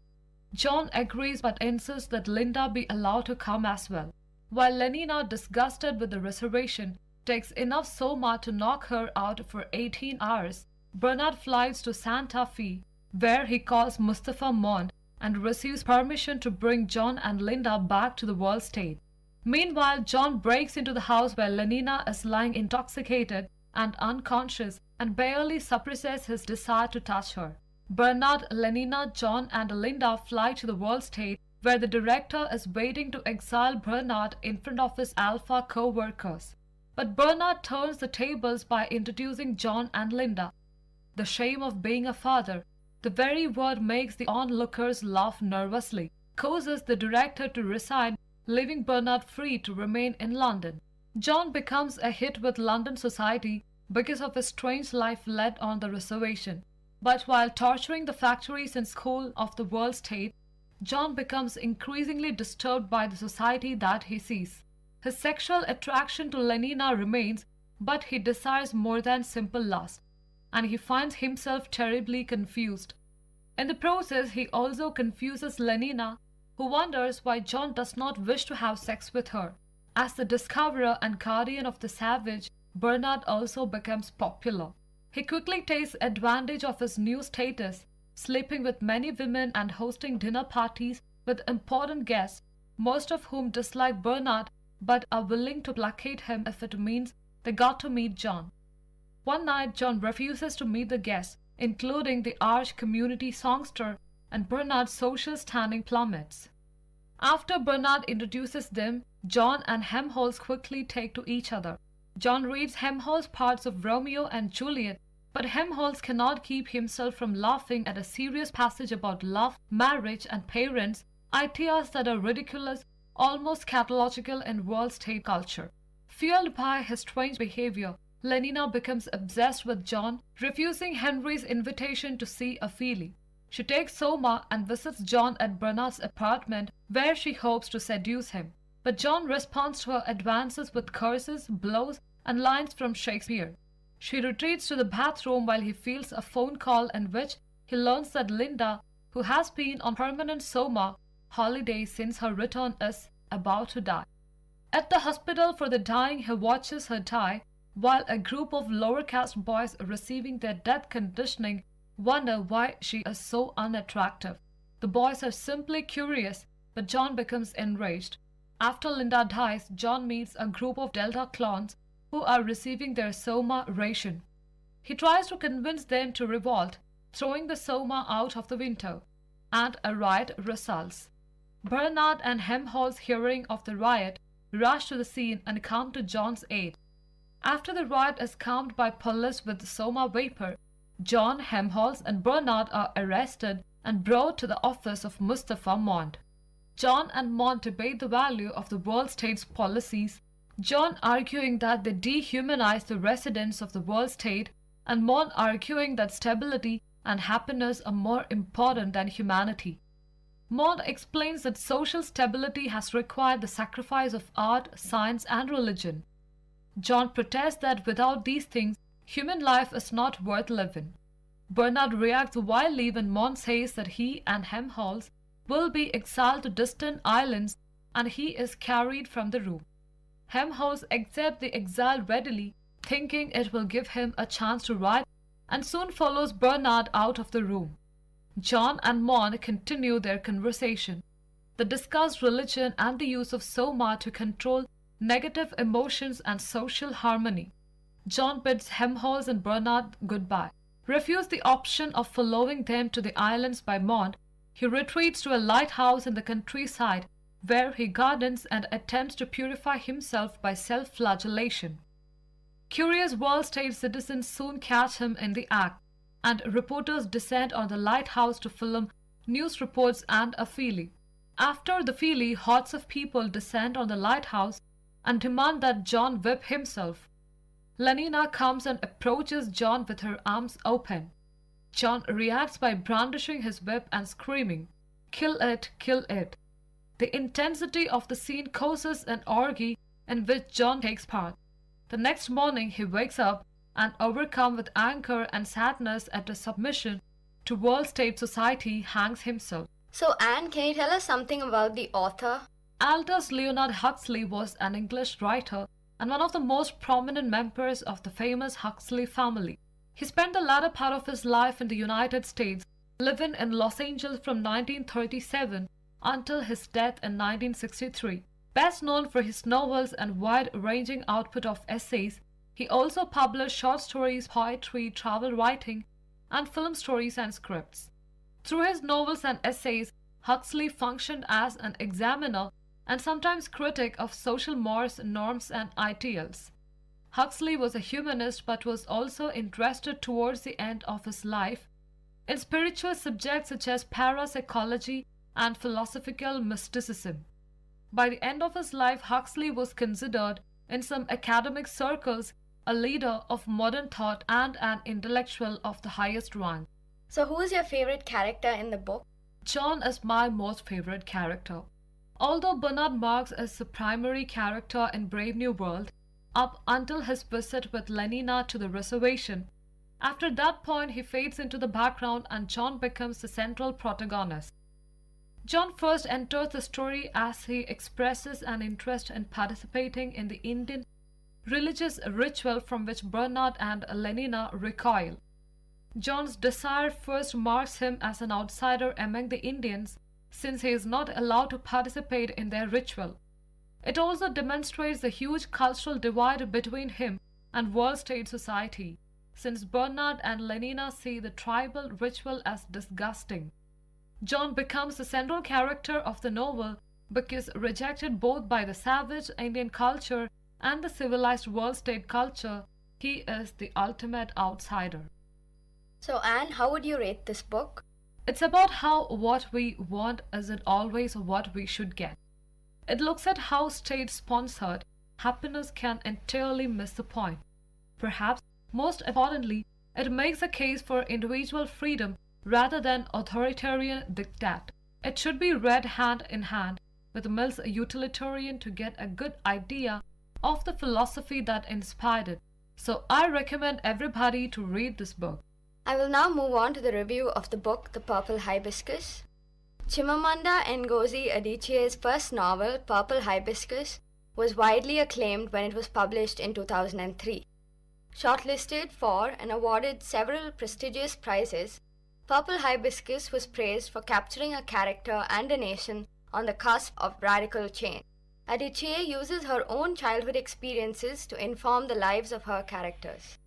John agrees but insists that Linda be allowed to come as well. While Lenina, disgusted with the reservation, takes enough soma to knock her out for 18 hours, Bernard flies to Santa Fe, where he calls Mustafa Mond and receives permission to bring John and Linda back to the world state. Meanwhile, John breaks into the house where Lenina is lying intoxicated and unconscious and barely suppresses his desire to touch her. Bernard, Lenina, John, and Linda fly to the world stage where the director is waiting to exile Bernard in front of his alpha co-workers. But Bernard turns the tables by introducing John and Linda. The shame of being a father, the very word makes the onlookers laugh nervously, causes the director to resign, leaving Bernard free to remain in London. John becomes a hit with London society because of his strange life led on the reservation. But while torturing the factories and school of the world state, John becomes increasingly disturbed by the society that he sees. His sexual attraction to Lenina remains, but he desires more than simple lust, and he finds himself terribly confused. In the process, he also confuses Lenina, who wonders why John does not wish to have sex with her. As the discoverer and guardian of the savage, Bernard also becomes popular. He quickly takes advantage of his new status, sleeping with many women and hosting dinner parties with important guests, most of whom dislike Bernard but are willing to placate him if it means they got to meet John. One night, John refuses to meet the guests, including the arch community songster, and Bernard's social standing plummets. After Bernard introduces them, John and Helmholtz quickly take to each other. John reads Helmholtz parts of Romeo and Juliet, but Helmholtz cannot keep himself from laughing at a serious passage about love, marriage, and parents, ideas that are ridiculous, almost scatological in world state culture. Fueled by his strange behavior, Lenina becomes obsessed with John, refusing Henry's invitation to see Ophelia. She takes Soma and visits John at Bernard's apartment, where she hopes to seduce him. But John responds to her advances with curses, blows, and lines from Shakespeare. She retreats to the bathroom while he feels a phone call in which he learns that Linda, who has been on permanent Soma holiday since her return, is about to die. At the hospital for the dying, he watches her die, while a group of lower caste boys receiving their death conditioning wonder why she is so unattractive. The boys are simply curious, but John becomes enraged. After Linda dies, John meets a group of Delta clones who are receiving their Soma ration. He tries to convince them to revolt, throwing the Soma out of the window, and a riot results. Bernard and Helmholtz, hearing of the riot, rush to the scene and come to John's aid. After the riot is calmed by police with Soma vapor, John, Helmholtz, and Bernard are arrested and brought to the office of Mustafa Mond. John and Mond debate the value of the world state's policies, John arguing that they dehumanize the residents of the world state, and Mond arguing that stability and happiness are more important than humanity. Mond explains that social stability has required the sacrifice of art, science, and religion. John protests that without these things, human life is not worth living. Bernard reacts wildly when Mond says that he and Helmholtz will be exiled to distant islands, and he is carried from the room. Helmholtz accepts the exile readily, thinking it will give him a chance to write, and soon follows Bernard out of the room. John and Mond continue their conversation. They discuss religion and the use of Soma to control negative emotions and social harmony. John bids Helmholtz and Bernard goodbye. Refused the option of following them to the islands by Mond, he retreats to a lighthouse in the countryside, where he gardens and attempts to purify himself by self-flagellation. Curious world state citizens soon catch him in the act, and reporters descend on the lighthouse to film news reports and Ophelia. After the Ophelia, hordes of people descend on the lighthouse and demand that John whip himself. Lenina comes and approaches John with her arms open. John reacts by brandishing his whip and screaming, "Kill it, kill it." The intensity of the scene causes an orgy in which John takes part. The next morning he wakes up and, overcome with anger and sadness at his submission to world state society, hangs himself. So Anne, can you tell us something about the author? Aldous Leonard Huxley was an English writer and one of the most prominent members of the famous Huxley family. He spent the latter part of his life in the United States, living in Los Angeles from 1937 until his death in 1963. Best known for his novels and wide-ranging output of essays, he also published short stories, poetry, travel writing, and film stories and scripts. Through his novels and essays, Huxley functioned as an examiner and sometimes critic of social mores, norms, and ideals. Huxley was a humanist but was also interested towards the end of his life in spiritual subjects such as parapsychology and philosophical mysticism. By the end of his life, Huxley was considered in some academic circles a leader of modern thought and an intellectual of the highest rank. So who is your favorite character in the book? John is my most favorite character. Although Bernard Marx is the primary character in Brave New World, up until his visit with Lenina to the reservation, after that point he fades into the background and John becomes the central protagonist. John first enters the story as he expresses an interest in participating in the Indian religious ritual from which Bernard and Lenina recoil. John's desire first marks him as an outsider among the Indians since he is not allowed to participate in their ritual. It also demonstrates the huge cultural divide between him and world-state society, since Bernard and Lenina see the tribal ritual as disgusting. John becomes the central character of the novel because rejected both by the savage Indian culture and the civilized world-state culture, he is the ultimate outsider. So Anne, how would you rate this book? It's about how what we want isn't always what we should get. It looks at how state-sponsored happiness can entirely miss the point. Perhaps, most importantly, it makes a case for individual freedom rather than authoritarian diktat. It should be read hand in hand with Mill's Utilitarian to get a good idea of the philosophy that inspired it. So I recommend everybody to read this book. I will now move on to the review of the book The Purple Hibiscus. Chimamanda Ngozi Adichie's first novel, Purple Hibiscus, was widely acclaimed when it was published in 2003. Shortlisted for and awarded several prestigious prizes, Purple Hibiscus was praised for capturing a character and a nation on the cusp of radical change. Adichie uses her own childhood experiences to inform the lives of her characters.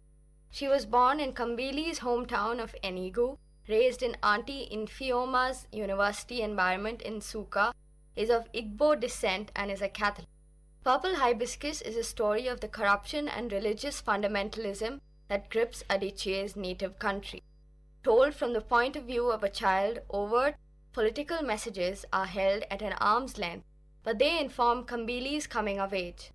She was born in Kambili's hometown of Enugu, raised in Auntie Infioma's university environment in Suka, is of Igbo descent and is a Catholic. Purple Hibiscus is a story of the corruption and religious fundamentalism that grips Adichie's native country. Told from the point of view of a child, overt political messages are held at an arm's length, but they inform Kambili's coming of age.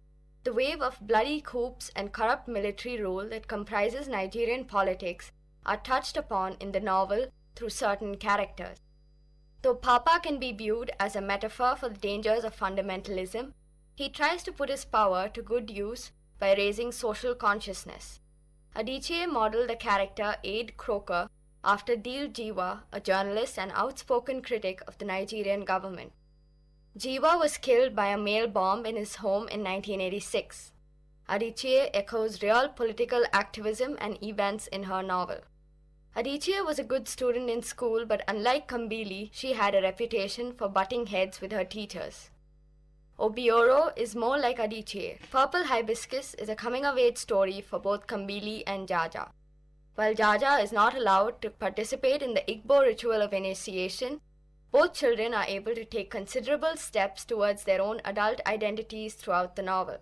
The wave of bloody coups and corrupt military rule that comprises Nigerian politics are touched upon in the novel through certain characters. Though Papa can be viewed as a metaphor for the dangers of fundamentalism, he tries to put his power to good use by raising social consciousness. Adichie modeled the character Aide Croker after Dil Jiwa, a journalist and outspoken critic of the Nigerian government. Jiwa was killed by a mail bomb in his home in 1986. Adichie echoes real political activism and events in her novel. Adichie was a good student in school, but unlike Kambili, she had a reputation for butting heads with her teachers. Obioro is more like Adichie. Purple Hibiscus is a coming-of-age story for both Kambili and Jaja. While Jaja is not allowed to participate in the Igbo ritual of initiation, both children are able to take considerable steps towards their own adult identities throughout the novel.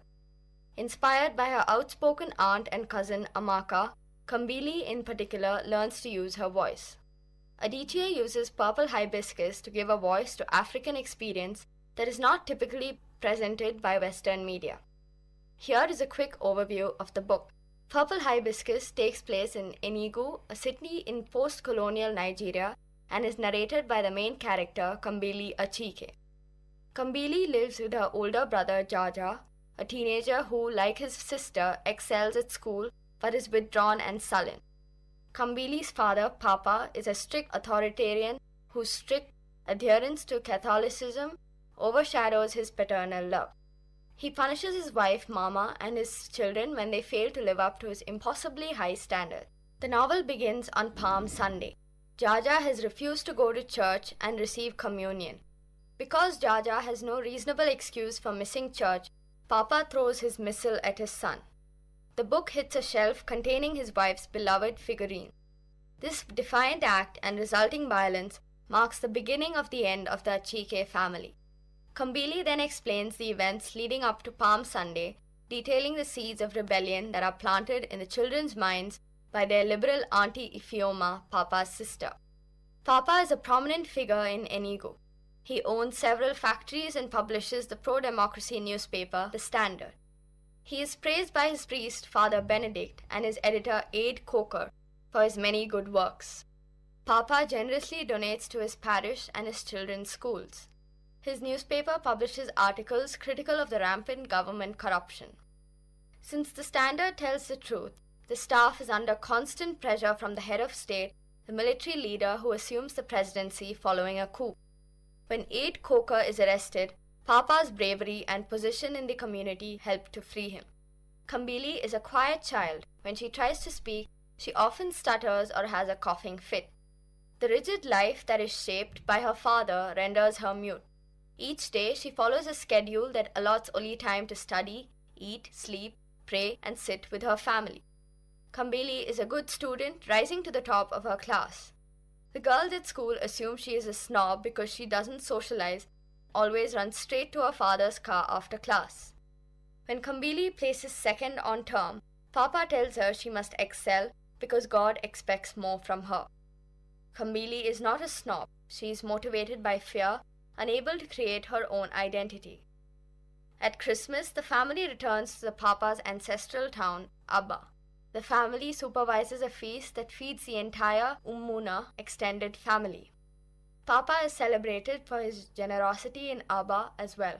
Inspired by her outspoken aunt and cousin Amaka, Kambili in particular learns to use her voice. Adichie uses Purple Hibiscus to give a voice to African experience that is not typically presented by Western media. Here is a quick overview of the book. Purple Hibiscus takes place in Enugu, a city in post-colonial Nigeria, and is narrated by the main character Kambili Achike. Kambili lives with her older brother Jaja, a teenager who, like his sister, excels at school but is withdrawn and sullen. Kambili's father, Papa, is a strict authoritarian whose strict adherence to Catholicism overshadows his paternal love. He punishes his wife, Mama, and his children when they fail to live up to his impossibly high standard. The novel begins on Palm Sunday. Jaja has refused to go to church and receive communion. Because Jaja has no reasonable excuse for missing church, Papa throws his missile at his son. The book hits a shelf containing his wife's beloved figurine. This defiant act and resulting violence marks the beginning of the end of the Achike family. Kambili then explains the events leading up to Palm Sunday, detailing the seeds of rebellion that are planted in the children's minds by their liberal Auntie Ifeoma, Papa's sister. Papa is a prominent figure in Enugu. He owns several factories and publishes the pro-democracy newspaper, The Standard. He is praised by his priest, Father Benedict, and his editor, Aid Coker, for his many good works. Papa generously donates to his parish and his children's schools. His newspaper publishes articles critical of the rampant government corruption. Since The Standard tells the truth, the staff is under constant pressure from the head of state, the military leader who assumes the presidency following a coup. When Aid Coker is arrested, Papa's bravery and position in the community help to free him. Kambili is a quiet child. When she tries to speak, she often stutters or has a coughing fit. The rigid life that is shaped by her father renders her mute. Each day she follows a schedule that allots only time to study, eat, sleep, pray, and sit with her family. Kambili is a good student, rising to the top of her class. The girls at school assume she is a snob because she doesn't socialize, always runs straight to her father's car after class. When Kambili places second on term, Papa tells her she must excel because God expects more from her. Kambili is not a snob. She is motivated by fear, unable to create her own identity. At Christmas, the family returns to the Papa's ancestral town, Abba. The family supervises a feast that feeds the entire Ummuna extended family. Papa is celebrated for his generosity in Abba as well.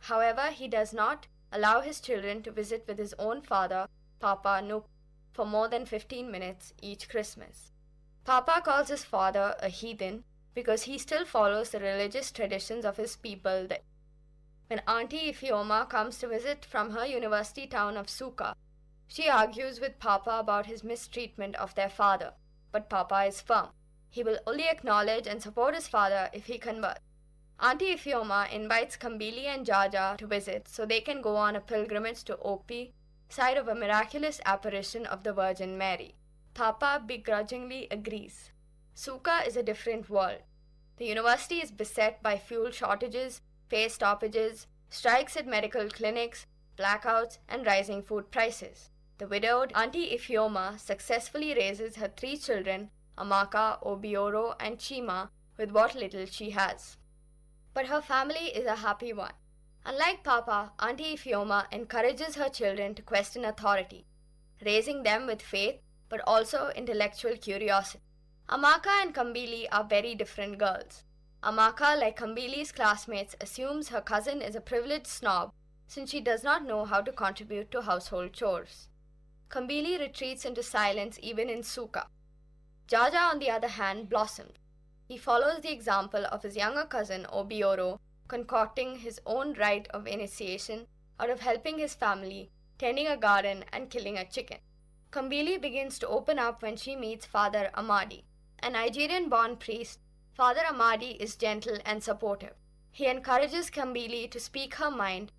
However, he does not allow his children to visit with his own father, Papa Nuk, for more than 15 minutes each Christmas. Papa calls his father a heathen because he still follows the religious traditions of his people. When Auntie Ifeoma comes to visit from her university town of Suka, she argues with Papa about his mistreatment of their father, but Papa is firm. He will only acknowledge and support his father if he converts. Auntie Ifeoma invites Kambili and Jaja to visit so they can go on a pilgrimage to Opi, site of a miraculous apparition of the Virgin Mary. Papa begrudgingly agrees. Suka is a different world. The university is beset by fuel shortages, pay stoppages, strikes at medical clinics, blackouts, and rising food prices. The widowed Auntie Ifeoma successfully raises her 3 children, Amaka, Obioro, and Chima, with what little she has. But her family is a happy one. Unlike Papa, Auntie Ifeoma encourages her children to question authority, raising them with faith but also intellectual curiosity. Amaka and Kambili are very different girls. Amaka, like Kambili's classmates, assumes her cousin is a privileged snob since she does not know how to contribute to household chores. Kambili retreats into silence even in Suka. Jaja, on the other hand, blossoms. He follows the example of his younger cousin Obioro, concocting his own rite of initiation out of helping his family, tending a garden, and killing a chicken. Kambili begins to open up when she meets Father Amadi. A Nigerian-born priest, Father Amadi is gentle and supportive. He encourages Kambili to speak her mind.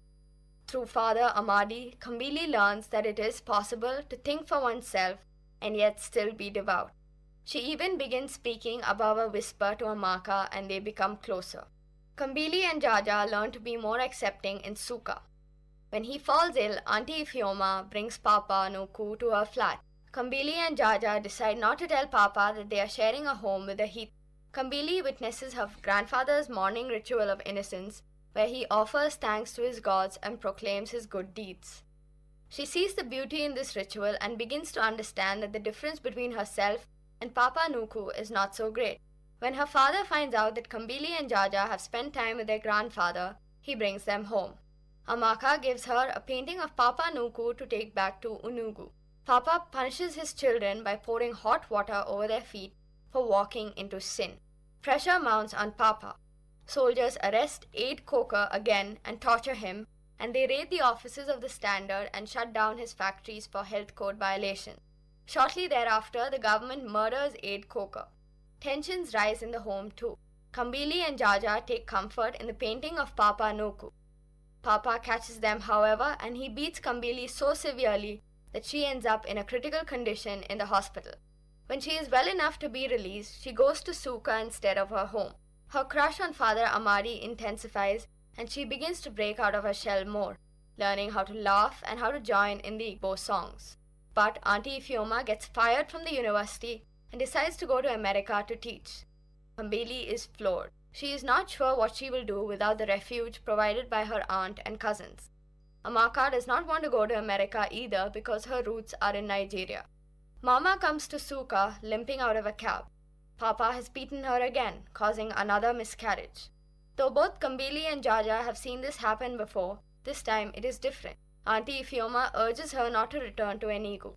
Through Father Amadi, Kambili learns that it is possible to think for oneself and yet still be devout. She even begins speaking above a whisper to Amaka and they become closer. Kambili and Jaja learn to be more accepting in Suka. When he falls ill, Auntie Ifeoma brings Papa Nuku to her flat. Kambili and Jaja decide not to tell Papa that they are sharing a home with a heath. Kambili witnesses her grandfather's morning ritual of innocence, where he offers thanks to his gods and proclaims his good deeds. She sees the beauty in this ritual and begins to understand that the difference between herself and Papa Nuku is not so great. When her father finds out that Kambili and Jaja have spent time with their grandfather, he brings them home. Amaka gives her a painting of Papa Nuku to take back to Unugu. Papa punishes his children by pouring hot water over their feet for walking into sin. Pressure mounts on Papa. Soldiers arrest Aid Coker again and torture him, and they raid the offices of the Standard and shut down his factories for health code violations. Shortly thereafter, the government murders Aid Coker. Tensions rise in the home too. Kambili and Jaja take comfort in the painting of Papa Nuku. Papa catches them, however, and he beats Kambili so severely that she ends up in a critical condition in the hospital. When she is well enough to be released, she goes to Suka instead of her home. Her crush on Father Amadi intensifies and she begins to break out of her shell more, learning how to laugh and how to join in the Igbo songs. But Auntie Ifeoma gets fired from the university and decides to go to America to teach. Kambili is floored. She is not sure what she will do without the refuge provided by her aunt and cousins. Amaka does not want to go to America either because her roots are in Nigeria. Mama comes to Suka limping out of a cab. Papa has beaten her again, causing another miscarriage. Though both Kambili and Jaja have seen this happen before, this time it is different. Auntie Ifeoma urges her not to return to Enugu.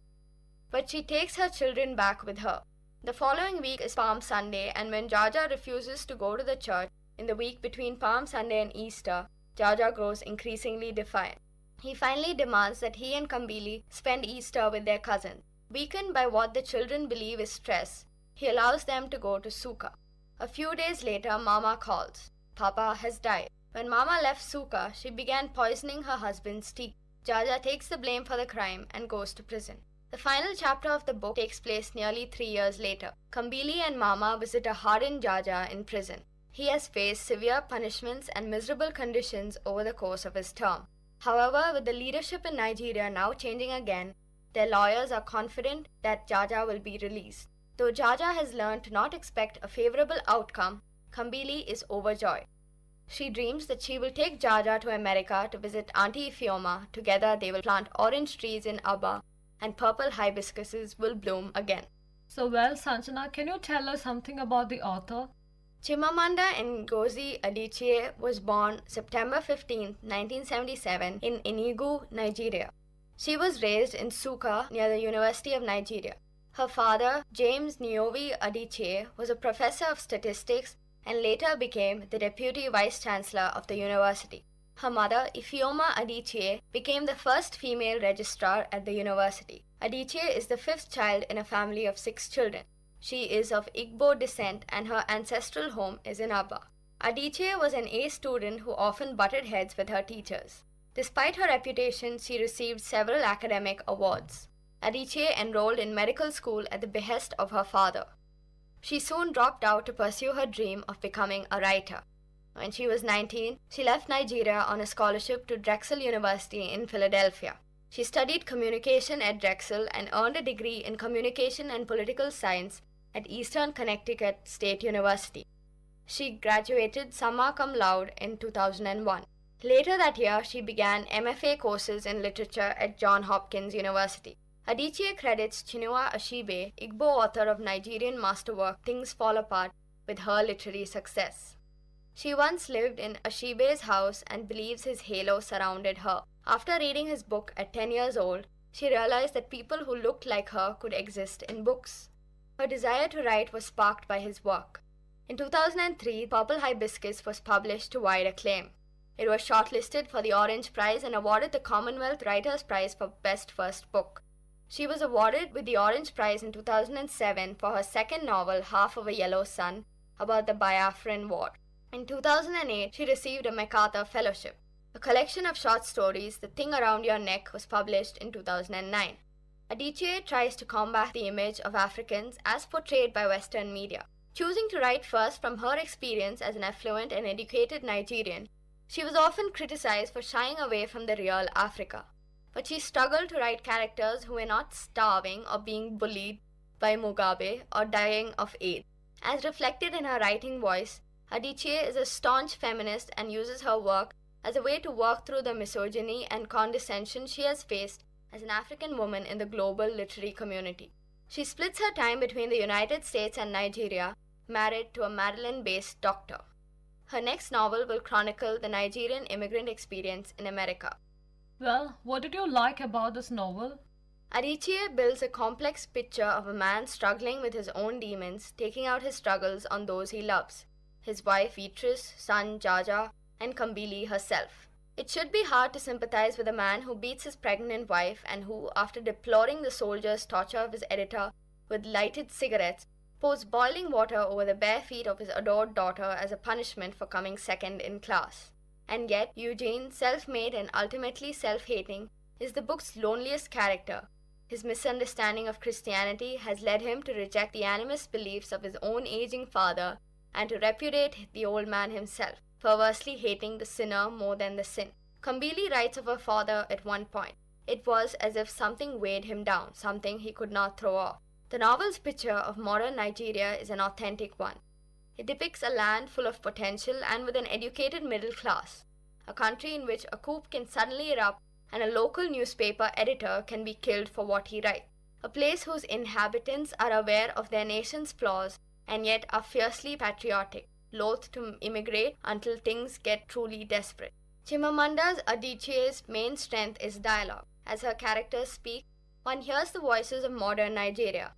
But she takes her children back with her. The following week is Palm Sunday, and when Jaja refuses to go to the church in the week between Palm Sunday and Easter, Jaja grows increasingly defiant. He finally demands that he and Kambili spend Easter with their cousin. Weakened by what the children believe is stress, he allows them to go to Suka. A few days later, Mama calls. Papa has died. When Mama left Suka, she began poisoning her husband's tea. Jaja takes the blame for the crime and goes to prison. The final chapter of the book takes place nearly 3 years later. Kambili and Mama visit a hardened Jaja in prison. He has faced severe punishments and miserable conditions over the course of his term. However, with the leadership in Nigeria now changing again, their lawyers are confident that Jaja will be released. Though Jaja has learned to not expect a favorable outcome, Kambili is overjoyed. She dreams that she will take Jaja to America to visit Auntie Ifeoma. Together they will plant orange trees in Abba and purple hibiscuses will bloom again. So well, Sanjana, can you tell us something about the author? Chimamanda Ngozi Adichie was born September 15, 1977 in Enugu, Nigeria. She was raised in Suka near the University of Nigeria. Her father, James Niovi Adichie, was a professor of statistics and later became the deputy vice-chancellor of the university. Her mother, Ifeoma Adichie, became the first female registrar at the university. Adichie is the fifth child in a family of 6 children. She is of Igbo descent and her ancestral home is in Abba. Adichie was an A student who often butted heads with her teachers. Despite her reputation, she received several academic awards. Adichie enrolled in medical school at the behest of her father. She soon dropped out to pursue her dream of becoming a writer. When she was 19, she left Nigeria on a scholarship to Drexel University in Philadelphia. She studied communication at Drexel and earned a degree in communication and political science at Eastern Connecticut State University. She graduated summa cum laude in 2001. Later that year, she began MFA courses in literature at Johns Hopkins University. Adichie credits Chinua Achebe, Igbo author of Nigerian masterwork Things Fall Apart, with her literary success. She once lived in Achebe's house and believes his halo surrounded her. After reading his book at 10 years old, she realized that people who looked like her could exist in books. Her desire to write was sparked by his work. In 2003, Purple Hibiscus was published to wide acclaim. It was shortlisted for the Orange Prize and awarded the Commonwealth Writers' Prize for Best First Book. She was awarded with the Orange Prize in 2007 for her second novel, Half of a Yellow Sun, about the Biafran War. In 2008, she received a MacArthur Fellowship. A collection of short stories, The Thing Around Your Neck, was published in 2009. Adichie tries to combat the image of Africans as portrayed by Western media. Choosing to write first from her experience as an affluent and educated Nigerian, she was often criticized for shying away from the real Africa. But she struggled to write characters who were not starving or being bullied by Mugabe or dying of AIDS. As reflected in her writing voice, Adichie is a staunch feminist and uses her work as a way to work through the misogyny and condescension she has faced as an African woman in the global literary community. She splits her time between the United States and Nigeria, married to a Maryland-based doctor. Her next novel will chronicle the Nigerian immigrant experience in America. Well, what did you like about this novel? Adichie builds a complex picture of a man struggling with his own demons, taking out his struggles on those he loves. His wife Beatrice, son Jaja, and Kambili herself. It should be hard to sympathize with a man who beats his pregnant wife and who, after deploring the soldiers' torture of his editor with lighted cigarettes, pours boiling water over the bare feet of his adored daughter as a punishment for coming second in class. And yet, Eugene, self-made and ultimately self-hating, is the book's loneliest character, His misunderstanding of Christianity has led him to reject the animist beliefs of his own aging father and to repudiate the old man himself, perversely hating the sinner more than the sin. Kambili writes of her father at one point, "It was as if something weighed him down, something he could not throw off." The novel's picture of modern Nigeria is an authentic one. It depicts a land full of potential and with an educated middle class, a country in which a coup can suddenly erupt and a local newspaper editor can be killed for what he writes, a place whose inhabitants are aware of their nation's flaws and yet are fiercely patriotic, loath to immigrate until things get truly desperate. Chimamanda Adichie's main strength is dialogue. As her characters speak, one hears the voices of modern Nigeria.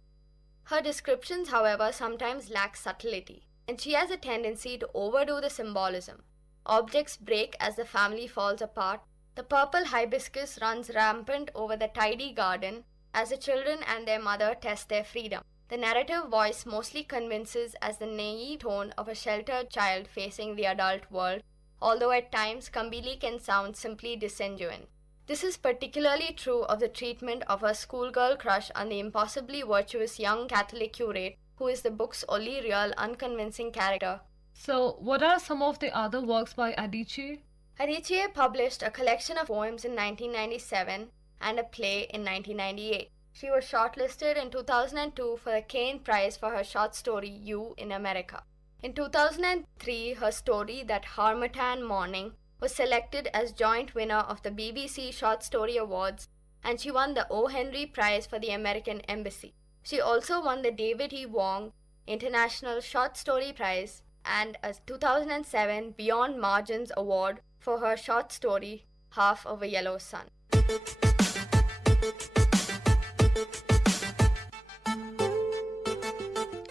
Her descriptions, however, sometimes lack subtlety, and she has a tendency to overdo the symbolism. Objects break as the family falls apart. The purple hibiscus runs rampant over the tidy garden as the children and their mother test their freedom. The narrative voice mostly convinces as the naive tone of a sheltered child facing the adult world, although at times Kambili can sound simply disingenuous. This is particularly true of the treatment of her schoolgirl crush on the impossibly virtuous young Catholic curate, who is the book's only real unconvincing character. So, what are some of the other works by Adichie? Adichie published a collection of poems in 1997 and a play in 1998. She was shortlisted in 2002 for the Cain Prize for her short story You in America. In 2003, her story That Harmattan Morning was selected as joint winner of the BBC Short Story Awards, and she won the O. Henry Prize for the American Embassy. She also won the David E. Wong International Short Story Prize and a 2007 Beyond Margins Award for her short story Half of a Yellow Sun.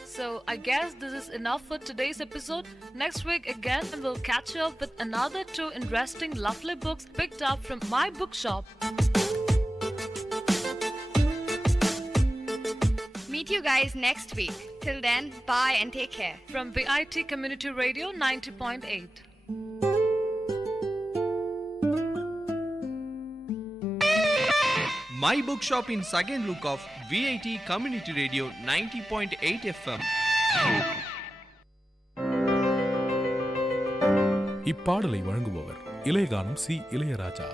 So, I guess this is enough for today's episode. Next week again, we'll catch up with another two interesting, lovely books picked up from my bookshop. Meet you guys next week. Till then, bye and take care. From Vit Community Radio 90.8. My bookshop in second look of VIT Community Radio 90.8 FM. இப்பாடலை வழங்குபவர் இளையகானம் சி இளையராஜா.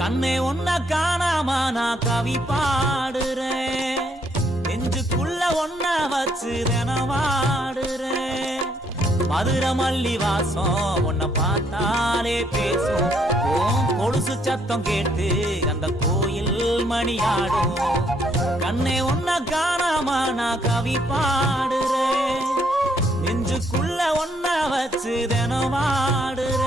கண்ணே ஒன்ன காணாம நான் கவி பாடுறேன், நெஞ்சுக்குள்ள ஒன்ன வச்சு தினவாடுறேன். மதுரை மல்லி வாசம் உன்னை பார்த்தாலே பேசும், கொலுசு சத்தம் கேட்டு அந்த கோயில் மணியாடும். கண்ணே ஒன்ன காணாம நான் கவி பாடுறேன், நெஞ்சுக்குள்ள ஒன்ன வச்சு தினவாடுறேன்.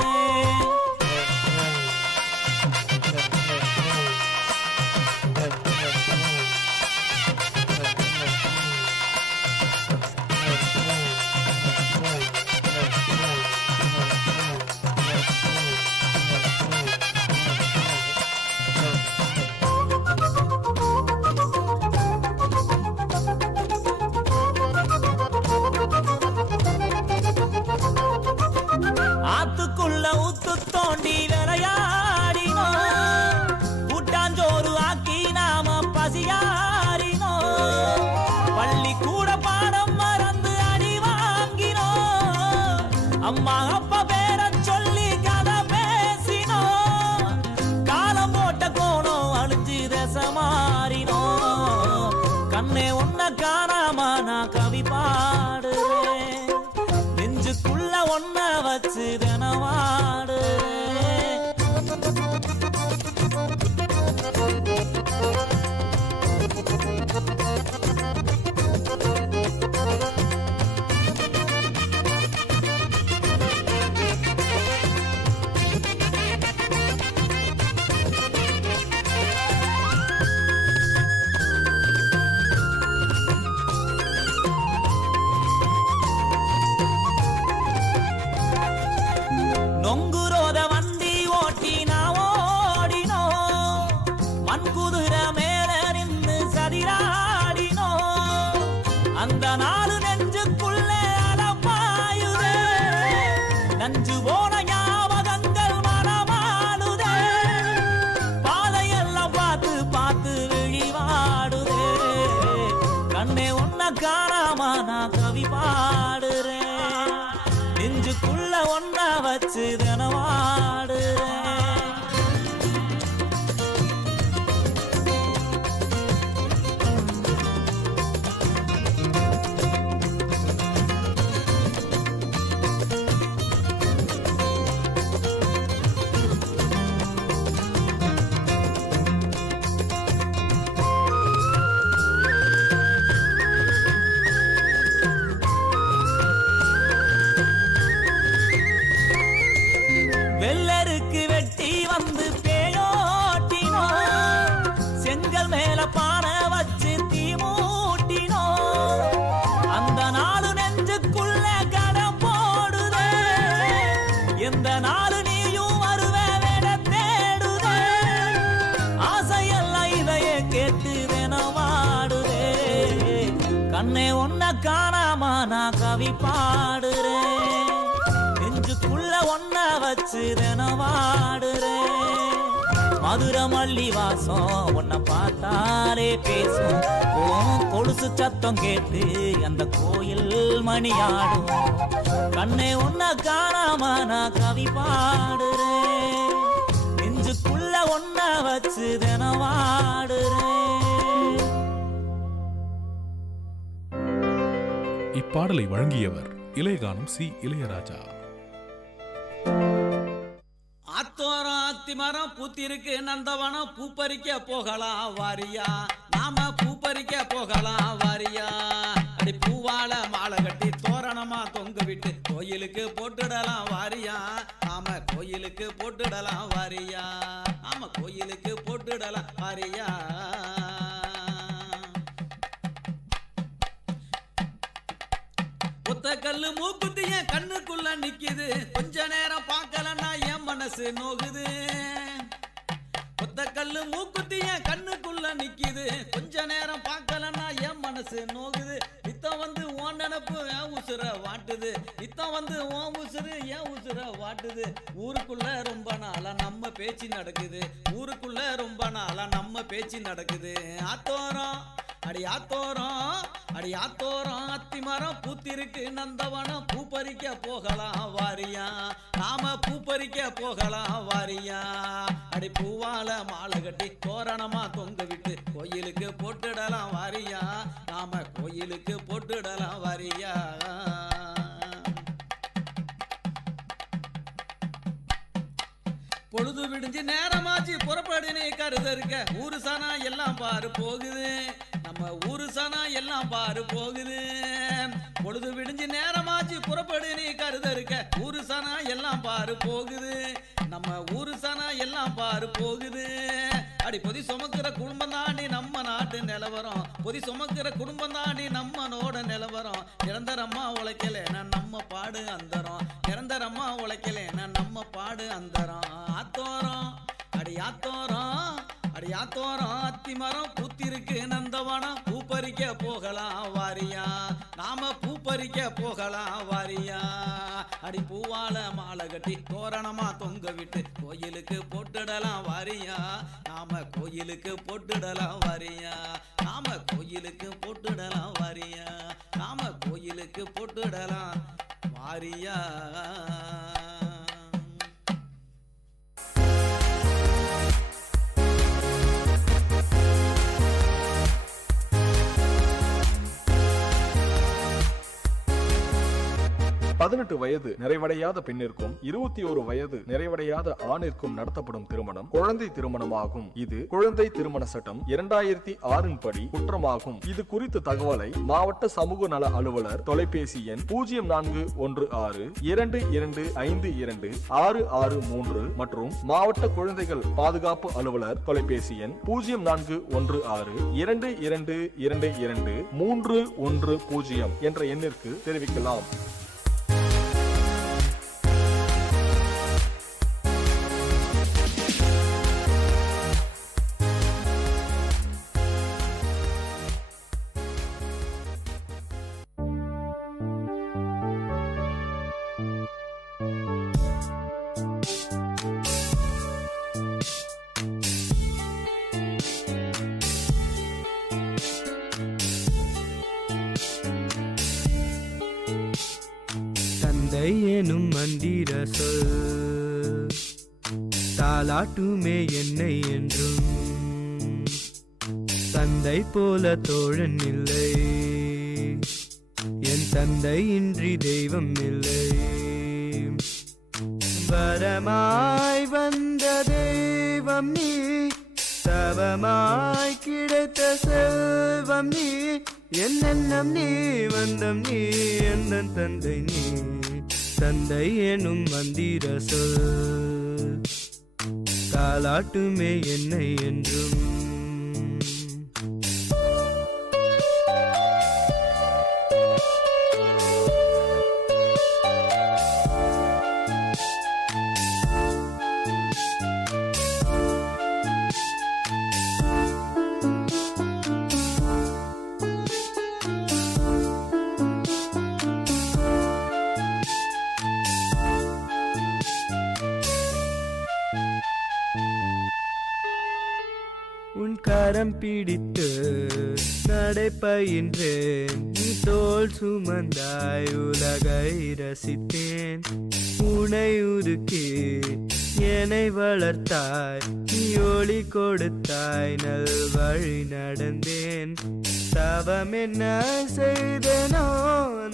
உன்னை காணாம நான் கவி பாடுறேன், நெஞ்சுக்குள்ள ஒன்ன வச்சு வாடுறேன். மதுரை மல்லி வாசம் உன்னை பார்த்தாலே பேசும், கொலுசு சத்தம் கேட்டு அந்த கோயில் மணியாடும். கண்ணே உன்னை காணாம நான் கவி பாடுறேன், நெஞ்சுக்குள்ள ஒன்ன வச்சு வாடுறேன். இப்பாடலை வழங்கியவர் இளையகானம் சி இளையராஜா. ஆத்தோரம் ஆத்தி மரம் பூத்திருக்கு நந்தவனம், பூப்பறிக்க போகலாம் வாரியா, நாம பூப்பறிக்க போகலாம் வாரியா. அடி பூவால மாலை கட்டி தோரணமா தொங்க விட்டு கோயிலுக்கு போட்டுடலாம் வாரியா, நாம கோயிலுக்கு போட்டுடலாம் வாரியா, நாம கோயிலுக்கு போட்டுடலாம் வாரியா. ஒத்த கல்லு மூக்குத்தி என் கண்ணுக்குள்ள நிக்குது, கொஞ்ச நேரம் பார்க்கலன்னா என் மனசு நோகுது. ஒத்த கல்லு மூக்குத்தி என் கண்ணுக்குள்ள நிக்குது, கொஞ்ச நேரம் பார்க்கலன்னா என் மனசு நோகுது. நித்தம் வந்து உன் நினப்பு என் உசுர வாட்டுது, நித்தம் வந்து உன் உசுறு என் உசுர வாட்டுது. ஊருக்குள்ள ரொம்ப நாளா நம்ம பேச்சு நடக்குது, ஊருக்குள்ள ரொம்ப நாளா நம்ம பேச்சு நடக்குது. ஆத்தோரம் அடி ஆத்தோரம், அடி ஆத்தோரம் அத்தி மரம் பூத்திருக்கு நந்தவனம், பூ பறிக்க போகலாம் வாரியா, நாம பூ பறிக்க போகலாம் வாரியா. அடி பூவால மாலை கட்டி தோரணமா தொங்க விட்டு கோயிலுக்கு போட்டுடலாம் வாரியா, நாம கோயிலுக்கு போட்டுடலாம் வாரியா. பொழுது விடிஞ்சு நேரமாச்சு புறப்படு நீ கருதருக்க, ஊரு சனா எல்லாம் பாரு போகுது, நம்ம ஊரு சனா எல்லாம் பாரு போகுது. பொழுது விடிஞ்சு நேரமாச்சு புறப்படு நீ கருதருக்க, ஊரு சனா எல்லாம் பாரு போகுது, நம்ம ஊரு சனா எல்லாம் பாரு போகுது. அடி பொதி சுமக்கிற குடும்பம் தாண்டி நம்ம நாட்டு நிலவரம், பொதி சுமக்கிற குடும்பம் தாண்டி நம்மனோட நிலவரம். நிரந்தரமா உழைக்கலேனா நம்ம பாடு அந்தரம், நிரந்தரமா உழைக்கலேனா நம்ம பாடு அந்தரம். ஆத்தோரம் அடி ஆத்தோரம், அடி ஆத்தோரம் அத்தி மரம் பூத்திருக்கு நந்தவனம், பூ பறிக்க போகலாம் வாரியா, நாம பூ பறிக்க போகலாம் வாரியா. அடி பூவால மாலை கட்டி தோரணமா தொங்க விட்டு கோயிலுக்கு போட்டுடலாம் வாரியா, நாம கோயிலுக்கு போட்டுடலாம் வாரியா, நாம கோயிலுக்கு போட்டுடலாம் வாரியா, நாம கோயிலுக்கு போட்டுடலாம் வாரியா. பதினெட்டு வயது நிறைவடையாத பெண்ணிற்கும் 21 வயது நிறைவடையாத ஆணிற்கும் நடத்தப்படும் திருமணம் குழந்தை திருமணமாகும். இது குழந்தை திருமண சட்டம் 2006 படி குற்றமாகும். இது குறித்த தகவலை மாவட்ட சமூக நல அலுவலர் தொலைபேசி எண் 041622526663 மற்றும் மாவட்ட குழந்தைகள் பாதுகாப்பு அலுவலர் தொலைபேசி எண் 041622223110 என்ற எண்ணிற்கு தெரிவிக்கலாம். எனும் மந்திர சொல் தாலாட்டுமே என்னை என்றும், தந்தை போல தோழன் இல்லை, என் தந்தை இன்றி தெய்வம் இல்லை. வரமாய் வந்த தெய்வம் நீ, தவமாய் கிடைத்த செல்வம் நீ, என்னென்னம் நீ வந்தம் நீ, என் தந்தை நீ. தந்தை எனும் மந்திர சொல் தாலாட்டுமே என்னை என்றும். உன் கரம் பிடித்து நடைபயின்றேன், நீ தோள் சுமந்தாய் உலகை ரசித்தேன். உனை உருக்கி என்னை வளர்த்தாய், நீ ஒளி கொடுத்தாய், நல் வழி நடந்தேன். தவம் என்ன செய்தேனோ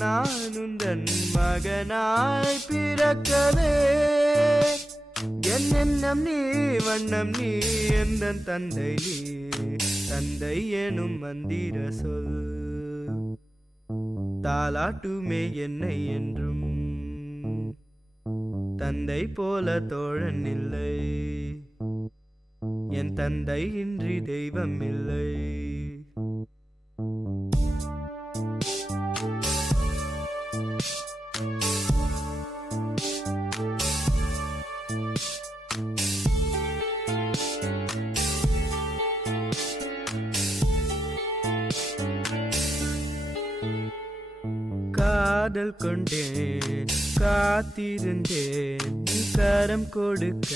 நான் உந்தன் மகனாய் பிறக்கவே. என் எண்ணம் நீ வண்ணம் நீ எந்தன் தந்தை நீ, தந்தை எனும் மந்திர சொல் தாலாட்டுமே என்னை என்றும். தந்தை போல தோழன் இல்லை, என் தந்தை இன்றி தெய்வம் இல்லை. காதல் கொண்டேன் காத்திருந்தேன், நீ கரம் கொடுக்க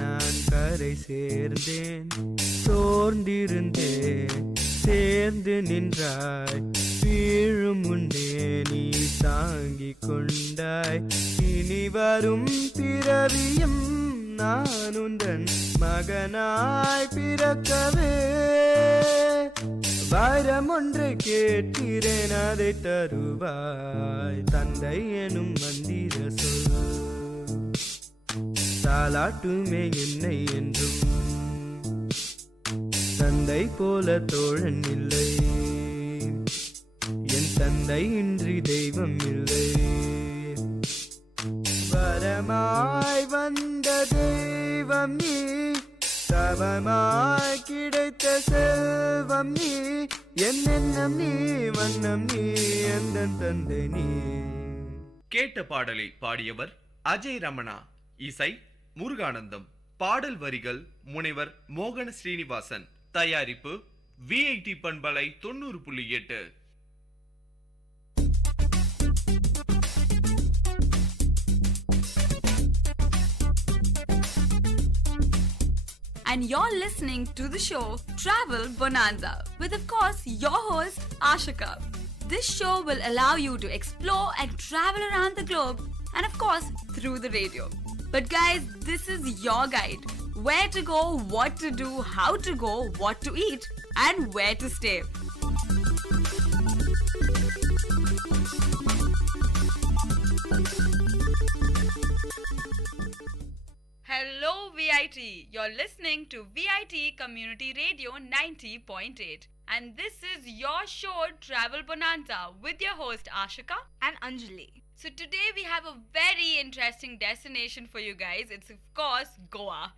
நான் கரை சேர்ந்தேன். சோர்ந்திருந்தேன் சேர்ந்து நின்றாய், வீழும் முன்னே நீ தாங்கிக் கொண்டாய். இனி வரும் பிறவியும் நான் உந்தன் மகனாய் பிறக்கவே. வரம் ஒன்று கேட்கிறேன் அதை தருவாய், தந்தை எனும் மந்திர சொல் தாலாட்டுமே என்னை என்றும். தந்தை போல தோழன் இல்லை, என் தந்தை இன்றி தெய்வம் இல்லை. வரமாய் வந்த தெய்வம் நீ, தவமாய் கிடைத்த செல்வம் நீ. என் எண்ணம் நீ வண்ணம் நீ எந்தன் தந்தை நீ. கேட்ட பாடலை பாடியவர் அஜய் ரமணா, இசை முருகானந்தம், பாடல் வரிகள் முனைவர் மோகன ஸ்ரீனிவாசன், தயாரிப்பு விஐடி பண்பலை 90.8. And you're listening to the show Travel Bonanza with, of course, your host Ashika. This show will allow you to explore and travel around the globe and, of course, through the radio. But guys, this is your guide. Where to go, what to do, how to go, what to eat, and where to stay. Hello VIT, you're listening to VIT Community Radio 90.8 and this is your show Travel Bonanza with your host Ashika and Anjali. So today we have a very interesting destination for you guys. It's of course Goa.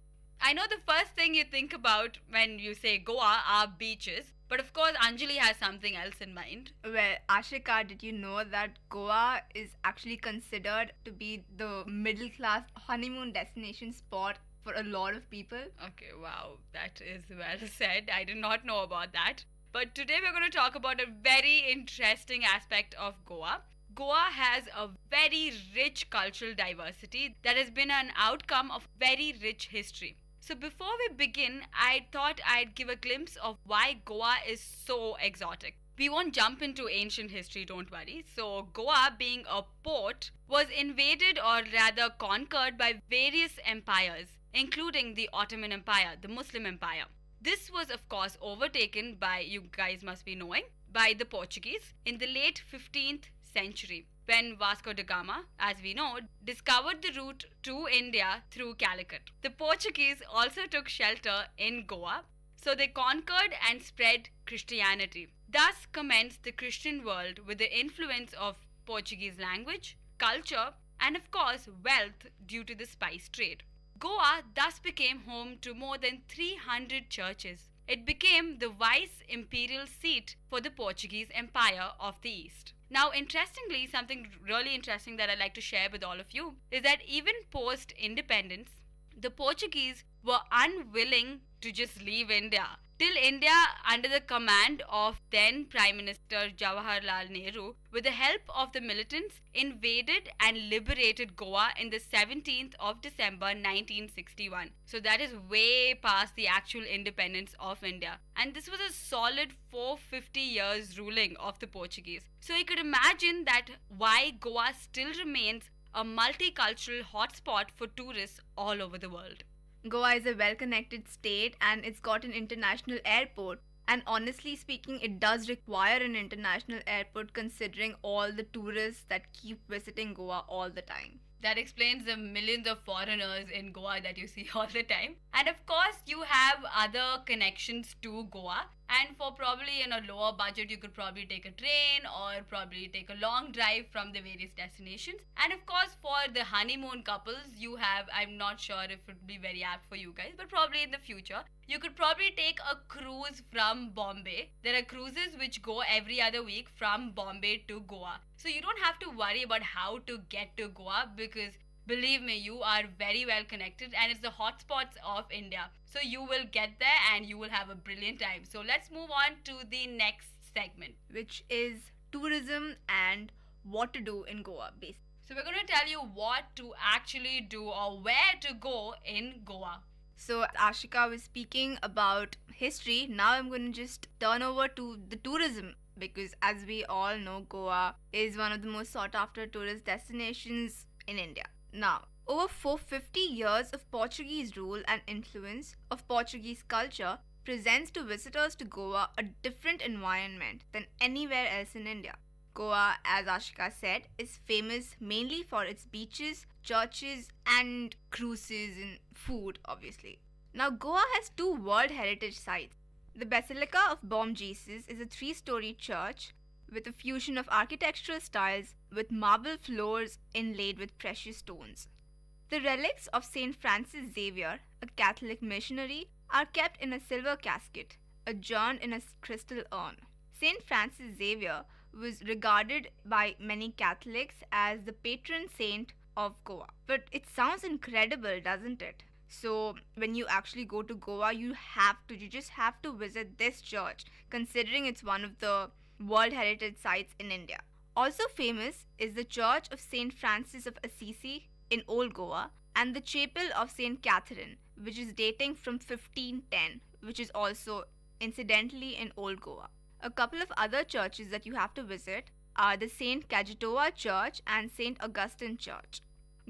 I know the first thing you think about when you say Goa are beaches, but of course Anjali has something else in mind. Well, Ashika, did you know that Goa is actually considered to be the middle class honeymoon destination spot for a lot of people? Okay, wow, that is well said. I did not know about that. But today we're going to talk about a very interesting aspect of Goa. Goa has a very rich cultural diversity that has been an outcome of very rich history. So before we begin, I thought I'd give a glimpse of why Goa is so exotic. We won't jump into ancient history, don't worry. So Goa, being a port, was invaded or rather conquered by various empires, including the Ottoman Empire, the Muslim Empire. This was of course overtaken by, you guys must be knowing, by the Portuguese in the late 15th century, when Vasco da Gama, as we know, discovered the route to India through Calicut. The Portuguese also took shelter in Goa, so they conquered and spread Christianity. Thus commenced the Christian world with the influence of Portuguese language, culture, and of course wealth due to the spice trade. Goa thus became home to more than 300 churches. It became the vice imperial seat for the Portuguese Empire of the East. Now, interestingly, something really interesting that I'd like to share with all of you is that even post-independence, the Portuguese were unwilling to just leave India. till India, under the command of then Prime Minister Jawaharlal Nehru, with the help of the militants, invaded and liberated Goa in the 17th of December 1961. So that is way past the actual independence of India. And this was a solid 450 years ruling of the Portuguese. So you could imagine that why Goa still remains a multicultural hotspot for tourists all over the world. Goa is a well-connected state and it's got an international airport. And honestly speaking, it does require an international airport considering all the tourists that keep visiting Goa all the time. That explains the millions of foreigners in Goa that you see all the time. And of course, you have other connections to Goa. And for probably in a lower budget, you could probably take a train or probably take a long drive from the various destinations. And of course, for the honeymoon couples, you have, I'm not sure if it would be very apt for you guys, but probably in the future, you could probably take a cruise from Bombay. There are cruises which go every other week from Bombay to Goa. So you don't have to worry about how to get to Goa because believe me, you are very well connected and it's the hotspots of India. So you will get there and you will have a brilliant time. So let's move on to the next segment, which is tourism and what to do in Goa, basically. So we're going to tell you what to actually do or where to go in Goa. So Ashika was speaking about history. Now I'm going to just turn over to the tourism because as we all know, Goa is one of the most sought after tourist destinations in India. Now, over 450 years of Portuguese rule and influence of Portuguese culture presents to visitors to Goa a different environment than anywhere else in India. Goa, as Ashika said, is famous mainly for its beaches, churches and cruises and food, obviously. Now, Goa has two World Heritage Sites. The Basilica of Bom Jesus is a 3-story church with a fusion of architectural styles with marble floors inlaid with precious stones. The relics of Saint Francis Xavier, a Catholic missionary, are kept in a silver casket, adjourned in a crystal urn. Saint Francis Xavier was regarded by many Catholics as the patron saint of Goa. But it sounds incredible, doesn't it? So when you actually go to Goa, you just have to visit this church, considering it's one of the World Heritage Sites in India. Also famous is the Church of St. Francis of Assisi in Old Goa and the Chapel of St. Catherine, which is dating from 1510, which is also incidentally in Old Goa. A couple of other churches that you have to visit are the St. Kajitoa Church and St. Augustine Church.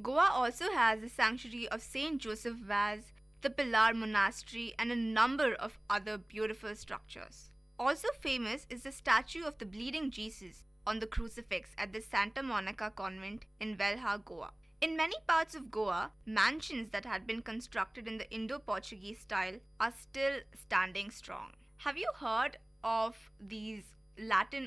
Goa also has the sanctuary of St. Joseph Vaz, the Pilar Monastery, and a number of other beautiful structures. Also famous is the statue of the Bleeding Jesus on the crucifix at the Santa Monica Convent in Velha, Goa. In many parts of Goa, mansions that had been constructed in the Indo-Portuguese style are still standing strong. Have you heard of these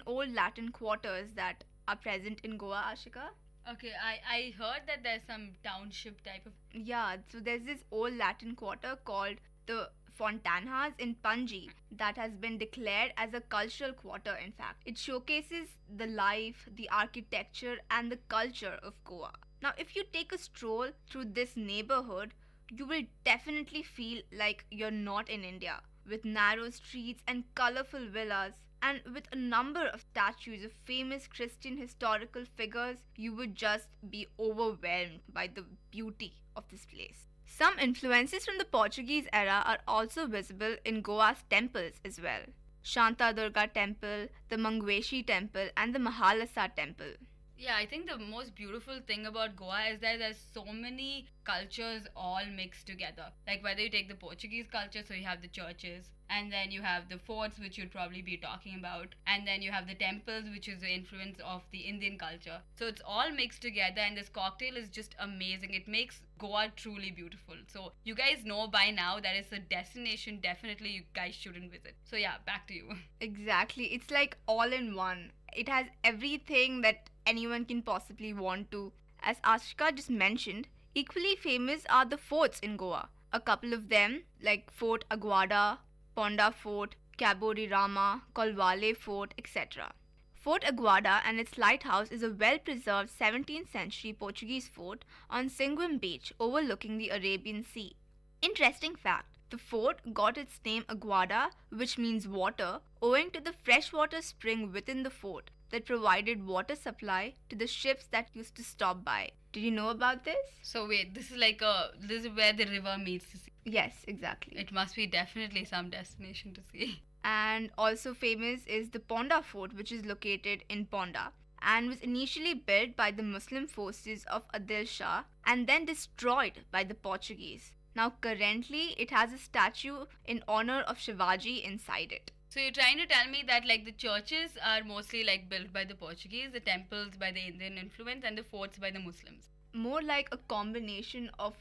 old Latin quarters that are present in Goa, Ashika? Okay, I heard that there's some township type of... Yeah, so there's this old Latin quarter called the Fontanhas in Panji that has been declared as a cultural quarter, in fact. It showcases the life, the architecture and the culture of Goa. Now, if you take a stroll through this neighborhood, you will definitely feel like you're not in India, with narrow streets and colorful villas. And with a number of statues of famous Christian historical figures, you would just be overwhelmed by the beauty of this place. Some influences from the Portuguese era are also visible in Goa's temples as well. Shanta Durga Temple, the Mangweshi Temple and the Mahalasa Temple. Yeah, I think the most beautiful thing about Goa is that there's so many cultures all mixed together. Like whether you take the Portuguese culture, so you have the churches, and then you have the forts, which you'd probably be talking about, and then you have the temples, which is the influence of the Indian culture. So it's all mixed together, and this cocktail is just amazing. It makes Goa truly beautiful. So you guys know by now that it's a destination definitely you guys shouldn't visit. So yeah, back to you. Exactly. It's like all in one. It has everything that anyone can possibly want to. As Ashika just mentioned, equally famous are the forts in Goa. A couple of them like Fort Aguada, Ponda Fort, Cabo de Rama, Colvale Fort, etc. Fort Aguada and its lighthouse is a well-preserved 17th century Portuguese fort on Singuim Beach overlooking the Arabian Sea. Interesting fact, The fort got its name Aguada, which means water, owing to the freshwater spring within the fort that provided water supply to the ships that used to stop by. Did you know about this? So wait, this is where the river meets the sea. Yes, exactly. It must be definitely some destination to see. And also famous is the Ponda fort, which is located in Ponda and was initially built by the Muslim forces of Adil Shah and then destroyed by the Portuguese. Now currently it has a statue in honor of Shivaji inside it. So you're trying to tell me that the churches are mostly built by the Portuguese, the temples by the Indian influence, and the forts by the Muslims. More like a combination of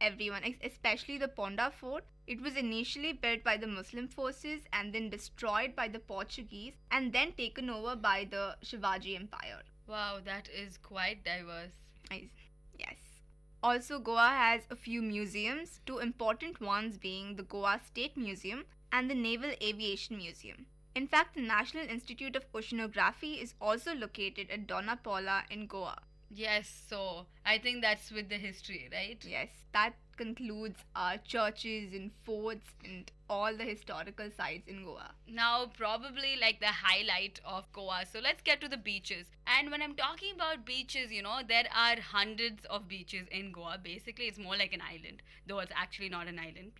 everyone, especially the Ponda fort. It was initially built by the Muslim forces and then destroyed by the Portuguese and then taken over by the Shivaji Empire. Wow, that is quite diverse. Yes. Also, Goa has a few museums, two important ones being the Goa State Museum and the Naval Aviation Museum. In fact, the National Institute of Oceanography is also located at Dona Paula in Goa. Yes, so I think that's with the history, right? Yes, that concludes our churches and forts and all the historical sites in Goa. Now, probably the highlight of Goa. So let's get to the beaches. And when I'm talking about beaches, there are hundreds of beaches in Goa. Basically, it's more like an island, though it's actually not an island.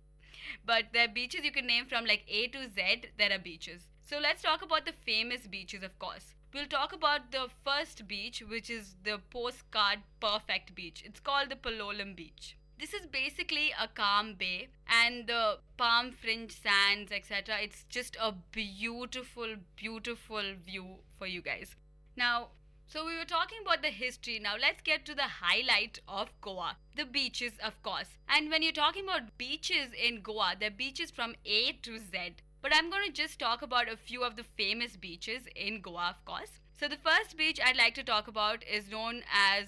But there are beaches you can name from A to Z, there are beaches. So let's talk about the famous beaches, of course. We'll talk about the first beach, which is the postcard perfect beach. It's called the Palolem Beach. This is basically a calm bay and the palm fringe sands, etc. It's just a beautiful, beautiful view for you guys. Now, so we were talking about the history. Now let's get to the highlight of Goa, the beaches, of course. And when you're talking about beaches in Goa, they're beaches from A to Z. But I'm going to just talk about a few of the famous beaches in Goa, of course. So the first beach I'd like to talk about is known as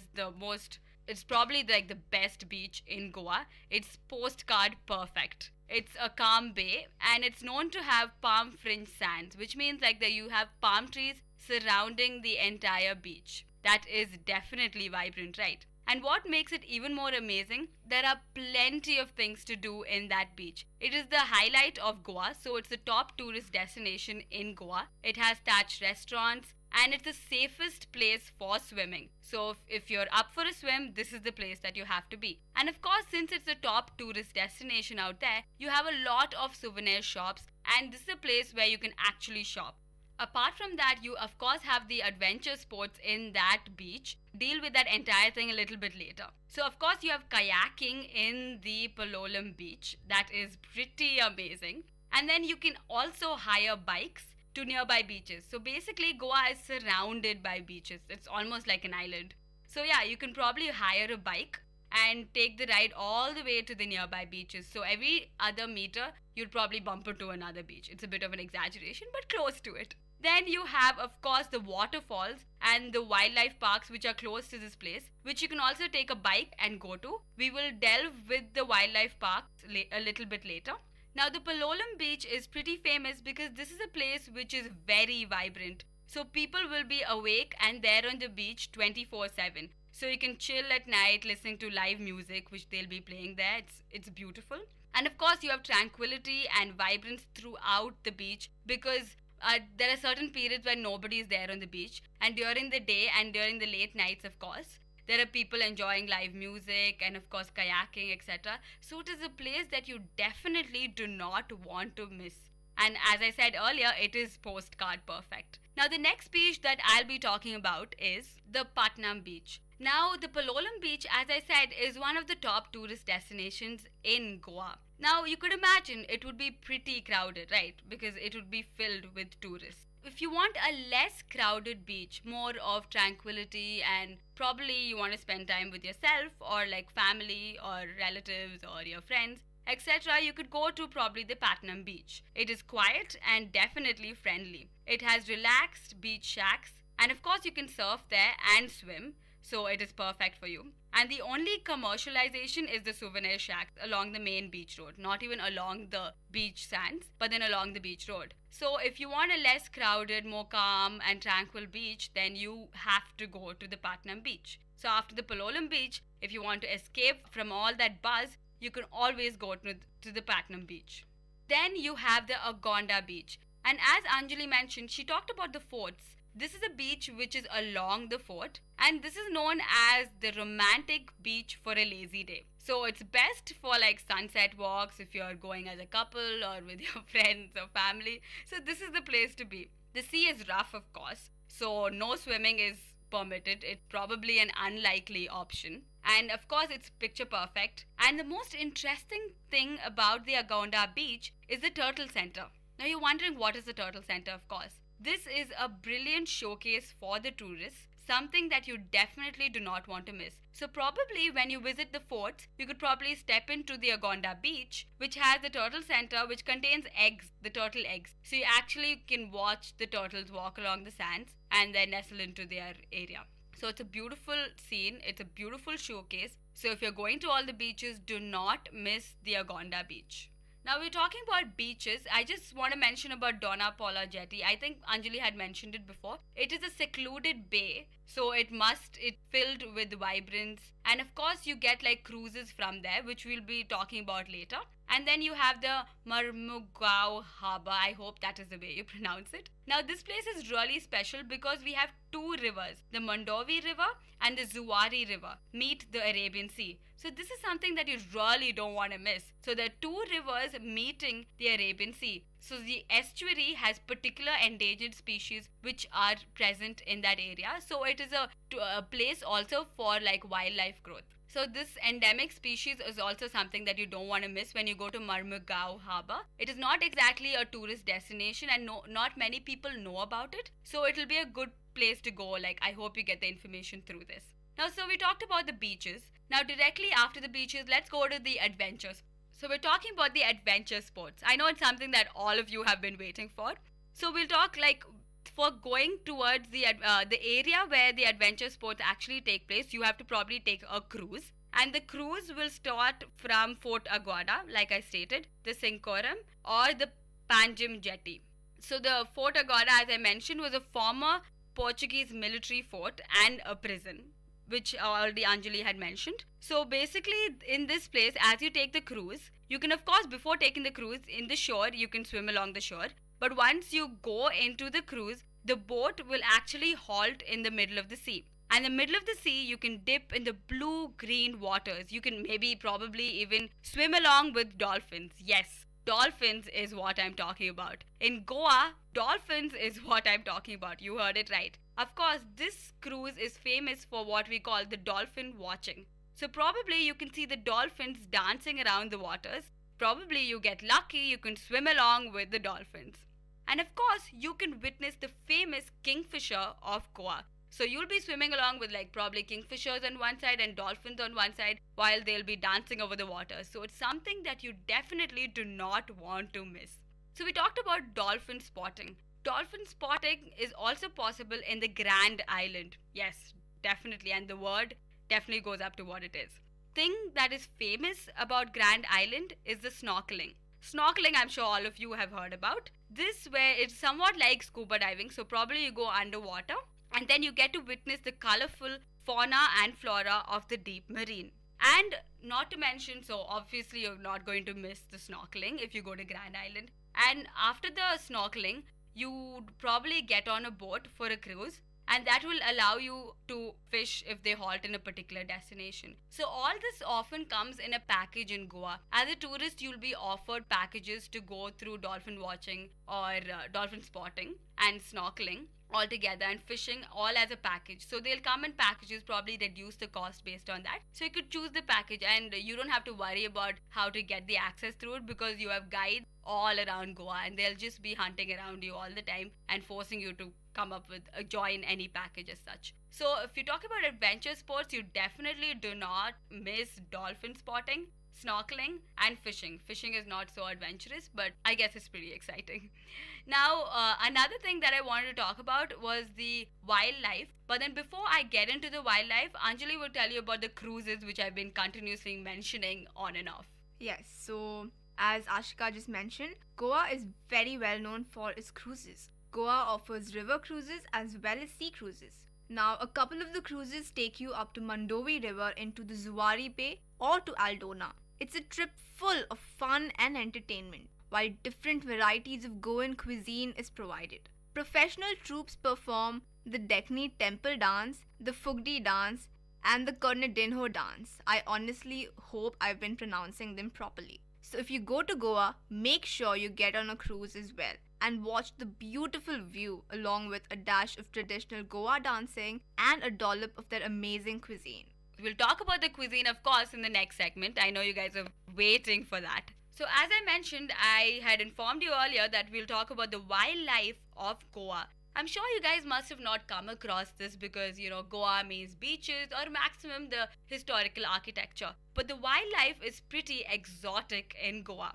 it's probably the best beach in Goa. It's postcard perfect. It's a calm bay and it's known to have palm fringe sands, which means that you have palm trees surrounding the entire beach. That is definitely vibrant, right? And what makes it even more amazing, there are plenty of things to do in that beach. It is the highlight of Goa, so it's the top tourist destination in Goa. It has thatched restaurants and it's the safest place for swimming. So if you're up for a swim, this is the place that you have to be. And of course, since it's the top tourist destination out there, you have a lot of souvenir shops and this is a place where you can actually shop. Apart from that, you of course have the adventure sports in that beach. Deal with that entire thing a little bit later. So of course you have kayaking in the Palolem Beach. That is pretty amazing. And then you can also hire bikes to nearby beaches. So basically Goa is surrounded by beaches. It's almost like an island. So yeah, you can probably hire a bike and take the ride all the way to the nearby beaches. So every other meter, you'll probably bump into another beach. It's a bit of an exaggeration, but close to it. Then you have, of course, the waterfalls and the wildlife parks which are close to this place, which you can also take a bike and go to. We will delve with the wildlife parks a little bit later. Now, the Palolem Beach is pretty famous because this is a place which is very vibrant. So people will be awake and there on the beach 24/7. So you can chill at night listening to live music which they'll be playing there. It's beautiful. And of course, you have tranquility and vibrance throughout the beach because there are certain periods when nobody is there on the beach, and during the day and during the late nights, of course, there are people enjoying live music and of course kayaking, etc. So it is a place that you definitely do not want to miss. And as I said earlier, it is postcard perfect. Now the next beach that I'll be talking about is the Patnam Beach. Now the Palolem Beach, as I said, is one of the top tourist destinations in Goa. Now you could imagine it would be pretty crowded, right? Because it would be filled with tourists. If you want a less crowded beach, more of tranquility, and probably you want to spend time with yourself or like family or relatives or your friends, etc., you could go to probably the Patnam Beach. It is quiet and definitely friendly. It has relaxed beach shacks, and of course you can surf there and swim. So it is perfect for you. And the only commercialization is the souvenir shacks along the main beach road, not even along the beach sands, but then along the beach road. So if you want a less crowded, more calm and tranquil beach, then you have to go to the Patnam Beach. So after the Palolem Beach, if you want to escape from all that buzz, you can always go to the Patnam beach. Then you have the Agonda beach. And as Anjali mentioned, she talked about the forts. This is a beach which is along the fort, and this is known as the romantic beach for a lazy day. So it's best for like sunset walks if you're going as a couple or with your friends or family. So this is the place to be. The sea is rough, of course, so no swimming is permitted. It's probably an unlikely option. And of course, it's picture perfect. And the most interesting thing about the Agonda beach is the Turtle Center. Now you're wondering, what is the Turtle Center? Of course, this is a brilliant showcase for the tourists, something that you definitely do not want to miss. So probably when you visit the forts, you could probably step into the Agonda beach, which has the Turtle Center, which contains eggs, the turtle eggs. So you actually can watch the turtles walk along the sands and then nestle into their area. So it's a beautiful scene, it's a beautiful showcase. So if you're going to all the beaches, do not miss the Agonda beach. Now we're talking about beaches. I just want to mention about Donna Paula Jetty. I think Anjali had mentioned it before. It is a secluded bay, so it's filled with vibrance. And of course you get like cruises from there, which we'll be talking about later. And then you have the Marmugao Harbor. I hope that is the way you pronounce it. Now this place is really special because we have two rivers, the Mandovi River and the Zuari River meet the Arabian Sea. So this is something that you really don't want to miss. So there are two rivers meeting the Arabian Sea. So the estuary has particular endangered species which are present in that area. So it is a place also for like wildlife growth. So this endemic species is also something that you don't want to miss when you go to Marmugao Harbor. It is not exactly a tourist destination and not many people know about it. So it will be a good place to go. Like, I hope you get the information through this. Now, so we talked about the beaches. Now directly after the beaches, let's go to the adventures. So we're talking about the adventure sports. I know it's something that all of you have been waiting for. So we'll talk like for going towards the area where the adventure sports actually take place, you have to probably take a cruise. And the cruise will start from Fort Aguada, like I stated, the Sinkoram or the Panjim Jetty. So the Fort Aguada, as I mentioned, was a former Portuguese military fort and a prison, which already Anjali had mentioned. So basically in this place, as you take the cruise, you can of course, before taking the cruise in the shore, you can swim along the shore. But once you go into the cruise, the boat will actually halt in the middle of the sea. And in the middle of the sea, you can dip in the blue-green waters. You can probably even swim along with dolphins. Yes, dolphins is what I'm talking about. In Goa, dolphins is what I'm talking about. You heard it right. Of course, this cruise is famous for what we call the dolphin watching. So probably you can see the dolphins dancing around the waters. Probably you get lucky, you can swim along with the dolphins. And of course, you can witness the famous kingfisher of Goa. So you'll be swimming along with like probably kingfishers on one side and dolphins on one side while they'll be dancing over the water. So it's something that you definitely do not want to miss. So we talked about dolphin spotting. Dolphin spotting is also possible in the Grand Island. Yes, definitely. And the word definitely goes up to what it is. Thing that is famous about Grand Island is the snorkeling. Snorkeling, I'm sure all of you have heard about. This where it's somewhat like scuba diving. So probably you go underwater and then you get to witness the colorful fauna and flora of the deep marine. And not to mention, so obviously you're not going to miss the snorkeling if you go to Grand Island. And after the snorkeling, you'd probably get on a boat for a cruise, and that will allow you to fish if they halt in a particular destination. So all this often comes in a package in Goa. As a tourist, you'll be offered packages to go through dolphin watching or dolphin spotting and snorkeling all together, and fishing all as a package. So they'll come in packages, probably reduce the cost based on that. So you could choose the package and you don't have to worry about how to get the access through it because you have guides all around Goa and they'll just be hunting around you all the time and forcing you to come up with join any package as such. So if you talk about adventure sports, you definitely do not miss dolphin spotting, snorkeling and fishing. Fishing is not so adventurous, but I guess it's pretty exciting. Now, another thing that I wanted to talk about was the wildlife. But then before I get into the wildlife, Anjali will tell you about the cruises, which I've been continuously mentioning on and off. Yes, so as Ashika just mentioned, Goa is very well known for its cruises. Goa offers river cruises as well as sea cruises. Now, a couple of the cruises take you up to Mandovi River into the Zuari Bay or to Aldona. It's a trip full of fun and entertainment, while different varieties of Goan cuisine is provided. Professional troupes perform the Dekni temple dance, the Fugdi dance, and the Karnadinho dance. I honestly hope I've been pronouncing them properly. So if you go to Goa, make sure you get on a cruise as well and watch the beautiful view along with a dash of traditional Goa dancing and a dollop of their amazing cuisine. We'll talk about the cuisine, of course, in the next segment. I know you guys are waiting for that. So as I mentioned, I had informed you earlier that we'll talk about the wildlife of Goa. I'm sure you guys must have not come across this because, Goa means beaches or maximum the historical architecture. But the wildlife is pretty exotic in Goa.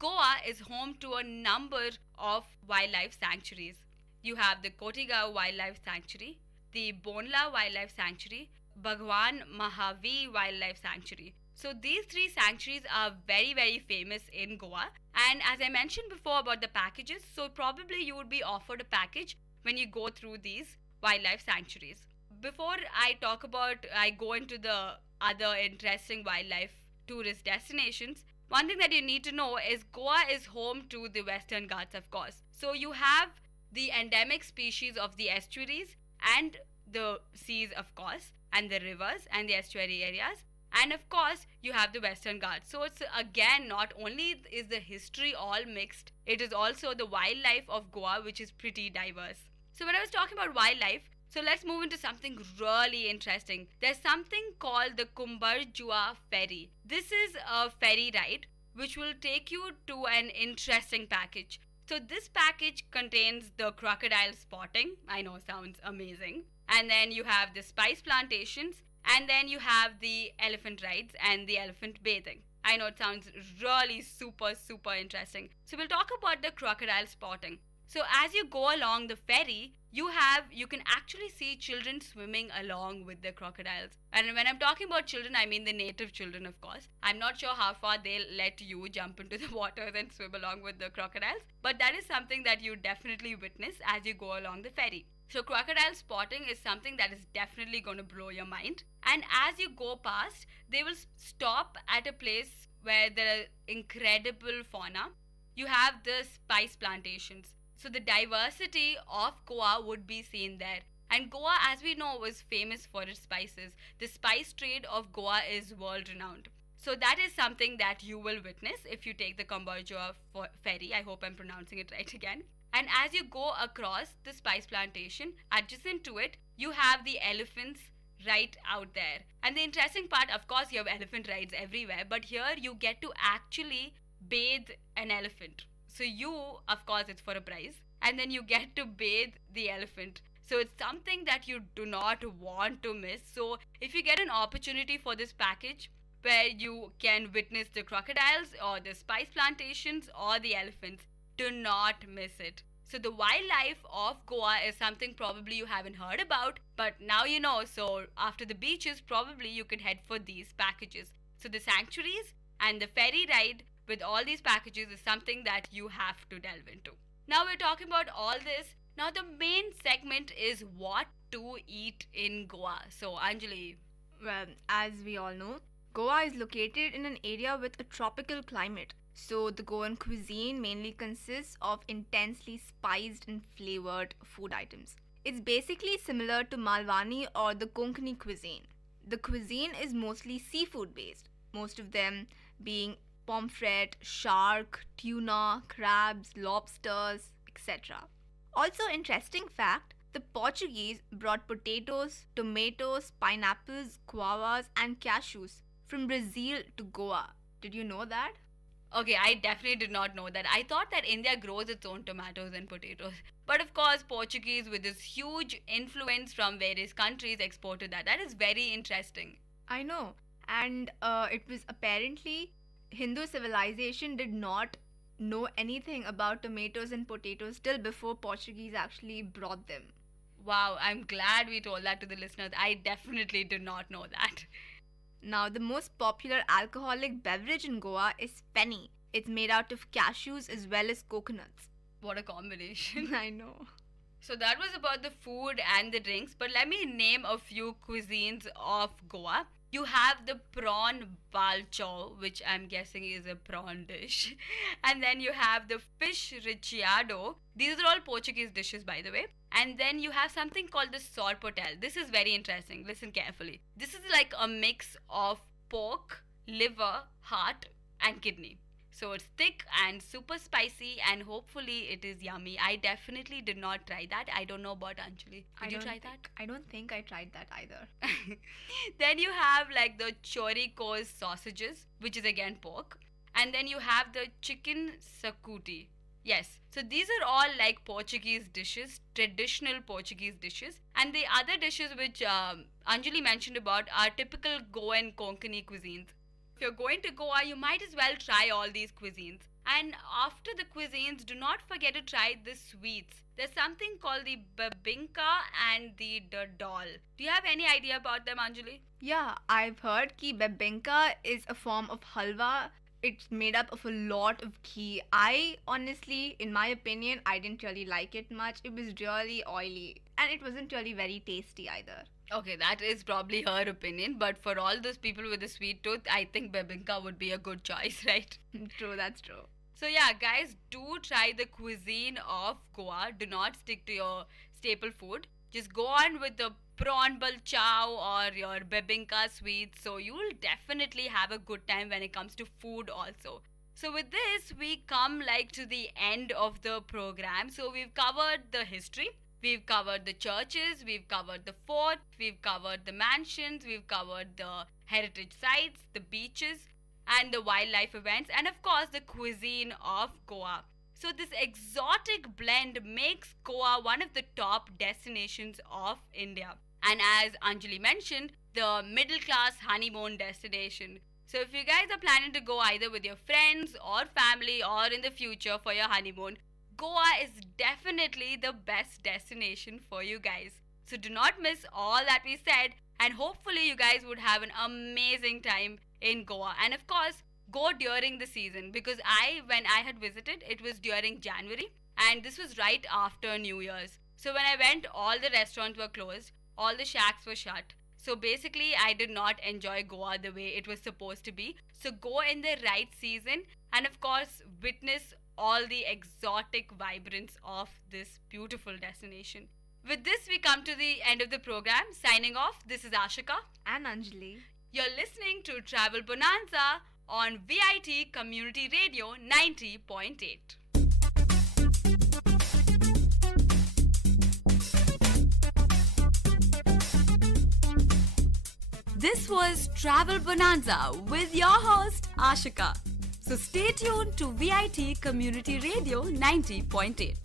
Goa is home to a number of wildlife sanctuaries. You have the Kotigao Wildlife Sanctuary, the Bonla Wildlife Sanctuary, Bhagwan Mahavi Wildlife Sanctuary. So these three sanctuaries are very, very famous in Goa. And as I mentioned before about the packages, so probably you would be offered a package when you go through these wildlife sanctuaries. Before I go into the other interesting wildlife tourist destinations, one thing that you need to know is Goa is home to the Western Ghats, of course. So you have the endemic species of the estuaries and the seas, of course, and the rivers and the estuary areas. And of course, you have the Western Ghats. So it's again, not only is the history all mixed, it is also the wildlife of Goa, which is pretty diverse. So when I was talking about wildlife, so let's move into something really interesting. There's something called the Kumbarjua ferry. This is a ferry ride which will take you to an interesting package. So this package contains the crocodile spotting. I know, sounds amazing. And then you have the spice plantations. And then you have the elephant rides and the elephant bathing. I know it sounds really super, super interesting. So we'll talk about the crocodile spotting. So as you go along the ferry, you can actually see children swimming along with the crocodiles. And when I'm talking about children, I mean the native children, of course. I'm not sure how far they'll let you jump into the water and swim along with the crocodiles, but that is something that you definitely witness as you go along the ferry. So crocodile spotting is something that is definitely going to blow your mind. And as you go past, they will stop at a place where there are incredible fauna. You have the spice plantations. So the diversity of Goa would be seen there. And Goa, as we know, was famous for its spices. The spice trade of Goa is world renowned. So that is something that you will witness if you take the Kumbarjua ferry. I hope I'm pronouncing it right again. And as you go across the spice plantation, adjacent to it, you have the elephants right out there. And the interesting part, of course, you have elephant rides everywhere, but here you get to actually bathe an elephant. So you, of course, it's for a prize, and then you get to bathe the elephant. So it's something that you do not want to miss. So if you get an opportunity for this package where you can witness the crocodiles or the spice plantations or the elephants, do not miss it. So the wildlife of Goa is something probably you haven't heard about, but now you know. So after the beaches, probably you can head for these packages. So the sanctuaries and the ferry ride with all these packages is something that you have to delve into. Now we're talking about all this. Now the main segment is what to eat in Goa. So Anjali. Well, as we all know, Goa is located in an area with a tropical climate. So the Goan cuisine mainly consists of intensely spiced and flavored food items. It's basically similar to Malwani or the Konkani cuisine. The cuisine is mostly seafood based, most of them being pomfret, shark, tuna, crabs, lobsters, etc. Also, interesting fact, the Portuguese brought potatoes, tomatoes, pineapples, guavas and cashews from Brazil to Goa. Did you know that? Okay, I definitely did not know that. I thought that India grows its own tomatoes and potatoes. But of course, Portuguese with this huge influence from various countries exported that. That is very interesting. I know. And it was apparently Hindu civilization did not know anything about tomatoes and potatoes till before Portuguese actually brought them. Wow, I'm glad we told that to the listeners. I definitely did not know that. Now, the most popular alcoholic beverage in Goa is fenny. It's made out of cashews as well as coconuts. What a combination. I know. So that was about the food and the drinks, but let me name a few cuisines of Goa. You have the prawn balcho, which I'm guessing is a prawn dish. And then you have the fish ricciado. These are all Portuguese dishes, by the way. And then you have something called the sorpotel. This is very interesting. Listen carefully. This is like a mix of pork, liver, heart, and kidney. So it's thick and super spicy, and hopefully it is yummy. I definitely did not try that. I don't know about Anjali. Did you try that? I don't think I tried that either. Then you have like the choricos sausages, which is again pork. And then you have the chicken sakuti. Yes. So these are all like Portuguese dishes, traditional Portuguese dishes. And the other dishes which Anjali mentioned about are typical Goa and Konkani cuisines. If you're going to Goa, you might as well try all these cuisines. And after the cuisines, do not forget to try the sweets. There's something called the babinka and the dadal. Do you have any idea about them, Anjali? Yeah, I've heard ki bebinka is a form of halwa. It's made up of a lot of ghee. I honestly, in my opinion, I didn't really like it much. It was really oily and it wasn't really very tasty either. Okay, that is probably her opinion, but for all those people with a sweet tooth, I think bebinka would be a good choice, right? True, that's true. So yeah, guys, do try the cuisine of Goa. Do not stick to your staple food. Just go on with the prawn balchao or your bebinka sweets. So you will definitely have a good time when it comes to food also. So with this, we come like to the end of the program. So we've covered the history. We've covered the churches, we've covered the forts, we've covered the mansions, we've covered the heritage sites, the beaches, and the wildlife events, and of course the cuisine of Goa. So this exotic blend makes Goa one of the top destinations of India. And as Anjali mentioned, the middle class honeymoon destination. So if you guys are planning to go either with your friends or family or in the future for your honeymoon, Goa is definitely the best destination for you guys. So do not miss all that we said, and hopefully you guys would have an amazing time in Goa. And of course, go during the season, because when I had visited, it was during January and this was right after New Year's. So when I went, all the restaurants were closed, all the shacks were shut. So basically, I did not enjoy Goa the way it was supposed to be. So go in the right season and of course, witness all the exotic vibrance of this beautiful destination. With this, we come to the end of the program. Signing off, this is Ashika and Anjali. You're listening to Travel Bonanza on VIT Community Radio 90.8. This was Travel Bonanza with your host Ashika. So stay tuned to VIT Community Radio 90.8.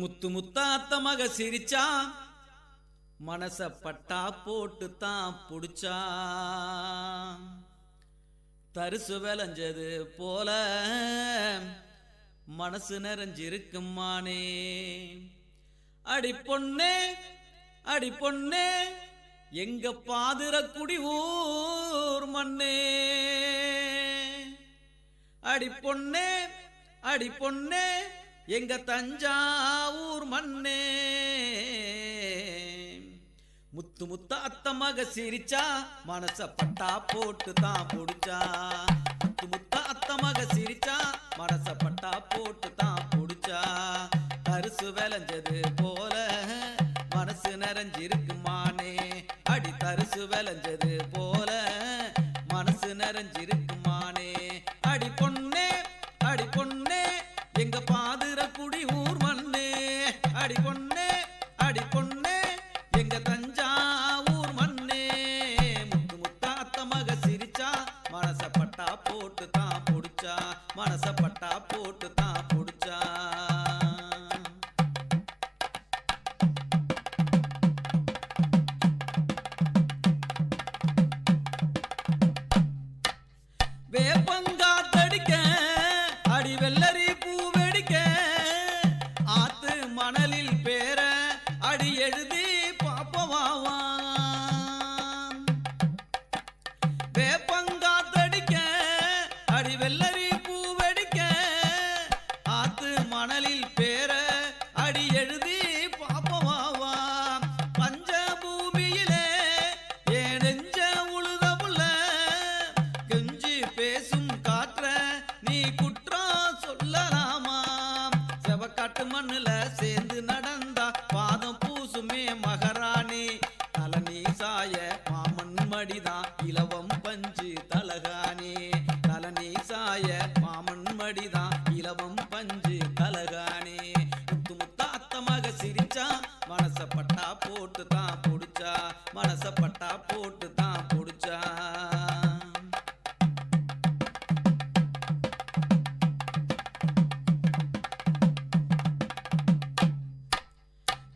முத்து முத்தாத்த மக சிரிச்சா மனச பட்டா போட்டு தான் புடிச்சா தரிசு விளைஞ்சது போல மனசு நிறைஞ்சிருக்குமானே அடி பொண்ணே எங்க பாதுர குடி ஊர் மண்ணே அடி பொண்ணே எங்க தஞ்சாவூர் மண்ணே முத்து முத்த அத்த மக சிரிச்சா மனச பட்டா போட்டு தான் புடிச்சா முத்து முத்த அத்த மக சிரிச்சா மனச பட்டா போட்டு தான் புடிச்சா தரிசு விளைஞ்சது போல மனசு நிறைஞ்சிருக்குமானே அடி தரிசு விளைஞ்சது போல மனசு நிறைஞ்சிருக்குமானே அடி பொண்ணே எங்க பாதுர குடி ஊர் மண்ணே அடி பொண்ணே எங்க தஞ்சாவூர் மண்ணே முத்து முத்தாத்த மக சிரிச்சா மனச பட்டா போட்டு தான் புடிச்சா மனச பட்டா போட்டு தான் புடிச்சா வேப்பங்கா தடிக்க அடி வெள்ளரி பூ வெடிக்க ஆத்து மணலில் பேர அடி எழுதி பாப்பவாவா வேப்பங்கா தடிக்க அடி வெள்ளரி பூ வெடிக்க புடிச்சா மனச பட்டா போட்டு தான் புடிச்சா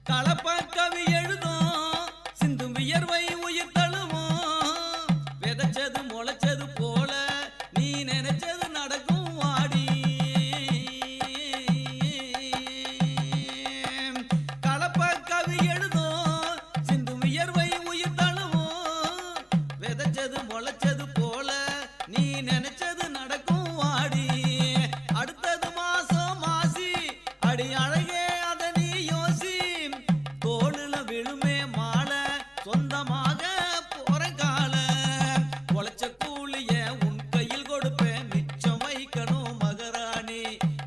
கலப்ப கவி எழுதும் சிந்தும் வியர்வை உயிர் தழுவும் விதைச்சது முளைச்சது போல நீ நினைச்சது நடக்கும் வாடி கலப்ப கவி எழுதும் சிந்தும் வியர்வை உயிர் தழுவும் விதைச்சது முளைச்சது போல நீ நினைச்சது நடக்கும் வாடி அடுத்தது மாசம் மாசி அடி அழகே அத நீ யோசி தோளுல விழுமே மாலை சொந்தமாக போற கால உழைச்ச கூலிய உன் கையில் கொடுப்பேன் மிச்சம் வைக்கணும் மகராணி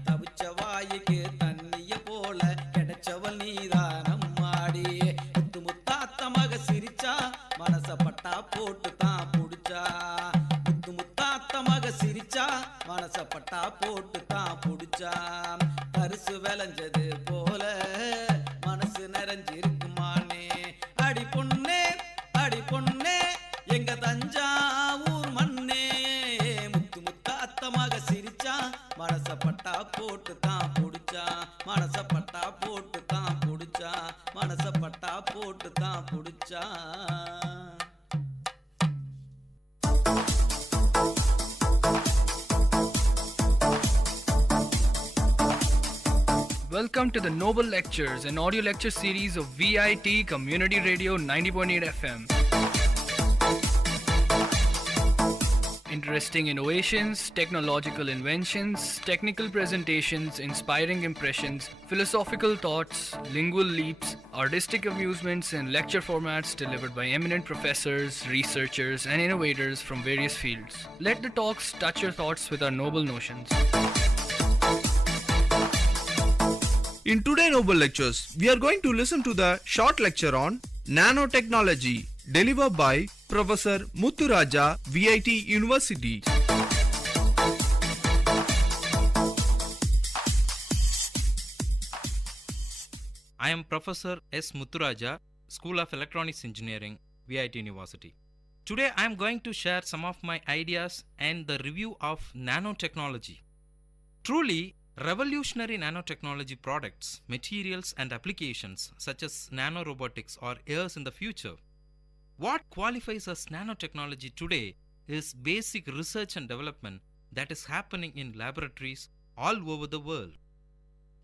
தவிச்ச வாய்க்கு தண்ணிய போல கிடைச்சவள் நீதானம் மாடி முத்து முத்தாத்த மக சிரிச்சா மனச பட்டா போட்டு தான் புடிச்சா முத்து முத்தாத்த மக சிரிச்சா மனச பட்டா போட்டு தான் புடிச்சா பரிசு விளைஞ்சது போல மனசு நிறைஞ்சிருக்குமானே அடி பொண்ணே எங்க தஞ்சாவூர் மண்ணே முத்து முத்தாத்த மக சிரிச்சா மனச பட்டா போட்டு தான் புடிச்சா மனச பட்டா போட்டு தான் புடிச்சா மனச பட்டா போட்டு தான் புடிச்சா Welcome to the Noble Lectures, an audio lecture series of VIT Community Radio 90.8 FM. Interesting innovations, technological inventions, technical presentations, inspiring impressions, philosophical thoughts, lingual leaps, artistic amusements, and lecture formats delivered by eminent professors, researchers, and innovators from various fields. Let the talks touch your thoughts with our noble notions. In today's Noble Lectures, we are going to listen to the short lecture on nanotechnology delivered by Professor Muthuraja, VIT University. I am Professor S. Muthuraja, School of Electronics Engineering, VIT University. Today I am going to share some of my ideas and the review of nanotechnology. Truly, revolutionary nanotechnology products, materials and applications such as nanorobotics are years in the future. What qualifies as nanotechnology today is basic research and development that is happening in laboratories all over the world.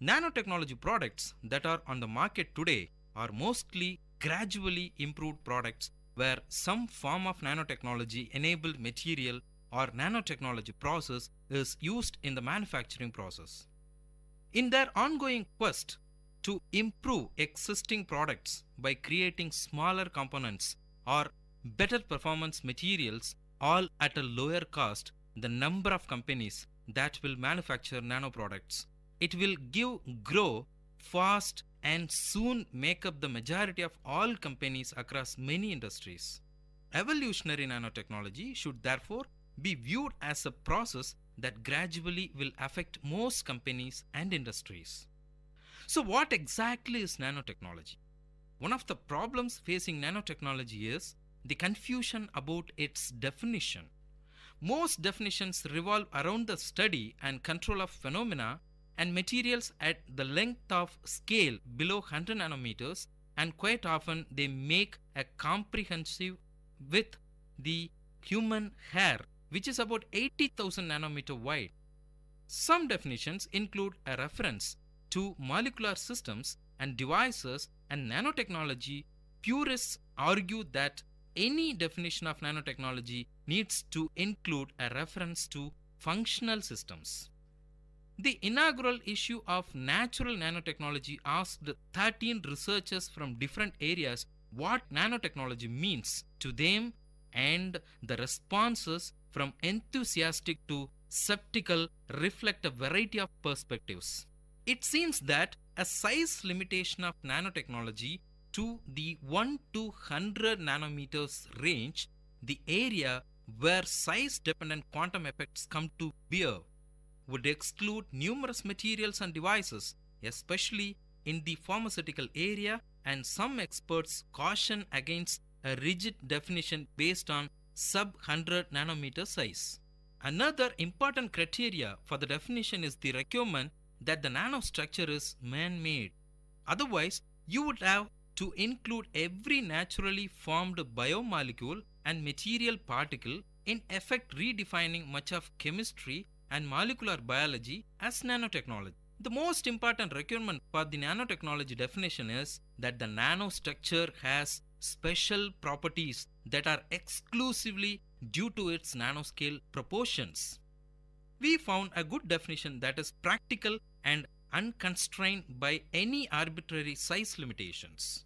Nanotechnology products that are on the market today are mostly gradually improved products where some form of nanotechnology enabled material or nanotechnology process is used in the manufacturing process. In their ongoing quest to improve existing products by creating smaller components or better performance materials, all at a lower cost, the number of companies that will manufacture nanoproducts, it will grow fast and soon make up the majority of all companies across many industries. Evolutionary nanotechnology should therefore be viewed as a process that gradually will affect most companies and industries. So what exactly is nanotechnology? One of the problems facing nanotechnology is the confusion about its definition. Most definitions revolve around the study and control of phenomena and materials at the length of scale below 100 nanometers, and quite often they make a comprehensive with the human hair, which is about 80,000 nanometer wide. Some definitions include a reference to molecular systems and devices, and nanotechnology purists argue that any definition of nanotechnology needs to include a reference to functional systems. The inaugural issue of natural nanotechnology asked 13 researchers from different areas what nanotechnology means to them, and the responses from enthusiastic to skeptical reflect a variety of perspectives. It seems that a size limitation of nanotechnology to the 1 to 100 nanometers range, the area where size-dependent quantum effects come to bear, would exclude numerous materials and devices, especially in the pharmaceutical area and some experts caution against a rigid definition based on sub 100 nanometer size. Another important criteria for the definition is the requirement that the nanostructure is man-made. Otherwise, you would have to include every naturally formed biomolecule and material particle, in effect redefining much of chemistry and molecular biology as nanotechnology. The most important requirement for the nanotechnology definition is that the nanostructure has special properties that are exclusively due to its nanoscale proportions. We found a good definition that is practical and unconstrained by any arbitrary size limitations.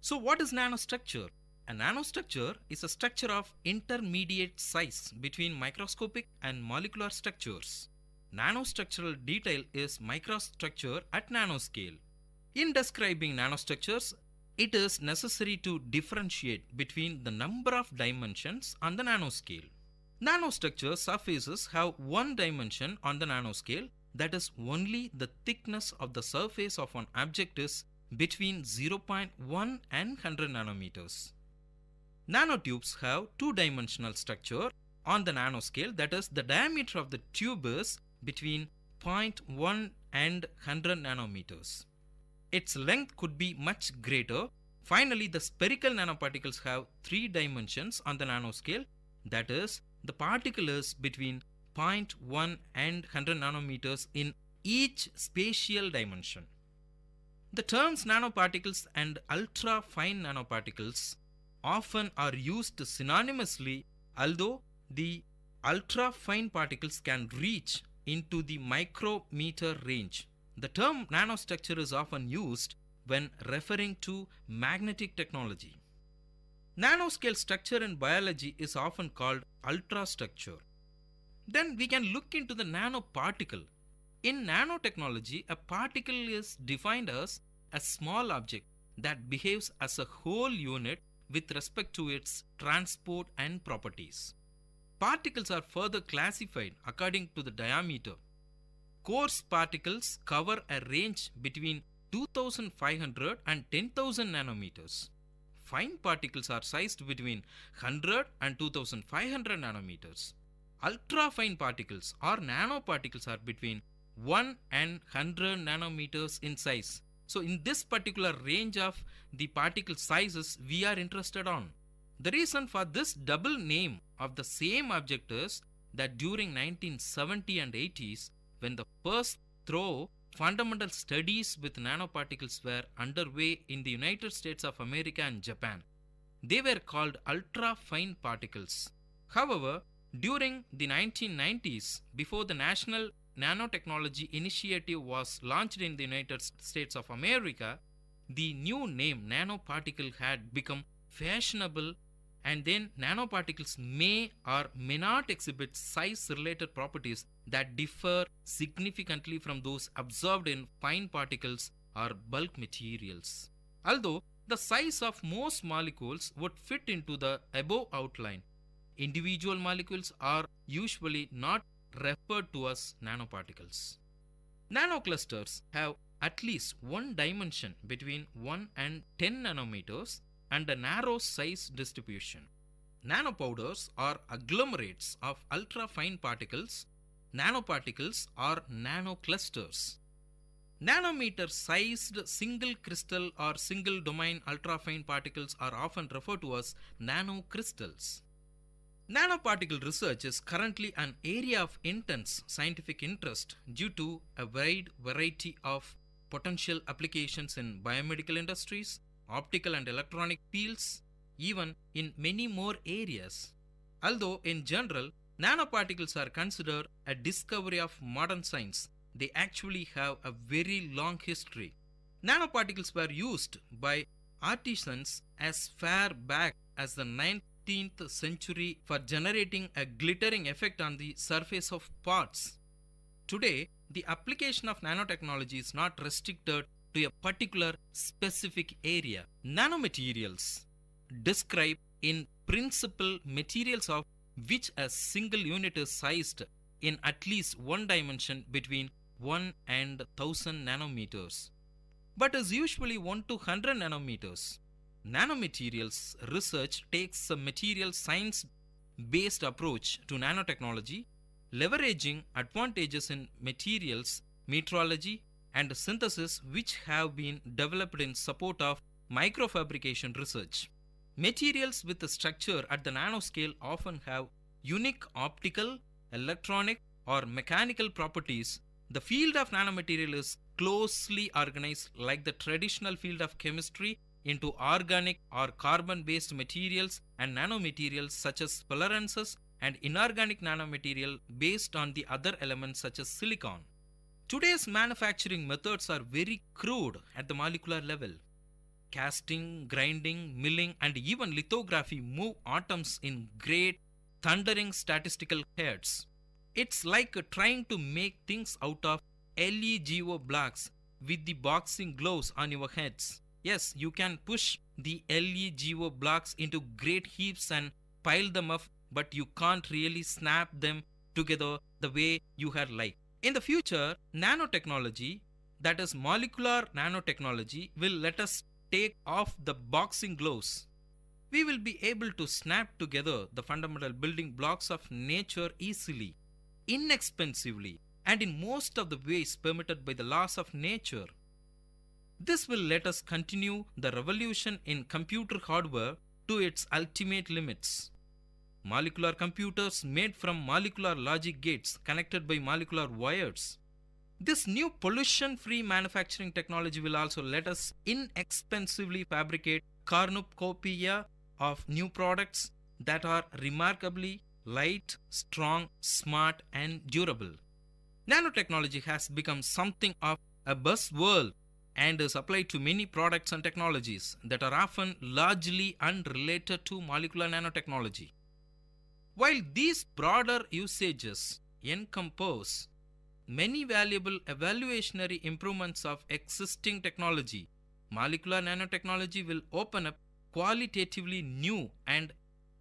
So what is nanostructure? A nanostructure is a structure of intermediate size between microscopic and molecular structures. Nanostructural detail is microstructure at nanoscale. In describing nanostructures, it is necessary to differentiate between the number of dimensions on the nanoscale. Nanostructure surfaces have one dimension on the nanoscale, that is only the thickness of the surface of an object is between 0.1 and 100 nanometers. Nanotubes have two-dimensional structure on the nanoscale, that is the diameter of the tube is between 0.1 and 100 nanometers. Its length could be much greater. Finally, the spherical nanoparticles have three dimensions on the nanoscale, that is the particle is between 0.1 and 100 nanometers in each spatial dimension. The terms nanoparticles and ultra-fine nanoparticles often are used synonymously, although the ultra-fine particles can reach into the micrometer range. The term nanostructure is often used when referring to magnetic technology. Nanoscale structure in biology is often called ultrastructure. Then we can look into the nanoparticle. In nanotechnology, a particle is defined as a small object that behaves as a whole unit with respect to its transport and properties. Particles are further classified according to the diameter. Coarse particles cover a range between 2500 and 10,000 nanometers. Fine particles are sized between 100 and 2500 nanometers. Ultra-fine particles or nanoparticles are between 1 and 100 nanometers in size. So in this particular range of the particle sizes we are interested on. The reason for this double name of the same object is that during 1970 and 80s, when the first thorough fundamental studies with nanoparticles were underway in the United States of America and Japan, they were called ultra-fine particles. However, during the 1990s, before the National Nanotechnology Initiative was launched in the United States of America, the new name nanoparticle had become fashionable, and then nanoparticles may or may not exhibit size-related properties that differ significantly from those observed in fine particles or bulk materials. Although the size of most molecules would fit into the above outline, individual molecules are usually not referred to as nanoparticles. Nanoclusters have at least one dimension between 1 and 10 nanometers and a narrow size distribution. Nanopowders are agglomerates of ultra-fine particles. Nanoparticles are nanoclusters. Nanometer-sized single crystal or single domain ultra-fine particles are often referred to as nanocrystals. Nanoparticle research is currently an area of intense scientific interest due to a wide variety of potential applications in biomedical industries, optical and electronic fields, even in many more areas. Although in general, nanoparticles are considered a discovery of modern science, they actually have a very long history. Nanoparticles were used by artisans as far back as the 19th century for generating a glittering effect on the surface of pots. Today, the application of nanotechnology is not restricted to a particular specific area. Nanomaterials describe in principle materials of which a single unit is sized in at least one dimension between 1 and 1000 nanometers. but is usually 1 to 100 nanometers. Nanomaterials research takes a material science based approach to nanotechnology, leveraging advantages in materials, metrology, and synthesis which have been developed in support of microfabrication research. Materials with a structure at the nanoscale often have unique optical, electronic, or mechanical properties. The field of nanomaterial is closely organized like the traditional field of chemistry into organic or carbon-based materials and nanomaterials such as tolerances and inorganic nanomaterial based on the other elements such as silicon. Today's manufacturing methods are very crude at the molecular level. Casting, grinding, milling, and even lithography move atoms in great, thundering statistical heads. It's like trying to make things out of LEGO blocks with the boxing gloves on your heads. Yes, you can push the LEGO blocks into great heaps and pile them up, but you can't really snap them together the way you had liked. In the future, nanotechnology, that is molecular nanotechnology, will let us take off the boxing gloves. We will be able to snap together the fundamental building blocks of nature easily, inexpensively, and in most of the ways permitted by the laws of nature. This will let us continue the revolution in computer hardware to its ultimate limits. Molecular computers made from molecular logic gates connected by molecular wires. This new pollution-free manufacturing technology will also let us inexpensively fabricate cornucopia of new products that are remarkably light, strong, smart, and durable. Nanotechnology has become something of a buzzword and is applied to many products and technologies that are often largely unrelated to molecular nanotechnology. While these broader usages encompass many valuable evaluationary improvements of existing technology, molecular nanotechnology will open up qualitatively new and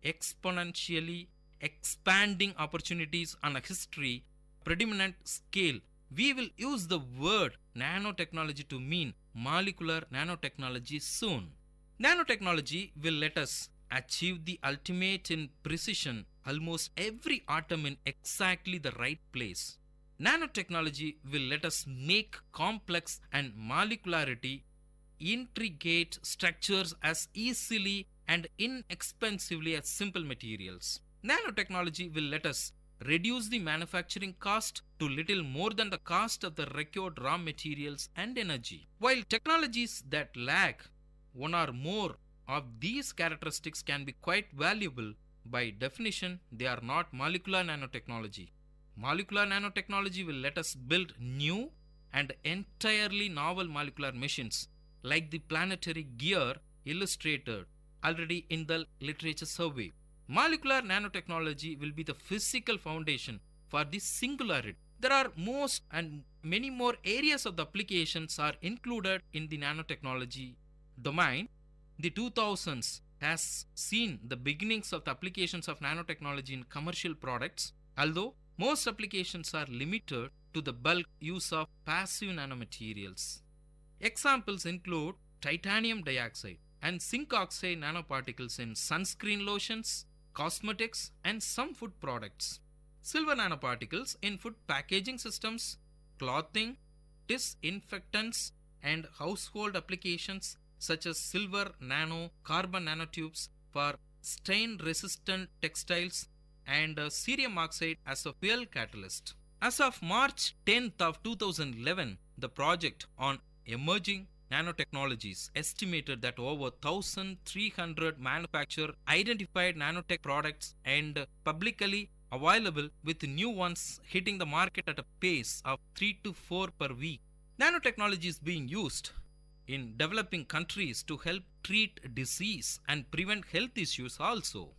exponentially expanding opportunities on a history predominant scale. We will use the word nanotechnology to mean molecular nanotechnology soon. Nanotechnology will let us achieve the ultimate in precision, almost every atom in exactly the right place. Nanotechnology will let us make complex and molecularity intricate structures as easily and inexpensively as simple materials. Nanotechnology will let us reduce the manufacturing cost to little more than the cost of the required raw materials and energy. While technologies that lack one or more of these characteristics can be quite valuable, by definition they are not molecular nanotechnology. Molecular nanotechnology will let us build new and entirely novel molecular machines like the planetary gear illustrated already in the literature survey. Molecular nanotechnology will be the physical foundation for the singularity. There are most and many more areas of the applications are included in the nanotechnology domain. The 2000s has seen the beginnings of the applications of nanotechnology in commercial products, although most applications are limited to the bulk use of passive nanomaterials. Examples include titanium dioxide and zinc oxide nanoparticles in sunscreen lotions, cosmetics, and some food products. Silver nanoparticles in food packaging systems, clothing, disinfectants, and household applications such as silver nano carbon nanotubes for stain-resistant textiles, and cerium oxide as a fuel catalyst. As of March 10th of 2011, the project on emerging nanotechnologies estimated that over 1,300 manufactured identified nanotech products and publicly available, with new ones hitting the market at a pace of 3 to 4 per week. Nanotechnology is being used in developing countries to help treat disease and prevent health issues also.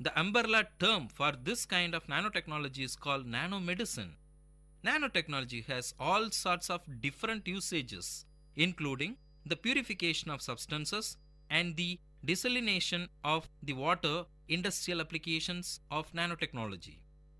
The umbrella term for this kind of nanotechnology is called nanomedicine. Nanotechnology has all sorts of different usages, including the purification of substances and the desalination of the water, industrial applications of nanotechnology.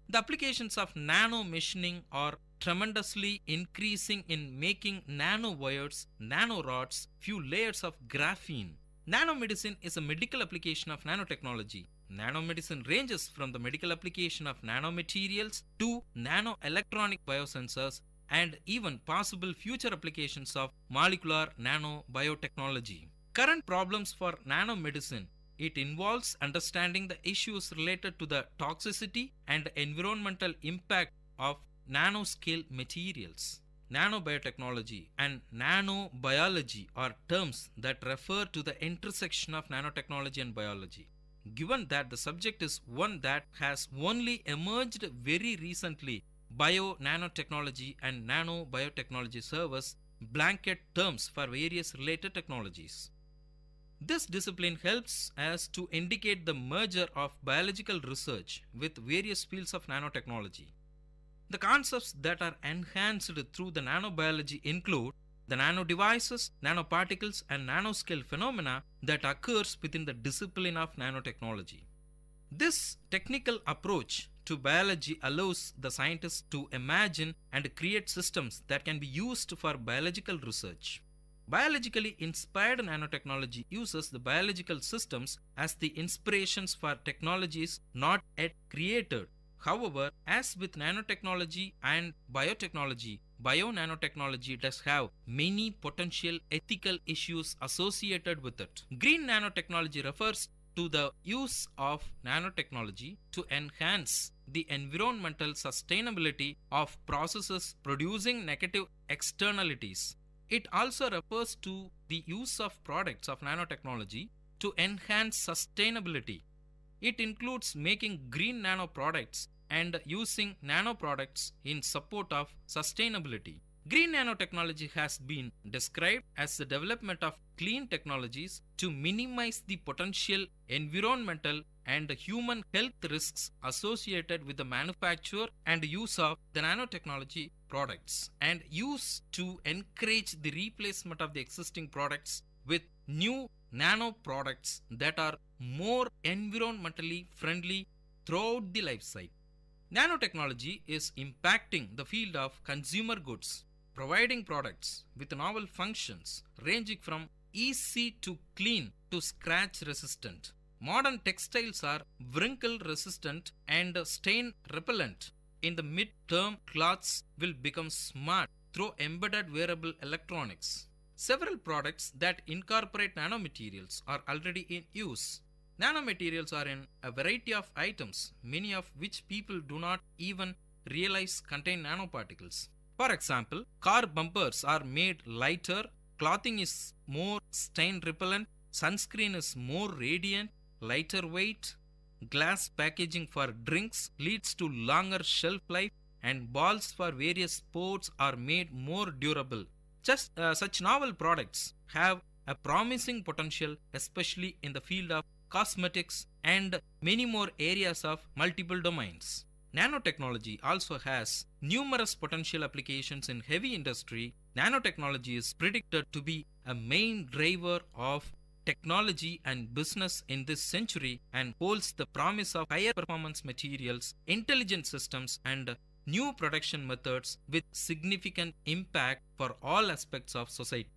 The applications of nano machining are tremendously increasing in making nanowires, nanorods, few layers of graphene. Nanomedicine is a medical application of nanotechnology. Nanomedicine ranges from the medical application of nanomaterials to nanoelectronic biosensors and even possible future applications of molecular nanobiotechnology. Current problems for nanomedicine. It involves understanding the issues related to the toxicity and environmental impact of nanoscale materials. Nanobiotechnology and nanobiology are terms that refer to the intersection of nanotechnology and biology. Given that the subject is one that has only emerged very recently, bio-nanotechnology and nanobiotechnology serve as blanket terms for various related technologies. This discipline helps us to indicate the merger of biological research with various fields of nanotechnology. The concepts that are enhanced through the nanobiology include the nanodevices, nanoparticles, and nanoscale phenomena that occurs within the discipline of nanotechnology. This technical approach to biology allows the scientists to imagine and create systems that can be used for biological research. Biologically inspired nanotechnology uses the biological systems as the inspirations for technologies not yet created. However, as with nanotechnology and biotechnology, bio-nanotechnology does have many potential ethical issues associated with it. Green nanotechnology refers to the use of nanotechnology to enhance the environmental sustainability of processes producing negative externalities. It also refers to the use of products of nanotechnology to enhance sustainability. It includes making green nanoproducts and using nanoproducts in support of sustainability. Green nanotechnology has been described as the development of clean technologies to minimize the potential environmental and human health risks associated with the manufacture and use of the nanotechnology products, and use to encourage the replacement of the existing products with new nano products that are more environmentally friendly throughout the life cycle. Nanotechnology is impacting the field of consumer goods, providing products with novel functions ranging from easy to clean to scratch resistant. Modern textiles are wrinkle resistant and stain repellent. In the mid-term, cloths will become smart through embedded wearable electronics. Several products that incorporate nanomaterials are already in use. Nanomaterials are in a variety of items, many of which people do not even realize contain nanoparticles. For example, car bumpers are made lighter, clothing is more stain repellent, sunscreen is more radiant, lighter weight, glass packaging for drinks leads to longer shelf life, and balls for various sports are made more durable. Such novel products have a promising potential, especially in the field of cosmetics and many more areas of multiple domains. Nanotechnology also has numerous potential applications in heavy industry. Nanotechnology is predicted to be a main driver of technology and business in this century and holds the promise of higher performance materials, intelligent systems, and new production methods with significant impact for all aspects of society.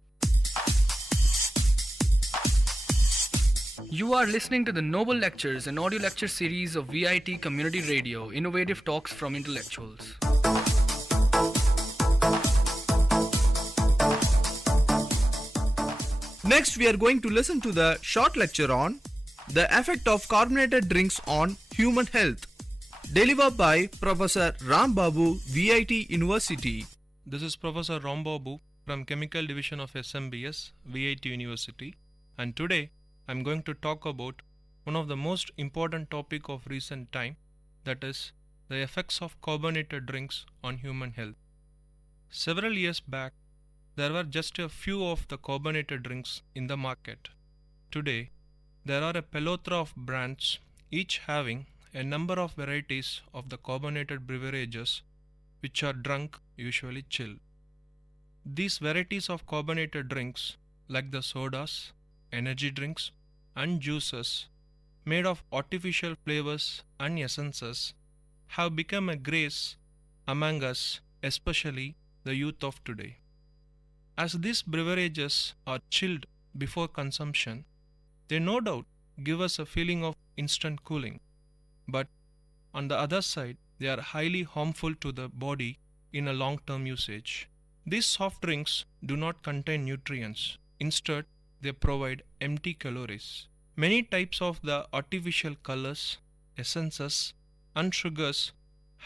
You are listening to the Noble Lectures, an audio lecture series of VIT Community Radio, innovative talks from intellectuals. Next, we are going to listen to the short lecture on the effect of carbonated drinks on human health, delivered by Professor Ram Babu, VIT University. This is Professor Ram Babu from Chemical Division of SMBS, VIT University, and today I am going to talk about one of the most important topic of recent time, that is the effects of carbonated drinks on human health. Several years back, there were just a few of the carbonated drinks in the market. Today, there are a plethora of brands, each having a number of varieties of the carbonated beverages which are drunk, usually chilled. These varieties of carbonated drinks, like the sodas, energy drinks, and juices made of artificial flavors and essences, have become a grace among us, especially the youth of today. As these beverages are chilled before consumption, they no doubt give us a feeling of instant cooling, but on the other side, they are highly harmful to the body in a long-term usage. These soft drinks do not contain nutrients. Instead, they provide empty calories. Many types of the artificial colors, essences, and sugars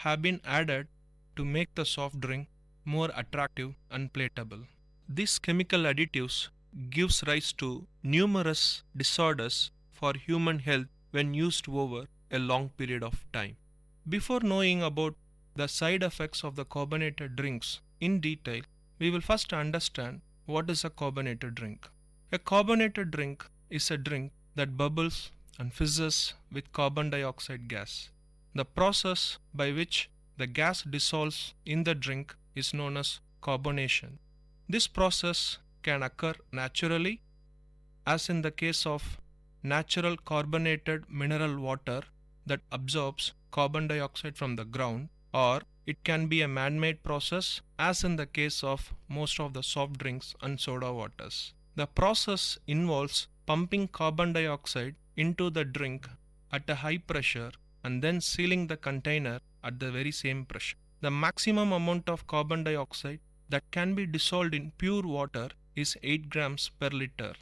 have been added to make the soft drink more attractive and palatable. These chemical additives gives rise to numerous disorders for human health when used over a long period of time. Before knowing about the side effects of the carbonated drinks in detail, we will first understand what is a carbonated drink. A carbonated drink is a drink that bubbles and fizzes with carbon dioxide gas. The process by which the gas dissolves in the drink is known as carbonation. This process can occur naturally, as in the case of natural carbonated mineral water that absorbs carbon dioxide from the ground, or it can be a man-made process, as in the case of most of the soft drinks and soda waters. The process involves pumping carbon dioxide into the drink at a high pressure and then sealing the container at the very same pressure. The maximum amount of carbon dioxide that can be dissolved in pure water is 8 grams per liter,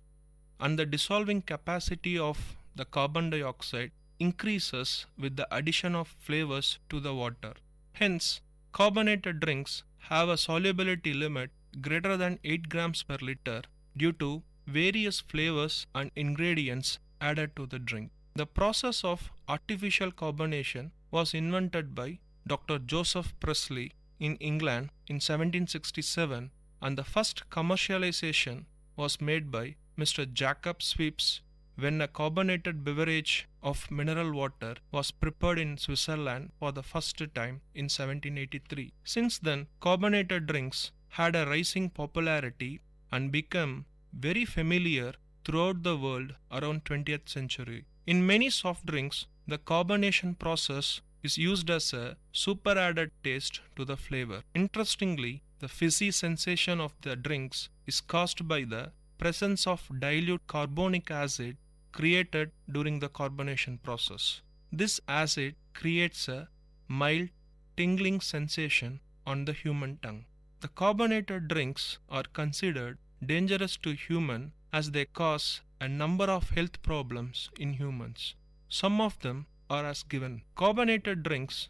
and the dissolving capacity of the carbon dioxide increases with the addition of flavors to the water. Hence, carbonated drinks have a solubility limit greater than 8 grams per liter due to various flavors and ingredients added to the drink. The process of artificial carbonation was invented by Dr. Joseph Priestley in England in 1767, and the first commercialization was made by Mr. Jacob Sweeps when a carbonated beverage of mineral water was prepared in Switzerland for the first time in 1783. Since then, carbonated drinks had a rising popularity and became very familiar throughout the world around 20th century. In many soft drinks, the carbonation process is used as a super added taste to the flavor. Interestingly, the fizzy sensation of the drinks is caused by the presence of dilute carbonic acid created during the carbonation process. This acid creates a mild tingling sensation on the human tongue. The carbonated drinks are considered dangerous to humans as they cause a number of health problems in humans. Some of them are as given. Carbonated drinks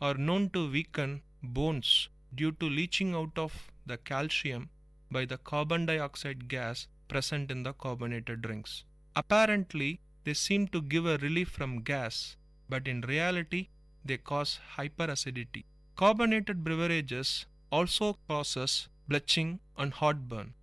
are known to weaken bones due to leaching out of the calcium by the carbon dioxide gas present in the carbonated drinks. Apparently, they seem to give a relief from gas, but in reality, they cause hyperacidity. Carbonated beverages also causes belching and heartburn.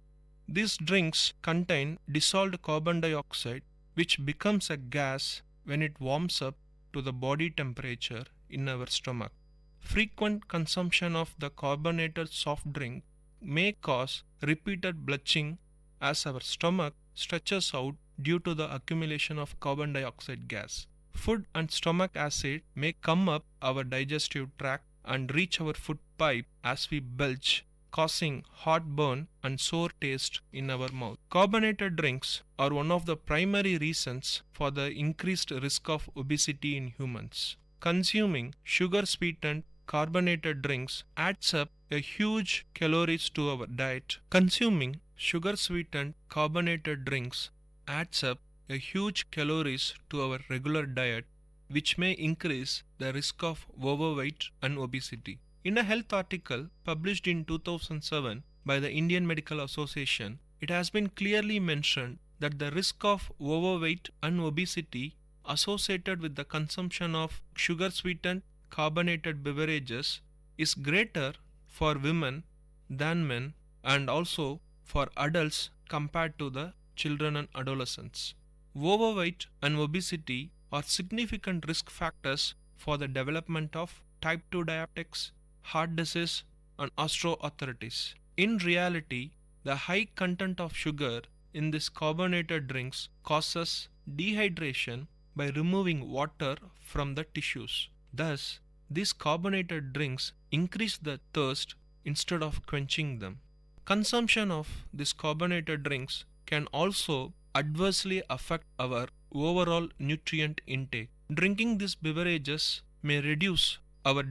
These drinks contain dissolved carbon dioxide, which becomes a gas when it warms up to the body temperature in our stomach. Frequent consumption of the carbonated soft drink may cause repeated belching as our stomach stretches out due to the accumulation of carbon dioxide gas. Food and stomach acid may come up our digestive tract and reach our food pipe as we belch, causing heartburn and sore taste in our mouth. Carbonated drinks are one of the primary reasons for the increased risk of obesity in humans. Consuming sugar-sweetened carbonated drinks adds up a huge calories to our diet. Consuming sugar-sweetened carbonated drinks adds up a huge calories to our regular diet, which may increase the risk of overweight and obesity. In a health article published in 2007 by the Indian Medical Association, it has been clearly mentioned that the risk of overweight and obesity associated with the consumption of sugar-sweetened carbonated beverages is greater for women than men, and also for adults compared to the children and adolescents. Overweight and obesity are significant risk factors for the development of type 2 diabetics, heart disease, and osteoarthritis. In reality, the high content of sugar in these carbonated drinks causes dehydration by removing water from the tissues. Thus, these carbonated drinks increase the thirst instead of quenching them. Consumption of these carbonated drinks can also adversely affect our overall nutrient intake. Drinking these beverages may reduce our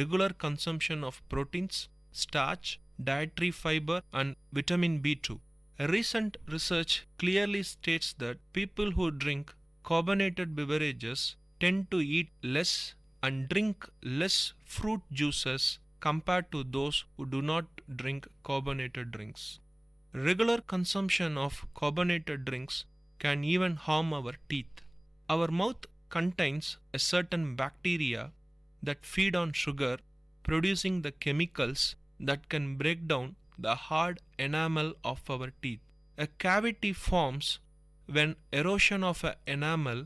regular consumption of proteins, starch, dietary fiber, and vitamin B2. A recent research clearly states that people who drink carbonated beverages tend to eat less and drink less fruit juices compared to those who do not drink carbonated drinks. Regular consumption of carbonated drinks can even harm our teeth. Our mouth contains a certain bacteria that feed on sugar, producing the chemicals that can break down the hard enamel of our teeth. A cavity forms when erosion of an enamel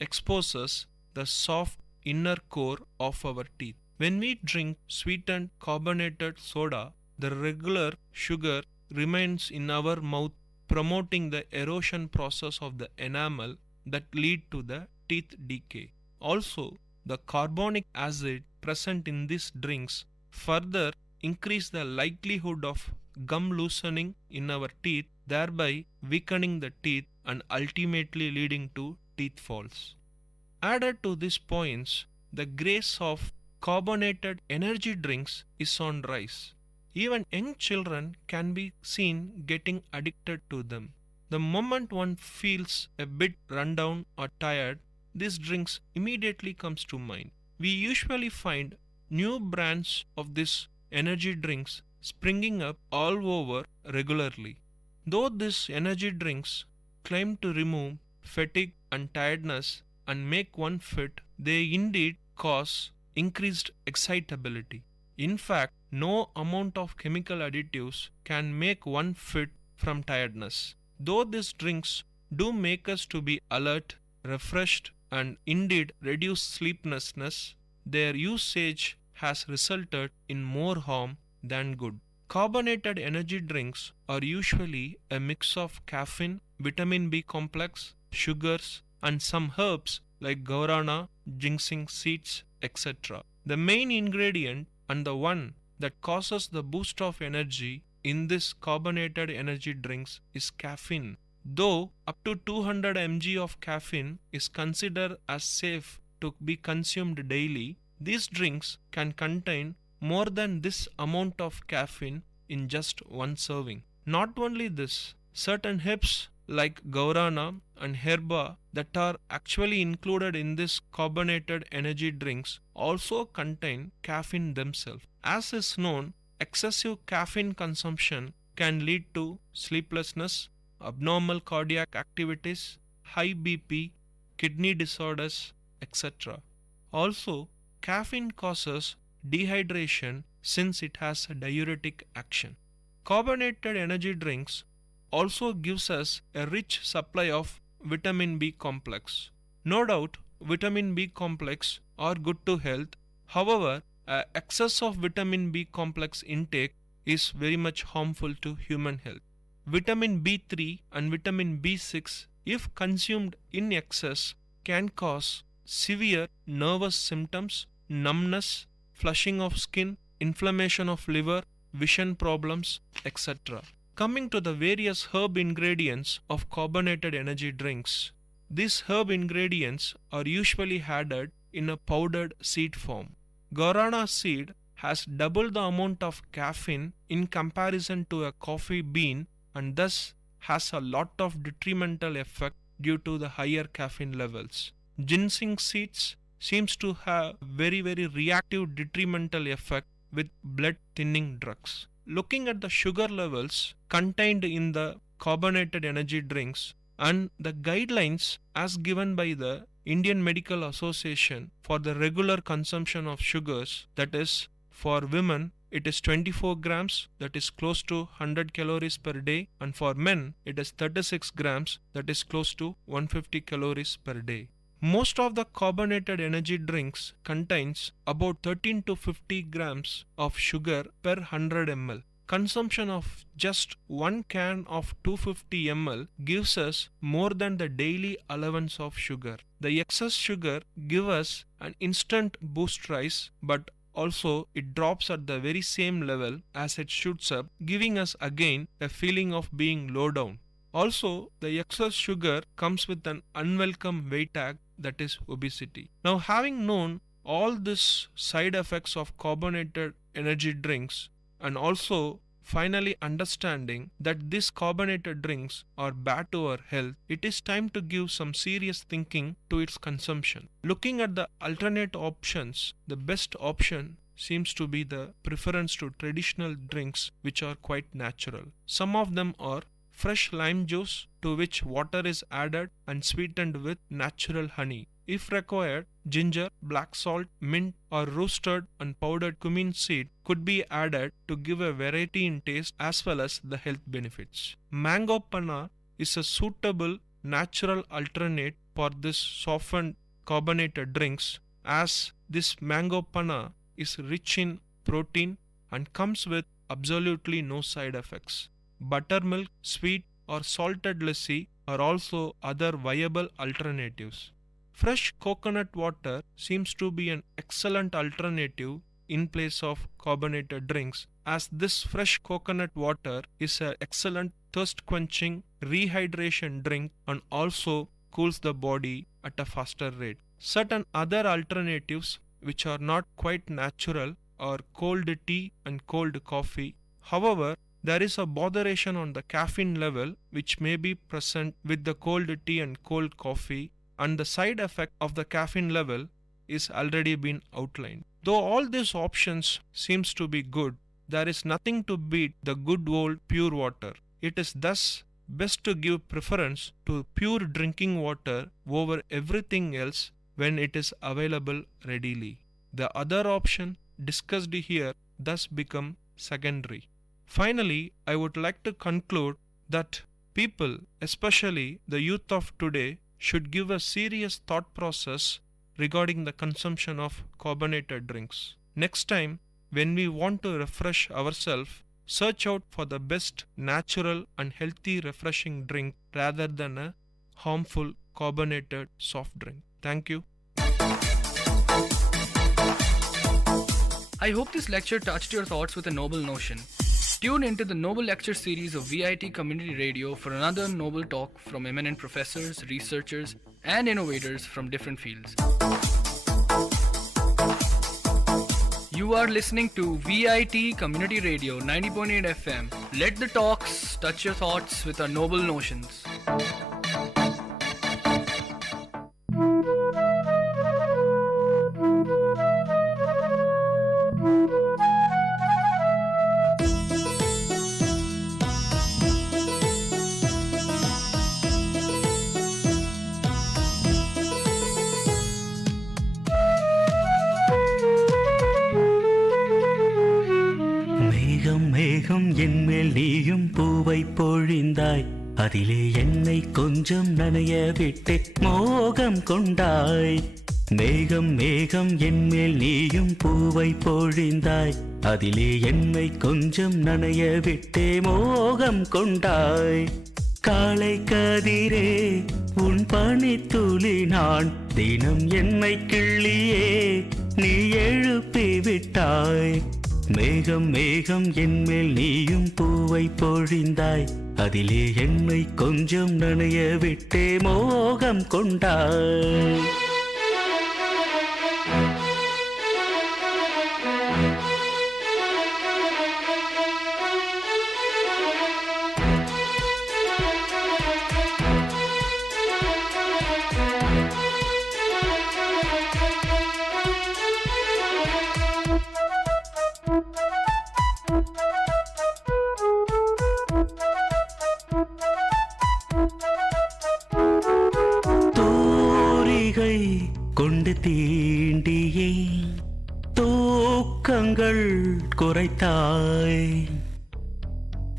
exposes the soft inner core of our teeth. When we drink sweetened carbonated soda, the regular sugar remains in our mouth, promoting the erosion process of the enamel that lead to the teeth decay. Also, the carbonic acid present in these drinks further increase the likelihood of gum loosening in our teeth, thereby weakening the teeth and ultimately leading to teeth falls. Added to these points, the craze of carbonated energy drinks is on rise. Even young children can be seen getting addicted to them. The moment one feels a bit run down or tired, these drinks immediately comes to mind. We usually find new brands of these energy drinks springing up all over regularly. Though these energy drinks claim to remove fatigue and tiredness and make one fit, they indeed cause increased excitability. In fact, no amount of chemical additives can make one fit from tiredness. Though these drinks do make us to be alert, refreshed, and indeed reduce sleeplessness, their usage has resulted in more harm than good. Carbonated energy drinks are usually a mix of caffeine, vitamin B complex, sugars, and some herbs like guarana, ginseng seeds, etc. The main ingredient and the one that causes the boost of energy in this carbonated energy drinks is caffeine. Though up to 200 mg of caffeine is considered as safe to be consumed daily, these drinks can contain more than this amount of caffeine in just one serving. Not only this, certain herbs like guarana and herba that are actually included in this carbonated energy drinks also contain caffeine themselves. As is known, excessive caffeine consumption can lead to sleeplessness, abnormal cardiac activities, high BP, kidney disorders, etc. Also, caffeine causes dehydration since it has a diuretic action. Carbonated energy drinks also gives us a rich supply of vitamin B complex. No doubt, vitamin B complex are good to health. However, excess of vitamin B complex intake is very much harmful to human health. Vitamin B3 and vitamin B6, if consumed in excess, can cause severe nervous symptoms, numbness, flushing of skin, inflammation of liver, vision problems, etc. Coming to the various herb ingredients of carbonated energy drinks, these herb ingredients are usually added in a powdered seed form. Guarana seed has double the amount of caffeine in comparison to a coffee bean and thus has a lot of detrimental effect due to the higher caffeine levels. Ginseng seeds seems to have very reactive detrimental effect with blood thinning drugs. Looking at the sugar levels contained in the carbonated energy drinks and the guidelines as given by the Indian Medical Association for the regular consumption of sugars, that is, for women it is 24 grams, that is close to 100 calories per day, and for men it is 36 grams, that is close to 150 calories per day. Most of the carbonated energy drinks contains about 13 to 50 grams of sugar per 100 ml. Consumption of just one can of 250 ml gives us more than the daily allowance of sugar. The excess sugar gives us an instant boost rise, but also it drops at the very same level as it shoots up, giving us again a feeling of being low down. Also, the excess sugar comes with an unwelcome weight tag, that is obesity. Now, having known all these side effects of carbonated energy drinks and also finally understanding that these carbonated drinks are bad to our health, it is time to give some serious thinking to its consumption. Looking at the alternate options, the best option seems to be the preference to traditional drinks which are quite natural. Some of them are fresh lime juice to which water is added and sweetened with natural honey. If required, ginger, black salt, mint or roasted and powdered cumin seed could be added to give a variety in taste as well as the health benefits. Mango panna is a suitable natural alternate for this softened carbonated drinks, as this mango panna is rich in protein and comes with absolutely no side effects. Buttermilk, sweet or salted lassi are also other viable alternatives. Fresh coconut water seems to be an excellent alternative in place of carbonated drinks, as this fresh coconut water is an excellent thirst quenching rehydration drink and also cools the body at a faster rate. Certain other alternatives which are not quite natural are cold tea and cold coffee. However, there is a botheration on the caffeine level which may be present with the cold tea and cold coffee, and the side effect of the caffeine level is already been outlined. Though all these options seems to be good, there is nothing to beat the good old pure water. It is thus best to give preference to pure drinking water over everything else when it is available readily. The other option discussed here thus become secondary. Finally, I would like to conclude that people, especially the youth of today, should give a serious thought process regarding the consumption of carbonated drinks. Next time, when we want to refresh ourselves, search out for the best natural and healthy refreshing drink rather than a harmful carbonated soft drink. Thank you. I hope this lecture touched your thoughts with a noble notion. Tune into the Noble Lecture series of VIT Community Radio for another noble talk from eminent professors, researchers, and innovators from different fields. You are listening to VIT Community Radio 90.8 FM. Let the talks touch your thoughts with our noble notions. மேகம் என்மேல் நீயும் பூவை பொழிந்தாய், அதிலே என்னை கொஞ்சம் நனைய விட்டு மோகம் கொண்டாய். மேகம் மேகம் என்மேல் நீயும் பூவை பொழிந்தாய், அதிலே என்னை கொஞ்சம் நனைய விட்டே மோகம் கொண்டாய். காலை கதிரே உன் பனித்துளி நான், தினம் என்னை கிள்ளியே நீ எழுப்பி விட்டாய். மேகம் மேகம் என்மேல் நீயும் பூவை பொழிந்தாய், அதிலே என்னை கொஞ்சம் நனைய விட்டே மோகம் கொண்டாய். கொண்டு தீண்டியே தூக்கங்கள் குறைத்தாய்.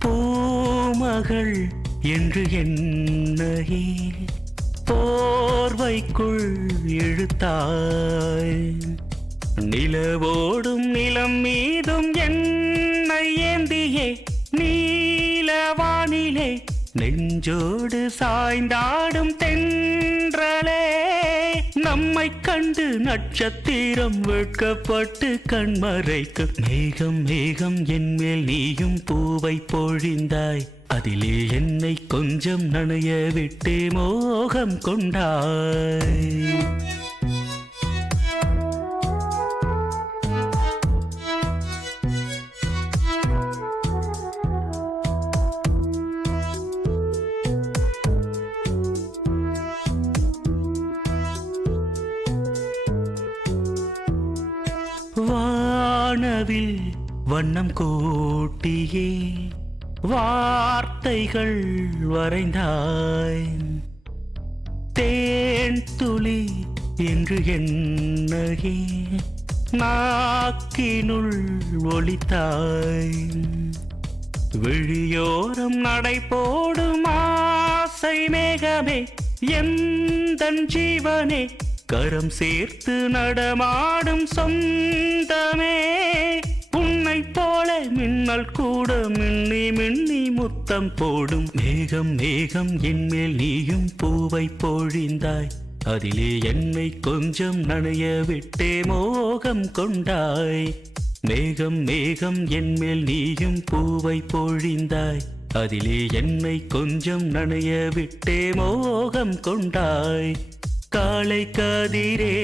பூமகள் என்று என்னையே போர்வைக்குள் இழுத்தாய். நிலவோடும் நிலம் மீதும் என்னை ஏந்தியே நீலவானிலே நெஞ்சோடு சாய்ந்தாடும் தென்றலே நம்மை கண்டு நட்சத்திரம் வெட்கப்பட்டு கண்மறைக்கு. மேகம் மேகம் என்மேல் நீயும் பூவை பொழிந்தாய், அதிலே என்னை கொஞ்சம் நனைய விட்டு மோகம் கொண்டாய். வானவில் வண்ணம் கூட்டியே வார்த்தைகள் வரைந்தாய், தேன் துளி என்று என்னையே நாக்கினுள் ஒளித்தாய். விழியோரம் நடை போடும் ஆசை மேகமே எந்தன் ஜீவனே, கரம் சேர்த்து நடமாடும் சொந்தமே. உன்னை போல மின்னல் கூட மின்னி மின்னி முத்தம் போடும். மேகம் மேகம் என்மேல் நீயும் பூவை பொழிந்தாய், அதிலே என்னை கொஞ்சம் நனைய விட்டே மோகம் கொண்டாய். மேகம் மேகம் என்மேல் நீயும் பூவை பொழிந்தாய், அதிலே என்னை கொஞ்சம் நனைய விட்டே மோகம் கொண்டாய். காலை கதிரே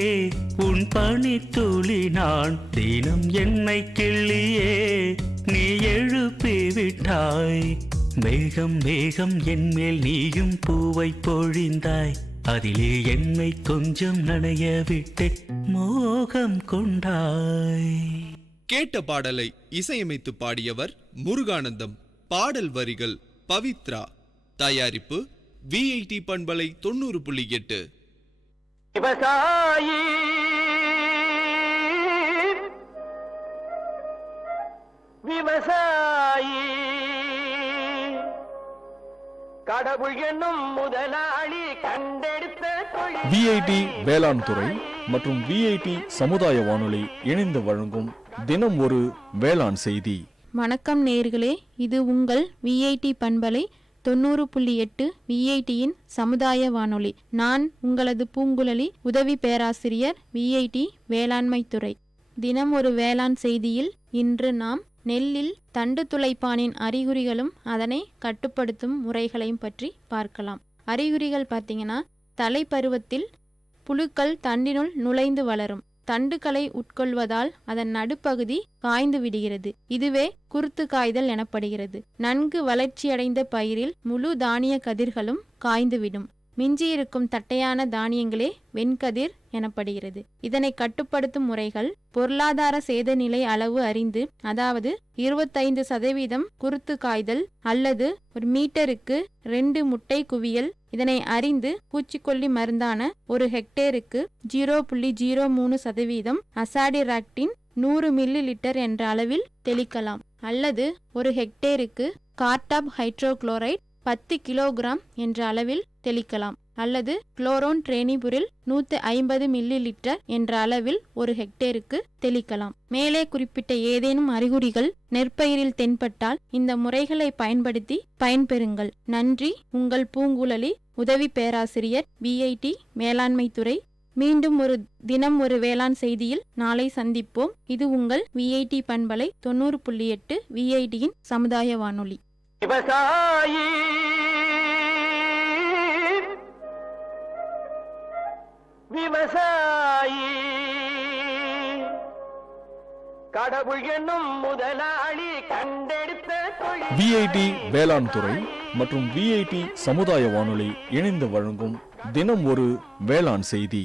உன் பனித்துளி நான், தினம் என்னை கிள்ளியே நீ எழுப்பி விட்டாய். மேகம் மேகம் என்மேல் நீயும் பூவை பொழிந்தாய், அதிலே என்னை கொஞ்சம் நனைய விட்டு மோகம் கொண்டாய். கேட்ட பாடலை இசையமைத்து பாடியவர் முருகானந்தம். பாடல் வரிகள் பவித்ரா. தயாரிப்பு VIT பண்பலை 90.8. விவசாயி விவசாயி கடவுள் என்னும் முதலாளி கண்டெடுத்த VIT வேளாண் துறை மற்றும் VIT சமுதாய வானொலி இணைந்து வழங்கும் தினம் ஒரு வேளாண் செய்தி. வணக்கம் நேயர்களே, இது உங்கள் VIT பண்பலை 90.8 VITயின் சமுதாய வானொலி. நான் உங்களது பூங்குழலி, உதவி பேராசிரியர் VIT வேளாண்மை துறை. தினம் ஒரு வேளாண் செய்தியில் இன்று நாம் நெல்லில் தண்டு துளைப்பானின் அறிகுறிகளும் அதனை கட்டுப்படுத்தும் முறைகளையும் பற்றி பார்க்கலாம். அறிகுறிகள் பார்த்தீங்கன்னா, தலைப்பருவத்தில் புழுக்கள் தண்டினுள் நுழைந்து வளரும். தண்டுகளை உட்கொள்வதால் அதன் நடுப்பகுதி காய்ந்து விடுகிறது. இதுவே குருத்து காய்தல் எனப்படுகிறது. நன்கு வளர்ச்சியடைந்த பயிரில் முழு தானிய கதிர்களும் காய்ந்துவிடும். மிஞ்சியிருக்கும் தட்டையான தானியங்களே வெண்கதிர் எனப்படுகிறது. இதனை கட்டுப்படுத்தும் முறைகள்: பொருளாதார சேத நிலை அளவு அறிந்து, அதாவது 25% குருத்து காய்தல் அல்லது ஒரு மீட்டருக்கு 2 முட்டை குவியல். இதனை அறிந்து பூச்சிக்கொல்லி மருந்தான 1 ஹெக்டேருக்கு 0.03% அசாடிராக்டின் 100 மில்லி என்ற அளவில் தெளிக்கலாம். அல்லது 1 ஹெக்டேருக்கு கார்டாப் ஹைட்ரோகுளோரைட் 10 கிலோகிராம் என்ற அளவில் தெளிக்கலாம். அல்லது குளோரோன் ட்ரேனிபுரில் 150 மில்லி என்ற அளவில் 1 ஹெக்டேருக்கு தெளிக்கலாம். மேலே குறிப்பிட்ட ஏதேனும் அறிகுறிகள் நெற்பயிரில் தென்பட்டால் இந்த முறைகளை பயன்படுத்தி பயன்பெறுங்கள். நன்றி. உங்கள் பூங்குழலி, உதவி பேராசிரியர் VIT மேலாண்மை துறை. மீண்டும் ஒரு தினம் ஒரு வேளாண் செய்தியில் நாளை சந்திப்போம். இது உங்கள் VIT பண்பலை 90.8 VITயின் சமுதாய வானொலி. விவசாயி விவசாயி கடவுள் என்னும் முதலாளி கண்டெடுத்த VIT வேளாண் துறை மற்றும் VIT சமுதாய வானொலி இணைந்து வழங்கும் தினம் ஒரு வேளாண் செய்தி.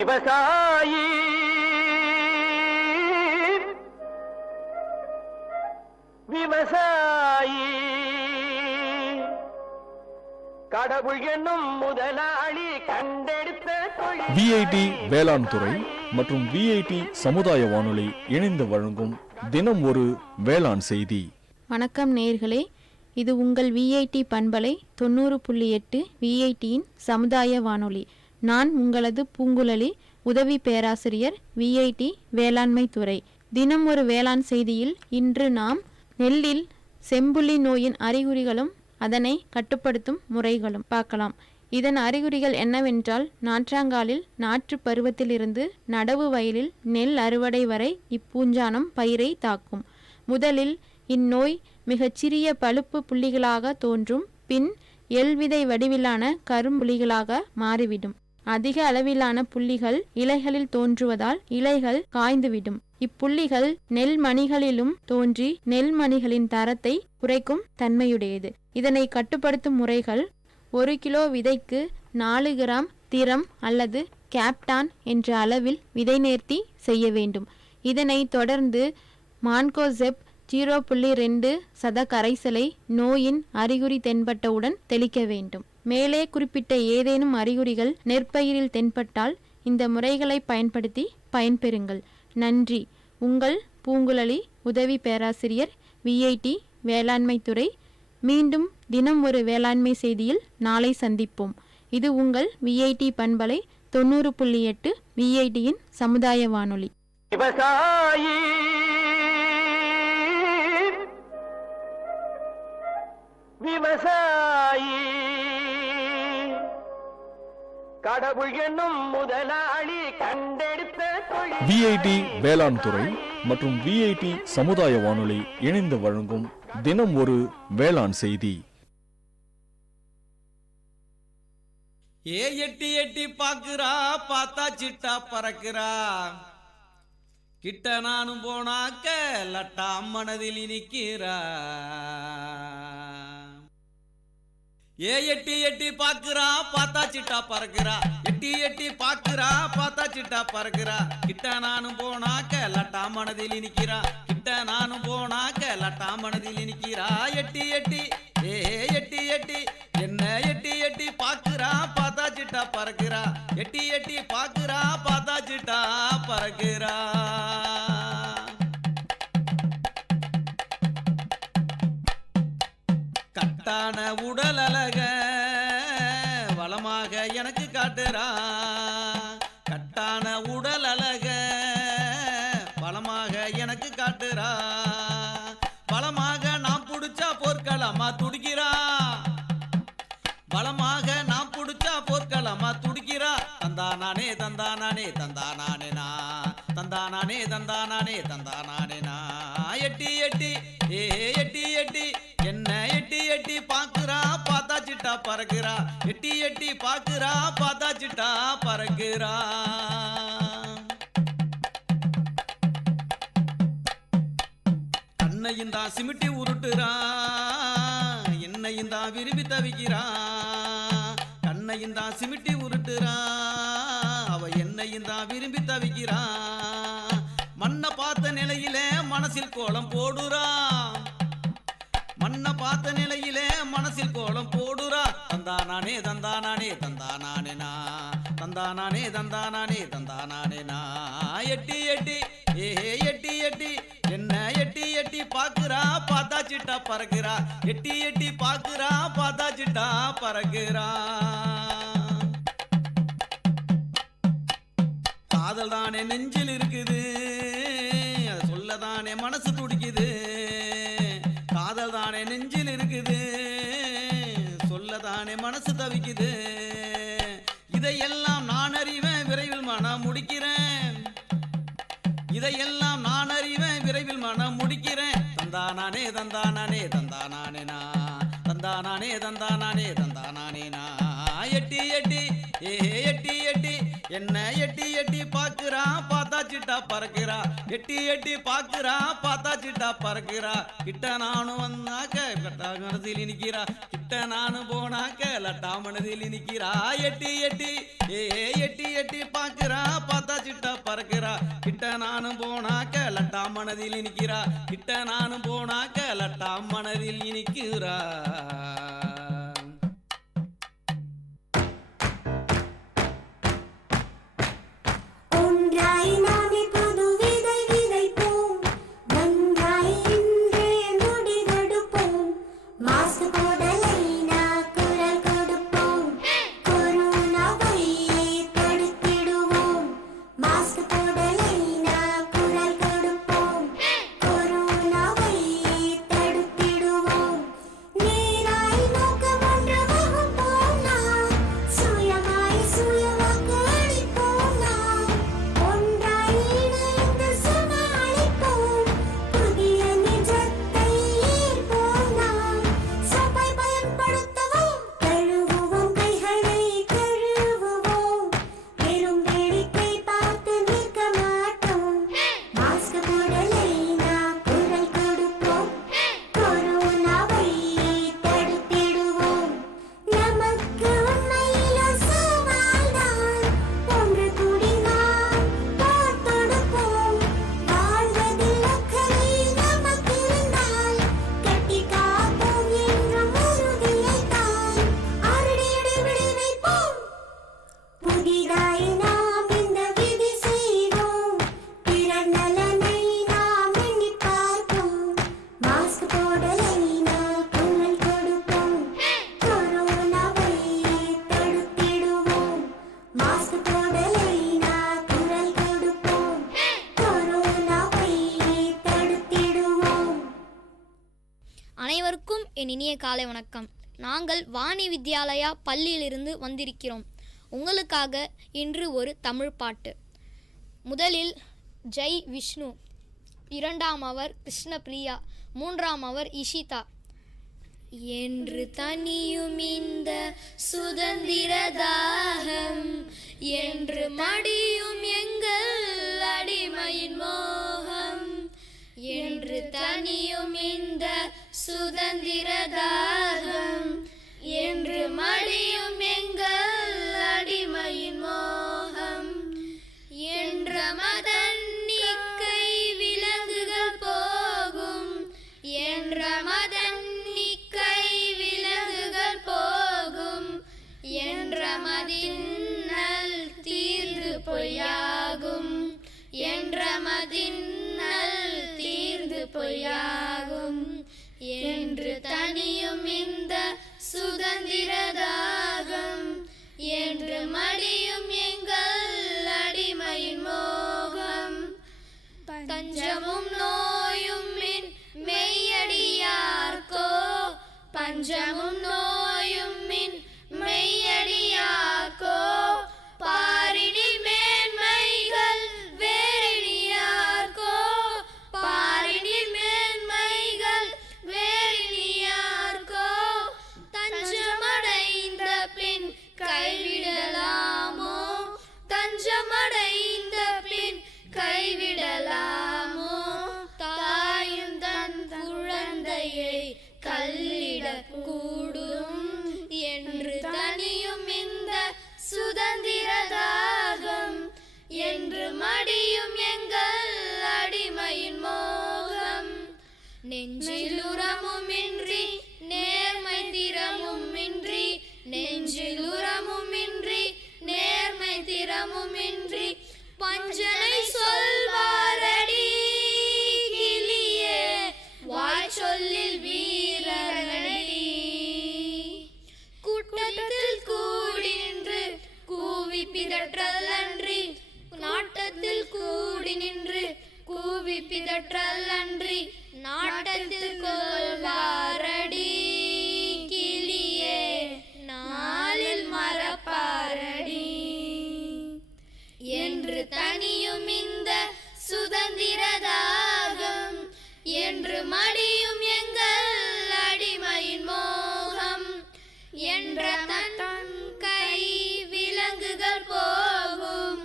விவசாயி விவசாயி கடவுள் என்னும் முதலாளி கண்டெடுத்த VIT வேளாண் துறை மற்றும் VIT சமுதாய வானொலி இணைந்து வழங்கும் தினம் ஒரு வேளாண் செய்தி. வணக்கம் நேயர்களே, இது உங்கள் VIT பண்பலை 90.8 VITயின் சமுதாய வானொலி. நான் உங்களது பூங்குழலி, உதவி பேராசிரியர் VIT வேளாண்மை துறை. தினம் ஒரு வேளாண் செய்தியில் இன்று நாம் நெல்லில் செம்புள்ளி நோயின் அறிகுறிகளும் அதனை கட்டுப்படுத்தும் முறைகளும் பார்க்கலாம். இதன் அறிகுறிகள் என்னவென்றால், நாற்றாங்காலில் நாற்று பருவத்திலிருந்து நடவு வயலில் நெல் அறுவடை வரை இப்பூஞ்சானம் பயிரை தாக்கும். முதலில் இந்நோய் மிகச்சிறிய பழுப்பு புள்ளிகளாக தோன்றும். பின் எள்விதை வடிவிலான கரும்புள்ளிகளாக மாறிவிடும். அதிக அளவிலான புள்ளிகள் இலைகளில் தோன்றுவதால் இலைகள் காய்ந்துவிடும். இப்புள்ளிகள் நெல்மணிகளிலும் தோன்றி நெல்மணிகளின் தரத்தை குறைக்கும் தன்மையுடையது. இதனை கட்டுப்படுத்தும் முறைகள்: 1 கிலோ விதைக்கு 4 கிராம் திரம் அல்லது கேப்டான் என்ற அளவில் விதை நேர்த்தி செய்ய வேண்டும். இதனை தொடர்ந்து மான்கோசெப் 0.2 சத கரைசலை நோயின் அறிகுறி தென்பட்டவுடன் தெளிக்க வேண்டும். மேலே குறிப்பிட்ட ஏதேனும் அறிகுறிகள் நெற்பயிரில் தென்பட்டால் இந்த முறைகளை பயன்படுத்தி பயன்பெறுங்கள். நன்றி. உங்கள் பூங்குழலி, உதவி பேராசிரியர், VIT வேளாண்மை துறை. மீண்டும் தினம் ஒரு வேளாண்மை செய்தியில் நாளை சந்திப்போம். இது உங்கள் VIT பண்பலை 90.8 VITயின் சமுதாய வானொலி. விவசாயி விவசாயி கடவுள் என்னும் முதலாளி கண்டெடுத்த VIT வேளாண் துறை மற்றும் VIT சமுதாய வானொலி இணைந்து வழங்கும் தினம் ஒரு வேளாண் செய்தி. எட்டி எட்டி பாக்குறா, பார்த்தா சிட்டா பறக்குறா. கிட்ட நானும் போனாக்க லட்டா மனதில் நிக்கிறா. எட்டி எட்டி பாக்குறா, பார்த்தா சிட்டா பறக்குறா. எட்டி எட்டி பாக்குறா, பார்த்தா சிட்டா பறக்குறா. கிட்ட நானும் போனாக்க லட்டா மனதில் நிக்கிறா. கிட்ட நானும் போனாக்க லட்டா மனதில் நிக்கிறா. எட்டி எட்டி எட்டி எட்டி என்ன எட்டி எட்டி பாக்குறா, பார்த்தா சிட்டா பறக்குறா. எட்டி எட்டி பாக்குறா, பார்த்தா சிட்டா பறக்குறா. கட்டான உடல் அழக வளமாக எனக்கு காட்டுறா. கட்டான உடல் அழக வளமாக எனக்கு காட்டுறா. பலமாக நான் புடிச்சா போர்க்களமா துடிக்கிறா. பலமாக நான் புடிச்சா போர்க்களமா துடிக்கிறா. தந்தானானே தந்தானானே தந்தானானே நா. தந்தானானே தந்தானானே தந்தானானே நா. எட்டி எட்டி எட்டி எட்டி என்ன எட்டி எட்டி பாக்குறா, பார்த்தா சிட்டா பறக்குறா. எட்டி எட்டி பாக்குறா, பார்த்தா சிட்டா பறக்குறா. கண்ணையும் தான் சிமிட்டி உருட்டுறா, என்னையும் தான் விரும்பி தவிக்கிறா. கண்ணையும் தான் சிமிட்டி உருட்டுறா, அவ என்னையும் தான் விரும்பி தவிக்கிறா. மண்ணை பார்த்த நிலையிலே மனசில் கோலம் போடுறா. மண்ணை பார்த்த நிலையிலே மனசில் கோலம் போடுறா. தந்தானானே தந்தானானே தந்தானானே நா. தந்தானானே தந்தானானே தந்தானானே நா. எட்டி எட்டி எட்டி எட்டி என்ன எட்டி எட்டி பாக்குறா, பார்த்தா சிட்டா பறக்குறா. எட்டி எட்டி பாக்குறா, பார்த்தா சிட்டா பறக்குறா. காதல் தானே நெஞ்சில் இருக்குது, அதை சொல்லதானே மனசு துடிக்குது. காதல் தானே நெஞ்சில் இருக்குது, சொல்லதானே மனசு தவிக்குது. இதையெல்லாம் நான் அறிவேன், விரைவில் மனம் முடிக்கிறேன். இதையெல்லாம் நான் அறிவேன், விரைவில் மனம் முடிக்கிறேன். தந்தானானே தந்தானானே தந்தானானே நா. தந்தானானே தந்தானானே தந்தானானே நா. எட்டி எட்டி எட்டி எட்டி என்ன எட்டி எட்டி பாக்குறா, பார்த்தா சிட்டா பறக்குறா. எட்டி எட்டி பாக்குறா, பார்த்தா சிட்டா பறக்குறா. கிட்ட நானும் வந்தாக்க லட்டா மனதில் நிக்கிறா. கிட்ட நானும் போனாக்க லட்டா மனதில் நிக்கிறா. எட்டி எட்டி எட்டி எட்டி பாக்குறா, பார்த்தா சிட்டா பறக்குறா. கிட்ட நானும் போனாக்க லட்டா மனதில் நிக்கிறா. கிட்ட நானும் போனாக்க லட்டா மனதில் நிக்கிறா. ஒன்றாய் நாமே புது விதை விதைப்போம், ஒன்றாய் இன்றே நொடி கொடுப்போம். மாசு போடலை நான் குரல் கொடுப்போம், கொரோனாவை தடுத்திடுவோம். மாசு போடலை நான் குரல் கொடுப்போம், கொரோனாவை தடுத்திடுவோம். நீராய் நேயர்களின் இனிய காலை வணக்கம். நாங்கள் வாணி வித்யாலயா பள்ளியிலிருந்து வந்திருக்கிறோம். உங்களுக்காக இன்று ஒரு தமிழ் பாட்டு. முதலில் ஜெய் விஷ்ணு, இரண்டாம் அவர் கிருஷ்ணபிரியா, மூன்றாம் அவர் இஷிதா. என்று தனியும் இந்த சுதந்திர தாகம், என்று மடியும் எங்கள் அடிமையின் மோகம், என்று தனியும் இந்த சுதந்திர தாகம், என்று மடியும் எங்கள் அடிமையின் மோகம், என்ற மதன்னிக்கை விலங்குகள் போகும், என்ற மதன்னிக்கை விலங்குகள் போகும், என்ற மதின்னல் தீர்ந்து பொய்யாகும், என்ற மதின்னல் தீர்ந்து பொய்யாகும், என்று தனியும் இந்த சுதந்திர தாகம், என்று மடியும் எங்கள் அடிமையின் மோகம், பஞ்சமும் நோயும் மின் மெய்யடியார்க்கோ, பஞ்சமும் நோயும் மின் மெய்யடியார்க்கோ, பாரினில் மேன்மைகள் வேறினியார்க்கோ, பாரினில் மேன்மைகள் வேறினியார்க்கோ, தஞ்சமடைந்த பின் கைவிடலாமோ, தஞ்சமடைந்த பின் கைவிடலாமோ, தாயும் தன் குழந்தையை கல்லிடக்கூடும், என்று தனியும் இந்த சுதந்திர தாகம், என்று மடியும் எங்கள் அடிமையின் மோகம், நெஞ்சில் உரமுமின்றி நேர்மை திறமுமின்றி, நெஞ்சில் உரமுமின்றி நேர்மை திறமுமின்றி, பஞ்சனை சொல்வாரடி கிளியே, வாய் சொல்லில் வீரனடி, கூட்டத்தில் கூடி நின்று கூவி பிதற்றல் அன்றி, நாட்டத்தில் கூடி நின்று கூவி பிதற்றல் அன்றி, நாட்டத்தில் கொள்வாரடி கிளியே, நாளில் மறப்பாரடி, என்று தனியும் இந்த சுதந்திர தாகம், என்று மடியும் எங்கள் அடிமையின் மோகம், என்ற தன் கை விலங்குகள் போகும்,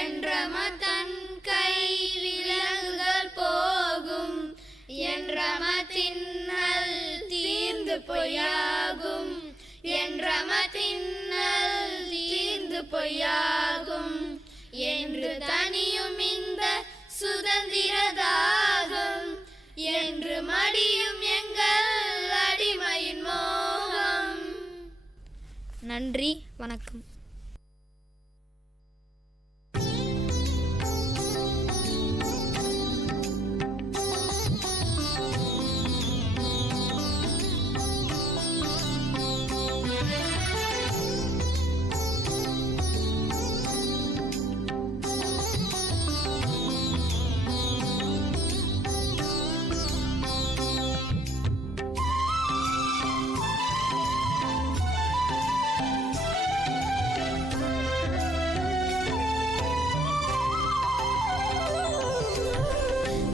என்ற மதன் கை விலங்குகள் போகும், என்ற மதின்னல் தீர்ந்து பொய்யாகும், என்ற மதின்னல் தீர்ந்து பொய்யாகும், என்று தனியும் இந்த சுதந்திர தாகம், என்று மடியும் எங்கள் அடிமையின் மோகம். நன்றி, வணக்கம்.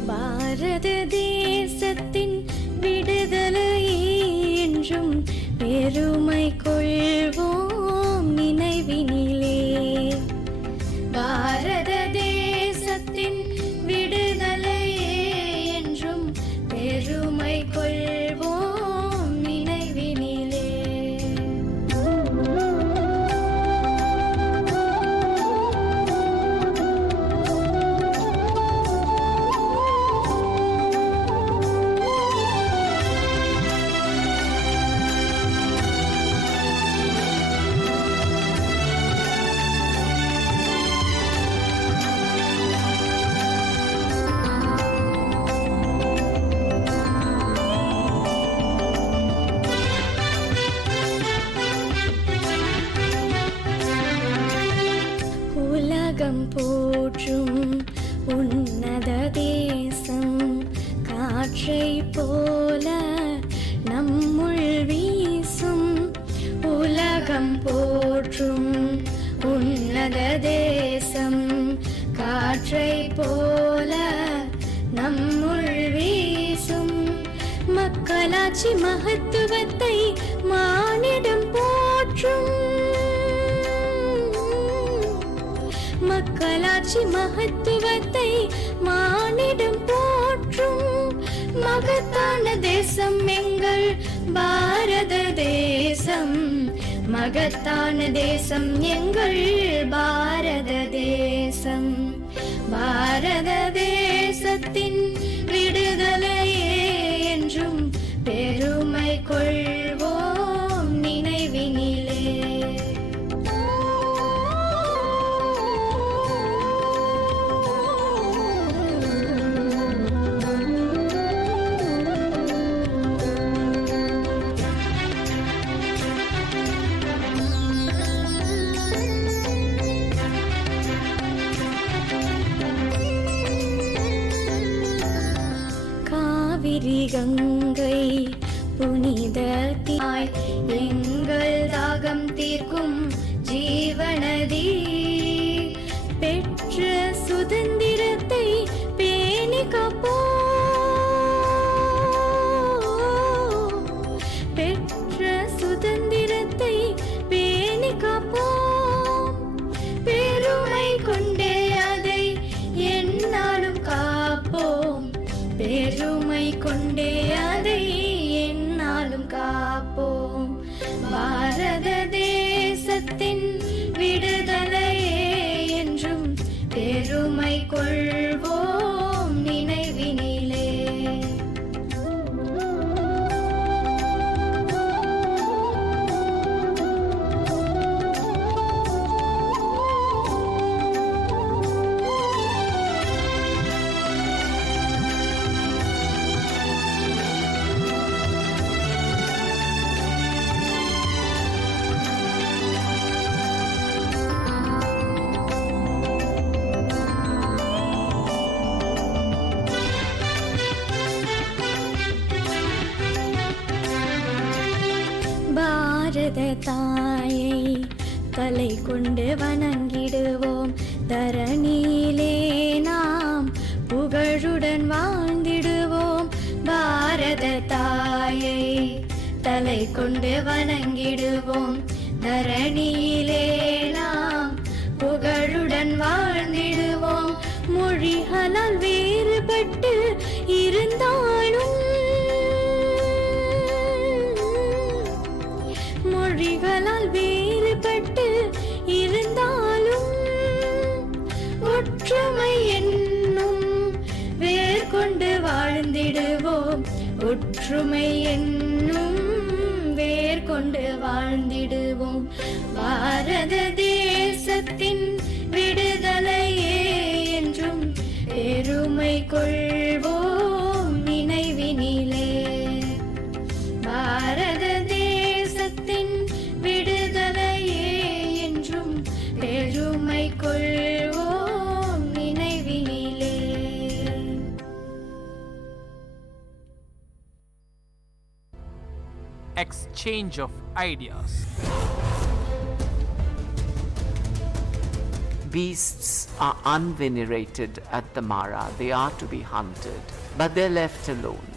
பாரத தேசத்தின் விடுதலை என்றும் பெருமை கொள்வோம் நினைவினிலே, பாரத தேசத்தின் விடுதலை என்றும் பெருமை கொள்வோம் நினைவினிலே. உலகம் போற்றும் உன்னத தேசம், காற்றை போல நம்முடைய உலகம் போற்றும் உன்னத தேசம் காற்றை போல நம்முள் வீசும் மக்களாட்சி மகத்துவத்தை மானிடம் போற்றும் மக்களாட்சி மகத்துவத்தை மானிடம் போற்றும் மகத்தான தேசம் எங்கள் பாரத தேசம் மகத்தான தேசம் எங்கள் பாரத தேசம் பாரத தேசத்தின் விடுதலையே என்றும் பெருமை கொள்வோம் நினைவினிலே. கங்கை புனித தாய் எங்கள் தாகம் தீர்க்கும் ஜீவநதி பெற்ற சுதந்திரத்தை பேணி காப்போம் பெற்ற சுதந்திரத்தை பேணி காப்போம் பெருமை கொண்டே அதை எந்நாளும் காப்போம் பெருமை கொண்டே அதை எந்நாளும் காப்போம் பாரத தேசத்தின் விடுதலையே என்றும் பெருமை கொள்வோம் நினைவினிலே. பாரத தாயை தலை கொண்டு வணங்கிடுவோம் தரணியிலே நாம் புகழுடன் வாழ்ந்திடுவோம் பாரத தாயை தலை கொண்டு வணங்கிடுவோம் தரணியிலே நாம் புகழுடன் வாழ்ந்திடுவோம் மொழிகளால் வேறுபட்டு இருந்தாலும் மொழிகளால் வேறுபட்டு இருந்தாலும் ஒற்றுமை என்னும் வேர் கொண்டு வாழ்ந்திடுவோம் ஒற்றுமை என்னும் வேர் கொண்டு வாழ்ந்திடுவோம் பாரத தேசத்தின் விடுதலையே என்றும் பெருமை கொள்வோம் நினைவினிலே. பாரத தேசத்தின் விடுதலையே என்றும் பெருமை கொள்வோம் நினைவினிலே. Exchange of ideas. Beasts are unvenerated at the Mara. They are to be hunted, but they're left alone.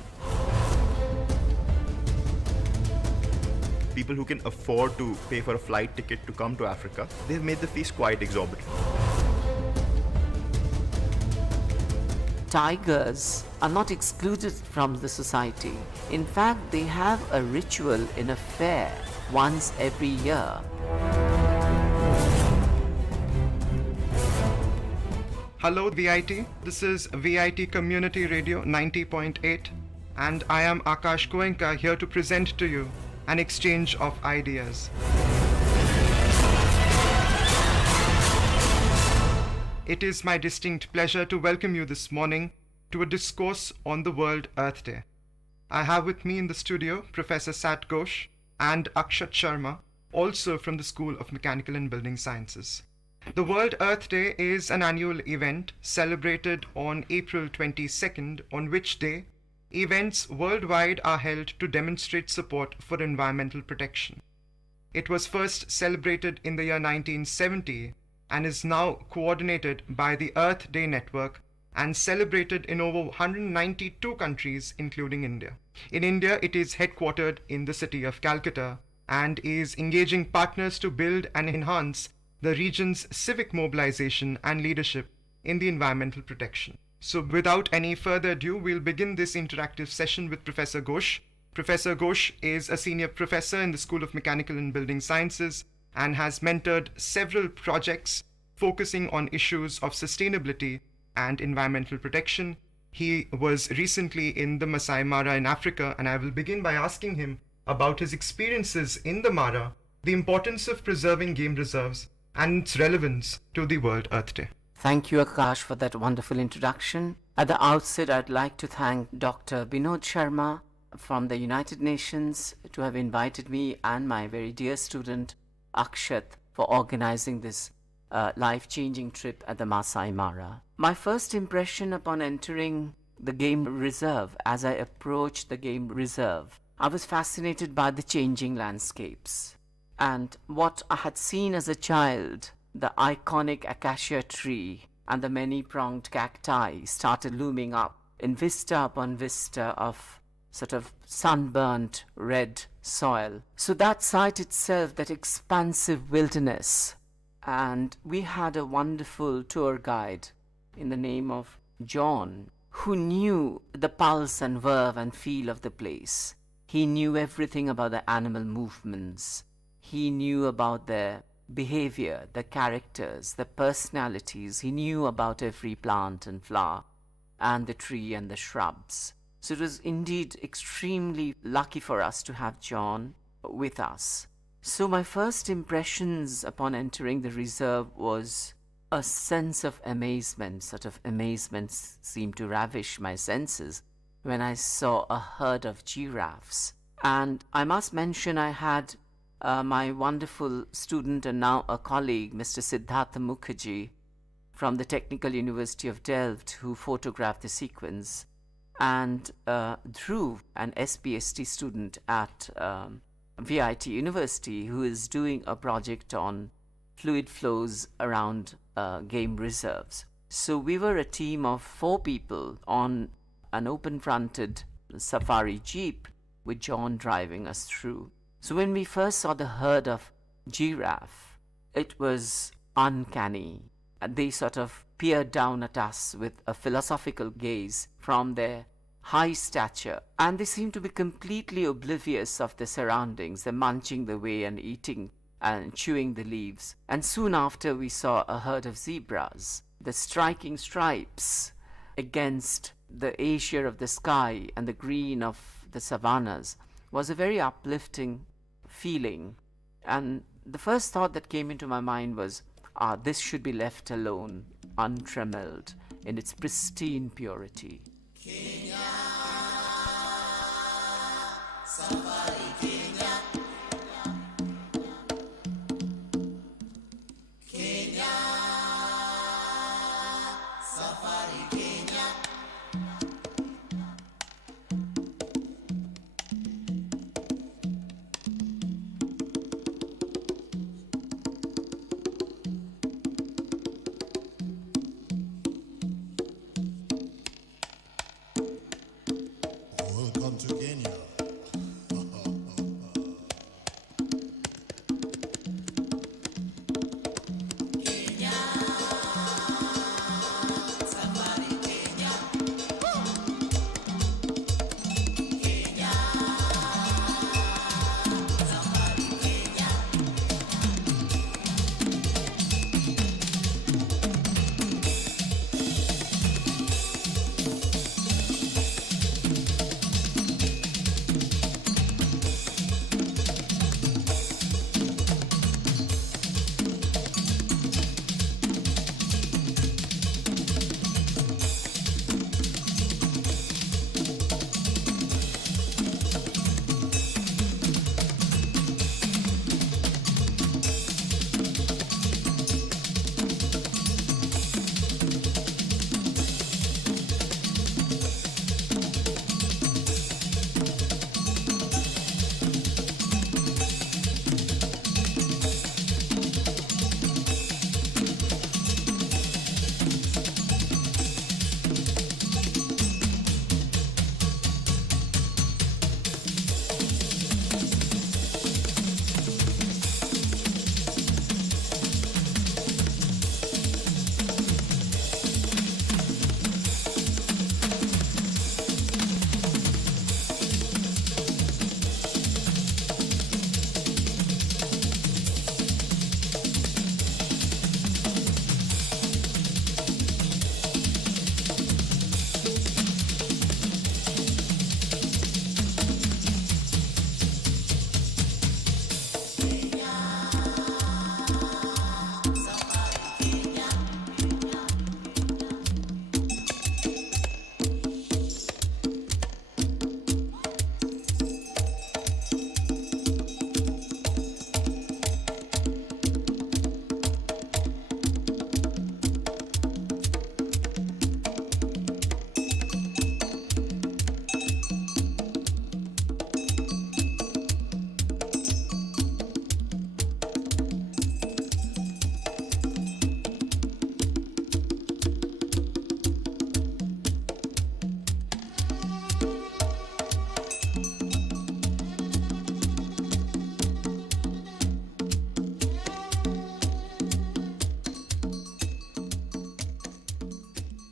People who can afford to pay for a flight ticket to come to Africa, they've made the fees quite exorbitant. Tigers are not excluded from the society. In fact, they have a ritual in a fair once every year. Hello VIT, this is Vit Community Radio 90.8 and I am Akash Goenka here to present to you an exchange of ideas. It is my distinct pleasure to welcome you this morning to a discourse on the World Earth Day. I have with me in the studio Professor Sat Ghosh and Akshat Sharma, also from the School of Mechanical and Building Sciences. The World Earth Day is an annual event celebrated on April 22nd, on which day events worldwide are held to demonstrate support for environmental protection. It was first celebrated in the year 1970 and is now coordinated by the Earth Day Network and celebrated in over 192 countries, including India. In India, it is headquartered in the city of Calcutta and is engaging partners to build and enhance the region's civic mobilization and leadership in the environmental protection. So without any further ado, we'll begin this interactive session with Professor Ghosh. Professor Ghosh is a senior professor in the School of Mechanical and Building Sciences and has mentored several projects focusing on issues of sustainability and environmental protection. He was recently in the Masai Mara in Africa, and I will begin by asking him about his experiences in the Mara, the importance of preserving game reserves, and its relevance to the World Earth Day. Thank you, Akash, for that wonderful introduction. At the outset, I'd like to thank Dr. Binod Sharma from the United Nations to have invited me and my very dear student Akshat for organizing this life-changing trip at the Masai Mara. My first impression upon entering the game reserve, as I approached the game reserve, I was fascinated by the changing landscapes. And what I had seen as a child, the iconic acacia tree and the many-pronged cacti started looming up in vista upon vista of sort of sunburnt red soil. So that site itself, that expansive wilderness, and we had a wonderful tour guide in the name of John, who knew the pulse and verve and feel of the place. He knew everything about the animal movements. He knew about their behavior, the characters, the personalities. He knew about every plant and flower and the tree and the shrubs. So it was indeed extremely lucky for us to have John with us. So my first impressions upon entering the reserve was a sense of amazement. Sort of amazement seemed to ravish my senses when I saw a herd of giraffes. And I must mention I had my wonderful student and now a colleague, Mr. Siddhartha Mukherjee from the Technical University of Delft, who photographed the sequence, and Dhruv, an SPST student at VIT University, who is doing a project on fluid flows around game reserves. So we were a team of 4 people on an open-fronted safari jeep with John driving us through. So when we first saw the herd of giraffe, it was uncanny. They sort of peered down at us with a philosophical gaze from their high stature, and they seemed to be completely oblivious of their surroundings. They're munching the way and eating and chewing the leaves. And soon after, we saw a herd of zebras. The striking stripes against the azure of the sky and the green of the savannas was a very uplifting feeling. And the first thought that came into my mind was, this should be left alone, untrammeled, in its pristine purity. Kenya, Safari Kenya, Kenya, Safari Kenya.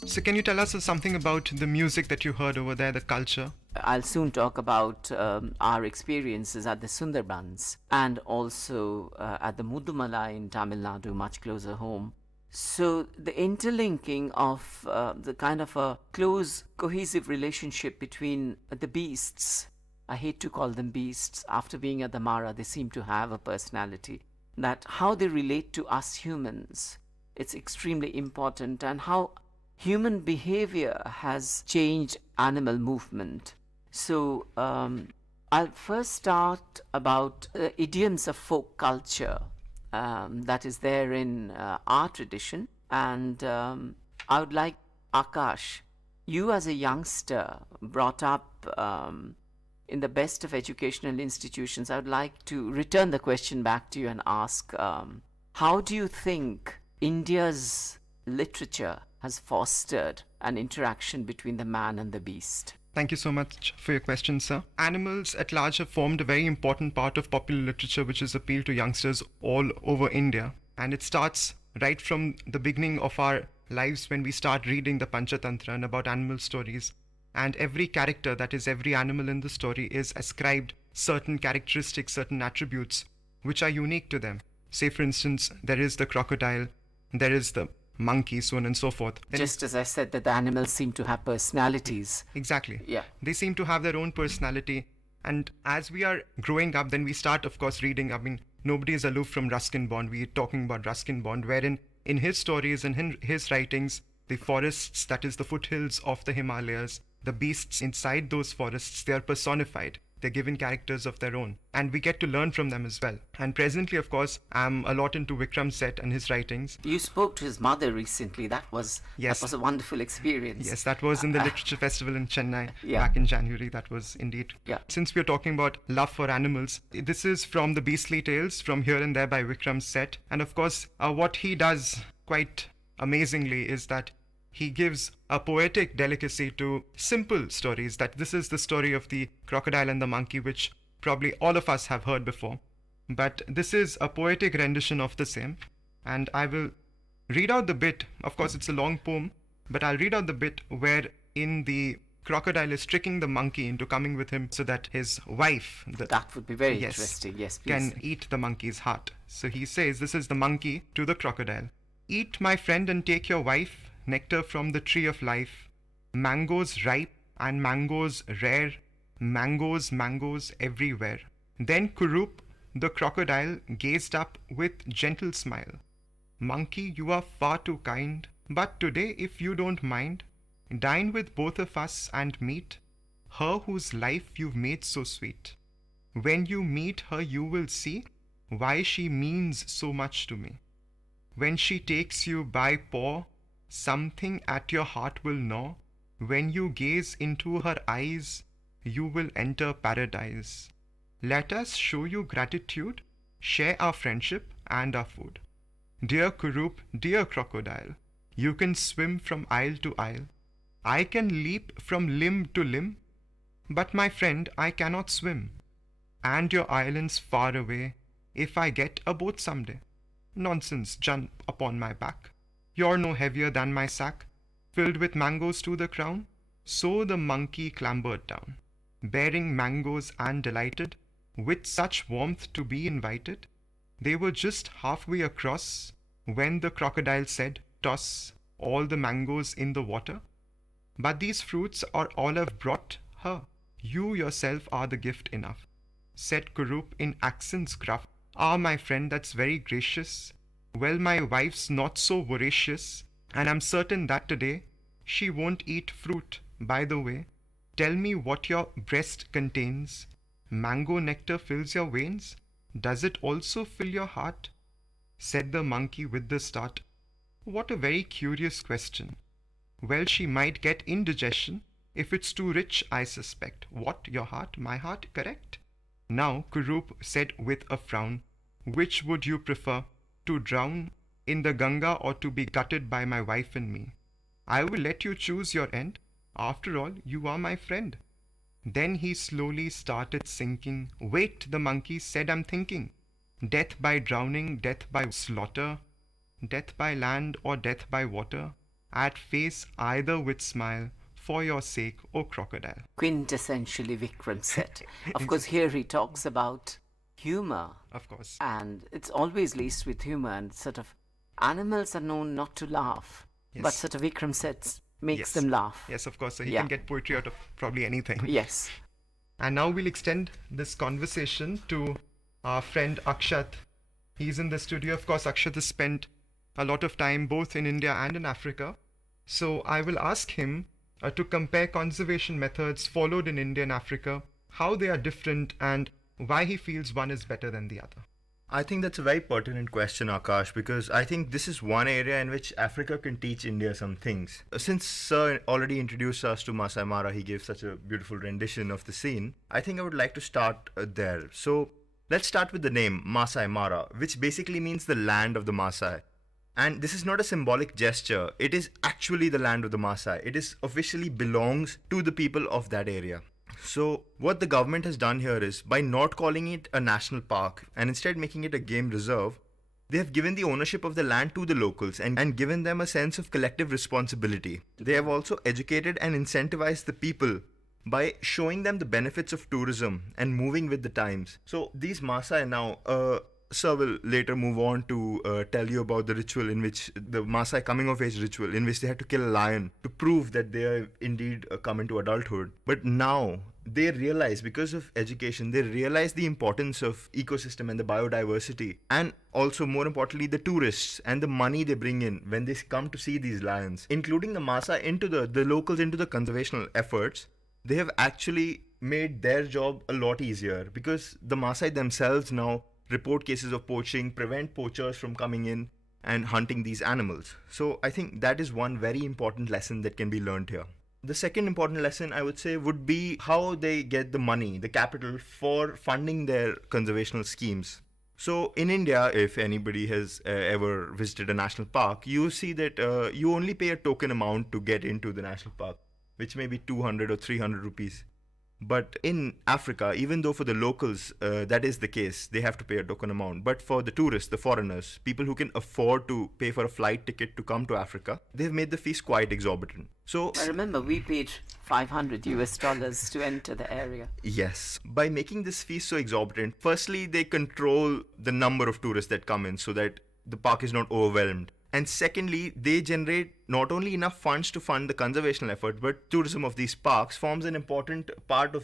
So can you tell us something about the music that you heard over there, the culture? I'll soon talk about our experiences at the Sundarbans and also at the Mudumala in Tamil Nadu, much closer home. So the interlinking of the kind of a close, cohesive relationship between the beasts. I hate to call them beasts. After being at the Mara, they seem to have a personality. That how they relate to us humans, it's extremely important, and how human behavior has changed animal movement. So I'll first start about idioms of folk culture that is there in our tradition. And I would like, Akash, you as a youngster brought up in the best of educational institutions, I would like to return the question back to you and ask, how do you think India's literature has fostered an interaction between the man and the beast? Thank you so much for your question, sir. Animals at large have formed a very important part of popular literature which has appealed to youngsters all over India. And it starts right from the beginning of our lives when we start reading the Panchatantra and about animal stories. And every character, that is every animal in the story, is ascribed certain characteristics, certain attributes which are unique to them. Say for instance, there is the crocodile, there is the monkey, so on and so forth. Then just as I said that the animals seem to have personalities. Exactly. Yeah. They seem to have their own personality. And as we are growing up, then we start, of course, reading. I mean, nobody is aloof from Ruskin Bond. We're talking about Ruskin Bond, wherein in his stories and in his writings, the forests, that is the foothills of the Himalayas, the beasts inside those forests, they are personified. They're given characters of their own. And we get to learn from them as well. And presently, of course, I'm a lot into Vikram Seth and his writings. You spoke to his mother recently. That was a wonderful experience. Yes, that was in the Literature Festival in Chennai back in January. That was indeed. Yeah. Since we're talking about love for animals, this is from the Beastly Tales, From Here and There by Vikram Seth. And of course, what he does quite amazingly is that he gives a poetic delicacy to simple stories. That this is the story of the crocodile and the monkey, which probably all of us have heard before. But this is a poetic rendition of the same. And I will read out the bit. Of course, it's a long poem, but I'll read out the bit where in the crocodile is tricking the monkey into coming with him so that his wife... that would be very interesting. Yes, please. Can eat the monkey's heart. So he says, this is the monkey to the crocodile. Eat, my friend, and take your wife nectar from the tree of life, mangoes ripe and mangoes rare, mangoes everywhere. Then Kurup, the crocodile, gazed up with gentle smile. Monkey, you are far too kind, but today, if you don't mind, dine with both of us and meet her whose life you've made so sweet. When you meet her, you will see why she means so much to me. When she takes you by paw, something at your heart will gnaw. When you gaze into her eyes, you will enter paradise. Let us show you gratitude, share our friendship and our food. Dear Kurup, dear crocodile, you can swim from isle to isle. I can leap from limb to limb, but my friend, I cannot swim. And your island's far away, if I get a boat someday. Nonsense, jump upon my back. You're no heavier than my sack, filled with mangoes to the crown. So the monkey clambered down, bearing mangoes and delighted, with such warmth to be invited. They were just halfway across, when the crocodile said, toss all the mangoes in the water. But these fruits are all I've brought her. You yourself are the gift enough. Said Kurup in accents gruff, ah, my friend, that's very gracious. Well, my wife's not so voracious, and I'm certain that today she won't eat fruit. By the way, tell me what your breast contains. Mango nectar fills your veins? Does it also fill your heart? Said the monkey with the start. What a very curious question. Well, she might get indigestion if it's too rich, I suspect. What, your heart? My heart, correct? Now, Kurup said with a frown, which would you prefer? To drown in the Ganga or to be gutted by my wife and me? I will let you choose your end. After all, you are my friend. Then he slowly started sinking. Wait, the monkey said, I'm thinking. Death by drowning, death by slaughter, death by land or death by water. at face either with smile, for your sake, O crocodile. Quintessentially Vikram said. Of course, here he talks about humor. Of course. And it's always laced with humor, and sort of animals are known not to laugh. Yes. But sort of Vikram says makes Yes. them laugh. Yes, of course. So he Yeah. can get poetry out of probably anything. Yes. And now we'll extend this conversation to our friend Akshat. He's in the studio. Of course, Akshat has spent a lot of time both in India and in Africa. So I will ask him to compare conservation methods followed in India and Africa, how they are different, and why he feels one is better than the other. I think that's a very pertinent question, Akash, because I think this is one area in which Africa can teach India some things. Since Sir already introduced us to Masai Mara, he gave such a beautiful rendition of the scene. I think I would like to start there. So let's start with the name Masai Mara, which basically means the land of the Masai. And this is not a symbolic gesture. It is actually the land of the Masai. It is officially belongs to the people of that area. So what the government has done here is, by not calling it a national park and instead making it a game reserve, they have given the ownership of the land to the locals and given them a sense of collective responsibility. They have also educated and incentivized the people by showing them the benefits of tourism and moving with the times. So these Maasai now, Sir will later move on to tell you about the ritual in which the Maasai coming of age ritual, in which they had to kill a lion to prove that they are indeed come into adulthood. But now they realize, because of education, they realize the importance of ecosystem and the biodiversity, and also more importantly the tourists and the money they bring in when they come to see these lions, including the Maasai into the locals into the conservational efforts. They have actually made their job a lot easier, because the Maasai themselves now report cases of poaching, prevent poachers from coming in and hunting these animals. So I think that is one very important lesson that can be learned here. The second important lesson, I would say, would be how they get the money, the capital for funding their conservational schemes. So in India, if anybody has ever visited a national park, you see that you only pay a token amount to get into the national park, which may be 200 or 300 rupees. But in Africa, even though for the locals that is the case, they have to pay a token amount. But for the tourists, the foreigners, people who can afford to pay for a flight ticket to come to Africa, they've made the fees quite exorbitant. So I remember we paid $500 to enter the area. Yes. By making this fee so exorbitant, firstly, they control the number of tourists that come in so that the park is not overwhelmed. And secondly, they generate not only enough funds to fund the conservational effort, but tourism of these parks forms an important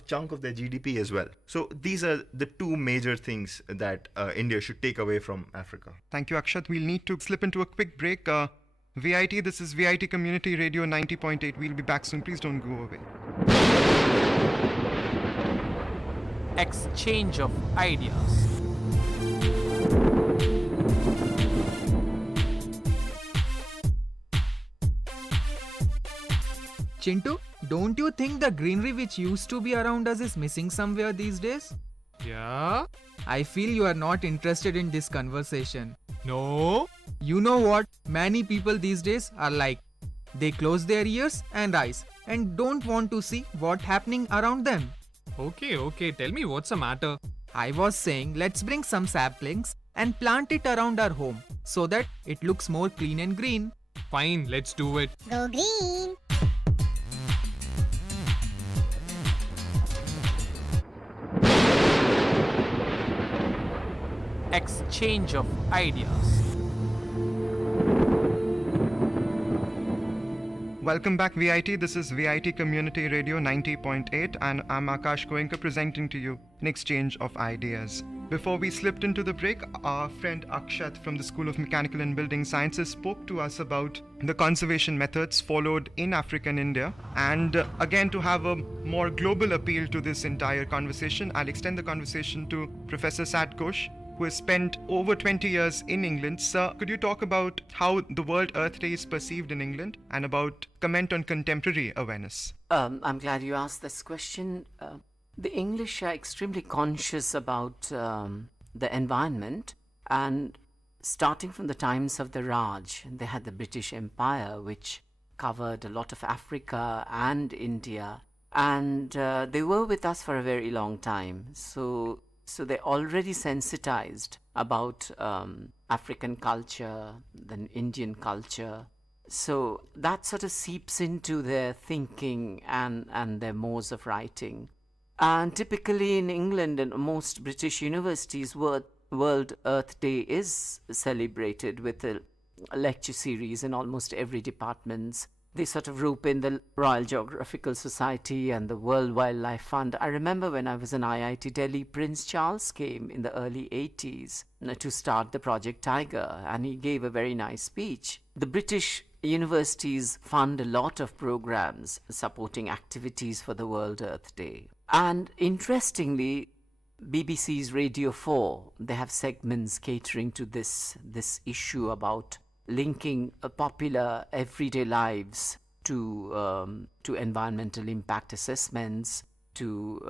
chunk of their GDP as well. So these are the two major things that India should take away from Africa. Thank you, Akshat. We'll need to slip into a quick break. VIT, this is VIT Community Radio 90.8. We'll be back soon. Please don't go away. Exchange of ideas. Chintu, don't you think the greenery which used to be around us is missing somewhere these days? Yeah? I feel you are not interested in this conversation. No? You know what many people these days are like? They close their ears and eyes and don't want to see what's happening around them. Okay, tell me what's the matter. I was saying let's bring some saplings and plant it around our home so that it looks more clean and green. Fine, let's do it. Go green. Exchange of ideas. Welcome back, VIT. This is VIT Community Radio 90.8, and I'm Akash Goenka presenting to you an exchange of ideas. Before we slipped into the break, our friend Akshat from the School of Mechanical and Building Sciences spoke to us about the conservation methods followed in Africa and India. And again, to have a more global appeal to this entire conversation, I'll extend the conversation to Professor Sat Ghosh, who has spent over 20 years in England. Sir, could you talk about how the World Earth Day is perceived in England and about comment on contemporary awareness? I'm glad you asked this question. The English are extremely conscious about the environment, and starting from the times of the Raj, they had the British Empire, which covered a lot of Africa and India, and they were with us for a very long time. So they're already sensitized about African culture, then Indian culture, So that sort of seeps into their thinking and their modes of writing. And typically in England and most British universities, World Earth Day is celebrated with a lecture series in almost every department. They sort of rope in the Royal Geographical Society and the World Wildlife Fund. I remember when I was in IIT Delhi, Prince Charles came in the early 80s to start the Project Tiger, and he gave a very nice speech. The British universities fund a lot of programs supporting activities for the World Earth Day. And interestingly, BBC's Radio 4, they have segments catering to this issue about linking popular everyday lives to environmental impact assessments, to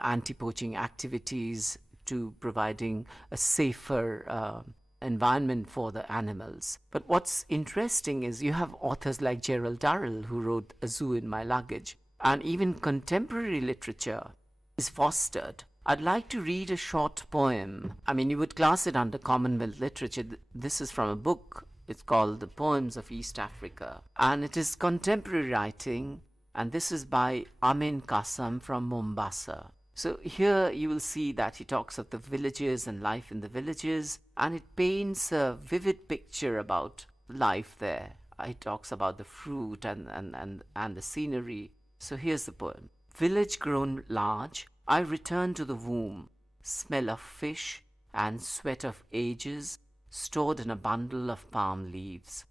anti-poaching activities, to providing a safer environment for the animals. But what's interesting is you have authors like Gerald Durrell, who wrote A Zoo in My Luggage, and even contemporary literature is fostered. I'd like to read a short poem. I mean, you would class it under Commonwealth literature. This is from a book. It's called The Poems of East Africa. And it is contemporary writing, and this is by Amin Kasam from Mombasa. So here you will see that he talks of the villages and life in the villages, and it paints a vivid picture about life there. He talks about the fruit and the scenery. So here's the poem. Village grown large, I return to the womb, smell of fish and sweat of ages, stored in a bundle of palm leaves,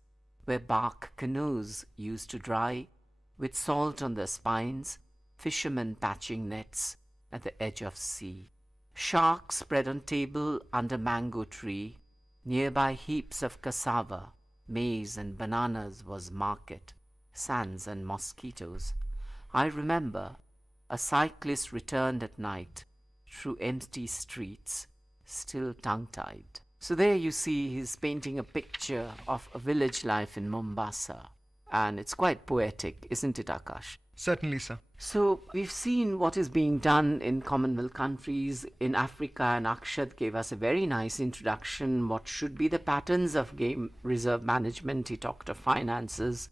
where bark canoes used to dry, with salt on their spines, fishermen patching nets at the edge of sea. Sharks spread on table under mango tree, nearby heaps of cassava, maize and bananas was market, sands and mosquitoes. I remember a cyclist returned at night through empty streets, still tongue-tied. So there you see he's painting a picture of a village life in Mombasa. And it's quite poetic, isn't it, Akash? Certainly, sir. So we've seen what is being done in Commonwealth countries in Africa, and Akshat gave us a very nice introduction. What should be the patterns of game reserve management? He talked of finances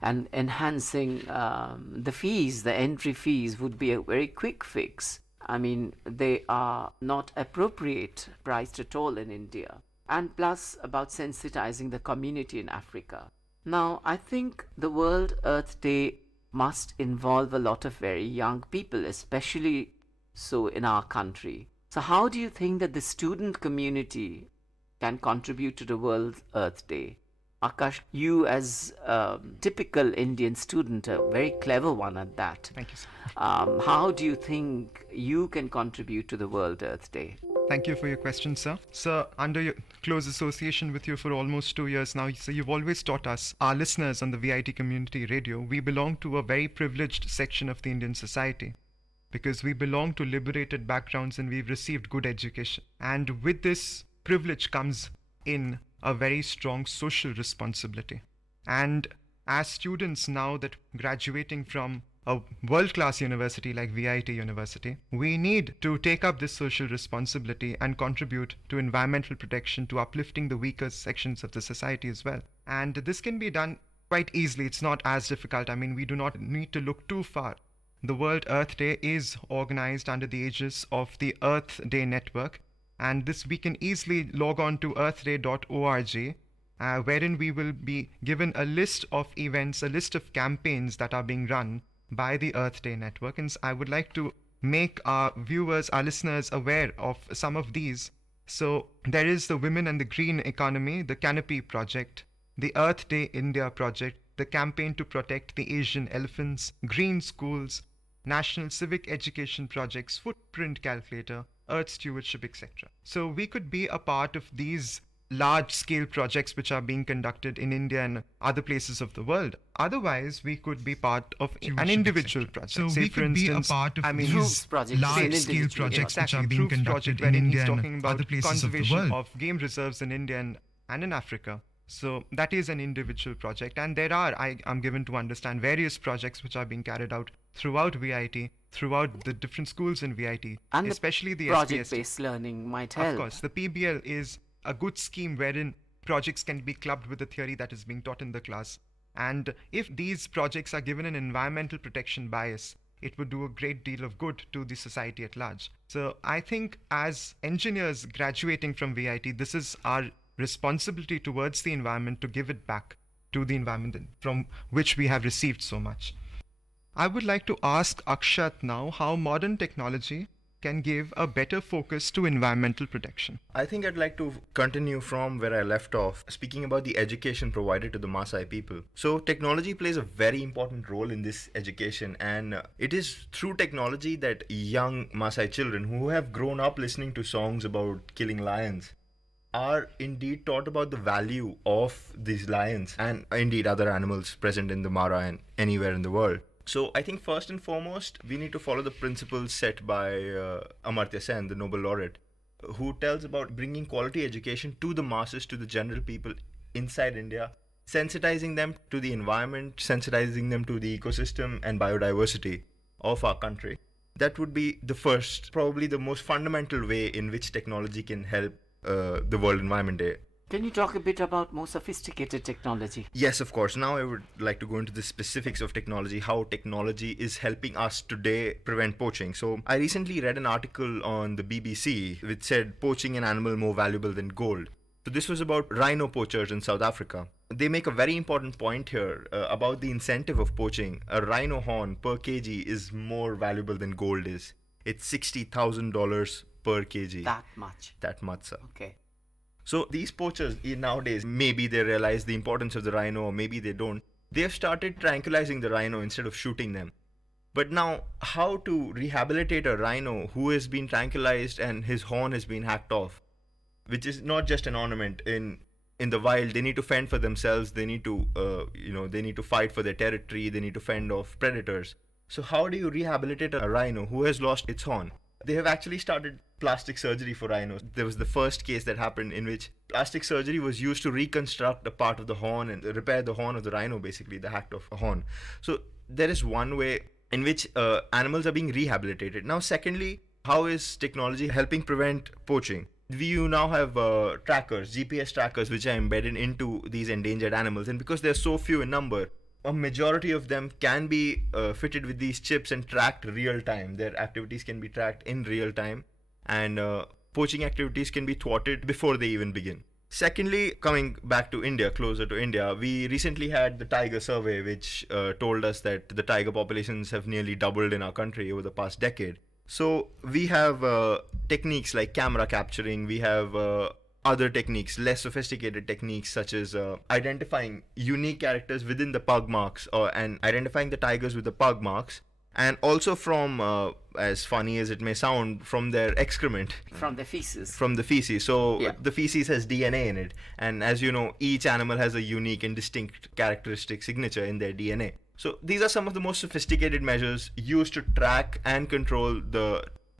and enhancing the fees. The entry fees would be a very quick fix. I mean, they are not appropriate priced at all in India. And plus about sensitizing the community in Africa. Now, I think the World Earth Day must involve a lot of very young people, especially so in our country. So how do you think that the student community can contribute to the World Earth Day? Akash, you as a typical Indian student, a very clever one at that. Thank you, sir. How do you think you can contribute to the World Earth Day? Thank you for your question, sir. Sir, under your close association with you for almost 2 years now, so you've always taught us, our listeners on the VIT Community Radio, we belong to a very privileged section of the Indian society because we belong to liberated backgrounds and we've received good education. And with this privilege comes in a very strong social responsibility. And as students now that graduating from a world-class university like VIT University, we need to take up this social responsibility and contribute to environmental protection, to uplifting the weaker sections of the society as well. And this can be done quite easily. It's not as difficult. I mean, we do not need to look too far. The World Earth Day is organized under the aegis of the Earth Day Network. And this we can easily log on to earthday.org, wherein we will be given a list of events, a list of campaigns that are being run by the Earth Day Network. And I would like to make our viewers, our listeners aware of some of these. So there is the Women and the Green Economy, the Canopy Project, the Earth Day India Project, the Campaign to Protect the Asian Elephants, Green Schools, National Civic Education Projects, Footprint Calculator, Earth Stewardship, etc. So we could be a part of these large-scale projects which are being conducted in India and other places of the world. Otherwise, we could be part of an individual project. So say, we for could be instance, a part of these large-scale projects which are being conducted in India and other places of the world. Of game reserves in India and in Africa. So that is an individual project, and there are, I'm given to understand, various projects which are being carried out throughout VIT, throughout the different schools in VIT, and especially the project-based learning might help. Of course, the PBL is a good scheme wherein projects can be clubbed with the theory that is being taught in the class. And if these projects are given an environmental protection bias, it would do a great deal of good to the society at large. So I think as engineers graduating from VIT, this is our responsibility towards the environment to give it back to the environment from which we have received so much. I would like to ask Akshat now how modern technology can give a better focus to environmental protection. I think I'd like to continue from where I left off, speaking about the education provided to the Maasai people. So technology plays a very important role in this education, and it is through technology that young Maasai children who have grown up listening to songs about killing lions are indeed taught about the value of these lions and indeed other animals present in the Mara and anywhere in the world. So I think first and foremost, we need to follow the principles set by Amartya Sen, the Nobel laureate, who tells about bringing quality education to the masses, to the general people inside India, sensitizing them to the environment, sensitizing them to the ecosystem and biodiversity of our country. That would be the first, probably the most fundamental way in which technology can help the World Environment Day. Can you talk a bit about more sophisticated technology? Yes, of course. Now I would like to go into the specifics of technology, how technology is helping us today prevent poaching. So I recently read an article on the BBC which said poaching an animal more valuable than gold. So this was about rhino poachers in South Africa. They make a very important point here about the incentive of poaching. A rhino horn per kg is more valuable than gold is. It's $60,000 per kg. That much? That much, sir. Okay. So these poachers nowadays, maybe they realize the importance of the rhino or maybe they don't. They have started tranquilizing the rhino instead of shooting them. But now, how to rehabilitate a rhino who has been tranquilized and his horn has been hacked off, which is not just an ornament. In the wild, they need to fend for themselves. They need to, they need to fight for their territory. They need to fend off predators. So how do you rehabilitate a rhino who has lost its horn? They have actually started plastic surgery for rhinos. There was the first case that happened in which plastic surgery was used to reconstruct a part of the horn and repair the horn of the rhino, basically, the hacked off horn. So there is one way in which animals are being rehabilitated. Now, secondly, how is technology helping prevent poaching? You now have trackers, GPS trackers, which are embedded into these endangered animals. And because they're so few in number, a majority of them can be fitted with these chips and tracked real time. Their activities can be tracked in real time, and poaching activities can be thwarted before they even begin. Secondly, coming back to India, closer to India, we recently had the tiger survey, which told us that the tiger populations have nearly doubled in our country over the past decade. So we have techniques like camera capturing, we have other techniques, less sophisticated techniques, such as identifying unique characters within the pug marks and identifying the tigers with the pug marks, and also from, as funny as it may sound, from their excrement. From the feces. From the feces. So yeah. The feces has DNA in it. And as you know, each animal has a unique and distinct characteristic signature in their DNA. So these are some of the most sophisticated measures used to track and control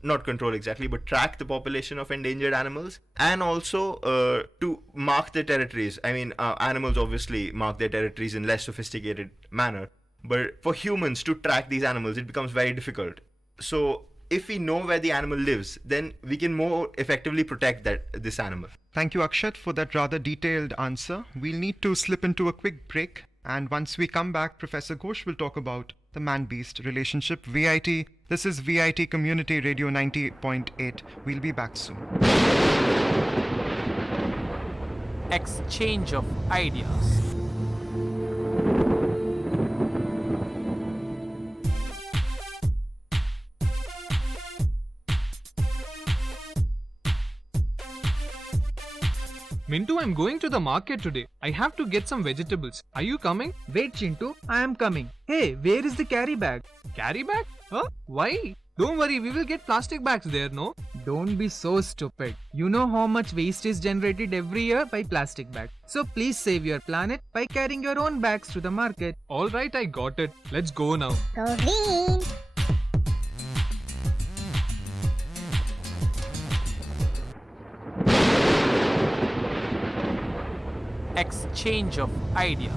not control exactly, but track the population of endangered animals, and also to mark their territories. I mean, animals obviously mark their territories in less sophisticated manner, but for humans to track these animals, it becomes very difficult. So if we know where the animal lives, then we can more effectively protect this animal. Thank you, Akshat, for that rather detailed answer. We'll need to slip into a quick break, and once we come back, Professor Ghosh will talk about the man-beast relationship. VIT, this is VIT Community Radio 90.8. We'll be back soon. Exchange of ideas. Mintu, I'm going to the market today. I have to get some vegetables. Are you coming? Wait, Chintu, I am coming. Hey, where is the carry bag? Carry bag? Huh? Why? Don't worry, we will get plastic bags there, no? Don't be so stupid. You know how much waste is generated every year by plastic bags. So please save your planet by carrying your own bags to the market. Alright, I got it. Let's go now. Exchange of ideas.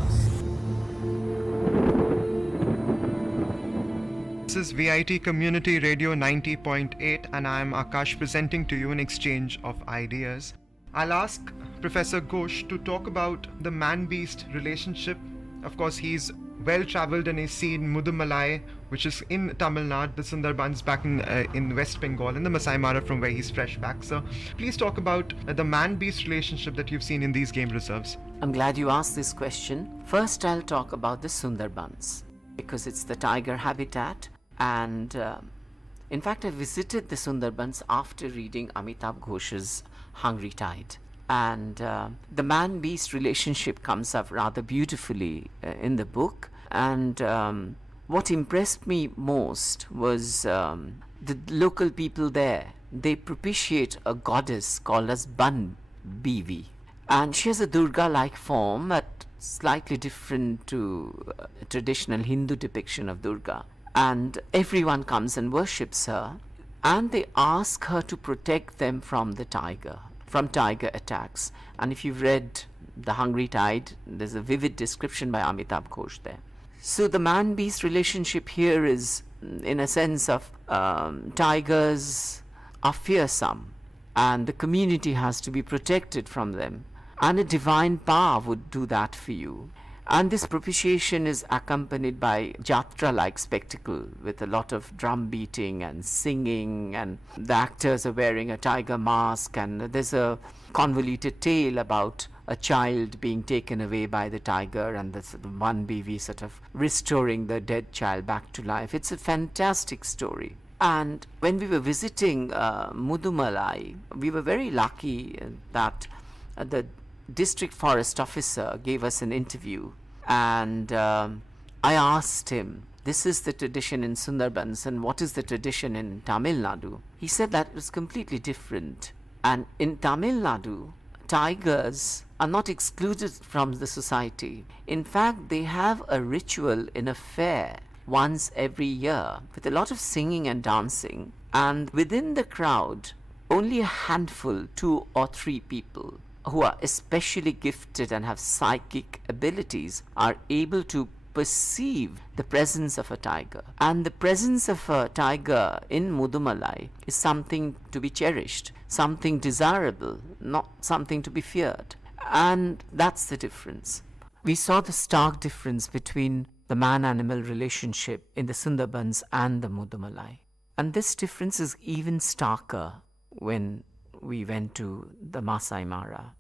This is VIT Community Radio 90.8, and I am Akash presenting to you an exchange of ideas. I'll ask Professor Ghosh to talk about the man-beast relationship. Of course, he's well-traveled and he's seen Mudumalai, which is in Tamil Nadu, the Sundarbans back in West Bengal, and the Masai Mara from where he's fresh back. So please talk about the man-beast relationship that you've seen in these game reserves. I'm glad you asked this question. First, I'll talk about the Sundarbans because it's the tiger habitat, and in fact, I visited the Sundarbans after reading Amitabh Ghosh's Hungry Tide. And the man-beast relationship comes up rather beautifully in the book. And what impressed me most was the local people there. They propitiate a goddess called as Ban Bivi. And she has a Durga-like form, but slightly different to a traditional Hindu depiction of Durga. And everyone comes and worships her. And they ask her to protect them from the tiger, from tiger attacks. And if you've read The Hungry Tide, there's a vivid description by Amitabh Ghosh there. So the man-beast relationship here is in a sense of tigers are fearsome and the community has to be protected from them, and a divine power would do that for you. And this propitiation is accompanied by jatra-like spectacle with a lot of drum beating and singing, and the actors are wearing a tiger mask, and there's a convoluted tale about a child being taken away by the tiger and the one BV sort of restoring the dead child back to life. It's a fantastic story. And when we were visiting Mudumalai, we were very lucky that the district forest officer gave us an interview, and I asked him, this is the tradition in Sundarbans and what is the tradition in Tamil Nadu? He said that was completely different. And in Tamil Nadu, tigers are not excluded from the society. In fact, they have a ritual in a fair once every year with a lot of singing and dancing, and within the crowd only a handful, 2 or 3 people who are especially gifted and have psychic abilities are able to perceive the presence of a tiger. And the presence of a tiger in Mudumalai is something to be cherished, something desirable, not something to be feared. And that's the difference. We saw the stark difference between the man-animal relationship in the Sundarbans and the Mudumalai. And this difference is even starker when we went to the Masai Mara.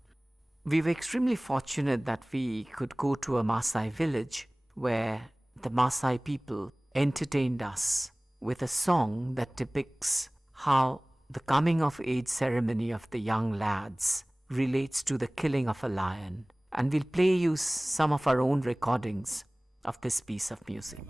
We were extremely fortunate that we could go to a Masai village where the Masai people entertained us with a song that depicts how the coming of age ceremony of the young lads relates to the killing of a lion. And we'll play you some of our own recordings of this piece of music.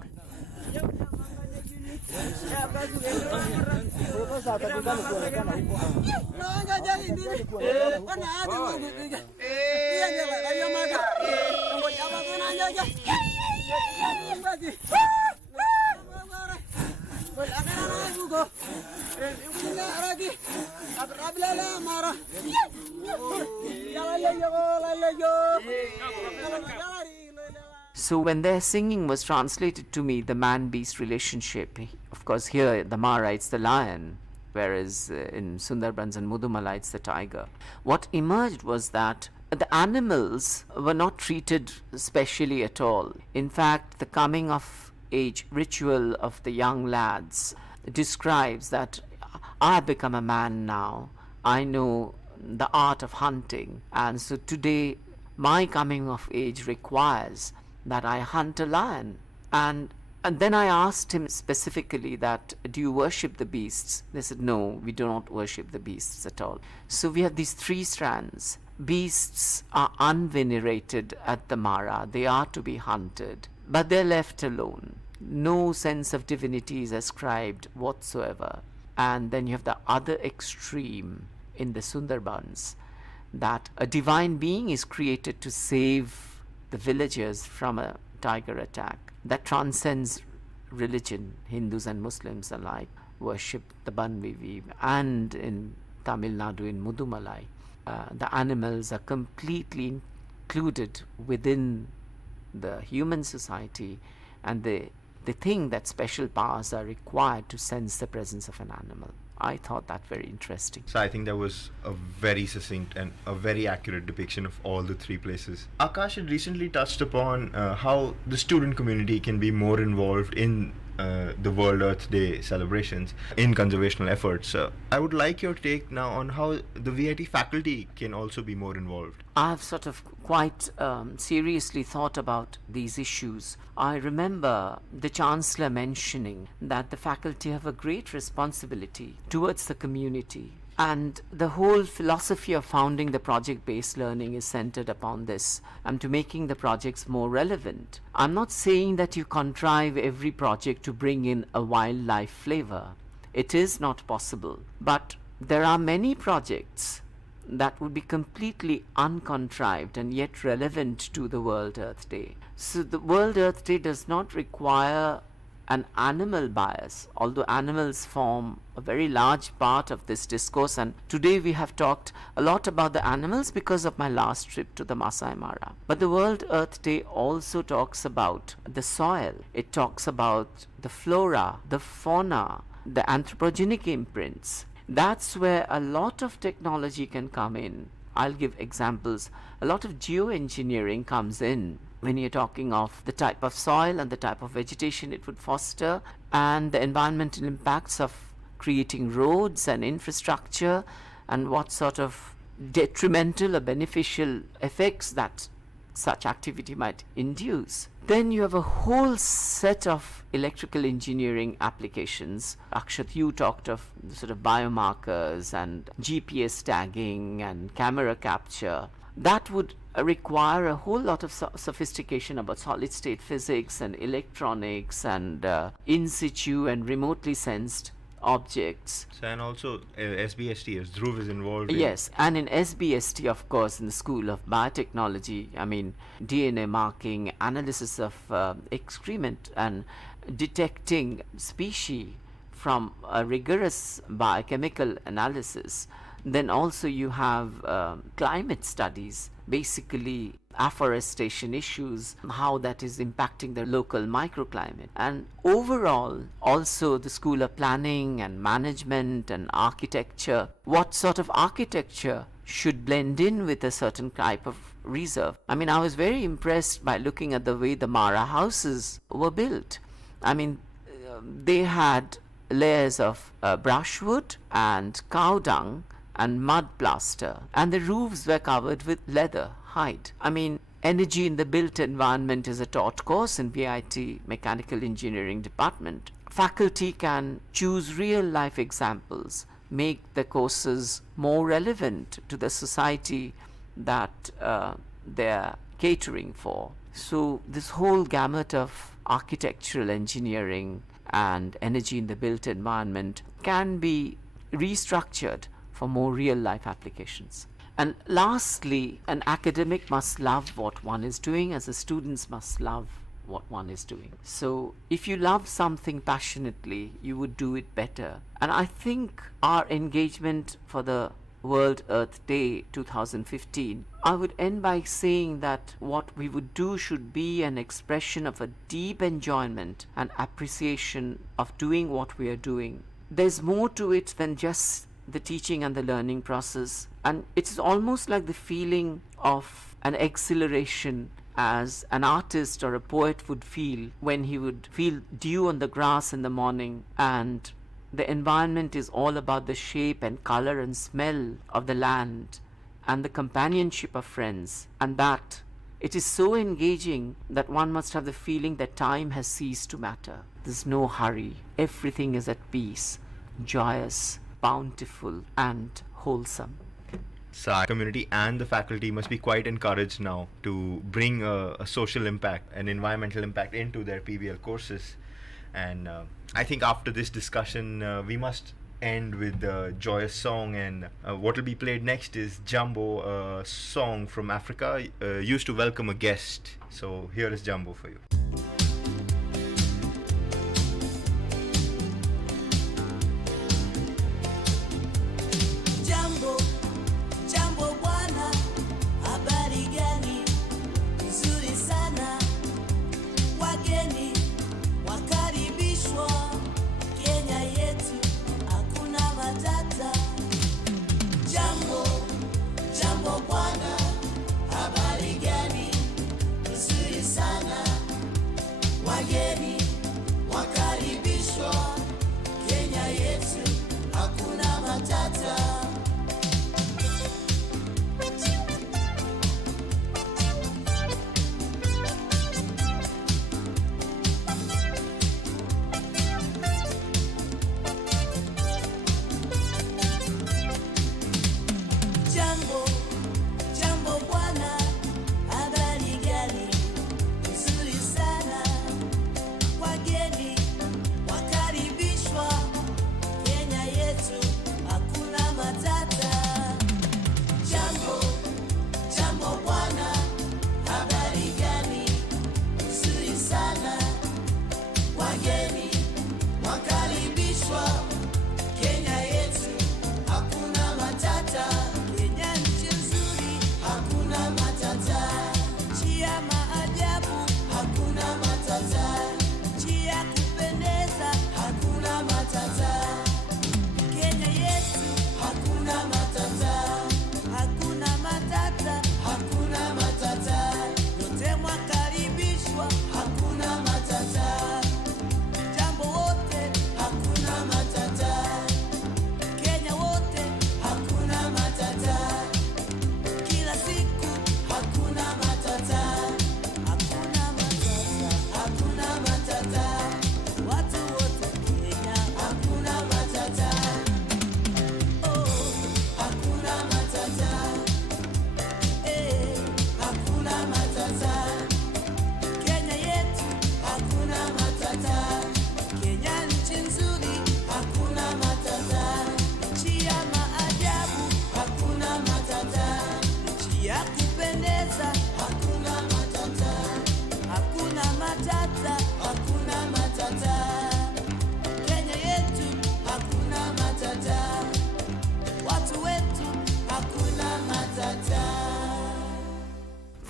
So when their singing was translated to me, the man-beast relationship, of course here at the Mara it's the lion, whereas in Sundarbans and Mudumalai it's the tiger. What emerged was that the animals were not treated specially at all. In fact, the coming of age ritual of the young lads describes that I have become a man now. I know the art of hunting, and so today my coming of age requires that I hunt a lion. And then I asked him specifically that, do you worship the beasts? They said, no, we do not worship the beasts at all. So we have these 3 strands. Beasts are unvenerated at the Mara. They are to be hunted, but they're left alone. No sense of divinity is ascribed whatsoever. And then you have the other extreme in the Sundarbans, that a divine being is created to save the villagers from a tiger attack. That transcends religion. Hindus and Muslims alike worship the Banvivi. And in Tamil Nadu, in Mudumalai, the animals are completely included within the human society, and they think that special powers are required to sense the presence of an animal. I thought that very interesting. So I think that was a very succinct and a very accurate depiction of all the three places. Akash had recently touched upon how the student community can be more involved in the World Earth Day celebrations in conservational efforts. I would like your take now on how the VIT faculty can also be more involved. I've sort of quite seriously thought about these issues. I remember the Chancellor mentioning that the faculty have a great responsibility towards the community. And the whole philosophy of founding the project-based learning is centered upon this and to making the projects more relevant. I'm not saying that you contrive every project to bring in a wildlife flavor. It is not possible. But there are many projects that would be completely uncontrived and yet relevant to the World Earth Day. So the World Earth Day does not require an animal bias, although animals form a very large part of this discourse, and today we have talked a lot about the animals because of my last trip to the Masai Mara. But the World Earth Day also talks about the soil, it talks about the flora, the fauna, the anthropogenic imprints. That's where a lot of technology can come in. I'll give examples. A lot of geoengineering comes in when you're talking of the type of soil and the type of vegetation it would foster, and the environmental impacts of creating roads and infrastructure, and what sort of detrimental or beneficial effects that such activity might induce. Then you have a whole set of electrical engineering applications. Akshat, you talked of the sort of biomarkers and GPS tagging and camera capture. That would require a whole lot of sophistication about solid state physics and electronics and in situ and remotely sensed objects. So, and also SBST, as Dhruv is involved Yes, and in SBST, of course, in the School of Biotechnology, I mean, DNA marking, analysis of excrement and detecting species from a rigorous biochemical analysis. Then also you have climate studies, basically afforestation issues, how that is impacting the local microclimate. And overall, also the School of Planning and Management and Architecture, what sort of architecture should blend in with a certain type of reserve. I mean, I was very impressed by looking at the way the Mara houses were built. I mean, they had layers of brushwood and cow dung and mud plaster, and the roofs were covered with leather hide. I mean, energy in the built environment is a taught course in VIT Mechanical Engineering Department. Faculty can choose real life examples, make the courses more relevant to the society that they're catering for. So this whole gamut of architectural engineering and energy in the built environment can be restructured for more real life applications. And lastly, an academic must love what one is doing, as the students must love what one is doing. So if you love something passionately, you would do it better. And I think our engagement for the World Earth Day 2015, I would end by saying that what we would do should be an expression of a deep enjoyment and appreciation of doing what we are doing. There's more to it than just the teaching and the learning process, and it's almost like the feeling of an exhilaration as an artist or a poet would feel when he would feel dew on the grass in the morning, and the environment is all about the shape and color and smell of the land and the companionship of friends, and that it is so engaging that one must have the feeling that time has ceased to matter. There's no hurry. Everything is at peace, joyous, bountiful and wholesome. So our community and the faculty must be quite encouraged now to bring a social impact, an environmental impact into their PBL courses. And I think after this discussion, we must end with a joyous song, and what will be played next is Jumbo, a song from Africa, used to welcome a guest. So here is Jumbo for you.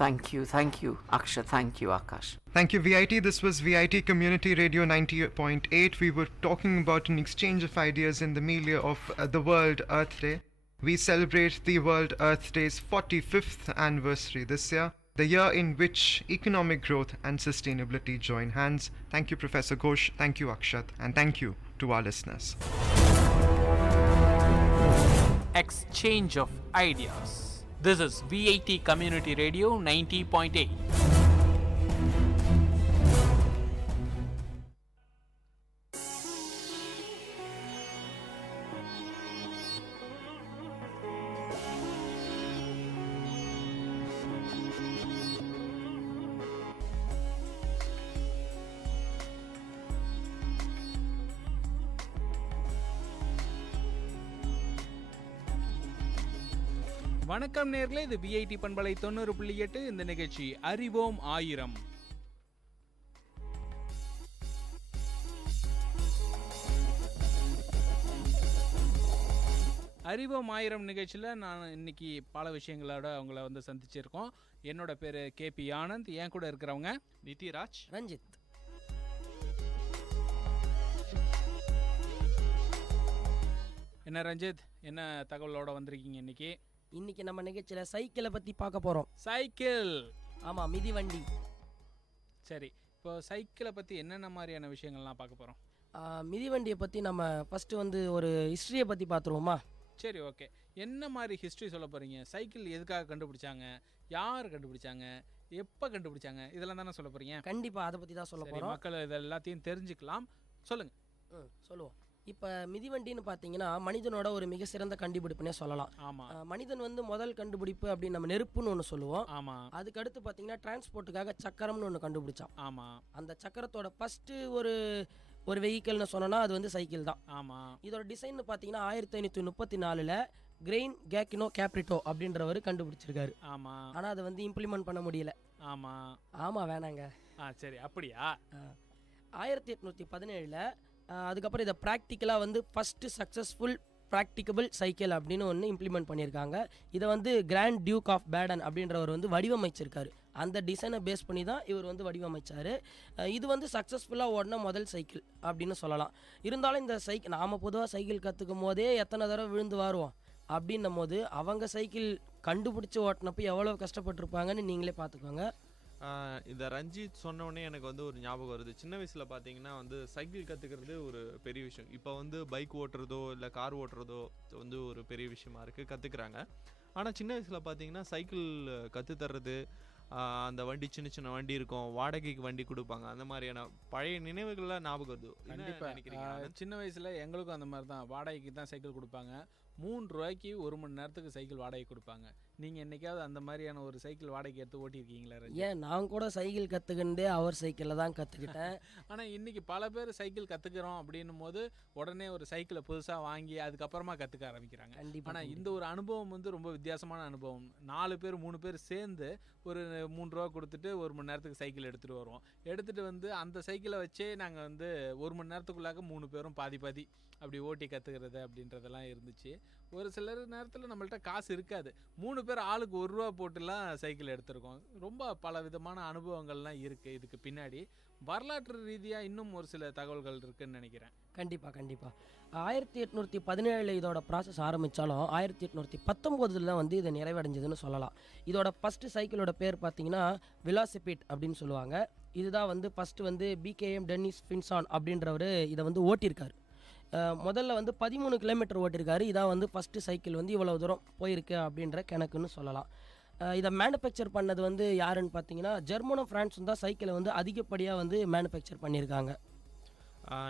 Thank you, Akshat. Thank you, Akash. Thank you, VIT. This was VIT Community Radio 90.8. We were talking about an exchange of ideas in the milieu of the World Earth Day. We celebrate the World Earth Day's 45th anniversary this year, the year in which economic growth and sustainability join hands. Thank you, Professor Ghosh. Thank you, Akshat. And thank you to our listeners. Exchange of ideas. This is VIT Community Radio 90.8. வணக்கம் நேர்களே, இது விஐடி பண்பலை 90.8. இந்த நிகழ்ச்சி அறிவோம் ஆயிரம். அறிவோம் ஆயிரம் நிகழ்ச்சியில் நான் இன்னைக்கு பல விஷயங்களோட அவங்கள வந்து சந்திச்சிருக்கோம். என்னோட பேர் KP ஆனந்த். என் கூட இருக்கிறவங்க நிதிராஜ், ரஞ்சித். என்ன ரஞ்சித், என்ன தகவலோட வந்திருக்கீங்க இன்னைக்கு? இன்னைக்கு நம்ம நிகழ்ச்சியில் சைக்கிளை பற்றி பார்க்க போகிறோம். சைக்கிள், ஆமாம், மிதிவண்டி. சரி, இப்போ சைக்கிளை பற்றி என்னென்ன மாதிரியான விஷயங்கள்லாம் பார்க்க போகிறோம்? மிதிவண்டியை பற்றி நம்ம ஃபஸ்ட்டு வந்து ஒரு ஹிஸ்ட்ரியை பற்றி பார்த்துருவோமா? சரி, ஓகே. என்ன மாதிரி ஹிஸ்ட்ரி சொல்ல போகிறீங்க? சைக்கிள் எதுக்காக கண்டுபிடிச்சாங்க, யார் கண்டுபிடிச்சாங்க, எப்போ கண்டுபிடிச்சாங்க, இதெல்லாம் தானே சொல்ல போகிறீங்க? கண்டிப்பாக அதை பற்றி தான் சொல்ல போகிறோம். மக்கள் இது எல்லாத்தையும் தெரிஞ்சுக்கலாம். சொல்லுங்கள். சொல்லுவோம். இப்போ மிதிவண்டின்னு பார்த்தீங்கன்னா மனிதனோட ஒரு மிக சிறந்த கண்டுபிடிப்புனே சொல்லலாம். ஆமாம். மனிதன் வந்து முதல் கண்டுபிடிப்பு அப்படின்னு நம்ம நெருப்புன்னு ஒன்று சொல்லுவோம். ஆமாம். அதுக்கு அடுத்து பார்த்தீங்கன்னா டிரான்ஸ்போர்ட்டுக்காக சக்கரம்னு ஒன்று கண்டுபிடிச்சான். ஆமாம். அந்த சக்கரத்தோட ஃபஸ்ட்டு ஒரு வெஹிக்கிள்னு சொன்னோன்னா அது வந்து சைக்கிள் தான். ஆமாம். இதோட டிசைன் பார்த்தீங்கன்னா 1534 கிரெயின் கேக்கினோ கேப்ரிட்டோ அப்படின்றவர் கண்டுபிடிச்சிருக்காரு. ஆமாம். ஆனால் அதை வந்து இம்ப்ளிமெண்ட் பண்ண முடியல. ஆமாம். ஆமாம், வேணாங்க. சரி, அப்படியா? 1817 அதுக்கப்புறம் இதை ப்ராக்டிக்கலாக வந்து ஃபஸ்ட்டு சக்ஸஸ்ஃபுல் ப்ராக்டிகபிள் சைக்கிள் அப்படின்னு ஒன்று இம்ப்ளிமெண்ட் பண்ணியிருக்காங்க. இதை வந்து கிராண்ட் டியூக் ஆஃப் பேடன் அப்படின்றவர் வந்து வடிவமைச்சிருக்காரு. அந்த டிசைனை பேஸ் பண்ணி தான் இவர் வந்து வடிவமைச்சார். இது வந்து சக்ஸஸ்ஃபுல்லாக ஓடின முதல் சைக்கிள் அப்படின்னு சொல்லலாம். இருந்தாலும் இந்த சைக்கிள் நாம் பொதுவாக சைக்கிள் கற்றுக்கும் போதே எத்தனை தடவை விழுந்து வருவோம் அப்படின்னும் போது அவங்க சைக்கிள் கண்டுபிடிச்சி ஓட்டினப்போ எவ்வளோ கஷ்டப்பட்டுருப்பாங்கன்னு நீங்களே பார்த்துக்கோங்க. இந்த ரஞ்சித் சொன்னோடனே எனக்கு வந்து ஒரு ஞாபகம் வருது. சின்ன வயசில் பார்த்தீங்கன்னா வந்து சைக்கிள் கற்றுக்கிறது ஒரு பெரிய விஷயம். இப்போ வந்து பைக் ஓட்டுறதோ இல்லை கார் ஓட்டுறதோ வந்து ஒரு பெரிய விஷயமா இருக்குது, கற்றுக்குறாங்க. ஆனால் சின்ன வயசில் பார்த்தீங்கன்னா சைக்கிள் கற்றுத்தர்றது, அந்த வண்டி சின்ன சின்ன வண்டி இருக்கும், வாடகைக்கு வண்டி கொடுப்பாங்க, அந்த மாதிரியான பழைய நினைவுகள்லாம் ஞாபகம் வருது. கண்டிப்பாக நினைக்கிறீங்க? சின்ன வயசில் எங்களுக்கும் அந்த மாதிரி தான், வாடகைக்கு தான் சைக்கிள் கொடுப்பாங்க. 3 ரூபாய்க்கு 1 மணி நேரத்துக்கு சைக்கிள் வாடகை கொடுப்பாங்க. நீங்கள் என்றைக்காவது அந்த மாதிரியான ஒரு சைக்கிள் வாடகை எடுத்து ஓட்டியிருக்கீங்களா? ஏன், நான் கூட சைக்கிள் கற்றுக்கிட்டே அவர் சைக்கிளில் தான் கற்றுக்கிட்டேன். ஆனால் இன்றைக்கி பல பேர் சைக்கிள் கற்றுக்கிறோம் அப்படின்னும் போது உடனே ஒரு சைக்கிளை புதுசாக வாங்கி அதுக்கப்புறமா கற்றுக்க ஆரம்பிக்கிறாங்க. ஆனால் இந்த ஒரு அனுபவம் வந்து ரொம்ப வித்தியாசமான அனுபவம். 4 பேர் 3 பேர் சேர்ந்து ஒரு 3 ரூபா கொடுத்துட்டு 1 மணி நேரத்துக்கு சைக்கிள் எடுத்துகிட்டு வருவோம். எடுத்துகிட்டு வந்து அந்த சைக்கிளை வச்சே நாங்கள் வந்து 1 மணி நேரத்துக்குள்ளாக 3 பேரும் பாதி பாதி அப்படி ஓட்டி கற்றுக்கிறது அப்படின்றதெல்லாம் இருந்துச்சு. ஒரு சிலர் நேரத்தில் நம்மள்ட்ட காசு இருக்காது, 3 பேர் ஆளுக்கு 1 ரூபா போட்டுலாம் சைக்கிள் எடுத்திருக்கோம். ரொம்ப பல விதமான அனுபவங்கள்லாம் இருக்குது. இதுக்கு பின்னாடி வரலாற்று ரீதியாக இன்னும் ஒரு சில தகவல்கள் இருக்குதுன்னு நினைக்கிறேன். கண்டிப்பாக 1817 இதோட ப்ராசஸ் ஆரம்பித்தாலும் 1819 வந்து இது நிறைவடைஞ்சதுன்னு சொல்லலாம். இதோட ஃபஸ்ட்டு சைக்கிளோட பேர் பார்த்தீங்கன்னா வெலாசிபிட் அப்படின்னு சொல்லுவாங்க. இதுதான் வந்து ஃபஸ்ட்டு வந்து BKM டென்னிஸ் ஃபின்சான் அப்படின்றவர் இதை வந்து ஓட்டியிருக்காரு. முதல்ல வந்து 13 கிலோமீட்டர் ஓட்டியிருக்காரு. இதான் வந்து ஃபஸ்ட்டு சைக்கிள் வந்து இவ்வளோ தூரம் போயிருக்கு அப்படின்ற கணக்குன்னு சொல்லலாம். இதை மேனுஃபேக்சர் பண்ணது வந்து யாருன்னு பார்த்தீங்கன்னா ஜெர்மனும் ஃப்ரான்ஸும் தான் சைக்கிளை வந்து அதிகப்படியாக வந்து மேனுஃபேக்சர் பண்ணியிருக்காங்க.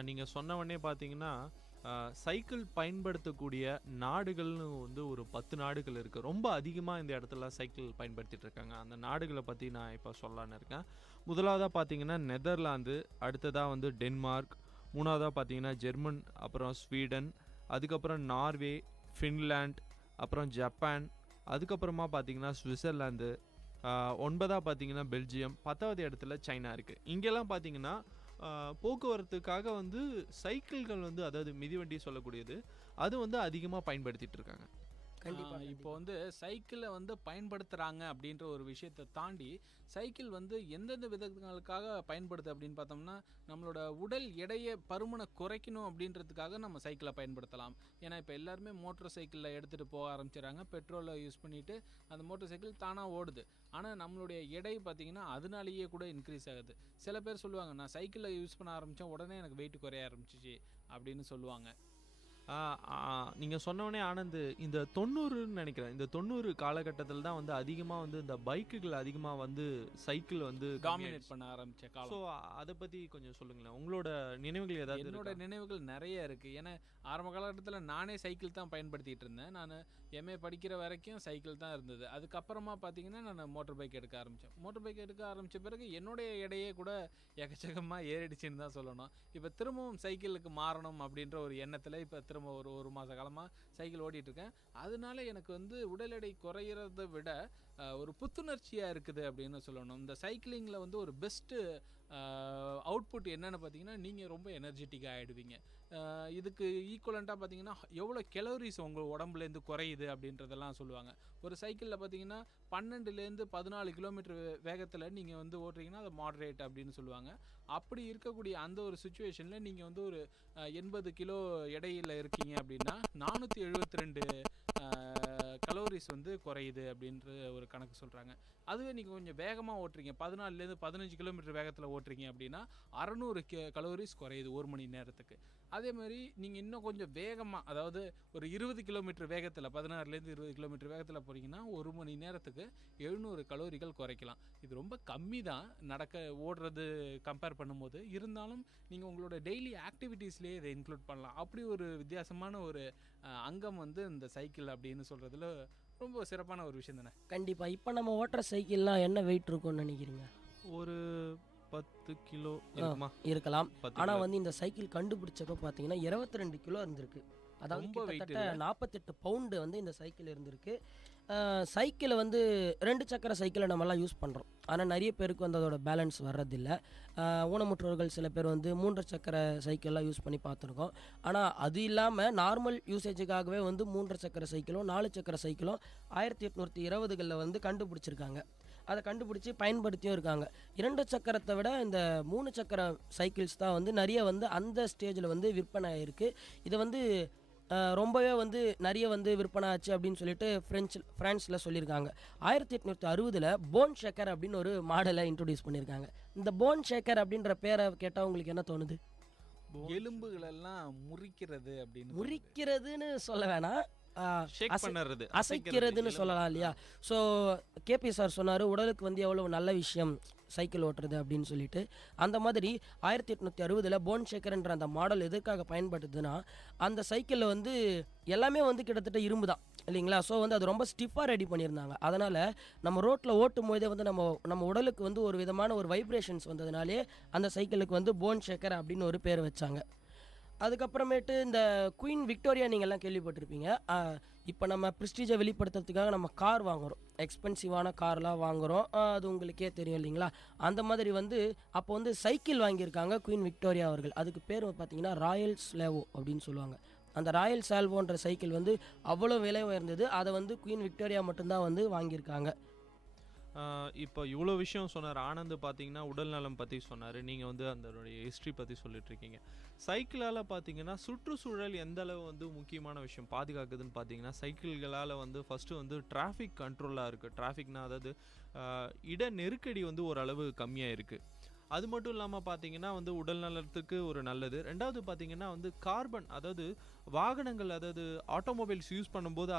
நீங்கள் சொன்ன உடனே பார்த்தீங்கன்னா சைக்கிள் பயன்படுத்தக்கூடிய நாடுகள்னு வந்து ஒரு 10 நாடுகள் இருக்குது. ரொம்ப அதிகமாக இந்த இடத்துல சைக்கிள் பயன்படுத்திகிட்டு இருக்காங்க. அந்த நாடுகளை பற்றி நான் இப்போ சொல்லலான்னு இருக்கேன். முதலாவதாக பார்த்தீங்கன்னா நெதர்லாந்து, அடுத்ததாக வந்து டென்மார்க், மூணாவதாக பார்த்தீங்கன்னா ஜெர்மன், அப்புறம் ஸ்வீடன், அதுக்கப்புறம் நார்வே, ஃபின்லாண்ட், அப்புறம் ஜப்பான், அதுக்கப்புறமா பார்த்தீங்கன்னா சுவிட்சர்லாந்து, 9ஆக பார்த்தீங்கன்னா பெல்ஜியம், 10வது இடத்துல சைனா இருக்குது. இங்கெல்லாம் பார்த்தீங்கன்னா போக்குவரத்துக்காக வந்து சைக்கிள்கள் வந்து, அதாவது மிதிவண்டி சொல்லக்கூடியது, அது வந்து அதிகமாக பயன்படுத்திகிட்டு இருக்காங்க. இப்போ வந்து சைக்கிளை வந்து பயன்படுத்துகிறாங்க அப்படின்ற ஒரு விஷயத்தை தாண்டி சைக்கிள் வந்து எந்தெந்த விதங்களுக்காக பயன்படுது அப்படின்னு பார்த்தோம்னா நம்மளோட உடல் எடையை பருமனை குறைக்கணும் அப்படின்றதுக்காக நம்ம சைக்கிளை பயன்படுத்தலாம். ஏன்னா இப்போ எல்லாருமே மோட்டர் சைக்கிளில் எடுத்துகிட்டு போக ஆரம்பிச்சிடறாங்க. பெட்ரோலை யூஸ் பண்ணிவிட்டு அந்த மோட்டர் சைக்கிள் தானாக ஓடுது. ஆனால் நம்மளுடைய எடை பார்த்திங்கன்னா அதனாலேயே கூட இன்க்ரீஸ் ஆகுது. சில பேர் சொல்லுவாங்க நான் சைக்கிளை யூஸ் பண்ண ஆரம்பித்தேன் உடனே எனக்கு வெயிட் குறைய ஆரம்பிச்சிச்சு அப்படின்னு சொல்லுவாங்க. நீங்கள் சொன்னவொடனே ஆனந்த் இந்த 90ன்னு நினைக்கிறேன், இந்த 90 காலகட்டத்தில் தான் வந்து அதிகமாக வந்து இந்த பைக்குகள் அதிகமாக வந்து சைக்கிள் வந்து டாமினேட் பண்ண ஆரம்பிச்ச காலம். ஸோ அதை பற்றி கொஞ்சம் சொல்லுங்களேன், உங்களோட நினைவுகள் ஏதாவது? என்னோட நினைவுகள் நிறைய இருக்குது. ஏன்னா ஆரம்ப காலகட்டத்தில் நானே சைக்கிள் தான் பயன்படுத்திகிட்டு இருந்தேன். நான் எம்ஏ படிக்கிற வரைக்கும் சைக்கிள் தான் இருந்தது. அதுக்கப்புறமா பார்த்தீங்கன்னா நான் மோட்டர் பைக் எடுக்க ஆரம்பித்தேன். மோட்டர் பைக் எடுக்க ஆரம்பித்த பிறகு என்னுடைய எடையே கூட எக்கச்சக்கமாக ஏறிடுச்சுன்னு தான் சொல்லணும். இப்போ திரும்பவும் சைக்கிளுக்கு மாறணும் அப்படின்ற ஒரு எண்ணத்தில் இப்போ திரும்ப ஒரு மாத காலமாக சைக்கிள் ஓட்டிகிட்ருக்கேன். அதனால எனக்கு வந்து உடல் எடை குறையிறதை விட ஒரு புத்துணர்ச்சியாக இருக்குது அப்படின்னு சொல்லணும். இந்த சைக்கிளிங்கில் வந்து ஒரு பெஸ்ட்டு அவுட்புட் என்னென்னு பார்த்தீங்கன்னா நீங்கள் ரொம்ப எனர்ஜெட்டிக்காக ஆகிடுவீங்க. இதுக்கு ஈக்குவலண்ட்டாக பார்த்தீங்கன்னா எவ்வளோ கெலோரிஸ் உங்கள் உடம்புலேருந்து குறையுது அப்படின்றதெல்லாம் சொல்லுவாங்க. ஒரு சைக்கிளில் பார்த்தீங்கன்னா 12லேருந்து 14 கிலோமீட்டர் வேகத்தில் நீங்கள் வந்து ஓட்டுறீங்கன்னா அது மாட்ரேட் அப்படின்னு சொல்லுவாங்க. அப்படி இருக்கக்கூடிய அந்த ஒரு சுச்சுவேஷனில் நீங்கள் வந்து ஒரு 80 கிலோ எடையில் இருக்கீங்க அப்படின்னா 472 கலோரிஸ் வந்து குறையுது அப்படின்ற ஒரு கணக்கு சொல்கிறாங்க. அதுவே நீங்கள் கொஞ்சம் வேகமாக ஓட்டுறீங்க, 14லேருந்து 15 கிலோமீட்டர் வேகத்தில் ஓட்டுறீங்க அப்படின்னா 600 கலோரிஸ் குறையுது ஒரு மணி நேரத்துக்கு. அதே மாதிரி நீங்கள் இன்னும் கொஞ்சம் வேகமாக, அதாவது ஒரு 20 கிலோமீட்டர் வேகத்தில் 16லேருந்து 20 கிலோமீட்டர் வேகத்தில் போகிறீங்கன்னா ஒரு மணி நேரத்துக்கு 700 கலோரிகள் குறைக்கலாம். இது ரொம்ப கம்மி தான் ஓடுறது கம்பேர் பண்ணும்போது. இருந்தாலும் நீங்கள் உங்களோட டெய்லி ஆக்டிவிட்டீஸ்லேயே இதை இன்க்ளூட் பண்ணலாம். அப்படி ஒரு வித்தியாசமான ஒரு அங்கம் வந்து இந்த சைக்கிள் அப்படின்னு சொல்கிறதுல ரொம்ப சிறப்பான ஒரு விஷயம் தானே. கண்டிப்பாக. இப்போ நம்ம ஓட்டுற சைக்கிள்லாம் என்ன வெயிட் இருக்கும்னு நினைக்கிறீங்க? ஒரு 10 கிலோ இருக்கலாம். ஆனால் வந்து இந்த சைக்கிள் கண்டுபிடிச்சப்போ பார்த்தீங்கன்னா 22 கிலோ இருந்திருக்கு. அதாவது கிட்டத்தட்ட 48 பவுண்டு வந்து இந்த சைக்கிள் இருந்திருக்கு. சைக்கிளை வந்து 2 சக்கர சைக்கிளை நம்மலாம் யூஸ் பண்ணுறோம். ஆனால் நிறைய பேருக்கு வந்து அதோட பேலன்ஸ் வர்றதில்லை. ஊனமுற்றவர்கள் சில பேர் வந்து 3 சக்கர சைக்கிள்லாம் யூஸ் பண்ணி பார்த்துருக்கோம். ஆனால் அது இல்லாமல் நார்மல் யூசேஜுக்காகவே வந்து 3 சக்கர சைக்கிளும் 4 சக்கர சைக்கிளும் 1820களில் வந்து கண்டுபிடிச்சிருக்காங்க. அதை கண்டுபிடிச்சி பயன்படுத்தியும் இருக்காங்க. 2 சக்கரத்தை விட இந்த 3 சக்கர சைக்கிள்ஸ் தான் வந்து நிறைய வந்து அந்த ஸ்டேஜில் வந்து விற்பனை ஆகிருக்கு. இதை வந்து ரொம்பவே வந்து நிறைய வந்து விற்பனை ஆச்சு அப்படின்னு சொல்லிட்டு ஃப்ரான்ஸில் சொல்லியிருக்காங்க. 1860ல் போன் ஷேக்கர் அப்படின்னு ஒரு மாடலை இன்ட்ரடியூஸ் பண்ணியிருக்காங்க. இந்த போன் ஷேக்கர் அப்படின்ற பேரை கேட்டால் உங்களுக்கு என்ன தோணுது? எலும்புகளெல்லாம் முறிக்கிறது அப்படின்னு. முறிக்கிறதுன்னு சொல்ல வேணாம், அசைக்கிறதுன்னு சொல்லலாம் இல்லையா? ஸோ கேபி சார் சொன்னார் உடலுக்கு வந்து எவ்வளோ நல்ல விஷயம் சைக்கிள் ஓட்டுறது அப்படின்னு சொல்லிட்டு. அந்த மாதிரி 1860ல் போன் ஷேக்கர்ன்ற அந்த மாடல் எதற்காக பயன்படுத்துதுன்னா அந்த சைக்கிளில் வந்து எல்லாமே வந்து கிட்டத்தட்ட இரும்பு தான் இல்லைங்களா? ஸோ வந்து அது ரொம்ப ஸ்டிஃபாக ரெடி பண்ணியிருந்தாங்க. அதனால் நம்ம ரோட்டில் ஓட்டும் போதே வந்து நம்ம உடலுக்கு வந்து ஒரு விதமான ஒரு வைப்ரேஷன்ஸ் வந்ததுனாலே அந்த சைக்கிளுக்கு வந்து போன் ஷேக்கர் அப்படின்னு ஒரு பேர் வச்சாங்க. அதுக்கப்புறமேட்டு இந்த குயின் விக்டோரியா நீங்கள்லாம் கேள்விப்பட்டிருப்பீங்க. இப்போ நம்ம ப்ரெஸ்டீஜை வெளிப்படுத்துறதுக்காக நம்ம கார் வாங்குகிறோம், எக்ஸ்பென்சிவான கார்லாம் வாங்குகிறோம். அது உங்களுக்கே தெரியும் இல்லைங்களா? அந்த மாதிரி வந்து அப்போ வந்து சைக்கிள் வாங்கியிருக்காங்க குயின் விக்டோரியா அவர்கள். அதுக்கு பேர் பார்த்தீங்கன்னா ராயல் ஸ்லேவோ அப்படின்னு சொல்லுவாங்க. அந்த ராயல் சால்வோன்ற சைக்கிள் வந்து அவ்வளோ விலை உயர்ந்தது. அதை வந்து குயின் விக்டோரியா மட்டும்தான் வந்து வாங்கியிருக்காங்க. இப்போ இவ்வளோ விஷயம் சொன்னார் ஆனந்த். பார்த்தீங்கன்னா உடல் நலம் பற்றி சொன்னார், நீங்கள் வந்து அதனுடைய ஹிஸ்ட்ரி பற்றி சொல்லிட்டுருக்கீங்க. சைக்கிளால் பார்த்தீங்கன்னா சுற்றுச்சூழல் எந்த அளவு வந்து முக்கியமான விஷயம் பாதுகாக்குதுன்னு பார்த்தீங்கன்னா சைக்கிள்களால் வந்து ஃபஸ்ட்டு வந்து டிராஃபிக் கண்ட்ரோலாக இருக்குது. டிராஃபிக்னால் அதாவது இட நெருக்கடி வந்து ஓரளவு கம்மியாக இருக்குது. அது மட்டும் இல்லாமல் பார்த்தீங்கன்னா வந்து உடல் நலத்துக்கு ஒரு நல்லது. ரெண்டாவது பார்த்தீங்கன்னா வந்து கார்பன், அதாவது வாகனங்கள், அதாவது ஆட்டோமொபைல்ஸ் யூஸ் பண்ணும்போது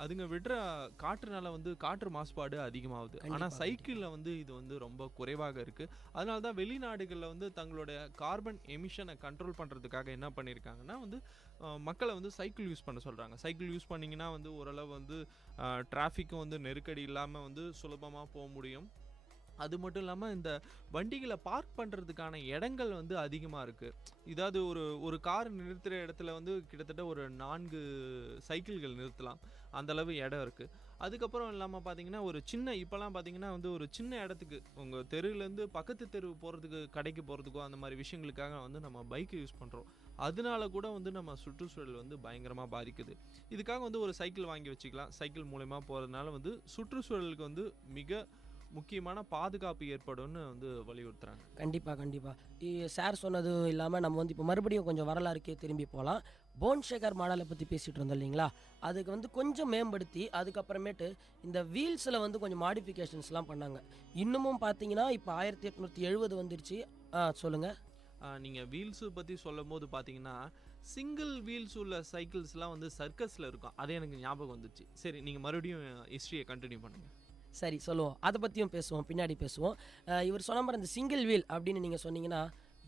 அதுங்க விடுற காற்றுனால வந்து காற்று மாசுபாடு அதிகமாகுது. ஆனால் சைக்கிளில் வந்து இது வந்து ரொம்ப குறைவாக இருக்குது. அதனால தான் வெளிநாடுகளில் வந்து தங்களோட கார்பன் எமிஷனை கண்ட்ரோல் பண்ணுறதுக்காக என்ன பண்ணியிருக்காங்கன்னா வந்து மக்களை வந்து சைக்கிள் யூஸ் பண்ண சொல்கிறாங்க. சைக்கிள் யூஸ் பண்ணிங்கன்னா வந்து ஓரளவு வந்து டிராஃபிக்கும் வந்து நெருக்கடி இல்லாமல் வந்து சுலபமாக போக முடியும். அது மட்டும் இல்லாமல் இந்த வண்டிகளை பார்க் பண்ணுறதுக்கான இடங்கள் வந்து அதிகமாக இருக்குது. இதாவது ஒரு கார் நிறுத்துகிற இடத்துல வந்து கிட்டத்தட்ட ஒரு 4 சைக்கிள்கள் நிறுத்தலாம், அந்தளவு இடம் இருக்குது. அதுக்கப்புறம் இல்லாமல் பார்த்தீங்கன்னா ஒரு சின்ன இப்போலாம் பார்த்தீங்கன்னா வந்து ஒரு சின்ன இடத்துக்கு உங்கள் தெருவுலேருந்து பக்கத்து தெரு போகிறதுக்கு கடைக்கு போகிறதுக்கோ அந்த மாதிரி விஷயங்களுக்காக வந்து நம்ம பைக்கை யூஸ் பண்ணுறோம். அதனால கூட வந்து நம்ம சுற்றுச்சூழல் வந்து பயங்கரமாக பாதிக்குது. இதுக்காக வந்து ஒரு சைக்கிள் வாங்கி வச்சுக்கலாம். சைக்கிள் மூலயமா போகிறதுனால வந்து சுற்றுச்சூழலுக்கு வந்து மிக முக்கியமான பாதுகாப்பு ஏற்படும்னு வந்து வலியுறுத்துறாங்க. கண்டிப்பாக சார் சொன்னது இல்லாமல் நம்ம வந்து இப்போ மறுபடியும் கொஞ்சம் வரலாறுக்கே திரும்பி போகலாம். போன் ஷேகர் மாடலை பற்றி பேசிகிட்டு இருந்தோம் இல்லைங்களா, அதுக்கு வந்து கொஞ்சம் மேம்படுத்தி அதுக்கப்புறமேட்டு இந்த வீல்ஸில் வந்து கொஞ்சம் மாடிஃபிகேஷன்ஸ்லாம் பண்ணாங்க. இன்னமும் பார்த்தீங்கன்னா இப்போ 1870 வந்துருச்சு. சொல்லுங்கள். நீங்கள் வீல்ஸு பற்றி சொல்லும் போது பார்த்தீங்கன்னா சிங்கிள் வீல்ஸ் உள்ள சைக்கிள்ஸ்லாம் வந்து சர்க்கஸில் இருக்கும். அதே எனக்கு ஞாபகம் வந்துச்சு. சரி, நீங்கள் மறுபடியும் ஹிஸ்ட்ரியை கண்டினியூ பண்ணுங்கள். சரி, சொல்லுவோம். அதை பற்றியும் பேசுவோம், பின்னாடி பேசுவோம். இவர் சொன்ன மாதிரி இந்த சிங்கிள் வீல் அப்படின்னு நீங்கள் சொன்னீங்கன்னா,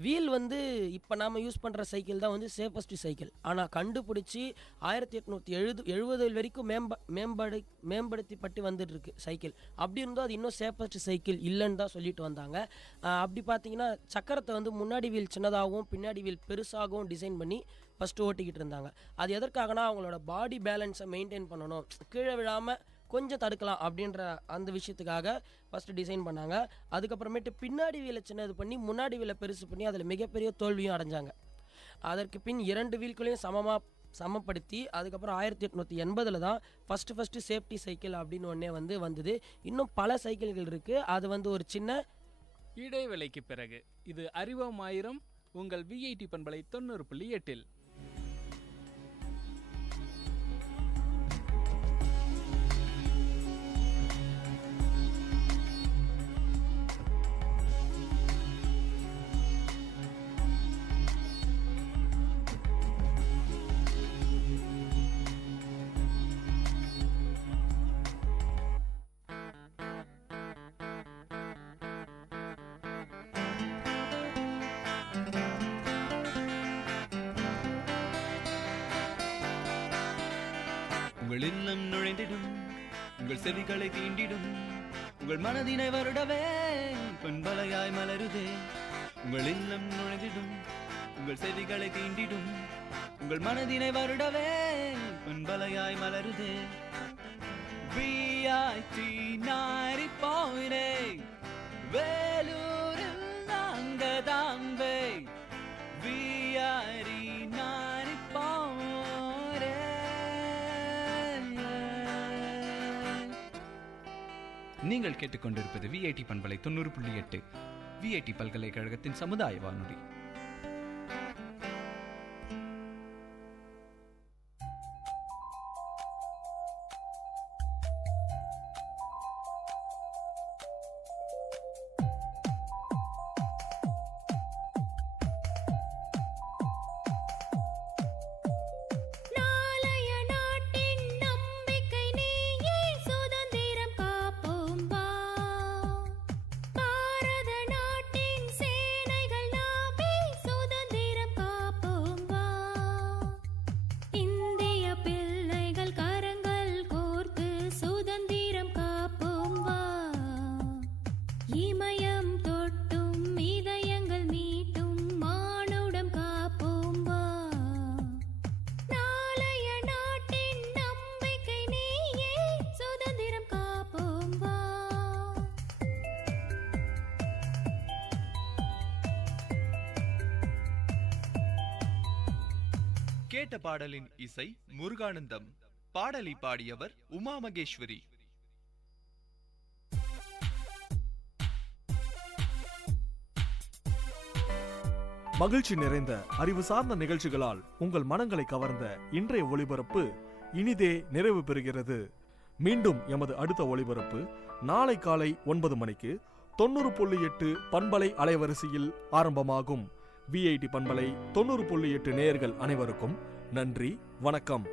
வீல் வந்து இப்போ நாம் யூஸ் பண்ணுற சைக்கிள் தான் வந்து சேஃபஸ்ட் சைக்கிள். ஆனால் கண்டுபிடிச்சி 1870 வரைக்கும் மேம்படுத்திப்பட்டு வந்துட்டுருக்கு சைக்கிள். அப்படி இருந்தோ அது இன்னும் சேஃபஸ்ட் சைக்கிள் இல்லைன்னு தான் சொல்லிட்டு வந்தாங்க. அப்படி பார்த்தீங்கன்னா சக்கரத்தை வந்து முன்னாடி வீல் சின்னதாகவும் பின்னாடி வீல் பெருசாகவும் டிசைன் பண்ணி ஃபஸ்ட்டு ஓட்டிக்கிட்டு இருந்தாங்க. அது எதற்காகனா அவங்களோட பாடி பேலன்ஸை மெயின்டைன் பண்ணணும், கீழே விழாமல் கொஞ்சம் தடுக்கலாம் அப்படின்ற அந்த விஷயத்துக்காக ஃபஸ்ட்டு டிசைன் பண்ணாங்க. அதுக்கப்புறமேட்டு பின்னாடி வீலை சின்னது பண்ணி முன்னாடி வீலை பெருசு பண்ணி அதில் மிகப்பெரிய தோல்வியும் அடைஞ்சாங்க. அதற்கு பின் 2 வீல்களையும் சமப்படுத்தி அதுக்கப்புறம் 1880 தான் ஃபஸ்ட்டு சேஃப்டி சைக்கிள் அப்படின்னு ஒன்றே வந்தது. இன்னும் பல சைக்கிள்கள் இருக்குது. அது வந்து ஒரு சின்ன இடைவேளைக்கு பிறகு இது அறிவோம் ஆயிரம் உங்கள் விஐடி பண்பலை 90.8. உங்கள் இல்லம் நுழைந்திடும், உங்கள் செவிகளை தீண்டிடும், உங்கள் மனதினை வருடவே பண்பலையாய் மலருதே. உங்கள் இல்லம் நுழைந்திடும், உங்கள் செவிகளை தீண்டிடும், உங்கள் மனதினை வருடவே பண்பலையாய் மலருதே. VIT 90.8 வேலூரில் நாங்கதாம்பே. VIT 90.8. நீங்கள் கேட்டுக்கொண்டிருப்பது விஐடி பண்பலை 90.8 விஐடி பல்கலைக்கழகத்தின் சமுதாய வானொலி. கேட்ட பாடலின் இசை முருகானந்தம். பாடலை பாடியவர் உமா மகேஸ்வரி. மகிழ்ச்சி நிறைந்த அறிவு சார்ந்த நிகழ்ச்சிகளால் உங்கள் மனங்களை கவர்ந்த இன்றைய ஒளிபரப்பு இனிதே நிறைவு பெறுகிறது. மீண்டும் எமது அடுத்த ஒளிபரப்பு நாளை காலை 9 மணிக்கு 90.8 பண்பலை அலைவரிசையில் ஆரம்பமாகும். விஐடி பண்பலை 90.8 நேயர்கள் அனைவருக்கும் நன்றி, வணக்கம்.